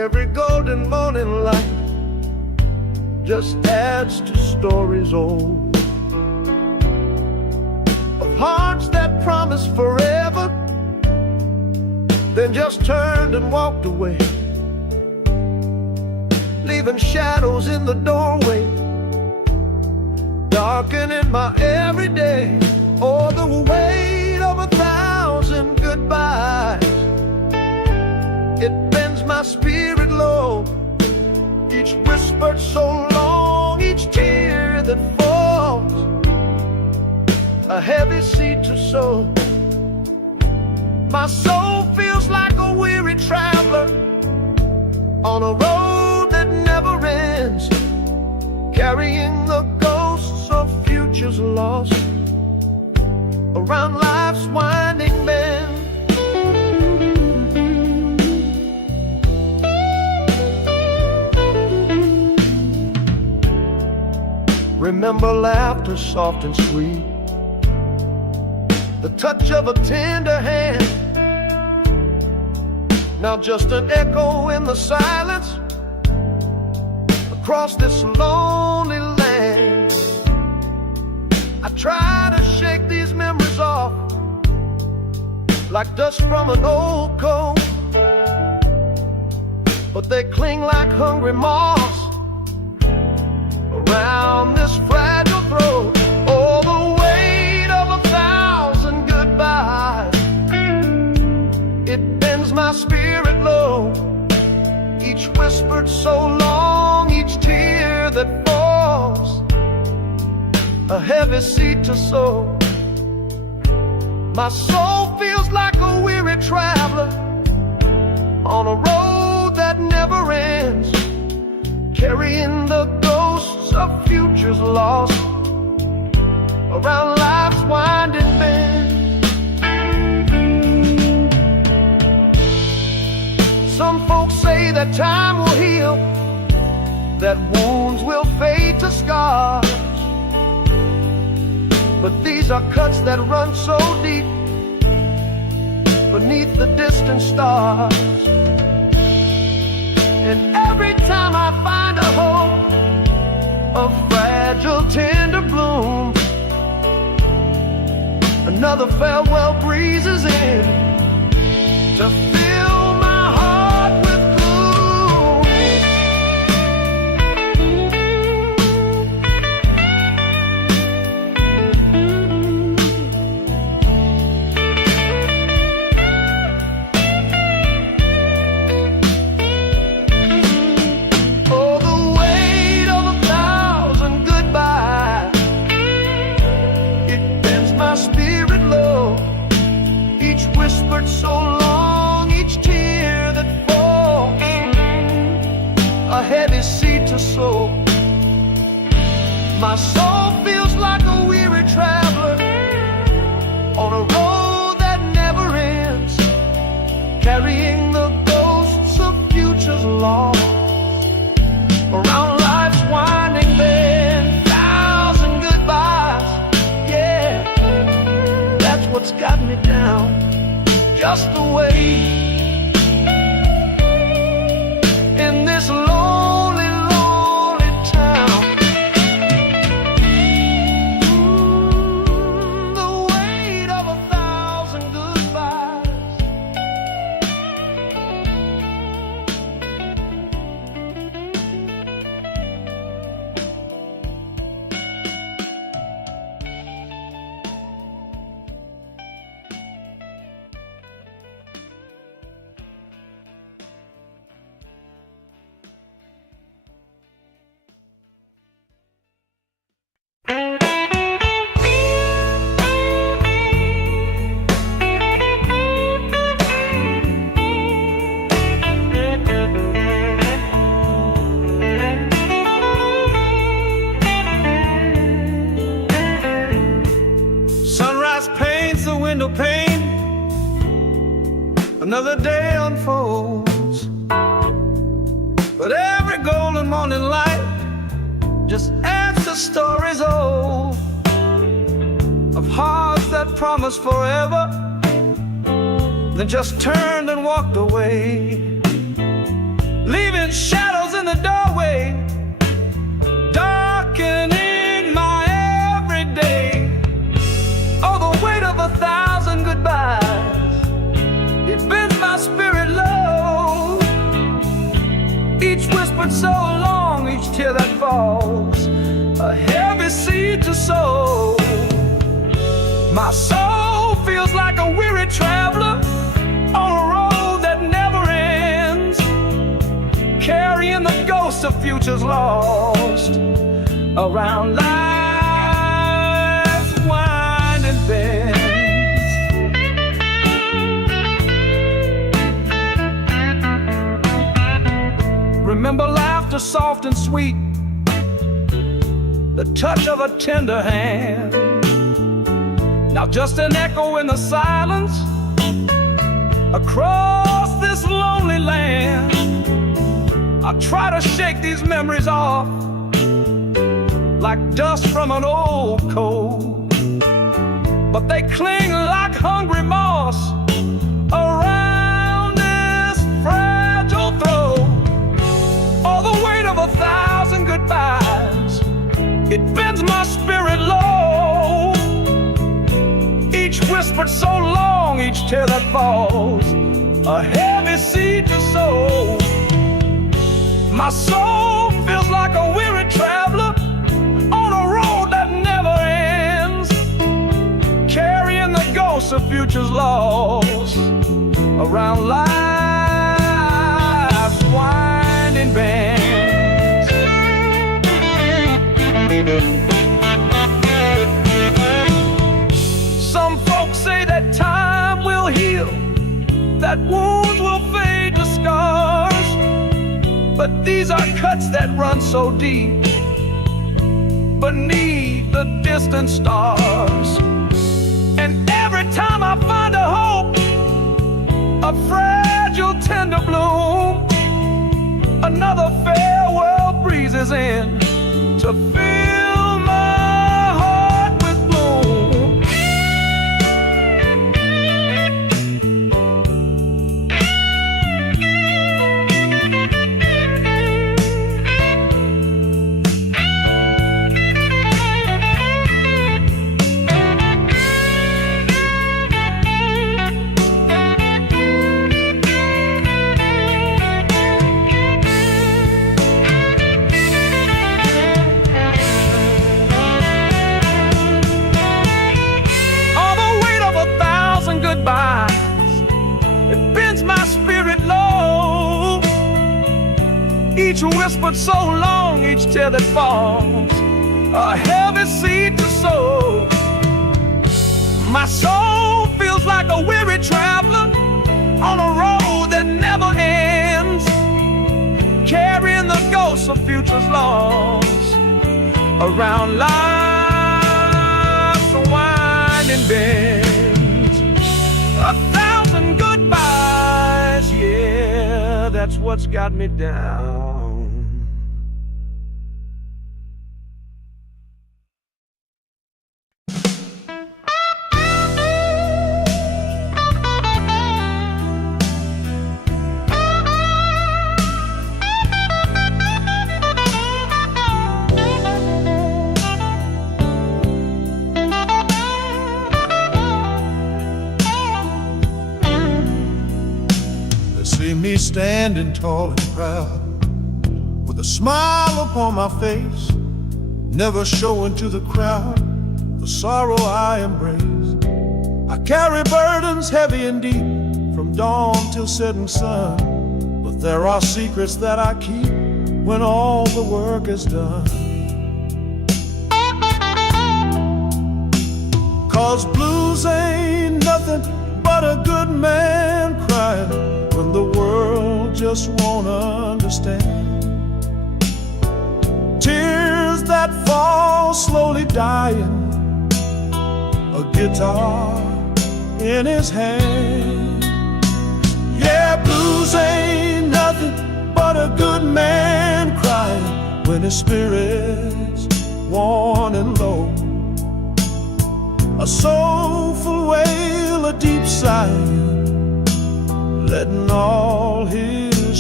every golden morning light just adds to stories old of hearts that promised forever, then just turned and walked away, leaving shadows in the doorway, darkening my everyday. Oh, the weight of 1,000 goodbyes, it bends my spirit low. Each whispered so long, each tear that falls, a heavy seed to sow. My soul feels like a weary traveler on a road that never ends, carrying the ghosts of futures lost around life's winding bend. Remember laughter soft and sweet, the touch of a tender hand. Now just an echo in the silence across this lonely land. I try to shake these memories off like dust from an old coat, but they cling like hungry moths around this fragile throat. Oh, the weight of 1,000 goodbyes, it bends my spirit low. Each whispered so long, each tear that falls, a heavy seed to sow. My soul feels like a weary traveler on a road that never ends, carrying the ghosts of futures lost around life's winding bend. Some folks say that time will heal, that wounds will fade to scars, but these are cuts that run so deep beneath the distant stars. And every time I find a hope, a fragile tender bloom, another farewell breezes in to fill my heart with so long, each tear that falls, a heavy seed to sow. My soul feels like a weary traveler on a road that never ends, carrying the ghosts of futures lost around life's winding bend. 1,000 goodbyes, yeah, that's what's got me down. Just the way in this lonely, lonely town. The weight of 1,000 goodbyes. Window pane, another day unfolds, but every golden morning light just adds to stories old of hearts that promised forever, then just turned and walked away, leaving shadows in the doorway, darkening my everyday. Oh, the weight of 1,000 goodbyes, it bends my spirit low. Each whispered so long, each tear that falls, a heavy seed to sow. My soul feels like a weary traveler on a road that never ends, carrying the ghosts of futures lost around life's winding bends. Remember laughter soft and sweet, the touch of a tender hand. Now just an echo in the silence across this lonely land. I try to shake these memories off like dust from an old coat, but they cling like hungry moss around this fragile throat. All the weight of 1,000 goodbyes, it bends my spirit low. Each whispered so long, each tear that falls, a heavy seed to sow. My soul feels like a weary traveler on a road that never ends, carrying the ghosts of futures lost around life's winding bends. Some folks say that time will heal, that wounds will fade to scars, but these are cuts that run so deep beneath the distant stars. And every time I find a hope, a fragile tender bloom, another farewell breezes in to fill my heart with gloom. It bends my spirit low. Each whispered so long, each tear that falls, a heavy seed to sow. My soul feels like a weary traveler on a road that never ends, carrying the ghosts of futures lost around life's winding bend. 1,000 goodbyes, yeah, that's what's got me down. See me standing tall and proud, with a smile upon my face, never showing to the crowd the sorrow I embrace. I carry burdens heavy and deep, from dawn till setting sun, but there are secrets that I keep when all the work is done. 'Cause blues ain't nothing but a good man crying when the world just won't understand. Tears that fall slowly dying, a guitar in his hand. Yeah, blues ain't nothing but a good man crying when his spirit's worn and low. A soulful wail, a deep sigh, letting all his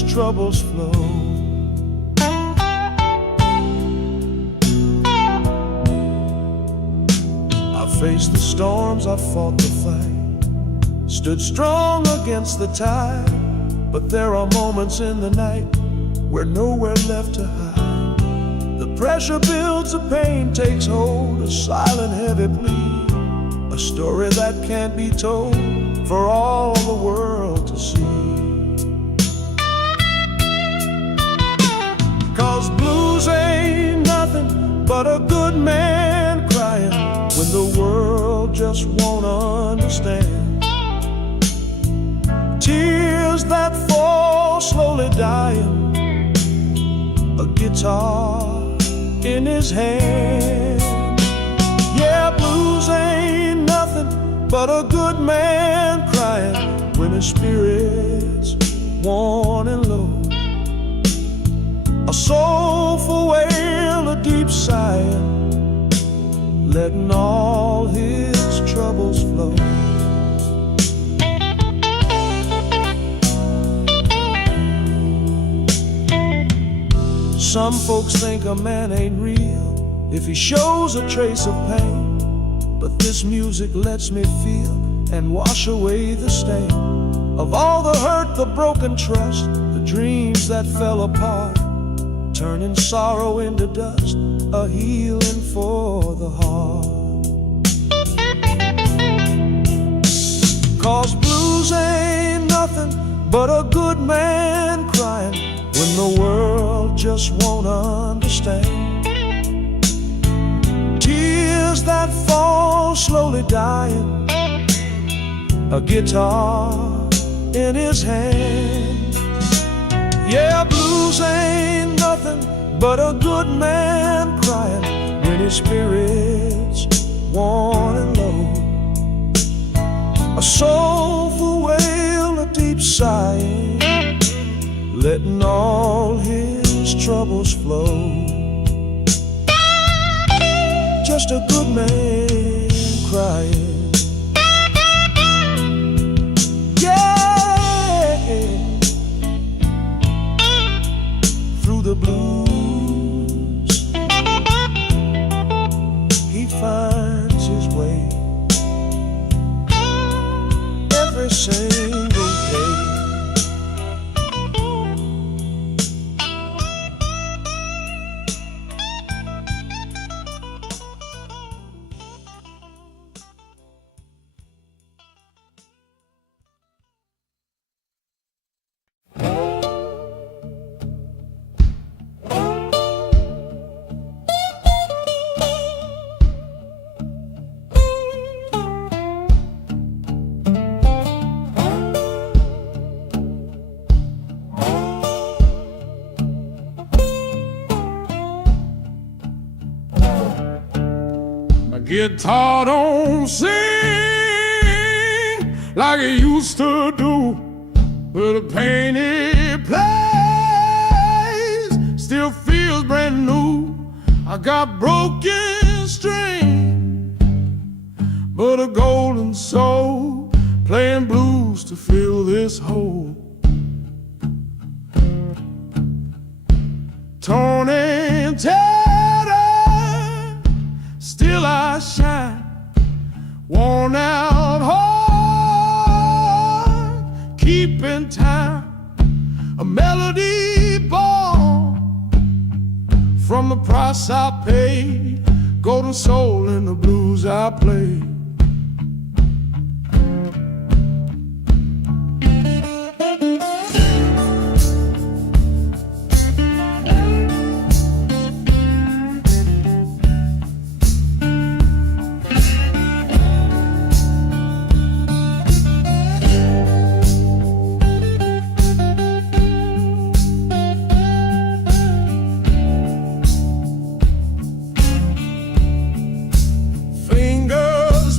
his troubles flow. I faced the storms, I fought the fight, stood strong against the tide. But there are moments in the night where nowhere left to hide. The pressure builds, the pain takes hold, a silent heavy plea, a story that can't be told for all the world to see. 'Cause blues ain't nothing but a good man crying when the world just won't understand. Tears that fall slowly dying, a guitar in his hand. Yeah, blues ain't nothing but a good man crying when his spirit's worn and low. A soulful wail, a deep sighing, letting all his troubles flow. Some folks think a man ain't real if he shows a trace of pain, but this music lets me feel and wash away the stain of all the hurt, the broken trust, the dreams that fell apart, turning sorrow into dust, a healing for the heart. 'Cause blues ain't nothing but a good man crying when the world just won't understand. Tears that fall slowly dying, a guitar in his hand. Yeah, blues ain't nothing but a good man crying when his spirit's worn and low. A soulful wail, a deep sighing, letting all his troubles flow. Just a good man crying. Yeah, through the blues he finds his way every single day. Guitar don't sing like it used to do, but the pain it plays still feels brand new. I got broken string, but a golden soul playing blues to fill this hole. Torn and tattered, still I shine, worn out heart, keeping time, a melody born from the price I paid, golden soul in the blues I play.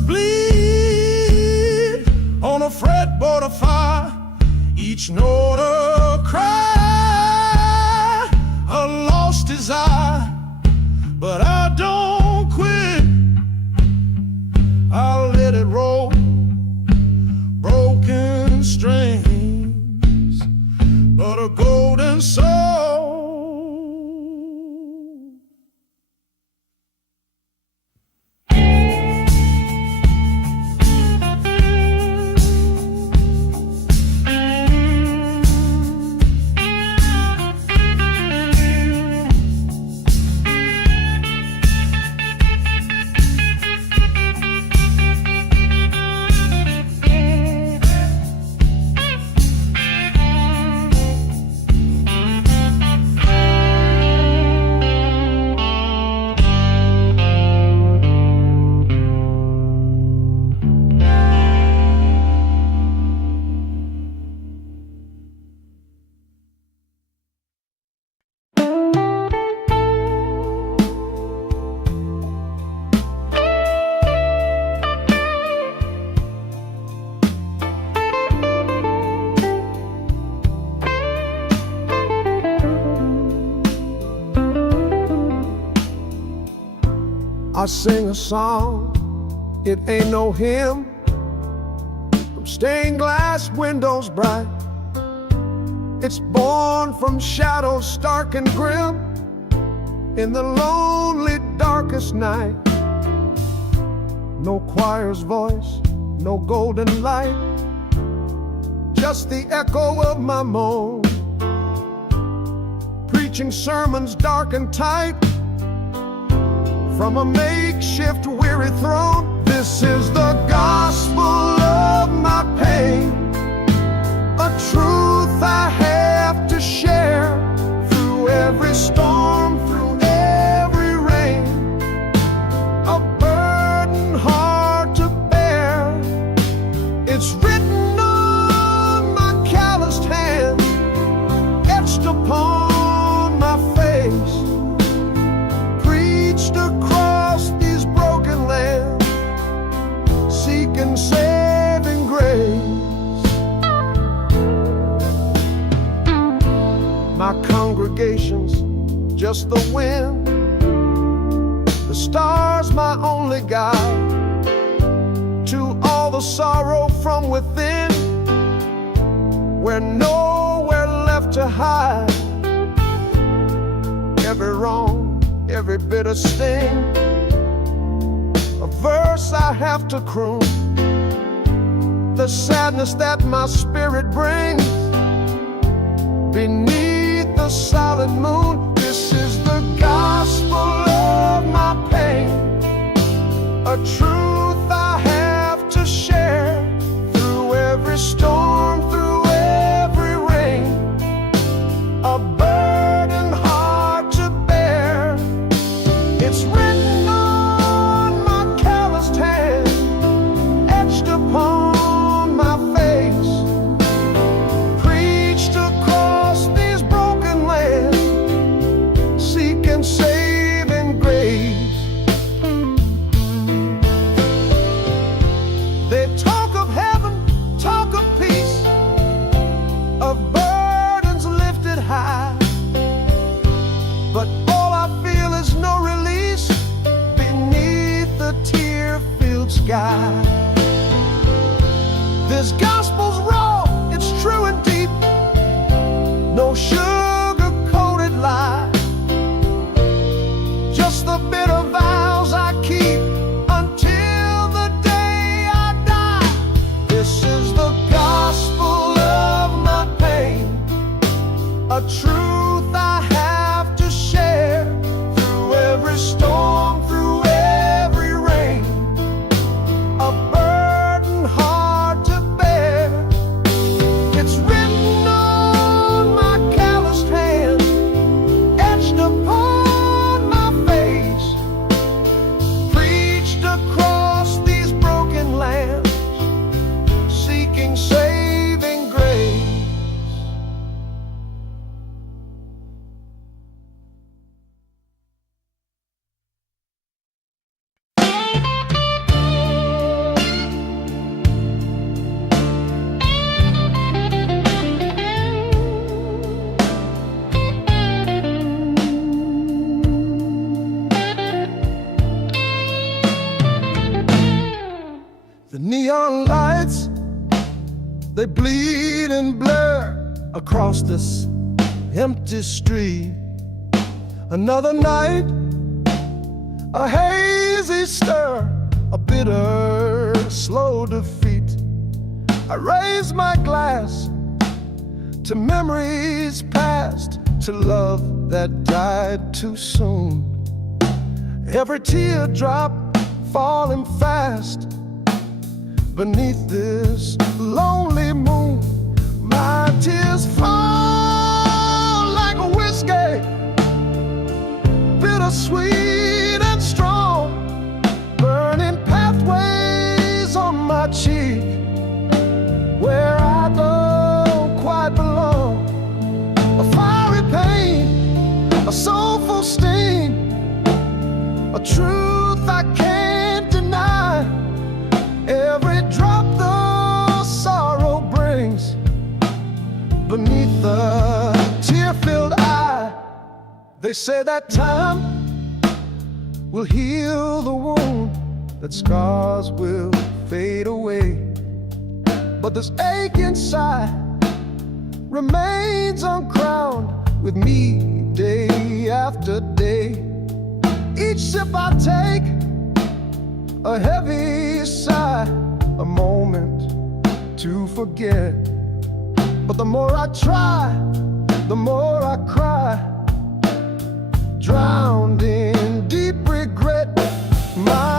I sing a song, it ain't no hymn, from stained glass windows bright. It's born from shadows stark and grim, in the lonely darkest night. No choir's voice, no golden light, just the echo of my moan, preaching sermons dark and tight from a makeshift weary throne. This is the gospel of my pain, a truth I have to share through every storm, through every rain, a burden hard to bear. It's written on my calloused hand, etched upon my face, preached across these broken lands, seeking saving grace. My congregation's just the wind, the stars my only guide to all the sorrow from within, where nowhere left to hide. Every wrong, every bitter sting, a verse I have to croon, the sadness that my spirit brings beneath the solid moon. This is the gospel of my pain, a truth I have to share through every storm, through every rain, a burden hard to bear. It's written on my calloused hand, etched upon my face, preached across these broken lands, seeking saving grace. They talk of heaven, talk of peace, of burdens lifted high, but all I feel is no release beneath the tear-filled sky. This gospel's raw, it's true and deep, no sugar-coated lie, just the bitter vows I keep until the day I die. This is the gospel of my pain, a truth I have to share through every storm, through every rain, a burden hard to bear. It's written on my calloused hand, etched upon my face, preached across these broken lands, seeking saving grace. The neon lights, they bleed and blur across this empty street. Another night, a hazy stir, a bitter, slow defeat. I raise my glass to memories past, to love that died too soon. Every teardrop falling fast beneath this lonely moon. My tears fall like a whiskey, bittersweet and strong, burning pathways on my cheek where I don't quite belong. A fiery pain, a soulful sting, a truth I can't deny. Every drop the sorrow brings beneath the tear-filled eye. They say that time will heal the wound, that scars will fade away. But this ache inside remains uncrowned with me day after day. Each sip I take, a heavy sigh, a moment to forget. But the more I try, the more I cry, drowned in deep regret. My